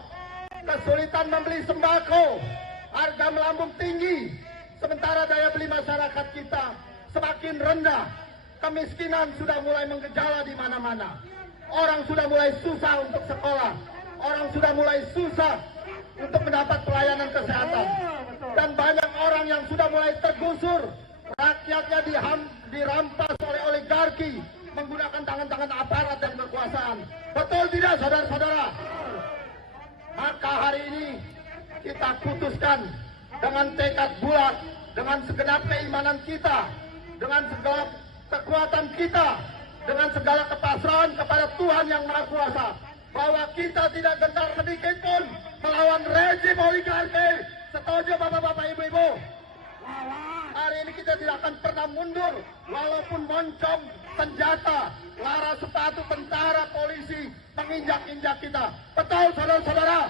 kesulitan membeli sembako, harga melambung tinggi, sementara daya beli masyarakat kita semakin rendah, kemiskinan sudah mulai menggejala di mana-mana, orang sudah mulai susah untuk sekolah, orang sudah mulai susah untuk mendapat pelayanan kesehatan, dan banyak orang yang sudah mulai tergusur, rakyatnya dirampas oleh oligarki menggunakan tangan-tangan aparat dan kekuasaan. Betul tidak, saudara-saudara? Maka hari ini kita putuskan dengan tekad bulat, dengan segenap keimanan kita, dengan segala kekuatan kita, dengan segala kepasrahan kepada Tuhan Yang Maha Kuasa, bahwa kita tidak gentar sedikit pun melawan rezim oligarki. Setuju bapak-bapak, ibu-ibu? Hari ini kita tidak akan pernah mundur, walaupun moncong senjata, lara sepatu tentara, polisi menginjak-injak kita. Betul, saudara-saudara?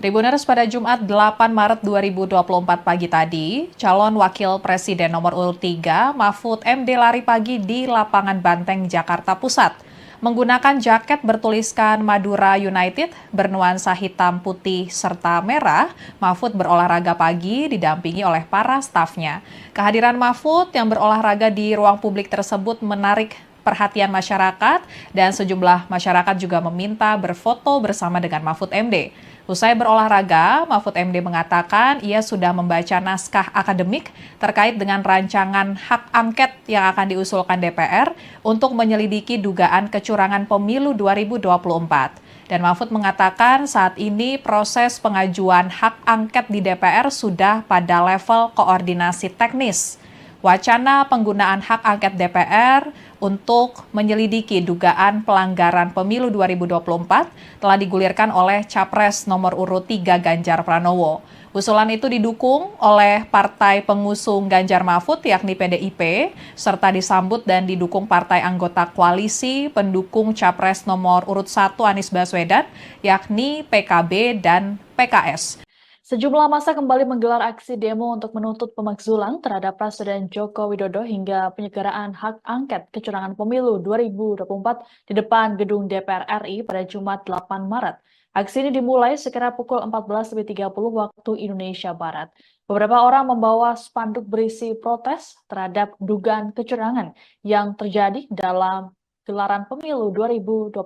Tribuners, pada Jumat 8 Maret 2024 pagi tadi, calon wakil presiden nomor urut 3 Mahfud MD lari pagi di lapangan Banteng, Jakarta Pusat. Menggunakan jaket bertuliskan Madura United bernuansa hitam, putih, serta merah, Mahfud berolahraga pagi didampingi oleh para stafnya. Kehadiran Mahfud yang berolahraga di ruang publik tersebut menarik perhatian masyarakat dan sejumlah masyarakat juga meminta berfoto bersama dengan Mahfud MD. Usai berolahraga, Mahfud MD mengatakan ia sudah membaca naskah akademik terkait dengan rancangan hak angket yang akan diusulkan DPR untuk menyelidiki dugaan kecurangan pemilu 2024. Dan Mahfud mengatakan saat ini proses pengajuan hak angket di DPR sudah pada level koordinasi teknis. Wacana penggunaan hak angket DPR untuk menyelidiki dugaan pelanggaran pemilu 2024 telah digulirkan oleh Capres nomor urut 3 Ganjar Pranowo. Usulan itu didukung oleh partai pengusung Ganjar Mahfud yakni PDIP, serta disambut dan didukung partai anggota koalisi pendukung Capres nomor urut 1 Anies Baswedan yakni PKB dan PKS. Sejumlah massa kembali menggelar aksi demo untuk menuntut pemakzulan terhadap Presiden Joko Widodo hingga penyegeraan hak angket kecurangan pemilu 2024 di depan gedung DPR RI pada Jumat 8 Maret. Aksi ini dimulai sekira pukul 14.30 waktu Indonesia Barat. Beberapa orang membawa spanduk berisi protes terhadap dugaan kecurangan yang terjadi dalam gelaran pemilu 2024.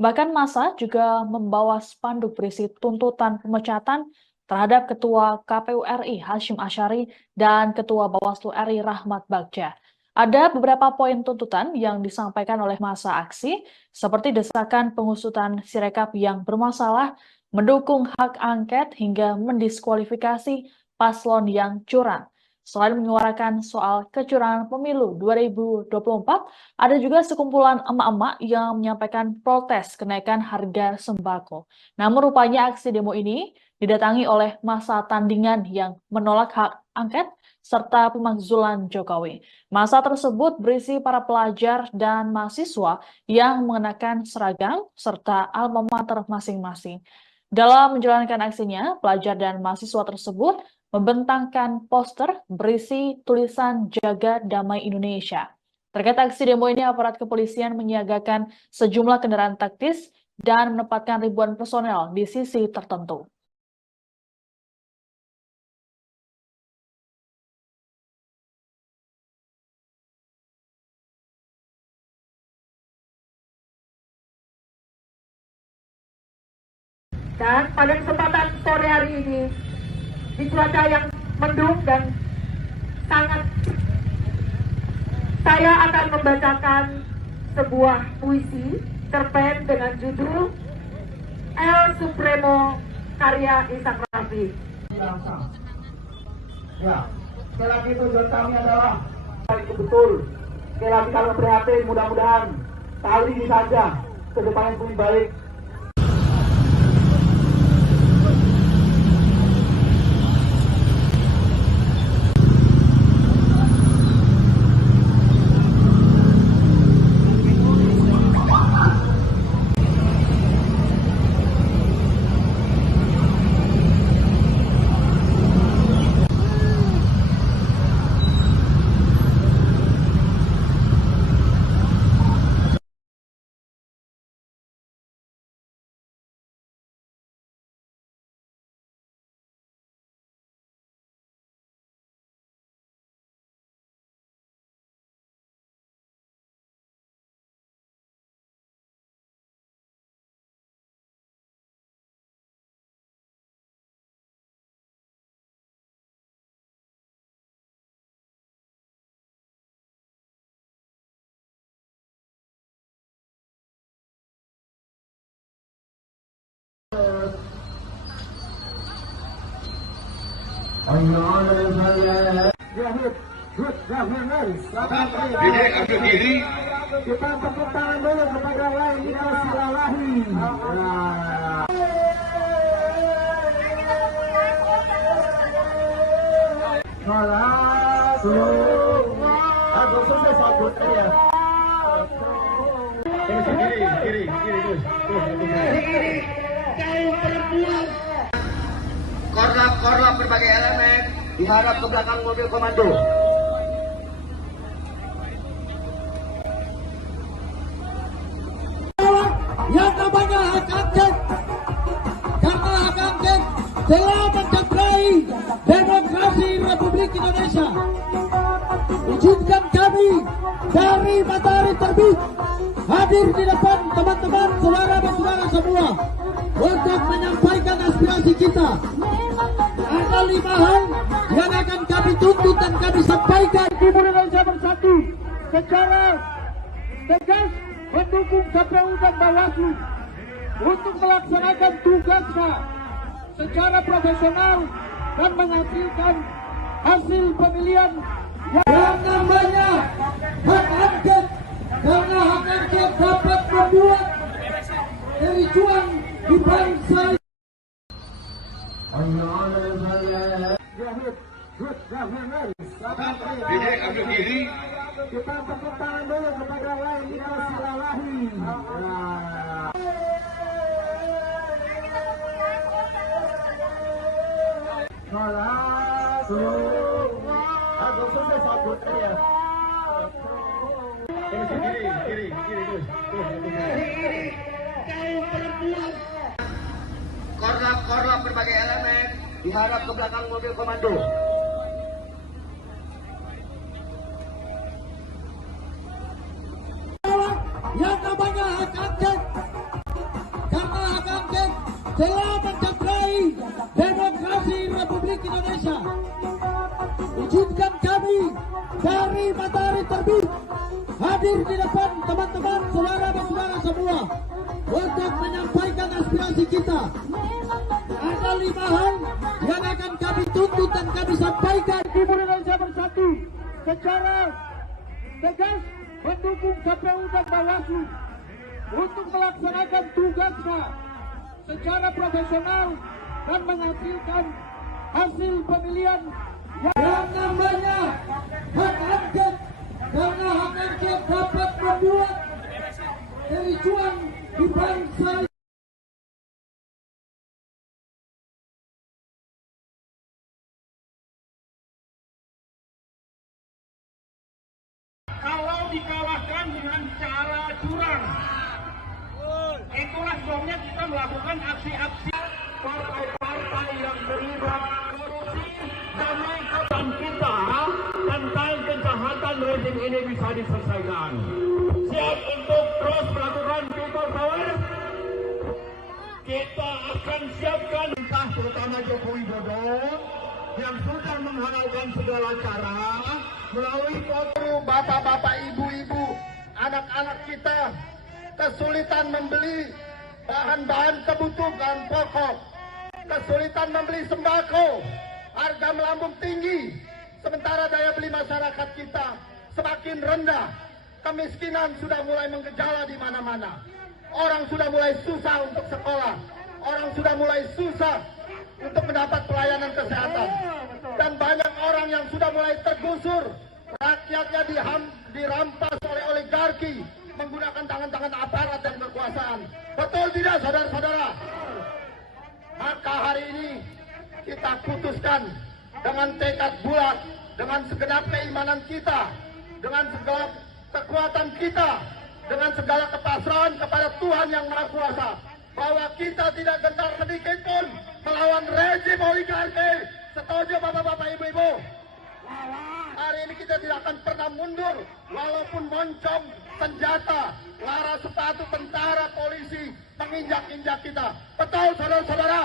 Bahkan massa juga membawa spanduk berisi tuntutan pemecatan terhadap Ketua KPU RI Hasyim Asyari dan Ketua Bawaslu RI Rahmat Bagja. Ada beberapa poin tuntutan yang disampaikan oleh massa aksi, seperti desakan pengusutan Sirekap yang bermasalah, mendukung hak angket hingga mendiskualifikasi paslon yang curang. Selain menyuarakan soal kecurangan pemilu 2024, ada juga sekumpulan emak-emak yang menyampaikan protes kenaikan harga sembako. Namun rupanya aksi demo ini didatangi oleh massa tandingan yang menolak hak angket serta pemakzulan Jokowi. Massa tersebut berisi para pelajar dan mahasiswa yang mengenakan seragam serta alma mater masing-masing. Dalam menjalankan aksinya, pelajar dan mahasiswa tersebut membentangkan poster berisi tulisan Jaga Damai Indonesia. Terkait aksi demo ini, aparat kepolisian menyiagakan sejumlah kendaraan taktis dan menempatkan ribuan personel di sisi tertentu. Dan pada kesempatan sore hari ini, di cuaca yang mendung dan sangat, saya akan membacakan sebuah puisi cerpen dengan judul El Supremo karya Ishak Rafiq. Ya, sekali lagi tujuan kami adalah itu betul. Sekali lagi kami prihatin, mudah-mudahan kali ini saja ke depan yang lebih baik. Dede ambil diri. Kita tepuk tangan dulu kepada Laila Silalahi. Aku selesai sabut ya. Kiri, terus. Korlap berbagai elemen diharap ke belakang mobil komando. Yang namanya hak angket, karena hak angket telah mencederai demokrasi Republik Indonesia. Izinkan kami dari Matahari Terbit hadir di depan teman-teman, saudara-saudara semua untuk menyampaikan aspirasi kita. Ada 5 hal yang akan kami tuntut dan kami sampaikan. Timur Indonesia Bersatu secara tegas mendukung KPU dan Bawaslu untuk melaksanakan tugasnya secara profesional dan menghasilkan hasil pemilihan yang namanya hak angket, karena hak angket dapat membuat kericuan di bangsa. Dede ambil diri. Kita tepuk tangan dulu kepada Laila Silalahi. Aku selesai sabut ya. Kiri, terus. Korlap berbagai elemen diharap ke belakang mobil komando. Yang namanya hak angket, karena hak angket telah mencederai demokrasi Republik Indonesia. Izinkan kami dari Matahari Terbit hadir di depan teman-teman, saudara-saudara semua untuk menyampaikan aspirasi kita. Ada 5 hal yang akan kami tuntut dan kami sampaikan. Timur Indonesia Bersatu secara tegas mendukung KPU dan Bawaslu untuk melaksanakan tugasnya secara profesional dan menghasilkan hasil pemilihan yang namanya hak angket, karena hak angket dapat membuat kericuan di bangsa. Kalau dikalahkan dengan cara curang, itulah sebabnya kita melakukan aksi-aksi partai-partai yang terlibat korupsi demi kepentingan kita tentang kejahatan rezim ini bisa diselesaikan. Siap untuk terus melakukan people power. Kita akan akan siapkan entah terutama Joko Widodo yang sudah menghalalkan segala cara melalui foto bapak-bapak, ibu-ibu, anak-anak kita kesulitan membeli bahan-bahan kebutuhan pokok, kesulitan membeli sembako, harga melambung tinggi, sementara daya beli masyarakat kita semakin rendah, kemiskinan sudah mulai menggejala di mana-mana, orang sudah mulai susah untuk sekolah, orang sudah mulai susah untuk mendapat pelayanan kesehatan, dan banyak orang yang sudah mulai tergusur, rakyatnya dirampas oleh oligarki menggunakan tangan-tangan aparat dan kekuasaan. Betul tidak, saudara-saudara? Maka hari ini kita putuskan dengan tekad bulat, dengan segenap keimanan kita, dengan segala kekuatan kita, dengan segala kepasrahan kepada Tuhan Yang Maha Kuasa, bahwa kita tidak gentar sedikit pun melawan rezim oligarki. Setuju bapak-bapak, ibu-ibu? Hari ini kita tidak akan pernah mundur, walaupun moncong senjata, lara sepatu tentara, polisi menginjak-injak kita. Betul, saudara-saudara?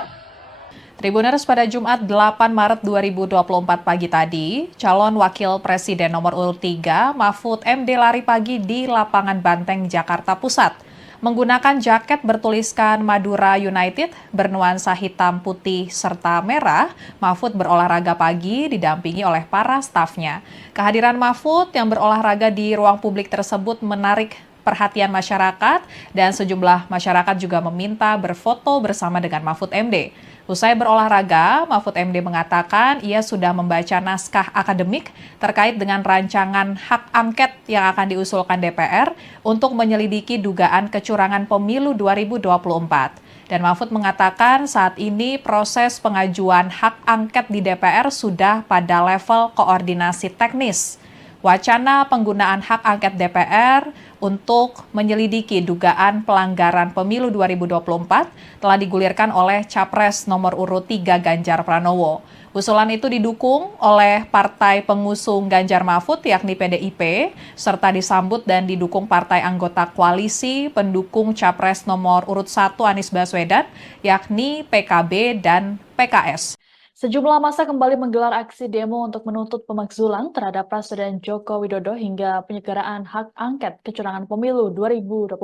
Tribuners, pada Jumat 8 Maret 2024 pagi tadi, calon wakil presiden nomor urut 3 Mahfud MD lari pagi di lapangan Banteng, Jakarta Pusat. Menggunakan jaket bertuliskan Madura United bernuansa hitam, putih, serta merah, Mahfud berolahraga pagi didampingi oleh para stafnya. Kehadiran Mahfud yang berolahraga di ruang publik tersebut menarik perhatian masyarakat dan sejumlah masyarakat juga meminta berfoto bersama dengan Mahfud MD. Usai berolahraga, Mahfud MD mengatakan ia sudah membaca naskah akademik terkait dengan rancangan hak angket yang akan diusulkan DPR untuk menyelidiki dugaan kecurangan pemilu 2024. Dan Mahfud mengatakan saat ini proses pengajuan hak angket di DPR sudah pada level koordinasi teknis. Wacana penggunaan hak angket DPR untuk menyelidiki dugaan pelanggaran pemilu 2024 telah digulirkan oleh Capres nomor urut 3 Ganjar Pranowo. Usulan itu didukung oleh partai pengusung Ganjar Mahfud yakni PDIP, serta disambut dan didukung partai anggota koalisi pendukung Capres nomor urut 1 Anies Baswedan yakni PKB dan PKS. Sejumlah massa kembali menggelar aksi demo untuk menuntut pemakzulan terhadap Presiden Joko Widodo hingga penyelenggaraan hak angket kecurangan pemilu 2024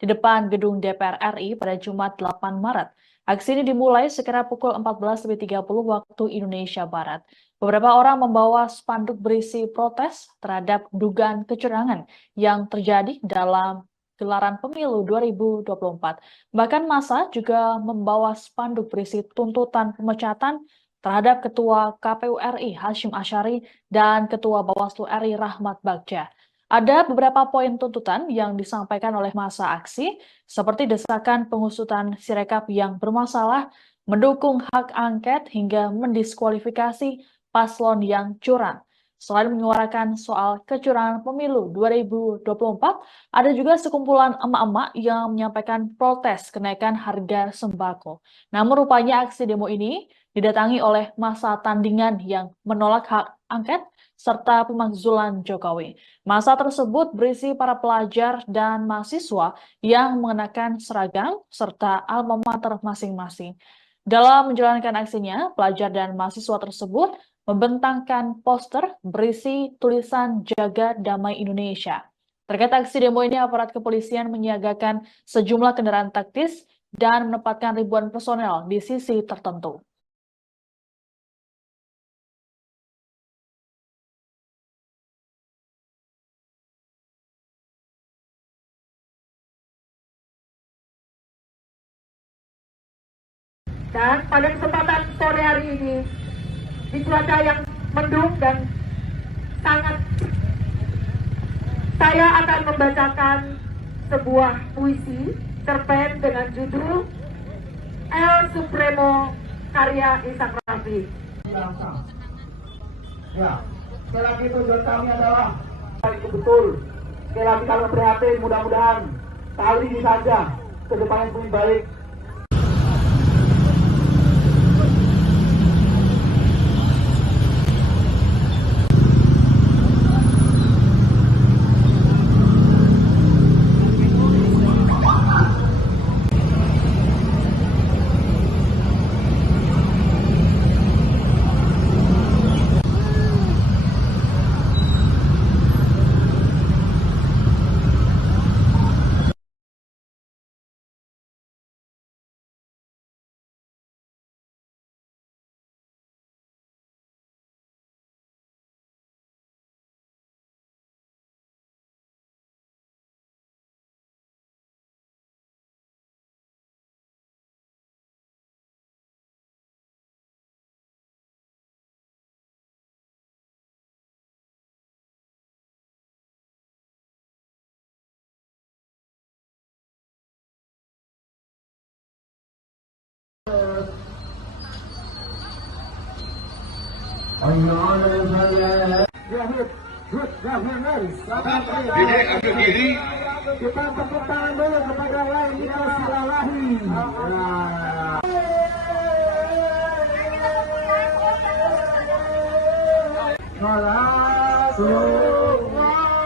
di depan gedung DPR RI pada Jumat 8 Maret. Aksi ini dimulai sekira pukul 14.30 waktu Indonesia Barat. Beberapa orang membawa spanduk berisi protes terhadap dugaan kecurangan yang terjadi dalam gelaran pemilu 2024. Bahkan massa juga membawa spanduk berisi tuntutan pemecatan terhadap Ketua KPU RI Hashim Asyari dan Ketua Bawaslu RI Rahmat Bagja. Ada beberapa poin tuntutan yang disampaikan oleh massa aksi, seperti desakan pengusutan Sirekap yang bermasalah, mendukung hak angket hingga mendiskualifikasi paslon yang curang. Selain menyuarakan soal kecurangan pemilu 2024, ada juga sekumpulan emak-emak yang menyampaikan protes kenaikan harga sembako. Namun rupanya aksi demo ini didatangi oleh massa tandingan yang menolak hak angket serta pemakzulan Jokowi. Massa tersebut berisi para pelajar dan mahasiswa yang mengenakan seragam serta alma mater masing-masing. Dalam menjalankan aksinya, pelajar dan mahasiswa tersebut membentangkan poster berisi tulisan Jaga Damai Indonesia. Terkait aksi demo ini, aparat kepolisian menyiagakan sejumlah kendaraan taktis dan menempatkan ribuan personel di sisi tertentu. Dan pada kesempatan sore hari ini, di cuaca yang mendung dan sangat, saya akan membacakan sebuah puisi cerpen dengan judul El Supremo karya Ishak Rafi. Ya, sekali lagi tujuan kami adalah itu betul. Sekali lagi kami prihatin, mudah-mudahan kali ini saja ke depan yang lebih baik. Dede ambil diri. Kita tepuk tangan dulu kepada Laila Silalahi.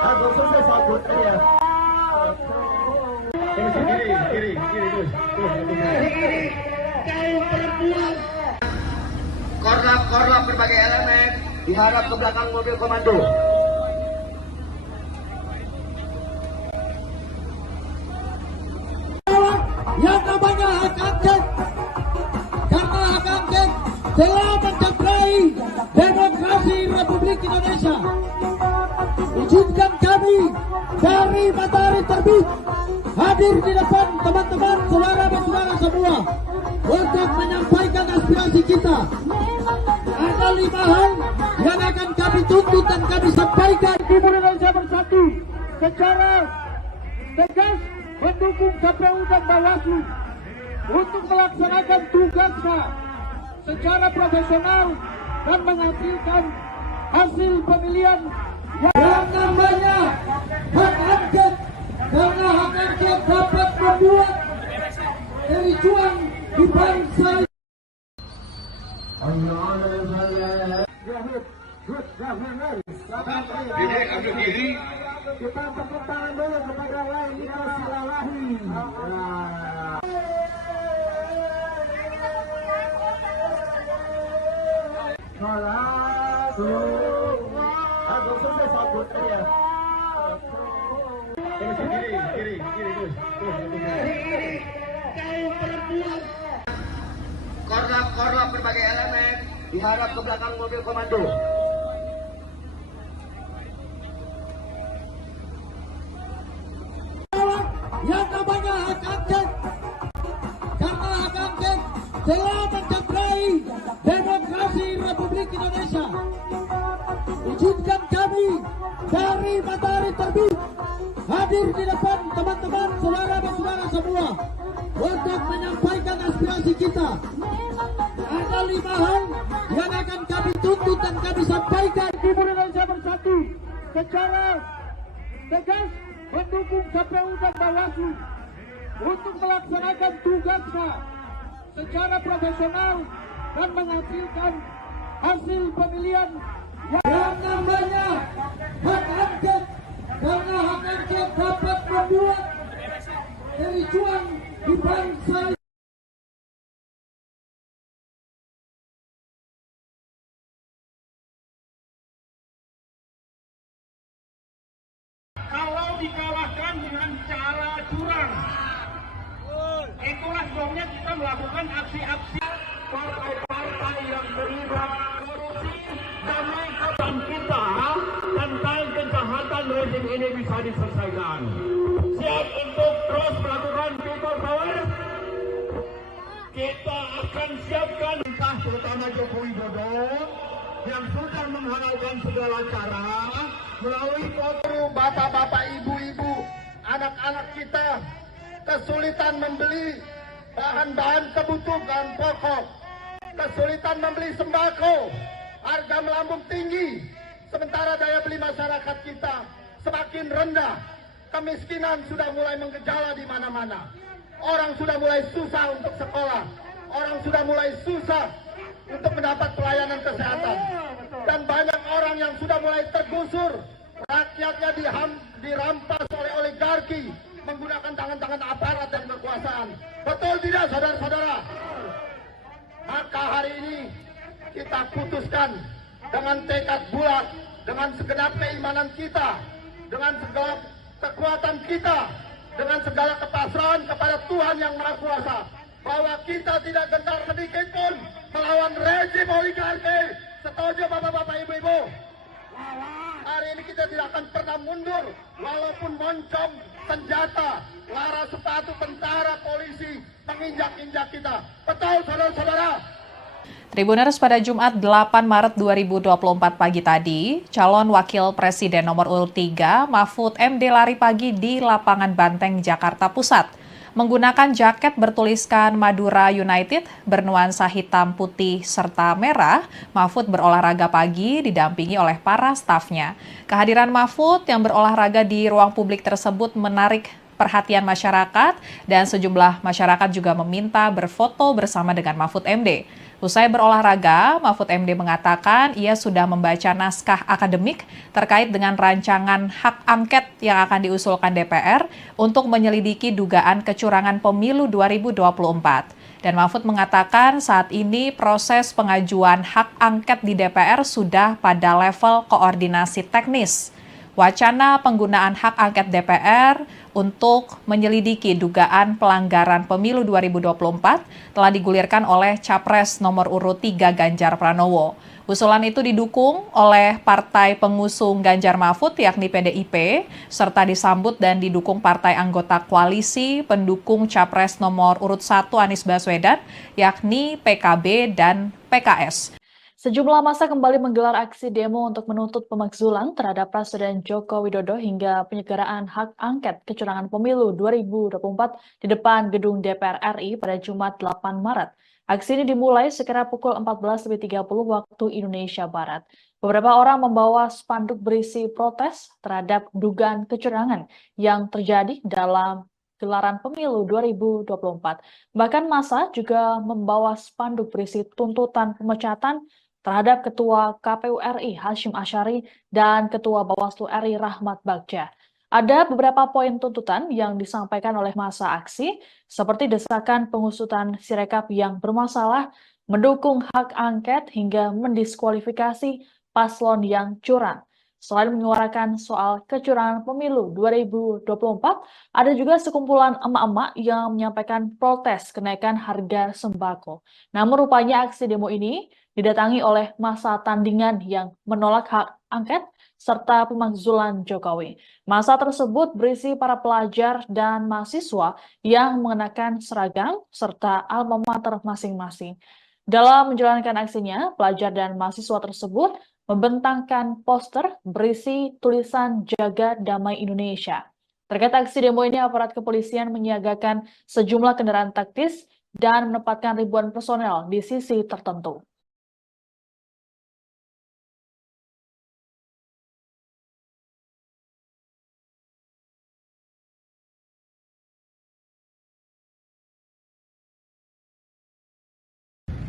Aku selesai sabut ya. Kiri terus. Kaum perempuan. Korlap berbagai elemen diharap ke belakang mobil komando. Yang namanya hak angket, karena hak angket telah mencederai demokrasi Republik Indonesia. Izinkan kami dari matahari terbit hadir di depan teman-teman saudara-saudara semua untuk menyampaikan aspirasi kita. Ada 5 hal yang akan kami tuntut dan kami sampaikan. Timur Indonesia Bersatu secara tegas mendukung KPU dan Bawaslu untuk melaksanakan tugasnya secara profesional dan menghasilkan hasil pemilihan Yang namanya hak angket, karena hak angket dapat membuat kericuan di bangsa. Dede ambil diri. Kita tepuk tangan dulu kepada Laila Silalahi. Aku selesai sabut ya. Kiri terus. Kaum perempuan. Korlap berbagai elemen diharap ke belakang mobil komando. Yang namanya hak angket, karena hak angket telah mencederai demokrasi Republik Indonesia. Izinkan kami dari matahari terbit hadir di depan teman-teman saudara-saudara semua untuk menyampaikan aspirasi kita. Ada 5 hal yang akan kami tuntut dan kami sampaikan. Timur Indonesia Bersatu secara tegas mendukung KPU dan Bawaslu untuk melaksanakan tugasnya secara profesional dan menghasilkan hasil pemilihan Yang namanya hak angket, karena hak angket dapat membuat kericuan di bangsa. kalau dikalahkan dengan cara curang. Itulah sebabnya kita melakukan aksi-aksi partai-partai yang terlibat korupsi demi kebangkitan kita tentang kejahatan rezim ini bisa diselesaikan. Siap untuk terus melakukan people power? Kita akan siapkan entah terutama Joko Widodo yang sudah menghalalkan segala cara melalui foto bapak-bapak, ibu-ibu, anak-anak kita kesulitan membeli bahan-bahan kebutuhan pokok, kesulitan membeli sembako, harga melambung tinggi, sementara daya beli masyarakat kita semakin rendah, kemiskinan sudah mulai menggejala di mana-mana, orang sudah mulai susah untuk sekolah, orang sudah mulai susah untuk mendapat pelayanan kesehatan, dan banyak orang yang sudah mulai tergusur, rakyatnya dirampas oleh oligarki menggunakan tangan-tangan aparat dan kekuasaan. Betul tidak, saudara-saudara? Maka hari ini kita putuskan dengan tekad bulat, dengan segenap keimanan kita, dengan segala kekuatan kita, dengan segala kepasrahan kepada Tuhan Yang Maha Kuasa, bahwa kita tidak gentar sedikit pun melawan rezim oligarki. Setuju bapak-bapak, ibu-ibu? Hari ini kita tidak akan pernah mundur, walaupun moncong senjata, lara sepatu tentara, polisi menginjak-injak kita. Betul, saudara-saudara? Tribuners, pada Jumat 8 Maret 2024 pagi tadi, calon wakil presiden nomor urut 3 Mahfud MD lari pagi di lapangan Banteng, Jakarta Pusat. menggunakan jaket bertuliskan Madura United bernuansa hitam, putih, serta merah. Mahfud berolahraga pagi didampingi oleh para stafnya. Kehadiran Mahfud yang berolahraga di ruang publik tersebut menarik perhatian masyarakat dan sejumlah masyarakat juga meminta berfoto bersama dengan Mahfud MD. Usai berolahraga, Mahfud MD mengatakan ia sudah membaca naskah akademik terkait dengan rancangan hak angket yang akan diusulkan DPR untuk menyelidiki dugaan kecurangan pemilu 2024. Dan Mahfud mengatakan saat ini proses pengajuan hak angket di DPR sudah pada level koordinasi teknis. Wacana penggunaan hak angket DPR untuk menyelidiki dugaan pelanggaran pemilu 2024 telah digulirkan oleh Capres nomor urut 3 Ganjar Pranowo. Usulan itu didukung oleh partai pengusung Ganjar Mahfud yakni PDIP, serta disambut dan didukung partai anggota koalisi pendukung Capres nomor urut 1 Anies Baswedan yakni PKB dan PKS. Sejumlah massa kembali menggelar aksi demo untuk menuntut pemakzulan terhadap Presiden Joko Widodo hingga penyelenggaraan hak angket kecurangan pemilu 2024 di depan gedung DPR RI pada Jumat 8 Maret. Aksi ini dimulai sekira pukul 14.30 waktu Indonesia Barat. Beberapa orang membawa spanduk berisi protes terhadap dugaan kecurangan yang terjadi dalam gelaran pemilu 2024. Bahkan massa juga membawa spanduk berisi tuntutan pemecatan terhadap Ketua KPU RI Hasyim Asyari dan Ketua Bawaslu RI Rahmat Bagja. Ada beberapa poin tuntutan yang disampaikan oleh massa aksi, seperti desakan pengusutan Sirekap yang bermasalah, mendukung hak angket hingga mendiskualifikasi paslon yang curang. Selain menyuarakan soal kecurangan pemilu 2024, ada juga sekumpulan emak-emak yang menyampaikan protes kenaikan harga sembako. Namun rupanya aksi demo ini didatangi oleh massa tandingan yang menolak hak angket serta pemakzulan Jokowi. Massa tersebut berisi para pelajar dan mahasiswa yang mengenakan seragam serta alma mater masing-masing. Dalam menjalankan aksinya, pelajar dan mahasiswa tersebut membentangkan poster berisi tulisan Jaga Damai Indonesia. Terkait aksi demo ini, aparat kepolisian menyiagakan sejumlah kendaraan taktis dan menempatkan ribuan personel di sisi tertentu.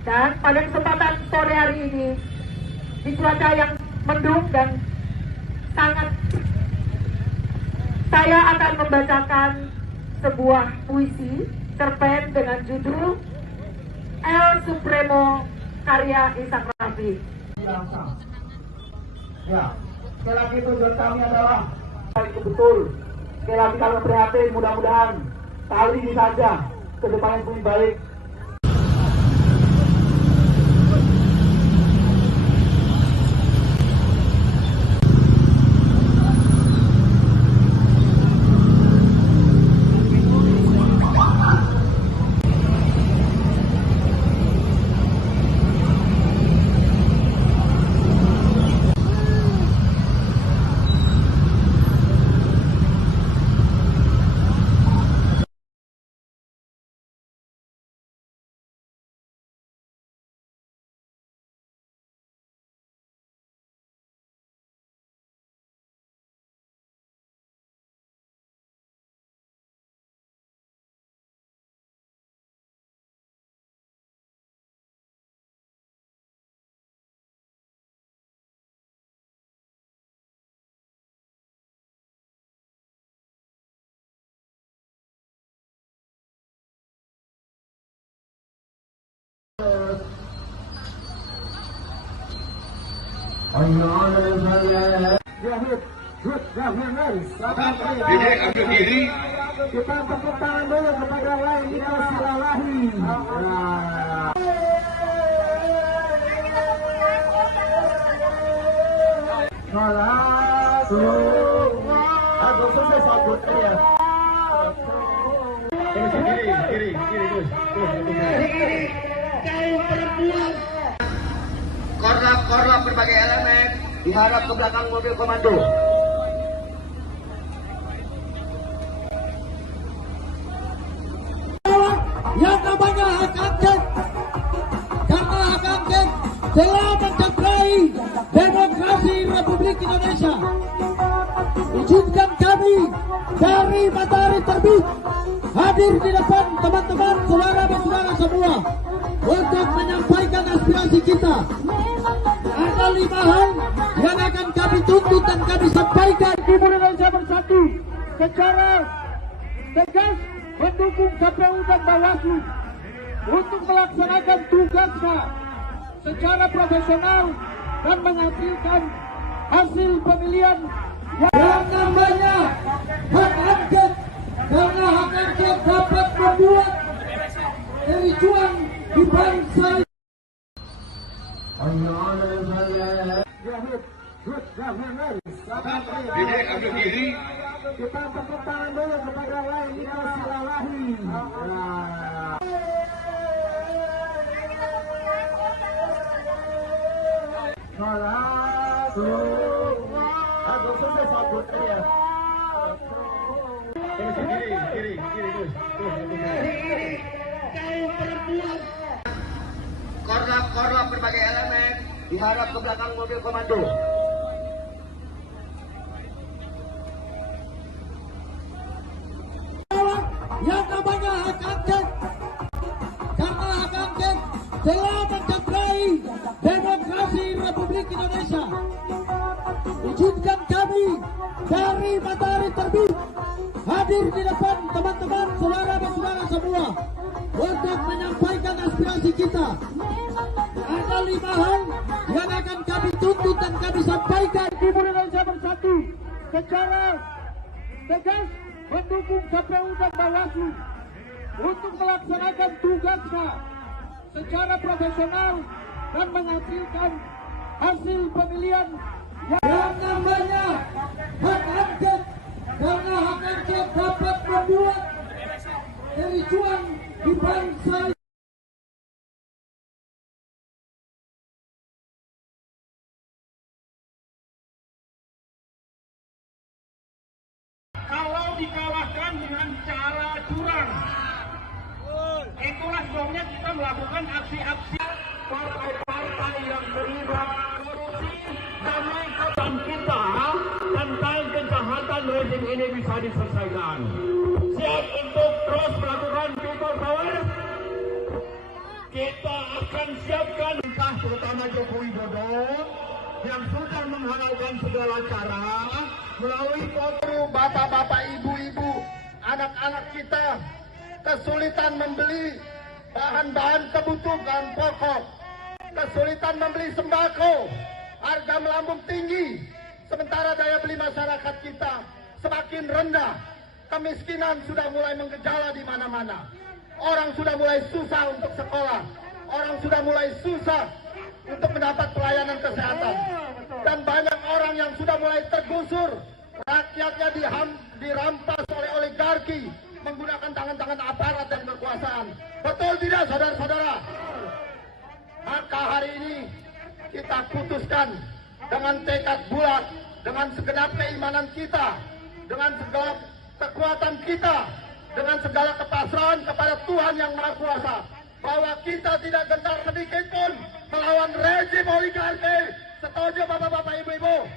Dan pada kesempatan sore hari ini, di cuaca yang mendung dan sangat, saya akan membacakan sebuah puisi cerpen dengan judul El Supremo karya Ishak Rafi. Ya, sekali lagi tujuan kami adalah itu betul. Sekali lagi kami prihatin, mudah-mudahan kali ini saja ke depan yang lebih baik. Dede ambil diri. Kita tepuk tangan dulu kepada lain Niko Silalahi. Kiri terus. Korlap berbagai elemen diharap ke belakang mobil komando. telah mencederai demokrasi Republik Indonesia. Izinkan kami dari Matahari Terbit hadir di depan teman-teman, saudara-saudara semua untuk menyampaikan aspirasi kita. Ada 5 hal yang akan kami tuntut dan kami sampaikan. Timur Indonesia Bersatu secara tegas mendukung KPU dan Bawaslu untuk melaksanakan tugasnya secara profesional dan menghasilkan hasil pemilihan yang namanya hak angket, karena hak angket dapat membuat kericuan di bangsa. Dede ambil diri. Kita tepuk tangan dulu kepada Laila Silalahi. Kiri terus. Korlap berbagai elemen diharap ke belakang mobil komando. Yang namanya hak angket, karena hak angket telah mencederai demokrasi Republik Indonesia. Izinkan kami dari Matahari Terbit hadir di depan teman-teman, saudara-saudara semua untuk menyampaikan aspirasi kita. Ada 5 hal yang akan kami tuntut dan kami sampaikan. Timur Indonesia Bersatu secara tegas mendukung KPU dan Bawaslu untuk melaksanakan tugasnya secara profesional dan menghasilkan hasil pemilihan yang namanya hak angket, karena hak angket dapat membuat kericuan di bangsa. Kalau dikalahkan dengan cara curang, itulah sebabnya kita melakukan aksi-aksi. Partai-partai yang terlibat korupsi dan mengatakan kita tentang kejahatan rezim ini bisa diselesaikan. Siap untuk terus melakukan people power. Kita akan siapkan entah terutama Joko Widodo yang sudah menghalalkan segala cara melalui foto bapak-bapak, ibu-ibu, anak-anak kita kesulitan membeli bahan-bahan kebutuhan pokok, kesulitan membeli sembako, harga melambung tinggi, sementara daya beli masyarakat kita semakin rendah, kemiskinan sudah mulai menggejala di mana-mana, orang sudah mulai susah untuk sekolah, orang sudah mulai susah untuk mendapat pelayanan kesehatan, dan banyak orang yang sudah mulai tergusur, rakyatnya dirampas oleh oligarki menggunakan tangan-tangan aparat dan kekuasaan. Betul tidak, saudara-saudara? Maka hari ini kita putuskan dengan tekad bulat, dengan segenap keimanan kita, dengan segala kekuatan kita, dengan segala kepasrahan kepada Tuhan Yang Maha Kuasa, bahwa kita tidak gentar sedikit pun melawan rezim oligarki. Setuju bapak-bapak, ibu-ibu?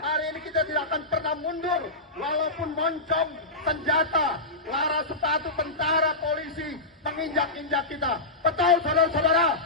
Hari ini kita tidak akan pernah mundur, walaupun moncong senjata, lara sepatu tentara, polisi menginjak-injak kita. Betul, saudara-saudara?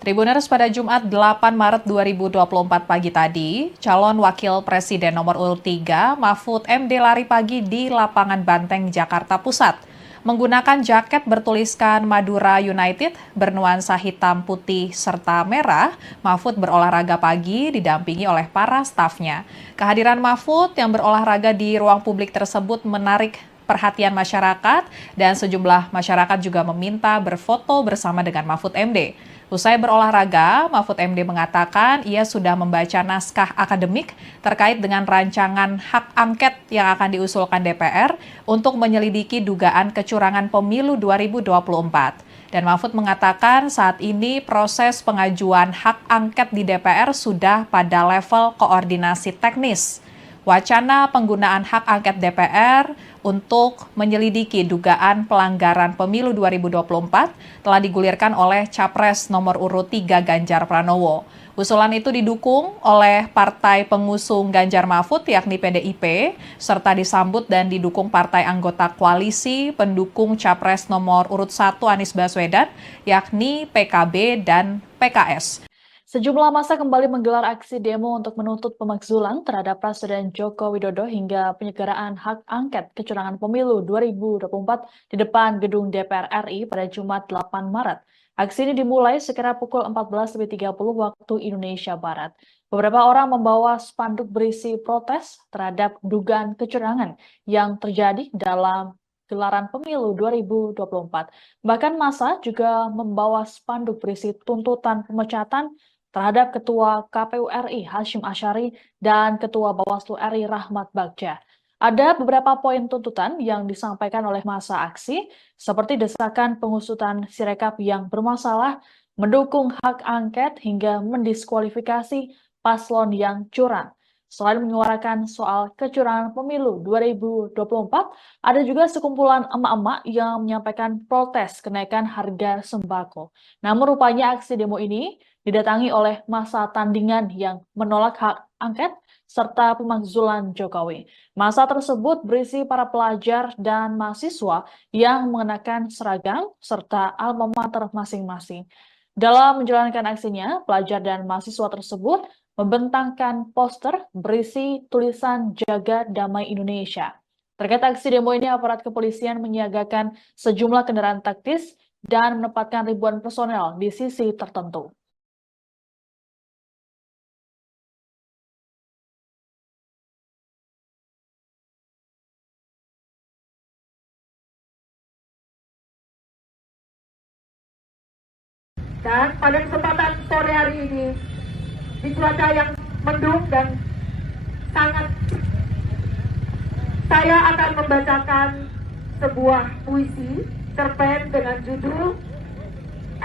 Tribuners, pada Jumat 8 Maret 2024 pagi tadi, calon wakil presiden nomor urut 3 Mahfud MD lari pagi di lapangan Banteng, Jakarta Pusat. Menggunakan jaket bertuliskan Madura United bernuansa hitam, putih, serta merah, Mahfud berolahraga pagi didampingi oleh para stafnya. Kehadiran Mahfud yang berolahraga di ruang publik tersebut menarik perhatian masyarakat dan sejumlah masyarakat juga meminta berfoto bersama dengan Mahfud MD. Usai berolahraga, Mahfud MD mengatakan ia sudah membaca naskah akademik terkait dengan rancangan hak angket yang akan diusulkan DPR untuk menyelidiki dugaan kecurangan pemilu 2024. Dan Mahfud mengatakan saat ini proses pengajuan hak angket di DPR sudah pada level koordinasi teknis. wacana penggunaan hak angket DPR untuk menyelidiki dugaan pelanggaran pemilu 2024 telah digulirkan oleh Capres nomor urut 3 Ganjar Pranowo. Usulan itu didukung oleh partai pengusung Ganjar Mahfud yakni PDIP, serta disambut dan didukung partai anggota koalisi pendukung Capres nomor urut 1 Anies Baswedan yakni PKB dan PKS. Sejumlah massa kembali menggelar aksi demo untuk menuntut pemakzulan terhadap Presiden Joko Widodo hingga penyelenggaraan hak angket kecurangan pemilu 2024 di depan gedung DPR RI pada Jumat 8 Maret. Aksi ini dimulai sekira pukul 14.30 waktu Indonesia Barat. Beberapa orang membawa spanduk berisi protes terhadap dugaan kecurangan yang terjadi dalam gelaran pemilu 2024. Bahkan massa juga membawa spanduk berisi tuntutan pemecatan terhadap Ketua KPU RI Hashim Asyari dan Ketua Bawaslu RI Rahmat Bagja. Ada beberapa poin tuntutan yang disampaikan oleh massa aksi, seperti desakan pengusutan Sirekap yang bermasalah, mendukung hak angket hingga mendiskualifikasi paslon yang curang. Selain menyuarakan soal kecurangan pemilu 2024, ada juga sekumpulan emak-emak yang menyampaikan protes kenaikan harga sembako. Namun rupanya aksi demo ini didatangi oleh massa tandingan yang menolak hak angket serta pemakzulan Jokowi. Massa tersebut berisi para pelajar dan mahasiswa yang mengenakan seragam serta alma mater masing-masing. Dalam menjalankan aksinya, pelajar dan mahasiswa tersebut membentangkan poster berisi tulisan Jaga Damai Indonesia. Terkait aksi demo ini, aparat kepolisian menyiagakan sejumlah kendaraan taktis dan menempatkan ribuan personel di sisi tertentu. Dan pada kesempatan sore hari ini, di cuaca yang mendung dan sangat, saya akan membacakan sebuah puisi cerpen dengan judul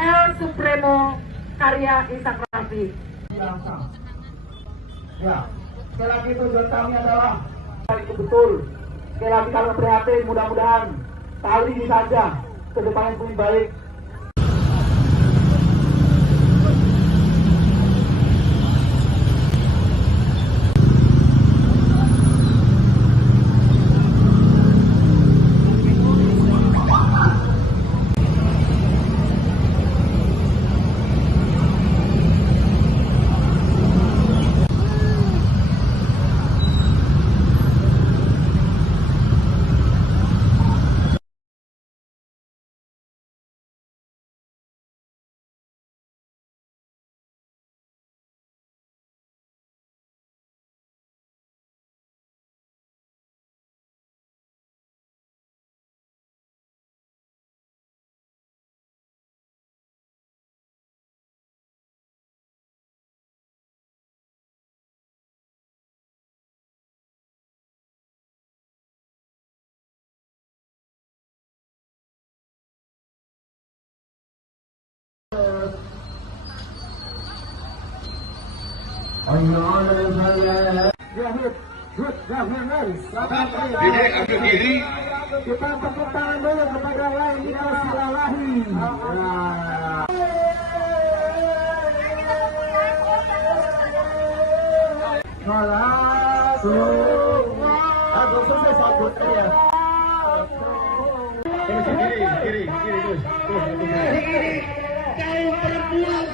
El Supremo karya Ishak Rafi. Ya, sekali lagi tujuan kami adalah itu betul. Sekali lagi kami prihatin, mudah-mudahan kali ini saja ke depan yang lebih baik. Dede ambil diri. Kita tepuk tangan dulu kepada lain kita silahi. Aku selesai sabut ya. Kiri terus. Kaum perempuan.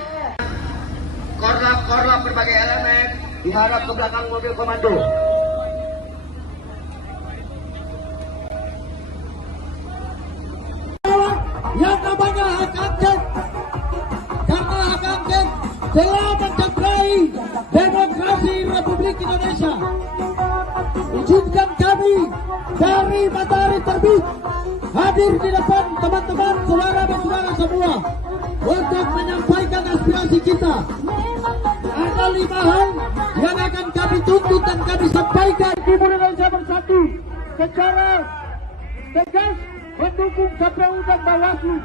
Korlap berbagai elemen diharap ke belakang mobil komando. Yang namanya hak angket, karena hak angket telah mencederai demokrasi Republik Indonesia. Izinkan kami dari Matahari Terbit hadir di depan teman-teman, saudara-saudara semua untuk menyampaikan aspirasi kita. Ada 5 hal yang akan kami tuntut dan kami sampaikan. Timur Indonesia Bersatu secara tegas mendukung KPU dan Bawaslu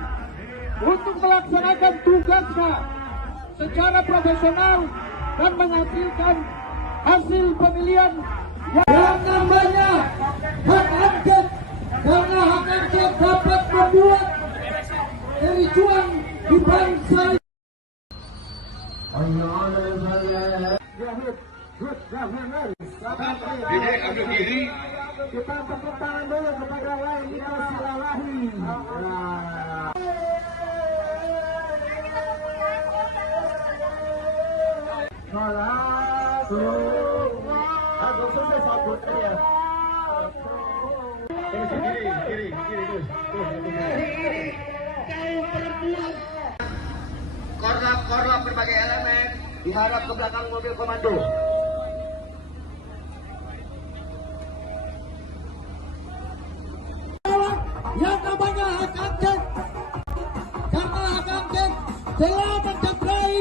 untuk melaksanakan tugasnya secara profesional dan menghasilkan hasil pemilihan yang namanya hak angket, karena hak angket dapat membuat kericuan di bangsa. Diri, ambil diri. Kita tepuk tangan dulu kepada Laila Silalahi. Korlap berbagai elemen diharap ke belakang mobil komando. Yang namanya hak angket, karena hak angket telah mencederai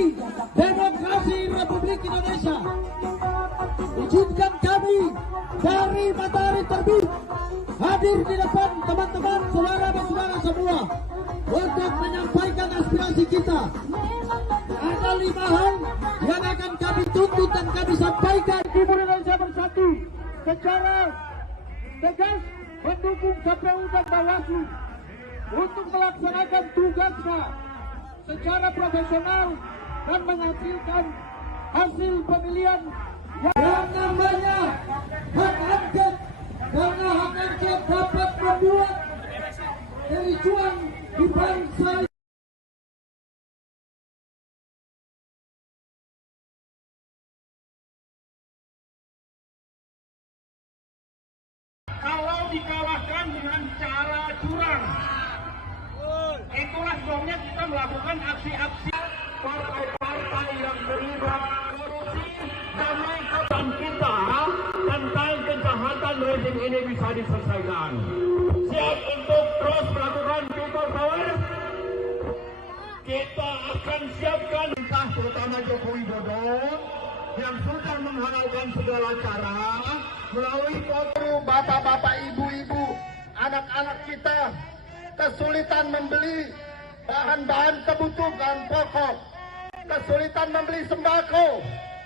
demokrasi Republik Indonesia. Izinkan kami dari Matahari Terbit hadir di depan teman-teman, saudara-saudara semua untuk menyampaikan aspirasi kita. Ada 5 hal yang akan kami tuntut dan kami sampaikan. Timur Indonesia Bersatu secara tegas mendukung KPU dan Bawaslu untuk melaksanakan tugasnya secara profesional dan menghasilkan hasil pemilihan yang namanya hak angket, karena hak angket dapat membuat kericuan di bangsa. Kalau dikalahkan dengan cara curang, itulah sebabnya kita melakukan aksi-aksi partai-partai yang terlibat korupsi demi kebaikan kita tentang kejahatan rezim ini bisa diselesaikan. Siap untuk terus melakukan people power? Kita akan siapkan entah terutama Joko Widodo yang sudah menghalalkan segala cara melalui foto bapak-bapak, ibu-ibu, anak-anak kita kesulitan membeli bahan-bahan kebutuhan pokok, kesulitan membeli sembako,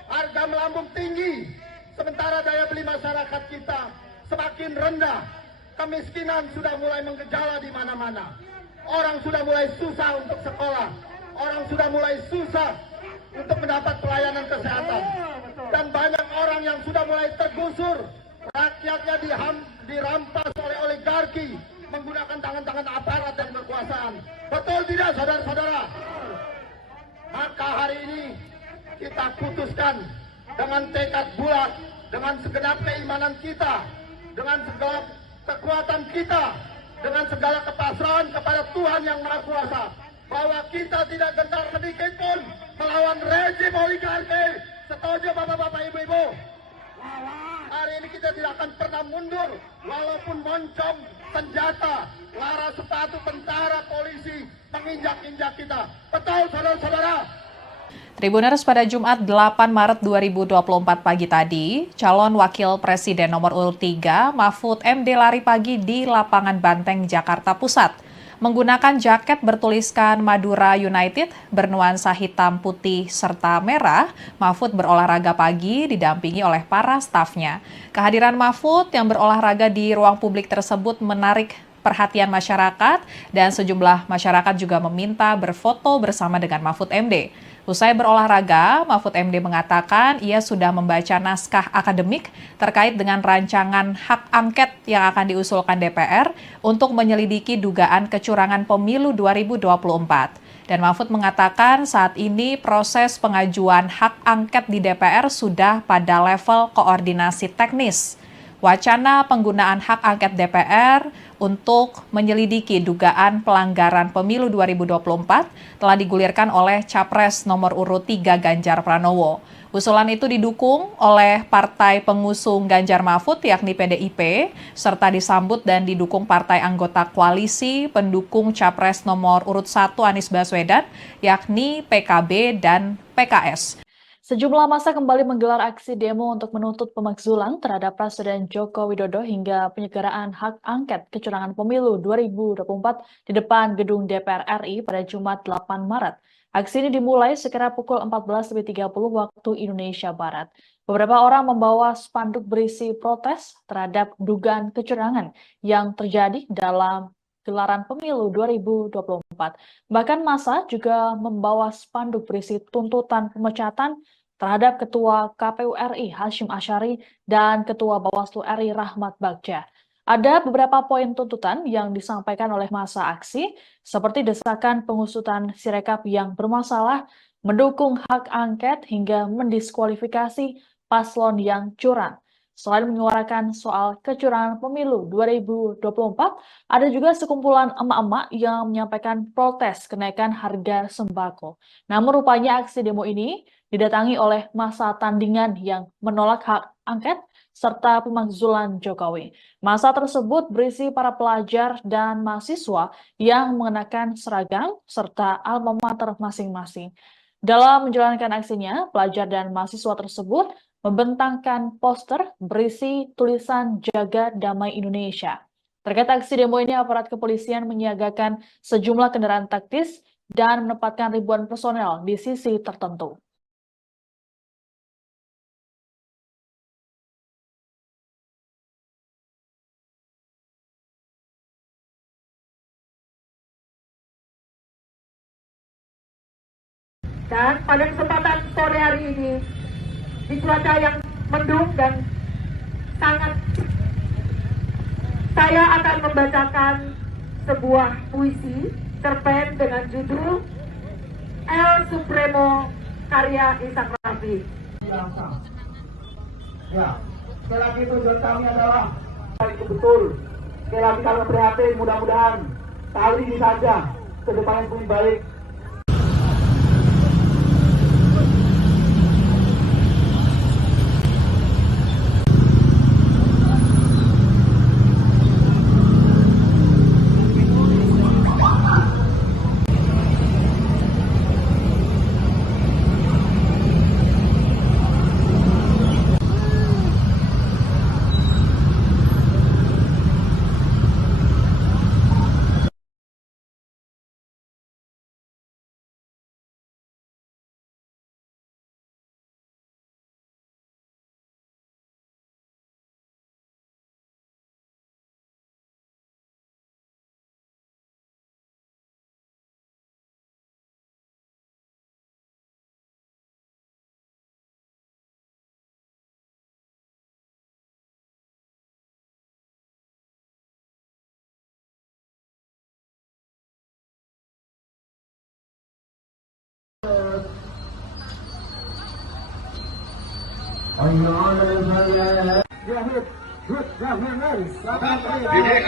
harga melambung tinggi, sementara daya beli masyarakat kita semakin rendah, kemiskinan sudah mulai menggejala di mana-mana, orang sudah mulai susah untuk sekolah, orang sudah mulai susah untuk mendapat pelayanan kesehatan, dan banyak orang yang sudah mulai tergusur, rakyatnya dirampas oleh oligarki menggunakan tangan-tangan aparat dan kekuasaan. Betul tidak, saudara-saudara? Maka hari ini kita putuskan dengan tekad bulat, dengan segenap keimanan kita, dengan segala kekuatan kita, dengan segala kepasrahan kepada Tuhan Yang Maha Kuasa, bahwa kita tidak gentar sedikit pun melawan rezim oligarki. Setuju bapak-bapak, ibu-ibu? Hari ini kita tidak akan pernah mundur, walaupun moncong senjata, lara sepatu tentara, polisi menginjak-injak kita. Betul, saudara-saudara? Tribuners, pada Jumat 8 Maret 2024 pagi tadi, calon wakil presiden nomor urut 3 Mahfud MD lari pagi di lapangan Banteng, Jakarta Pusat. Menggunakan jaket bertuliskan Madura United bernuansa hitam, putih, serta merah, Mahfud berolahraga pagi didampingi oleh para stafnya. Kehadiran Mahfud yang berolahraga di ruang publik tersebut menarik perhatian masyarakat dan sejumlah masyarakat juga meminta berfoto bersama dengan Mahfud MD. Usai berolahraga, Mahfud MD mengatakan ia sudah membaca naskah akademik terkait dengan rancangan hak angket yang akan diusulkan DPR untuk menyelidiki dugaan kecurangan pemilu 2024. Dan Mahfud mengatakan saat ini proses pengajuan hak angket di DPR sudah pada level koordinasi teknis. Wacana penggunaan hak angket DPR untuk menyelidiki dugaan pelanggaran pemilu 2024 telah digulirkan oleh Capres nomor urut 3 Ganjar Pranowo. Usulan itu didukung oleh partai pengusung Ganjar Mahfud yakni PDIP, serta disambut dan didukung partai anggota koalisi pendukung Capres nomor urut 1 Anies Baswedan yakni PKB dan PKS. Sejumlah massa kembali menggelar aksi demo untuk menuntut pemakzulan terhadap Presiden Joko Widodo hingga penyegeraan hak angket kecurangan pemilu 2024 di depan gedung DPR RI pada Jumat 8 Maret. Aksi ini dimulai sekira pukul 14.30 waktu Indonesia Barat. Beberapa orang membawa spanduk berisi protes terhadap dugaan kecurangan yang terjadi dalam gelaran pemilu 2024. Bahkan massa juga membawa spanduk berisi tuntutan pemecatan terhadap Ketua KPU RI Hasyim Asyari dan Ketua Bawaslu RI Rahmat Bagja. Ada beberapa poin tuntutan yang disampaikan oleh massa aksi, seperti desakan pengusutan Sirekap yang bermasalah, mendukung hak angket hingga mendiskualifikasi paslon yang curang. Selain menyuarakan soal kecurangan pemilu 2024, ada juga sekumpulan emak-emak yang menyampaikan protes kenaikan harga sembako. Namun rupanya aksi demo ini didatangi oleh massa tandingan yang menolak hak angket serta pemakzulan Jokowi. Massa tersebut berisi para pelajar dan mahasiswa yang mengenakan seragam serta alma mater masing-masing. Dalam menjalankan aksinya, pelajar dan mahasiswa tersebut membentangkan poster berisi tulisan Jaga Damai Indonesia. Terkait aksi demo ini, aparat kepolisian menyiagakan sejumlah kendaraan taktis dan menempatkan ribuan personel di sisi tertentu. Dan pada kesempatan sore hari ini, di cuaca yang mendung dan sangat, saya akan membacakan sebuah puisi cerpen dengan judul El Supremo karya Ishak Rafi. Ya, sekali lagi tujuan kami adalah itu betul. Sekali lagi kami prihatin, mudah-mudahan kali ini saja ke depan yang lebih baik.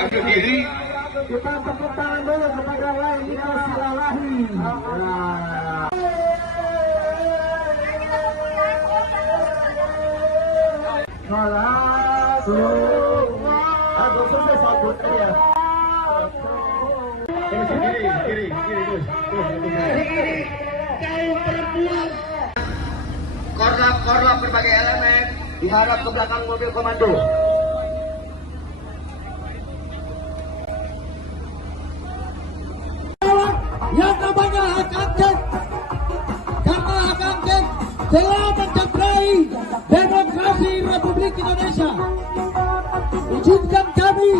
Ambil diri. Kita tepuk tangan dulu kepada Laili Silalahi. Agak selesai sabut ya. Kiri terus. Korlap berbagai elemen diharap ke belakang mobil komando. Yang namanya hak angket, karena hak angket telah mencederai demokrasi Republik Indonesia. Izinkan kami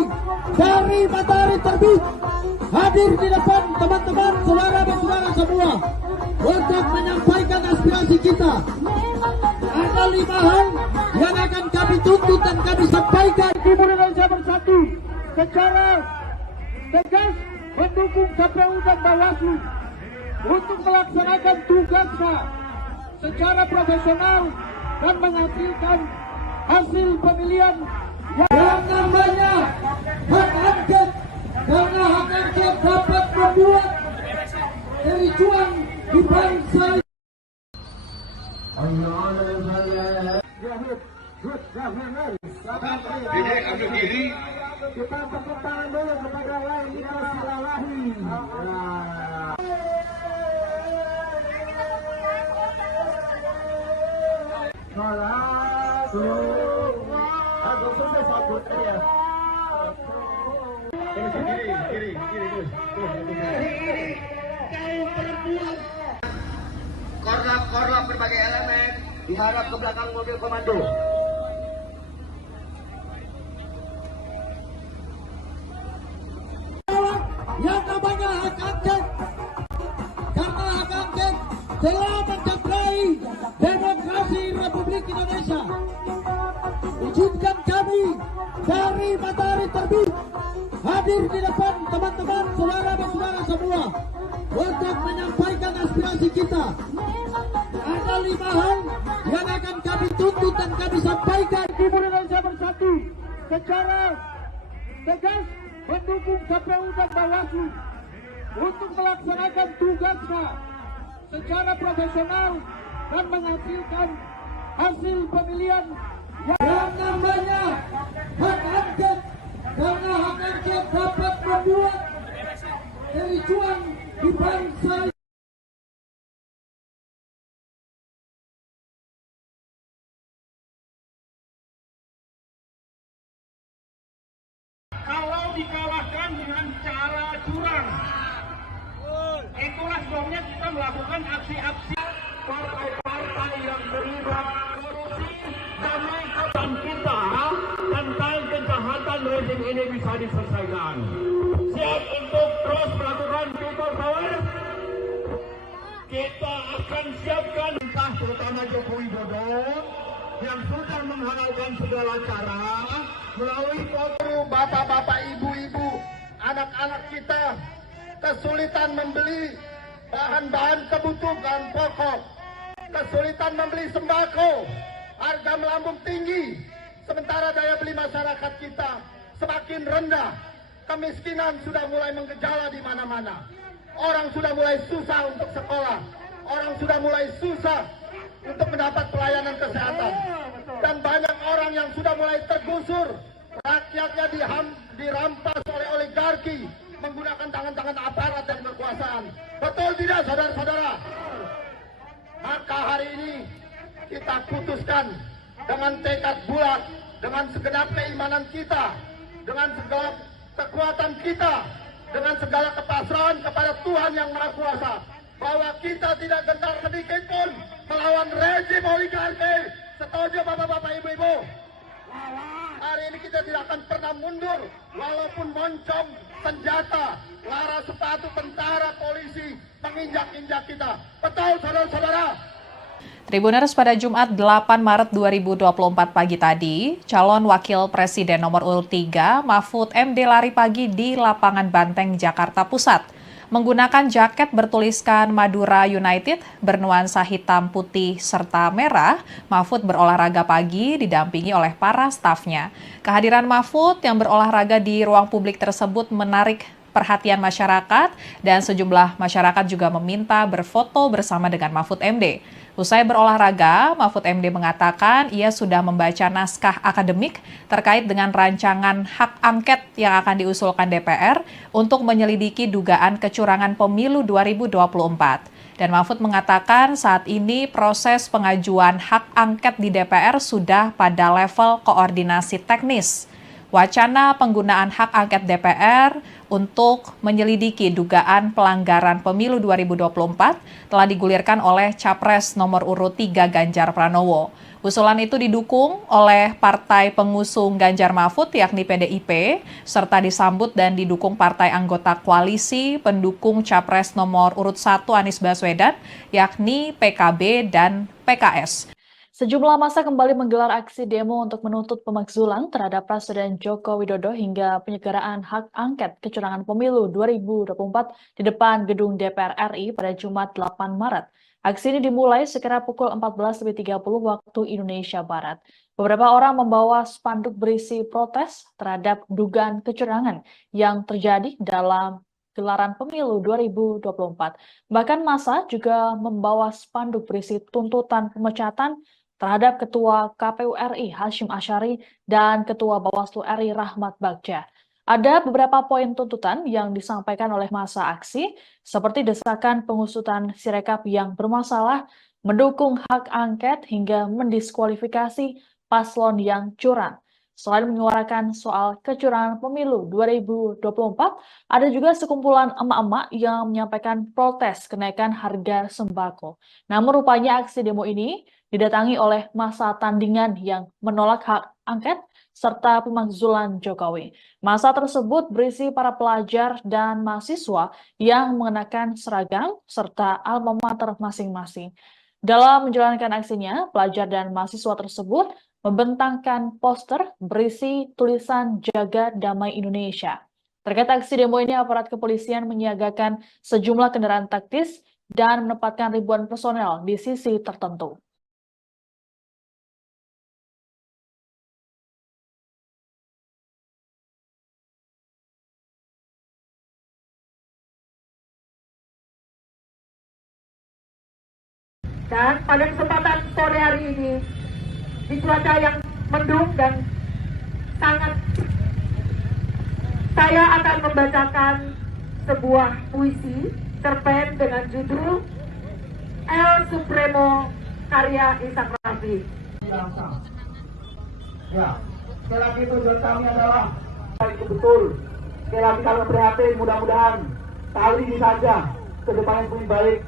dari Matahari Terbit hadir di depan teman-teman, saudara dan saudara semua untuk menyampaikan aspirasi kita. Ada 5 hal yang akan kami tuntut dan kami sampaikan. Timur Indonesia Bersatu secara tegas mendukung KPU dan Bawaslu untuk melaksanakan tugasnya secara profesional dan menghasilkan hasil pemilihan yang namanya hak angket, karena hak angket dapat membuat kericuan di bangsa. Ambil diri. Kita tepuk tangan dulu kepada Laili Silalahi. Agak selesai sabut ya. Kiri terus. korlap berbagai elemen diharap ke belakang mobil komando. Yang namanya hak angket, karena hak angket telah mencederai demokrasi Republik Indonesia. Izinkan kami dari matahari terbit hadir di depan teman-teman, saudara-saudara semua untuk menyampaikan aspirasi kita. Ada 5 hal yang akan kami tuntut dan kami sampaikan. Timur Indonesia Bersatu secara tegas mendukung KPU dan Bawaslu untuk melaksanakan tugasnya secara profesional dan menghasilkan hasil pemilihan yang namanya hak angket, karena hak angket dapat membuat kericuan di bangsa. Kalau dikalahkan dengan cara curang, itulah sebabnya kita melakukan aksi-aksi partai-partai yang terlibat korupsi demi kepentingan kita tentang kejahatan rezim ini bisa diselesaikan. Siap untuk terus melakukan people power? Kita akan siapkan entah terutama Joko Widodo yang sudah menghalalkan segala cara melalui foto bapak-bapak, ibu-ibu, anak-anak kita kesulitan membeli bahan-bahan kebutuhan pokok, kesulitan membeli sembako, harga melambung tinggi, sementara daya beli masyarakat kita semakin rendah, kemiskinan sudah mulai menggejala di mana-mana, orang sudah mulai susah untuk sekolah, orang sudah mulai susah untuk mendapat pelayanan kesehatan, dan banyak orang yang sudah mulai tergusur, rakyatnya dirampas oleh oligarki menggunakan tangan-tangan aparat dan kekuasaan. Betul tidak, saudara-saudara? Maka hari ini kita putuskan dengan tekad bulat, dengan segenap keimanan kita, dengan segala kekuatan kita, dengan segala kepasrahan kepada Tuhan Yang Maha Kuasa, bahwa kita tidak gentar sedikit pun melawan rezim oligarki. Setuju bapak-bapak, ibu-ibu? Hari ini kita tidak akan pernah mundur, walaupun moncong senjata, lara sepatu tentara, polisi menginjak-injak kita. Betul, saudara-saudara? Tribuners, pada Jumat 8 Maret 2024 pagi tadi, calon wakil presiden nomor urut 3 Mahfud MD lari pagi di lapangan Banteng, Jakarta Pusat. Menggunakan jaket bertuliskan Madura United bernuansa hitam, putih, serta merah, Mahfud berolahraga pagi didampingi oleh para stafnya. Kehadiran Mahfud yang berolahraga di ruang publik tersebut menarik perhatian masyarakat dan sejumlah masyarakat juga meminta berfoto bersama dengan Mahfud MD. Usai berolahraga, Mahfud MD mengatakan ia sudah membaca naskah akademik terkait dengan rancangan hak angket yang akan diusulkan DPR untuk menyelidiki dugaan kecurangan pemilu 2024. Dan Mahfud mengatakan saat ini proses pengajuan hak angket di DPR sudah pada level koordinasi teknis. Wacana penggunaan hak angket DPR untuk menyelidiki dugaan pelanggaran pemilu 2024 telah digulirkan oleh Capres nomor urut 3 Ganjar Pranowo. Usulan itu didukung oleh partai pengusung Ganjar Mahfud yakni PDIP, serta disambut dan didukung partai anggota koalisi pendukung Capres nomor urut 1 Anies Baswedan yakni PKB dan PKS. Sejumlah massa kembali menggelar aksi demo untuk menuntut pemakzulan terhadap Presiden Joko Widodo hingga penyegeraan hak angket kecurangan pemilu 2024 di depan gedung DPR RI pada Jumat 8 Maret. Aksi ini dimulai sekira pukul 14.30 waktu Indonesia Barat. Beberapa orang membawa spanduk berisi protes terhadap dugaan kecurangan yang terjadi dalam gelaran pemilu 2024. Bahkan massa juga membawa spanduk berisi tuntutan pemecatan terhadap Ketua KPU RI Hasyim Asyari dan Ketua Bawaslu RI Rahmat Bagja. Ada beberapa poin tuntutan yang disampaikan oleh massa aksi, seperti desakan pengusutan Sirekap yang bermasalah, mendukung hak angket hingga mendiskualifikasi paslon yang curang. Selain menyuarakan soal kecurangan pemilu 2024, ada juga sekumpulan emak-emak yang menyampaikan protes kenaikan harga sembako. Namun rupanya aksi demo ini didatangi oleh massa tandingan yang menolak hak angket serta pemakzulan Jokowi. Massa tersebut berisi para pelajar dan mahasiswa yang mengenakan seragam serta alma mater masing-masing. Dalam menjalankan aksinya, pelajar dan mahasiswa tersebut membentangkan poster berisi tulisan Jaga Damai Indonesia. Terkait aksi demo ini, aparat kepolisian menyiagakan sejumlah kendaraan taktis dan menempatkan ribuan personel di sisi tertentu. Dan pada kesempatan sore hari ini, di cuaca yang mendung dan sangat, saya akan membacakan sebuah puisi cerpen dengan judul El Supremo karya Ishak Rafi. Ya, sekali lagi tujuan kami adalah itu betul. Sekali lagi kami prihatin, mudah-mudahan kali ini saja ke depan yang lebih baik.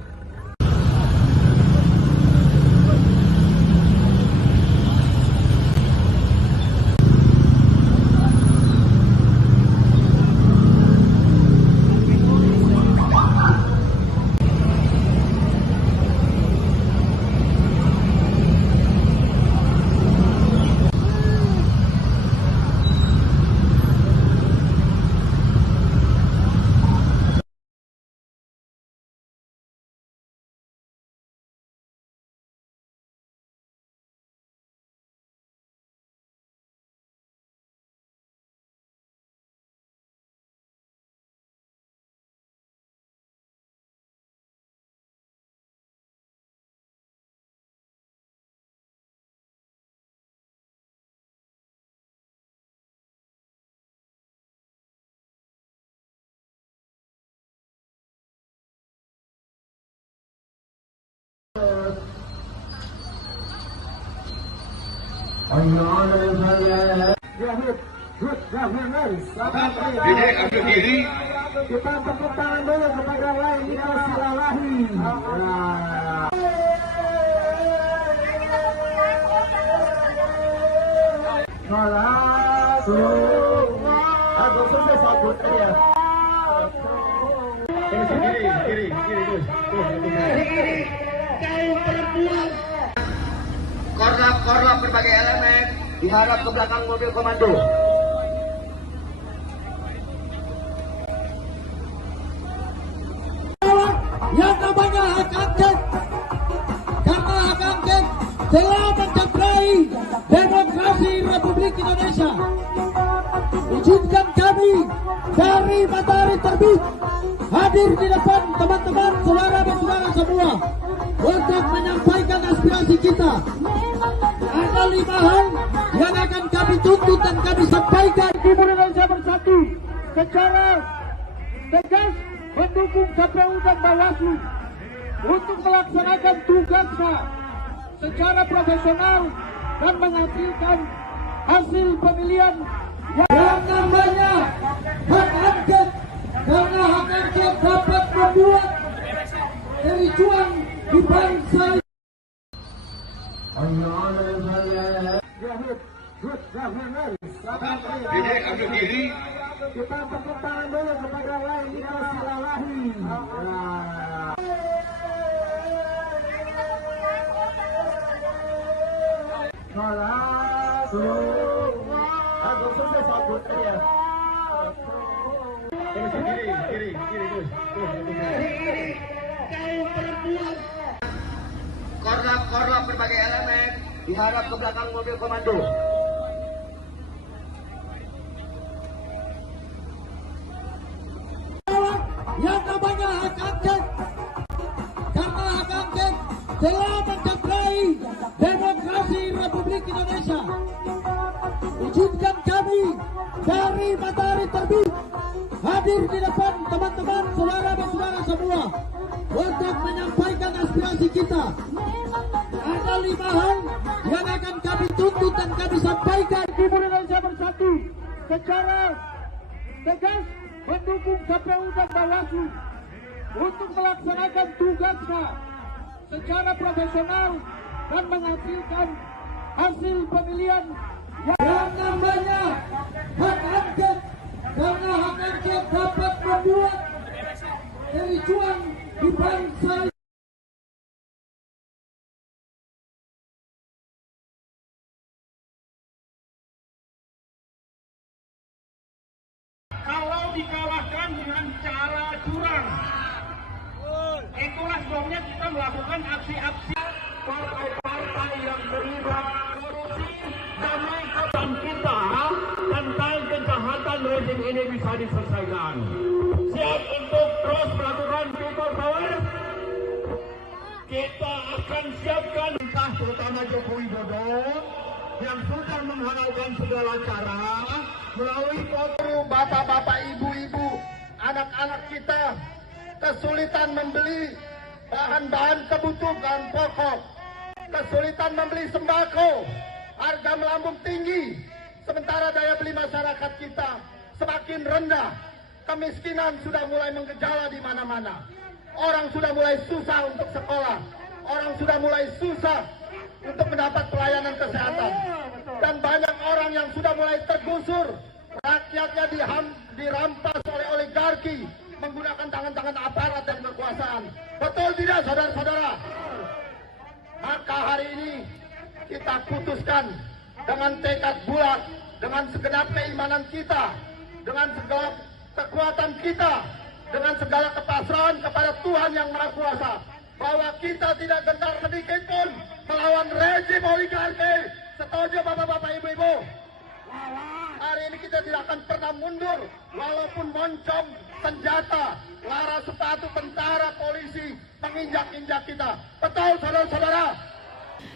Dede ambil diri. Kita tepuk tangan dulu kepada lain Silalahi. Aku sukses sabut dia. Kiri terus. Korlap berbagai elemen diharap ke belakang mobil komando. Yang namanya hak angket, karena hak angket telah mencederai demokrasi Republik Indonesia. Izinkan kami dari Matahari Terbit hadir di depan teman-teman, saudara-saudara semua untuk menyampaikan aspirasi kita. Ada 5 hal yang akan kami tuntut dan kami sampaikan. Timur Indonesia Bersatu secara tegas mendukung KPU dan Bawaslu untuk melaksanakan tugasnya secara profesional dan menghasilkan hasil pemilihan Yang namanya hak angket, karena hak angket dapat membuat kericuan di bangsa. Dede ambil diri. Kita tepuk tangan dulu kepada lain Silalahi. Aku sukses sabut dia. Kiri terus. Korlap berbagai elemen diharap ke belakang mobil komando. Yang namanya hak angket, karena hak angket telah mencederai demokrasi Republik Indonesia. Izinkan kami dari Matahari Terbit hadir di depan teman-teman, saudara-saudara semua untuk menyampaikan aspirasi kita. Ada 5 hal yang akan kami tuntut dan kami sampaikan. Timur Indonesia secara tegas mendukung KPU dan Bawaslu untuk melaksanakan tugasnya secara profesional dan menghasilkan hasil pemilihan yang namanya hak angket, karena hak angket dapat membuat kericuan di bangsa. Kalau dikalahkan dengan cara curang, itulah sebabnya kita melakukan aksi-aksi partai-partai yang terlibat korupsi demi kebaikan kita tentang kejahatan rezim ini bisa diselesaikan. Siap untuk terus melakukan people power? Kita akan siapkan entah terutama Joko Widodo yang sudah menghalalkan segala cara melalui foto bapak-bapak, ibu-ibu, anak-anak kita kesulitan membeli bahan-bahan kebutuhan pokok, kesulitan membeli sembako, harga melambung tinggi, sementara daya beli masyarakat kita semakin rendah, kemiskinan sudah mulai menggejala di mana-mana, orang sudah mulai susah untuk sekolah, orang sudah mulai susah untuk mendapat pelayanan kesehatan, dan banyak orang yang sudah mulai tergusur, rakyatnya dirampas oleh oligarki menggunakan tangan-tangan aparat dan kekuasaan. Betul tidak, saudara-saudara? Maka hari ini kita putuskan dengan tekad bulat, dengan segenap keimanan kita, dengan segala kekuatan kita, dengan segala kepasrahan kepada Tuhan Yang Maha Kuasa, bahwa kita tidak gentar sedikit pun melawan rezim oligarki. Setuju bapak-bapak, ibu-ibu? Hari ini kita tidak akan pernah mundur, walaupun moncong senjata, lara sepatu tentara, polisi menginjak-injak kita. Betul, saudara-saudara?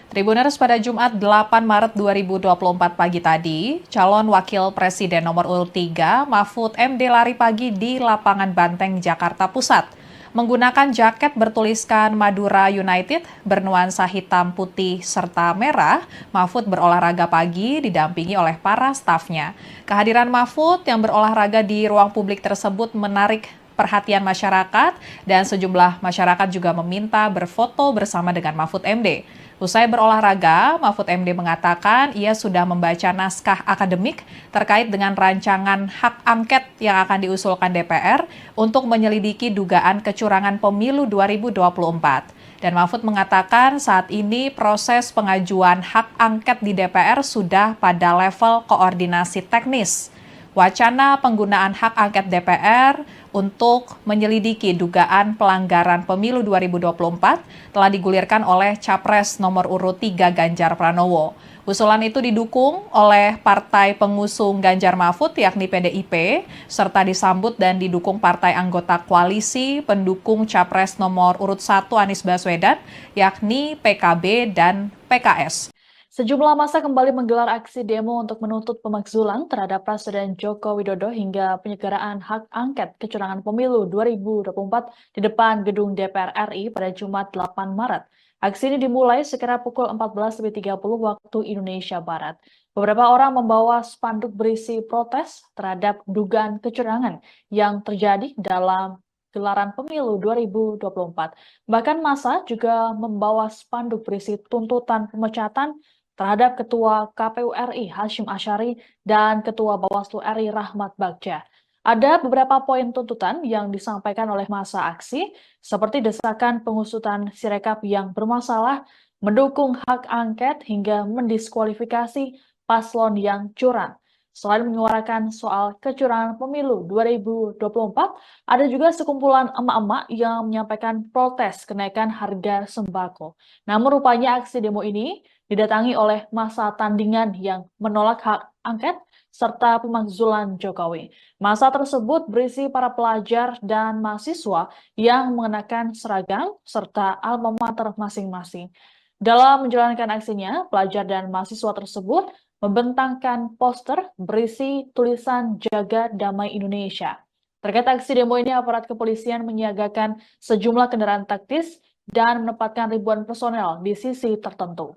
Tribuners, pada Jumat 8 Maret 2024 pagi tadi, calon wakil presiden nomor urut 3 Mahfud MD lari pagi di lapangan Banteng, Jakarta Pusat. Menggunakan jaket bertuliskan Madura United bernuansa hitam, putih, serta merah, Mahfud berolahraga pagi didampingi oleh para stafnya. Kehadiran Mahfud yang berolahraga di ruang publik tersebut menarik perhatian masyarakat dan sejumlah masyarakat juga meminta berfoto bersama dengan Mahfud MD. Usai berolahraga, Mahfud MD mengatakan ia sudah membaca naskah akademik terkait dengan rancangan hak angket yang akan diusulkan DPR untuk menyelidiki dugaan kecurangan pemilu 2024. Dan Mahfud mengatakan saat ini proses pengajuan hak angket di DPR sudah pada level koordinasi teknis. Wacana penggunaan hak angket DPR untuk menyelidiki dugaan pelanggaran pemilu 2024 telah digulirkan oleh Capres nomor urut 3 Ganjar Pranowo. Usulan itu didukung oleh partai pengusung Ganjar Mahfud yakni PDIP, serta disambut dan didukung partai anggota koalisi pendukung Capres nomor urut 1 Anies Baswedan yakni PKB dan PKS. Sejumlah massa kembali menggelar aksi demo untuk menuntut pemakzulan terhadap Presiden Joko Widodo hingga penyegeraan hak angket kecurangan pemilu 2024 di depan gedung DPR RI pada Jumat 8 Maret. Aksi ini dimulai sekira pukul 14.30 waktu Indonesia Barat. Beberapa orang membawa spanduk berisi protes terhadap dugaan kecurangan yang terjadi dalam gelaran pemilu 2024. Bahkan massa juga membawa spanduk berisi tuntutan pemecatan terhadap Ketua KPU RI Hasyim Asyari dan Ketua Bawaslu RI Rahmat Bagja. Ada beberapa poin tuntutan yang disampaikan oleh massa aksi, seperti desakan pengusutan Sirekap yang bermasalah, mendukung hak angket hingga mendiskualifikasi paslon yang curang. Selain menyuarakan soal kecurangan pemilu 2024, ada juga sekumpulan emak-emak yang menyampaikan protes kenaikan harga sembako. Namun rupanya aksi demo ini didatangi oleh massa tandingan yang menolak hak angket serta pemakzulan Jokowi. Massa tersebut berisi para pelajar dan mahasiswa yang mengenakan seragam serta alma mater masing-masing. Dalam menjalankan aksinya, pelajar dan mahasiswa tersebut membentangkan poster berisi tulisan Jaga Damai Indonesia. Terkait aksi demo ini, aparat kepolisian menyiagakan sejumlah kendaraan taktis dan menempatkan ribuan personel di sisi tertentu.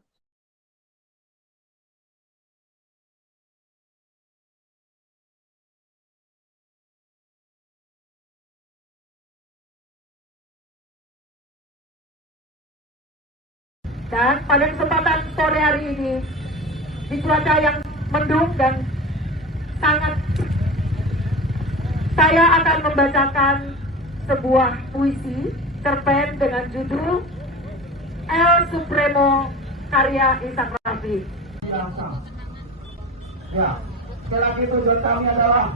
Dan pada kesempatan sore hari ini, di cuaca yang mendung dan sangat, saya akan membacakan sebuah puisi cerpen dengan judul El Supremo karya Ishak Rafi. Ya, sekali lagi tujuan kami adalah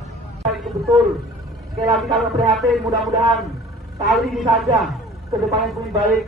itu betul. Sekali lagi kami prihatin, mudah-mudahan kali ini saja ke depan yang lebih baik.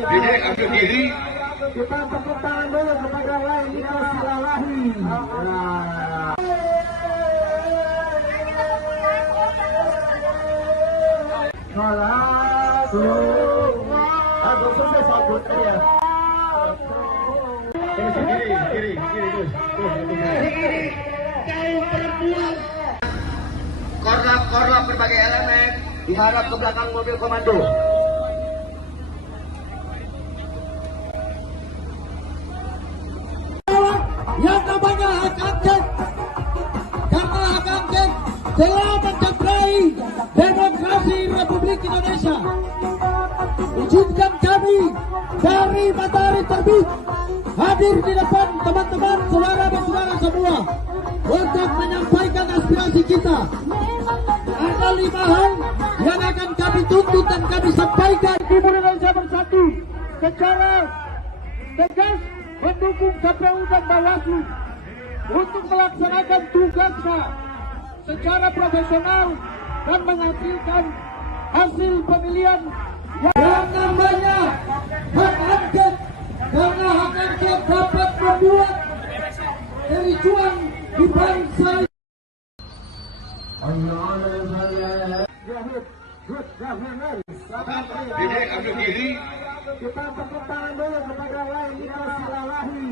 Dede ambil kiri. Kita tepuk tangan dulu kepada Laila Silalahi. Kiri terus. Korlap berbagai elemen diharap ke belakang mobil komando. Yang namanya hak angket, karena hak angket telah mencederai demokrasi Republik Indonesia. Izinkan kami dari Matahari Terbit hadir di depan teman-teman, saudara-saudara semua untuk menyampaikan aspirasi kita. Ada 5 hal yang akan kami tuntut dan kami sampaikan. Timur Indonesia Bersatu secara tegas mendukung KPU dan Bawaslu untuk melaksanakan tugasnya secara profesional dan menghasilkan hasil pemilihan Yang namanya hak angket, karena hak angket dapat membuat kericuan di bangsa. Dede ambil kiri. Kita tepuk tangan dulu kepada Laila Silalahi.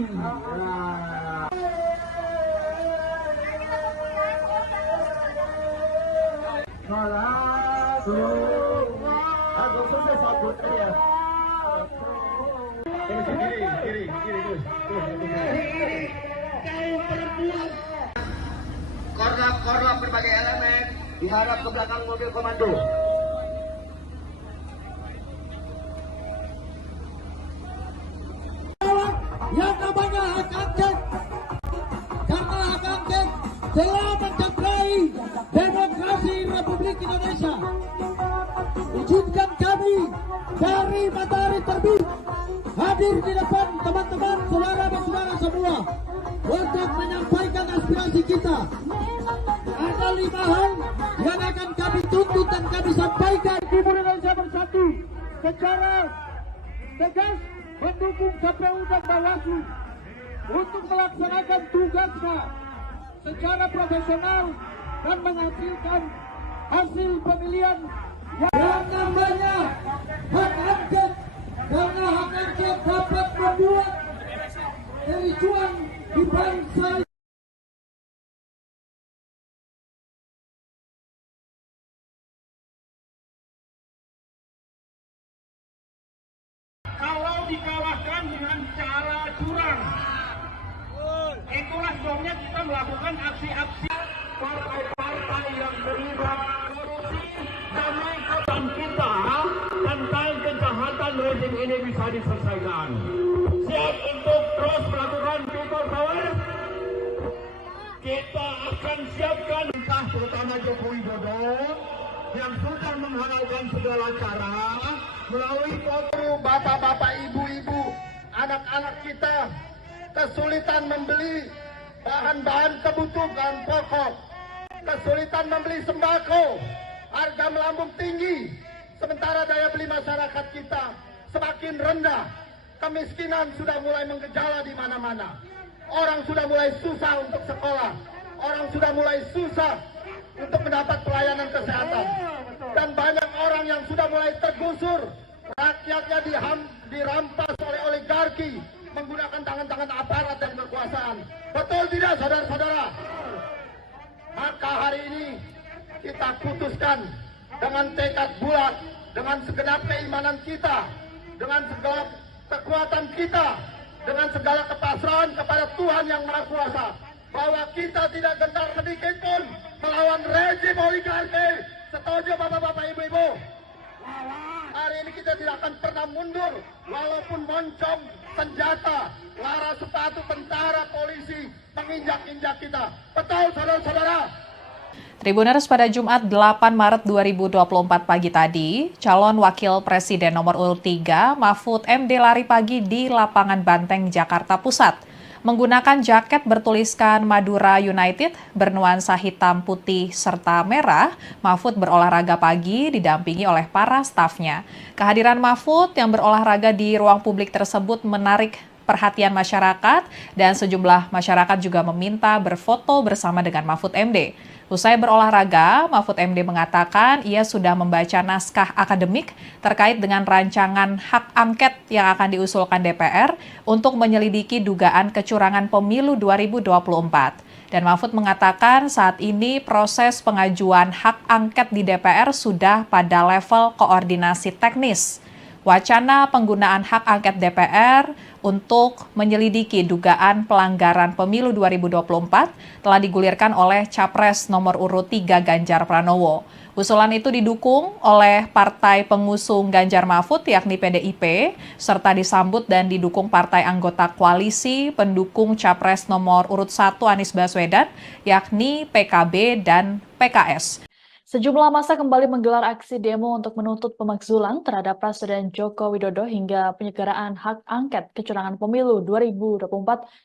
Kiri terus. Korlap berbagai elemen diharap ke belakang mobil komando. Yang namanya hak angket, karena hak angket telah mencederai demokrasi Republik Indonesia. Izinkan kami dari Matahari Terbit hadir di depan teman-teman, saudara-saudara semua untuk menyampaikan aspirasi kita. Ada 5 hal yang akan kami tuntut dan kami sampaikan. Timur Indonesia Bersatu secara tegas mendukung KPU dan Bawaslu untuk melaksanakan tugasnya secara profesional dan menghasilkan hasil pemilihan Yang namanya hak angket, karena hak angket dapat membuat kericuan di bangsa. kalau dikalahkan dengan cara curang. Itulah sebabnya kita melakukan aksi-aksi partai-partai yang terlibat korupsi demi kebaikan kita tentang kejahatan rezim ini bisa diselesaikan. Siap untuk terus melakukan people power. Kita siapkan entah terutama Joko Widodo yang sudah menghalalkan segala cara melalui foto bapak-bapak, ibu-ibu, anak-anak kita kesulitan membeli bahan-bahan kebutuhan pokok, kesulitan membeli sembako, harga melambung tinggi, sementara daya beli masyarakat kita semakin rendah, kemiskinan sudah mulai menggejala di mana-mana, orang sudah mulai susah untuk sekolah, orang sudah mulai susah untuk mendapat pelayanan kesehatan, dan banyak orang yang sudah mulai tergusur, rakyatnya dirampas oleh oligarki menggunakan tangan-tangan aparat dan kekuasaan. Betul tidak, saudara-saudara? Maka hari ini kita putuskan dengan tekad bulat, dengan segenap keimanan kita, dengan segala kekuatan kita, dengan segala kepasrahan kepada Tuhan Yang Maha Kuasa, bahwa kita tidak gentar sedikit pun melawan rezim oligarki. Setuju bapak-bapak, ibu-ibu? Hari ini kita tidak akan pernah mundur, walaupun moncong, senjata, lara sepatu tentara, polisi menginjak-injak kita. Betul, saudara-saudara? Tribuners, pada Jumat 8 Maret 2024 pagi tadi, calon wakil presiden nomor urut 3 Mahfud MD lari pagi di lapangan Banteng, Jakarta Pusat. Menggunakan jaket bertuliskan Madura United bernuansa hitam, putih, serta merah, Mahfud berolahraga pagi didampingi oleh para stafnya. Kehadiran Mahfud yang berolahraga di ruang publik tersebut menarik perhatian masyarakat dan sejumlah masyarakat juga meminta berfoto bersama dengan Mahfud MD. Usai berolahraga, Mahfud MD mengatakan ia sudah membaca naskah akademik terkait dengan rancangan hak angket yang akan diusulkan DPR untuk menyelidiki dugaan kecurangan pemilu 2024. Dan Mahfud mengatakan saat ini proses pengajuan hak angket di DPR sudah pada level koordinasi teknis. Wacana penggunaan hak angket DPR untuk menyelidiki dugaan pelanggaran pemilu 2024 telah digulirkan oleh Capres nomor urut 3 Ganjar Pranowo. Usulan itu didukung oleh partai pengusung Ganjar Mahfud yakni PDIP, serta disambut dan didukung partai anggota koalisi pendukung Capres nomor urut 1 Anies Baswedan yakni PKB dan PKS. Sejumlah massa kembali menggelar aksi demo untuk menuntut pemakzulan terhadap Presiden Joko Widodo hingga penyelenggaraan hak angket kecurangan pemilu 2024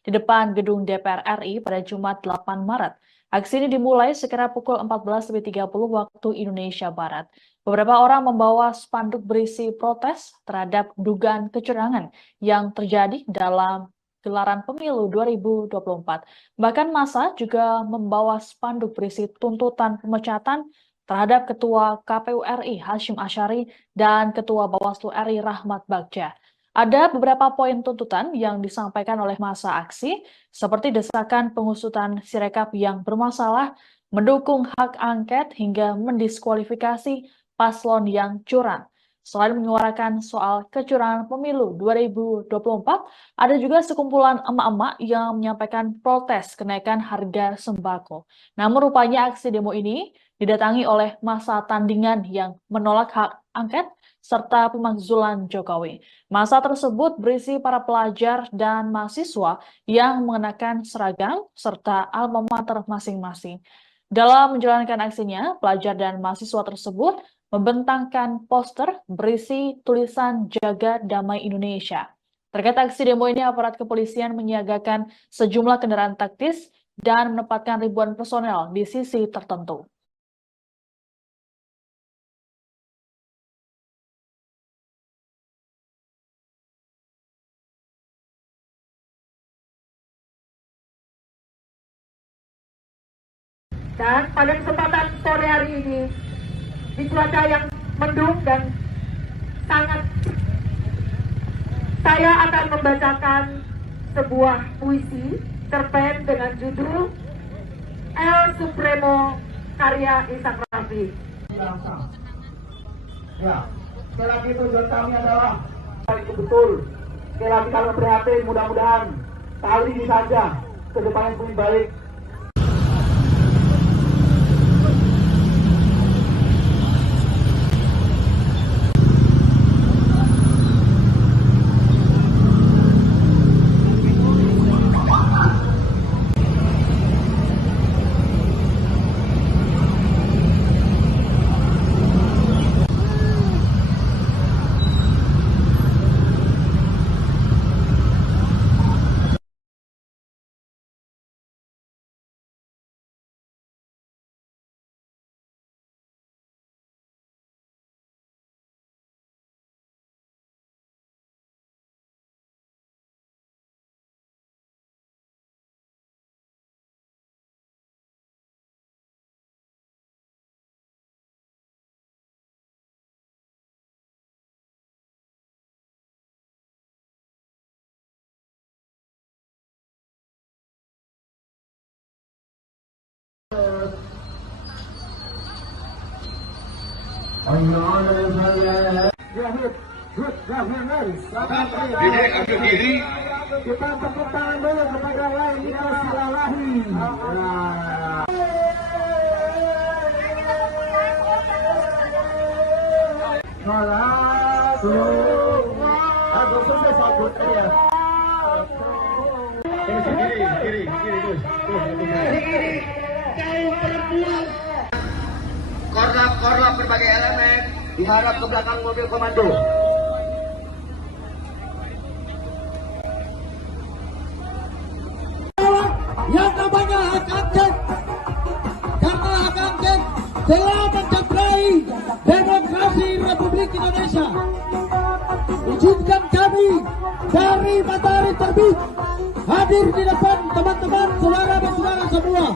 di depan gedung DPR RI pada Jumat 8 Maret. Aksi ini dimulai sekira pukul 14.30 waktu Indonesia Barat. Beberapa orang membawa spanduk berisi protes terhadap dugaan kecurangan yang terjadi dalam gelaran pemilu 2024. Bahkan massa juga membawa spanduk berisi tuntutan pemecatan terhadap Ketua KPU RI Hasyim Asyari dan Ketua Bawaslu RI Rahmat Bagja. Ada beberapa poin tuntutan yang disampaikan oleh massa aksi, seperti desakan pengusutan Sirekap yang bermasalah, mendukung hak angket hingga mendiskualifikasi paslon yang curang. Selain menyuarakan soal kecurangan pemilu 2024, ada juga sekumpulan emak-emak yang menyampaikan protes kenaikan harga sembako. Namun rupanya aksi demo ini didatangi oleh massa tandingan yang menolak hak angket serta pemakzulan Jokowi. Massa tersebut berisi para pelajar dan mahasiswa yang mengenakan seragam serta alma mater masing-masing. Dalam menjalankan aksinya, pelajar dan mahasiswa tersebut membentangkan poster berisi tulisan Jaga Damai Indonesia. Terkait aksi demo ini, aparat kepolisian menyiagakan sejumlah kendaraan taktis dan menempatkan ribuan personel di sisi tertentu. Dan pada kesempatan sore hari ini, di cuaca yang mendung dan sangat, saya akan membacakan sebuah puisi cerpen dengan judul El Supremo karya Ishak Rafi. Ya, sekali lagi tujuan kami adalah itu betul. Sekali lagi kami prihatin, mudah-mudahan kali ini saja ke depan yang lebih baik. Dede ambil diri. Kita tepuk tangan dulu kepada Lailita Silalahi. Korlap berbagai elemen diharap ke belakang mobil komando. Yang namanya hak angket, karena hak angket telah mencederai demokrasi Republik Indonesia. Izinkan kami dari Matahari Terbit hadir di depan teman-teman saudara-saudara semua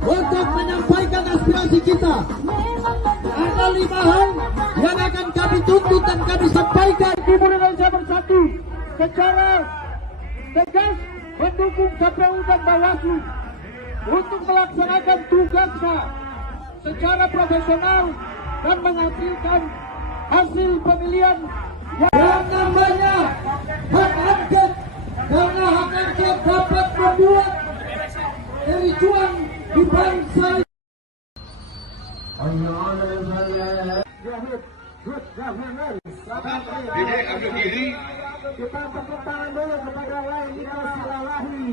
untuk menyampaikan aspirasi kita. Ada 5 hal yang akan kami tuntut dan kami sampaikan. Timur Indonesia Bersatu secara tegas mendukung KPU dan Bawaslu untuk melaksanakan tugasnya secara profesional dan menghasilkan hasil pemilihan Yang namanya hak angket, karena hak angket dapat membuat kericuan di bangsa. Dede ambil diri. Kita tepuk tangan dulu kepada Lailita Silalahi.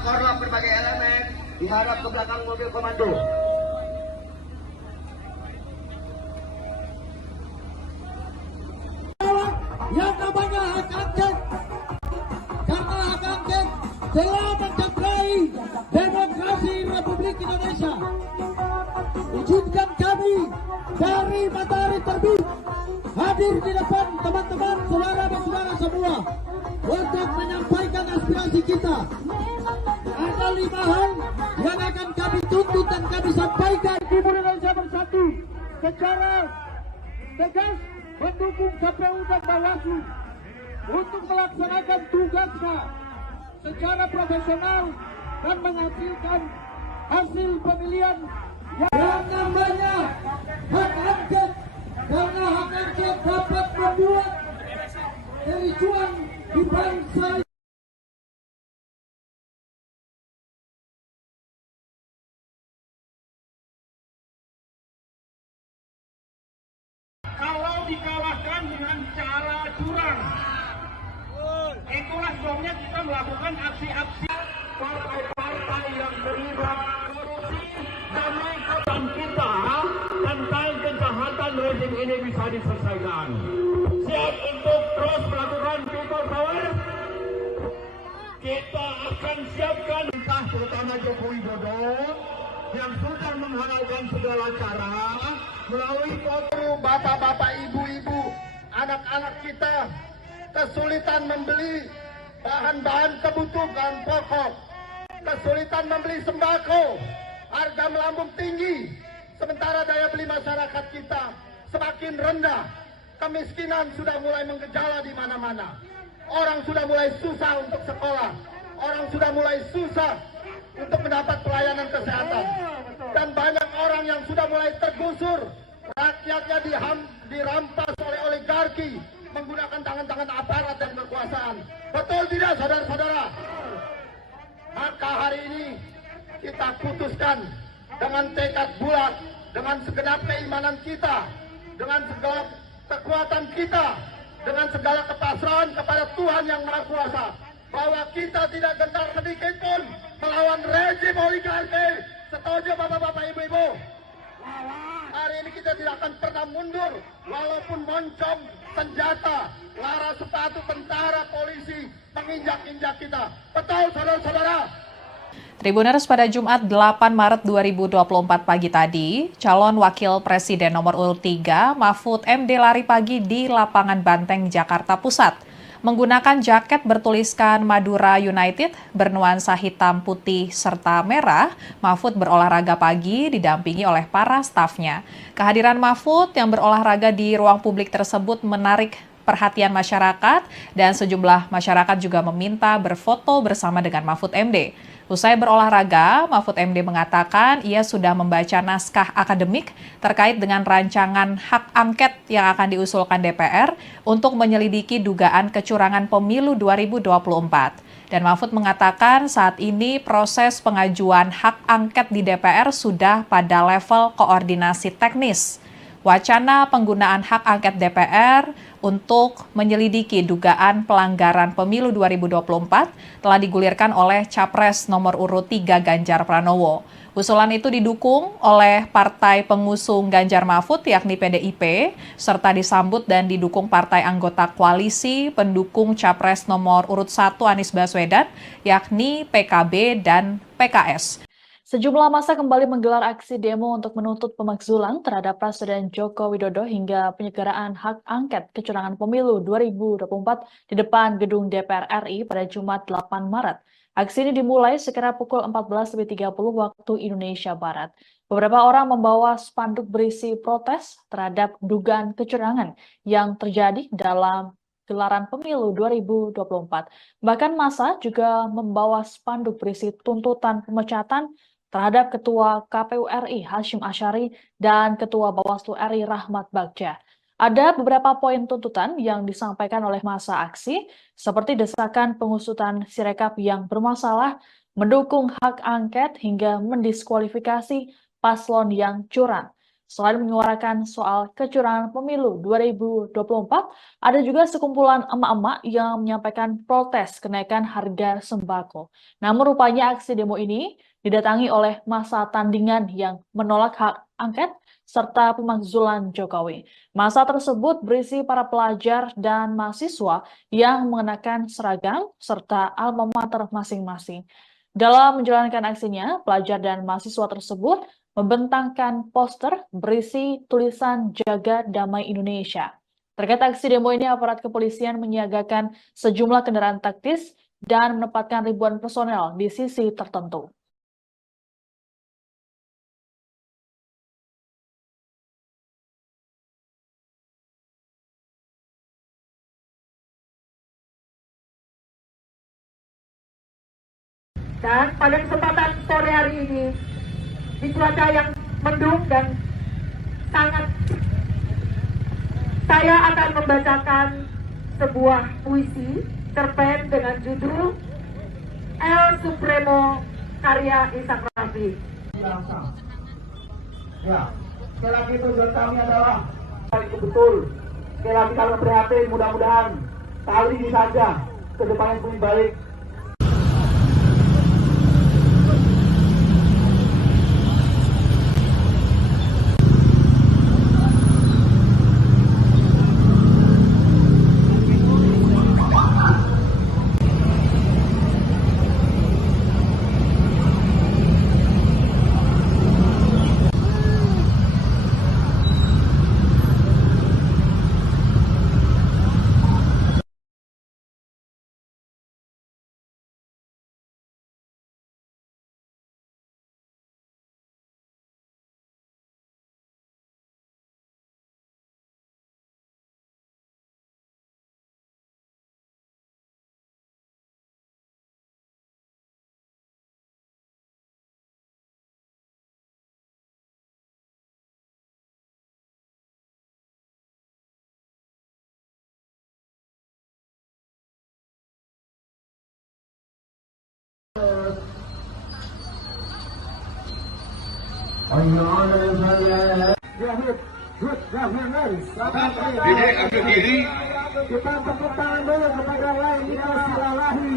Korlap berbagai elemen diharap ke belakang mobil komando. Yang namanya hak angket, karena hak angket telah mencederai demokrasi Republik Indonesia. Izinkan kami dari Matahari Terbit hadir di depan teman-teman saudara-saudara semua untuk menyampaikan aspirasi kita. Ada 5 hal yang akan kami tuntut dan kami sampaikan. Timur Indonesia Bersatu secara tegas mendukung KPU dan Bawaslu untuk melaksanakan tugasnya secara profesional dan menghasilkan hasil pemilihan Yang namanya hak angket, karena hak angket dapat membuat kericuan di bangsa. kalau dikalahkan dengan cara curang. Itulah sebabnya kita melakukan aksi-aksi partai-partai yang terlibat korupsi demi kebaikan kita tentang kejahatan rezim ini bisa diselesaikan. Siap untuk terus melakukan people power? Kita akan siapkan entah terutama Joko Widodo yang sudah menghalalkan segala cara melalui forum bapak-bapak, ibu-ibu, anak-anak kita kesulitan membeli bahan-bahan kebutuhan pokok, kesulitan membeli sembako, harga melambung tinggi, sementara daya beli masyarakat kita semakin rendah, kemiskinan sudah mulai menggejala di mana-mana, orang sudah mulai susah untuk sekolah, orang sudah mulai susah untuk mendapat pelayanan kesehatan, dan banyak orang yang sudah mulai tergusur, rakyatnya dirampas oleh oligarki menggunakan tangan-tangan aparat dan kekuasaan. Betul tidak, saudara-saudara? Maka hari ini kita putuskan dengan tekad bulat, dengan segenap keimanan kita, dengan segala kekuatan kita, dengan segala kepasrahan kepada Tuhan Yang Maha Kuasa, bahwa kita tidak gentar sedikit pun melawan rezim oligarki. Setuju bapak-bapak, ibu-ibu? Hari ini kita tidak akan pernah mundur, walaupun moncong senjata, lara sepatu tentara, polisi menginjak-injak kita. Betul, saudara-saudara? Tribuners, pada Jumat 8 Maret 2024 pagi tadi, calon wakil presiden nomor urut 3 Mahfud MD lari pagi di lapangan Banteng, Jakarta Pusat. Menggunakan jaket bertuliskan Madura United bernuansa hitam, putih, serta merah, Mahfud berolahraga pagi didampingi oleh para stafnya. Kehadiran Mahfud yang berolahraga di ruang publik tersebut menarik perhatian masyarakat dan sejumlah masyarakat juga meminta berfoto bersama dengan Mahfud MD. Usai berolahraga, Mahfud MD mengatakan ia sudah membaca naskah akademik terkait dengan rancangan hak angket yang akan diusulkan DPR untuk menyelidiki dugaan kecurangan pemilu 2024. Dan Mahfud mengatakan saat ini proses pengajuan hak angket di DPR sudah pada level koordinasi teknis. Wacana penggunaan hak angket DPR untuk menyelidiki dugaan pelanggaran pemilu 2024 telah digulirkan oleh Capres nomor urut 3 Ganjar Pranowo. Usulan itu didukung oleh partai pengusung Ganjar Mahfud yakni PDIP, serta disambut dan didukung partai anggota koalisi pendukung Capres nomor urut 1 Anies Baswedan yakni PKB dan PKS. Sejumlah massa kembali menggelar aksi demo untuk menuntut pemakzulan terhadap Presiden Joko Widodo hingga penyelenggaraan hak angket kecurangan pemilu 2024 di depan gedung DPR RI pada Jumat 8 Maret. Aksi ini dimulai sekira pukul 14.30 waktu Indonesia Barat. Beberapa orang membawa spanduk berisi protes terhadap dugaan kecurangan yang terjadi dalam gelaran pemilu 2024. Bahkan massa juga membawa spanduk berisi tuntutan pemecatan terhadap Ketua KPU RI Hasyim Asyari dan Ketua Bawaslu RI Rahmat Bagja. Ada beberapa poin tuntutan yang disampaikan oleh massa aksi, seperti desakan pengusutan Sirekap yang bermasalah, mendukung hak angket hingga mendiskualifikasi paslon yang curang. Selain menyuarakan soal kecurangan pemilu 2024, ada juga sekumpulan emak-emak yang menyampaikan protes kenaikan harga sembako. Namun rupanya aksi demo ini didatangi oleh massa tandingan yang menolak hak angket serta pemakzulan Jokowi. Massa tersebut berisi para pelajar dan mahasiswa yang mengenakan seragam serta alma mater masing-masing. Dalam menjalankan aksinya, pelajar dan mahasiswa tersebut membentangkan poster berisi tulisan Jaga Damai Indonesia. Terkait aksi demo ini, aparat kepolisian menyiagakan sejumlah kendaraan taktis dan menempatkan ribuan personel di sisi tertentu. Dan pada kesempatan sore hari ini, di cuaca yang mendung dan sangat, saya akan membacakan sebuah puisi cerpen dengan judul El Supremo karya Ishak Rafi. Ya, sekali lagi tujuan kami adalah itu betul. Sekali lagi kami prihatin, mudah-mudahan kali ini saja ke depan yang lebih baik. Dede ambil diri. Kita tepuk tangan dulu kepada Laili Silalahi.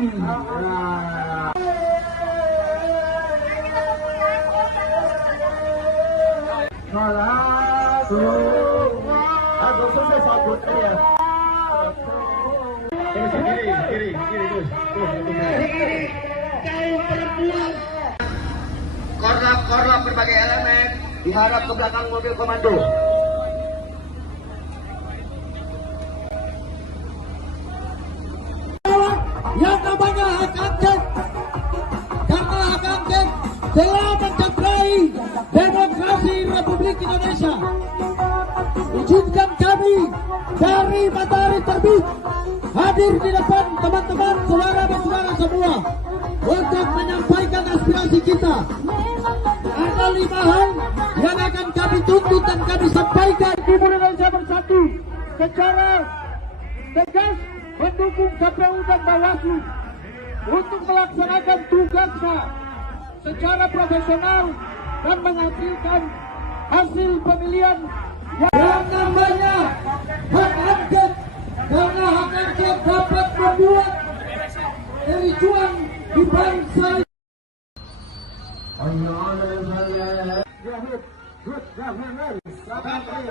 Korlap berbagai elemen diharap ke belakang mobil komando. karena hak angket telah mencederai demokrasi Republik Indonesia. Izinkan kami dari matahari terbit hadir di depan teman-teman, saudara-saudara semua untuk menyampaikan aspirasi kita. Ada 5 hal yang akan kami tuntut dan kami sampaikan. Timur Indonesia Bersatu secara tegas mendukung KPU dan Bawaslu untuk melaksanakan tugasnya secara profesional dan menghasilkan hasil pemilihan yang namanya hak angket, karena hak angket dapat membuat kericuan di bangsa.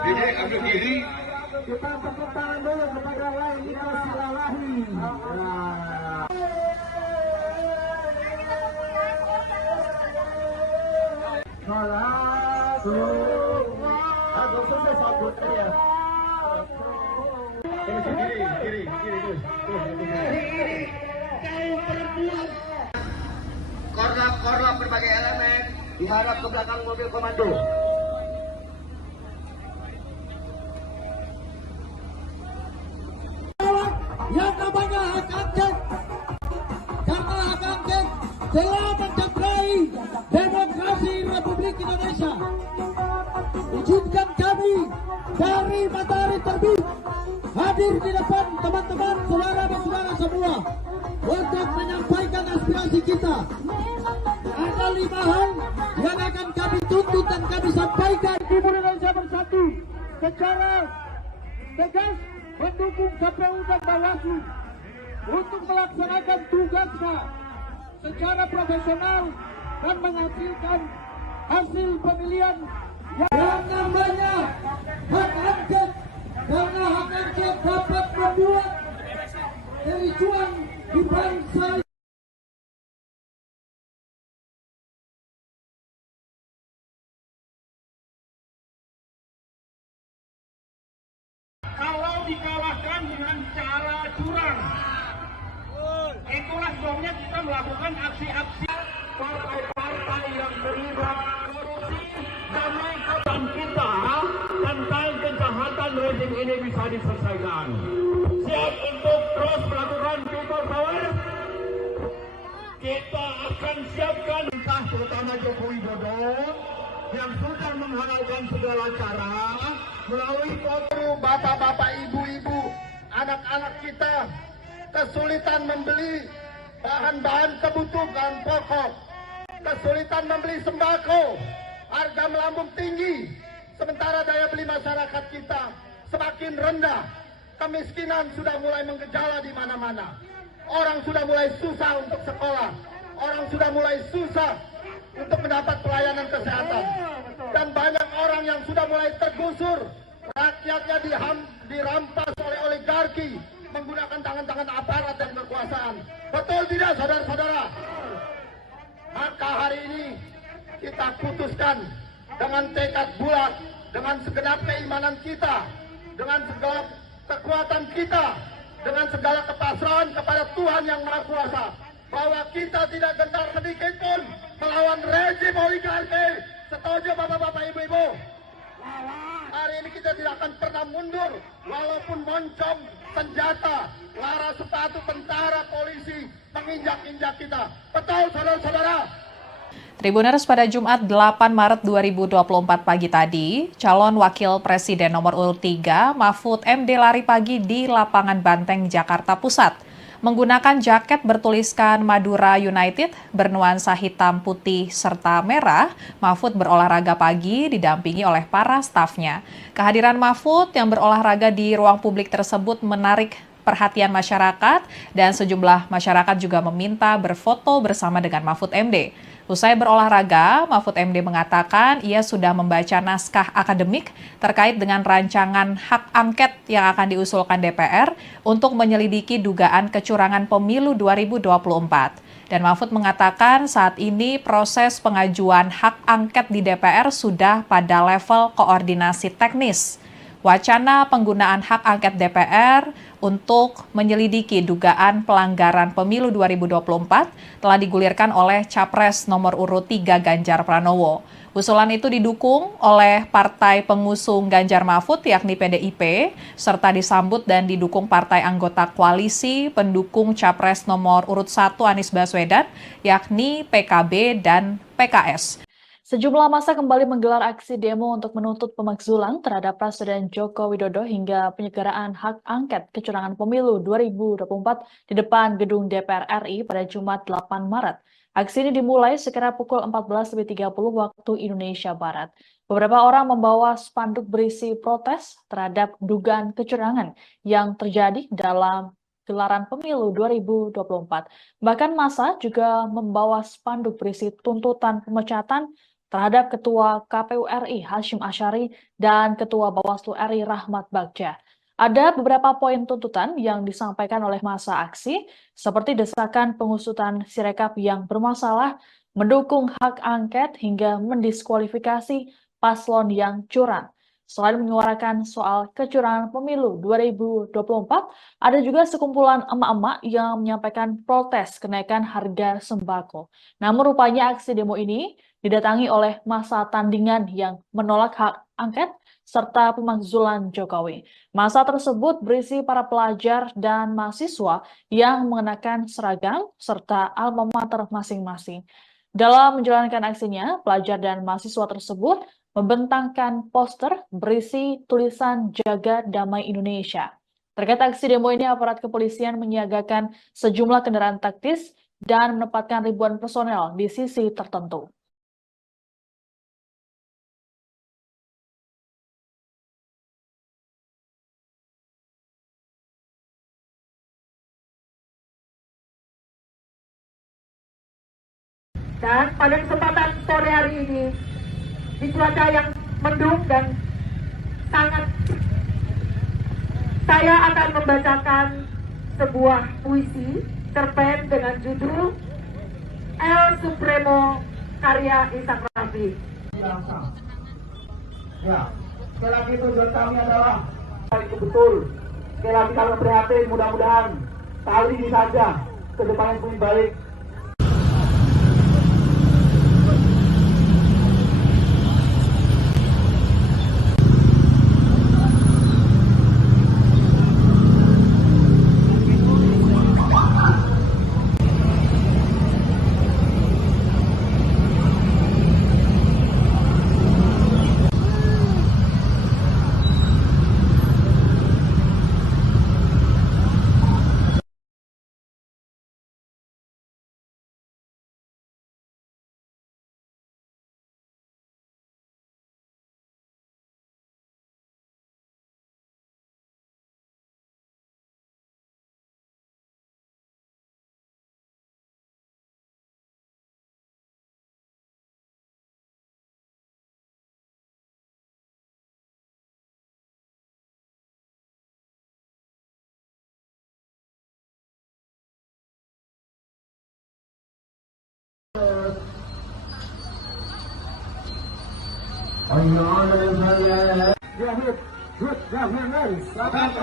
Dede ambil diri. Kita tepuk tangan dulu kepada Laila Silalahi. Korlap berbagai elemen diharap ke belakang mobil komando. Yang namanya hak angket, karena hak angket telah mencederai demokrasi Republik Indonesia. Izinkan kami dari matahari terbit hadir di depan teman-teman, saudara-saudara semua untuk menyampaikan aspirasi kita. Ada 5 hal yang akan kami tuntut dan kami sampaikan. Timur Indonesia Bersatu secara tegas mendukung KPU dan Bawaslu untuk melaksanakan tugasnya secara profesional dan menghasilkan hasil pemilihan yang namanya hak angket, karena hak angket dapat membuat kericuan di bangsa. Kalau dikalahkan dengan cara curang, itulah sebabnya kita melakukan aksi-aksi partai-partai yang terlibat korupsi demi kebaikan kita tentang kejahatan rezim ini bisa diselesaikan. Siap untuk terus melakukan people power. Kita akan siapkan entah terutama Joko Widodo yang sudah menghalalkan segala cara melalui foto bapak-bapak, ibu-ibu, anak-anak kita kesulitan membeli bahan-bahan kebutuhan pokok, kesulitan membeli sembako, harga melambung tinggi, sementara daya beli masyarakat kita semakin rendah, kemiskinan sudah mulai menggejala di mana-mana, orang sudah mulai susah untuk sekolah, orang sudah mulai susah untuk mendapat pelayanan kesehatan, dan banyak orang yang sudah mulai tergusur, rakyatnya dirampas oleh oligarki menggunakan tangan-tangan aparat dan kekuasaan. Betul tidak, saudara-saudara? Maka hari ini kita putuskan dengan tekad bulat, dengan segenap keimanan kita, dengan segala kekuatan kita, dengan segala kepasrahan kepada Tuhan Yang Maha Kuasa, bahwa kita tidak gentar sedikit pun melawan rezim oligarki. Setuju bapak-bapak, ibu-ibu? Hari ini kita tidak akan pernah mundur, walaupun moncong, senjata, lara sepatu tentara, polisi menginjak-injak kita. Betul, saudara-saudara? Tribuners, pada Jumat 8 Maret 2024 pagi tadi, calon wakil presiden nomor urut 3 Mahfud MD lari pagi di lapangan Banteng, Jakarta Pusat. Menggunakan jaket bertuliskan Madura United bernuansa hitam, putih, serta merah, Mahfud berolahraga pagi didampingi oleh para stafnya. Kehadiran Mahfud yang berolahraga di ruang publik tersebut menarik perhatian masyarakat dan sejumlah masyarakat juga meminta berfoto bersama dengan Mahfud MD. Usai berolahraga, Mahfud MD mengatakan ia sudah membaca naskah akademik terkait dengan rancangan hak angket yang akan diusulkan DPR untuk menyelidiki dugaan kecurangan pemilu 2024. Dan Mahfud mengatakan saat ini proses pengajuan hak angket di DPR sudah pada level koordinasi teknis. Wacana penggunaan hak angket DPR untuk menyelidiki dugaan pelanggaran pemilu 2024 telah digulirkan oleh Capres nomor urut 3 Ganjar Pranowo. Usulan itu didukung oleh partai pengusung Ganjar Mahfud yakni PDIP, serta disambut dan didukung partai anggota koalisi pendukung Capres nomor urut 1 Anies Baswedan yakni PKB dan PKS. Sejumlah massa kembali menggelar aksi demo untuk menuntut pemakzulan terhadap Presiden Joko Widodo hingga penyelenggaraan hak angket kecurangan pemilu 2024 di depan gedung DPR RI pada Jumat 8 Maret. Aksi ini dimulai sekira pukul 14.30 waktu Indonesia Barat. Beberapa orang membawa spanduk berisi protes terhadap dugaan kecurangan yang terjadi dalam gelaran pemilu 2024. Bahkan massa juga membawa spanduk berisi tuntutan pemecatan terhadap Ketua KPU RI Hasyim Asyari dan Ketua Bawaslu RI Rahmat Bagja. Ada beberapa poin tuntutan yang disampaikan oleh massa aksi, seperti desakan pengusutan Sirekap yang bermasalah, mendukung hak angket hingga mendiskualifikasi paslon yang curang. Selain menyuarakan soal kecurangan pemilu 2024, ada juga sekumpulan emak-emak yang menyampaikan protes kenaikan harga sembako. Namun rupanya aksi demo ini didatangi oleh massa tandingan yang menolak hak angket serta pemakzulan Jokowi. Massa tersebut berisi para pelajar dan mahasiswa yang mengenakan seragam serta alma mater masing-masing. Dalam menjalankan aksinya, pelajar dan mahasiswa tersebut membentangkan poster berisi tulisan Jaga Damai Indonesia. Terkait aksi demo ini, aparat kepolisian menyiagakan sejumlah kendaraan taktis dan menempatkan ribuan personel di sisi tertentu. Dan pada kesempatan sore hari ini, di cuaca yang mendung dan sangat, saya akan membacakan sebuah puisi cerpen dengan judul El Supremo karya Ishak Rafi. Ya, sekali lagi tujuan kami adalah itu betul. Sekali lagi kami prihatin, mudah-mudahan kali ini saja ke depan yang lebih baik.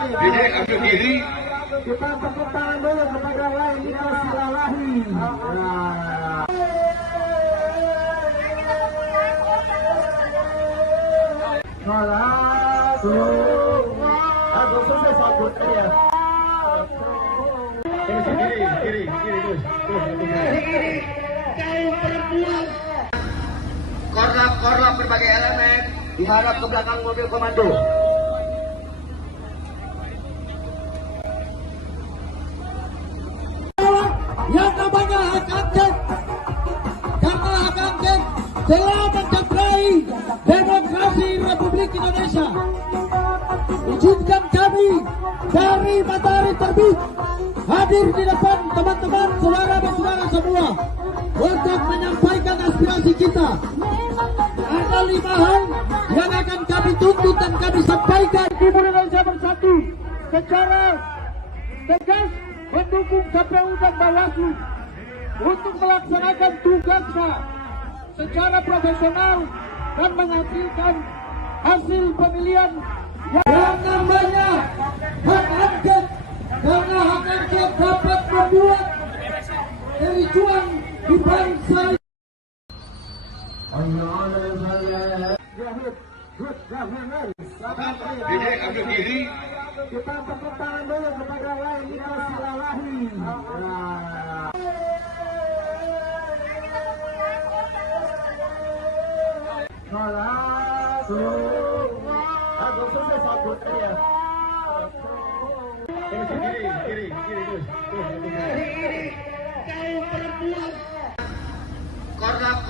Dede ambil diri. Kita tepuk tangan dulu kepada Laila Silalahi. Aku selesai sabut ya. Kiri. Kaum perempuan. Korlap berbagai elemen diharap ke belakang mobil komando. Yang namanya hak angket, karena hak angket telah mencederai demokrasi Republik Indonesia. Izinkan kami dari Matahari Terbit hadir di depan teman-teman, saudara dan saudara semua untuk menyampaikan aspirasi kita. Ada 5 hal yang akan kami tuntut dan kami sampaikan. Timur Indonesia Bersatu secara tegas mendukung KPU dan Bawaslu untuk melaksanakan tugasnya secara profesional dan menghasilkan hasil pemilihan yang namanya hak angket karena hak angket dapat membuat kericuan di bangsa. Dede ambil diri. Kita tepuk tangan dulu kepada Lailita Silalahi. Aku sukses aku ya. Kiri.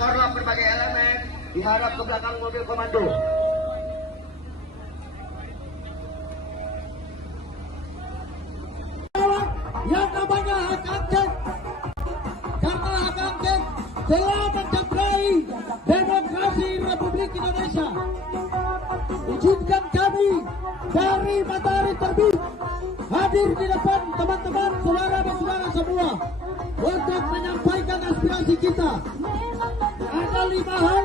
Korlap berbagai elemen dihadap ke belakang mobil komando. Yang namanya hak angket, karena hak angket telah mencederai demokrasi Republik Indonesia. Izinkan kami dari Matahari Terbit hadir di depan teman-teman, saudara-saudara semua untuk menyampaikan aspirasi kita. Ada 5 hal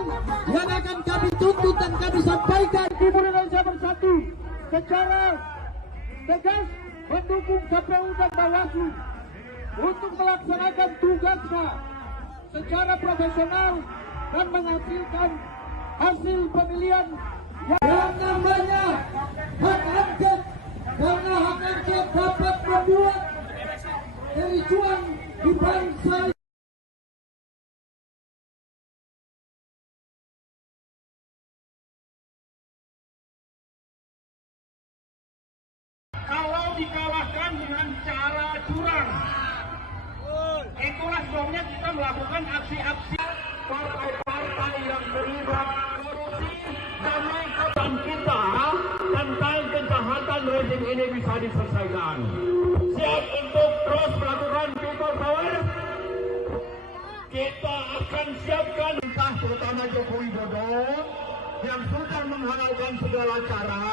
yang akan kami tuntut dan kami sampaikan. Timur Indonesia Bersatu secara tegas mendukung KPU dan Bawaslu untuk melaksanakan tugasnya secara profesional dan menghasilkan hasil pemilihan yang namanya hak angket, karena hak angket dapat membuat kericuan di bangsa. Kalau dikalahkan dengan cara curang, itulah sebabnya kita melakukan aksi-aksi partai-partai yang terlibat korupsi demi kepentingan kita tentang kejahatan rezim ini bisa diselesaikan. Siap untuk terus melakukan people power. Kita akan siapkan entah terutama Joko Widodo yang sudah menghalalkan segala cara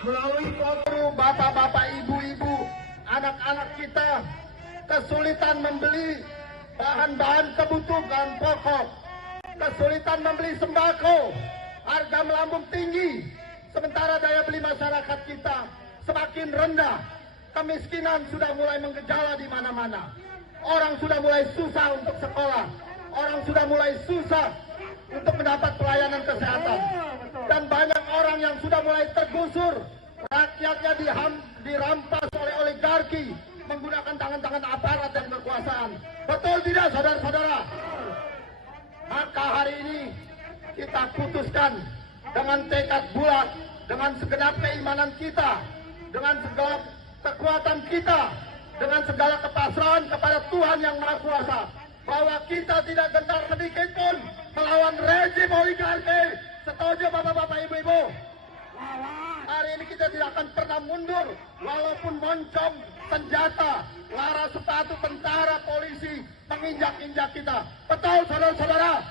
melalui foto bapak-bapak, ibu-ibu, anak-anak kita kesulitan membeli bahan-bahan kebutuhan pokok, kesulitan membeli sembako, harga melambung tinggi, sementara daya beli masyarakat kita semakin rendah, kemiskinan sudah mulai menggejala di mana-mana, orang sudah mulai susah untuk sekolah, orang sudah mulai susah untuk mendapat pelayanan kesehatan, dan banyak orang yang sudah mulai tergusur, rakyatnya dirampas oleh oligarki menggunakan tangan-tangan aparat dan kekuasaan. Betul tidak, saudara-saudara? Maka hari ini kita putuskan dengan tekad bulat, dengan segenap keimanan kita, dengan segala kekuatan kita, dengan segala kepasrahan kepada Tuhan Yang Maha Kuasa, bahwa kita tidak gentar sedikit pun melawan rezim oligarki. Setuju bapak-bapak, ibu-ibu? Hari ini kita tidak akan pernah mundur, walaupun moncong senjata, lara sepatu tentara, polisi menginjak-injak kita. Betul, saudara-saudara?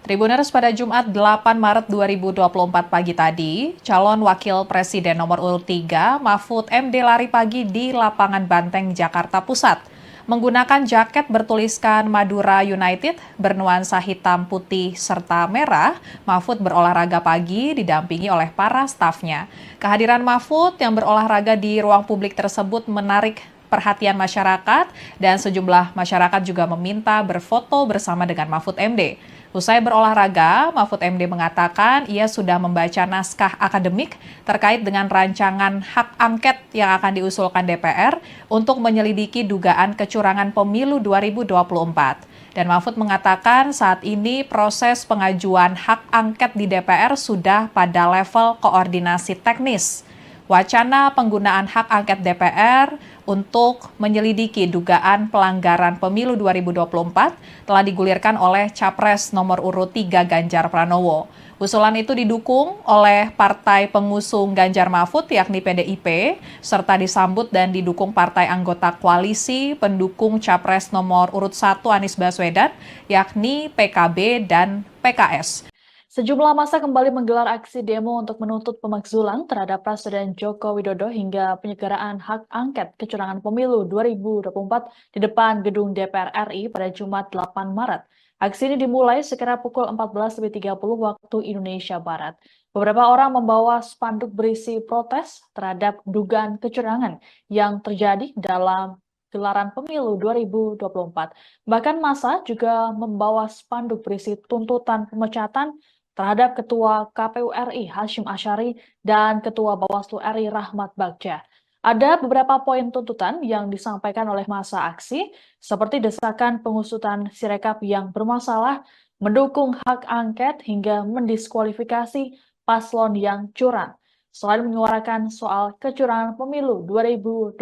Tribuners, pada Jumat 8 Maret 2024 pagi tadi, calon wakil presiden nomor urut 3 Mahfud MD lari pagi di lapangan Banteng, Jakarta Pusat. Menggunakan jaket bertuliskan Madura United bernuansa hitam, putih, serta merah, Mahfud berolahraga pagi didampingi oleh para stafnya. Kehadiran Mahfud yang berolahraga di ruang publik tersebut menarik perhatian masyarakat dan sejumlah masyarakat juga meminta berfoto bersama dengan Mahfud MD. Usai berolahraga, Mahfud MD mengatakan ia sudah membaca naskah akademik terkait dengan rancangan hak angket yang akan diusulkan DPR untuk menyelidiki dugaan kecurangan pemilu 2024. Dan Mahfud mengatakan saat ini proses pengajuan hak angket di DPR sudah pada level koordinasi teknis. Wacana penggunaan hak angket DPR untuk menyelidiki dugaan pelanggaran pemilu 2024 telah digulirkan oleh Capres nomor urut 3 Ganjar Pranowo. Usulan itu didukung oleh partai pengusung Ganjar Mahfud yakni PDIP, serta disambut dan didukung partai anggota koalisi pendukung Capres nomor urut 1 Anies Baswedan yakni PKB dan PKS. Sejumlah massa kembali menggelar aksi demo untuk menuntut pemakzulan terhadap Presiden Joko Widodo hingga penyelenggaraan hak angket kecurangan pemilu 2024 di depan gedung DPR RI pada Jumat 8 Maret. Aksi ini dimulai sekira pukul 14.30 waktu Indonesia Barat. Beberapa orang membawa spanduk berisi protes terhadap dugaan kecurangan yang terjadi dalam gelaran pemilu 2024. Bahkan massa juga membawa spanduk berisi tuntutan pemecatan terhadap Ketua KPU RI Hasyim Asyari dan Ketua Bawaslu RI Rahmat Bagja. Ada beberapa poin tuntutan yang disampaikan oleh massa aksi, seperti desakan pengusutan Sirekap yang bermasalah, mendukung hak angket, hingga mendiskualifikasi paslon yang curang. Selain menyuarakan soal kecurangan pemilu 2024,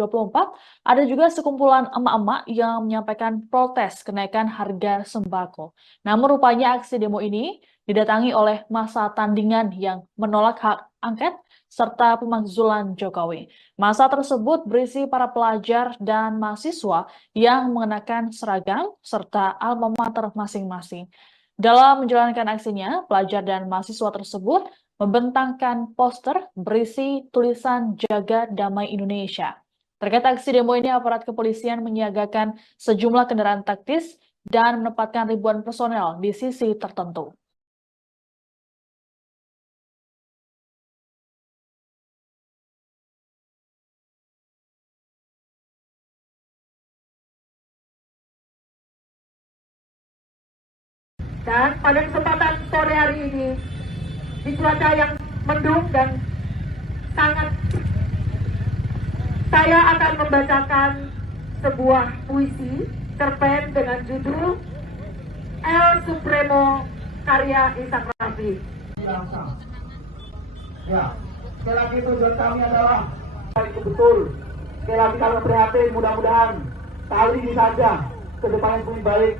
ada juga sekumpulan emak-emak yang menyampaikan protes kenaikan harga sembako. Namun rupanya aksi demo ini didatangi oleh massa tandingan yang menolak hak angket serta pemakzulan Jokowi. Massa tersebut berisi para pelajar dan mahasiswa yang mengenakan seragam serta alma mater masing-masing. Dalam menjalankan aksinya, pelajar dan mahasiswa tersebut membentangkan poster berisi tulisan Jaga Damai Indonesia. Terkait aksi demo ini, aparat kepolisian menyiagakan sejumlah kendaraan taktis dan menempatkan ribuan personel di sisi tertentu. Dan pada kesempatan sore hari ini, di cuaca yang mendung dan sangat, saya akan membacakan sebuah puisi cerpen dengan judul El Supremo karya Ishak Rafi. Ya, sekali lagi tujuan kami adalah itu betul. Sekali lagi kami prihatin, mudah-mudahan kali ini saja ke depannya lebih baik.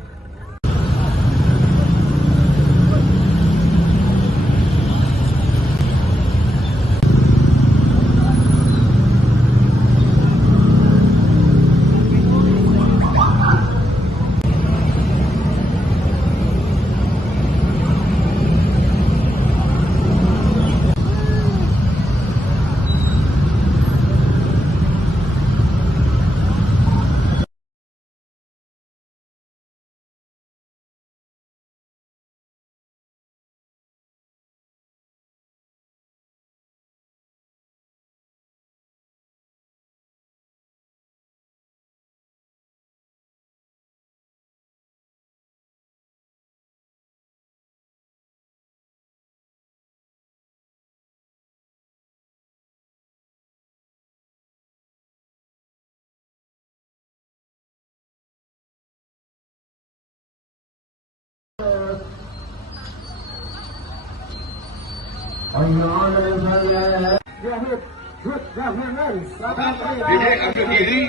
Dede ambil diri.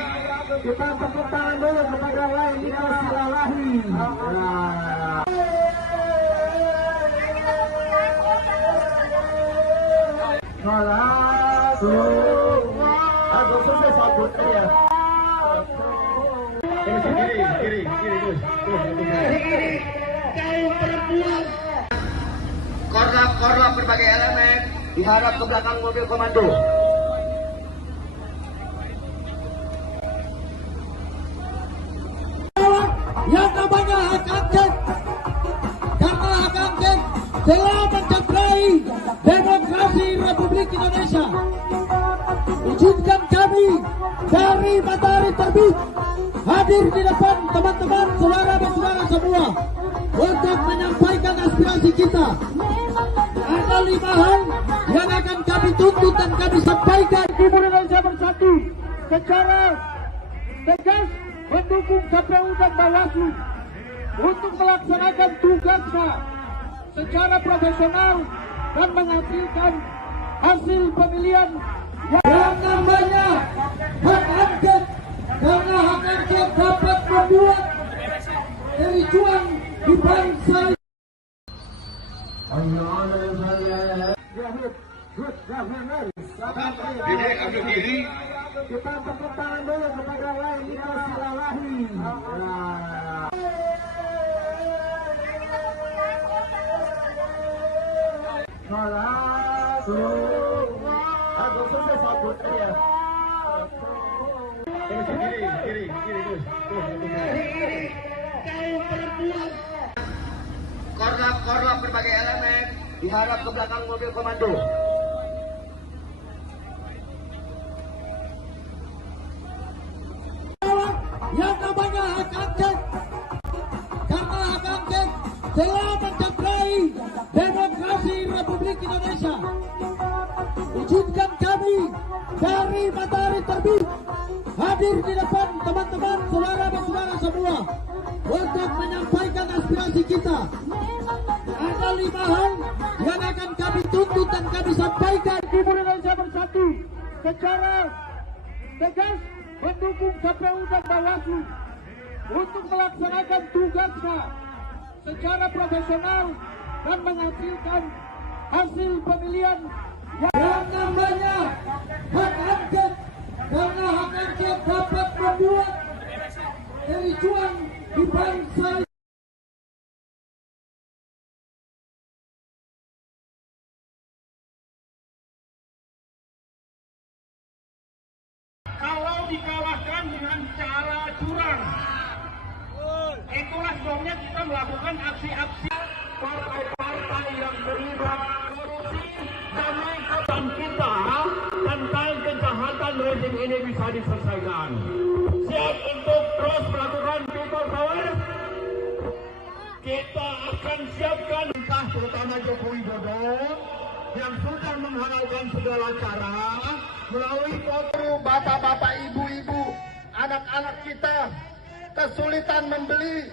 Kita tepuk tangan dulu kepada lain kita silalahi. Aku selesai sabut ya. Kiri terus. Korlap berbagai elemen diharap ke belakang mobil komando. Yang namanya hak angket, karena hak angket telah mencederai demokrasi Republik Indonesia. Izinkan kami dari Matahari Terbit hadir di depan teman-teman, saudara-saudara semua untuk menyampaikan aspirasi kita. Ada 5 hal yang akan kami tuntut dan kami sampaikan. Timur Indonesia Bersatu secara tegas mendukung KPU dan Bawaslu untuk melaksanakan tugasnya secara profesional dan menghasilkan hasil pemilihan yang namanya hak angket, karena hak angket dapat membuat kericuan di bangsa. Dede ambil diri. Kita tepuk tangan dulu kepada lain kita silalahi. Aku selesai sabut ya. Kiri terus. korlap berbagai elemen diharap ke belakang mobil komando. Yang namanya hak angket, karena hak angket telah mencederai demokrasi Republik Indonesia. Izinkan kami dari matahari terbit hadir di depan teman-teman, saudara-saudara semua untuk menyampaikan aspirasi kita. Ada 5 hal yang akan kami tuntut dan kami sampaikan. Timur Indonesia Bersatu secara tegas mendukung KPU dan Bawaslu untuk melaksanakan tugasnya secara profesional dan menghasilkan hasil pemilihan yang namanya hak angket, karena hak angket dapat membuat kericuan di bangsa. Kalau dikalahkan dengan cara curang, itulah sebabnya kita melakukan aksi-aksi. Partai-partai yang terlibat korupsi demi kebaikan kita tentang kejahatan rezim ini bisa diselesaikan. Siap untuk terus melakukan people power? Kita akan siapkan entah terutama Joko Widodo yang sudah menghalalkan segala cara melalui foto bapak-bapak, ibu-ibu, anak-anak kita kesulitan membeli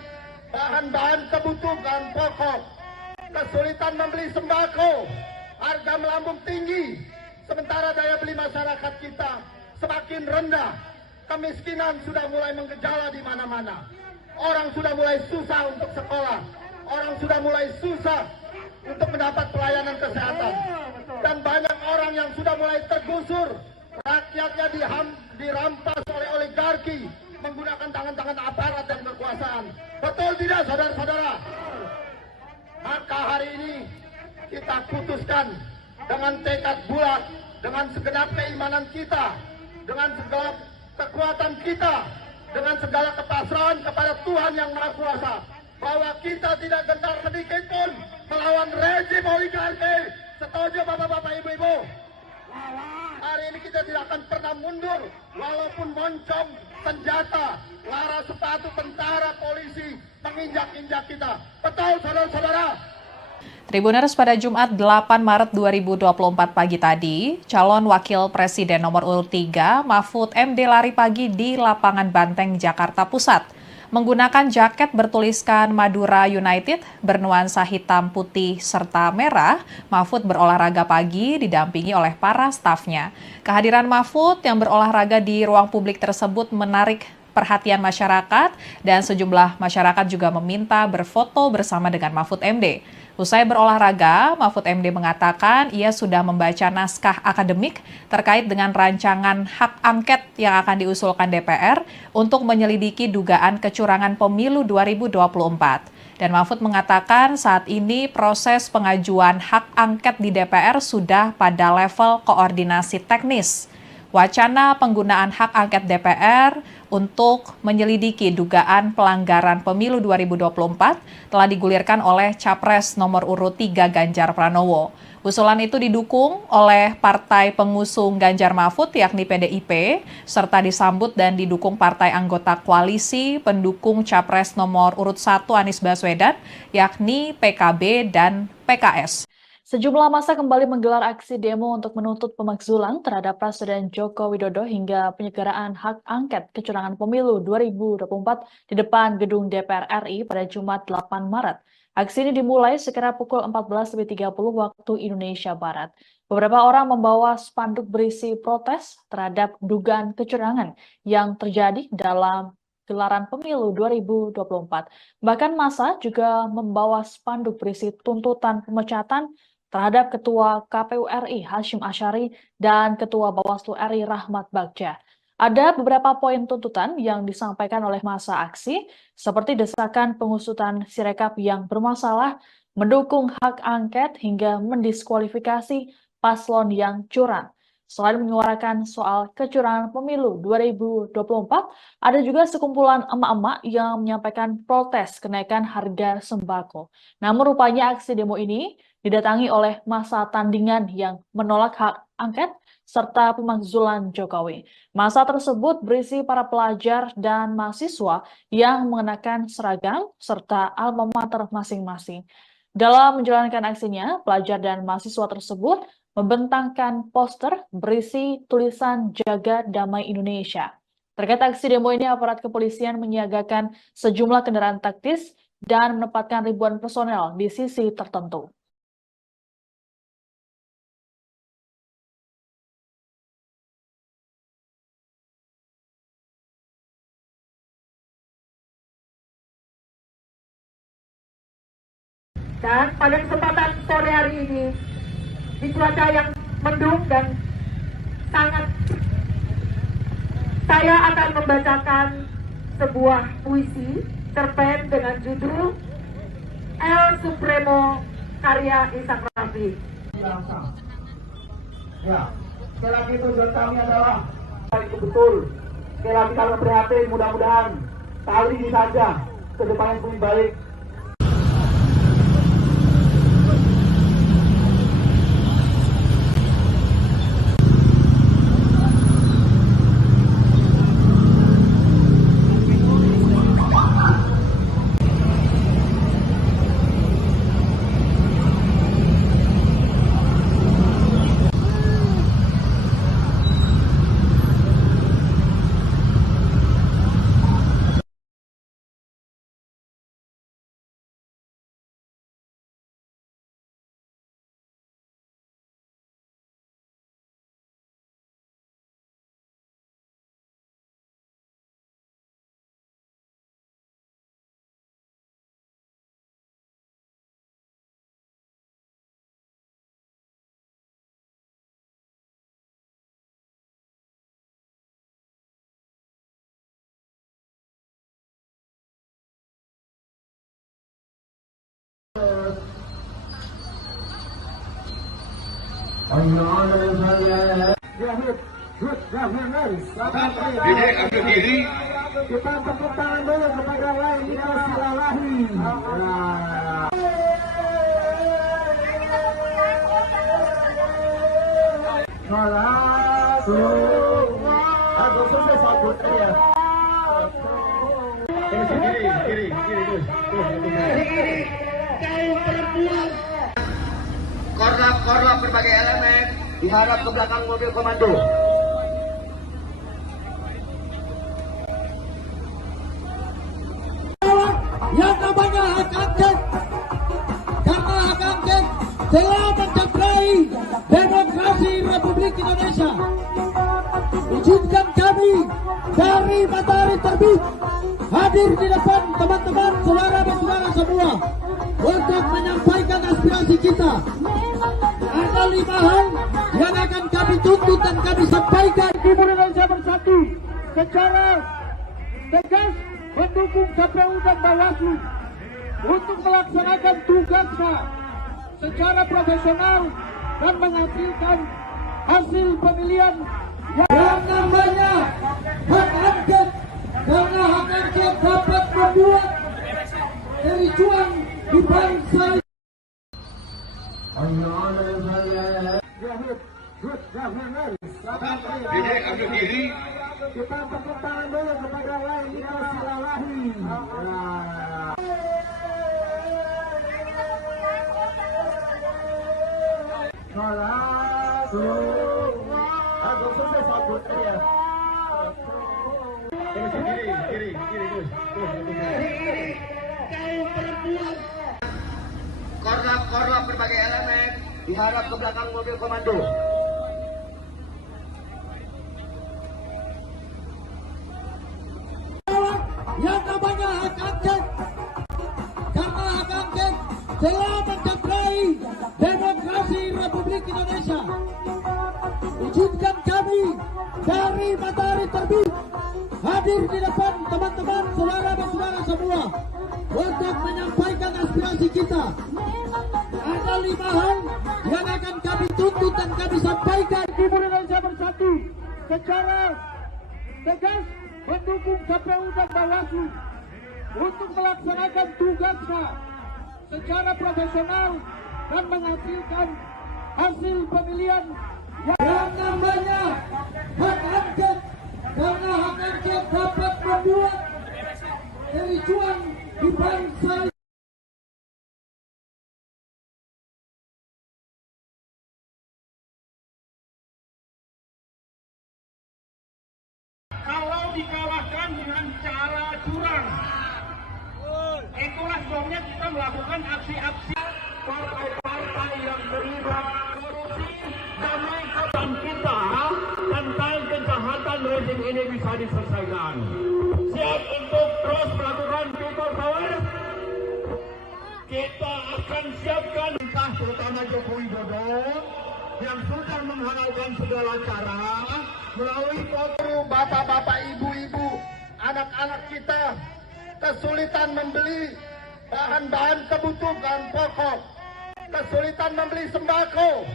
bahan-bahan kebutuhan pokok, kesulitan membeli sembako, harga melambung tinggi, sementara daya beli masyarakat kita semakin rendah, kemiskinan sudah mulai menggejala di mana-mana, orang sudah mulai susah untuk sekolah, orang sudah mulai susah untuk mendapat pelayanan kesehatan, dan banyak orang yang sudah mulai tergusur, rakyatnya dirampas oleh oligarki menggunakan tangan-tangan aparat dan kekuasaan. Betul tidak, saudara-saudara? Maka hari ini kita putuskan dengan tekad bulat, dengan segenap keimanan kita, dengan segala kekuatan kita, dengan segala kepasrahan kepada Tuhan Yang Maha Kuasa, bahwa kita tidak gentar sedikit pun melawan rezim oligarki. Setuju bapak-bapak, ibu-ibu? Hari ini kita tidak akan pernah mundur, walaupun moncong senjata, lara sepatu tentara, polisi menginjak-injak kita. Betul, saudara-saudara? Tribuners, pada Jumat 8 Maret 2024 pagi tadi, calon wakil presiden nomor urut 3 Mahfud MD lari pagi di lapangan Banteng, Jakarta Pusat. Menggunakan jaket bertuliskan Madura United bernuansa hitam, putih, serta merah, Mahfud berolahraga pagi didampingi oleh para stafnya. Kehadiran Mahfud yang berolahraga di ruang publik tersebut menarik perhatian masyarakat dan sejumlah masyarakat juga meminta berfoto bersama dengan Mahfud MD. Usai berolahraga, Mahfud MD mengatakan ia sudah membaca naskah akademik terkait dengan rancangan hak angket yang akan diusulkan DPR untuk menyelidiki dugaan kecurangan pemilu 2024. Dan Mahfud mengatakan saat ini proses pengajuan hak angket di DPR sudah pada level koordinasi teknis. Wacana penggunaan hak angket DPR untuk menyelidiki dugaan pelanggaran pemilu 2024 telah digulirkan oleh Capres nomor urut 3 Ganjar Pranowo. Usulan itu didukung oleh partai pengusung Ganjar Mahfud yakni PDIP, serta disambut dan didukung partai anggota koalisi pendukung Capres nomor urut 1 Anies Baswedan yakni PKB dan PKS. Sejumlah massa kembali menggelar aksi demo untuk menuntut pemakzulan terhadap Presiden Joko Widodo hingga penyelenggaraan hak angket kecurangan pemilu 2024 di depan gedung DPR RI pada Jumat 8 Maret. Aksi ini dimulai sekira pukul 14.30 waktu Indonesia Barat. Beberapa orang membawa spanduk berisi protes terhadap dugaan kecurangan yang terjadi dalam gelaran pemilu 2024. Bahkan massa juga membawa spanduk berisi tuntutan pemecatan terhadap Ketua KPU RI Hasyim Asyari dan Ketua Bawaslu RI Rahmat Bagja. Ada beberapa poin tuntutan yang disampaikan oleh massa aksi, seperti desakan pengusutan Sirekap yang bermasalah, mendukung hak angket hingga mendiskualifikasi paslon yang curang. Selain menyuarakan soal kecurangan pemilu 2024, ada juga sekumpulan emak-emak yang menyampaikan protes kenaikan harga sembako. Namun rupanya aksi demo ini didatangi oleh massa tandingan yang menolak hak angket serta pemakzulan Jokowi. Massa tersebut berisi para pelajar dan mahasiswa yang mengenakan seragam serta alma mater masing-masing. Dalam menjalankan aksinya, pelajar dan mahasiswa tersebut membentangkan poster berisi tulisan Jaga Damai Indonesia. Terkait aksi demo ini, aparat kepolisian menyiagakan sejumlah kendaraan taktis dan menempatkan ribuan personel di sisi tertentu. Dan pada kesempatan sore hari ini, di cuaca yang mendung dan sangat, saya akan membacakan sebuah puisi cerpen dengan judul El Supremo karya Ishak Rafi. Ya, sekali lagi tujuan kami adalah itu betul. Sekali lagi kami prihatin, mudah-mudahan kali ini saja ke depan yang lebih baik. Dede ambil diri. Kita tepuk tangan dulu kepada lain Silalahi. Korlap berbagai elemen diharap ke belakang mobil komando. Yang namanya hak angket, karena hak angket telah mencederai demokrasi Republik Indonesia. Izinkan kami dari matahari terbit hadir di depan teman-teman saudara-saudara semua untuk menyampaikan aspirasi kita. Ada 5 hal yang akan kami tuntut dan kami sampaikan. Timur Indonesia Bersatu secara tegas mendukung KPU dan Bawaslu untuk melaksanakan tugasnya secara profesional dan menghasilkan hasil pemilihan Yang namanya hak angket, karena hak angket dapat membuat kericuan di bangsa. Dede ambil diri. Kita tepuk tangan dulu kepada lain Silalahi. Korlap berbagai elemen diharap ke belakang mobil komando. Yang namanya hak angket, karena hak angket telah mencederai demokrasi Republik Indonesia. Izinkan kami dari matahari terbit hadir di depan teman-teman saudara-saudara semua untuk menyampaikan aspirasi kita. Ada 5 hal yang akan kami tuntut dan kami sampaikan. Timur Indonesia secara tegas mendukung KPU dan Bawaslu untuk melaksanakan tugasnya secara profesional dan menghasilkan hasil pemilihan yang namanya hak angket, karena hak angket dapat membuat kericuan di bangsa. Kalau dikalahkan dengan cara curang, itulah sebabnya kita melakukan aksi-aksi partai-partai yang terlibat korupsi demi kebaikan kita tentang kejahatan rezim ini bisa diselesaikan. Siap untuk terus melakukan people power? Kita akan siapkan entah terutama Joko Widodo yang sudah menghalalkan segala cara melalui foto bapak-bapak, ibu-ibu, anak-anak kita kesulitan membeli bahan-bahan kebutuhan pokok, kesulitan membeli sembako,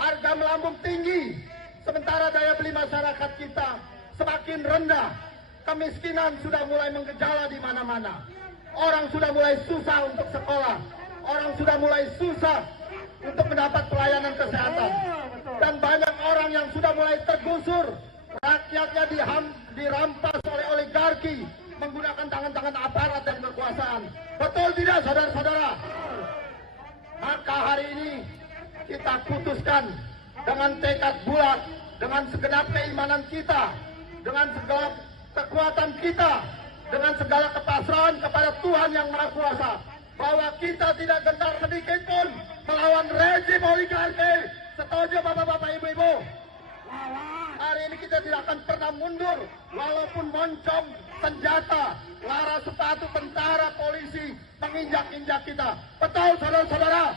harga melambung tinggi, sementara daya beli masyarakat kita semakin rendah, kemiskinan sudah mulai menggejala di mana-mana, orang sudah mulai susah untuk sekolah, orang sudah mulai susah untuk mendapat pelayanan kesehatan, dan banyak orang yang sudah mulai tergusur, rakyatnya dirampas oleh oligarki menggunakan tangan-tangan aparat dan kekuasaan. Betul tidak, saudara-saudara? Maka hari ini kita putuskan dengan tekad bulat, dengan segenap keimanan kita, dengan segala kekuatan kita, dengan segala kepasrahan kepada Tuhan Yang Maha Kuasa, bahwa kita tidak gentar sedikit pun melawan rezim oligarki. Setuju bapak-bapak, ibu-ibu? Hari ini kita tidak akan pernah mundur, walaupun moncong senjata, lara sepatu tentara, polisi menginjak-injak kita. Betul, saudara-saudara?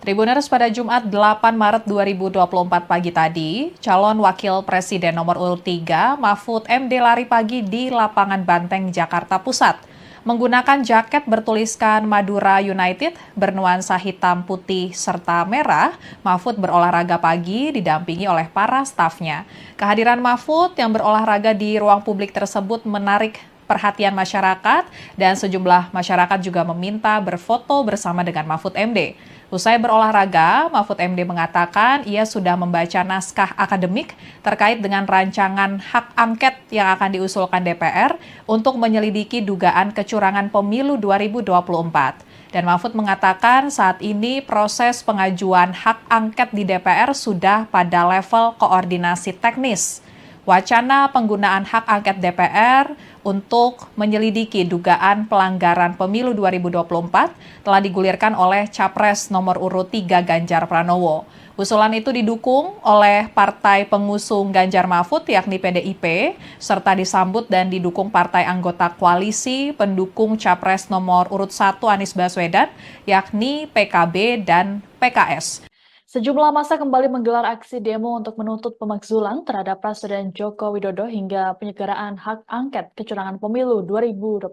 Tribuners, pada Jumat 8 Maret 2024 pagi tadi, calon wakil presiden nomor urut 3 Mahfud MD lari pagi di lapangan Banteng, Jakarta Pusat. Menggunakan jaket bertuliskan Madura United bernuansa hitam, putih, serta merah, Mahfud berolahraga pagi didampingi oleh para stafnya. Kehadiran Mahfud yang berolahraga di ruang publik tersebut menarik perhatian masyarakat dan sejumlah masyarakat juga meminta berfoto bersama dengan Mahfud MD. Usai berolahraga, Mahfud MD mengatakan ia sudah membaca naskah akademik terkait dengan rancangan hak angket yang akan diusulkan DPR untuk menyelidiki dugaan kecurangan pemilu 2024. Dan Mahfud mengatakan saat ini proses pengajuan hak angket di DPR sudah pada level koordinasi teknis. Wacana penggunaan hak angket DPR untuk menyelidiki dugaan pelanggaran pemilu 2024 telah digulirkan oleh Capres nomor urut 3 Ganjar Pranowo. Usulan itu didukung oleh partai pengusung Ganjar Mahfud yakni PDIP, serta disambut dan didukung partai anggota koalisi pendukung Capres nomor urut 1 Anies Baswedan yakni PKB dan PKS. Sejumlah massa kembali menggelar aksi demo untuk menuntut pemakzulan terhadap Presiden Joko Widodo hingga penyelenggaraan hak angket kecurangan pemilu 2024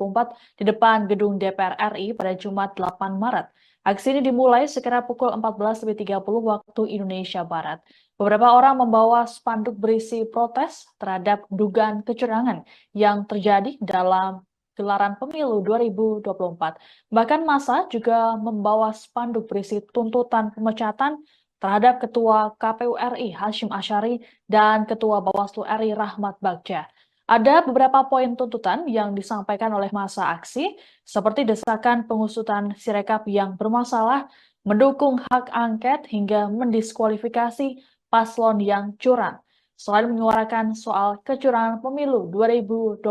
di depan gedung DPR RI pada Jumat 8 Maret. Aksi ini dimulai sekira pukul 14.30 waktu Indonesia Barat. Beberapa orang membawa spanduk berisi protes terhadap dugaan kecurangan yang terjadi dalam gelaran pemilu 2024. Bahkan massa juga membawa spanduk berisi tuntutan pemecatan terhadap Ketua KPU RI Hashim Asyari dan Ketua Bawaslu RI Rahmat Bagja. Ada beberapa poin tuntutan yang disampaikan oleh massa aksi, seperti desakan pengusutan Sirekap yang bermasalah, mendukung hak angket hingga mendiskualifikasi paslon yang curang. Selain menyuarakan soal kecurangan pemilu 2024,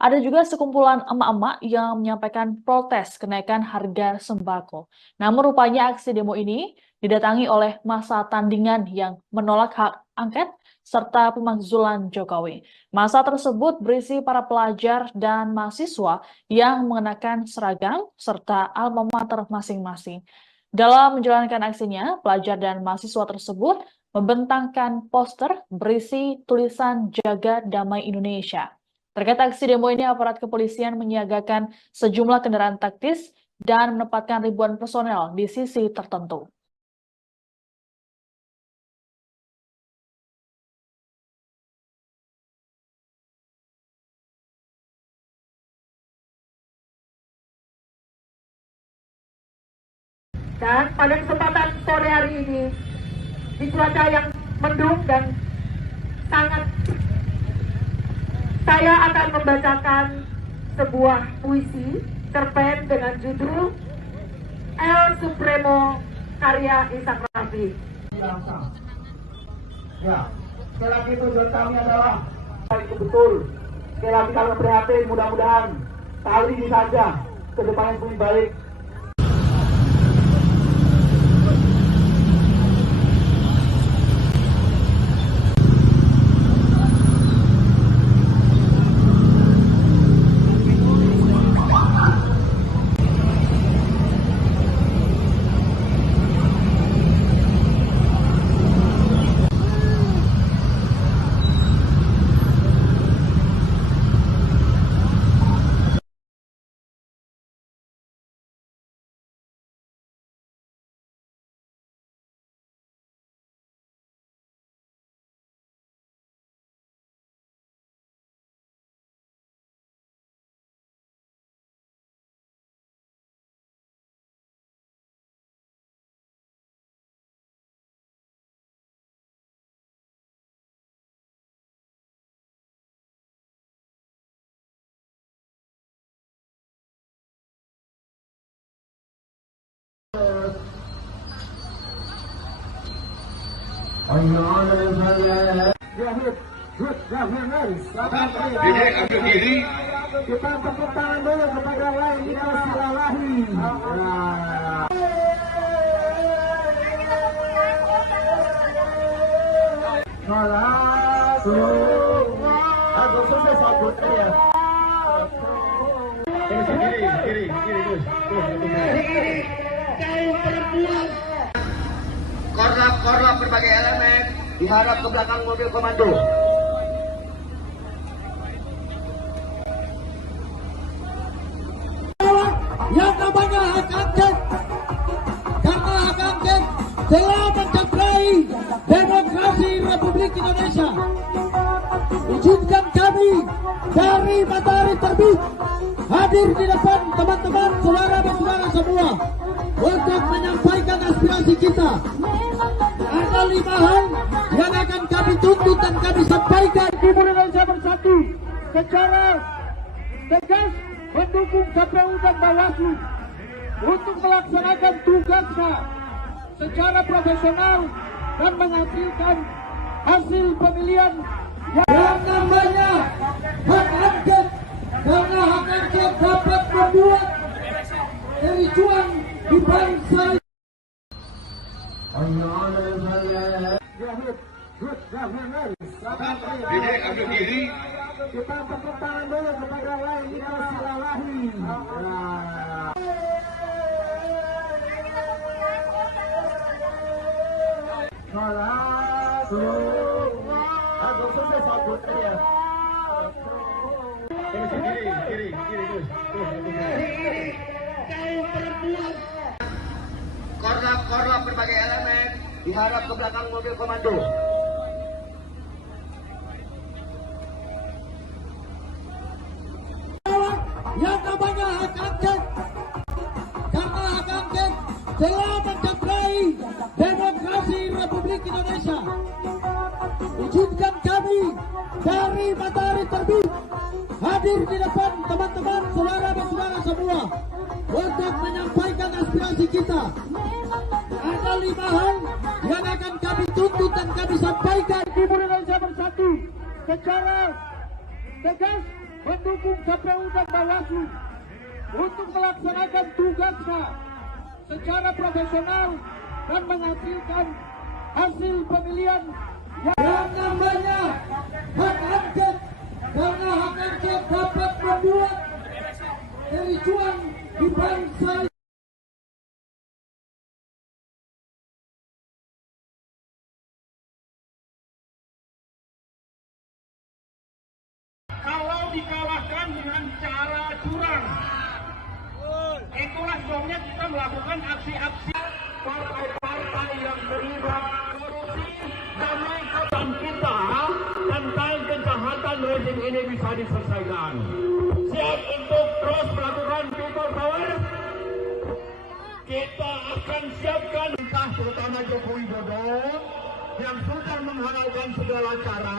ada juga sekumpulan emak-emak yang menyampaikan protes kenaikan harga sembako. Namun rupanya aksi demo ini didatangi oleh massa tandingan yang menolak hak angket serta pemakzulan Jokowi. Massa tersebut berisi para pelajar dan mahasiswa yang mengenakan seragam serta alma mater masing-masing. Dalam menjalankan aksinya, pelajar dan mahasiswa tersebut membentangkan poster berisi tulisan Jaga Damai Indonesia. Terkait aksi demo ini, aparat kepolisian menyiagakan sejumlah kendaraan taktis dan menempatkan ribuan personel di sisi tertentu. Dan pada kesempatan sore hari ini, di cuaca yang mendung dan sangat, saya akan membacakan sebuah puisi cerpen dengan judul El Supremo karya Ishak Rafi. Ya, sekali lagi tujuan kami adalah itu betul. Sekali lagi kami prihatin, mudah-mudahan kali ini saja ke depan yang lebih baik. Ambil diri. Kita tepuk tangan dulu kepada lain kita silalahi. Aku selesai sabut ya. Kiri, terus. Korlap berbagai elemen diharap ke belakang mobil komando. Yang namanya hak angket, karena hak angket telah mencederai demokrasi Republik Indonesia. Izinkan kami dari matahari terbit hadir di depan teman-teman, saudara-saudara semua untuk menyampaikan aspirasi kita. Ada 5 hal yang akan kami tuntut dan kami sampaikan. Timur Indonesia Bersatu secara tegas mendukung KPU dan Bawaslu untuk melaksanakan tugasnya secara profesional dan menghasilkan hasil pemilihan yang namanya hak angket, karena hak angket dapat membuat kericuan di bangsa. Ambil diri. Kita tepuk tangan dulu kepada lain kita silalahi. Aku selesai sabut ya. Kiri, terus. Korlap berbagai elemen diharap ke belakang mobil komando. Yang namanya hak angket, karena hak angket telah mencederai demokrasi Republik Indonesia. Izinkan kami dari matahari terbit hadir di depan teman-teman, saudara-saudara semua untuk menyampaikan aspirasi kita. Ada 5 hal yang akan kami tuntut dan kami sampaikan. Timur Indonesia Bersatu secara tegas mendukung KPU dan Bawaslu untuk melaksanakan tugasnya secara profesional dan menghasilkan hasil pemilihan yang namanya hak angket, karena hak angket dapat membuat kericuan di bangsa. Kalau dikalahkan dengan cara curang, itulah sebabnya kita melakukan aksi-aksi partai-partai yang terlibat korupsi demi kepentingan kita tentang kejahatan rezim ini bisa diselesaikan. Siap untuk terus melakukan people power. Kita akan siapkan entah terutama Joko Widodo yang sudah menghalalkan segala cara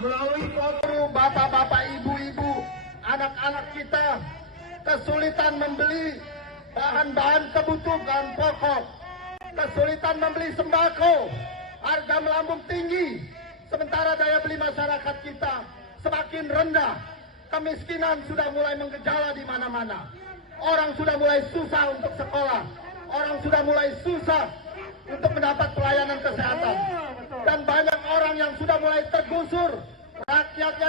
melalui foto bapak-bapak, ibu-ibu, anak-anak kita kesulitan membeli bahan-bahan kebutuhan pokok, kesulitan membeli sembako, harga melambung tinggi, sementara daya beli masyarakat kita semakin rendah, kemiskinan sudah mulai menggejala di mana-mana, orang sudah mulai susah untuk sekolah, orang sudah mulai susah untuk mendapat pelayanan kesehatan, dan banyak orang yang sudah mulai tergusur, rakyatnya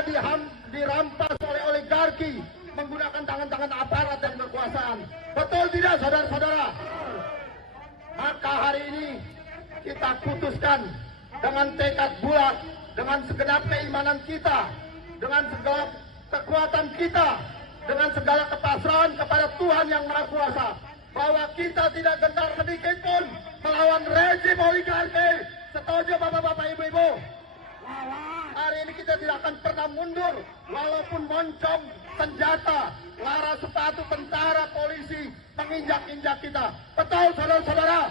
dirampas oleh oligarki menggunakan tangan-tangan aparat dan kekuasaan. Betul tidak, saudara-saudara? Maka hari ini kita putuskan dengan tekad bulat, dengan segenap keimanan kita, dengan segala kekuatan kita, dengan segala kepasrahan kepada Tuhan Yang Maha Kuasa, bahwa kita tidak gentar sedikit pun melawan rezim oligarki. Setuju bapak-bapak, ibu-ibu? Hari ini kita tidak akan pernah mundur, walaupun moncong, senjata, lara sepatu tentara, polisi menginjak-injak kita. Betul, saudara-saudara?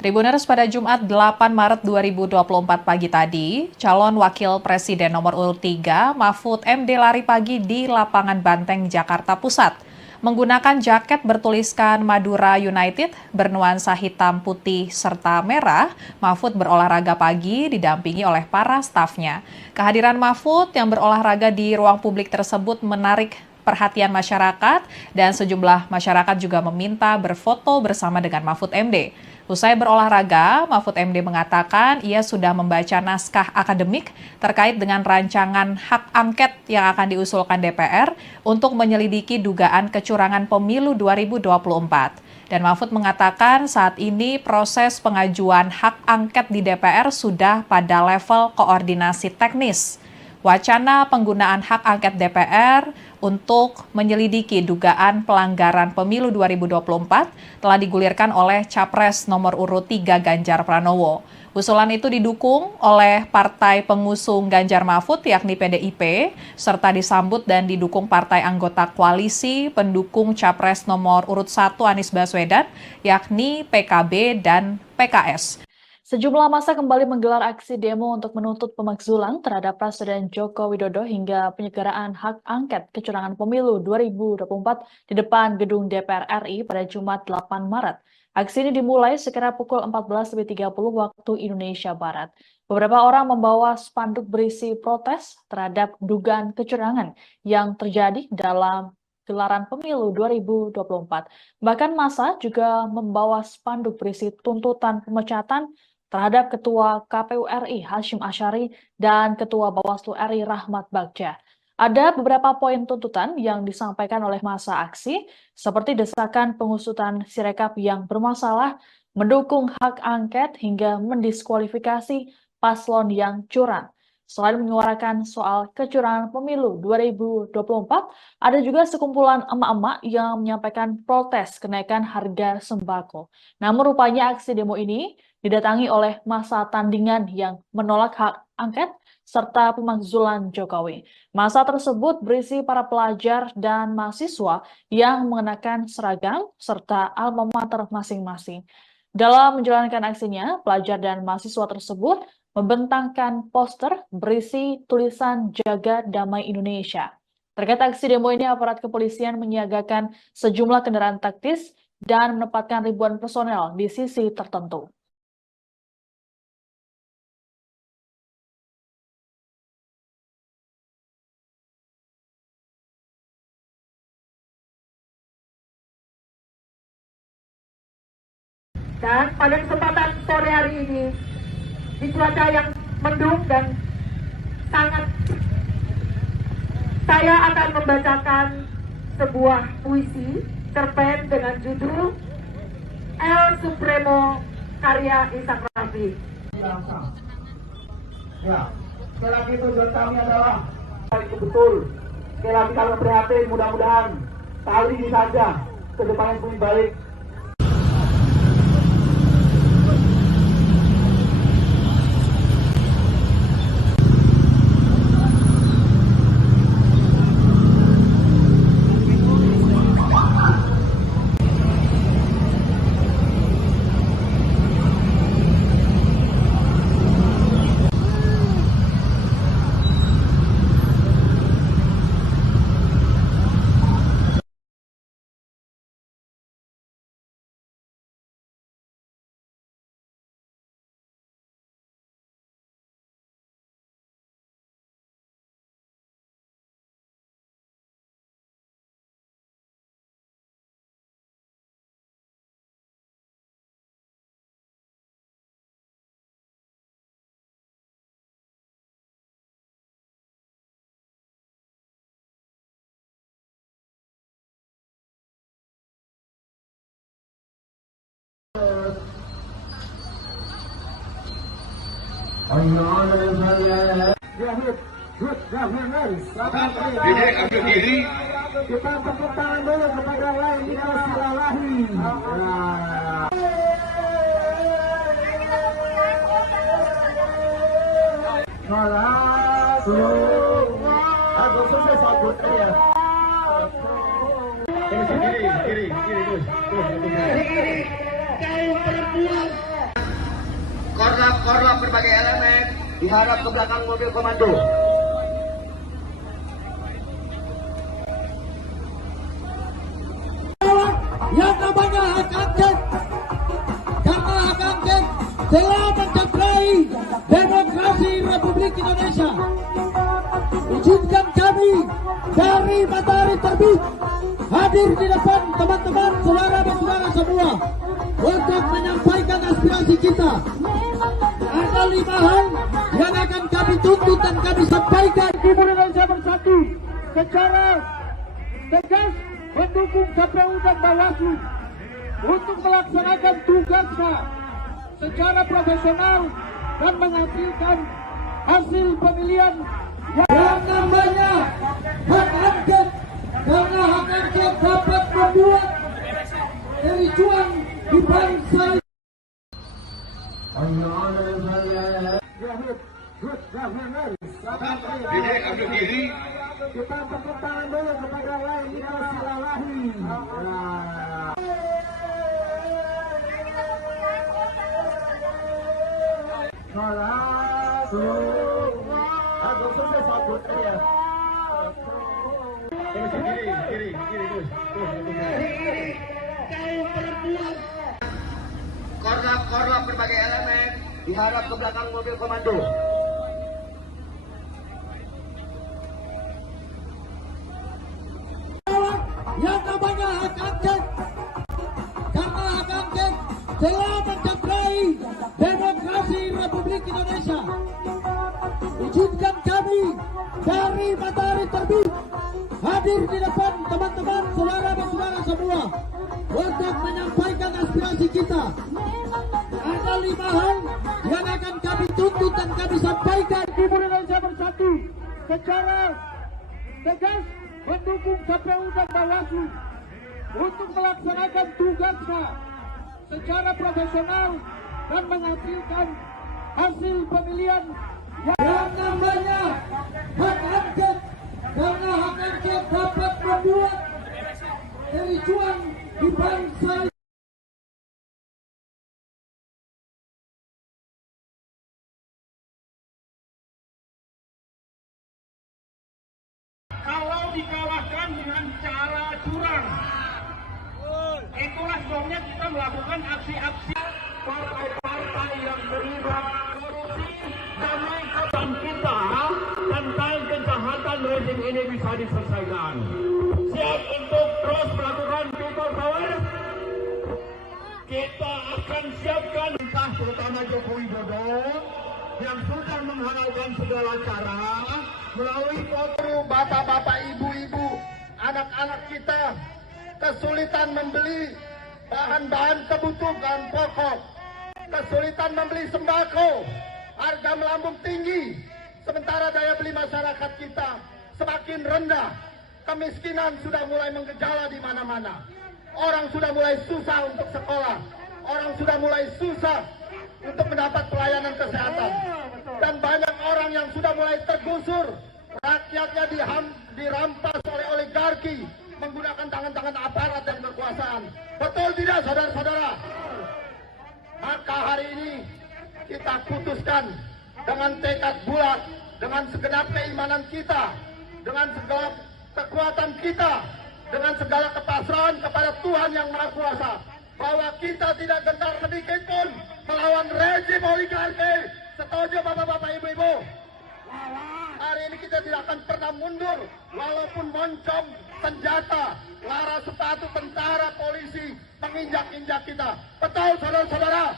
Tribuners, pada Jumat 8 Maret 2024 pagi tadi, calon wakil presiden nomor urut 3 Mahfud MD lari pagi di lapangan Banteng, Jakarta Pusat. Menggunakan jaket bertuliskan Madura United bernuansa hitam, putih, serta merah, Mahfud berolahraga pagi didampingi oleh para stafnya. Kehadiran Mahfud yang berolahraga di ruang publik tersebut menarik perhatian masyarakat dan sejumlah masyarakat juga meminta berfoto bersama dengan Mahfud MD. Usai berolahraga, Mahfud MD mengatakan ia sudah membaca naskah akademik terkait dengan rancangan hak angket yang akan diusulkan DPR untuk menyelidiki dugaan kecurangan pemilu 2024. Dan Mahfud mengatakan saat ini proses pengajuan hak angket di DPR sudah pada level koordinasi teknis. Wacana penggunaan hak angket DPR untuk menyelidiki dugaan pelanggaran pemilu 2024 telah digulirkan oleh Capres nomor urut 3 Ganjar Pranowo. Usulan itu didukung oleh partai pengusung Ganjar Mahfud yakni PDIP, serta disambut dan didukung partai anggota koalisi pendukung Capres nomor urut 1 Anies Baswedan yakni PKB dan PKS. Sejumlah massa kembali menggelar aksi demo untuk menuntut pemakzulan terhadap Presiden Joko Widodo hingga penyegeraan hak angket kecurangan pemilu 2024 di depan gedung DPR RI pada Jumat 8 Maret. Aksi ini dimulai sekira pukul 14.30 waktu Indonesia Barat. Beberapa orang membawa spanduk berisi protes terhadap dugaan kecurangan yang terjadi dalam gelaran pemilu 2024. Bahkan massa juga membawa spanduk berisi tuntutan pemecatan terhadap Ketua KPU RI Hashim Asyari dan Ketua Bawaslu RI Rahmat Bagja. Ada beberapa poin tuntutan yang disampaikan oleh massa aksi, seperti desakan pengusutan Sirekap yang bermasalah, mendukung hak angket hingga mendiskualifikasi paslon yang curang. Selain menyuarakan soal kecurangan pemilu 2024, ada juga sekumpulan emak-emak yang menyampaikan protes kenaikan harga sembako. Namun rupanya aksi demo ini didatangi oleh massa tandingan yang menolak hak angket serta pemakzulan Jokowi. Massa tersebut berisi para pelajar dan mahasiswa yang mengenakan seragam serta alma mater masing-masing. Dalam menjalankan aksinya, pelajar dan mahasiswa tersebut membentangkan poster berisi tulisan Jaga Damai Indonesia. Terkait aksi demo ini, aparat kepolisian menyiagakan sejumlah kendaraan taktis dan menempatkan ribuan personel di sisi tertentu. Dan pada kesempatan sore hari ini, di cuaca yang mendung dan sangat, saya akan membacakan sebuah puisi cerpen dengan judul El Supremo karya Ishak Rafi. Ya, sekali lagi tujuan kami adalah itu betul. Sekali lagi kami prihatin, mudah-mudahan kali ini saja ke depan yang lebih baik. Dedek ambil diri. Kita tepuk tangan dulu kepada lain Silalahi. Korlap berbagai elemen diharap ke belakang mobil komando. Yang namanya hak angket, karena hak angket telah mencederai demokrasi Republik Indonesia. Izinkan kami dari Matahari Terbit hadir di depan teman-teman, saudara dan saudara semua untuk menyampaikan aspirasi kita. Ada 5 hal yang akan kami tuntut dan kami sampaikan. Timur Indonesia Bersatu secara tegas mendukung KPU dan Bawaslu untuk melaksanakan tugasnya secara profesional dan menghasilkan hasil pemilihan Yang namanya hak angket, karena hak angket dapat membuat kericuan di bangsa. Dedek ambil diri. Kita tepuk tangan dulu kepada lain Silalahi. Korlap berbagai elemen diharap ke belakang mobil komando. Yang namanya hak angket, karena hak angket telah mencederai demokrasi Republik Indonesia. Izinkan kami dari Matahari Terbit hadir di depan teman-teman, saudara dan saudara semua untuk menyampaikan aspirasi kita. Ada 5 hal yang akan kami tuntut dan kami sampaikan. Timur Indonesia Bersatu secara tegas mendukung KPU dan Bawaslu untuk melaksanakan tugasnya secara profesional dan menghasilkan hasil pemilihan Yang namanya hak angket, karena hak angket dapat membuat kericuan di bangsa. kalau dikalahkan dengan cara curang. Itulah sebabnya kita melakukan aksi-aksi partai-partai yang terlibat korupsi demi kota kita tentang kejahatan rezim ini bisa diselesaikan. Siap untuk terus melakukan people power. Kita akan siapkan entah terutama Joko Widodo yang sudah menghalalkan segala cara melalui foto bapak-bapak, ibu-ibu, anak-anak kita kesulitan membeli bahan-bahan kebutuhan pokok, kesulitan membeli sembako, harga melambung tinggi, sementara daya beli masyarakat kita semakin rendah, kemiskinan sudah mulai menggejala di mana-mana, orang sudah mulai susah untuk sekolah, orang sudah mulai susah untuk mendapat pelayanan kesehatan, dan banyak orang yang sudah mulai tergusur, rakyatnya dirampas oleh oligarki menggunakan tangan-tangan aparat dan kekuasaan. Betul tidak, saudara-saudara? Maka hari ini kita putuskan dengan tekad bulat, dengan segenap keimanan kita, dengan segala kekuatan kita, dengan segala kepasrahan kepada Tuhan Yang Maha Kuasa, bahwa kita tidak gentar sedikit pun melawan rezim oligarki. Setuju bapak-bapak, ibu-ibu? Hari ini kita tidak akan pernah mundur, walaupun moncong senjata, lara sepatu tentara, polisi menginjak-injak kita. Betul, saudara-saudara?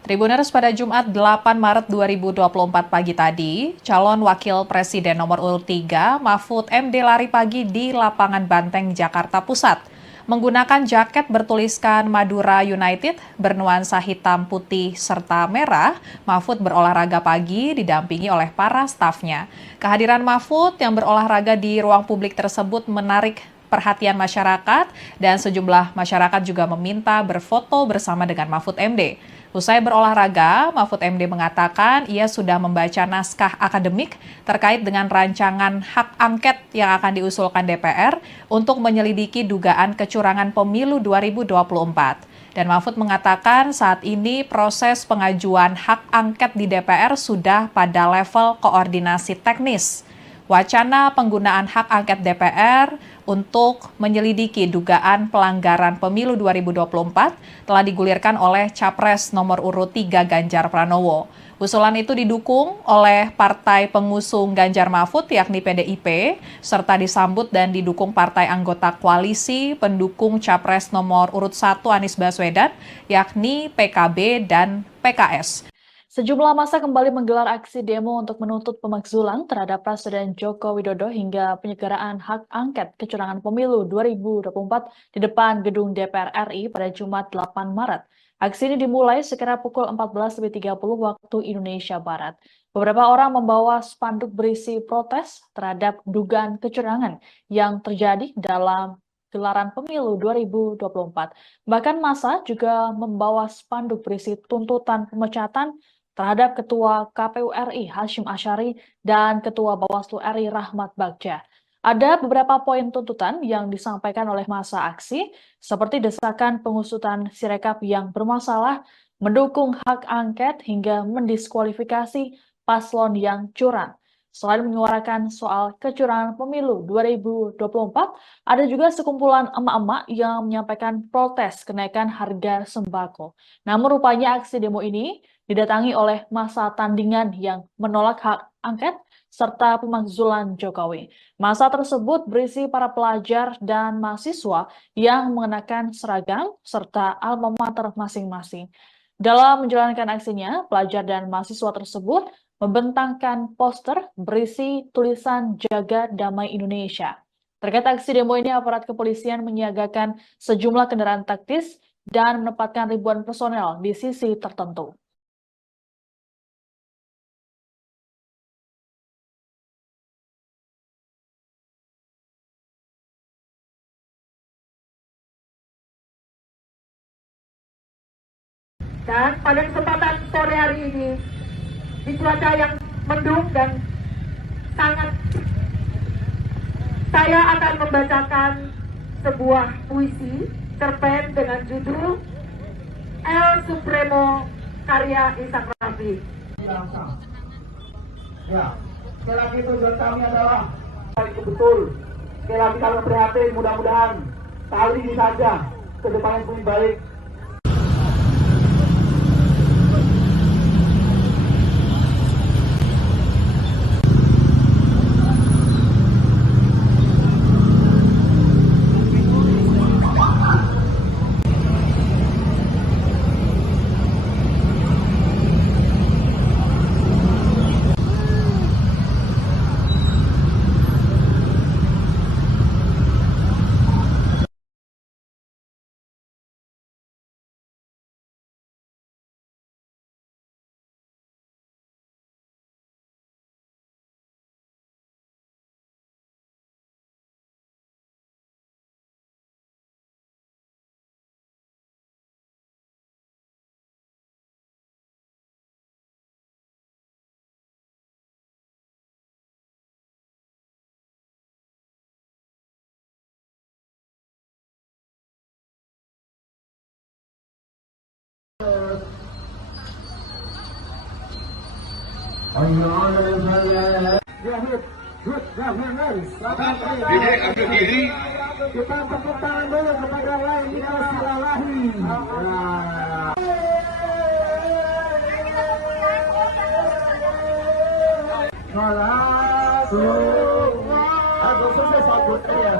Tribuners, pada Jumat 8 Maret 2024 pagi tadi, calon wakil presiden nomor urut 3 Mahfud MD lari pagi di lapangan Banteng, Jakarta Pusat. Menggunakan jaket bertuliskan Madura United bernuansa hitam, putih, serta merah, Mahfud berolahraga pagi didampingi oleh para stafnya. Kehadiran Mahfud yang berolahraga di ruang publik tersebut menarik perhatian masyarakat dan sejumlah masyarakat juga meminta berfoto bersama dengan Mahfud MD. Usai berolahraga, Mahfud MD mengatakan ia sudah membaca naskah akademik terkait dengan rancangan hak angket yang akan diusulkan DPR untuk menyelidiki dugaan kecurangan pemilu 2024. Dan Mahfud mengatakan saat ini proses pengajuan hak angket di DPR sudah pada level koordinasi teknis. Wacana penggunaan hak angket DPR untuk menyelidiki dugaan pelanggaran pemilu 2024 telah digulirkan oleh Capres nomor urut 3 Ganjar Pranowo. Usulan itu didukung oleh partai pengusung Ganjar Mahfud yakni PDIP, serta disambut dan didukung partai anggota koalisi pendukung Capres nomor urut 1 Anies Baswedan yakni PKB dan PKS. Sejumlah massa kembali menggelar aksi demo untuk menuntut pemakzulan terhadap Presiden Joko Widodo hingga penyelenggaraan hak angket kecurangan pemilu 2024 di depan gedung DPR RI pada Jumat 8 Maret. Aksi ini dimulai sekira pukul 14.30 waktu Indonesia Barat. Beberapa orang membawa spanduk berisi protes terhadap dugaan kecurangan yang terjadi dalam gelaran pemilu 2024. Bahkan massa juga membawa spanduk berisi tuntutan pemecatan terhadap Ketua KPU RI Hasyim Asyari dan Ketua Bawaslu RI Rahmat Bagja. Ada beberapa poin tuntutan yang disampaikan oleh massa aksi, seperti desakan pengusutan Sirekap yang bermasalah, mendukung hak angket hingga mendiskualifikasi paslon yang curang. Selain menyuarakan soal kecurangan pemilu 2024, ada juga sekumpulan emak-emak yang menyampaikan protes kenaikan harga sembako. Namun rupanya aksi demo ini didatangi oleh massa tandingan yang menolak hak angket serta pemakzulan Jokowi. Massa tersebut berisi para pelajar dan mahasiswa yang mengenakan seragam serta alma mater masing-masing. Dalam menjalankan aksinya, pelajar dan mahasiswa tersebut membentangkan poster berisi tulisan Jaga Damai Indonesia. Terkait aksi demo ini, aparat kepolisian menyiagakan sejumlah kendaraan taktis dan menempatkan ribuan personel di sisi tertentu. Dan pada kesempatan sore hari ini, di cuaca yang mendung dan sangat, saya akan membacakan sebuah puisi cerpen dengan judul El Supremo karya Ishak Rafi. Ya, sekali lagi tujuan kami adalah itu betul. Sekali lagi kami prihatin, mudah-mudahan kali ini saja ke depan yang lebih baik. Dede ambil diri. Kita tepuk tangan dulu kepada lain kita silalahi. Aku selesai sabut ya.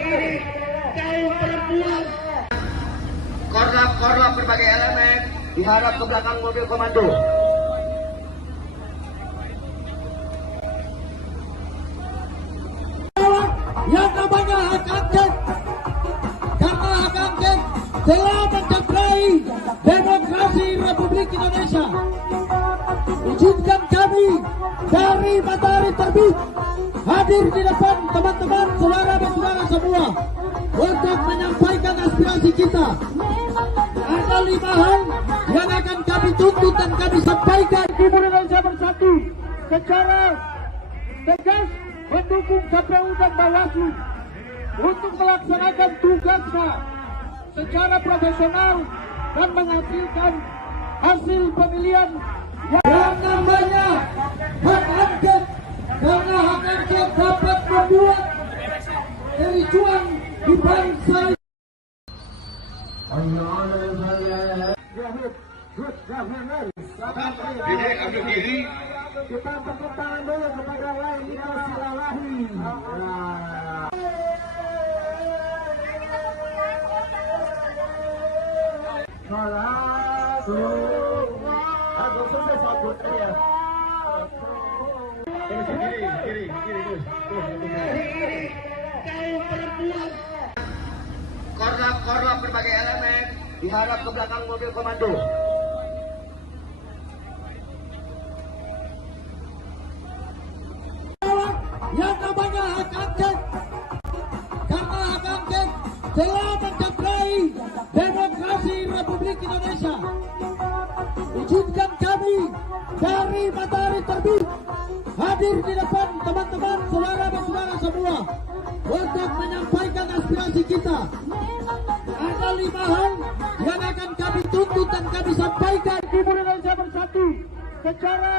Kiri. Kaum perempuan. Korlap berbagai elemen diharap ke belakang mobil komando. telah mencederai demokrasi Republik Indonesia. Izinkan kami dari Matahari Terbit hadir di depan teman-teman, saudara-saudara semua untuk menyampaikan aspirasi kita. Ada 5 hal yang akan kami tuntut dan kami sampaikan. Timur Indonesia Bersatu secara tegas mendukung KPU dan Bawaslu untuk melaksanakan tugasnya secara profesional dan menghasilkan hasil pemilihan yang namanya hak angket, karena hak angket dapat membuat kericuan di bangsa. Diri, ambil diri. Kita tepuk tangan dulu kepada Lailina Silalahi. Korlap berbagai elemen diharap ke belakang mobil komando. Yang namanya hak angket, karena hak angket telah mencederai demokrasi Republik Indonesia. Izinkan kami dari Matahari Terbit hadir di depan teman-teman, saudara-saudara semua untuk menyampaikan aspirasi kita. Ada 5 hal yang akan kami tuntut dan kami sampaikan. Timur Indonesia Bersatu secara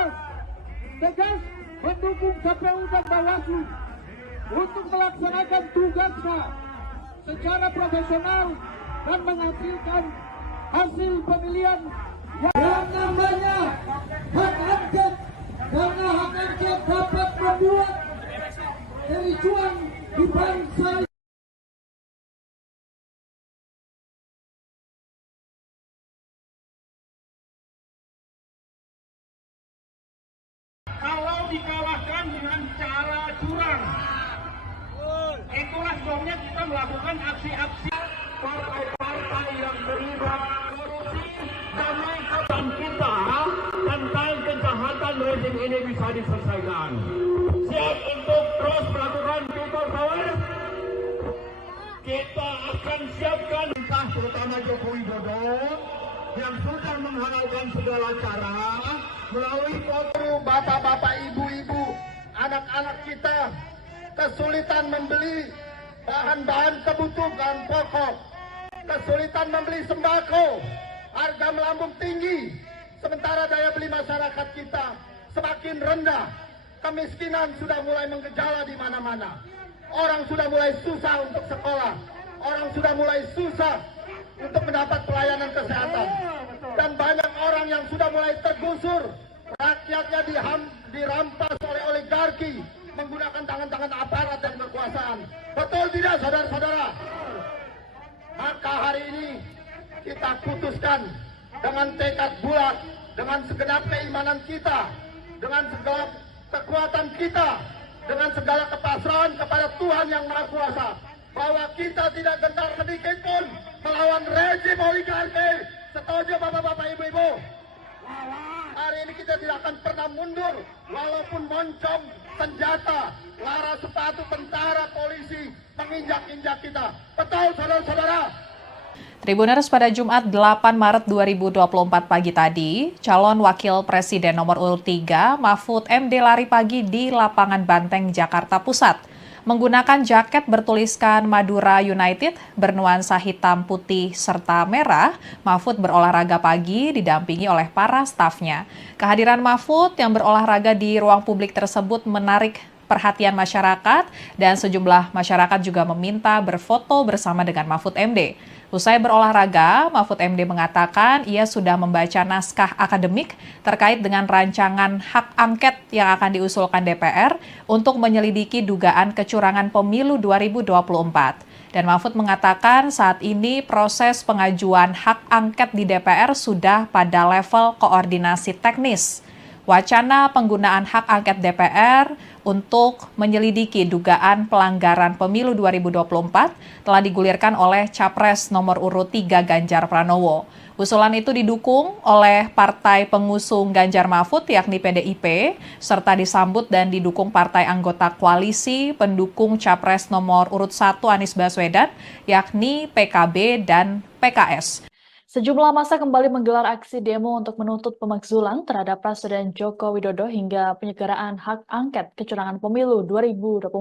tegas mendukung KPU dan Bawaslu untuk melaksanakan tugasnya secara profesional dan menghasilkan hasil pemilihan yang namanya hak angket, karena hak angket dapat membuat kericuan di bangsa. Kalau dikalahkan dengan cara curang, itulah sebabnya kita melakukan aksi-aksi. Partai-partai yang terlibat korupsi demi kebaikan kita tentang kejahatan rezim ini bisa diselesaikan. Siap untuk terus melakukan people power. Kita akan siapkan entah terutama Joko Widodo yang sudah menghalalkan segala cara melalui foto bapak-bapak, ibu-ibu, anak-anak kita kesulitan membeli bahan-bahan kebutuhan pokok, kesulitan membeli sembako, harga melambung tinggi, sementara daya beli masyarakat kita semakin rendah, kemiskinan sudah mulai menggejala di mana-mana, orang sudah mulai susah untuk sekolah, orang sudah mulai susah untuk mendapat pelayanan kesehatan, dan banyak orang yang sudah mulai tergusur, rakyatnya dirampas oleh oligarki menggunakan tangan-tangan aparat dan kekuasaan. Betul tidak, saudara-saudara? Maka hari ini kita putuskan dengan tekad bulat, dengan segenap keimanan kita, dengan segala kekuatan kita, dengan segala kepasrahan kepada Tuhan Yang Maha Kuasa, bahwa kita tidak gentar sedikit pun melawan rezim oligarki. Setuju bapak-bapak, ibu-ibu? Hari ini kita tidak akan pernah mundur, walaupun moncong senjata, lara sepatu tentara, polisi menginjak-injak kita. Betul, saudara-saudara? Tribuners, pada Jumat 8 Maret 2024 pagi tadi, calon wakil presiden nomor urut 3 Mahfud MD lari pagi di lapangan Banteng, Jakarta Pusat. Menggunakan jaket bertuliskan Madura United bernuansa hitam, putih, serta merah, Mahfud berolahraga pagi didampingi oleh para stafnya. Kehadiran Mahfud yang berolahraga di ruang publik tersebut menarik perhatian masyarakat dan sejumlah masyarakat juga meminta berfoto bersama dengan Mahfud MD. Usai berolahraga, Mahfud MD mengatakan ia sudah membaca naskah akademik terkait dengan rancangan hak angket yang akan diusulkan DPR untuk menyelidiki dugaan kecurangan pemilu 2024. Dan Mahfud mengatakan saat ini proses pengajuan hak angket di DPR sudah pada level koordinasi teknis. Wacana penggunaan hak angket DPR untuk menyelidiki dugaan pelanggaran pemilu 2024 telah digulirkan oleh Capres nomor urut 3 Ganjar Pranowo. Usulan itu didukung oleh partai pengusung Ganjar Mahfud yakni PDIP, serta disambut dan didukung partai anggota koalisi pendukung Capres nomor urut 1 Anies Baswedan yakni PKB dan PKS. Sejumlah massa kembali menggelar aksi demo untuk menuntut pemakzulan terhadap Presiden Joko Widodo hingga penyelenggaraan hak angket kecurangan pemilu 2024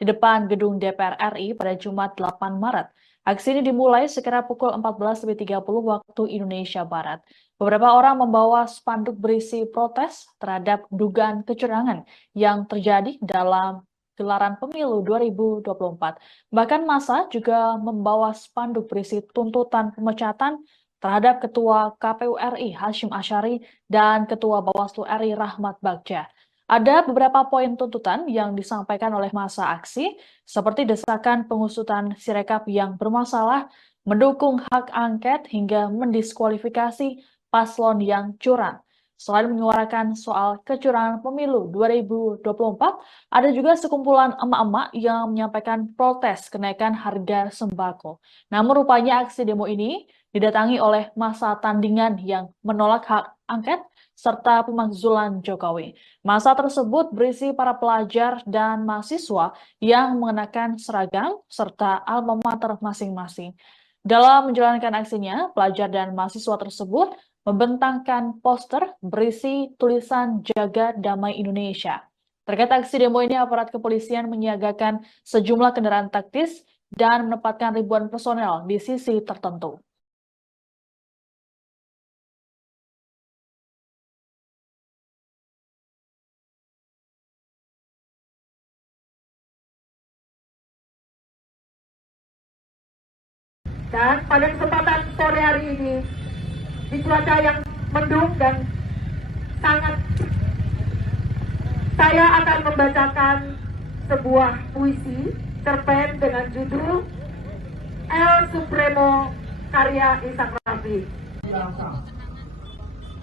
di depan gedung DPR RI pada Jumat 8 Maret. Aksi ini dimulai sekira pukul 14.30 waktu Indonesia Barat. Beberapa orang membawa spanduk berisi protes terhadap dugaan kecurangan yang terjadi dalam gelaran pemilu 2024. Bahkan massa juga membawa spanduk berisi tuntutan pemecatan terhadap Ketua KPU RI Hasyim Asyari dan Ketua Bawaslu RI Rahmat Bagja. Ada beberapa poin tuntutan yang disampaikan oleh massa aksi, seperti desakan pengusutan Sirekap yang bermasalah, mendukung hak angket hingga mendiskualifikasi paslon yang curang. Selain menyuarakan soal kecurangan pemilu 2024, ada juga sekumpulan emak-emak yang menyampaikan protes kenaikan harga sembako. Namun rupanya aksi demo ini didatangi oleh massa tandingan yang menolak hak angket serta pemakzulan Jokowi. Massa tersebut berisi para pelajar dan mahasiswa yang mengenakan seragam serta alma mater masing-masing. Dalam menjalankan aksinya, pelajar dan mahasiswa tersebut membentangkan poster berisi tulisan Jaga Damai Indonesia. Terkait aksi demo ini, aparat kepolisian menyiagakan sejumlah kendaraan taktis dan menempatkan ribuan personel di sisi tertentu. Dan pada kesempatan sore hari ini, di cuaca yang mendung dan sangat, saya akan membacakan sebuah puisi cerpen dengan judul El Supremo karya Ishak Rafi.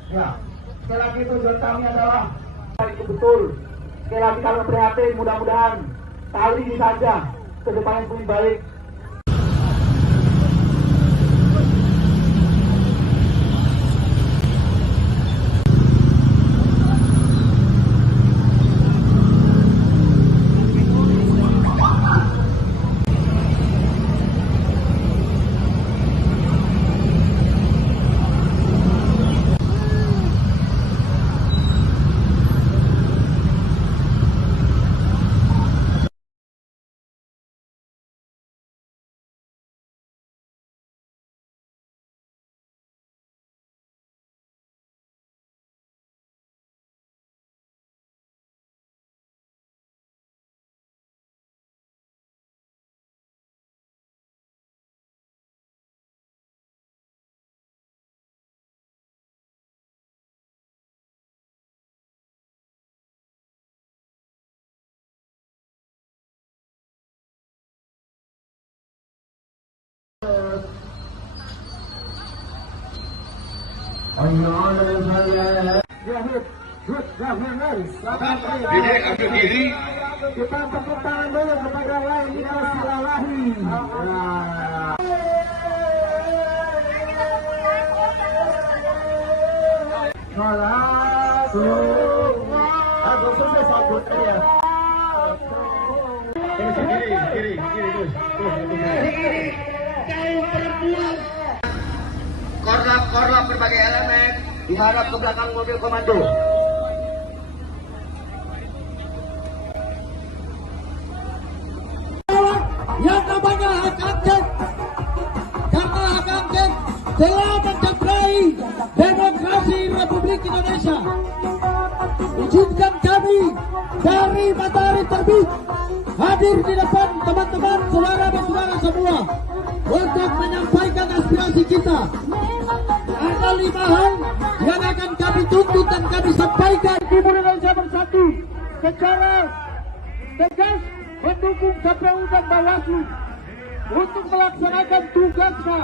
Ya, sekali lagi tujuan kami adalah itu betul. Sekali lagi kami prihatin, mudah-mudahan kali ini saja ke depan yang lebih baik. Ambil diri. Kita tepuk tangan dulu kepada Laila Silalahi. Korlap berbagai elemen diharap ke belakang mobil komando. Yang namanya hak angket, karena hak angket telah mencederai demokrasi Republik Indonesia. Izinkan kami dari Matahari Terbit hadir di depan teman-teman, saudara-saudara semua untuk menyampaikan aspirasi kita. Ada 5 hal yang akan kami tuntut dan kami sampaikan. Timur Indonesia Bersatu secara tegas mendukung KPU dan Bawaslu untuk melaksanakan tugasnya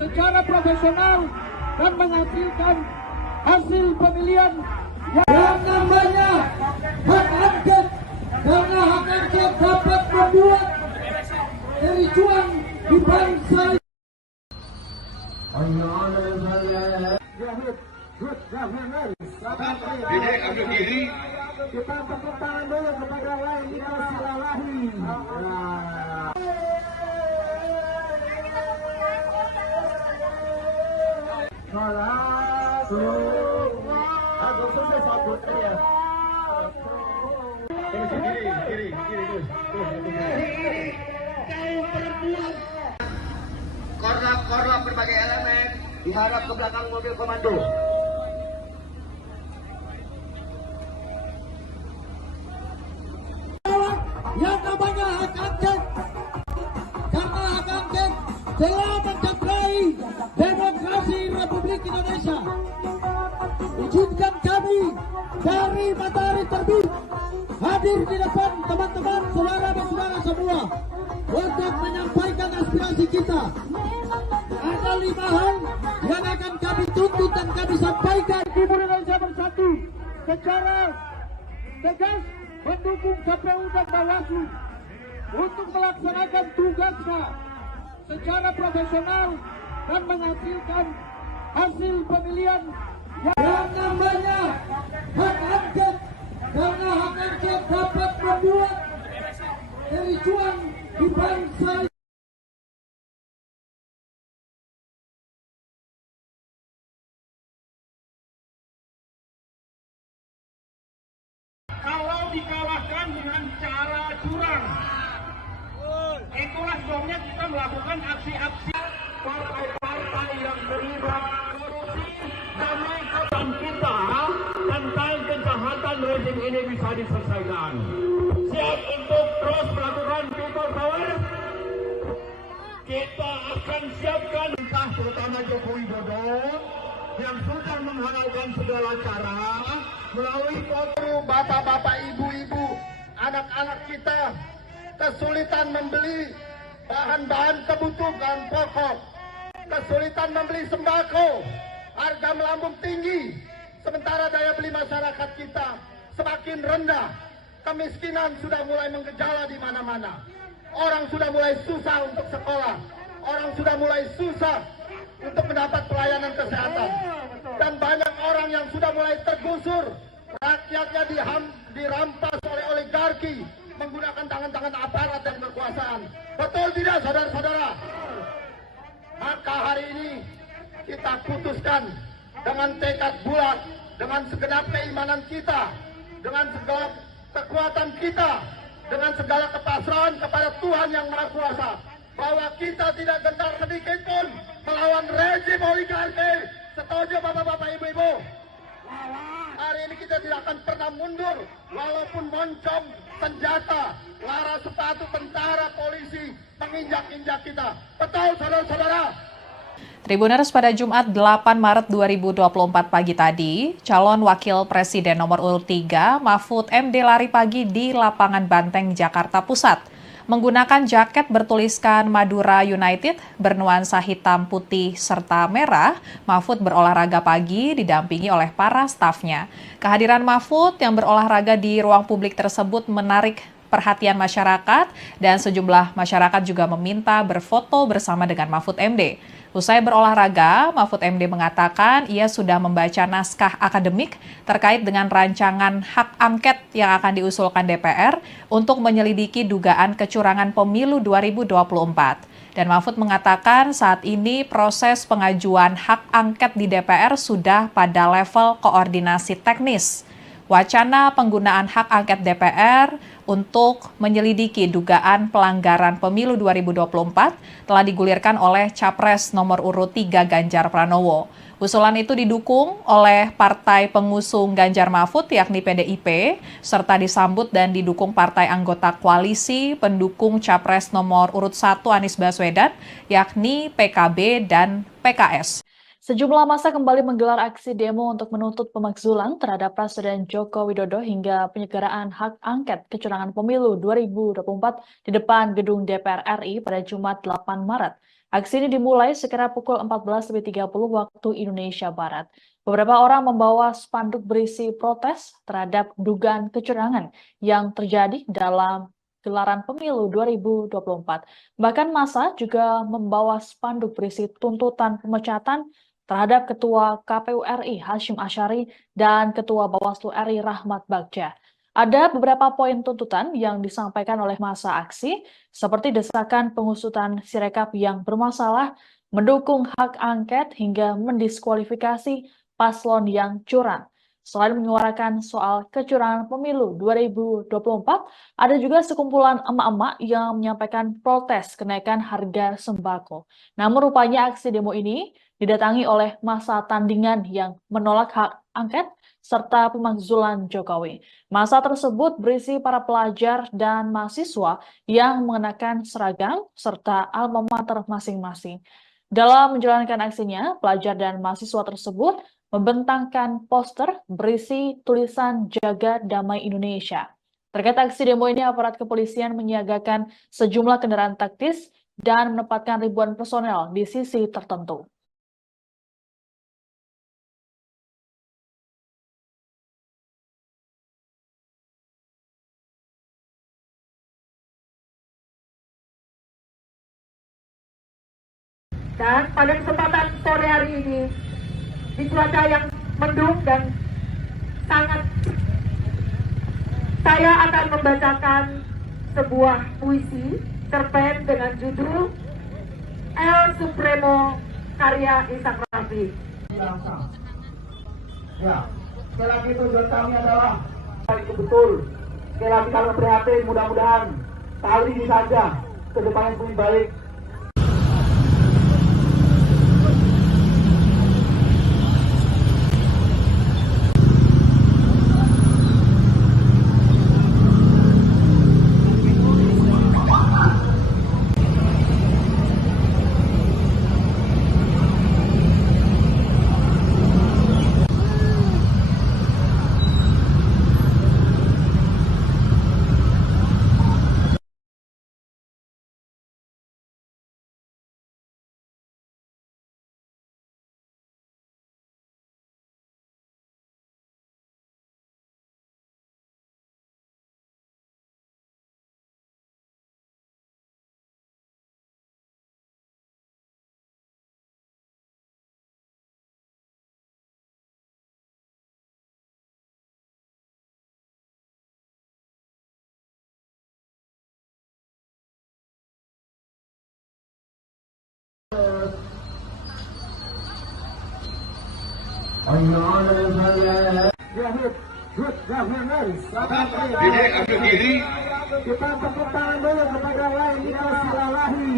secara profesional dan menghasilkan hasil pemilihan yang namanya hak angket karena hak angket dapat membuat kericuan di bangsa. Dede, ambil diri. Kita tepuk tangan dulu kepada Laila Silalahi. Korlap berbagai elemen diharap ke belakang mobil komando. Yang namanya hak angket, karena hak angket telah mencederai demokrasi Republik Indonesia. Izinkan kami dari matahari terbit hadir di depan teman-teman, saudara dan saudara semua untuk menyampaikan aspirasi kita. Ada 5 hal yang akan kami tuntut dan kami sampaikan. Timur Indonesia Bersatu secara tegas mendukung KPU dan Bawaslu untuk melaksanakan tugasnya secara profesional dan menghasilkan hasil pemilihan yang namanya hak angket, karena hak angket dapat membuat kericuan di bangsa. Kalau dikalahkan dengan cara curang, itulah sebabnya kita melakukan aksi-aksi partai-partai yang terlibat korupsi demi kebaikan kita tentang kejahatan rezim ini bisa diselesaikan. Siap untuk terus melakukan people power. Kita akan siapkan entah terutama Joko Widodo yang sudah menghalalkan segala cara melalui foto bapak-bapak, ibu-ibu, anak-anak kita kesulitan membeli bahan-bahan kebutuhan pokok, kesulitan membeli sembako, harga melambung tinggi, sementara daya beli masyarakat kita semakin rendah, kemiskinan sudah mulai menggejala di mana-mana, orang sudah mulai susah untuk sekolah, orang sudah mulai susah untuk mendapat pelayanan kesehatan, dan banyak orang yang sudah mulai tergusur, rakyatnya dirampas oleh oligarki menggunakan tangan-tangan aparat dan kekuasaan. Betul tidak, saudara-saudara? Maka hari ini kita putuskan dengan tekad bulat, dengan segenap keimanan kita, dengan segala kekuatan kita, dengan segala kepasrahan kepada Tuhan Yang Maha Kuasa, bahwa kita tidak gentar sedikit pun melawan rezim oligarki. Setuju bapak-bapak, ibu-ibu? Hari ini kita tidak akan pernah mundur, walaupun moncong senjata, lara sepatu tentara, polisi menginjak-injak kita. Betul, saudara-saudara? Tribuners, pada Jumat 8 Maret 2024 pagi tadi, calon wakil presiden nomor urut 3 Mahfud MD lari pagi di lapangan Banteng, Jakarta Pusat. Menggunakan jaket bertuliskan Madura United bernuansa hitam, putih, serta merah, Mahfud berolahraga pagi didampingi oleh para stafnya. Kehadiran Mahfud yang berolahraga di ruang publik tersebut menarik perhatian masyarakat dan sejumlah masyarakat juga meminta berfoto bersama dengan Mahfud MD. Usai berolahraga, Mahfud MD mengatakan ia sudah membaca naskah akademik terkait dengan rancangan hak angket yang akan diusulkan DPR untuk menyelidiki dugaan kecurangan pemilu 2024. Dan Mahfud mengatakan saat ini proses pengajuan hak angket di DPR sudah pada level koordinasi teknis. Wacana penggunaan hak angket DPR untuk menyelidiki dugaan pelanggaran pemilu 2024 telah digulirkan oleh Capres nomor urut 3 Ganjar Pranowo. Usulan itu didukung oleh partai pengusung Ganjar Mahfud yakni PDIP, serta disambut dan didukung partai anggota koalisi pendukung Capres nomor urut 1 Anies Baswedan yakni PKB dan PKS. Sejumlah massa kembali menggelar aksi demo untuk menuntut pemakzulan terhadap Presiden Joko Widodo hingga penyelenggaraan hak angket kecurangan pemilu 2024 di depan gedung DPR RI pada Jumat 8 Maret. Aksi ini dimulai sekira pukul 14.30 waktu Indonesia Barat. Beberapa orang membawa spanduk berisi protes terhadap dugaan kecurangan yang terjadi dalam gelaran pemilu 2024. Bahkan massa juga membawa spanduk berisi tuntutan pemecatan terhadap Ketua KPU RI Hasyim Asyari dan Ketua Bawaslu RI Rahmat Bagja. Ada beberapa poin tuntutan yang disampaikan oleh massa aksi, seperti desakan pengusutan Sirekap yang bermasalah, mendukung hak angket hingga mendiskualifikasi paslon yang curang. Selain menyuarakan soal kecurangan pemilu 2024, ada juga sekumpulan emak-emak yang menyampaikan protes kenaikan harga sembako. Namun rupanya aksi demo ini didatangi oleh massa tandingan yang menolak hak angket serta pemakzulan Jokowi. Massa tersebut berisi para pelajar dan mahasiswa yang mengenakan seragam serta alma mater masing-masing. Dalam menjalankan aksinya, pelajar dan mahasiswa tersebut membentangkan poster berisi tulisan Jaga Damai Indonesia. Terkait aksi demo ini, aparat kepolisian menyiagakan sejumlah kendaraan taktis dan menempatkan ribuan personel di sisi tertentu. Dan pada kesempatan sore hari ini, di cuaca yang mendung dan sangat, saya akan membacakan sebuah puisi cerpen dengan judul El Supremo karya Ishak Rafi. Ya, sekali lagi tujuan kami adalah itu betul. Sekali lagi kami prihatin, mudah-mudahan kali ini saja ke depan yang lebih baik. Ambil diri. Kita tepuk tangan dulu kepada Laili Silalahi.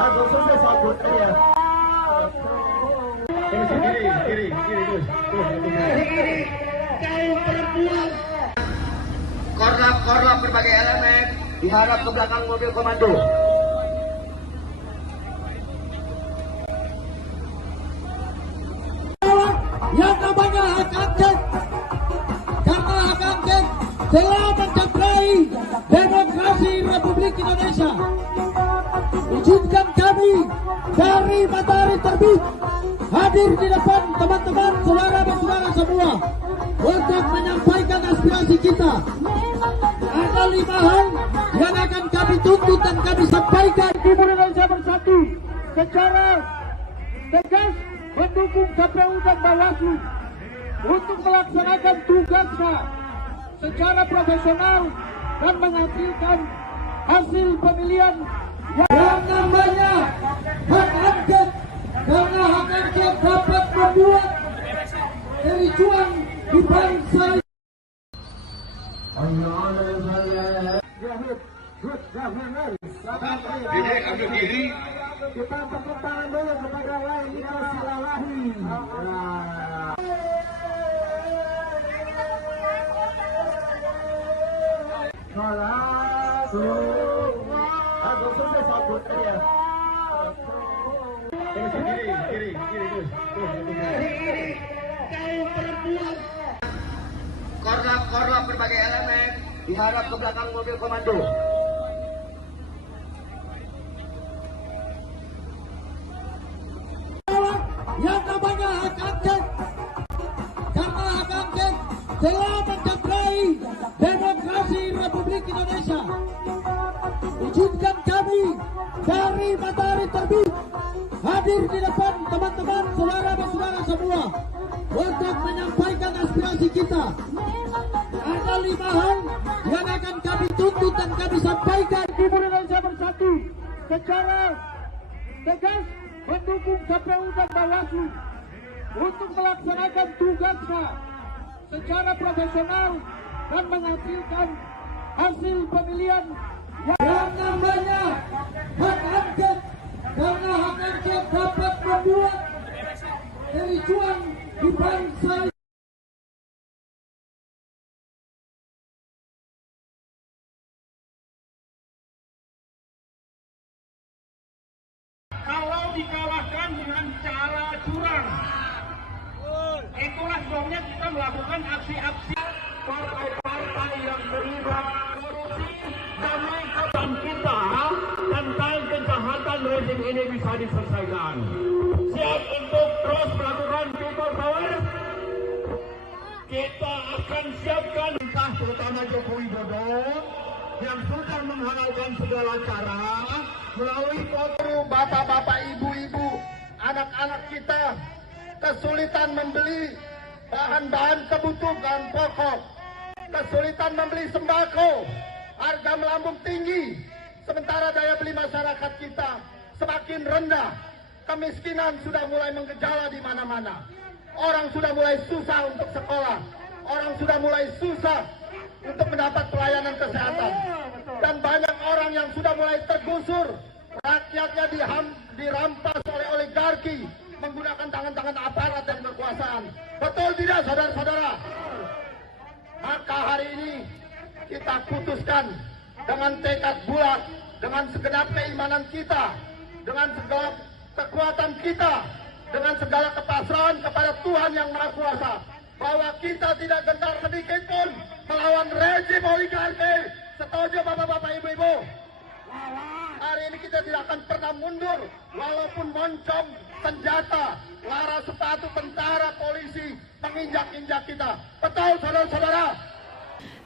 Aku selesai sabut ya. Kiri, terus. Korlap berbagai elemen diharap ke belakang mobil komando. Yang namanya hak angket, karena hak angket telah mencederai demokrasi Republik Indonesia. Izinkan kami dari Matahari Terbit hadir di depan teman-teman, saudara-saudara semua untuk menyampaikan aspirasi kita. Ada 5 hal yang akan kami tuntut dan kami sampaikan. Timur Indonesia Bersatu secara tegas mendukung KPU dan Bawaslu untuk melaksanakan tugasnya secara profesional dan menghasilkan hasil pemilihan yang namanya hak angket, karena hak angket dapat membuat kericuan di bangsa. Ambil diri. Kita tepuk tangan dulu kepada Laili Silalahi. Aku selesai sabut ya. Kiri, terus. korlap berbagai elemen diharap ke belakang mobil komando. Yang namanya hak angket, karena hak angket telah mencederai demokrasi Republik Indonesia. Izinkan kami dari Matahari Terbit hadir di depan teman-teman, saudara-saudara semua untuk menyampaikan aspirasi kita. Ada 5 hal yang akan kami tuntut dan kami sampaikan. Timur Indonesia Bersatu secara tegas mendukung KPU dan Bawaslu untuk melaksanakan tugasnya secara profesional dan menghasilkan hasil pemilihan yang namanya hak angket, karena hak angket dapat membuat kericuan di bangsa. Kalau dikalahkan dengan cara curang, itulah sebabnya kita melakukan aksi-aksi partai-partai yang terlibat korupsi demi kepentingan kita tentang kejahatan rezim ini bisa diselesaikan. Siap untuk terus melakukan people power. Kita akan siapkan entah terutama Joko Widodo yang sudah menghalalkan segala cara melalui foto bapak-bapak, ibu-ibu, anak-anak kita kesulitan membeli bahan-bahan kebutuhan pokok, kesulitan membeli sembako, harga melambung tinggi, sementara daya beli masyarakat kita semakin rendah, kemiskinan sudah mulai menggejala di mana-mana, orang sudah mulai susah untuk sekolah, orang sudah mulai susah untuk mendapat pelayanan kesehatan, dan banyak orang yang sudah mulai tergusur, rakyatnya dirampas oleh oligarki menggunakan tangan-tangan aparat dan kekuasaan. Betul tidak, saudara-saudara? Maka hari ini kita putuskan dengan tekad bulat, dengan segenap keimanan kita, dengan segala kekuatan kita, dengan segala kepasrahan kepada Tuhan Yang Maha Kuasa, bahwa kita tidak gentar sedikit pun melawan rezim oligarki. Setuju bapak-bapak, ibu-ibu? Hari ini kita tidak akan pernah mundur, walaupun moncong, senjata, lara sepatu tentara, polisi menginjak-injak kita. Betul, saudara-saudara?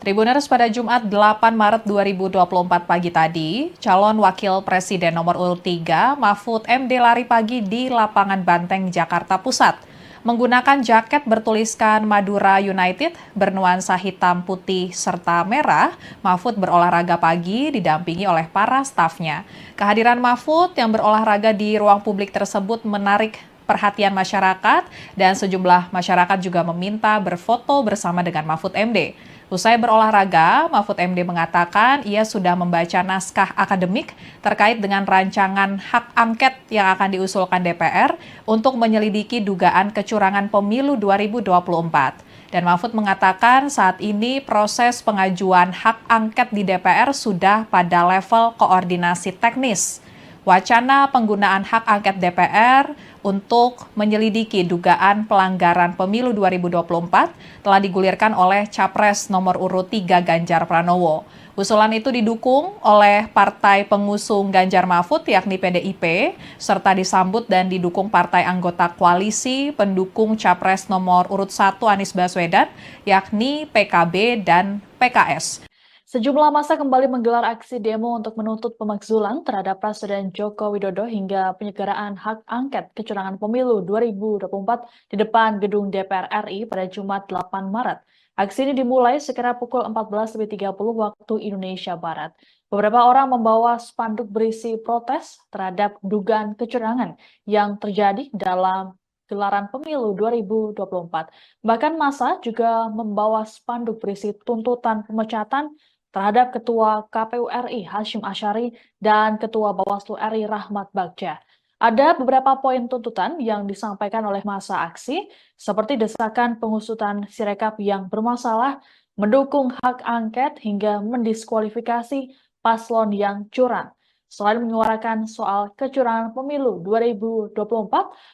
Tribuners, pada Jumat 8 Maret 2024 pagi tadi, calon wakil presiden nomor urut 3 Mahfud MD lari pagi di lapangan Banteng, Jakarta Pusat. Menggunakan jaket bertuliskan Madura United bernuansa hitam, putih, serta merah, Mahfud berolahraga pagi didampingi oleh para stafnya. Kehadiran Mahfud yang berolahraga di ruang publik tersebut menarik perhatian masyarakat dan sejumlah masyarakat juga meminta berfoto bersama dengan Mahfud MD. Usai berolahraga, Mahfud MD mengatakan ia sudah membaca naskah akademik terkait dengan rancangan hak angket yang akan diusulkan DPR untuk menyelidiki dugaan kecurangan pemilu 2024. Dan Mahfud mengatakan saat ini proses pengajuan hak angket di DPR sudah pada level koordinasi teknis. Wacana penggunaan hak angket DPR untuk menyelidiki dugaan pelanggaran pemilu 2024 telah digulirkan oleh Capres nomor urut 3 Ganjar Pranowo. Usulan itu didukung oleh partai pengusung Ganjar Mahfud yakni PDIP, serta disambut dan didukung partai anggota koalisi pendukung Capres nomor urut 1 Anies Baswedan yakni PKB dan PKS. Sejumlah massa kembali menggelar aksi demo untuk menuntut pemakzulan terhadap Presiden Joko Widodo hingga penyegeraan hak angket kecurangan pemilu 2024 di depan gedung DPR RI pada Jumat 8 Maret. Aksi ini dimulai sekira pukul 14.30 waktu Indonesia Barat. Beberapa orang membawa spanduk berisi protes terhadap dugaan kecurangan yang terjadi dalam gelaran pemilu 2024. Bahkan massa juga membawa spanduk berisi tuntutan pemecatan terhadap Ketua KPU RI Hasyim Asyari dan Ketua Bawaslu RI Rahmat Bagja. Ada beberapa poin tuntutan yang disampaikan oleh massa aksi, seperti desakan pengusutan Sirekap yang bermasalah, mendukung hak angket hingga mendiskualifikasi paslon yang curang. Selain menyuarakan soal kecurangan pemilu 2024,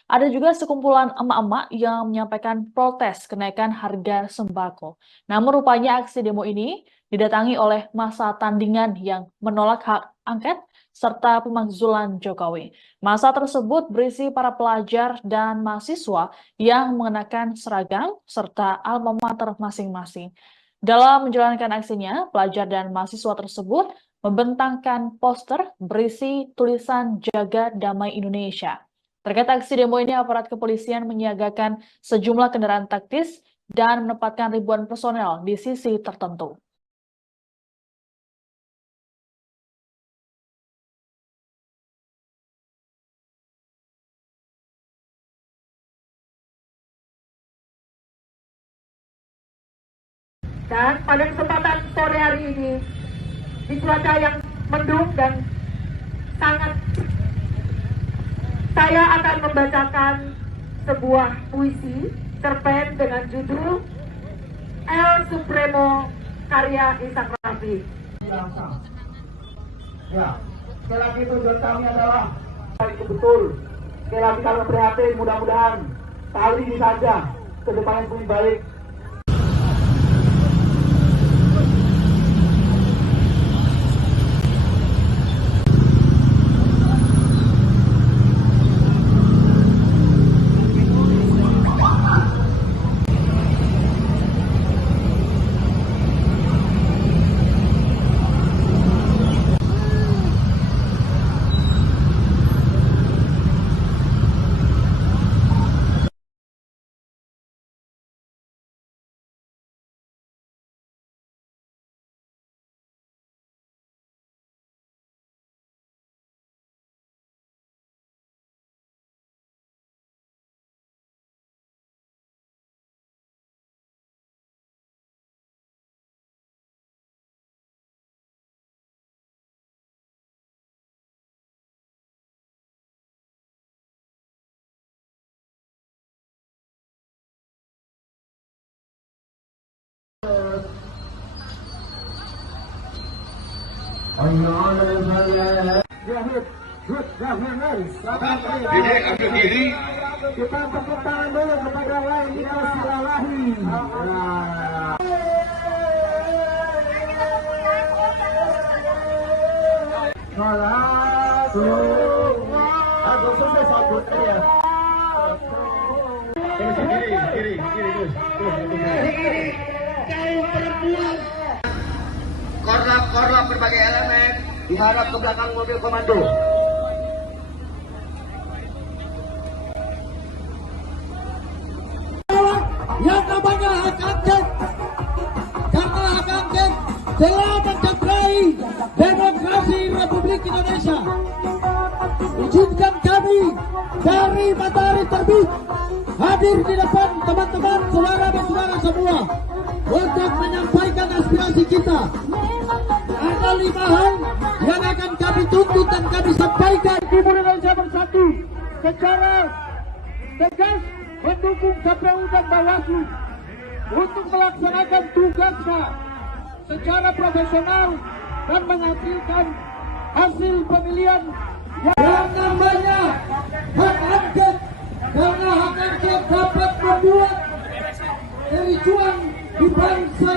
ada juga sekumpulan emak-emak yang menyampaikan protes kenaikan harga sembako. Namun rupanya aksi demo ini didatangi oleh massa tandingan yang menolak hak angket serta pemakzulan Jokowi. Massa tersebut berisi para pelajar dan mahasiswa yang mengenakan seragam serta alma mater masing-masing. Dalam menjalankan aksinya, pelajar dan mahasiswa tersebut membentangkan poster berisi tulisan Jaga Damai Indonesia. Terkait aksi demo ini, aparat kepolisian menyiagakan sejumlah kendaraan taktis dan menempatkan ribuan personel di sisi tertentu. Dan pada kesempatan sore hari ini, di cuaca yang mendung dan sangat, saya akan membacakan sebuah puisi cerpen dengan judul El Supremo karya Ishak Rafi. Ya, sekali lagi tujuan kami adalah itu betul. Sekali lagi kami prihatin, mudah-mudahan kali ini saja ke depan yang lebih baik. Dede ambil diri. Kita tepuk tangan dulu kepada lain kita silalahi. Salah. Aku selesai sabut ya. Kiri terus. Kaum perempuan. Korlap berbagai elemen diharap ke belakang mobil komando. Yang namanya hak angket, karena hak angket telah mencederai demokrasi Republik Indonesia. Izinkan kami dari Matahari Terbit hadir di depan teman-teman, saudara dan saudara semua untuk menyampaikan aspirasi kita. Ada 5 hal yang akan kami tuntut dan kami sampaikan. Timur Indonesia Bersatu secara tegas mendukung KPU dan Bawaslu untuk melaksanakan tugasnya secara profesional dan menghasilkan hasil pemilihan Yang namanya hak angket, karena hak angket dapat membuat kericuan di bangsa.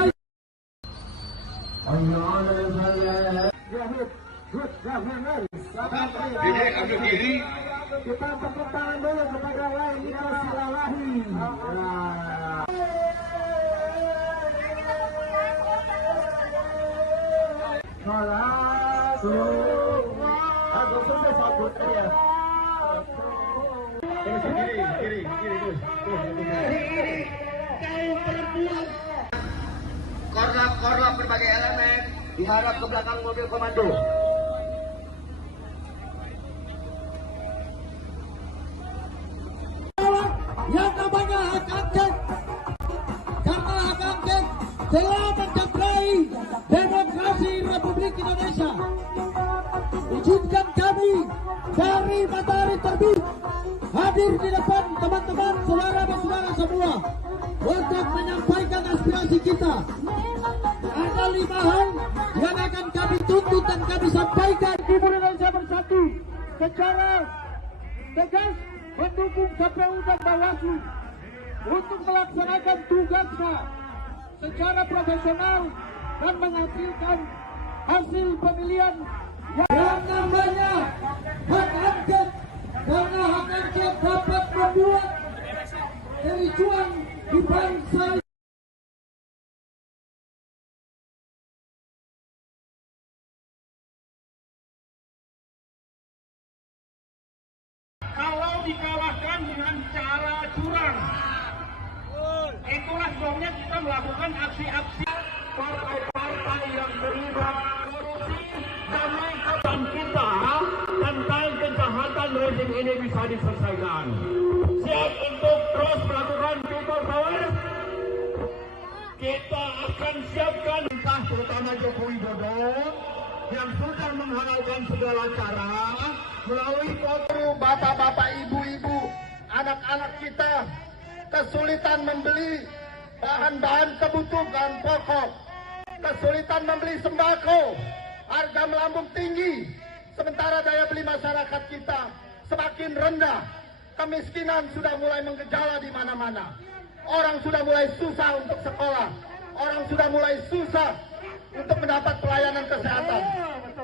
Dede ambil diri. Kita tepuk tangan dulu kepada lain kita silalahi. Salah. Aku selesai sabut ya. Kiri terus. Kaum perempuan. Korlap berbagai elemen diharap ke belakang mobil komando. Yang namanya hak angket, karena hak angket telah mencederai demokrasi Republik Indonesia. Izinkan kami dari Matahari Terbit hadir di depan teman-teman, saudara dan saudara semua untuk menyampaikan aspirasi kita. Ada 5 hal yang akan kami tuntut dan kami sampaikan. Timur Indonesia secara tegas mendukung KPU dan Bawaslu untuk melaksanakan tugasnya secara profesional dan menghasilkan hasil pemilihan yang namanya hak angket, karena hak angket dapat membuat kericuan di bangsa. Kalau dikalahkan dengan cara curang, itulah sebabnya kita melakukan aksi-aksi partai-partai yang terlibat korupsi demi kepentingan kita tentang kejahatan rezim ini bisa diselesaikan. Siap untuk terus melakukan people power. Kita akan siapkan entah terutama Joko Widodo yang sudah menghalalkan segala cara melalui foto bapak-bapak, ibu-ibu, anak-anak kita kesulitan membeli bahan-bahan kebutuhan pokok, kesulitan membeli sembako, harga melambung tinggi, sementara daya beli masyarakat kita semakin rendah, kemiskinan sudah mulai menggejala di mana-mana, orang sudah mulai susah untuk sekolah, orang sudah mulai susah untuk mendapat pelayanan kesehatan,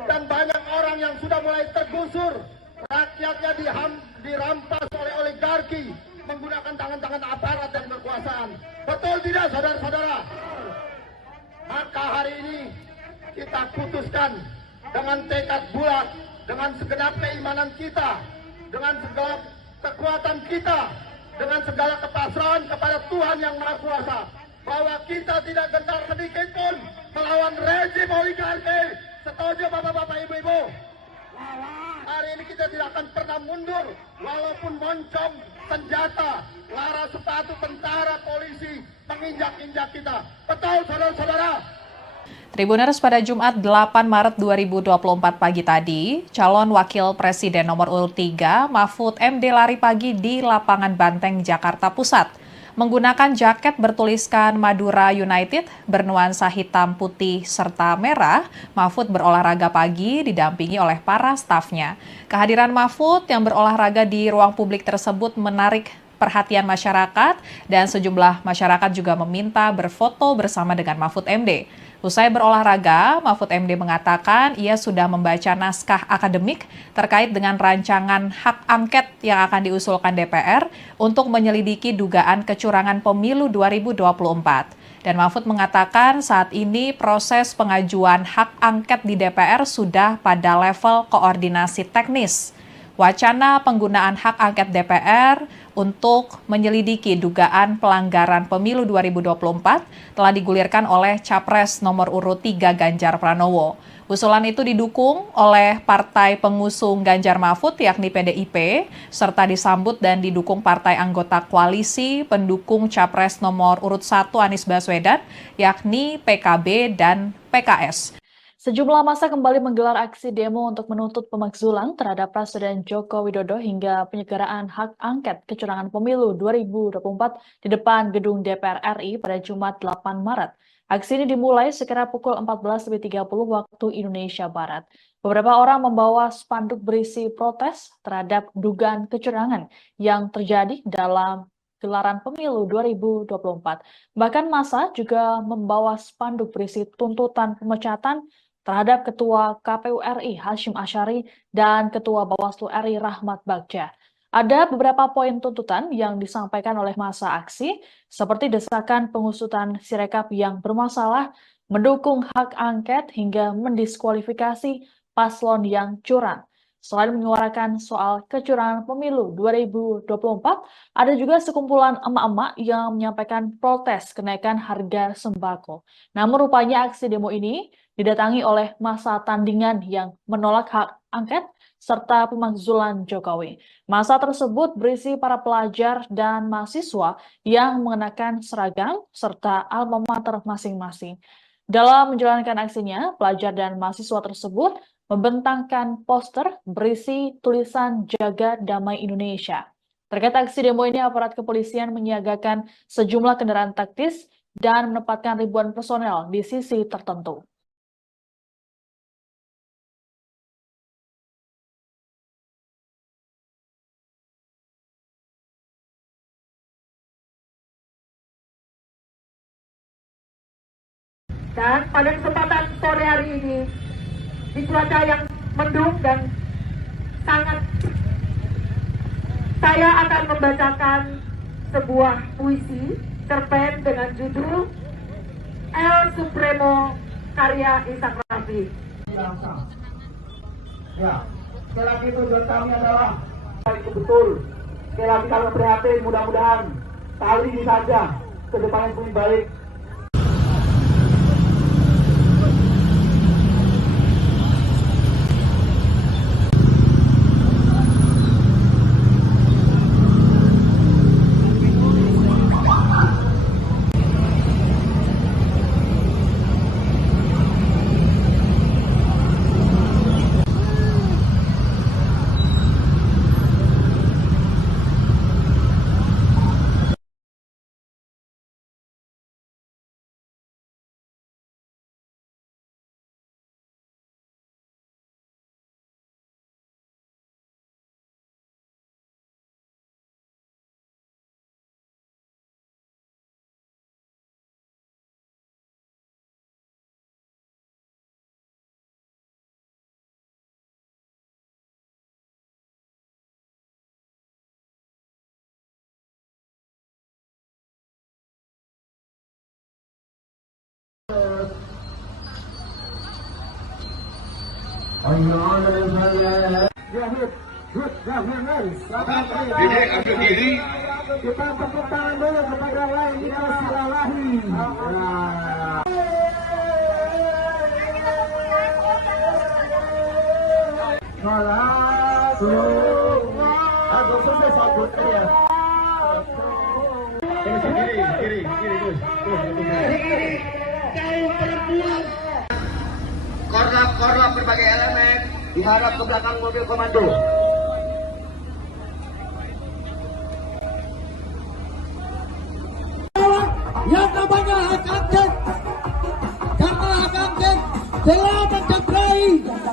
dan banyak orang yang sudah mulai tergusur, rakyatnya dirampas oleh oligarki menggunakan tangan-tangan aparat dan kekuasaan. Betul tidak, saudara-saudara? Maka hari ini kita putuskan dengan tekad bulat, dengan segenap keimanan kita, dengan segala kekuatan kita, dengan segala kepasrahan kepada Tuhan Yang Maha Kuasa, bahwa kita tidak gentar sedikit pun melawan rezim oligarki. Setuju bapak-bapak, ibu-ibu? Hari ini kita tidak akan pernah mundur, walaupun moncong senjata, lara sepatu tentara, polisi menginjak-injak kita. Betul, saudara-saudara? Tribuners, pada Jumat 8 Maret 2024 pagi tadi, calon wakil presiden nomor urut 3 Mahfud MD lari pagi di lapangan Banteng, Jakarta Pusat. Menggunakan jaket bertuliskan Madura United bernuansa hitam, putih, serta merah, Mahfud berolahraga pagi didampingi oleh para stafnya. Kehadiran Mahfud yang berolahraga di ruang publik tersebut menarik perhatian masyarakat dan sejumlah masyarakat juga meminta berfoto bersama dengan Mahfud MD. Usai berolahraga, Mahfud MD mengatakan ia sudah membaca naskah akademik terkait dengan rancangan hak angket yang akan diusulkan DPR untuk menyelidiki dugaan kecurangan pemilu 2024. Dan Mahfud mengatakan saat ini proses pengajuan hak angket di DPR sudah pada level koordinasi teknis. Wacana penggunaan hak angket DPR untuk menyelidiki dugaan pelanggaran pemilu 2024 telah digulirkan oleh Capres nomor urut 3 Ganjar Pranowo. Usulan itu didukung oleh partai pengusung Ganjar Mahfud yakni PDIP, serta disambut dan didukung partai anggota koalisi pendukung Capres nomor urut 1 Anies Baswedan yakni PKB dan PKS. Sejumlah massa kembali menggelar aksi demo untuk menuntut pemakzulan terhadap Presiden Joko Widodo hingga penyelenggaraan hak angket kecurangan pemilu 2024 di depan gedung DPR RI pada Jumat 8 Maret. Aksi ini dimulai sekira pukul 14.30 waktu Indonesia Barat. Beberapa orang membawa spanduk berisi protes terhadap dugaan kecurangan yang terjadi dalam gelaran pemilu 2024. Bahkan massa juga membawa spanduk berisi tuntutan pemecatan terhadap Ketua KPU RI Hasyim Asyari dan Ketua Bawaslu RI Rahmat Bagja. Ada beberapa poin tuntutan yang disampaikan oleh massa aksi, seperti desakan pengusutan Sirekap yang bermasalah, mendukung hak angket hingga mendiskualifikasi paslon yang curang. Selain menyuarakan soal kecurangan pemilu 2024, ada juga sekumpulan emak-emak yang menyampaikan protes kenaikan harga sembako. Namun rupanya aksi demo ini didatangi oleh massa tandingan yang menolak hak angket serta pemakzulan Jokowi. Massa tersebut berisi para pelajar dan mahasiswa yang mengenakan seragam serta alma mater masing-masing. Dalam menjalankan aksinya, pelajar dan mahasiswa tersebut membentangkan poster berisi tulisan Jaga Damai Indonesia. Terkait aksi demo ini, aparat kepolisian menyiagakan sejumlah kendaraan taktis dan menempatkan ribuan personel di sisi tertentu. Dan pada kesempatan sore hari ini, di cuaca yang mendung dan sangat, saya akan membacakan sebuah puisi cerpen dengan judul El Supremo karya Ishak Rafi. Ya, sekali lagi tujuan kami adalah itu betul. Sekali lagi kami prihatin, mudah-mudahan kali ini saja ke depannya lebih baik. Dede ambil diri. Kita tepuk tangan dulu kepada lain kita silalahi. Aku selesai sabut ya. Kiri Gus. Kaum perempuan. Korlap berbagai elemen diharap ke belakang mobil komando. Yang namanya hak angket, karena hak angket telah mencederai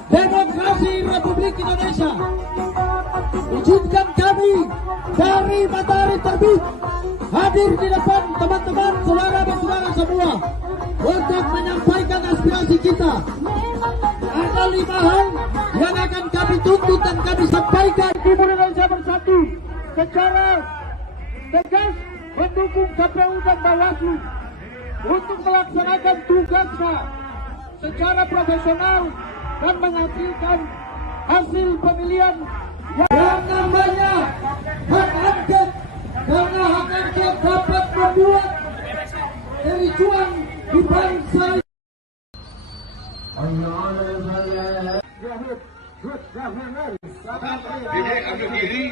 demokrasi Republik Indonesia. Izinkan kami dari matahari terbit hadir di depan teman-teman saudara-saudara semua untuk menyampaikan aspirasi kita. Ada 5 hal yang akan kami tuntut dan kami sampaikan. Timur Indonesia Bersatu secara tegas mendukung KPU dan Bawaslu untuk melaksanakan tugasnya secara profesional dan menghasilkan hasil pemilihan Yang namanya hak angket, karena hak angket dapat membuat kericuan di bangsa. Dede ambil diri.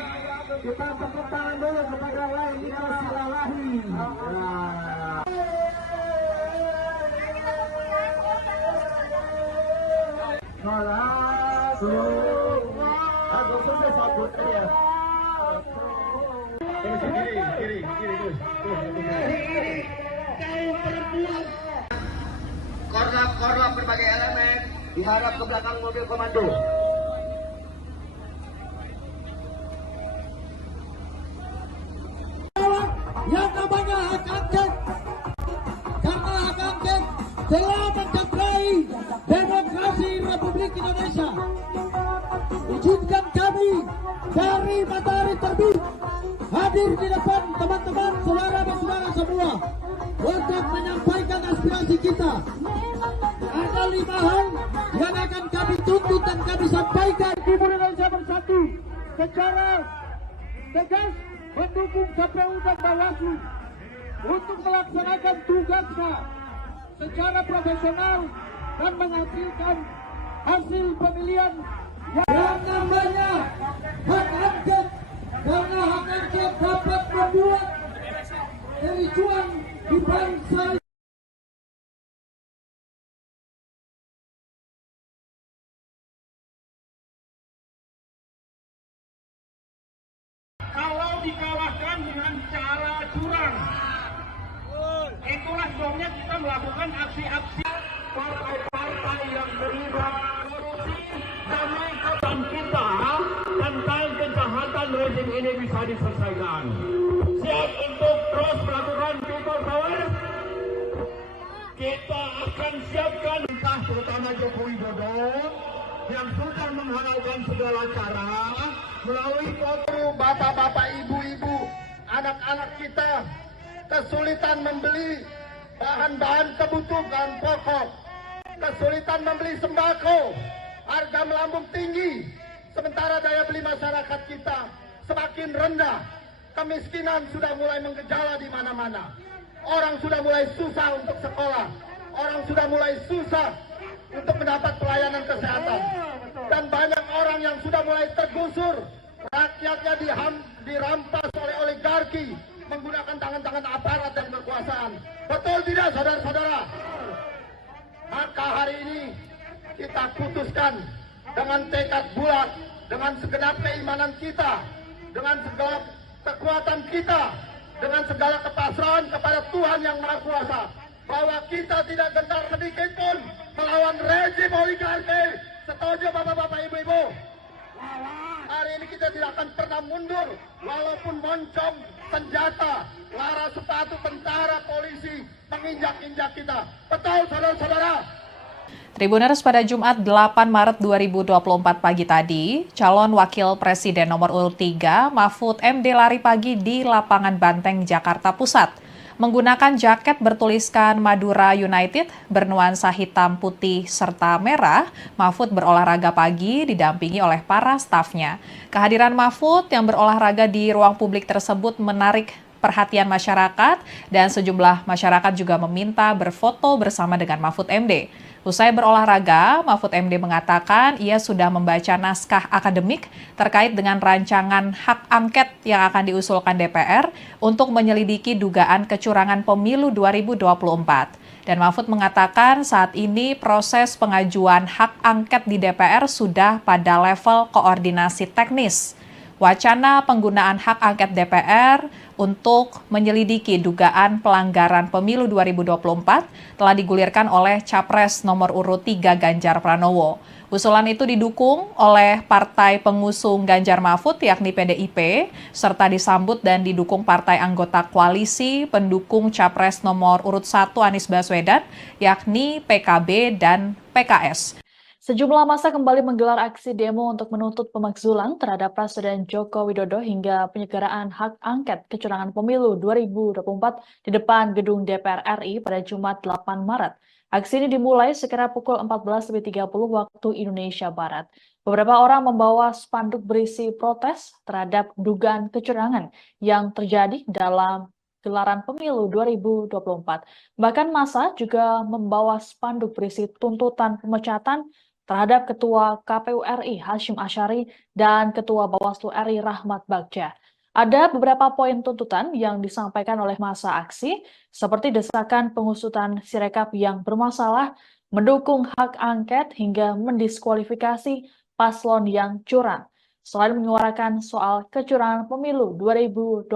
Kita tepuk tangan dulu kepada lain kita silalahi. Aku selesai sabut ya. Kiri Gus. Kaum perempuan. Korlap berbagai elemen diharap ke belakang mobil komando. Yang namanya hak angket, karena hak angket telah mencederai demokrasi Republik Indonesia. Izinkan kami dari matahari terbit hadir di depan teman-teman saudara-saudara semua untuk menyampaikan aspirasi kita. Ada 5 hal yang akan kami tuntut dan kami sampaikan. Timur Indonesia Bersatu secara tegas mendukung KPU dan Bawaslu untuk melaksanakan tugasnya secara profesional dan menghasilkan hasil pemilihan Yang namanya hak angket, karena hak angket dapat membuat kericuan di bangsa. kalau dikalahkan dengan cara curang. Itulah sebabnya kita melakukan aksi-aksi partai-partai yang terlibat korupsi demi kebangkitan kita tentang kejahatan rezim ini bisa diselesaikan. Siap untuk terus melakukan people power. Kita akan siapkan entah terutama Joko Widodo yang sudah menghalalkan segala cara melalui foto bapak-bapak, ibu-ibu, anak-anak kita kesulitan membeli bahan-bahan kebutuhan pokok, kesulitan membeli sembako, harga melambung tinggi, sementara daya beli masyarakat kita semakin rendah, kemiskinan sudah mulai menggejala di mana-mana, orang sudah mulai susah untuk sekolah, orang sudah mulai susah untuk mendapat pelayanan kesehatan, dan banyak orang yang sudah mulai tergusur, rakyatnya dirampas oleh oligarki menggunakan tangan-tangan aparat dan kekuasaan. Betul tidak, saudara-saudara? Maka hari ini kita putuskan dengan tekad bulat, dengan segenap keimanan kita, dengan segala kekuatan kita, dengan segala kepasrahan kepada Tuhan Yang Maha Kuasa, bahwa kita tidak gentar sedikit pun melawan rezim oligarki. Setuju bapak-bapak, ibu-ibu? Hari ini kita tidak akan pernah mundur, walaupun moncong senjata, lara sepatu tentara, polisi menginjak-injak kita. Betul, saudara-saudara? Tribuners, pada Jumat 8 Maret 2024 pagi tadi, calon wakil presiden nomor urut 3 Mahfud MD lari pagi di lapangan Banteng, Jakarta Pusat. Menggunakan jaket bertuliskan Madura United bernuansa hitam, putih, serta merah, Mahfud berolahraga pagi didampingi oleh para stafnya. Kehadiran Mahfud yang berolahraga di ruang publik tersebut menarik perhatian masyarakat dan sejumlah masyarakat juga meminta berfoto bersama dengan Mahfud MD. Usai berolahraga, Mahfud MD mengatakan ia sudah membaca naskah akademik terkait dengan rancangan hak angket yang akan diusulkan DPR untuk menyelidiki dugaan kecurangan pemilu 2024. Dan Mahfud mengatakan saat ini proses pengajuan hak angket di DPR sudah pada level koordinasi teknis. Wacana penggunaan hak angket DPR untuk menyelidiki dugaan pelanggaran pemilu 2024 telah digulirkan oleh Capres nomor urut 3 Ganjar Pranowo. Usulan itu didukung oleh partai pengusung Ganjar Mahfud yakni PDIP, serta disambut dan didukung partai anggota koalisi pendukung Capres nomor urut 1 Anies Baswedan yakni PKB dan PKS. Sejumlah massa kembali menggelar aksi demo untuk menuntut pemakzulan terhadap Presiden Joko Widodo hingga penyelenggaraan hak angket kecurangan pemilu 2024 di depan gedung DPR RI pada Jumat 8 Maret. Aksi ini dimulai sekira pukul 14.30 waktu Indonesia Barat. Beberapa orang membawa spanduk berisi protes terhadap dugaan kecurangan yang terjadi dalam gelaran pemilu 2024. Bahkan massa juga membawa spanduk berisi tuntutan pemecatan terhadap Ketua KPU RI Hasyim Asyari dan Ketua Bawaslu RI Rahmat Bagja. Ada beberapa poin tuntutan yang disampaikan oleh massa aksi, seperti desakan pengusutan Sirekap yang bermasalah, mendukung hak angket hingga mendiskualifikasi paslon yang curang. Selain menyuarakan soal kecurangan pemilu 2024,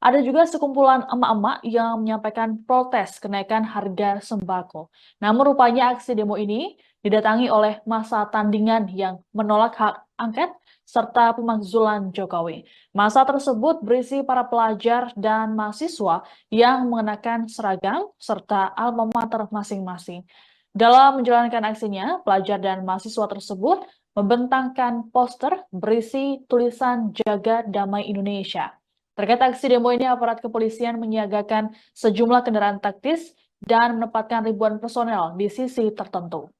ada juga sekumpulan emak-emak yang menyampaikan protes kenaikan harga sembako. Namun rupanya aksi demo ini didatangi oleh massa tandingan yang menolak hak angket serta pemakzulan Jokowi. Massa tersebut berisi para pelajar dan mahasiswa yang mengenakan seragam serta alma mater masing-masing. Dalam menjalankan aksinya, pelajar dan mahasiswa tersebut membentangkan poster berisi tulisan Jaga Damai Indonesia. Terkait aksi demo ini, aparat kepolisian menyiagakan sejumlah kendaraan taktis dan menempatkan ribuan personel di sisi tertentu.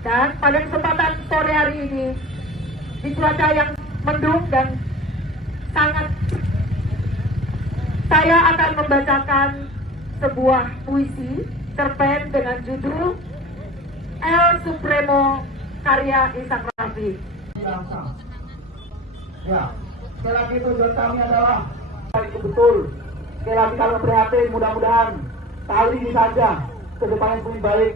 Dan pada kesempatan sore hari ini, di cuaca yang mendung dan sangat, saya akan membacakan sebuah puisi cerpen dengan judul El Supremo karya Ishak Rafi. Ya, sekali lagi tujuan kami adalah itu betul. Sekali lagi kami prihatin, mudah-mudahan kali ini saja ke depan yang lebih baik.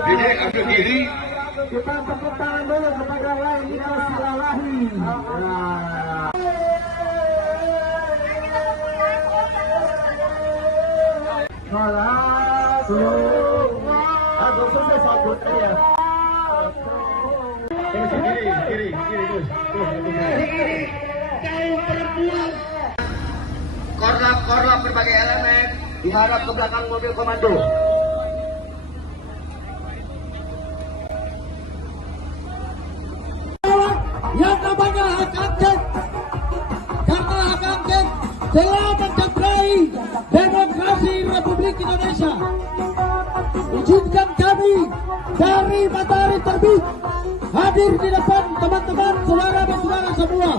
Dede ambil kiri. Kita tepuk tangan dulu kepada Lainita Silalahi. Aku selesai satu ya. Kiri, terus. Kaum perempuan. Korlap berbagai elemen diharap ke belakang mobil komando. Yang namanya hak angket, karena hak angket telah mencederai demokrasi Republik Indonesia. Izinkan kami dari Matahari Terbit hadir di depan teman-teman saudara-saudara semua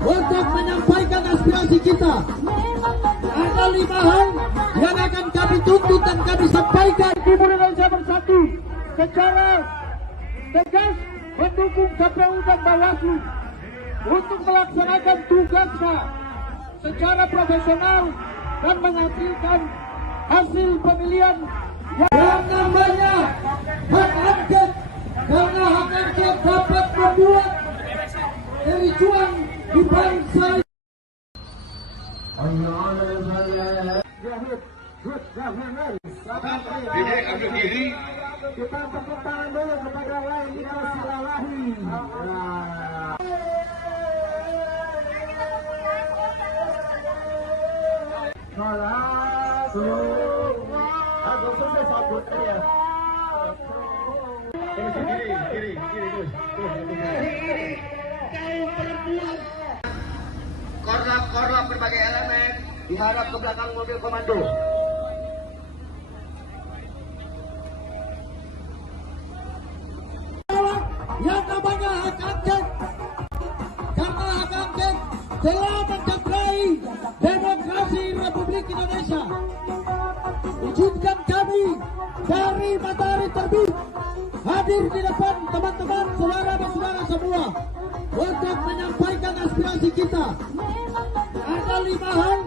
untuk menyampaikan aspirasi kita. Ada 5 hal yang akan kami tuntut dan kami sampaikan. Timur Indonesia Bersatu secara tegas mendukung KPU dan Bawaslu untuk melaksanakan tugasnya secara profesional dan menghasilkan hasil pemilihan Yang namanya hak angket, karena hak angket dapat membuat kericuan di bangsa. Dede ambil kiri. Kita tepuk tangan dulu kepada Lainita Silalahi. Aku selesai satu ya. Kiri, terus. Kaum perempuan. Korlap berbagai elemen diharap ke belakang mobil komando. Yang namanya hak angket, karena hak angket telah mencederai demokrasi Republik Indonesia. Izinkan kami dari Matahari Terbit hadir di depan teman-teman saudara-saudara semua untuk menyampaikan aspirasi kita. Ada 5 hal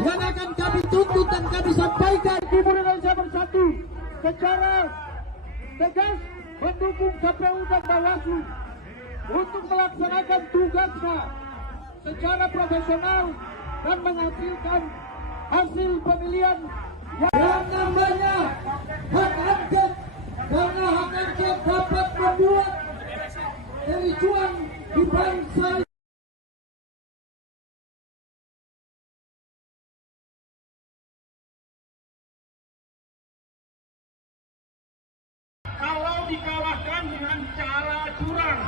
yang akan kami tuntut dan kami sampaikan. Timur Indonesia Bersatu secara tegas mendukung KPU dan Bawaslu untuk melaksanakan tugasnya secara profesional dan menghasilkan hasil pemilihan Yang namanya hak angket, karena hak angket dapat membuat kericuan di bangsa. kalau dikalahkan dengan cara curang.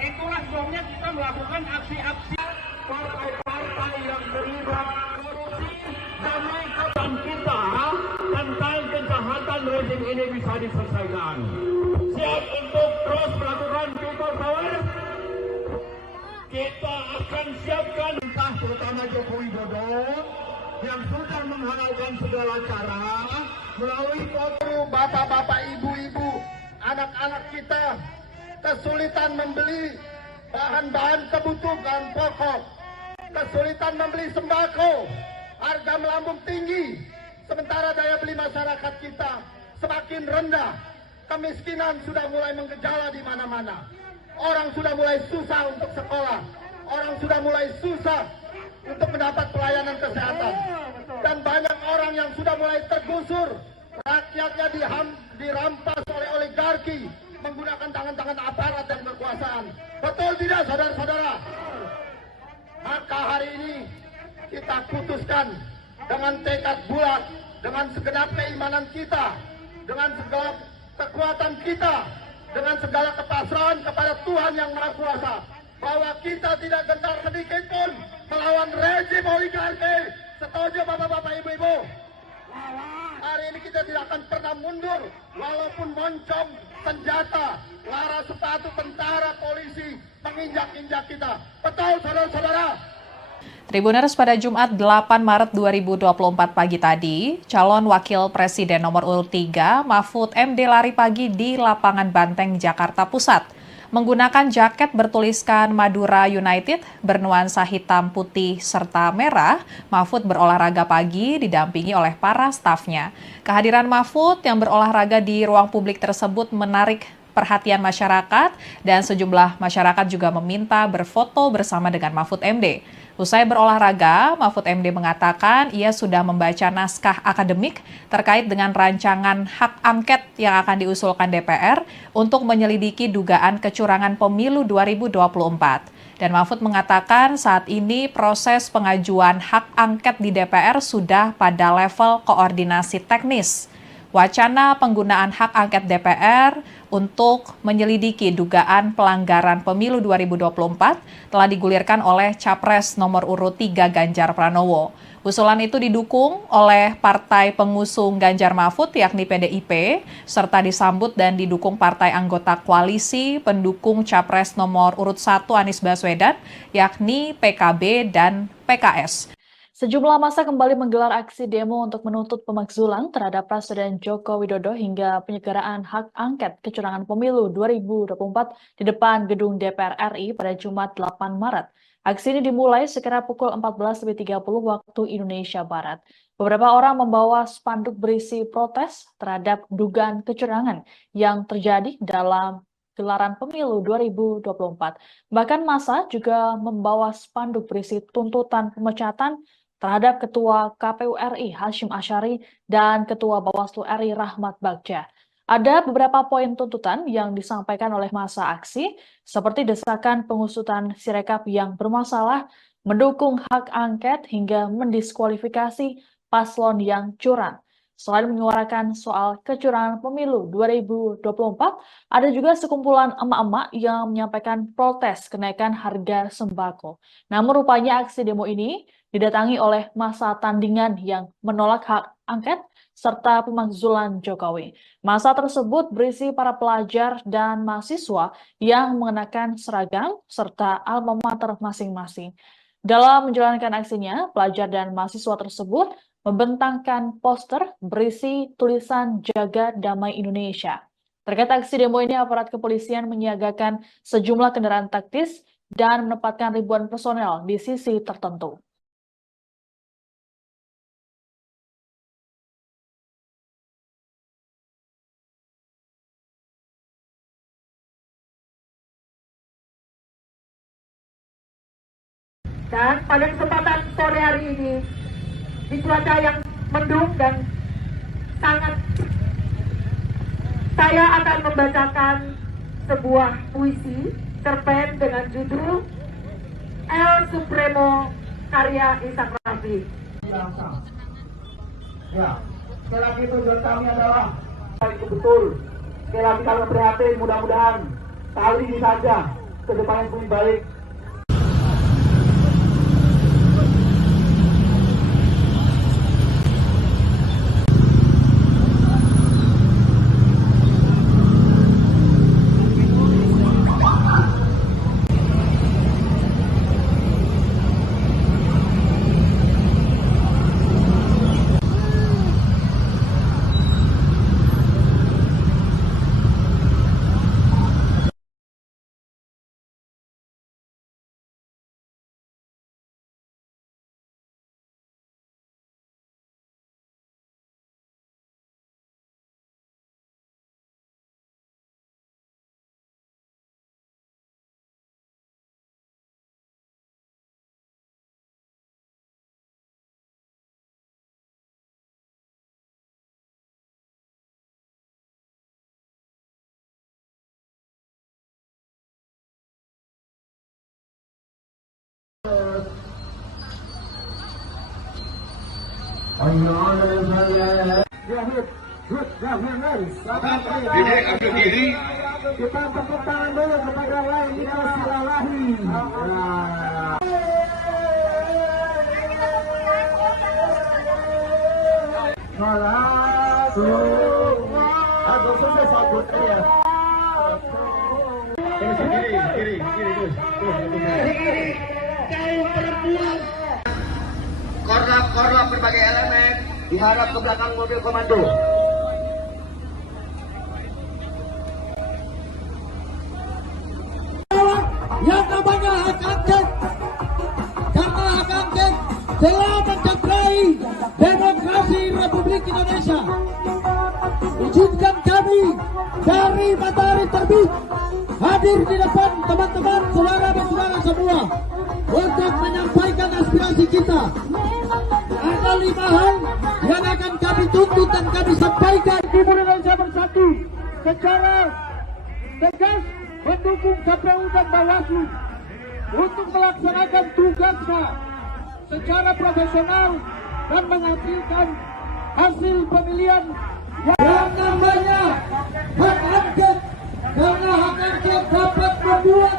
Itulah sebabnya kita melakukan aksi-aksi partai-partai yang terlibat korupsi dan mengatakan kita tentang kejahatan rezim ini bisa diselesaikan. Siap untuk terus melakukan people power? Kita akan siapkan entah terutama Joko Widodo yang sudah menghalalkan segala cara melalui foto bapak-bapak, ibu-ibu, anak-anak kita kesulitan membeli bahan-bahan kebutuhan pokok, kesulitan membeli sembako, harga melambung tinggi, sementara daya beli masyarakat kita semakin rendah, kemiskinan sudah mulai menggejala di mana-mana, orang sudah mulai susah untuk sekolah, orang sudah mulai susah untuk mendapat pelayanan kesehatan, dan banyak orang yang sudah mulai tergusur, rakyatnya dirampas oleh oligarki menggunakan tangan-tangan aparat dan kekuasaan. Betul tidak, saudara-saudara? Maka hari ini kita putuskan dengan tekad bulat, dengan segenap keimanan kita, dengan segala kekuatan kita, dengan segala kepasrahan kepada Tuhan Yang Maha Kuasa, bahwa kita tidak gentar sedikit pun melawan rezim oligarki. Setuju bapak-bapak, ibu-ibu? Hari ini kita tidak akan pernah mundur, walaupun moncong senjata, lara sepatu tentara, polisi menginjak-injak kita. Betul, saudara-saudara? Tribuners, pada Jumat 8 Maret 2024 pagi tadi, calon wakil presiden nomor urut 3 Mahfud MD lari pagi di lapangan Banteng, Jakarta Pusat. menggunakan jaket bertuliskan Madura United bernuansa hitam, putih, serta merah. Mahfud berolahraga pagi didampingi oleh para stafnya. Kehadiran Mahfud yang berolahraga di ruang publik tersebut menarik perhatian masyarakat dan sejumlah masyarakat juga meminta berfoto bersama dengan Mahfud MD. Usai berolahraga, Mahfud MD mengatakan ia sudah membaca naskah akademik terkait dengan rancangan hak angket yang akan diusulkan DPR untuk menyelidiki dugaan kecurangan pemilu 2024. Dan Mahfud mengatakan saat ini proses pengajuan hak angket di DPR sudah pada level koordinasi teknis. Wacana penggunaan hak angket DPR untuk menyelidiki dugaan pelanggaran pemilu 2024 telah digulirkan oleh Capres nomor urut 3 Ganjar Pranowo. Usulan itu didukung oleh partai pengusung Ganjar Mahfud yakni PDIP, serta disambut dan didukung partai anggota koalisi pendukung Capres nomor urut 1 Anies Baswedan yakni PKB dan PKS. Sejumlah massa kembali menggelar aksi demo untuk menuntut pemakzulan terhadap Presiden Joko Widodo hingga penyelenggaraan hak angket kecurangan pemilu 2024 di depan gedung DPR RI pada Jumat 8 Maret. Aksi ini dimulai sekira pukul 14.30 waktu Indonesia Barat. Beberapa orang membawa spanduk berisi protes terhadap dugaan kecurangan yang terjadi dalam gelaran pemilu 2024. Bahkan massa juga membawa spanduk berisi tuntutan pemecatan terhadap Ketua KPU RI Hashim Asyari dan Ketua Bawaslu RI Rahmat Bagja. Ada beberapa poin tuntutan yang disampaikan oleh massa aksi, seperti desakan pengusutan Sirekap yang bermasalah, mendukung hak angket hingga mendiskualifikasi paslon yang curang. Selain menyuarakan soal kecurangan pemilu 2024, ada juga sekumpulan emak-emak yang menyampaikan protes kenaikan harga sembako. Namun rupanya aksi demo ini didatangi oleh massa tandingan yang menolak hak angket serta pemakzulan Jokowi. Massa tersebut berisi para pelajar dan mahasiswa yang mengenakan seragam serta alma mater masing-masing. Dalam menjalankan aksinya, pelajar dan mahasiswa tersebut membentangkan poster berisi tulisan Jaga Damai Indonesia. Terkait aksi demo ini, aparat kepolisian menyiagakan sejumlah kendaraan taktis dan menempatkan ribuan personel di sisi tertentu. Dan pada kesempatan sore hari ini, di cuaca yang mendung dan sangat, saya akan membacakan sebuah puisi cerpen dengan judul El Supremo karya Ishak Rafi. Ya, sekali lagi tujuan kami adalah itu betul. Sekali lagi kami prihatin, mudah-mudahan kali ini saja ke depan yang lebih baik. Dede ambil diri. Kita tepuk tangan dulu kepada lain kita silalahi. Aku selesai sabut ya. Kiri, terus. Kaum perempuan. Korlap berbagai elemen diharap ke belakang mobil komando. telah mencederai demokrasi Republik Indonesia. Izinkan kami dari Matahari Terbit hadir di depan teman-teman, saudara dan saudara semua untuk menyampaikan aspirasi kita. Ada 5 hal yang akan kami tuntut dan kami sampaikan. Timur Indonesia Bersatu secara tegas mendukung KPU dan Bawaslu untuk melaksanakan tugasnya secara profesional dan menghasilkan hasil pemilihan yang namanya hak angket, karena hak angket dapat membuat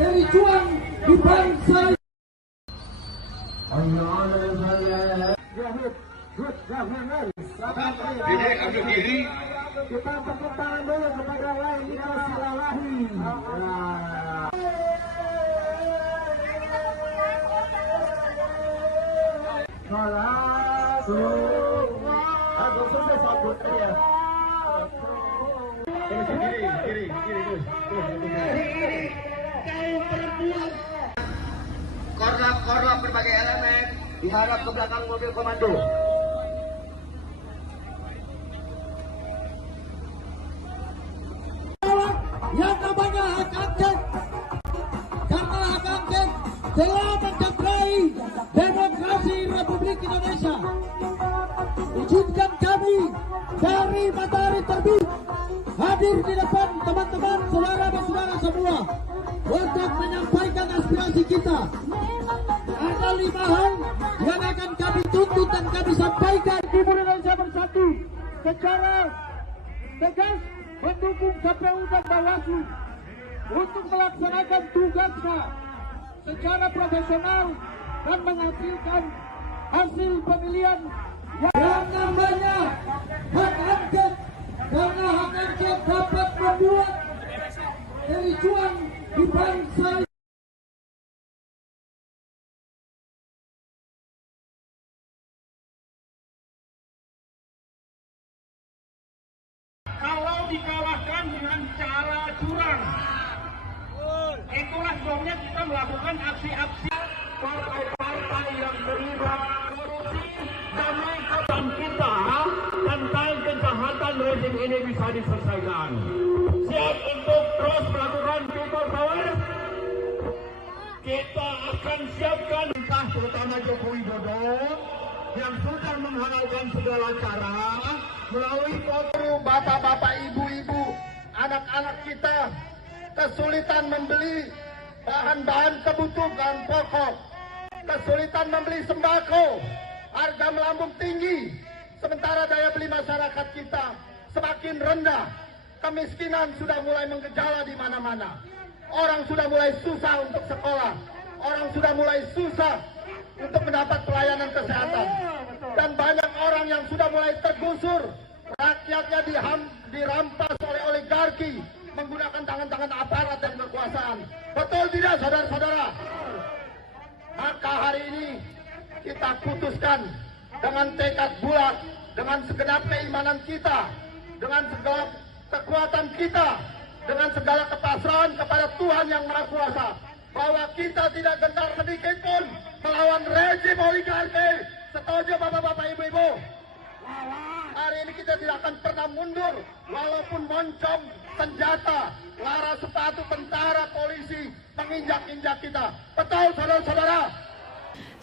kericuan di bangsa. Dede ambil kiri. Kita tepuk tangan dulu kepada Laila Silalahi. Korlap berbagai elemen diharap ke belakang mobil komando. Yang namanya hak angket, karena hak angket telah mencederai demokrasi Republik Indonesia. Izinkan kami dari Matahari Terbit hadir di depan teman-teman, saudara dan saudara semua untuk menyampaikan aspirasi kita. Ada 5 hal yang akan kami tuntut dan kami sampaikan. Timur Indonesia Bersatu secara tegas mendukung KPU dan Bawaslu untuk melaksanakan tugasnya secara profesional dan menghasilkan hasil pemilihan yang namanya hak angket, karena hak angket dapat membuat kericuan di bangsa. Kalau dikalahkan dengan cara curang, itulah sebabnya kita melakukan aksi-aksi partai-partai yang terlibat korupsi demi kebaikan kita tentang kejahatan rezim ini bisa diselesaikan. Siap untuk terus melakukan people power. Kita akan siapkan entah terutama Joko Widodo yang sudah menghalalkan segala cara melalui foto bapak-bapak, ibu-ibu, anak-anak kita kesulitan membeli bahan-bahan kebutuhan pokok, kesulitan membeli sembako, harga melambung tinggi, sementara daya beli masyarakat kita semakin rendah, kemiskinan sudah mulai menggejala di mana-mana, orang sudah mulai susah untuk sekolah, orang sudah mulai susah untuk mendapat pelayanan kesehatan, dan banyak orang yang sudah mulai tergusur, rakyatnya dirampas oleh oligarki menggunakan tangan-tangan aparat dan kekuasaan. Betul tidak, saudara-saudara? Maka hari ini kita putuskan dengan tekad bulat, dengan segenap keimanan kita, dengan segala kekuatan kita, dengan segala kepasrahan kepada Tuhan Yang Maha Kuasa, bahwa kita tidak gentar sedikit pun melawan rezim oligarki. Setuju bapak-bapak, ibu-ibu? Hari ini kita tidak akan pernah mundur, walaupun moncong senjata, lara sepatu tentara, polisi menginjak-injak kita. Betul, saudara-saudara?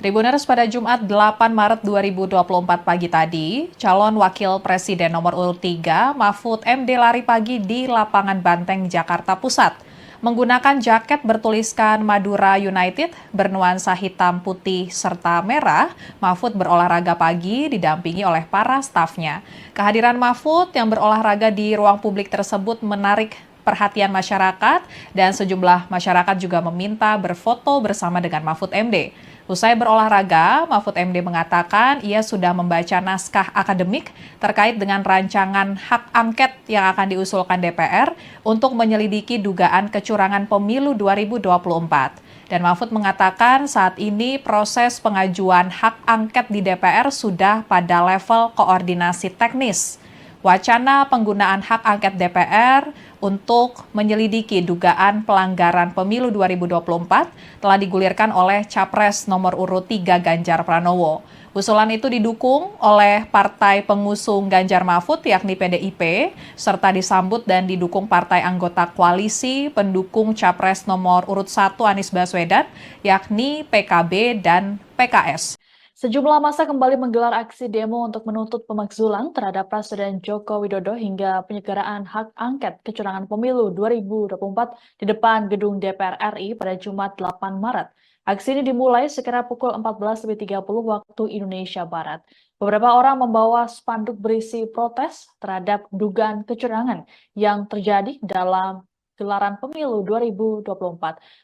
Tribuners, pada Jumat 8 Maret 2024 pagi tadi, calon wakil presiden nomor urut 3 Mahfud MD lari pagi di lapangan Banteng, Jakarta Pusat. Menggunakan jaket bertuliskan Madura United bernuansa hitam, putih, serta merah, Mahfud berolahraga pagi didampingi oleh para stafnya. Kehadiran Mahfud yang berolahraga di ruang publik tersebut menarik perhatian masyarakat dan sejumlah masyarakat juga meminta berfoto bersama dengan Mahfud MD. Usai berolahraga, Mahfud MD mengatakan ia sudah membaca naskah akademik terkait dengan rancangan hak angket yang akan diusulkan DPR untuk menyelidiki dugaan kecurangan pemilu 2024. Dan Mahfud mengatakan saat ini proses pengajuan hak angket di DPR sudah pada level koordinasi teknis. Wacana penggunaan hak angket DPR untuk menyelidiki dugaan pelanggaran pemilu 2024 telah digulirkan oleh Capres nomor urut 3 Ganjar Pranowo. Usulan itu didukung oleh partai pengusung Ganjar Mahfud yakni PDIP, serta disambut dan didukung partai anggota koalisi pendukung Capres nomor urut 1 Anies Baswedan yakni PKB dan PKS. Sejumlah massa kembali menggelar aksi demo untuk menuntut pemakzulan terhadap Presiden Joko Widodo hingga penyelenggaraan hak angket kecurangan pemilu 2024 di depan gedung DPR RI pada Jumat 8 Maret. Aksi ini dimulai sekira pukul 14.30 waktu Indonesia Barat. Beberapa orang membawa spanduk berisi protes terhadap dugaan kecurangan yang terjadi dalam gelaran pemilu 2024.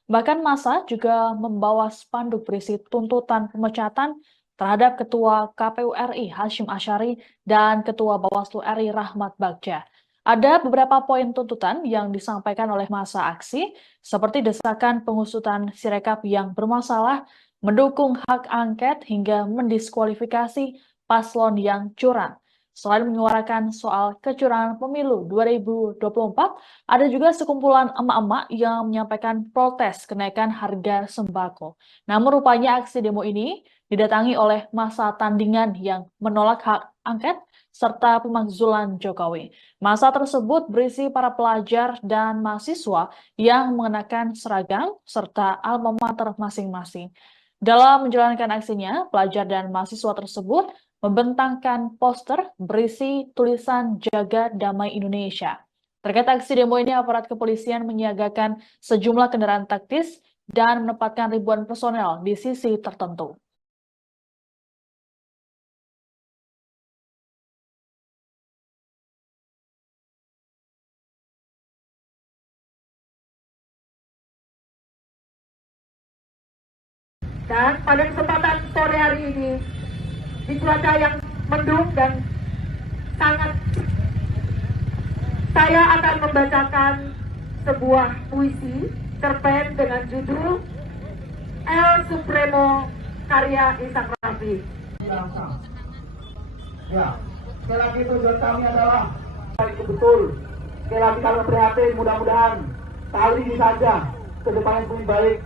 Bahkan massa juga membawa spanduk berisi tuntutan pemecatan terhadap Ketua KPU RI Hashim Asyari dan Ketua Bawaslu RI Rahmat Bagja. Ada beberapa poin tuntutan yang disampaikan oleh massa aksi, seperti desakan pengusutan Sirekap yang bermasalah, mendukung hak angket hingga mendiskualifikasi paslon yang curang. Selain menyuarakan soal kecurangan pemilu 2024, ada juga sekumpulan emak-emak yang menyampaikan protes kenaikan harga sembako. Namun rupanya aksi demo ini didatangi oleh massa tandingan yang menolak hak angket serta pemakzulan Jokowi. Massa tersebut berisi para pelajar dan mahasiswa yang mengenakan seragam serta alma mater masing-masing. Dalam menjalankan aksinya, pelajar dan mahasiswa tersebut membentangkan poster berisi tulisan Jaga Damai Indonesia. Terkait aksi demo ini, aparat kepolisian menyiagakan sejumlah kendaraan taktis dan menempatkan ribuan personel di sisi tertentu. Dan pada kesempatan sore hari ini, di cuaca yang mendung dan sangat, saya akan membacakan sebuah puisi cerpen dengan judul El Supremo karya Ishak Rafi. Ya, sekali lagi tujuan kami adalah itu betul. Sekali lagi kami prihatin, mudah-mudahan kali ini saja ke depan yang lebih baik.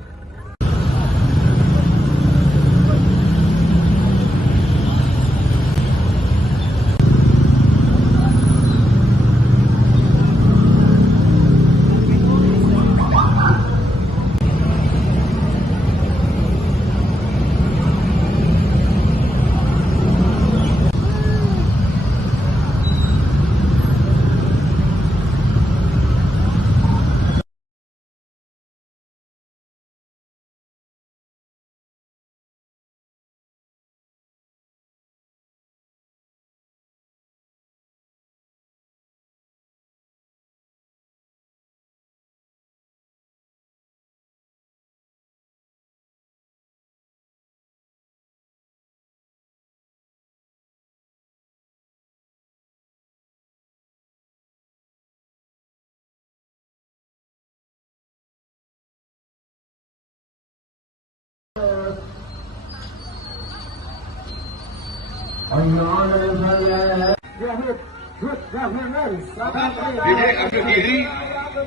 Diri, ambil diri.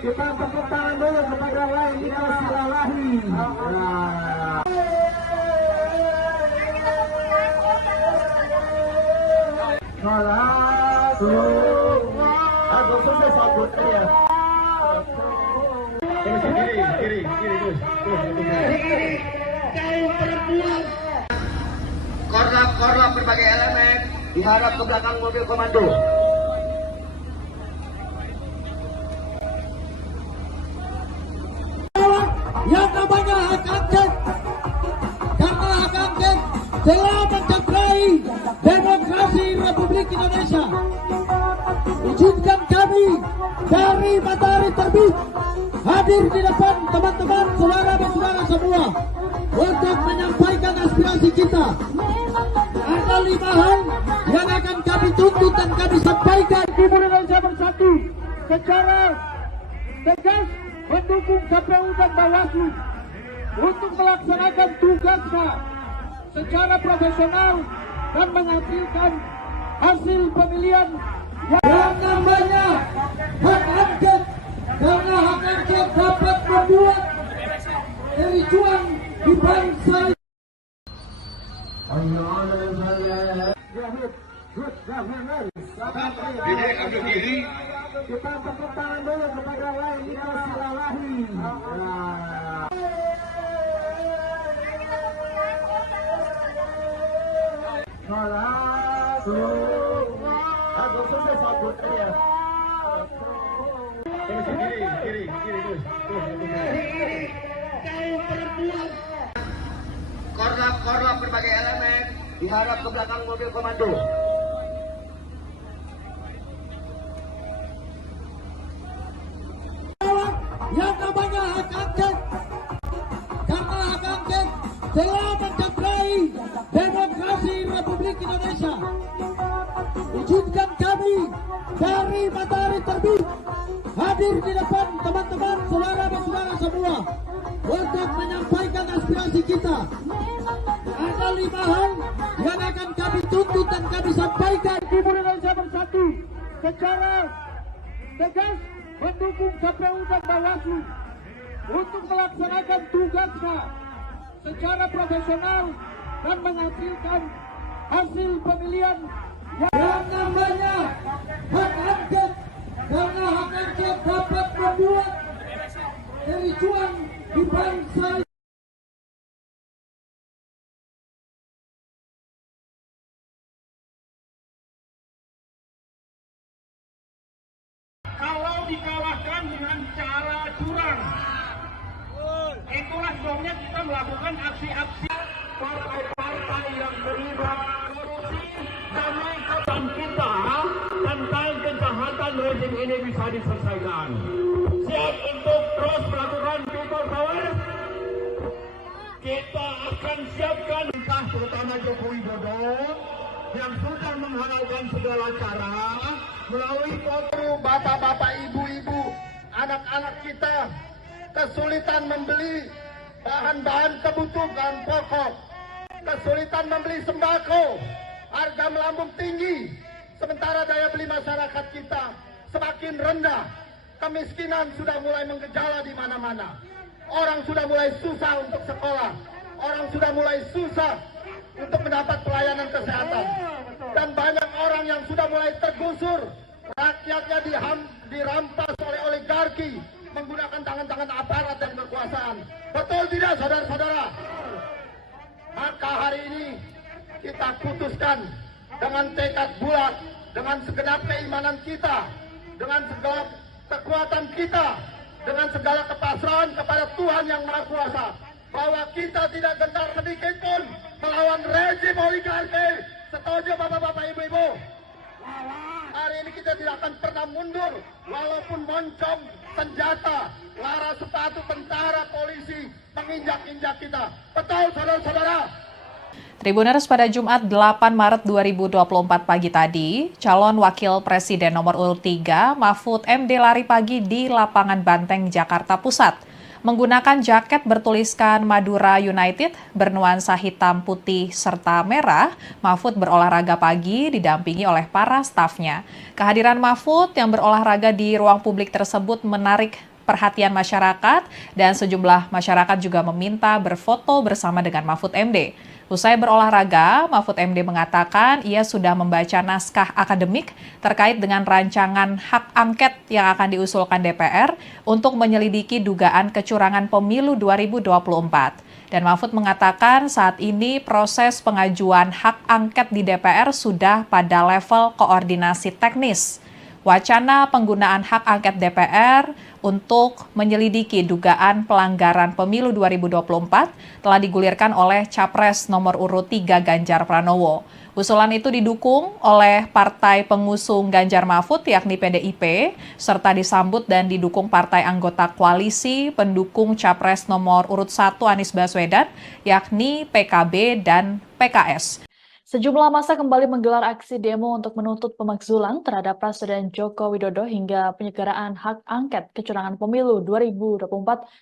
Kita tepuk tangan dulu kepada Laili Silalahi. Aku selesai sabut ya. Kiri, terus. Kaum perempuan. Korlap berbagai elemen diharap ke belakang mobil komando. Yang namanya hak angket, karena hak angket telah mencederai demokrasi Republik Indonesia. Izinkan kami dari Matahari Terbit hadir di depan teman-teman, saudara dan saudara semua untuk menyampaikan aspirasi kita. Ada 5 hal yang akan kami tuntut dan kami sampaikan. Timur Indonesia Bersatu secara tegas mendukung KPU dan Bawaslu untuk melaksanakan tugasnya secara profesional dan menghasilkan hasil pemilihan yang yang namanya hak angket, karena hak angket dapat membuat kericuan di bangsa. Diri, ambil diri. Kita tepuk tangan dulu kepada Lailita Silalahi. Kiri, terus. Korlap berbagai elemen diharap ke belakang mobil komando. Yang namanya hak angket, karena hak angket telah mencederai demokrasi Republik Indonesia. Izinkan kami dari Matahari Terbit hadir di depan teman-teman saudara-saudara semua untuk menyampaikan aspirasi kita. Ada 5 hal yang akan kami tuntut dan kami sampaikan. Timur Indonesia Bersatu secara tegas mendukung KPU dan Bawaslu untuk melaksanakan tugasnya secara profesional dan menghasilkan hasil pemilihan yang namanya hak angket, karena hak angket dapat membuat kericuan di bangsa. Kalau dikalahkan dengan cara curang, itulah sebabnya kita melakukan aksi-aksi partai-partai yang terlibat korupsi demi kepentingan kita tentang kejahatan rezim ini bisa diselesaikan. Siap untuk terus melakukan people power. Kita akan siapkan entah terutama Joko Widodo yang sudah menghalalkan segala cara melalui foto bapak-bapak, ibu-ibu, anak-anak kita kesulitan membeli bahan-bahan kebutuhan pokok, kesulitan membeli sembako, harga melambung tinggi, sementara daya beli masyarakat kita semakin rendah, kemiskinan sudah mulai menggejala di mana-mana, orang sudah mulai susah untuk sekolah, orang sudah mulai susah untuk mendapat pelayanan kesehatan, dan banyak orang yang sudah mulai tergusur, rakyatnya dirampas oleh oligarki menggunakan tangan-tangan aparat dan kekuasaan. Betul tidak, saudara-saudara? Maka hari ini kita putuskan dengan tekad bulat, dengan segenap keimanan kita, dengan segala kekuatan kita, dengan segala kepasrahan kepada Tuhan Yang Maha Kuasa, bahwa kita tidak gentar sedikit pun melawan rezim oligarki. Setuju bapak-bapak, ibu-ibu? Hari ini kita tidak akan pernah mundur, walaupun moncong senjata, lara sepatu tentara, polisi menginjak-injak kita. Betul, saudara-saudara? Tribuners, pada Jumat 8 Maret 2024 pagi tadi, calon wakil presiden nomor urut 3 Mahfud MD lari pagi di lapangan Banteng, Jakarta Pusat. Menggunakan jaket bertuliskan Madura United bernuansa hitam, putih, serta merah, Mahfud berolahraga pagi didampingi oleh para stafnya. Kehadiran Mahfud yang berolahraga di ruang publik tersebut menarik perhatian masyarakat dan sejumlah masyarakat juga meminta berfoto bersama dengan Mahfud MD. Usai berolahraga, Mahfud MD mengatakan ia sudah membaca naskah akademik terkait dengan rancangan hak angket yang akan diusulkan DPR untuk menyelidiki dugaan kecurangan pemilu 2024. Dan Mahfud mengatakan saat ini proses pengajuan hak angket di DPR sudah pada level koordinasi teknis. Wacana penggunaan hak angket DPR untuk menyelidiki dugaan pelanggaran pemilu 2024 telah digulirkan oleh Capres nomor urut 3 Ganjar Pranowo. Usulan itu didukung oleh partai pengusung Ganjar Mahfud yakni PDIP, serta disambut dan didukung partai anggota koalisi pendukung Capres nomor urut 1 Anies Baswedan yakni PKB dan PKS. Sejumlah massa kembali menggelar aksi demo untuk menuntut pemakzulan terhadap Presiden Joko Widodo hingga penyelenggaraan hak angket kecurangan pemilu 2024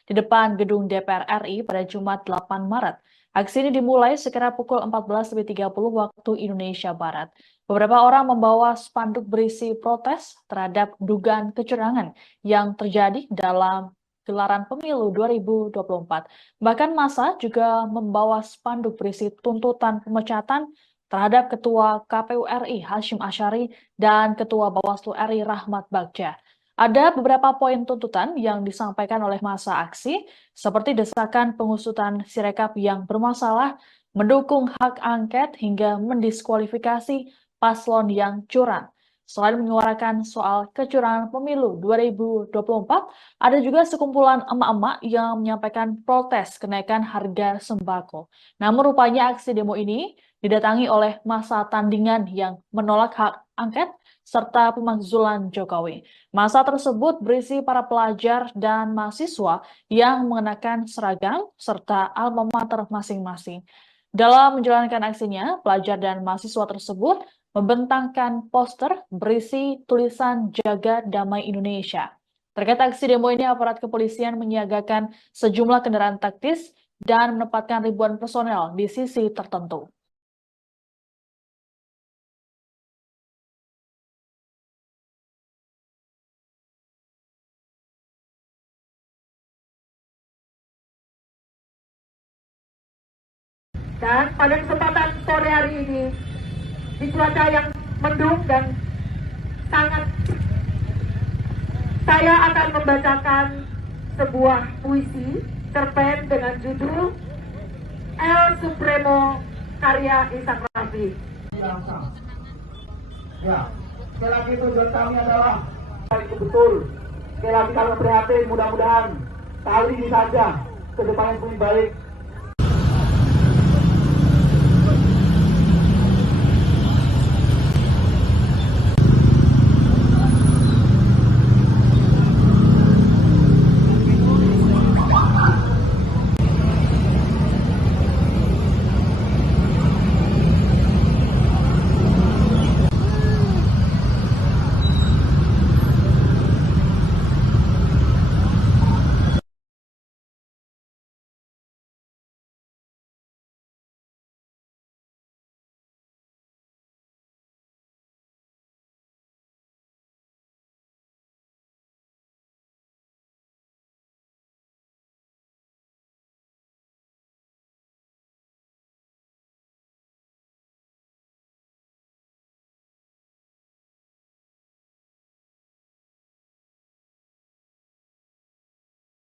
di depan gedung DPR RI pada Jumat 8 Maret. Aksi ini dimulai sekira pukul 14.30 waktu Indonesia Barat. Beberapa orang membawa spanduk berisi protes terhadap dugaan kecurangan yang terjadi dalam gelaran pemilu 2024. Bahkan massa juga membawa spanduk berisi tuntutan pemecatan terhadap Ketua KPU RI Hasyim Asyari dan Ketua Bawaslu RI Rahmat Bagja. Ada beberapa poin tuntutan yang disampaikan oleh massa aksi, seperti desakan pengusutan Sirekap yang bermasalah, mendukung hak angket, hingga mendiskualifikasi paslon yang curang. Selain menyuarakan soal kecurangan pemilu 2024, ada juga sekumpulan emak-emak yang menyampaikan protes kenaikan harga sembako. Namun rupanya aksi demo ini didatangi oleh massa tandingan yang menolak hak angket serta pemakzulan Jokowi. Massa tersebut berisi para pelajar dan mahasiswa yang mengenakan seragam serta alma mater masing-masing. Dalam menjalankan aksinya, pelajar dan mahasiswa tersebut membentangkan poster berisi tulisan Jaga Damai Indonesia. Terkait aksi demo ini, aparat kepolisian menyiagakan sejumlah kendaraan taktis dan menempatkan ribuan personel di sisi tertentu. Dan pada kesempatan sore hari ini, di cuaca yang mendung dan sangat, saya akan membacakan sebuah puisi cerpen dengan judul El Supremo karya Ishak Rafi. Ya, sekali lagi tujuan kami adalah itu betul. Sekali lagi kami prihatin, mudah-mudahan kali ini saja ke depan yang lebih baik